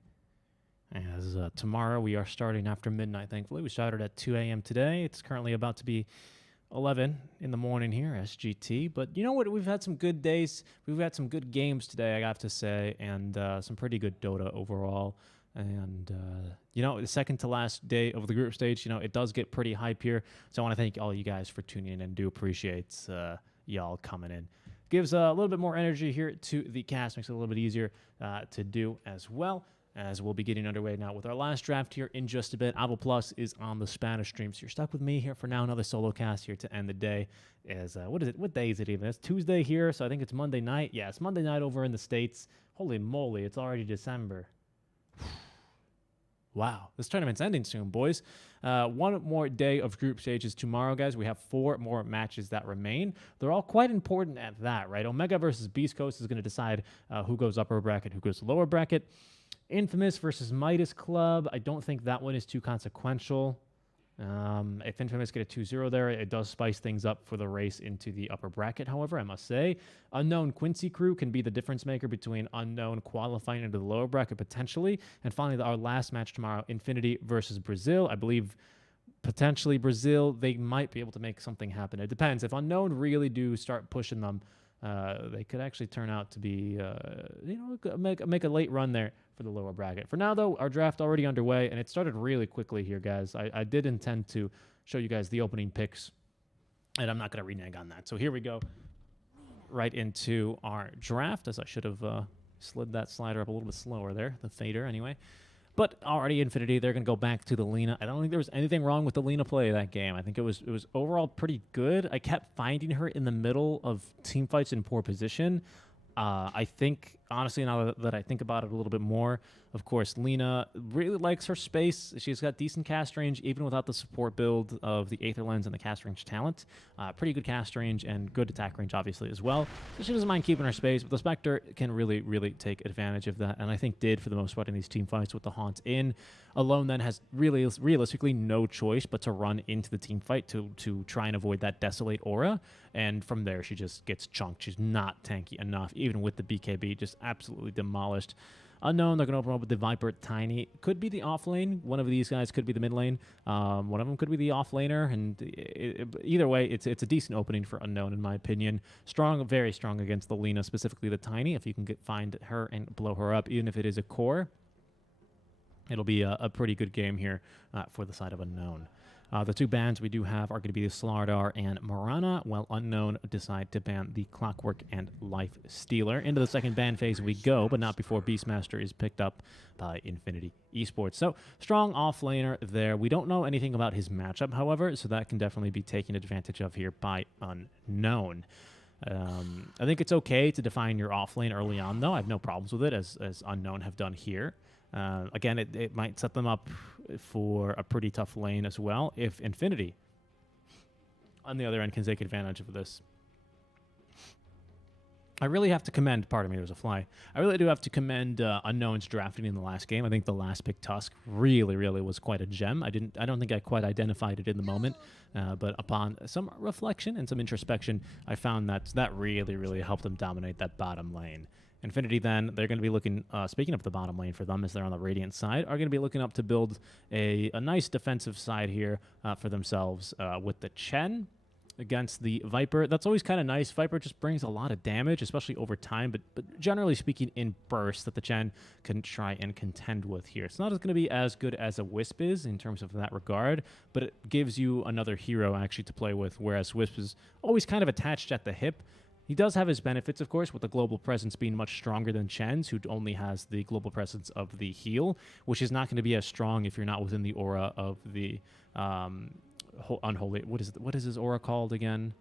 As tomorrow we are starting after midnight, thankfully. We started at 2 a.m. today. It's currently about to be 11 in the morning here, SGT. But you know what? We've had some good days. We've had some good games today, I have to say, and some pretty good Dota overall. And, the second to last day of the group stage, it does get pretty hype here. So I want to thank all you guys for tuning in and do appreciate y'all coming in. Gives a little bit more energy here to the cast, makes it a little bit easier to do as well, as we'll be getting underway now with our last draft here in just a bit. Avo Plus is on the Spanish stream, so you're stuck with me here for now. Another solo cast here to end the day. What is it? What day is it even? It's Tuesday here, so I think it's Monday night. Yeah, it's Monday night over in the States. Holy moly, it's already December. Wow, this tournament's ending soon, boys. One more day of group stages tomorrow, guys. We have 4 more matches that remain. They're all quite important at that, right? Omega versus Beast Coast is going to decide who goes upper bracket, who goes lower bracket. Infamous versus Midas Club. I don't think that one is too consequential. If Infamous get a 2-0 there, it does spice things up for the race into the upper bracket, however, I must say. Unknown Quincy Crew can be the difference maker between Unknown qualifying into the lower bracket potentially. And finally, our last match tomorrow, Infinity versus Brazil. I believe potentially Brazil, they might be able to make something happen. It depends. If Unknown really do start pushing them, they could actually turn out to be, make a late run there for the lower bracket. For now, though, our draft already underway, and it started really quickly here, guys. I did intend to show you guys the opening picks, and I'm not going to renege on that. So here we go, right into our draft, as I should have slid that slider up a little bit slower there, the fader anyway. But already Infinity, they're going to go back to the Lina. I don't think there was anything wrong with the Lina play of that game. I think it was overall pretty good. I kept finding her in the middle of team fights in poor position. I think, honestly, now that I think about it a little bit more, of course, Lina really likes her space. She's got decent cast range, even without the support build of the Aether Lens and the cast range talent. Pretty good cast range and good attack range, obviously, as well. So she doesn't mind keeping her space, but the Spectre can really, really take advantage of that, and I think did for the most part in these team fights with the Haunt in. Alone then has really, realistically no choice but to run into the team fight to try and avoid that Desolate aura, and from there she just gets chunked. She's not tanky enough, even with the BKB, just absolutely demolished. Unknown, they're going to open up with the Viper Tiny. Could be the off lane. One of these guys could be the mid lane. One of them could be the off laner. And either way, it's a decent opening for Unknown, in my opinion. Strong, very strong against the Lina, specifically the Tiny. If you can find her and blow her up, even if it is a core, it'll be a pretty good game here for the side of Unknown. The 2 bans we do have are going to be the Slardar and Morana, while Unknown decide to ban the Clockwork and Life Stealer. Into the second ban phase we go, but not before Beastmaster is picked up by Infinity Esports. So, strong offlaner there. We don't know anything about his matchup, however, so that can definitely be taken advantage of here by Unknown. I think it's okay to define your offlane early on, though. I have no problems with it, as Unknown have done here. Again, it might set them up for a pretty tough lane as well if Infinity, on the other end, can take advantage of this. I really have to commend, pardon me, there's a fly. I really do have to commend Unknown's drafting in the last game. I think the last pick, Tusk, really, really was quite a gem. I don't think I quite identified it in the moment, but upon some reflection and some introspection, I found that really, really helped them dominate that bottom lane. Infinity then, they're going to be looking, speaking of the bottom lane for them as they're on the Radiant side, are going to be looking up to build a nice defensive side here for themselves with the Chen against the Viper. That's always kind of nice. Viper just brings a lot of damage, especially over time, but generally speaking in bursts that the Chen can try and contend with here. It's not going to be as good as a Wisp is in terms of that regard, but it gives you another hero actually to play with, whereas Wisp is always kind of attached at the hip. He does have his benefits, of course, with the global presence being much stronger than Chen's, who only has the global presence of the heal, which is not going to be as strong if you're not within the aura of the unholy. What is his aura called again?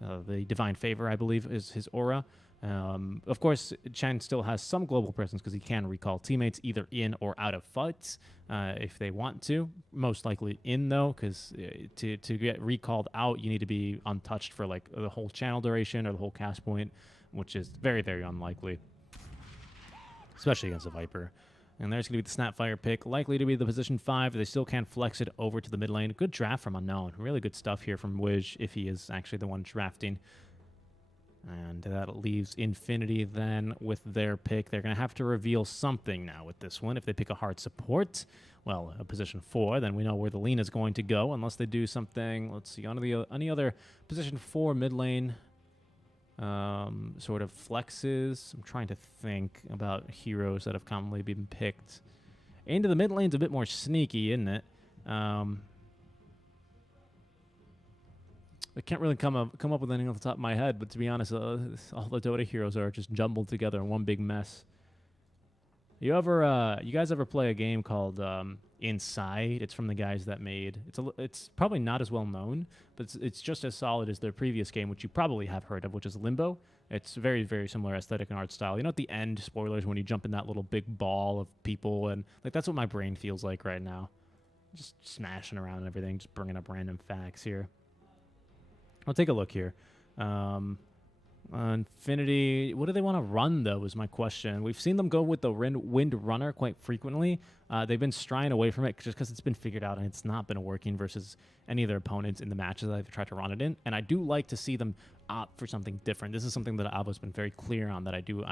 The divine favor, I believe, is his aura. Of course, Chen still has some global presence because he can recall teammates either in or out of fights if they want to. Most likely in, though, because to get recalled out, you need to be untouched for like the whole channel duration or the whole cast point, which is very, very unlikely, especially against a Viper. And there's going to be the Snapfire pick, likely to be the position 5. They still can flex it over to the mid lane. Good draft from Unknown. Really good stuff here from Wiz if he is actually the one drafting. And that leaves Infinity then with their pick. They're going to have to reveal something now with this one. If they pick a hard support, well, a position 4, then we know where the lane is going to go, unless they do something. Let's see, on any other position 4 mid lane sort of flexes. I'm trying to think about heroes that have commonly been picked. Into the mid lane's a bit more sneaky, isn't it? I can't really come up with anything off the top of my head, but to be honest, all the Dota heroes are just jumbled together in one big mess. You guys ever play a game called Inside? It's from the guys that made. It's probably not as well known, but it's just as solid as their previous game, which you probably have heard of, which is Limbo. It's very, very similar aesthetic and art style. You know, at the end, spoilers, when you jump in that little big ball of people, and like that's what my brain feels like right now. Just smashing around and everything, just bringing up random facts here. I'll take a look here. Infinity, what do they want to run, though, is my question. We've seen them go with the Wind Runner quite frequently. They've been straying away from it just because it's been figured out and it's not been working versus any of their opponents in the matches that they've tried to run it in. And I do like to see them opt for something different. This is something that Avo's been very clear on that I do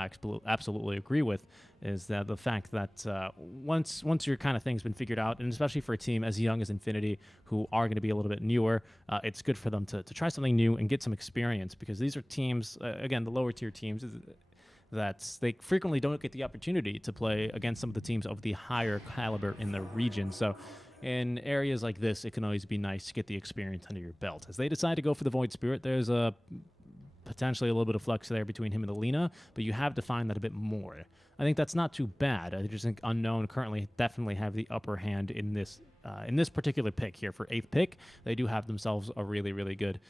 absolutely agree with, is that the fact that once your kind of thing's been figured out, and especially for a team as young as Infinity, who are going to be a little bit newer, it's good for them to try something new and get some experience, because these are teams, again, the lower tier teams, that they frequently don't get the opportunity to play against some of the teams of the higher caliber in the region. So in areas like this, it can always be nice to get the experience under your belt. As they decide to go for the Void Spirit, there's potentially a little bit of flux there between him and Alina, but you have defined that a bit more. I think that's not too bad. I just think Unknown currently definitely have the upper hand in this particular pick here. For 8th pick, they do have themselves a really, really good,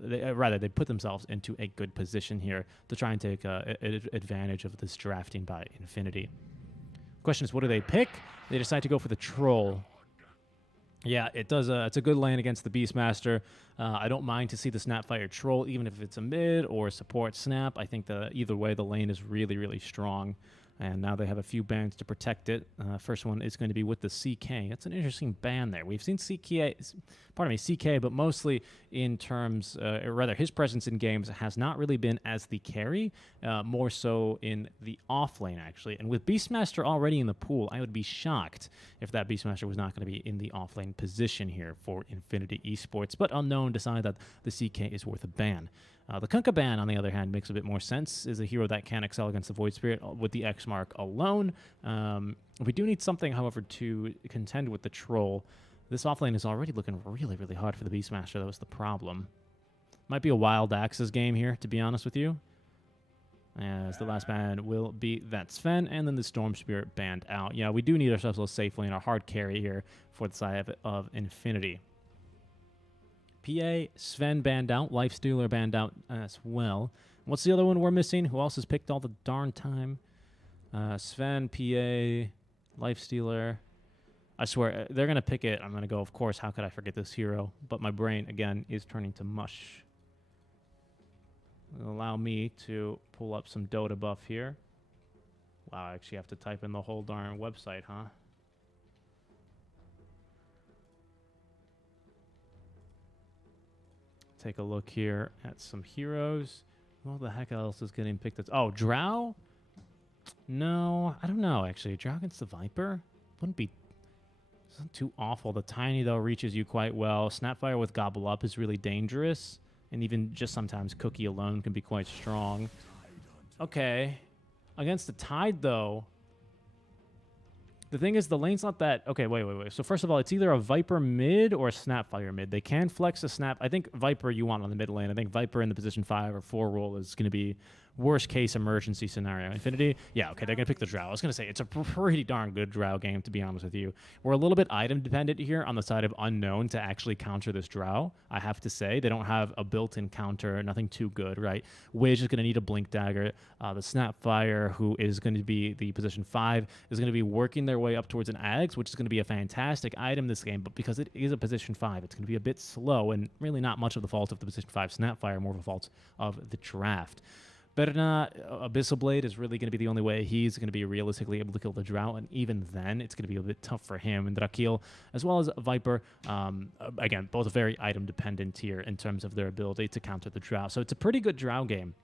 they put themselves into a good position here to try and take advantage of this drafting by Infinity. Question is, what do they pick? They decide to go for the Troll. Yeah, it does. It's a good lane against the Beastmaster. I don't mind to see the Snapfire Troll, even if it's a mid or a support snap. I think either way, the lane is really, really strong. And now they have a few bans to protect it. First one is going to be with the CK. That's an interesting ban there. We've seen CK, but mostly in terms, or rather his presence in games has not really been as the carry, more so in the off lane, actually. And with Beastmaster already in the pool, I would be shocked if that Beastmaster was not going to be in the off lane position here for Infinity Esports. But Unknown decided that the CK is worth a ban. The Kunkka ban, on the other hand, makes a bit more sense. Is a hero that can excel against the Void Spirit with the X mark alone. We do need something, however, to contend with the Troll. This offlane is already looking really, really hard for the Beastmaster. That was the problem. Might be a Wild Axes game here, to be honest with you. As the last ban will be that Sven, and then the Storm Spirit banned out. Yeah, we do need ourselves a safe lane, a hard carry here for the side of Infinity. PA, Sven banned out, Lifestealer banned out as well. What's the other one we're missing? Who else has picked all the darn time? Sven, PA, Lifestealer. I swear, they're going to pick it. I'm going to go, of course, how could I forget this hero? But my brain, again, is turning to mush. Allow me to pull up some Dota buff here. Wow, I actually have to type in the whole darn website, huh? Take a look here at some heroes. What the heck else is getting picked up? Oh, Drow? No, I don't know, actually. Drow against the Viper? Wouldn't be... It's not too awful. The Tiny, though, reaches you quite well. Snapfire with Gobble Up is really dangerous. And even just sometimes Cookie alone can be quite strong. Okay. Against the Tide, though... The thing is, the lane's not that... Okay, wait. So first of all, it's either a Viper mid or a Snapfire mid. They can flex a Snap. I think Viper you want on the mid lane. I think Viper in the position 5 or 4 role is going to be worst case emergency scenario. Infinity, yeah, okay, they're going to pick the Drow. I was going to say, it's a pretty darn good Drow game, to be honest with you. We're a little bit item dependent here on the side of Unknown to actually counter this Drow, I have to say. They don't have a built-in counter, nothing too good, right? Wage is going to need a Blink Dagger. The Snapfire, who is going to be the position 5, is going to be working their way up towards an Ags, which is going to be a fantastic item this game, but because it is a position 5, it's going to be a bit slow, and really not much of the fault of the position 5 Snapfire, more of a fault of the draft. Berna, Abyssal Blade is really going to be the only way he's going to be realistically able to kill the Drow, and even then, it's going to be a bit tough for him. And Drakil, as well as Viper, again, both very item-dependent here in terms of their ability to counter the Drow. So it's a pretty good Drow game.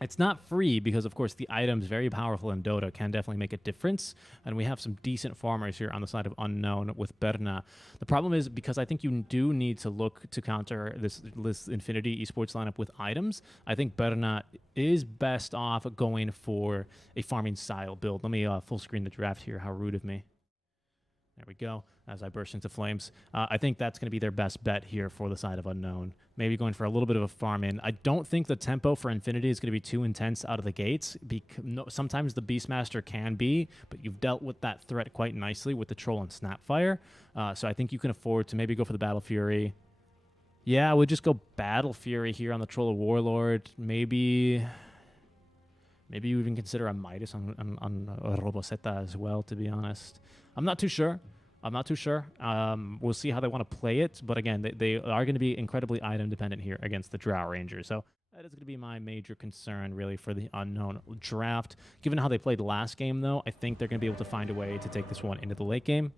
It's not free because, of course, the items, very powerful in Dota, can definitely make a difference. And we have some decent farmers here on the side of Unknown with Berna. The problem is, because I think you do need to look to counter this Infinity Esports lineup with items, I think Berna is best off going for a farming style build. Let me full screen the draft here. How rude of me. There we go, as I burst into flames. I think that's going to be their best bet here for the side of Unknown. Maybe going for a little bit of a farm in. I don't think the tempo for Infinity is going to be too intense out of the gates. Sometimes the Beastmaster can be, but you've dealt with that threat quite nicely with the Troll and Snapfire. So I think you can afford to maybe go for the Battle Fury. Yeah, I would just go Battle Fury here on the Troll or Warlord. Maybe you even consider a Midas on Robosetta as well, to be honest. I'm not too sure. We'll see how they want to play it. But again, they are going to be incredibly item dependent here against the Drow Rangers. So that is going to be my major concern, really, for the Unknown draft. Given how they played last game, though, I think they're going to be able to find a way to take this one into the late game.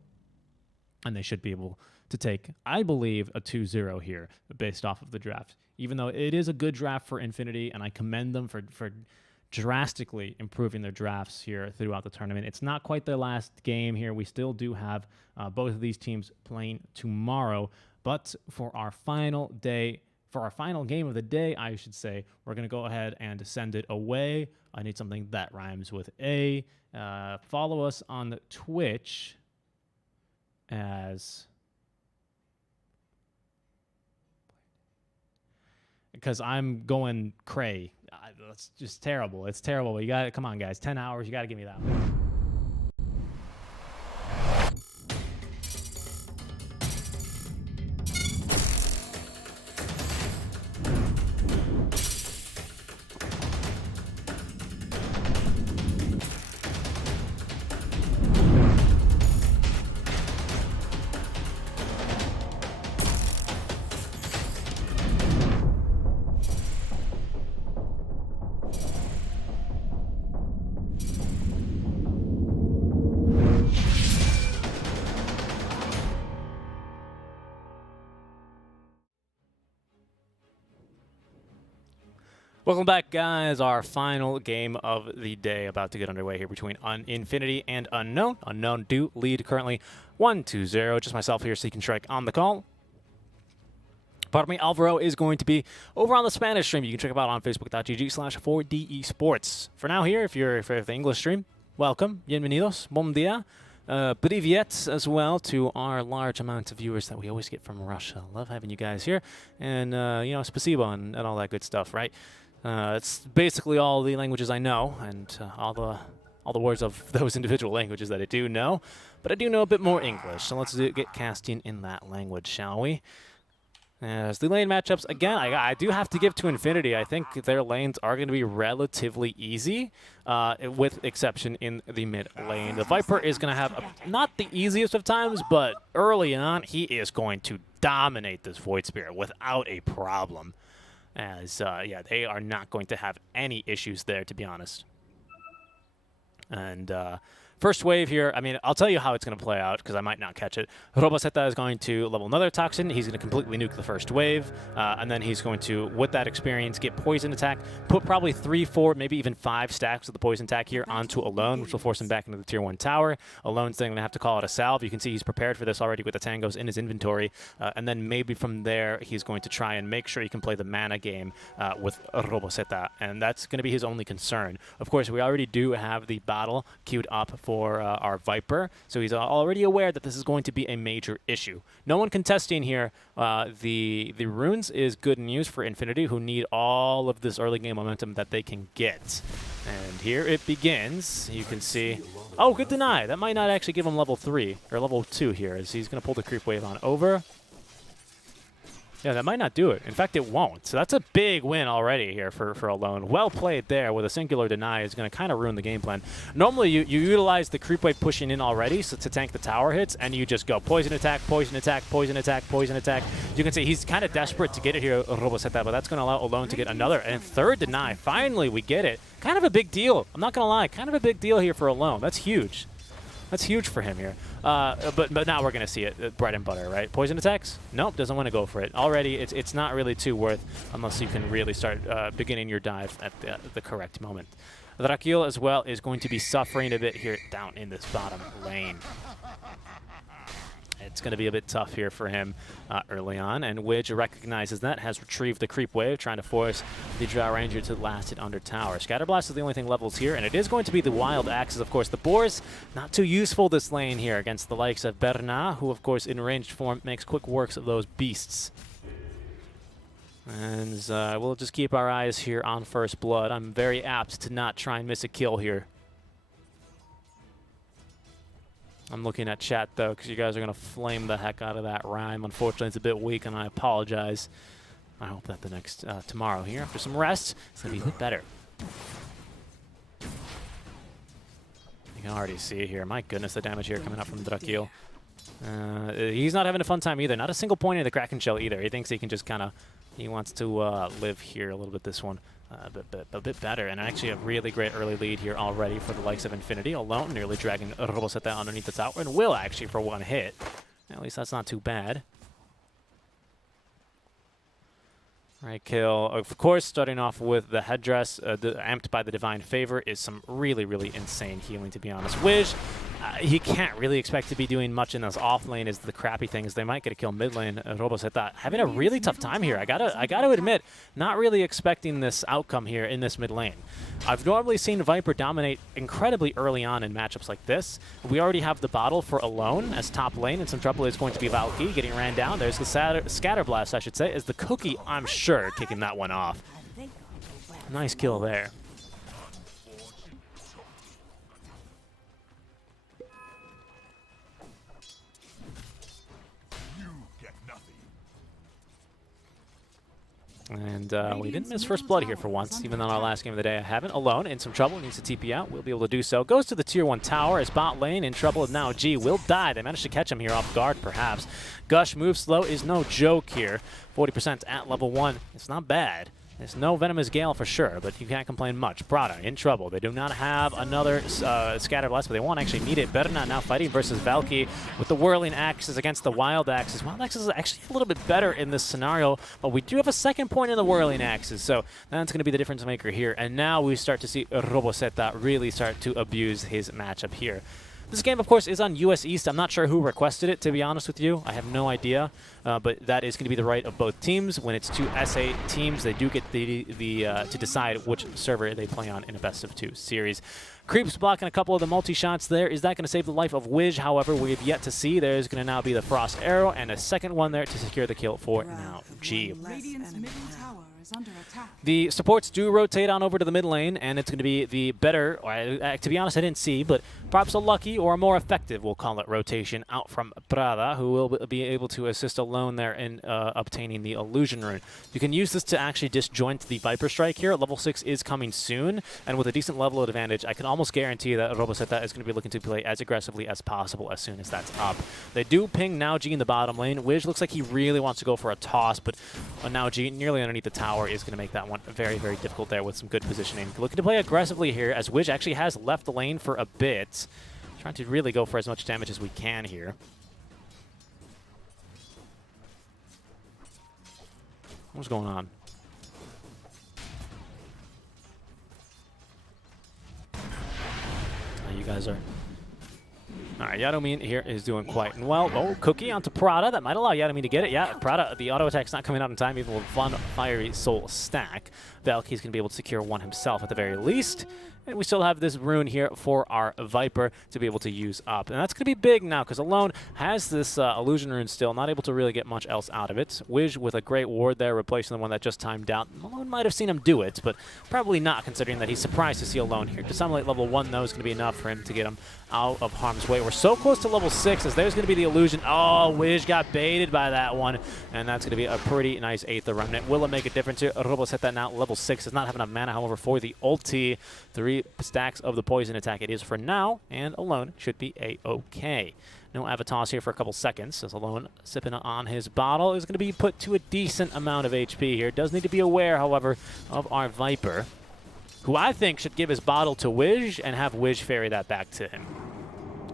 And they should be able to take, I believe, a 2-0 here based off of the draft. Even though it is a good draft for Infinity, and I commend them for drastically improving their drafts here throughout the tournament. It's not quite their last game here. We still do have both of these teams playing tomorrow. But for our final game of the day, I should say, we're going to go ahead and send it away. I need something that rhymes with A. Follow us on Twitch because I'm going cray. That's just terrible. It's terrible. You got it. Come on, guys. 10 hours. You got to give me that one. Welcome back, guys. Our final game of the day about to get underway here between Infinity and Unknown. Unknown do lead currently 1-0. Just myself here, Seek and Strike on the call. Pardon me, Alvaro is going to be over on the Spanish stream. You can check him out on facebook.gg/4DEsports. For now here, if you're the English stream, welcome. Bienvenidos. Bom dia. Privyet as well to our large amount of viewers that we always get from Russia. Love having you guys here. And, spasibo and all that good stuff, right? It's basically all the languages I know and all the words of those individual languages that I do know. But I do know a bit more English, so let's get casting in that language, shall we? As the lane matchups, again, I do have to give to Infinity. I think their lanes are going to be relatively easy, with exception in the mid lane. The Viper is going to have not the easiest of times, but early on, he is going to dominate this Void Spirit without a problem. as, yeah, they are not going to have any issues there, to be honest. And first wave here, I mean, I'll tell you how it's going to play out because I might not catch it. Roboseta is going to level another Toxin. He's going to completely nuke the first wave. And then he's going to, with that experience, get Poison Attack, put probably 3, 4, maybe even 5 stacks of the Poison Attack here onto Alone, which will force him back into the Tier 1 tower. Alone's then going to have to call it a salve. You can see he's prepared for this already with the Tangos in his inventory. And then maybe from there, he's going to try and make sure he can play the mana game with Roboseta. And that's going to be his only concern. Of course, we already do have the battle queued up for our Viper, so he's already aware that this is going to be a major issue. No one contesting here. The runes is good news for Infinity, who need all of this early game momentum that they can get. And here it begins. You can see, oh, good deny. That might not actually give him level 3 or level 2 here, as he's going to pull the creep wave on over. Yeah, that might not do it. In fact, it won't. So that's a big win already here for Alone. Well played there with a singular deny is going to kind of ruin the game plan. Normally, you utilize the creep wave pushing in already so to tank the tower hits, and you just go poison attack, poison attack, poison attack, poison attack. You can see he's kind of desperate to get it here, Roboseta, but that's going to allow Alone to get another. And third deny. Finally, we get it. Kind of a big deal. I'm not going to lie. Kind of a big deal here for Alone. That's huge. That's huge for him here. But now we're going to see it, bread and butter, right? Poison attacks? Nope, doesn't want to go for it. Already, it's not really too worth unless you can really start beginning your dive at the correct moment. Drakil as well is going to be suffering a bit here down in this bottom lane. It's going to be a bit tough here for him early on, and Widge recognizes that, has retrieved the creep wave, trying to force the Drow Ranger to last it under tower. Scatterblast is the only thing levels here, and it is going to be the Wild Axes, of course. The Boar's not too useful this lane here against the likes of Bernard, who, of course, in ranged form makes quick works of those beasts. And we'll just keep our eyes here on First Blood. I'm very apt to not try and miss a kill here. I'm looking at chat, though, because you guys are going to flame the heck out of that rhyme. Unfortunately, it's a bit weak, and I apologize. I hope that the next tomorrow here, after some rest, it's going to be a bit better. You can already see it here. My goodness, the damage here coming up from Drakil. He's not having a fun time either. Not a single point in the Kraken Shell either. He thinks he can just kind of, he wants to live here a little bit this one. A bit better, and actually a really great early lead here already for the likes of Infinity. Alone, nearly dragging Roboseta underneath the tower, and will actually for one hit. At least that's not too bad. Right, kill. Of course, starting off with the headdress, amped by the Divine Favor, is some really, really insane healing, to be honest. Wish, he can't really expect to be doing much in this off lane. Is the crappy thing is they might get a kill mid lane. Roboseta having a really tough time here. I gotta admit, not really expecting this outcome here in this mid lane. I've normally seen Viper dominate incredibly early on in matchups like this. We already have the bottle for Alone as top lane, and some trouble is going to be Valky getting ran down. There's the Scatterblast, I should say, is the Cookie, I'm sure, kicking that one off. Nice kill there. And we didn't miss First Blood here for once, even though our last game of the day I haven't. Alone, in some trouble, needs to TP out. We'll be able to do so. Goes to the Tier 1 tower as bot lane in trouble with now G. Will die. They managed to catch him here off guard, perhaps. Gush moves slow is no joke here. 40% at level 1. It's not bad. There's no Venomous Gale for sure, but you can't complain much. Prada in trouble. They do not have another Scatterblast, but they won't actually need it. Bernard now fighting versus Valky with the Whirling Axes against the Wild Axes. Wild Axes is actually a little bit better in this scenario, but we do have a second point in the Whirling Axes, so that's going to be the difference maker here. And now we start to see Roboseta really start to abuse his matchup here. This game, of course, is on US East. I'm not sure who requested it, to be honest with you. I have no idea, but that is going to be the right of both teams. When it's two SA teams, they do get to decide which server they play on in a best-of-2 series. Creeps blocking a couple of the multi-shots there. Is that going to save the life of Widge? However, we have yet to see. There's going to now be the Frost Arrow and a second one there to secure the kill for now G. The supports do rotate on over to the mid lane, and it's going to be the better, to be honest, I didn't see, but perhaps a lucky or a more effective, we'll call it, rotation out from Prada, who will be able to assist Alone there in obtaining the Illusion Rune. You can use this to actually disjoint the Viper Strike here. Level 6 is coming soon, and with a decent level of advantage, I can almost guarantee that Roboseta is going to be looking to play as aggressively as possible as soon as that's up. They do ping Now G in the bottom lane. Widge looks like he really wants to go for a toss, but Now G nearly underneath the tower. tower is going to make that one very, very difficult there with some good positioning. Looking to play aggressively here, as Wiz actually has left the lane for a bit. Trying to really go for as much damage as we can here. What's going on? You guys are... All right, Yadomin here is doing quite well. Oh, Cookie onto Prada. That might allow Yadomin to get it. Yeah, Prada, the auto attack's not coming out in time, even with fun Fiery Soul stack. Valky's going to be able to secure one himself at the very least. And we still have this rune here for our Viper to be able to use up. And that's going to be big now, because Alone has this illusion rune still, not able to really get much else out of it. Wiz with a great ward there, replacing the one that just timed out. Alone might have seen him do it, but probably not, considering that he's surprised to see Alone here. Dissimulate level 1, though, is going to be enough for him to get him out of harm's way. We're so close to level 6, as there's going to be the illusion. Oh, Wiz got baited by that one, and that's going to be a pretty nice 8th remnant. Will it make a difference here? Robos hit that now. Level 6 does not have enough mana, however, for the ulti. 3 stacks of the poison attack it is for now, and Alone should be a-okay. No Avatos here for a couple seconds, as Alone sipping on his bottle is going to be put to a decent amount of HP here. Does need to be aware, however, of our Viper, who I think should give his bottle to Wiz and have Wiz ferry that back to him.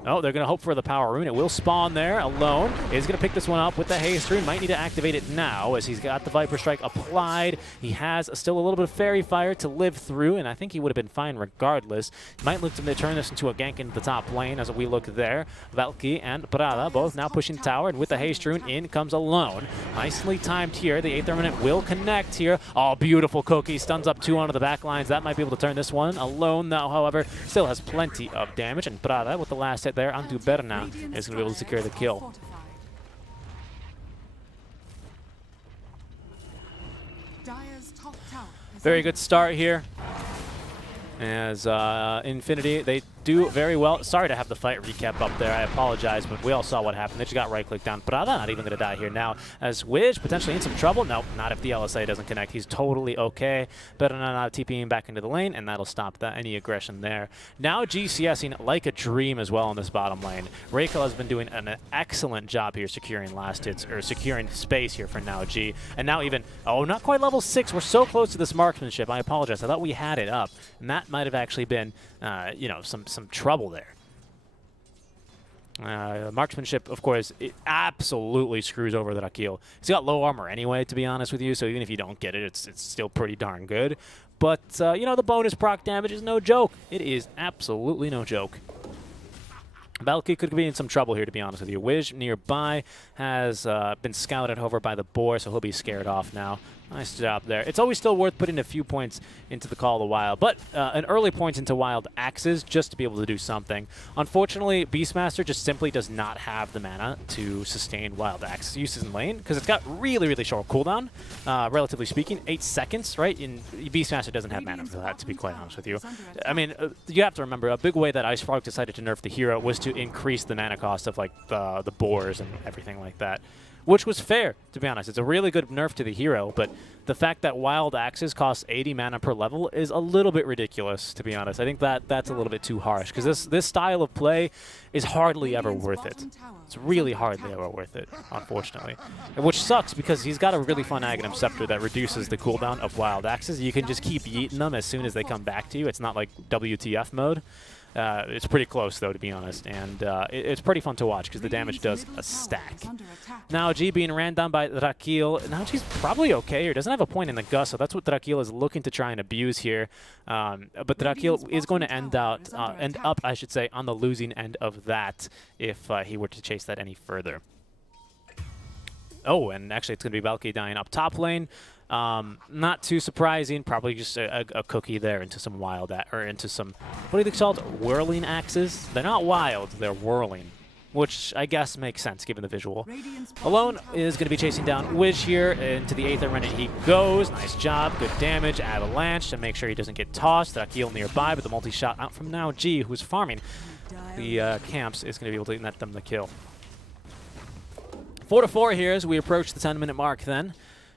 Oh, they're going to hope for the power rune. It will spawn there. Alone is going to pick this one up with the haste rune. Might need to activate it now, as he's got the Viper Strike applied. He has still a little bit of Fairy Fire to live through, and I think he would have been fine regardless. He might look to turn this into a gank into the top lane as we look there. Valky and Prada both now pushing tower, and with the haste rune, in comes Alone. Nicely timed here. The 8th remnant will connect here. Oh, beautiful Cookie. Stuns up 2 onto the back lines. That might be able to turn this one. Alone, though, however, still has plenty of damage, and Prada with the last hit there onto Berna is going to be able to secure the kill. Very good start here, as Infinity, they do very well. Sorry to have the fight recap up there. I apologize, but we all saw what happened. They just got right-clicked down. Prada not even going to die here now, as Wiz potentially in some trouble. Nope, not if the LSA doesn't connect. He's totally okay. Better not TPing back into the lane, and that'll stop any aggression there. Now GCSing like a dream as well in this bottom lane. Rachel has been doing an excellent job here securing last hits, or securing space here for Now G. And now even, oh, not quite level 6. We're so close to this marksmanship. I apologize. I thought we had it up, and that might have actually been, you know, some trouble there. Marksmanship, of course, it absolutely screws over the Rakil. He's got low armor anyway, to be honest with you, so even if you don't get it, it's still pretty darn good. But, you know, the bonus proc damage is no joke. It is absolutely no joke. Valky could be in some trouble here, to be honest with you. Wiz nearby has been scouted over by the boar, so he'll be scared off now. Nice job there. It's always still worth putting a few points into the Call of the Wild, but an early point into Wild Axes just to be able to do something. Unfortunately, Beastmaster just simply does not have the mana to sustain Wild Axe uses in lane, because it's got really, really short cooldown, relatively speaking, 8 seconds, right? And Beastmaster doesn't have mana for that, to be quite honest with you. I mean, you have to remember, a big way that Ice Frog decided to nerf the hero was to increase the mana cost of, like, the boars and everything like that, which was fair, to be honest. It's a really good nerf to the hero, but the fact that Wild Axes cost 80 mana per level is a little bit ridiculous, to be honest. I think that's a little bit too harsh, because this style of play is hardly ever worth it. It's really hardly ever worth it, unfortunately. Which sucks, because he's got a really fun Aghanim Scepter that reduces the cooldown of Wild Axes. You can just keep yeeting them as soon as they come back to you. It's not like WTF mode. It's pretty close, though, to be honest, and it's pretty fun to watch because the damage does a stack. Now G being ran down by Rakil. Now G's probably okay here. Doesn't have a point in the gust, so that's what Rakil is looking to try and abuse here. But Rakil is going to end up, I should say, on the losing end of that if he were to chase that any further. Oh, and actually it's going to be Valky dying up top lane. Not too surprising. Probably just a cookie there into some wild, or into some, what are they called? Whirling axes? They're not wild, they're whirling, which I guess makes sense given the visual. Alone is going to be chasing down Wiz here. Into the 8th remnant he goes. Nice job. Good damage. Avalanche to make sure he doesn't get tossed. Rakil nearby, but the multi-shot out from Now G, who's farming the camps, is going to be able to net them the kill. 4-4 here as we approach the 10-minute mark then.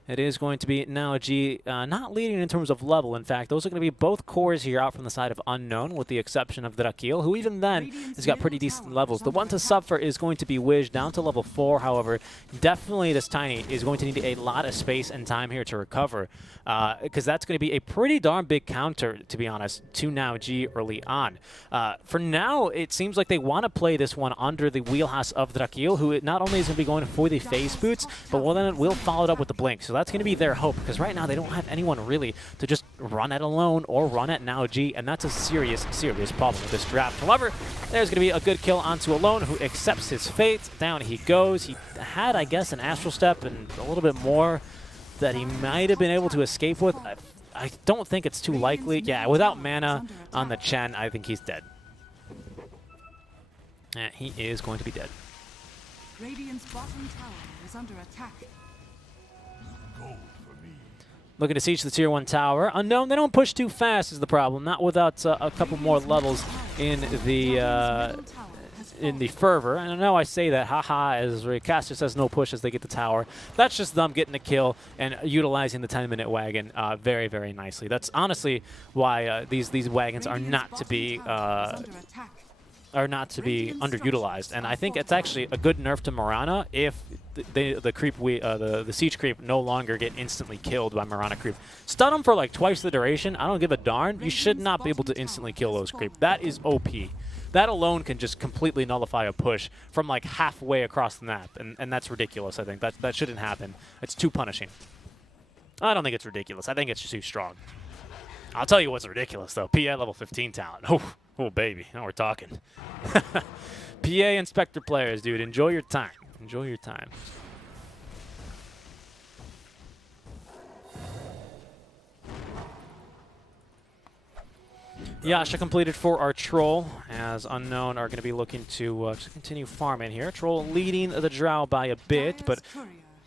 It is going to be now G not leading in terms of level. In fact, those are going to be both cores here out from the side of Unknown, with the exception of Drakil, who even then has got pretty decent levels. The one to suffer is going to be Wiz, down to level 4. However, definitely this Tiny is going to need a lot of space and time here to recover, because that's going to be a pretty darn big counter, to be honest, to now G early on. For now, it seems like they want to play this one under the wheelhouse of Drakil, who not only is going to be going for the phase boots, but then will follow it up with the blink. So that's going to be their hope, because right now they don't have anyone really to just run at Alone or run at Now G, and that's a serious, serious problem with this draft. However, there's going to be a good kill onto Alone, who accepts his fate. Down he goes. He had, I guess, an Astral Step and a little bit more that he might have been able to escape with. I don't think it's too likely. Yeah, without mana on the Chen, I think he's dead. And he is going to be dead. Radiant's bottom tower is under attack. Looking to siege the tier 1 tower. Unknown, they don't push too fast is the problem. Not without a couple more levels in the fervor. And I know I say that, haha, as Caster says no push as they get the tower. That's just them getting a kill and utilizing the 10-minute wagon very, very nicely. That's honestly why these wagons are not to be underutilized, and I think it's actually a good nerf to Mirana if the siege creep no longer get instantly killed by Mirana creep. Stun them for like twice the duration. I don't give a darn. You should not be able to instantly kill those creep. That is OP. That alone can just completely nullify a push from like halfway across the map, and that's ridiculous. I think that shouldn't happen. It's too punishing. I don't think it's ridiculous. I think it's just too strong. I'll tell you what's ridiculous though. PA level 15 talent. Oh, baby. Now we're talking. PA Inspector players, dude. Enjoy your time. Enjoy your time. Yasha completed for our Troll, as Unknown are going to be looking to continue farming here. Troll leading the Drow by a bit, but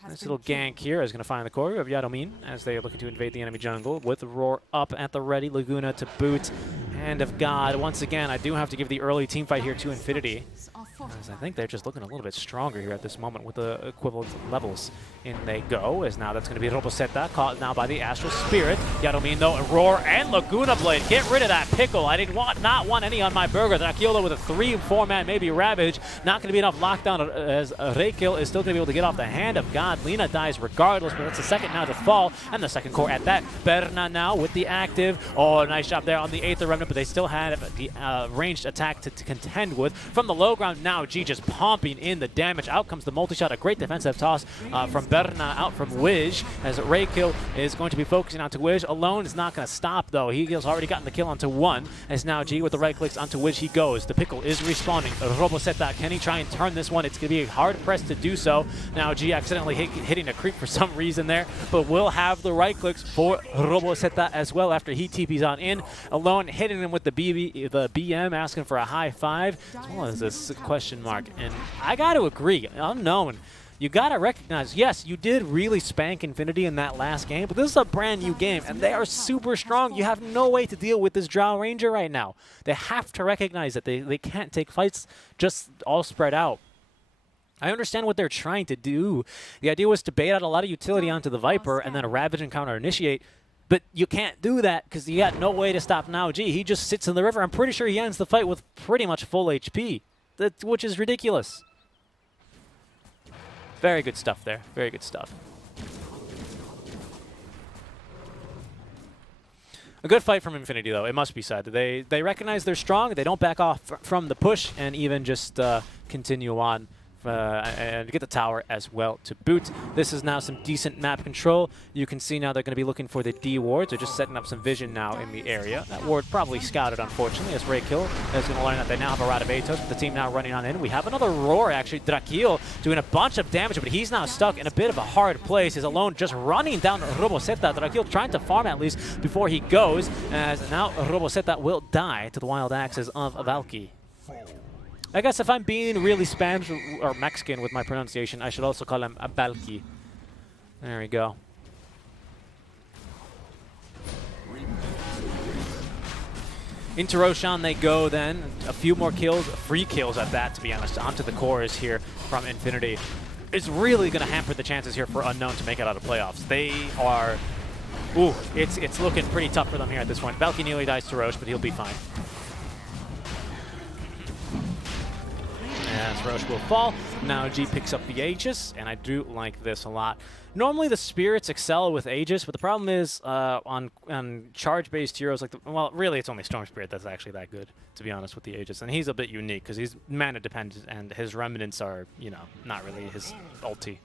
nice little gank here is going to find the core of Yadomin as they are looking to invade the enemy jungle with Roar up at the ready, Laguna to boot. Hand of God. Once again, I do have to give the early team fight here to Infinity, as I think they're just looking a little bit stronger here at this moment with the equivalent levels. In they go, as now that's going to be Roboseta, caught now by the Astral Spirit. Yadomin though, Roar and Laguna Blade. Get rid of that pickle. I not want any on my burger. Drakiola with a 3-4-man, maybe Ravage. Not going to be enough lockdown, as Reikil is still going to be able to get off the Hand of God. Lina dies regardless, but that's the second now to fall, and the second core at that. Berna now with the active. Oh, nice job there on the Aether Remnant, but they still had the ranged attack to contend with. From the low ground now, G just pumping in the damage. Out comes the multi-shot, a great defensive toss from Berna out from Wiz, as Reikil is going to be focusing onto Wiz. Alone is not going to stop though. He has already gotten the kill onto one, as now G with the right clicks onto Wiz he goes. The pickle is respawning. Roboseta, can he try and turn this one? It's going to be hard pressed to do so. Now G accidentally hitting a creep for some reason there, but will have the right clicks for Roboseta as well after he TPs on in. Alone hitting him with the BM, asking for a high five, as well as this question mark. And I got to agree, Unknown, you got to recognize, yes, you did really spank Infinity in that last game, but this is a brand new game, and they are super strong. You have no way to deal with this Drow Ranger right now. They have to recognize that they can't take fights just all spread out. I understand what they're trying to do. The idea was to bait out a lot of utility onto the Viper and then a Ravage and counter initiate, but you can't do that because you got no way to stop Now G. He just sits in the river. I'm pretty sure he ends the fight with pretty much full HP, which is ridiculous. Very good stuff there. Very good stuff. A good fight from Infinity, though, it must be said. They recognize they're strong. They don't back off from the push and even just continue on. And get the tower as well to boot. This is now some decent map control. You can see now they're going to be looking for the D wards. They're just setting up some vision now in the area. That ward probably scouted, unfortunately, as Reikil is going to learn that they now have a Rod of Atos, with the team now running on in. We have another Roar, actually. Drakil doing a bunch of damage, but he's now stuck in a bit of a hard place. He's alone, just running down Roboseta. Drakil trying to farm at least before he goes, as now Roboseta will die to the wild axes of Valky. I guess if I'm being really Spanish or Mexican with my pronunciation, I should also call him a Balki. There we go. Into Roshan they go then. A few more kills, free kills at that, to be honest, onto the cores here from Infinity. is really going to hamper the chances here for Unknown to make it out of playoffs. They are... Ooh, it's looking pretty tough for them here at this point. Valky nearly dies to Roche, but he'll be fine. As Roche will fall, now G picks up the Aegis, and I do like this a lot. Normally the Spirits excel with Aegis, but the problem is on charge-based heroes like well, really it's only Storm Spirit that's actually that good, to be honest, with the Aegis. And he's a bit unique because he's mana dependent, and his remnants are, you know, not really his ulti.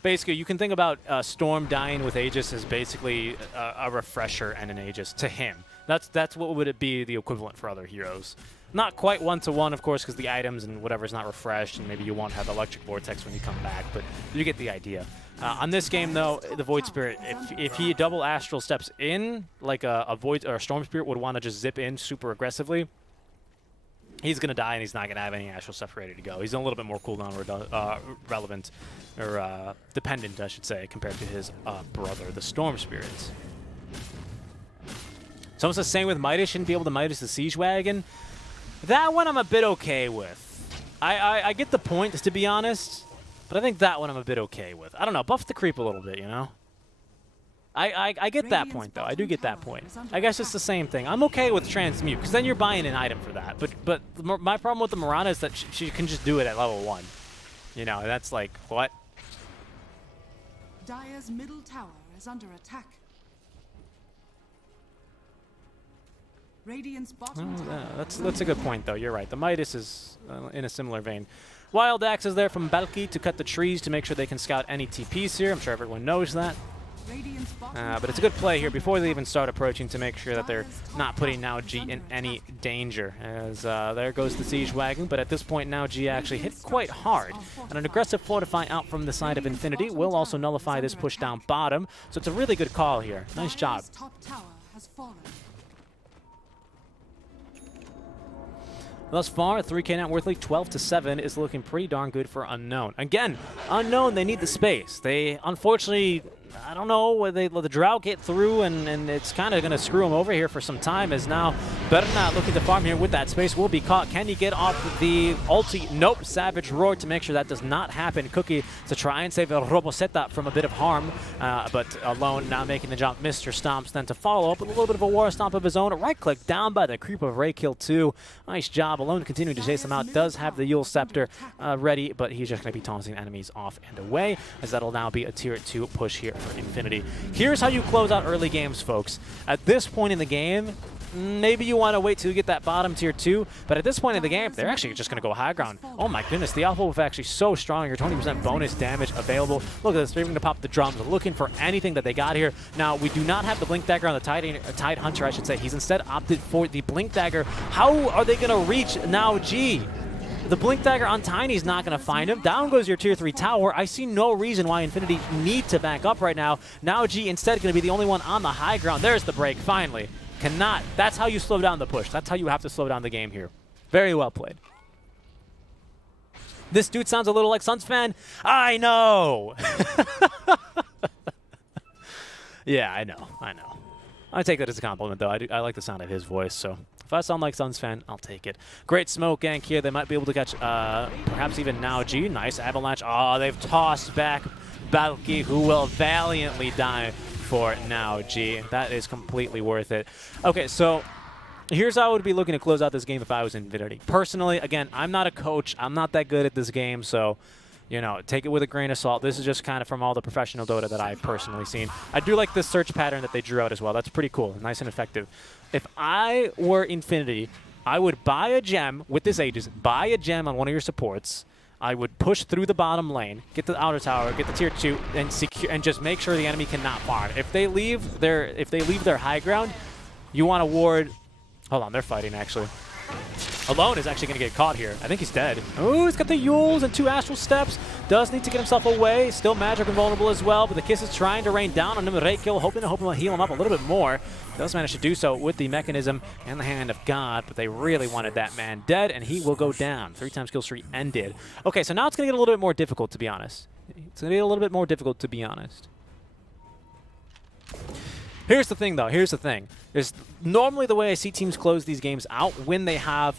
Basically, you can think about Storm dying with Aegis as basically a refresher and an Aegis to him. That's what would it be the equivalent for other heroes. Not quite one-to-one, of course, because the items and whatever is not refreshed, and maybe you won't have Electric Vortex when you come back, but you get the idea. On this game, though, the Void Spirit, if he double Astral steps in, like a Void or a Storm Spirit would want to just zip in super aggressively, he's going to die, and he's not going to have any Astral stuff ready to go. He's a little bit more cooldown relevant, or dependent, I should say, compared to his brother, the Storm Spirits. It's almost the same with Midas. Shouldn't be able to Midas the Siege Wagon. That one I'm a bit okay with. I get the point, to be honest, but I think that one I'm a bit okay with. I don't know, buff the creep a little bit, you know? I get that point, though. I do get that point. I guess it's the same thing. I'm okay with Transmute, because then you're buying an item for that. But my problem with the Mirana is that she can just do it at level 1. You know, that's like, what? Dire's middle tower is under attack. Radiant's bottom tower. That's a good point, though. You're right. The Midas is in a similar vein. Wild Axe is there from Valky to cut the trees to make sure they can scout any TPs here. I'm sure everyone knows that. But it's a good play here before they even start approaching to make sure that they're not putting Now G in any danger. As there goes the Siege Wagon, but at this point Now G actually hit quite hard. And an aggressive Fortify out from the side of Infinity will also nullify this push down bottom. So it's a really good call here. Nice job. Thus far, 3K net worth league 12-7 is looking pretty darn good for Unknown. Again, Unknown, they need the space. They, unfortunately, I don't know, where they let the drought get through, and it's kind of going to screw them over here for some time, as now Bernat looking to farm here with that space will be caught. Can he get off the ulti? Nope. Savage Roar to make sure that does not happen. Cookie to try and save Roboseta from a bit of harm, but Alone now making the jump. Mr. Stomps then to follow up with a little bit of a War Stomp of his own. Right click down by the creep of Ray Kill 2. Nice job. Alone continuing to chase him out. Does have the Yule Scepter ready, but he's just going to be taunting enemies off and away, as that'll now be a tier 2 push here for Infinity. Here's how you close out early games, folks. At this point in the game, maybe you want to wait till you get that bottom tier 2, but at this point in the game, they're actually just going to go high ground. Oh my goodness, the Alpha Wolf actually so strong here. 20% bonus damage available. Look at this, they're going to pop the drums. They're looking for anything that they got here. Now, we do not have the Blink Dagger on the Tide Hunter, I should say. He's instead opted for the Blink Dagger. How are they going to reach Now G? The Blink Dagger on Tiny's not going to find him. Down goes your tier 3 tower. I see no reason why Infinity need to back up right now. Now G instead going to be the only one on the high ground. There's the break, finally. Cannot. That's how you slow down the push. That's how you have to slow down the game here. Very well played. This dude sounds a little like Suns fan. I know. Yeah, I know. I take that as a compliment, though. I like the sound of his voice, so if I sound like Suns fan, I'll take it. Great smoke gank here. They might be able to catch perhaps even Now G. Nice avalanche. Oh, they've tossed back Valky, who will valiantly die for Now G. That is completely worth it. Okay, so here's how I would be looking to close out this game if I was Infinity. Personally, again, I'm not a coach. I'm not that good at this game, so you know, take it with a grain of salt. This is just kind of from all the professional Dota that I've personally seen. I do like this search pattern that they drew out as well. That's pretty cool. Nice and effective. If I were Infinity, I would buy a gem with this Aegis, buy a gem on one of your supports. I would push through the bottom lane, get the outer tower, get the tier 2, and secure, and just make sure the enemy cannot farm. If they leave their high ground, you want to ward. Hold on, they're fighting actually. Alone is actually going to get caught here. I think he's dead. Oh, he's got the Yules and 2 Astral Steps. Does need to get himself away. Still magic and vulnerable as well, but the Kiss is trying to rain down on him. Reikil hoping to heal him up a little bit more. Does manage to do so with the Mechanism and the Hand of God, but they really wanted that man dead, and he will go down. 3-time kill streak ended. Okay, so now it's going to get a little bit more difficult, to be honest. It's going to get a little bit more difficult, to be honest. Here's the thing, though. Here's the thing. Normally the way I see teams close these games out when they have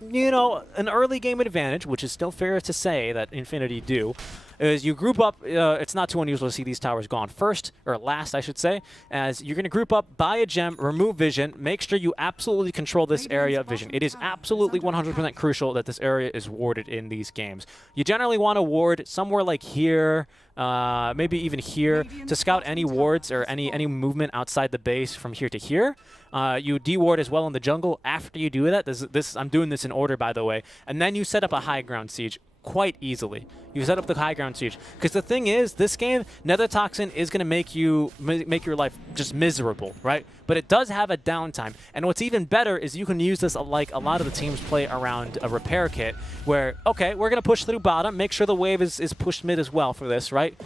you know, an early game advantage, which is still fair to say that Infinity do, is you group up. It's not too unusual to see these towers gone first, or last, I should say, as you're going to group up, buy a gem, remove vision, make sure you absolutely control this area of vision. It is absolutely 100% crucial that this area is warded in these games. You generally want to ward somewhere like here, maybe even here, to scout any wards or any movement outside the base from here to here. You deward as well in the jungle after you do that. I'm doing this in order, by the way. And then you set up a high ground siege quite easily. You set up the high ground siege. Because the thing is, this game, Nether Toxin is going to make your life just miserable, right? But it does have a downtime. And what's even better is you can use this like a lot of the teams play around a repair kit where, okay, we're going to push through bottom, make sure the wave is pushed mid as well for this, right?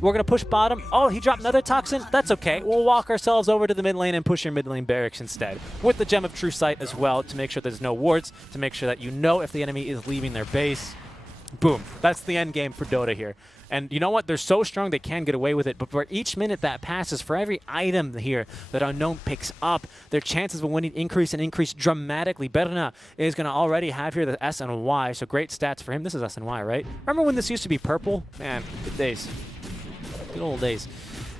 We're going to push bottom. Oh, he dropped Nether Toxin. That's okay. We'll walk ourselves over to the mid lane and push your mid lane barracks instead. With the Gem of True Sight as well to make sure there's no wards, to make sure that you know if the enemy is leaving their base. Boom. That's the end game for Dota here. And you know what? They're so strong they can get away with it. But for each minute that passes, for every item here that Unknown picks up, their chances of winning increase and increase dramatically. Berna is going to already have here the S and Y, so great stats for him. This is S and Y, right? Remember when this used to be purple? Man, good days. Good old days.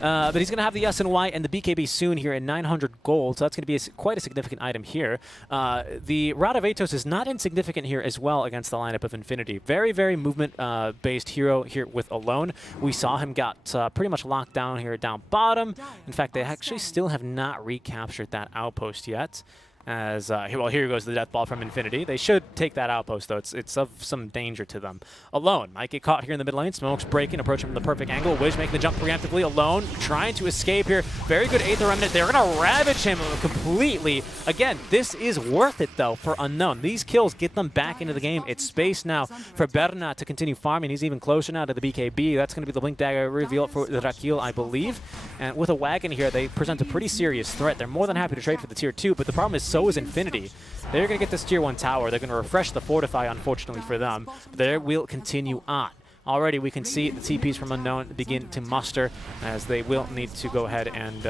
But he's going to have the S and Y and the BKB soon here at 900 gold, so that's going to be quite a significant item here. The Rod of Atos is not insignificant here as well against the lineup of Infinity. Very, very movement-based hero here with Alone. We saw him got pretty much locked down here down bottom. In fact, they actually still have not recaptured that outpost yet. As well, here goes the death ball from Infinity. They should take that outpost, though. It's of some danger to them. Alone might get caught here in the mid lane. Smoke's breaking, approaching from the perfect angle. Wiz making the jump preemptively. Alone trying to escape here. Very good Aether Remnant. They're going to ravage him completely. Again, this is worth it, though, for Unknown. These kills get them back into the game. It's space now for Berna to continue farming. He's even closer now to the BKB. That's going to be the Blink Dagger reveal for Drakil, I believe. And with a wagon here, they present a pretty serious threat. They're more than happy to trade for the tier 2, but the problem is so is Infinity. They're going to get this tier 1 tower. They're going to refresh the Fortify, unfortunately for them. But they will continue on. Already we can see the TPs from Unknown begin to muster as they will need to go ahead and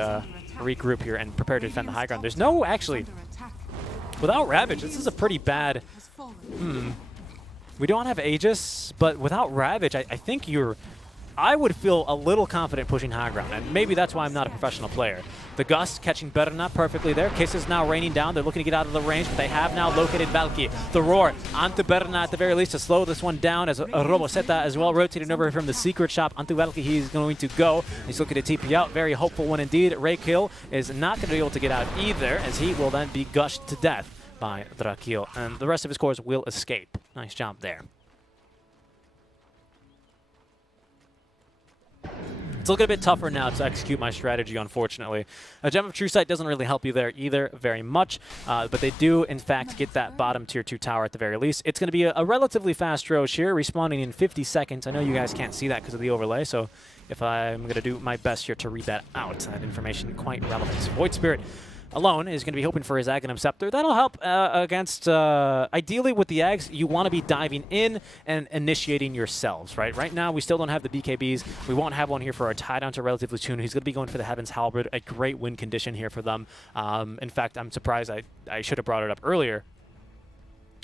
regroup here and prepare to defend the high ground. There's no, actually, without Ravage, this is a pretty bad... We don't have Aegis, but without Ravage, I think I would feel a little confident pushing high ground, and maybe that's why I'm not a professional player. The Gust catching Berna perfectly there. Kiss is now raining down. They're looking to get out of the range, but they have now located Valky. The Roar onto Berna at the very least to slow this one down as Roboseta as well rotated over from the secret shop onto Valky. He's going to go. He's looking to TP out. Very hopeful one indeed. Raykill is not going to be able to get out either, as he will then be gushed to death by Drakil, and the rest of his cores will escape. Nice job there. It's looking a bit tougher now to execute my strategy, unfortunately. A Gem of True Sight doesn't really help you there either very much, but they do, in fact, get that bottom tier 2 tower at the very least. It's going to be a relatively fast Roche here, respawning in 50 seconds. I know you guys can't see that because of the overlay, so if I'm going to do my best here to read that out, that information quite relevant. Void Spirit Alone is going to be hoping for his Aghanim Scepter. That'll help against, ideally with the Ags, you want to be diving in and initiating yourselves, right? Right now, we still don't have the BKBs. We won't have one here for our tie down to relatively soon. He's going to be going for the Heaven's Halberd, a great win condition here for them. In fact, I'm surprised I should have brought it up earlier.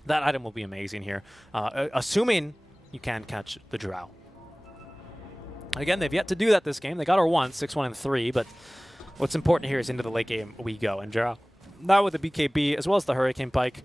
That item will be amazing here, assuming you can catch the Drow. Again, they've yet to do that this game. They got her once, 6-1 and 3, but what's important here is into the late game we go. And Drow, now with the BKB as well as the Hurricane Pike,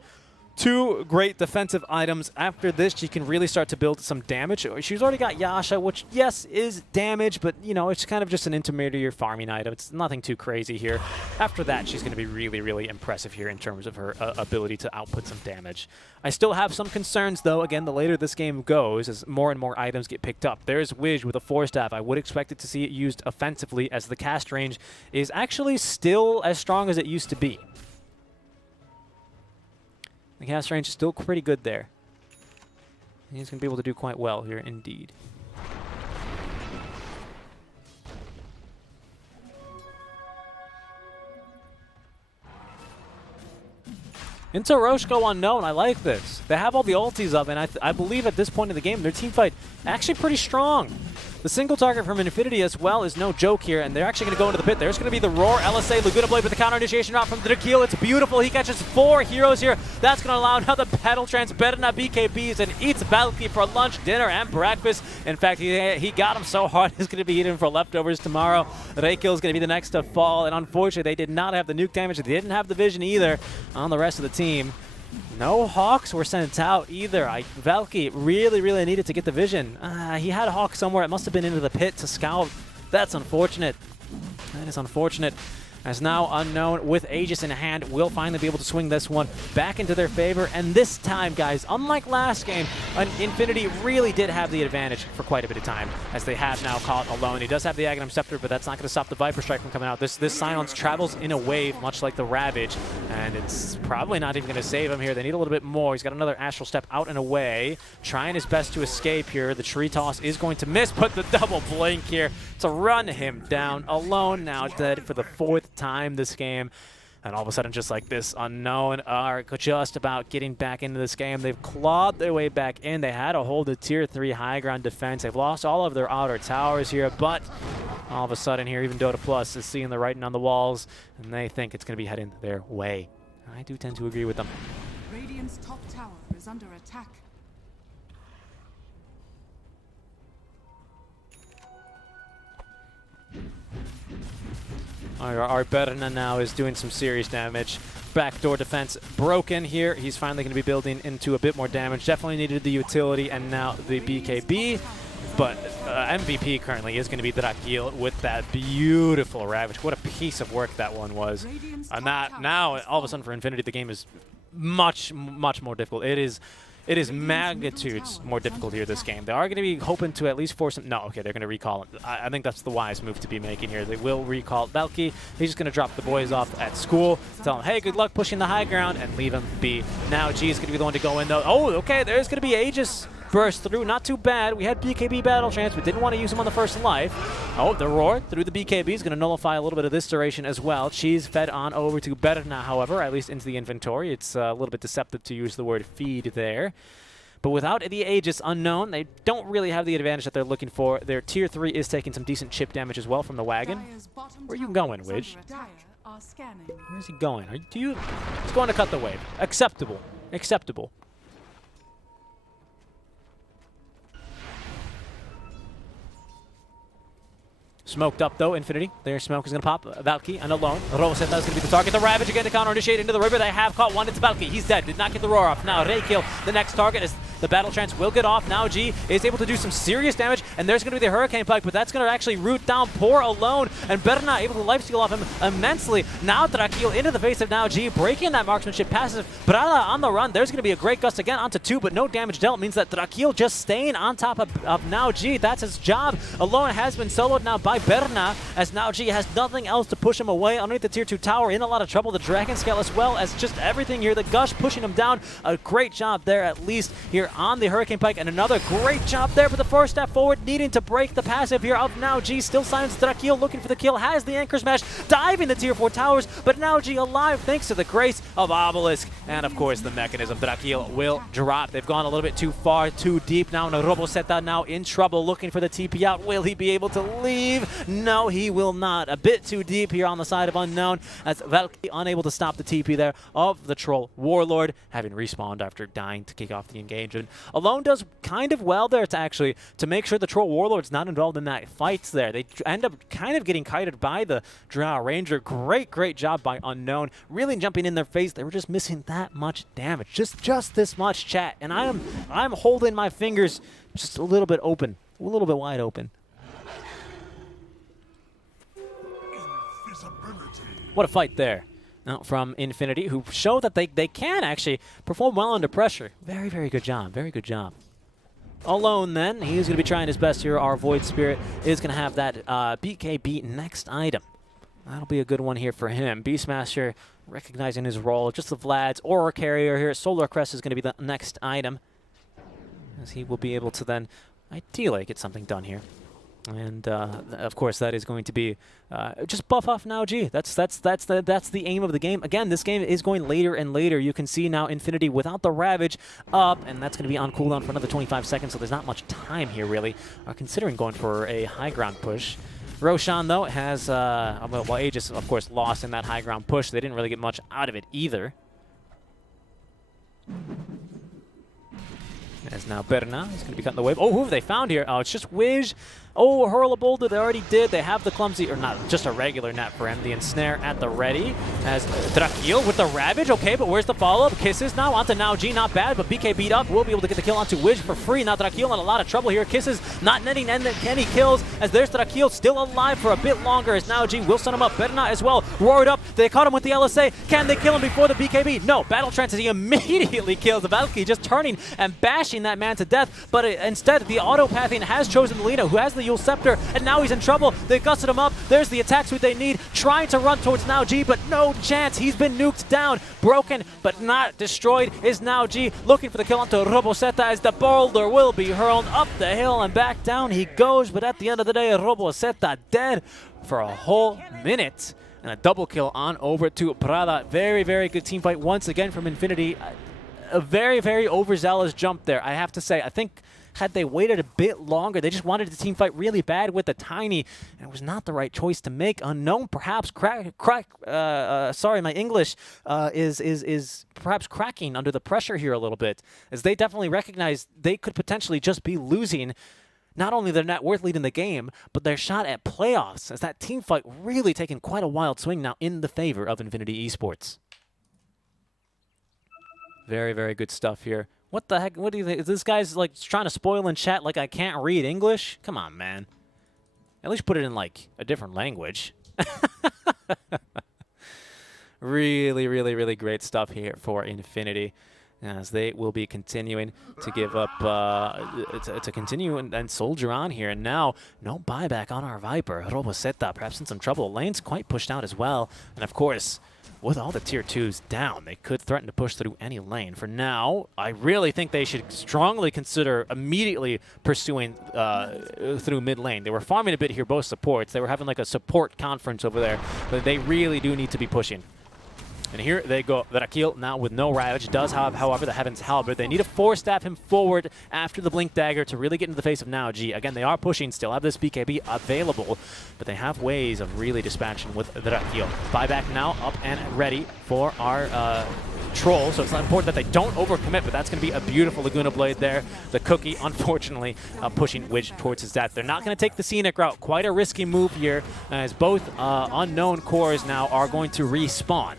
two great defensive items. After this, she can really start to build some damage. She's already got Yasha, which, yes, is damage, but, you know, it's kind of just an intermediate farming item. It's nothing too crazy here. After that, she's going to be really, really impressive here in terms of her ability to output some damage. I still have some concerns, though. Again, the later this game goes, as more and more items get picked up. There's Wiz with a Force Staff. I would expect it to see it used offensively, as the cast range is actually still as strong as it used to be. The cast range is still pretty good there. He's going to be able to do quite well here, indeed. Into Roshko Unknown, I like this. They have all the ultis up, and I believe at this point in the game, their team fight actually pretty strong. The single target from Infinity as well is no joke here, and they're actually going to go into the pit. There's going to be the Roar, LSA, Laguna Blade with the counter initiation route from Drakil. It's beautiful. He catches 4 heroes here. That's going to allow another Battle Trance, Berna BKBs, and eats Valky for lunch, dinner, and breakfast. In fact, he got him so hard, he's going to be eating for leftovers tomorrow. Reikil is going to be the next to fall, and unfortunately, they did not have the nuke damage. They didn't have the vision either on the rest of the team. No Hawks were sent out either. Valky really needed to get the vision. He had a Hawk somewhere. It must have been into the pit to scout. That's unfortunate. That is unfortunate. As now Unknown with Aegis in hand will finally be able to swing this one back into their favor. And this time, guys, unlike last game, Infinity really did have the advantage for quite a bit of time, as they have now caught Alone. He does have the Aghanim Scepter, but that's not going to stop the Viper Strike from coming out. This Silence travels in a wave, much like the Ravage, and it's probably not even going to save him here. They need a little bit more. He's got another Astral Step out and away, trying his best to escape here. The Tree Toss is going to miss, but the double blink here to run him down. Alone now dead for the 4th time this game. And all of a sudden, just like this, Unknown are just about getting back into this game. They've clawed their way back in. They had to hold the tier 3 high ground defense. They've lost all of their outer towers here, but all of a sudden here, even Dota Plus is seeing the writing on the walls, and they think it's going to be heading their way. I do tend to agree with them. Radiant's top tower is under attack. Our Berna now is doing some serious damage. Backdoor defense broken here. He's finally going to be building into a bit more damage. Definitely needed the utility and now the BKB. But MVP currently is going to be Drakil with that beautiful Ravage. What a piece of work that one was. And that now, all of a sudden for Infinity, the game is much more difficult. It is magnitudes more difficult here this game. They are going to be hoping to at least force him. No, okay, they're going to recall him. I think that's the wise move to be making here. They will recall Valky. He's just going to drop the boys off at school, tell them, hey, good luck pushing the high ground, and leave him be. Now G is going to be the one to go in, though. Oh, okay, there's going to be Aegis burst through. Not too bad. We had BKB battle chance. We didn't want to use him on the first life. Oh, the Roar through the BKB is going to nullify a little bit of this duration as well. Cheese fed on over to Berna, however, at least into the inventory. It's a little bit deceptive to use the word feed there. But without the Aegis Unknown, they don't really have the advantage that they're looking for. Their tier 3 is taking some decent chip damage as well from the wagon. Where are you going, Widge? Where is he going? He's going to cut the wave. Acceptable. Acceptable. Smoked up, though, Infinity. Their smoke is going to pop. Valky and Alone. Rosetta is going to be the target. The Ravage again to counter-initiate into the river. They have caught one. It's Valky. He's dead. Did not get the Roar off. Now Reikil, the next target, is the Battle Trance will get off. Now G is able to do some serious damage, and there's going to be the Hurricane Pike, but that's going to actually root down poor Alone, and Berna able to lifesteal off him immensely. Now Drakil into the face of Now G, breaking that marksmanship passive. Brala on the run. There's going to be a great gust again onto 2, but no damage dealt means that Drakil just staying on top of Now G. That's his job. Alone has been soloed now by Berna, as Now G has nothing else to push him away underneath the tier 2 tower. In a lot of trouble. The Dragon Scale as well as just everything here. The Gush pushing him down. A great job there, at least here on the Hurricane Pike, and another great job there for the first step forward, needing to break the passive here of Now G. Still silence. Drakil looking for the kill, has the Anchor Smash, diving the tier 4 towers, but Now G alive thanks to the grace of Obelisk, and of course the mechanism. Drakil will drop. They've gone a little bit too far, too deep now, and Roboseta now in trouble, looking for the TP out. Will he be able to leave? No, he will not. A bit too deep here on the side of Unknown, as Valky unable to stop the TP there of the Troll Warlord, having respawned after dying to kick off the engagement. Alone does kind of well there to make sure the Troll Warlord's not involved in that fight there. They end up kind of getting kited by the Drow Ranger. Great job by Unknown, really jumping in their face. They were just missing that much damage, just this much, chat, and I'm holding my fingers just a little bit open, a little bit wide open. What a fight there from Infinity, who show that they can actually perform well under pressure. Very good job. Very good job. Alone then, he's going to be trying his best here. Our Void Spirit is going to have that BKB next item. That'll be a good one here for him. Beastmaster recognizing his role. Just the Vlad's Aura Carrier here. Solar Crest is going to be the next item, as he will be able to then ideally get something done here. And of course, that is going to be just buff off Now G. That's the aim of the game. Again, this game is going later and later. You can see now Infinity without the Ravage up, and that's going to be on cooldown for another 25 seconds. So there's not much time here, really. Are considering going for a high ground push. Roshan, though, has well, Aegis, of course, lost in that high ground push. They didn't really get much out of it either. As now Berna is going to be cutting the wave. Oh, who have they found here? Oh, it's just Wiz. Oh, hurl a boulder. They already did. They have the clumsy, or not, just a regular net for him. The ensnare at the ready. As Drakil with the Ravage. Okay, but where's the follow-up? Kisses now onto Now G. Not bad, but BK beat up. Will be able to get the kill onto Wiz for free. Now Drakil in a lot of trouble here. Kisses not netting any kills. As there's Drakil still alive for a bit longer. As Now G will send him up. Berna as well. Roared up. They caught him with the LSA. Can they kill him before the BKB? No. Battle Trance as he immediately kills the Valkyrie, just turning and bashing that man to death. But instead, the auto-pathing has chosen Lina, who has the Yule Scepter, and now he's in trouble. They gusted him up. There's the attack suite they need, trying to run towards Now G, but no chance. He's been nuked down. Broken, but not destroyed is Now G, looking for the kill onto Roboseta as the boulder will be hurled up the hill and back down he goes. But at the end of the day, Roboseta dead for a whole minute. And a double kill on over to Prada. Very, very good team fight once again from Infinity. A very, very overzealous jump there, I have to say. I think had they waited a bit longer, they just wanted to team fight really bad with the Tiny, and it was not the right choice to make. Unknown, perhaps sorry, my English is perhaps cracking under the pressure here a little bit, as they definitely recognize they could potentially just be losing not only their net worth lead in the game, but their shot at playoffs, as that team fight really taking quite a wild swing now in the favor of Infinity Esports. Very, very good stuff here. What the heck? What do you think? Is this guy's like trying to spoil in chat like I can't read English? Come on, man. At least put it in like a different language. Really, really, really great stuff here for Infinity, as they will be continuing to give up, to continue and soldier on here. And now, no buyback on our Viper. Roboseta perhaps in some trouble. Lane's quite pushed out as well. And of course, with all the tier 2s down, they could threaten to push through any lane. For now, I really think they should strongly consider immediately pursuing through mid lane. They were farming a bit here, both supports. They were having like a support conference over there, but they really do need to be pushing. And here they go. Drakil now with no Ravage does have, however, the Heaven's Halberd. They need to force-staff him forward after the Blink Dagger to really get into the face of Now G. Again, they are pushing, still have this BKB available, but they have ways of really dispatching with Drakil. Buyback now up and ready for our Troll, so it's not important that they don't overcommit, but that's going to be a beautiful Laguna Blade there. The Cookie, unfortunately, pushing Widge towards his death. They're not going to take the scenic route. Quite a risky move here, as both unknown cores now are going to respawn.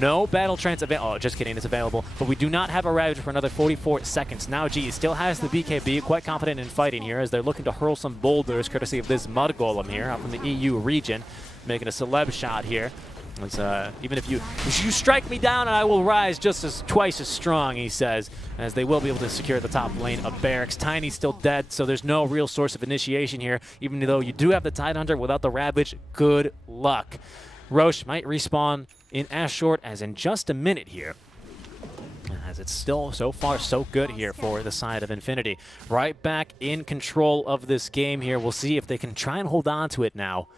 No Battle Trance available. Oh, just kidding, it's available. But we do not have a Ravage for another 44 seconds. Now G still has the BKB, quite confident in fighting here, as they're looking to hurl some boulders, courtesy of this Mud Golem here, out from the EU region, making a celeb shot here. It's, even if you strike me down and I will rise just twice as strong, he says, as they will be able to secure the top lane of Barracks. Tiny's still dead, so there's no real source of initiation here, even though you do have the Tidehunter without the Ravage. Good luck. Roche might respawn in as short as in just a minute here, as it's still so far so good here for the side of Infinity. Right back in control of this game here. We'll see if they can try and hold on to it now,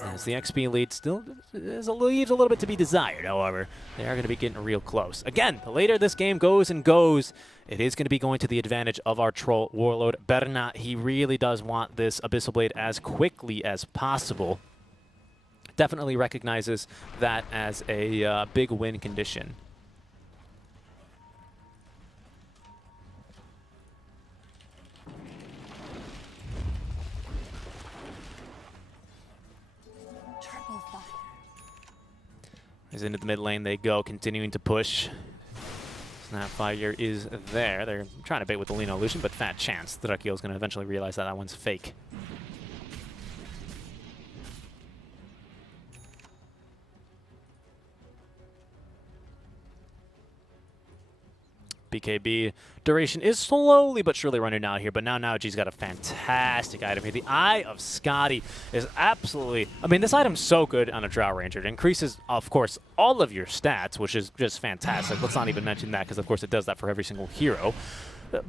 as the XP lead still leaves a little bit to be desired. However, they are going to be getting real close. Again, the later this game goes, it is going to be going to the advantage of our Troll Warlord. Berna, he really does want this Abyssal Blade as quickly as possible. Definitely recognizes that as a big win condition. As into the mid lane they go, continuing to push. Snapfire is there. They're trying to bait with the Lino Illusion, but fat chance Drakil is going to eventually realize that that one's fake. BKB duration is slowly but surely running out here, but now G's got a fantastic item here. The Eye of Scotty is absolutely, I mean, this item's so good on a Drow Ranger. It increases, of course, all of your stats, which is just fantastic. Let's not even mention that, because of course it does that for every single hero.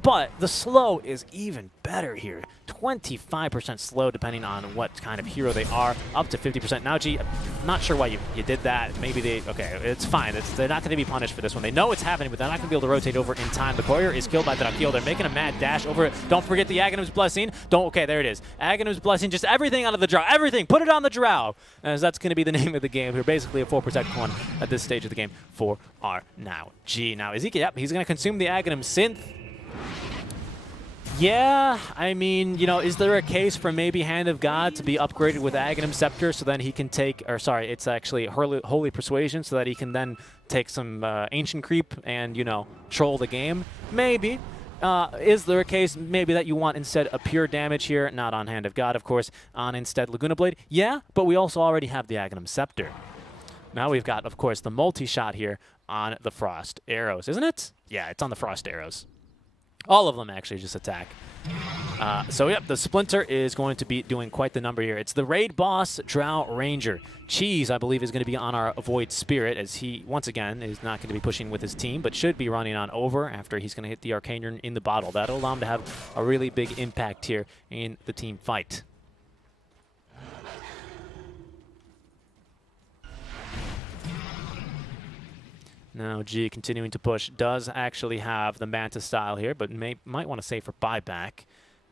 But the slow is even better here. 25% slow depending on what kind of hero they are, up to 50%. Now, G, I'm not sure why you did that. Maybe they, okay, it's fine. They're not going to be punished for this one. They know it's happening, but they're not going to be able to rotate over in time. The courier is killed by Drakil. They're making a mad dash over it. Don't forget the Aghanim's Blessing. Okay, there it is. Aghanim's Blessing, just everything out of the Drow. Everything, put it on the Drow. As that's going to be the name of the game. We're basically a 4 protect 1 at this stage of the game for our Now G. Now, is he, yep, he's going to consume the Aghanim Synth. Yeah, I mean, you know, is there a case for maybe Hand of God to be upgraded with Aghanim Scepter so then he can take, or sorry, it's actually Holy Persuasion so that he can then take some Ancient Creep and, you know, troll the game? Maybe. Is there a case maybe that you want instead a pure damage here? Not on Hand of God, of course. On instead Laguna Blade? Yeah, but we also already have the Aghanim Scepter. Now we've got, of course, the multi-shot here on the Frost Arrows, isn't it? Yeah, it's on the Frost Arrows. All of them actually just attack. So yep, the Splinter is going to be doing quite the number here. It's the raid boss, Drow Ranger. Cheese, I believe, is going to be on our Void Spirit, as he, once again, is not going to be pushing with his team, but should be running on over after he's going to hit the Arcane Urn in the bottle. That'll allow him to have a really big impact here in the team fight. Now G continuing to push, does actually have the Manta style here, but might want to save for buyback.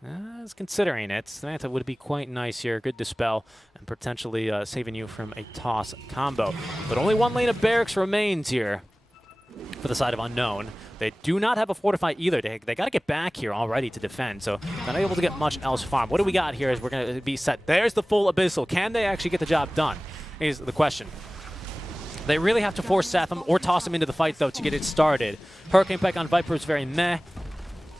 As considering it, Manta would be quite nice here, good dispel, and potentially saving you from a toss combo. But only one lane of barracks remains here for the side of Unknown. They do not have a fortify either. They got to get back here already to defend, so not able to get much else farm. What do we got here as we're going to be set? There's the full Abyssal. Can they actually get the job done is the question. They really have to force Sap him or toss him into the fight, though, to get it started. Hurricane Pike on Viper is very meh.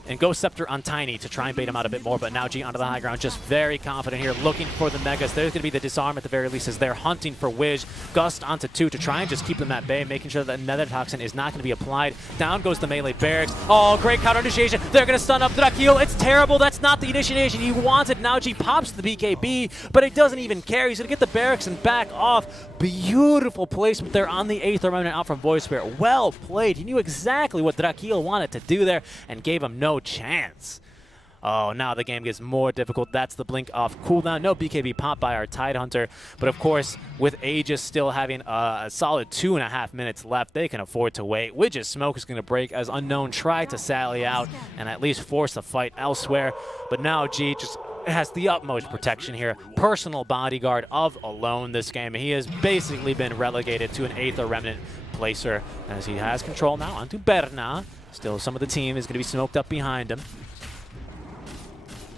And Ghost Scepter on Tiny to try and bait him out a bit more, but now G onto the high ground, just very confident here, looking for the Megas. There's going to be the disarm at the very least as they're hunting for Wiz. Gust onto 2 to try and just keep them at bay, making sure that Nether Toxin is not going to be applied. Down goes the melee barracks. Oh, great counter initiation. They're going to stun up Drakil. It's terrible. That's not the initiation he wanted. Now G pops the BKB, but it doesn't even care. He's going to get the barracks and back off. Beautiful placement there on the 8th Remnant out from Void Spirit. Well played. He knew exactly what Drakil wanted to do there and gave him no chance. Oh, now the game gets more difficult. That's the blink off cooldown. No BKB pop by our Tidehunter. But of course, with Aegis still having a solid 2.5 minutes left, they can afford to wait. Widget's smoke is going to break as Unknown tried to sally out and at least force the fight elsewhere. But now G just has the utmost protection here. Personal bodyguard of Alone this game. He has basically been relegated to an 8th Remnant placer as he has control now onto Berna. Still, some of the team is going to be smoked up behind him.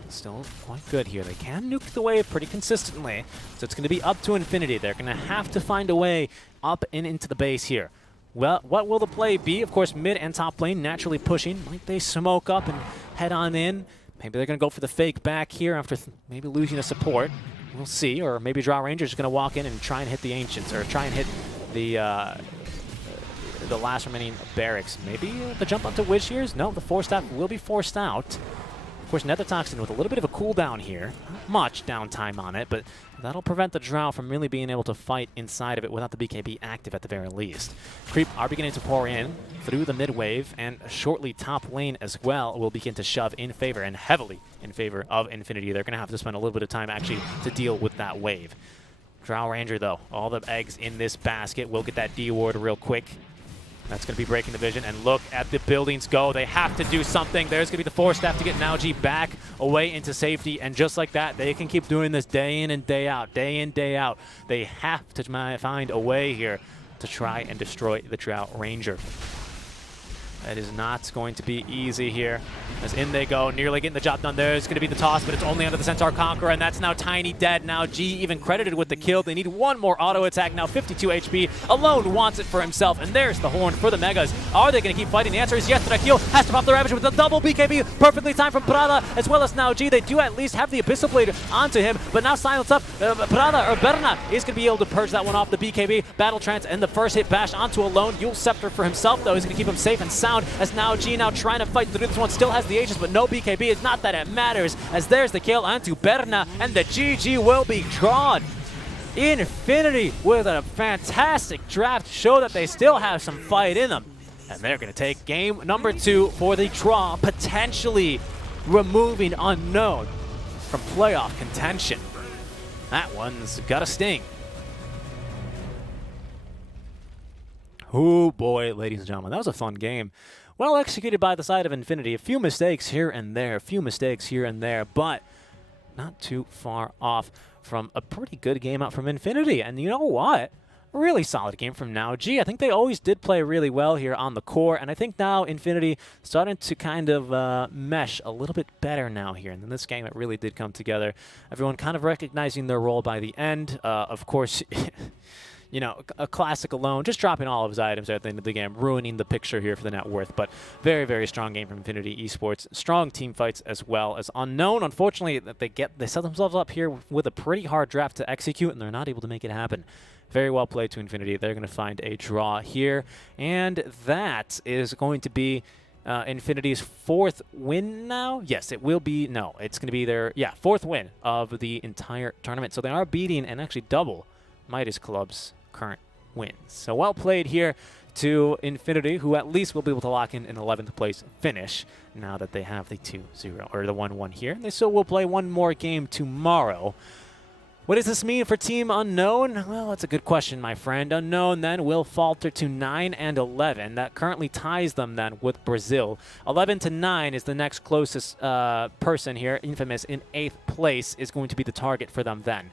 Still quite good here. They can nuke the wave pretty consistently, so it's going to be up to infinity. They're going to have to find a way up and into the base here. Well, what will the play be? Of course, mid and top lane naturally pushing. Might they smoke up and head on in? Maybe they're going to go for the fake back here after maybe losing a support. We'll see. Or maybe Drow Ranger's going to walk in and try and hit the Ancients, or try and hit the last remaining barracks. Maybe the jump onto Wiz Shears? No, the Force Staff will be forced out. Of course, Nether Toxin with a little bit of a cooldown here. Not much downtime on it, but that'll prevent the Drow from really being able to fight inside of it without the BKB active at the very least. Creep are beginning to pour in through the mid wave, and shortly top lane as well will begin to shove in favor, and heavily in favor of Infinity. They're going to have to spend a little bit of time actually to deal with that wave. Drow Ranger, though, all the eggs in this basket. Will get that D ward real quick. That's going to be breaking the vision, and look at the buildings go. They have to do something. There's going to be the Force Staff to get Nauji back away into safety, and just like that, they can keep doing this day in and day out, day in, day out. They have to find a way here to try and destroy the Drow Ranger. That is not going to be easy here. As in they go, nearly getting the job done. There's going to be the toss, but it's only under the Centaur Conqueror, and that's now Tiny dead. Now G even credited with the kill. They need one more auto attack, now 52 HP. Alone wants it for himself, and there's the horn for the Megas. Are they going to keep fighting? The answer is yes. Drakil has to pop the Ravage with a double BKB, perfectly timed from Prada, as well as now G. They do at least have the Abyssal Blade onto him, but now silence up. Prada, or Berna, is going to be able to purge that one off the BKB. Battle Trance and the first hit bash onto Alone. Yule Scepter for himself, though. He's going to keep him safe and sound, as now G now trying to fight through this one. Still has the Aegis, but no BKB. It's not that it matters, as there's the kill onto Berna, and the GG will be drawn. Infinity with a fantastic draft show that they still have some fight in them. And they're going to take game number 2 for the draw, potentially removing Unknown from playoff contention. That one's got a sting. Oh boy, ladies and gentlemen, that was a fun game. Well executed by the side of Infinity. A few mistakes here and there, but not too far off from a pretty good game out from Infinity. And you know what? A really solid game from Now G. I think they always did play really well here on the core, and I think now Infinity starting to kind of mesh a little bit better now here. And in this game, it really did come together. Everyone kind of recognizing their role by the end. Of course, you know, a classic alone, just dropping all of his items at the end of the game, ruining the picture here for the net worth. But very, very strong game from Infinity Esports. Strong team fights as well as Unknown. Unfortunately, they set themselves up here with a pretty hard draft to execute, and they're not able to make it happen. Very well played to Infinity. They're going to find a draw here, and that is going to be Infinity's 4th win now? Yes, it will be. No, it's going to be their 4th win of the entire tournament. So they are beating and actually double Midas Club's current wins. So well played here to Infinity, who at least will be able to lock in an 11th place finish now that they have the 2-0 or the 1-1 here. They still will play one more game tomorrow. What does this mean for Team Unknown? Well, that's a good question, my friend. Unknown then will falter to 9 and 11. That currently ties them then with Brazil. 11 to 9 is the next closest person here. Infamous in 8th place is going to be the target for them then.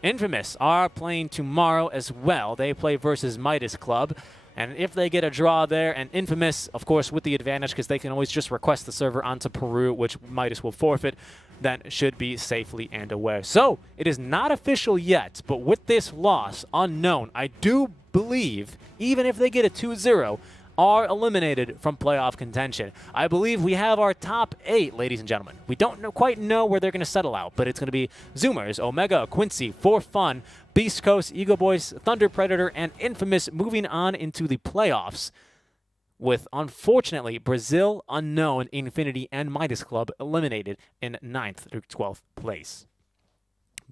Infamous are playing tomorrow as well. They play versus Midas Club. And if they get a draw there, and Infamous, of course, with the advantage, because they can always just request the server onto Peru, which Midas will forfeit, then should be safely and aware. So, it is not official yet, but with this loss, Unknown, I do believe, even if they get a 2-0, are eliminated from playoff contention. I believe we have our top 8, ladies and gentlemen. We don't quite know where they're going to settle out, but it's going to be Zoomers, Omega, Quincy, For Fun, Beast Coast, Ego Boys, Thunder Predator, and Infamous moving on into the playoffs, with, unfortunately, Brazil, Unknown, Infinity, and Midas Club eliminated in 9th through 12th place.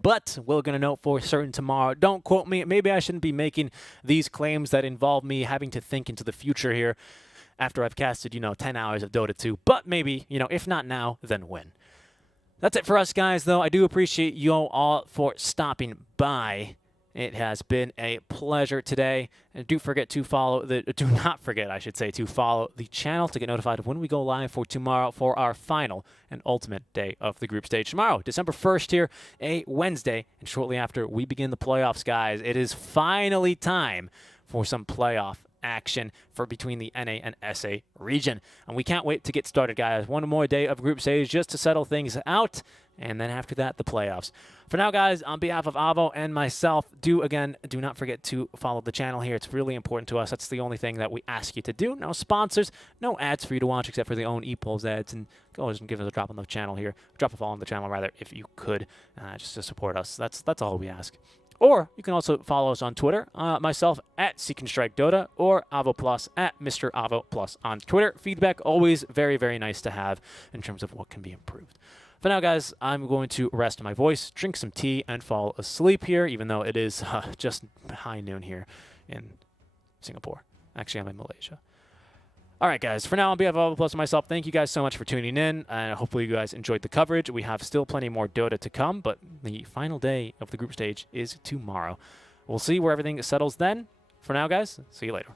But we're going to know for certain tomorrow. Don't quote me. Maybe I shouldn't be making these claims that involve me having to think into the future here after I've casted, 10 hours of Dota 2. But maybe, if not now, then when. That's it for us, guys, though. I do appreciate you all for stopping by. It has been a pleasure today. And do not forget, to follow the channel to get notified of when we go live for tomorrow for our final and ultimate day of the group stage. Tomorrow, December 1st here, a Wednesday, and shortly after we begin the playoffs, guys, it is finally time for some playoff action for between the NA and SA region. And we can't wait to get started, guys. One more day of group stage just to settle things out. And then after that, the playoffs. For now, guys, on behalf of Avo and myself, do not forget to follow the channel here. It's really important to us. That's the only thing that we ask you to do. No sponsors, no ads for you to watch except for the own ePulse ads. And go ahead and give us a drop on the channel here. Drop a follow on the channel, rather, if you could, just to support us. That's all we ask. Or you can also follow us on Twitter, myself at Seek and Strike Dota, or Avo Plus at Mr. Avo Plus on Twitter. Feedback always very, very nice to have in terms of what can be improved. For now, guys, I'm going to rest my voice, drink some tea, and fall asleep here, even though it is just high noon here in Singapore. Actually, I'm in Malaysia. All right, guys, for now, on behalf of Avo Plus and myself, thank you guys so much for tuning in, and hopefully you guys enjoyed the coverage. We have still plenty more Dota to come, but the final day of the group stage is tomorrow. We'll see where everything settles then. For now, guys, see you later.